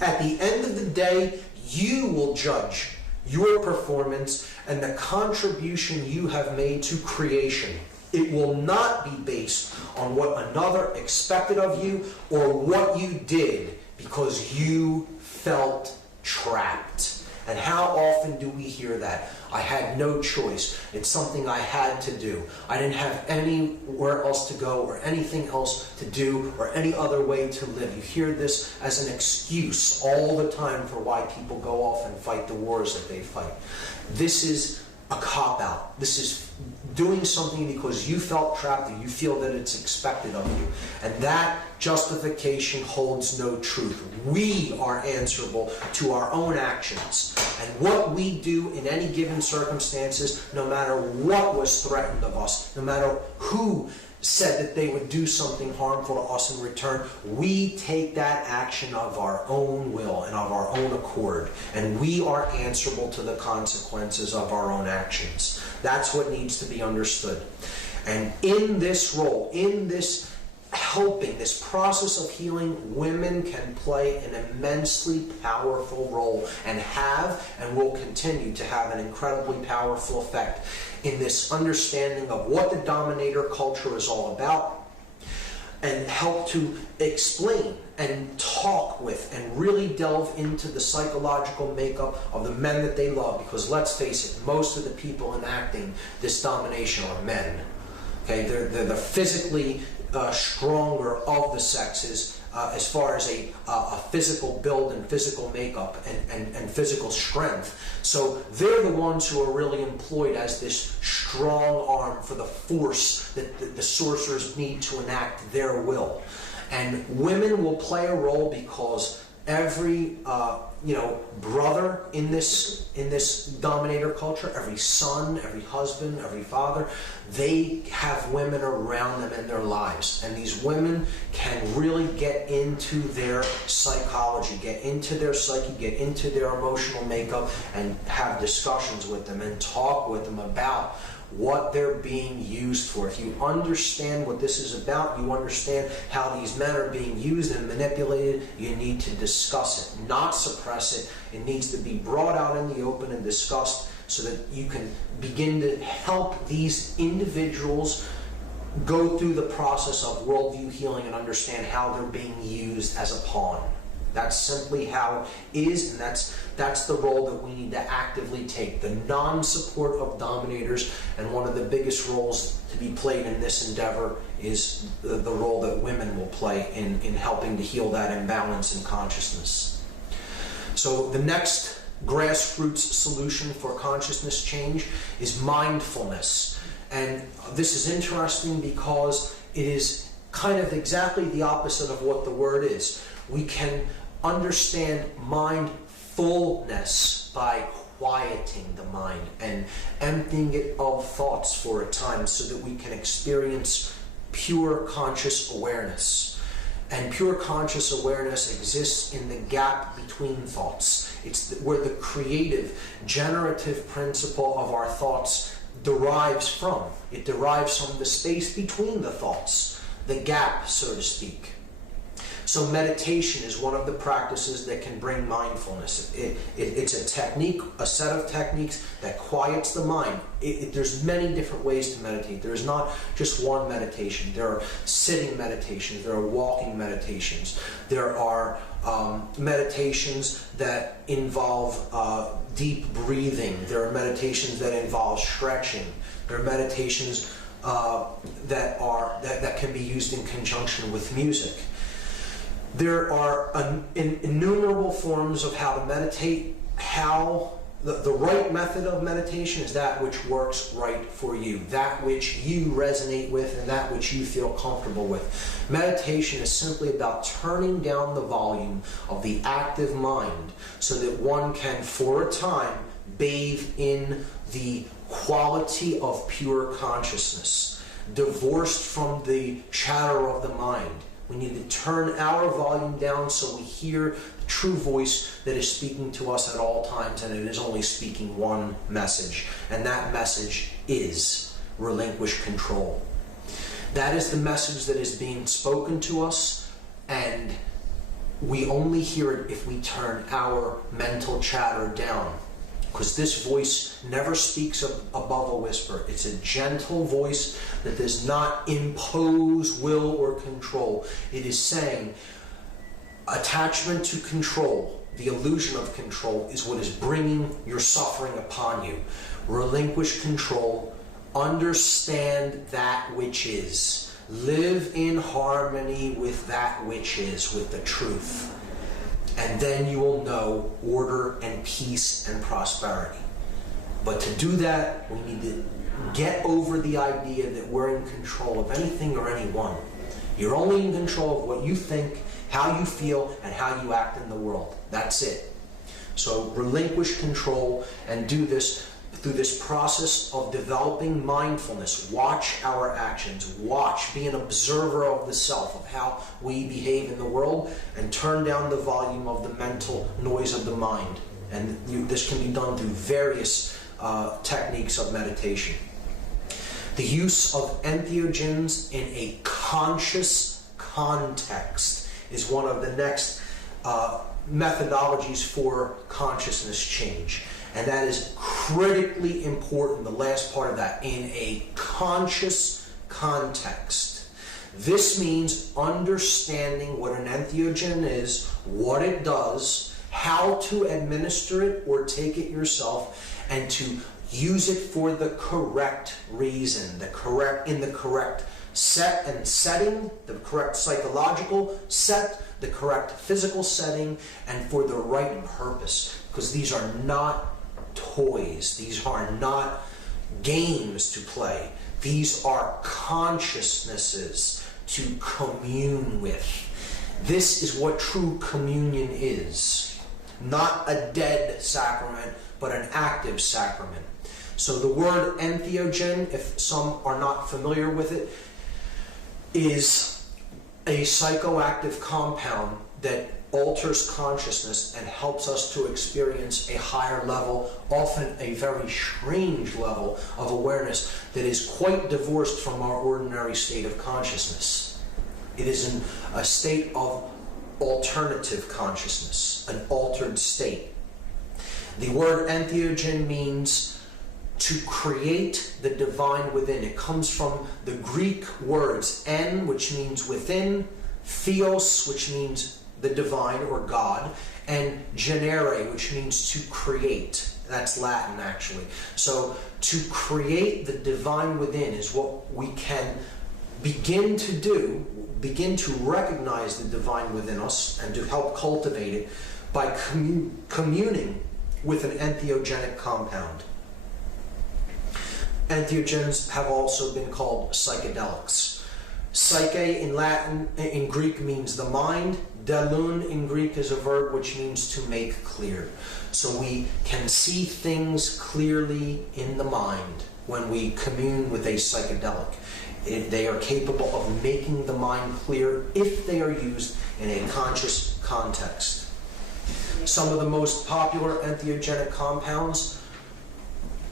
At the end of the day, you will judge your performance and the contribution you have made to creation. It will not be based on what another expected of you or what you did because you felt trapped. And how often do we hear that? I had no choice. It's something I had to do. I didn't have anywhere else to go or anything else to do or any other way to live. You hear this as an excuse all the time for why people go off and fight the wars that they fight. This is a cop-out. This is doing something because you felt trapped or you feel that it's expected of you. And that justification holds no truth. We are answerable to our own actions. And what we do in any given circumstances, no matter what was threatened of us, no matter who said that they would do something harmful to us in return, we take that action of our own will and of our own accord, and we are answerable to the consequences of our own actions. That's what needs to be understood. And in this role, in this helping, this process of healing, women can play an immensely powerful role, and have and will continue to have an incredibly powerful effect in this understanding of what the dominator culture is all about, and help to explain and talk with and really delve into the psychological makeup of the men that they love. Because let's face it, most of the people enacting this domination are men. Okay, they're the physically stronger of the sexes as far as a physical build and physical makeup and physical strength. So they're the ones who are really employed as this strong arm for the force that the sorcerers need to enact their will. And women will play a role because every brother in this dominator culture, every son, every husband, every father, they have women around them in their lives, and these women can really get into their psychology, get into their psyche, get into their emotional makeup, and have discussions with them and talk with them about what they're being used for. If you understand what this is about, you understand how these men are being used and manipulated, you need to discuss it, not suppress it. It needs to be brought out in the open and discussed so that you can begin to help these individuals go through the process of worldview healing and understand how they're being used as a pawn. That's simply how it is, and that's the role that we need to actively take. The non-support of dominators, and one of the biggest roles to be played in this endeavor is the role that women will play in helping to heal that imbalance in consciousness. So the next grassroots solution for consciousness change is mindfulness. And this is interesting because it is kind of exactly the opposite of what the word is. We can understand mindfulness by quieting the mind and emptying it of thoughts for a time so that we can experience pure conscious awareness. And pure conscious awareness exists in the gap between thoughts. It's where the creative, generative principle of our thoughts derives from. It derives from the space between the thoughts, the gap, so to speak. So meditation is one of the practices that can bring mindfulness. It's a technique, a set of techniques that quiets the mind. There's many different ways to meditate. There's not just one meditation. There are sitting meditations. There are walking meditations. There are meditations that involve deep breathing. There are meditations that involve stretching. There are meditations that can be used in conjunction with music. There are innumerable forms of how to meditate. How the right method of meditation is that which works right for you, that which you resonate with, and that which you feel comfortable with. Meditation is simply about turning down the volume of the active mind so that one can, for a time, bathe in the quality of pure consciousness, divorced from the chatter of the mind. We need to turn our volume down so we hear the true voice that is speaking to us at all times, and it is only speaking one message, and that message is relinquish control. That is the message that is being spoken to us, and we only hear it if we turn our mental chatter down. Because this voice never speaks above a whisper. It's a gentle voice that does not impose will or control. It is saying attachment to control, the illusion of control, is what is bringing your suffering upon you. Relinquish control. Understand that which is. Live in harmony with that which is, with the truth. And then you will know order and peace and prosperity. But to do that, we need to get over the idea that we're in control of anything or anyone. You're only in control of what you think, how you feel, and how you act in the world. That's it. So relinquish control and do this through this process of developing mindfulness. Watch our actions. Watch. Be an observer of the self, of how we behave in the world, and turn down the volume of the mental noise of the mind. And this can be done through various techniques of meditation. The use of entheogens in a conscious context is one of the next methodologies for consciousness change. And that is critically important, the last part of that, in a conscious context. This means understanding what an entheogen is, what it does, how to administer it or take it yourself, and to use it for the correct reason, in the correct set and setting, the correct psychological set, the correct physical setting, and for the right purpose. Because these are not toys. These are not games to play. These are consciousnesses to commune with. This is what true communion is. Not a dead sacrament, but an active sacrament. So the word entheogen, if some are not familiar with it, is a psychoactive compound that alters consciousness and helps us to experience a higher level, often a very strange level of awareness that is quite divorced from our ordinary state of consciousness. It is in a state of alternative consciousness, an altered state. The word entheogen means to create the divine within. It comes from the Greek words en, which means within, theos, which means the divine or God, and genere, which means to create. That's Latin, actually. So to create the divine within is what we can begin to do, begin to recognize the divine within us and to help cultivate it by communing with an entheogenic compound. Entheogens have also been called psychedelics. Psyche in Latin, in Greek, means the mind. Delun in Greek is a verb which means to make clear. So we can see things clearly in the mind when we commune with a psychedelic. They are capable of making the mind clear if they are used in a conscious context. Some of the most popular entheogenic compounds: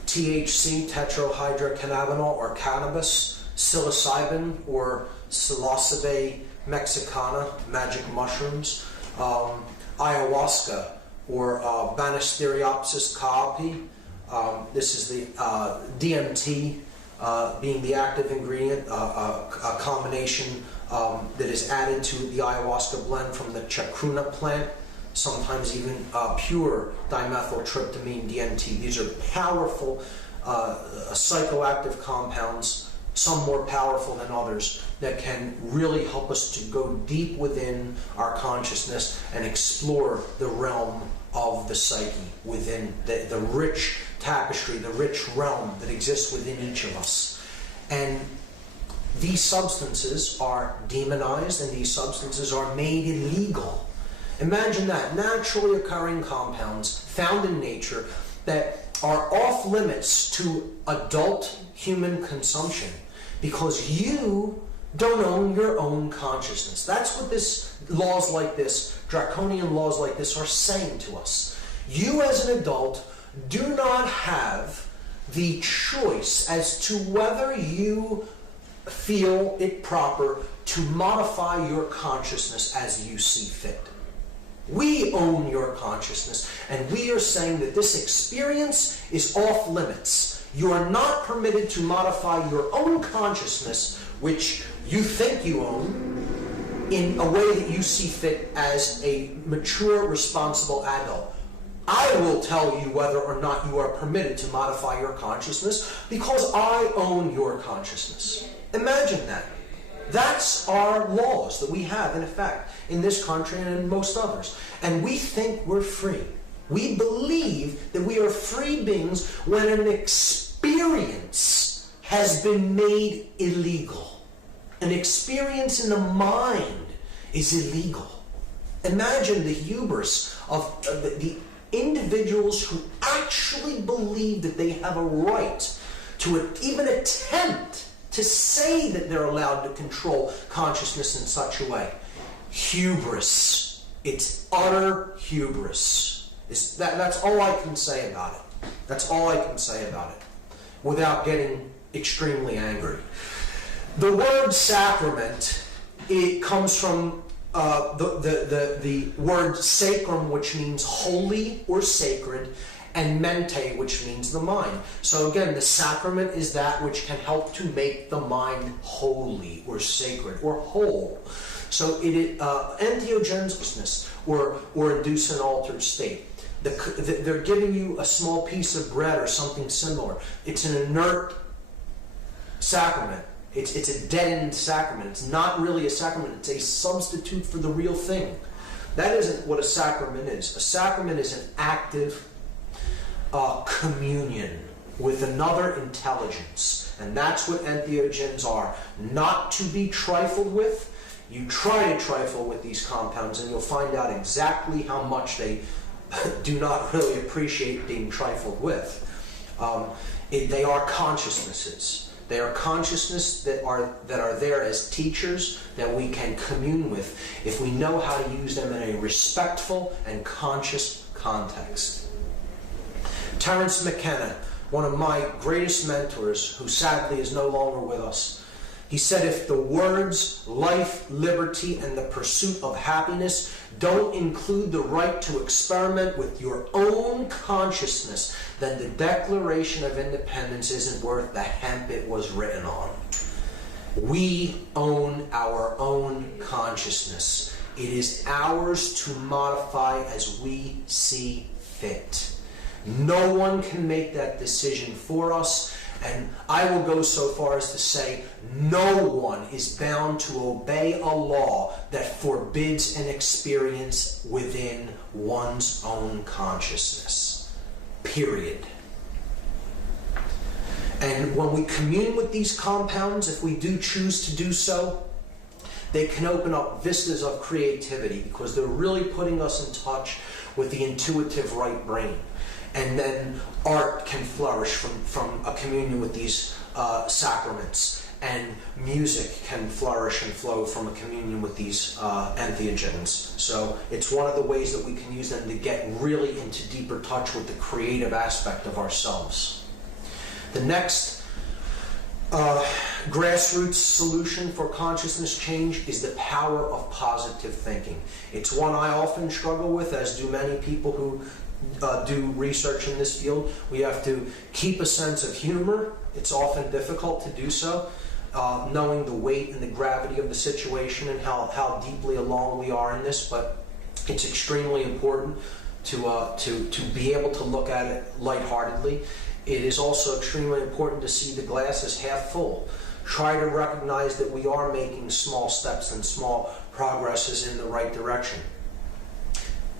THC, tetrahydrocannabinol, or cannabis; psilocybin, or psilocybe mexicana, magic mushrooms; ayahuasca, or Banisteriopsis caapi. This is the DMT being the active ingredient, a combination that is added to the ayahuasca blend from the chacruna plant. Sometimes even pure dimethyltryptamine, DMT. These are powerful psychoactive compounds, some more powerful than others, that can really help us to go deep within our consciousness and explore the realm of the psyche, within the rich tapestry, the rich realm that exists within each of us. And these substances are demonized, and these substances are made illegal. Imagine that, naturally occurring compounds found in nature that are off limits to adult human consumption because you don't own your own consciousness. That's what laws like this, draconian laws like this, are saying to us. You as an adult do not have the choice as to whether you feel it proper to modify your consciousness as you see fit. We own your consciousness, and we are saying that this experience is off limits. You are not permitted to modify your own consciousness, which you think you own, in a way that you see fit as a mature, responsible adult. I will tell you whether or not you are permitted to modify your consciousness because I own your consciousness. Imagine that. That's our laws that we have in effect in this country and in most others. And we think we're free. We believe that we are free beings when an experience has been made illegal. An experience in the mind is illegal. Imagine the hubris of the individuals who actually believe that they have a right to even attempt to say that they're allowed to control consciousness in such a way. Hubris. It's utter hubris. That's all I can say about it. That's all I can say about it without getting extremely angry. The word sacrament, it comes from the word sacrum, which means holy or sacred, and mente, which means the mind. So again, the sacrament is that which can help to make the mind holy or sacred or whole. So it is entheogenesis, or induce an altered state. They're giving you a small piece of bread or something similar. It's an inert sacrament. It's a deadened sacrament. It's not really a sacrament. It's a substitute for the real thing. That isn't what a sacrament is. A sacrament is an active communion with another intelligence. And that's what entheogens are. Not to be trifled with. You try to trifle with these compounds and you'll find out exactly how much they do not really appreciate being trifled with. They are consciousnesses. They are consciousness that are there as teachers that we can commune with if we know how to use them in a respectful and conscious context. Terence McKenna, one of my greatest mentors, who sadly is no longer with us, he said, if the words life, liberty, and the pursuit of happiness don't include the right to experiment with your own consciousness, then the Declaration of Independence isn't worth the hemp it was written on. We own our own consciousness. It is ours to modify as we see fit. No one can make that decision for us. And I will go so far as to say no one is bound to obey a law that forbids an experience within one's own consciousness. Period. And when we commune with these compounds, if we do choose to do so, they can open up vistas of creativity because they're really putting us in touch with the intuitive right brain. And then art can flourish from a communion with these sacraments. And music can flourish and flow from a communion with these entheogens. So it's one of the ways that we can use them to get really into deeper touch with the creative aspect of ourselves. The next grassroots solution for consciousness change is the power of positive thinking. It's one I often struggle with, as do many people who do research in this field. We have to keep a sense of humor. It's often difficult to do so, knowing the weight and the gravity of the situation and how deeply along we are in this, but it's extremely important to be able to look at it lightheartedly. It is also extremely important to see the glass as half full. Try to recognize that we are making small steps and small progresses in the right direction.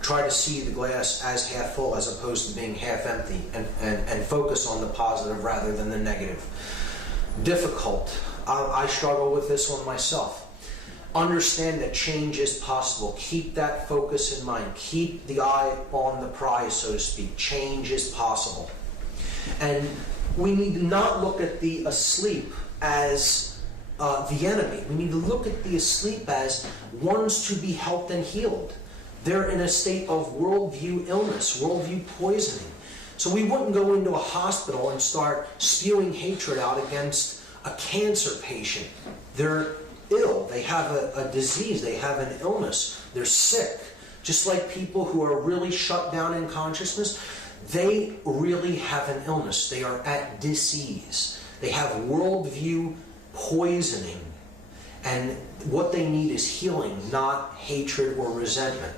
Try to see the glass as half full as opposed to being half empty, and focus on the positive rather than the negative. Difficult. I struggle with this one myself. Understand that change is possible. Keep that focus in mind. Keep the eye on the prize, so to speak. Change is possible. And we need to not look at the asleep as the enemy. We need to look at the asleep as ones to be helped and healed. They're in a state of worldview illness, worldview poisoning. So we wouldn't go into a hospital and start spewing hatred out against a cancer patient. They're ill. They have a disease. They have an illness. They're sick. Just like people who are really shut down in consciousness, they really have an illness. They are at disease. They have worldview poisoning. And what they need is healing, not hatred or resentment.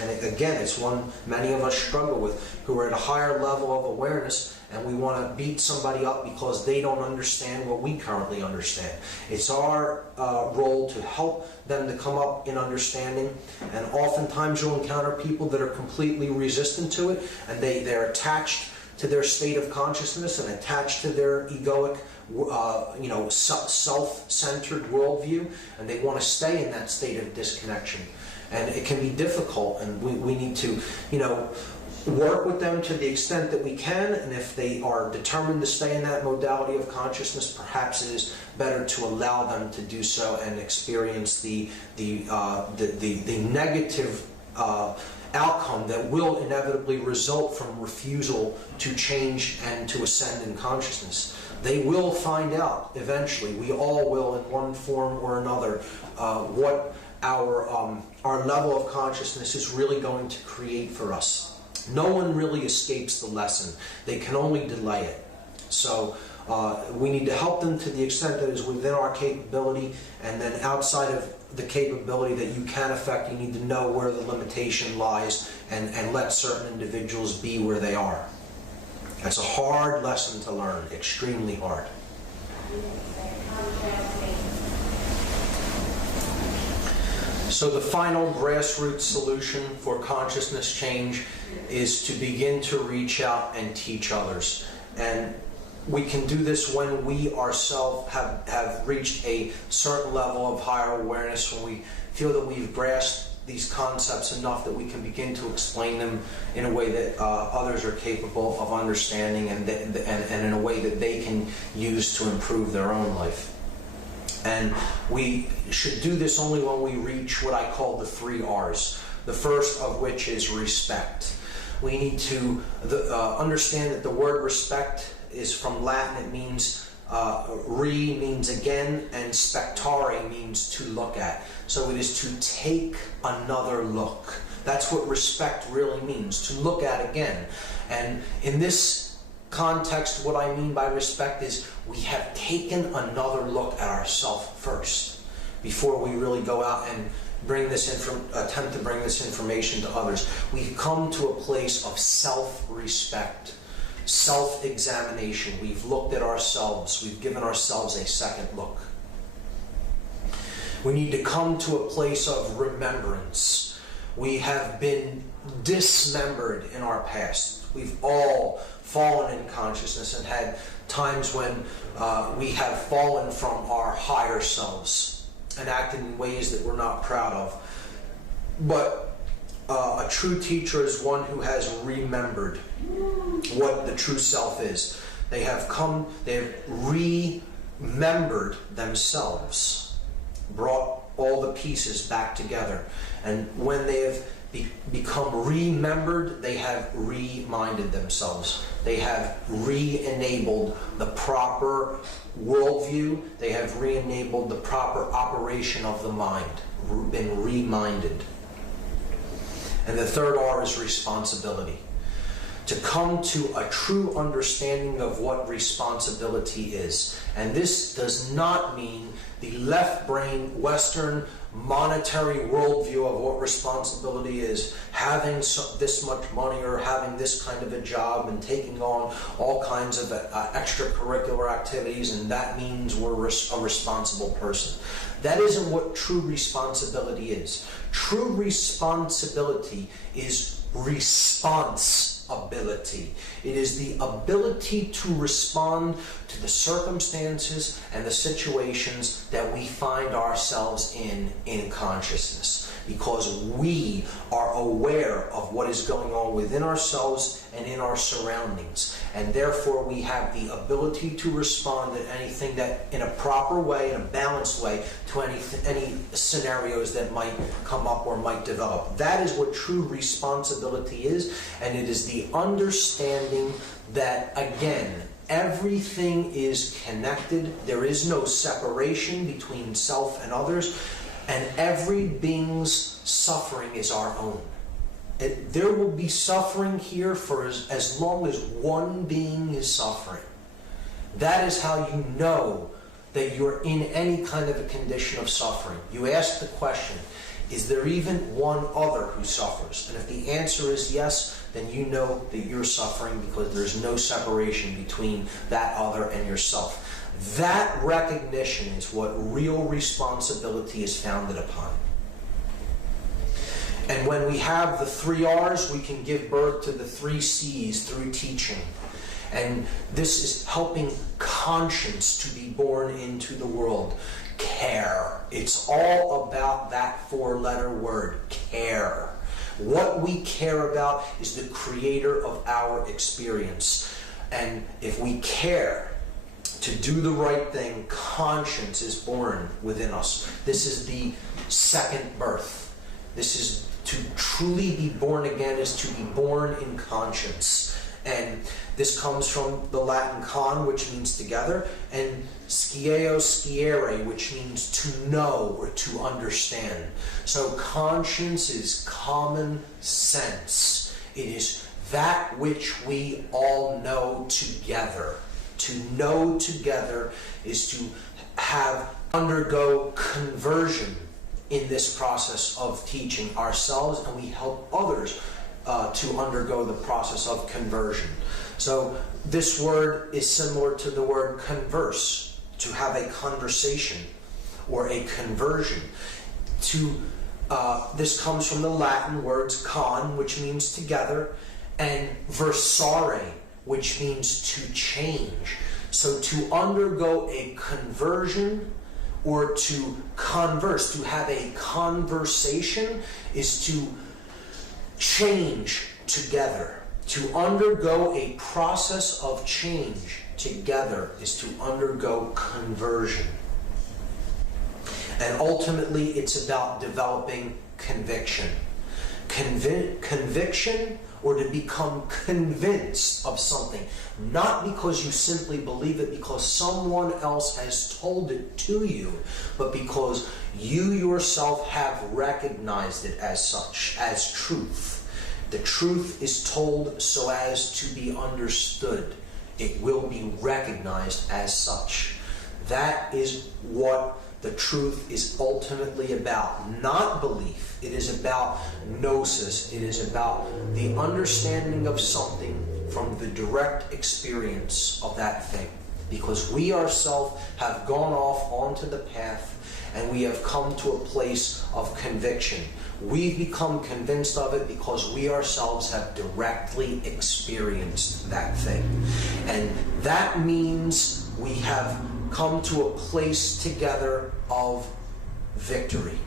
And again, it's one many of us struggle with, who are at a higher level of awareness, and we want to beat somebody up because they don't understand what we currently understand. It's our role to help them to come up in understanding, and oftentimes you'll encounter people that are completely resistant to it, and they're attached to their state of consciousness and attached to their egoic, self-centered worldview, and they want to stay in that state of disconnection. And it can be difficult, and we need to, work with them to the extent that we can, and if they are determined to stay in that modality of consciousness, perhaps it is better to allow them to do so and experience the negative outcome that will inevitably result from refusal to change and to ascend in consciousness. They will find out eventually, we all will in one form or another, what our level of consciousness is really going to create for us. No one really escapes the lesson. They can only delay it. So we need to help them to the extent that is within our capability, and then outside of the capability that you can affect, you need to know where the limitation lies and let certain individuals be where they are. That's a hard lesson to learn, extremely hard. So the final grassroots solution for consciousness change is to begin to reach out and teach others. And we can do this when we ourselves have reached a certain level of higher awareness, when we feel that we've grasped these concepts enough that we can begin to explain them in a way that others are capable of understanding, and in a way that they can use to improve their own life. And we should do this only when we reach what I call the 3 R's. The first of which is respect. We need to understand that the word respect is from Latin. It means re means again, and spectare means to look at. So it is to take another look. That's what respect really means, to look at again. And in this context, what I mean by respect is we have taken another look at ourselves first before we really go out and attempt to bring this information to others. We've come to a place of self-respect, self-examination. We've looked at ourselves. We've given ourselves a second look. We need to come to a place of remembrance. We have been dismembered in our past. We've all fallen in consciousness and had times when we have fallen from our higher selves and acted in ways that we're not proud of. But a true teacher is one who has remembered what the true self is. They have remembered themselves, brought all the pieces back together. And when they have become remembered, they have reminded themselves. They have re-enabled the proper worldview. They have re-enabled the proper operation of the mind, been reminded. And the third R is responsibility. To come to a true understanding of what responsibility is. And this does not mean the left brain, Western, monetary worldview of what responsibility is, having this much money or having this kind of a job and taking on all kinds of extracurricular activities, and that means we're a responsible person. That isn't what true responsibility is. True responsibility is responsibility. It is the ability to respond to the circumstances and the situations that we find ourselves in consciousness, because we are aware of what is going on within ourselves and in our surroundings, and therefore we have the ability to respond to anything that, in a proper way, in a balanced way, to any scenarios that might come up or might develop. That is what true responsibility is, and it is the understanding that, again, everything is connected. There is no separation between self and others, and every being's suffering is our own. There will be suffering here for as long as one being is suffering. That is how you know that you're in any kind of a condition of suffering. You ask the question, Is there even one other who suffers? And if the answer is yes, then you know that you're suffering because there's no separation between that other and yourself. That recognition is what real responsibility is founded upon. And when we have the 3 R's, we can give birth to the 3 C's through teaching. And this is helping conscience to be born into the world. Care. It's all about that 4-letter word, care. What we care about is the creator of our experience. And if we care to do the right thing, conscience is born within us. This is the second birth. This is to truly be born again, is to be born in conscience. And this comes from the Latin con, which means together, and scieo sciere, which means to know or to understand. So conscience is common sense. It is that which we all know together. To know together is to undergo conversion in this process of teaching ourselves, and we help others to undergo the process of conversion. So this word is similar to the word converse, to have a conversation or a conversion. This comes from the Latin words con, which means together, and versare, which means to change. So to undergo a conversion or to converse, to have a conversation, is to change together. To undergo a process of change together is to undergo conversion. And ultimately, it's about developing conviction. Conviction, or to become convinced of something. Not because you simply believe it because someone else has told it to you, but because you yourself have recognized it as such, as truth. The truth is told so as to be understood. It will be recognized as such. That is what the truth is ultimately about. Not belief. It is about gnosis. It is about the understanding of something from the direct experience of that thing. Because we ourselves have gone off onto the path and we have come to a place of conviction. We've become convinced of it because we ourselves have directly experienced that thing. And that means we have come to a place together of victory.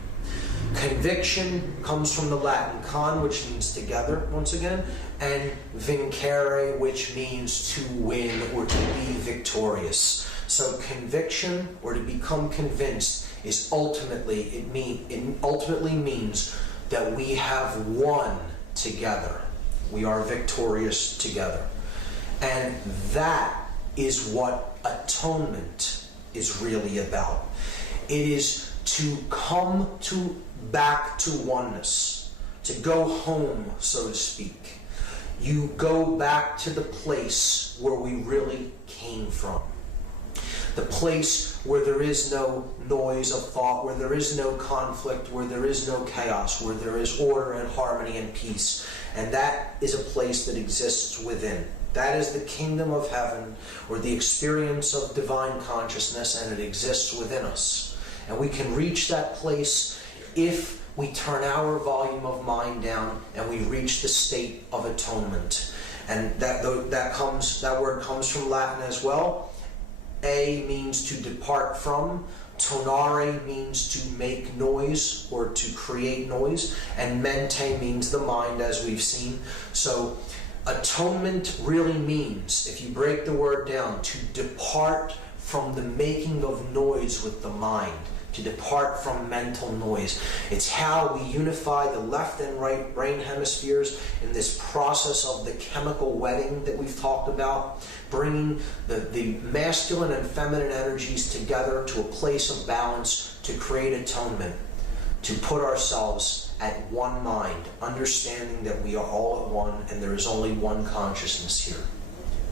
Conviction comes from the Latin con, which means together, once again, and vincere, which means to win or to be victorious. So conviction, or to become convinced, is ultimately, it ultimately means that we have won together. We are victorious together. And that is what atonement is really about. It is to come back to oneness, to go home, so to speak. You go back to the place where we really came from. The place where there is no noise of thought, where there is no conflict, where there is no chaos, where there is order and harmony and peace. And that is a place that exists within. That is the kingdom of heaven, or the experience of divine consciousness, and it exists within us. And we can reach that place if we turn our volume of mind down and we reach the state of atonement. And that word comes from Latin as well. A means to depart from, tonare means to make noise or to create noise, and mente means the mind, as we've seen. So atonement really means, if you break the word down, to depart from the making of noise with the mind, to depart from mental noise. It's how we unify the left and right brain hemispheres in this process of the chemical wedding that we've talked about, bringing the masculine and feminine energies together to a place of balance to create atonement, to put ourselves at one mind, understanding that we are all at one and there is only one consciousness here.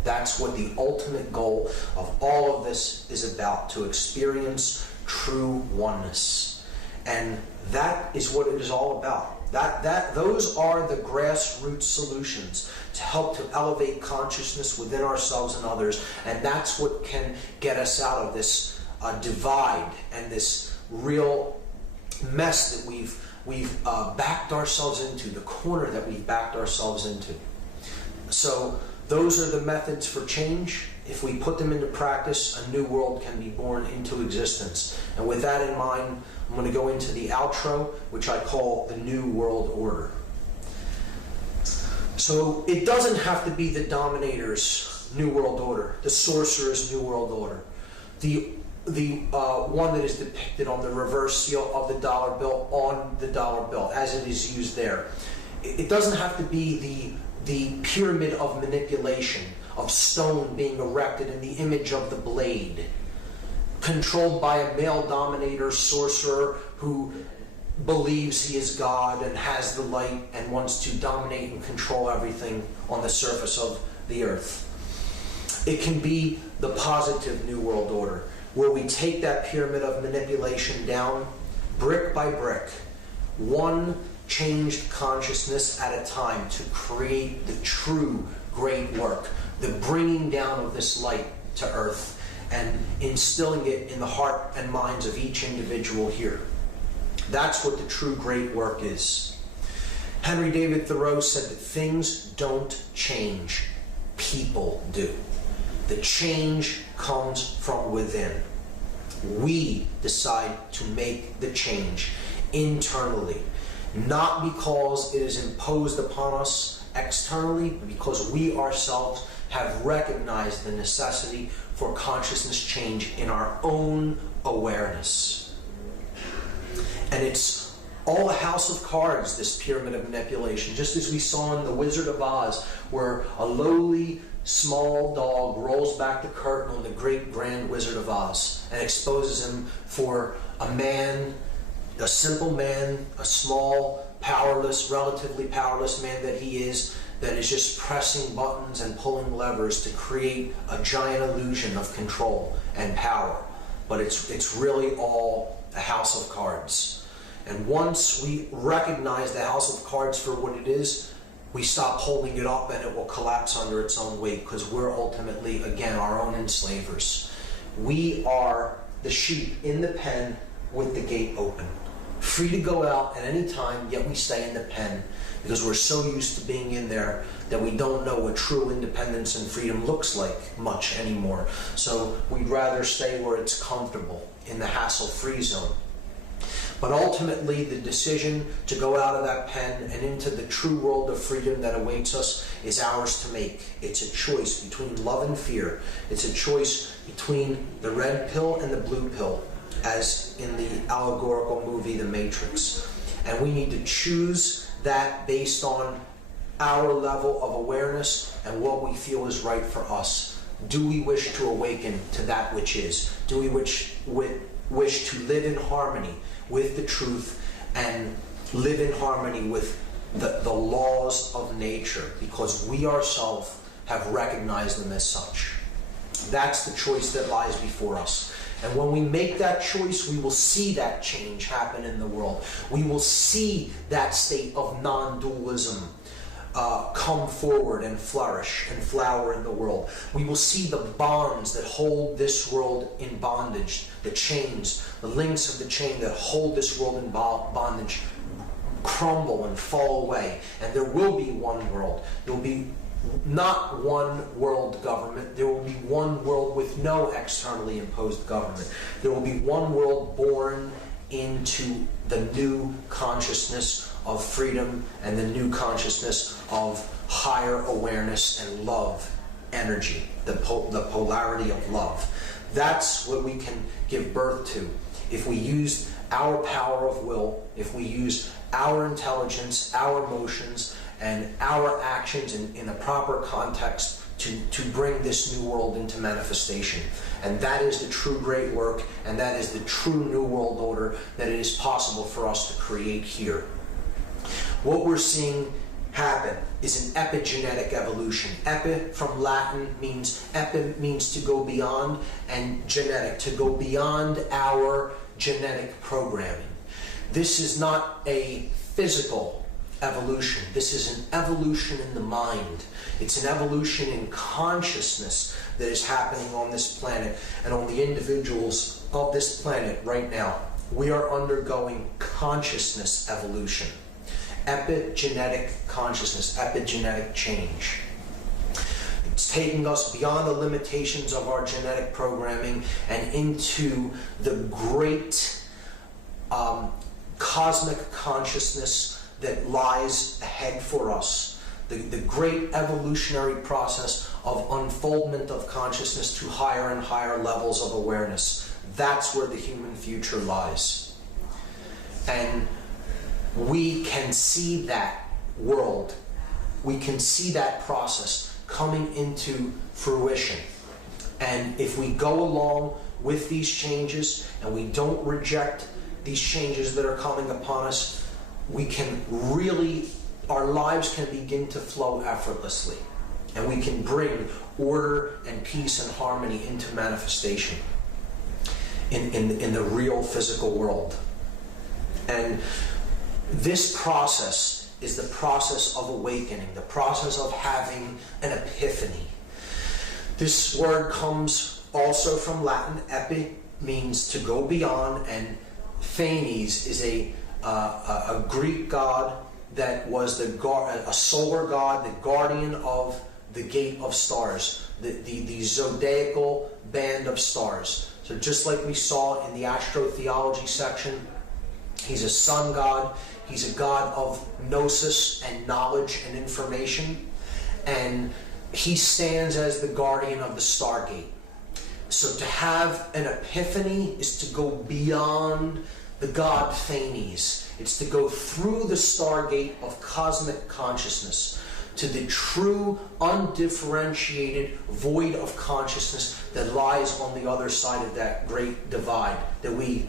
That's what the ultimate goal of all of this is about, to experience true oneness. And that is what it is all about. Those are the grassroots solutions to help to elevate consciousness within ourselves and others. And that's what can get us out of this divide and this real mess that we've backed ourselves into, the corner that we've backed ourselves into. So those are the methods for change. If we put them into practice, a new world can be born into existence. And with that in mind, I'm going to go into the outro, which I call the New World Order. So it doesn't have to be the Dominator's New World Order, the Sorcerer's New World Order, the one that is depicted on the reverse seal of the dollar bill on the dollar bill, as it is used there. It doesn't have to be the pyramid of manipulation, of stone being erected in the image of the blade, controlled by a male dominator sorcerer who believes he is God and has the light and wants to dominate and control everything on the surface of the earth. It can be the positive New World Order, where we take that pyramid of manipulation down brick by brick, one changed consciousness at a time, to create the true great work, the bringing down of this light to earth and instilling it in the heart and minds of each individual here. That's what the true great work is. Henry David Thoreau said that things don't change, people do. The change comes from within. We decide to make the change internally, not because it is imposed upon us externally, but because we ourselves have recognized the necessity for consciousness change in our own awareness. And it's all a house of cards, this pyramid of manipulation, just as we saw in The Wizard of Oz, where a lowly small dog rolls back the curtain on the great grand Wizard of Oz and exposes him for a man, a simple man, a small, powerless, relatively powerless man that he is, that is just pressing buttons and pulling levers to create a giant illusion of control and power. But it's really all a house of cards. And once we recognize the house of cards for what it is, we stop holding it up and it will collapse under its own weight, because we're ultimately, again, our own enslavers. We are the sheep in the pen with the gate open, free to go out at any time, yet we stay in the pen because we're so used to being in there that we don't know what true independence and freedom looks like much anymore. So we'd rather stay where it's comfortable, in the hassle-free zone. But ultimately, the decision to go out of that pen and into the true world of freedom that awaits us is ours to make. It's a choice between love and fear. It's a choice between the red pill and the blue pill, as in the allegorical movie The Matrix. And we need to choose that based on our level of awareness and what we feel is right for us. Do we wish to awaken to that which is? Do we wish to live in harmony with the truth and live in harmony with the laws of nature, because we ourselves have recognized them as such? That's the choice that lies before us. And when we make that choice, we will see that change happen in the world. We will see that state of non-dualism come forward and flourish and flower in the world. We will see the bonds that hold this world in bondage, the chains, the links of the chain that hold this world in bondage, crumble and fall away. And there will be one world. There will be not one world government. There will be one world with no externally imposed government. There will be one world born into the new consciousness of freedom and the new consciousness of higher awareness and love energy, the polarity of love. That's what we can give birth to if we use our power of will, if we use our intelligence, our emotions, and our actions in a proper context to bring this new world into manifestation. And that is the true great work, and that is the true new world order that it is possible for us to create here. What we're seeing happen is an epigenetic evolution. Epi from Latin means, to go beyond, and genetic, to go beyond our genetic programming. This is not a physical evolution. This is an evolution in the mind. It's an evolution in consciousness that is happening on this planet and on the individuals of this planet right now. We are undergoing consciousness evolution, epigenetic consciousness, epigenetic change. It's taking us beyond the limitations of our genetic programming and into the great cosmic consciousness that lies ahead for us. The great evolutionary process of unfoldment of consciousness to higher and higher levels of awareness. That's where the human future lies. And we can see that world. We can see that process coming into fruition. And if we go along with these changes and we don't reject these changes that are coming upon us, we can really, our lives can begin to flow effortlessly. And we can bring order and peace and harmony into manifestation in the real physical world. And this process is the process of awakening, the process of having an epiphany. This word comes also from Latin. Epi means to go beyond, and Phanes is a Greek god that was a solar god, the guardian of the gate of stars, the zodiacal band of stars. So just like we saw in the Astro-Theology section, he's a sun god. He's a god of gnosis and knowledge and information. And he stands as the guardian of the stargate. So to have an epiphany is to go beyond the god Phanes. It's to go through the stargate of cosmic consciousness to the true, undifferentiated void of consciousness that lies on the other side of that great divide that we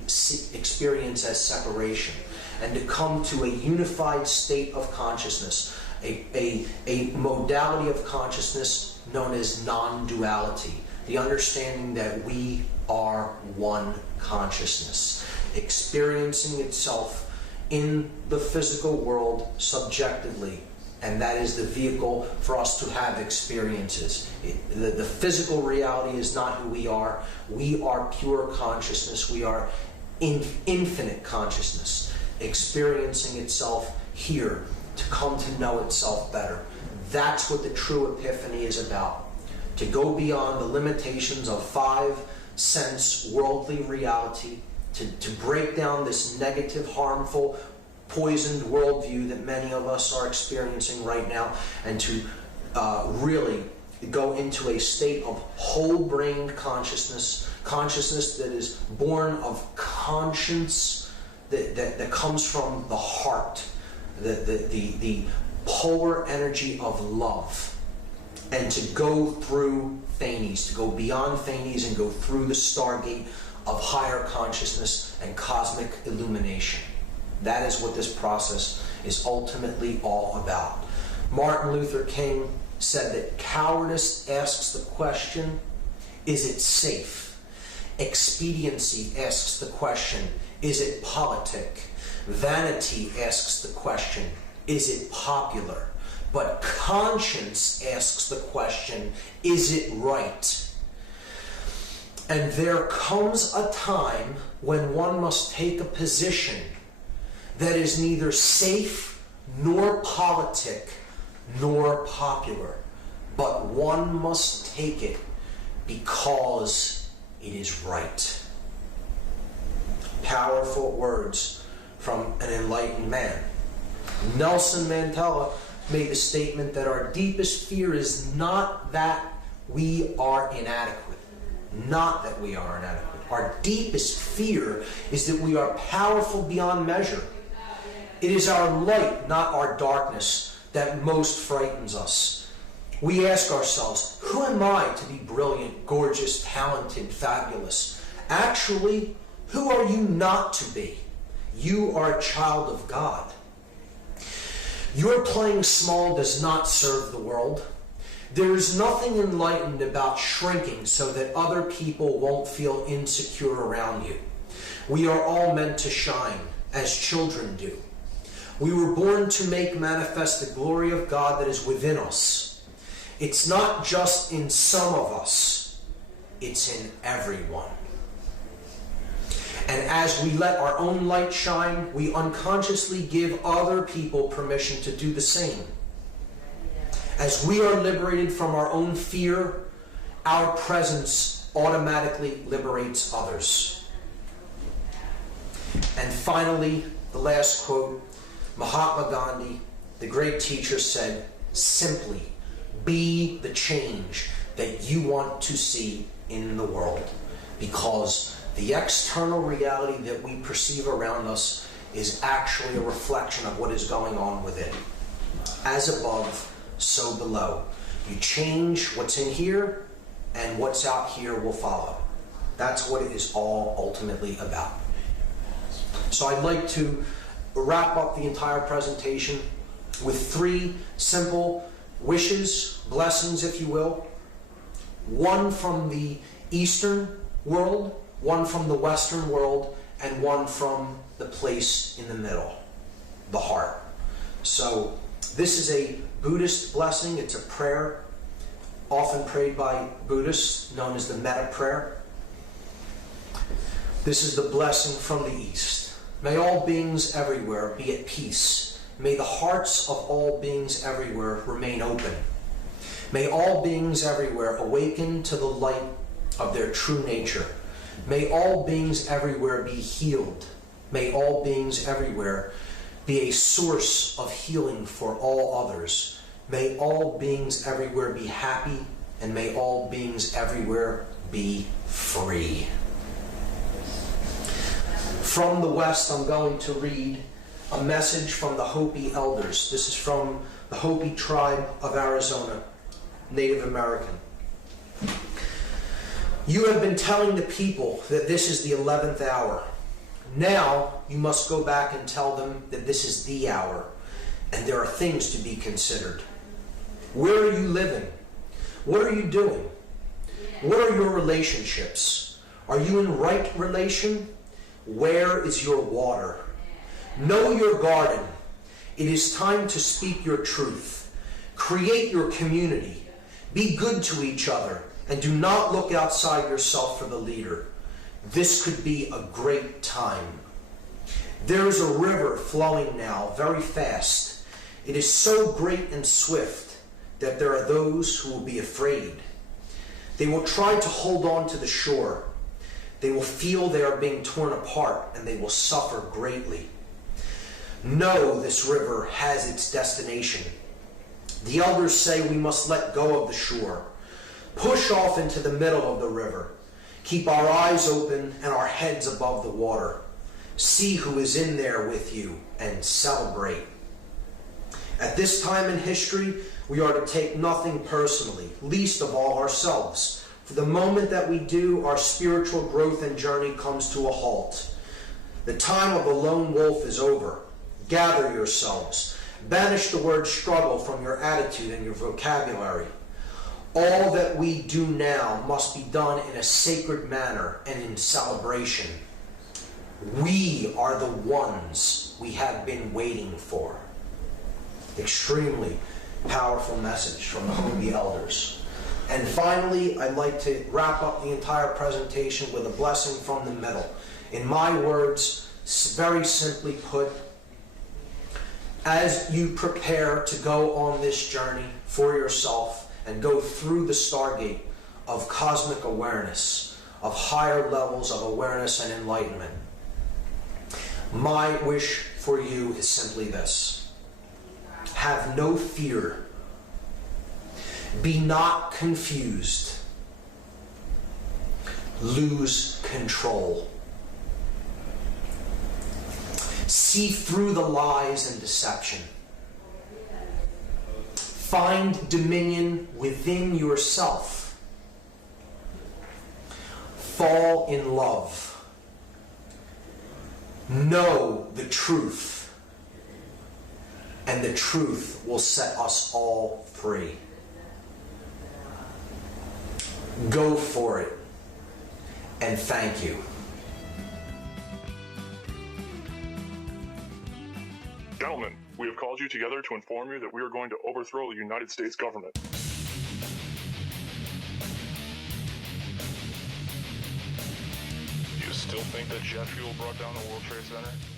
experience as separation, and to come to a unified state of consciousness, a modality of consciousness known as non-duality, the understanding that we are one consciousness, experiencing itself in the physical world subjectively. And that is the vehicle for us to have experiences. The physical reality is not who we are. We are pure consciousness. We are infinite consciousness, experiencing itself here to come to know itself better. That's what the true epiphany is about. To go beyond the limitations of five-sense worldly reality, to break down this negative, harmful, poisoned worldview that many of us are experiencing right now, and to really go into a state of whole-brained consciousness that is born of conscience that comes from the heart, the polar energy of love, and to go through Phanes, to go beyond Phanes and go through the stargate of higher consciousness and cosmic illumination. That is what this process is ultimately all about. Martin Luther King said that cowardice asks the question, is it safe? Expediency asks the question, is it politic? Vanity asks the question, is it popular? But conscience asks the question, is it right? And there comes a time when one must take a position that is neither safe, nor politic, nor popular. But one must take it because it is right. Powerful words from an enlightened man. Nelson Mandela made the statement that our deepest fear is not that we are inadequate. Not that we are inadequate. Our deepest fear is that we are powerful beyond measure. It is our light, not our darkness, that most frightens us. We ask ourselves, who am I to be brilliant, gorgeous, talented, fabulous? Actually, who are you not to be? You are a child of God. Your playing small does not serve the world. There is nothing enlightened about shrinking so that other people won't feel insecure around you. We are all meant to shine, as children do. We were born to make manifest the glory of God that is within us. It's not just in some of us, it's in everyone. And as we let our own light shine, we unconsciously give other people permission to do the same. As we are liberated from our own fear, our presence automatically liberates others. And finally, the last quote, Mahatma Gandhi, the great teacher, said, simply, be the change that you want to see in the world. Because the external reality that we perceive around us is actually a reflection of what is going on within. As above, so below. You change what's in here, and what's out here will follow. That's what it is all ultimately about. So I'd like to wrap up the entire presentation with 3 simple wishes, blessings if you will. One from the Eastern world, one from the Western world, and one from the place in the middle, the heart. So this is a Buddhist blessing. It's a prayer often prayed by Buddhists, known as the metta prayer. This is the blessing from the East. May all beings everywhere be at peace. May the hearts of all beings everywhere remain open. May all beings everywhere awaken to the light of their true nature. May all beings everywhere be healed. May all beings everywhere be a source of healing for all others. May all beings everywhere be happy, and may all beings everywhere be free. From the West, I'm going to read a message from the Hopi elders. This is from the Hopi tribe of Arizona, Native American. You have been telling the people that this is the 11th hour. Now you must go back and tell them that this is the hour, and there are things to be considered. Where are you living? What are you doing? What are your relationships? Are you in right relation? Where is your water? Know your garden. It is time to speak your truth. Create your community. Be good to each other, and do not look outside yourself for the leader. This could be a great time. There is a river flowing now very fast. It is so great and swift that there are those who will be afraid. They will try to hold on to the shore. They will feel they are being torn apart, and they will suffer greatly. No, this river has its destination. The elders say we must let go of the shore. Push off into the middle of the river. Keep our eyes open and our heads above the water. See who is in there with you and celebrate. At this time in history, we are to take nothing personally, least of all ourselves. For the moment that we do, our spiritual growth and journey comes to a halt. The time of the lone wolf is over. Gather yourselves. Banish the word struggle from your attitude and your vocabulary. All that we do now must be done in a sacred manner and in celebration. We are the ones we have been waiting for. Extremely powerful message from the Hopi elders. And finally, I'd like to wrap up the entire presentation with a blessing from the middle. In my words, very simply put, as you prepare to go on this journey for yourself and go through the stargate of cosmic awareness, of higher levels of awareness and enlightenment, my wish for you is simply this. Have no fear. Be not confused. Lose control. See through the lies and deception. Find dominion within yourself. Fall in love. Know the truth. And the truth will set us all free. Go for it. And thank you. Gentlemen, we have called you together to inform you that we are going to overthrow the United States government. You still think that jet fuel brought down the World Trade Center?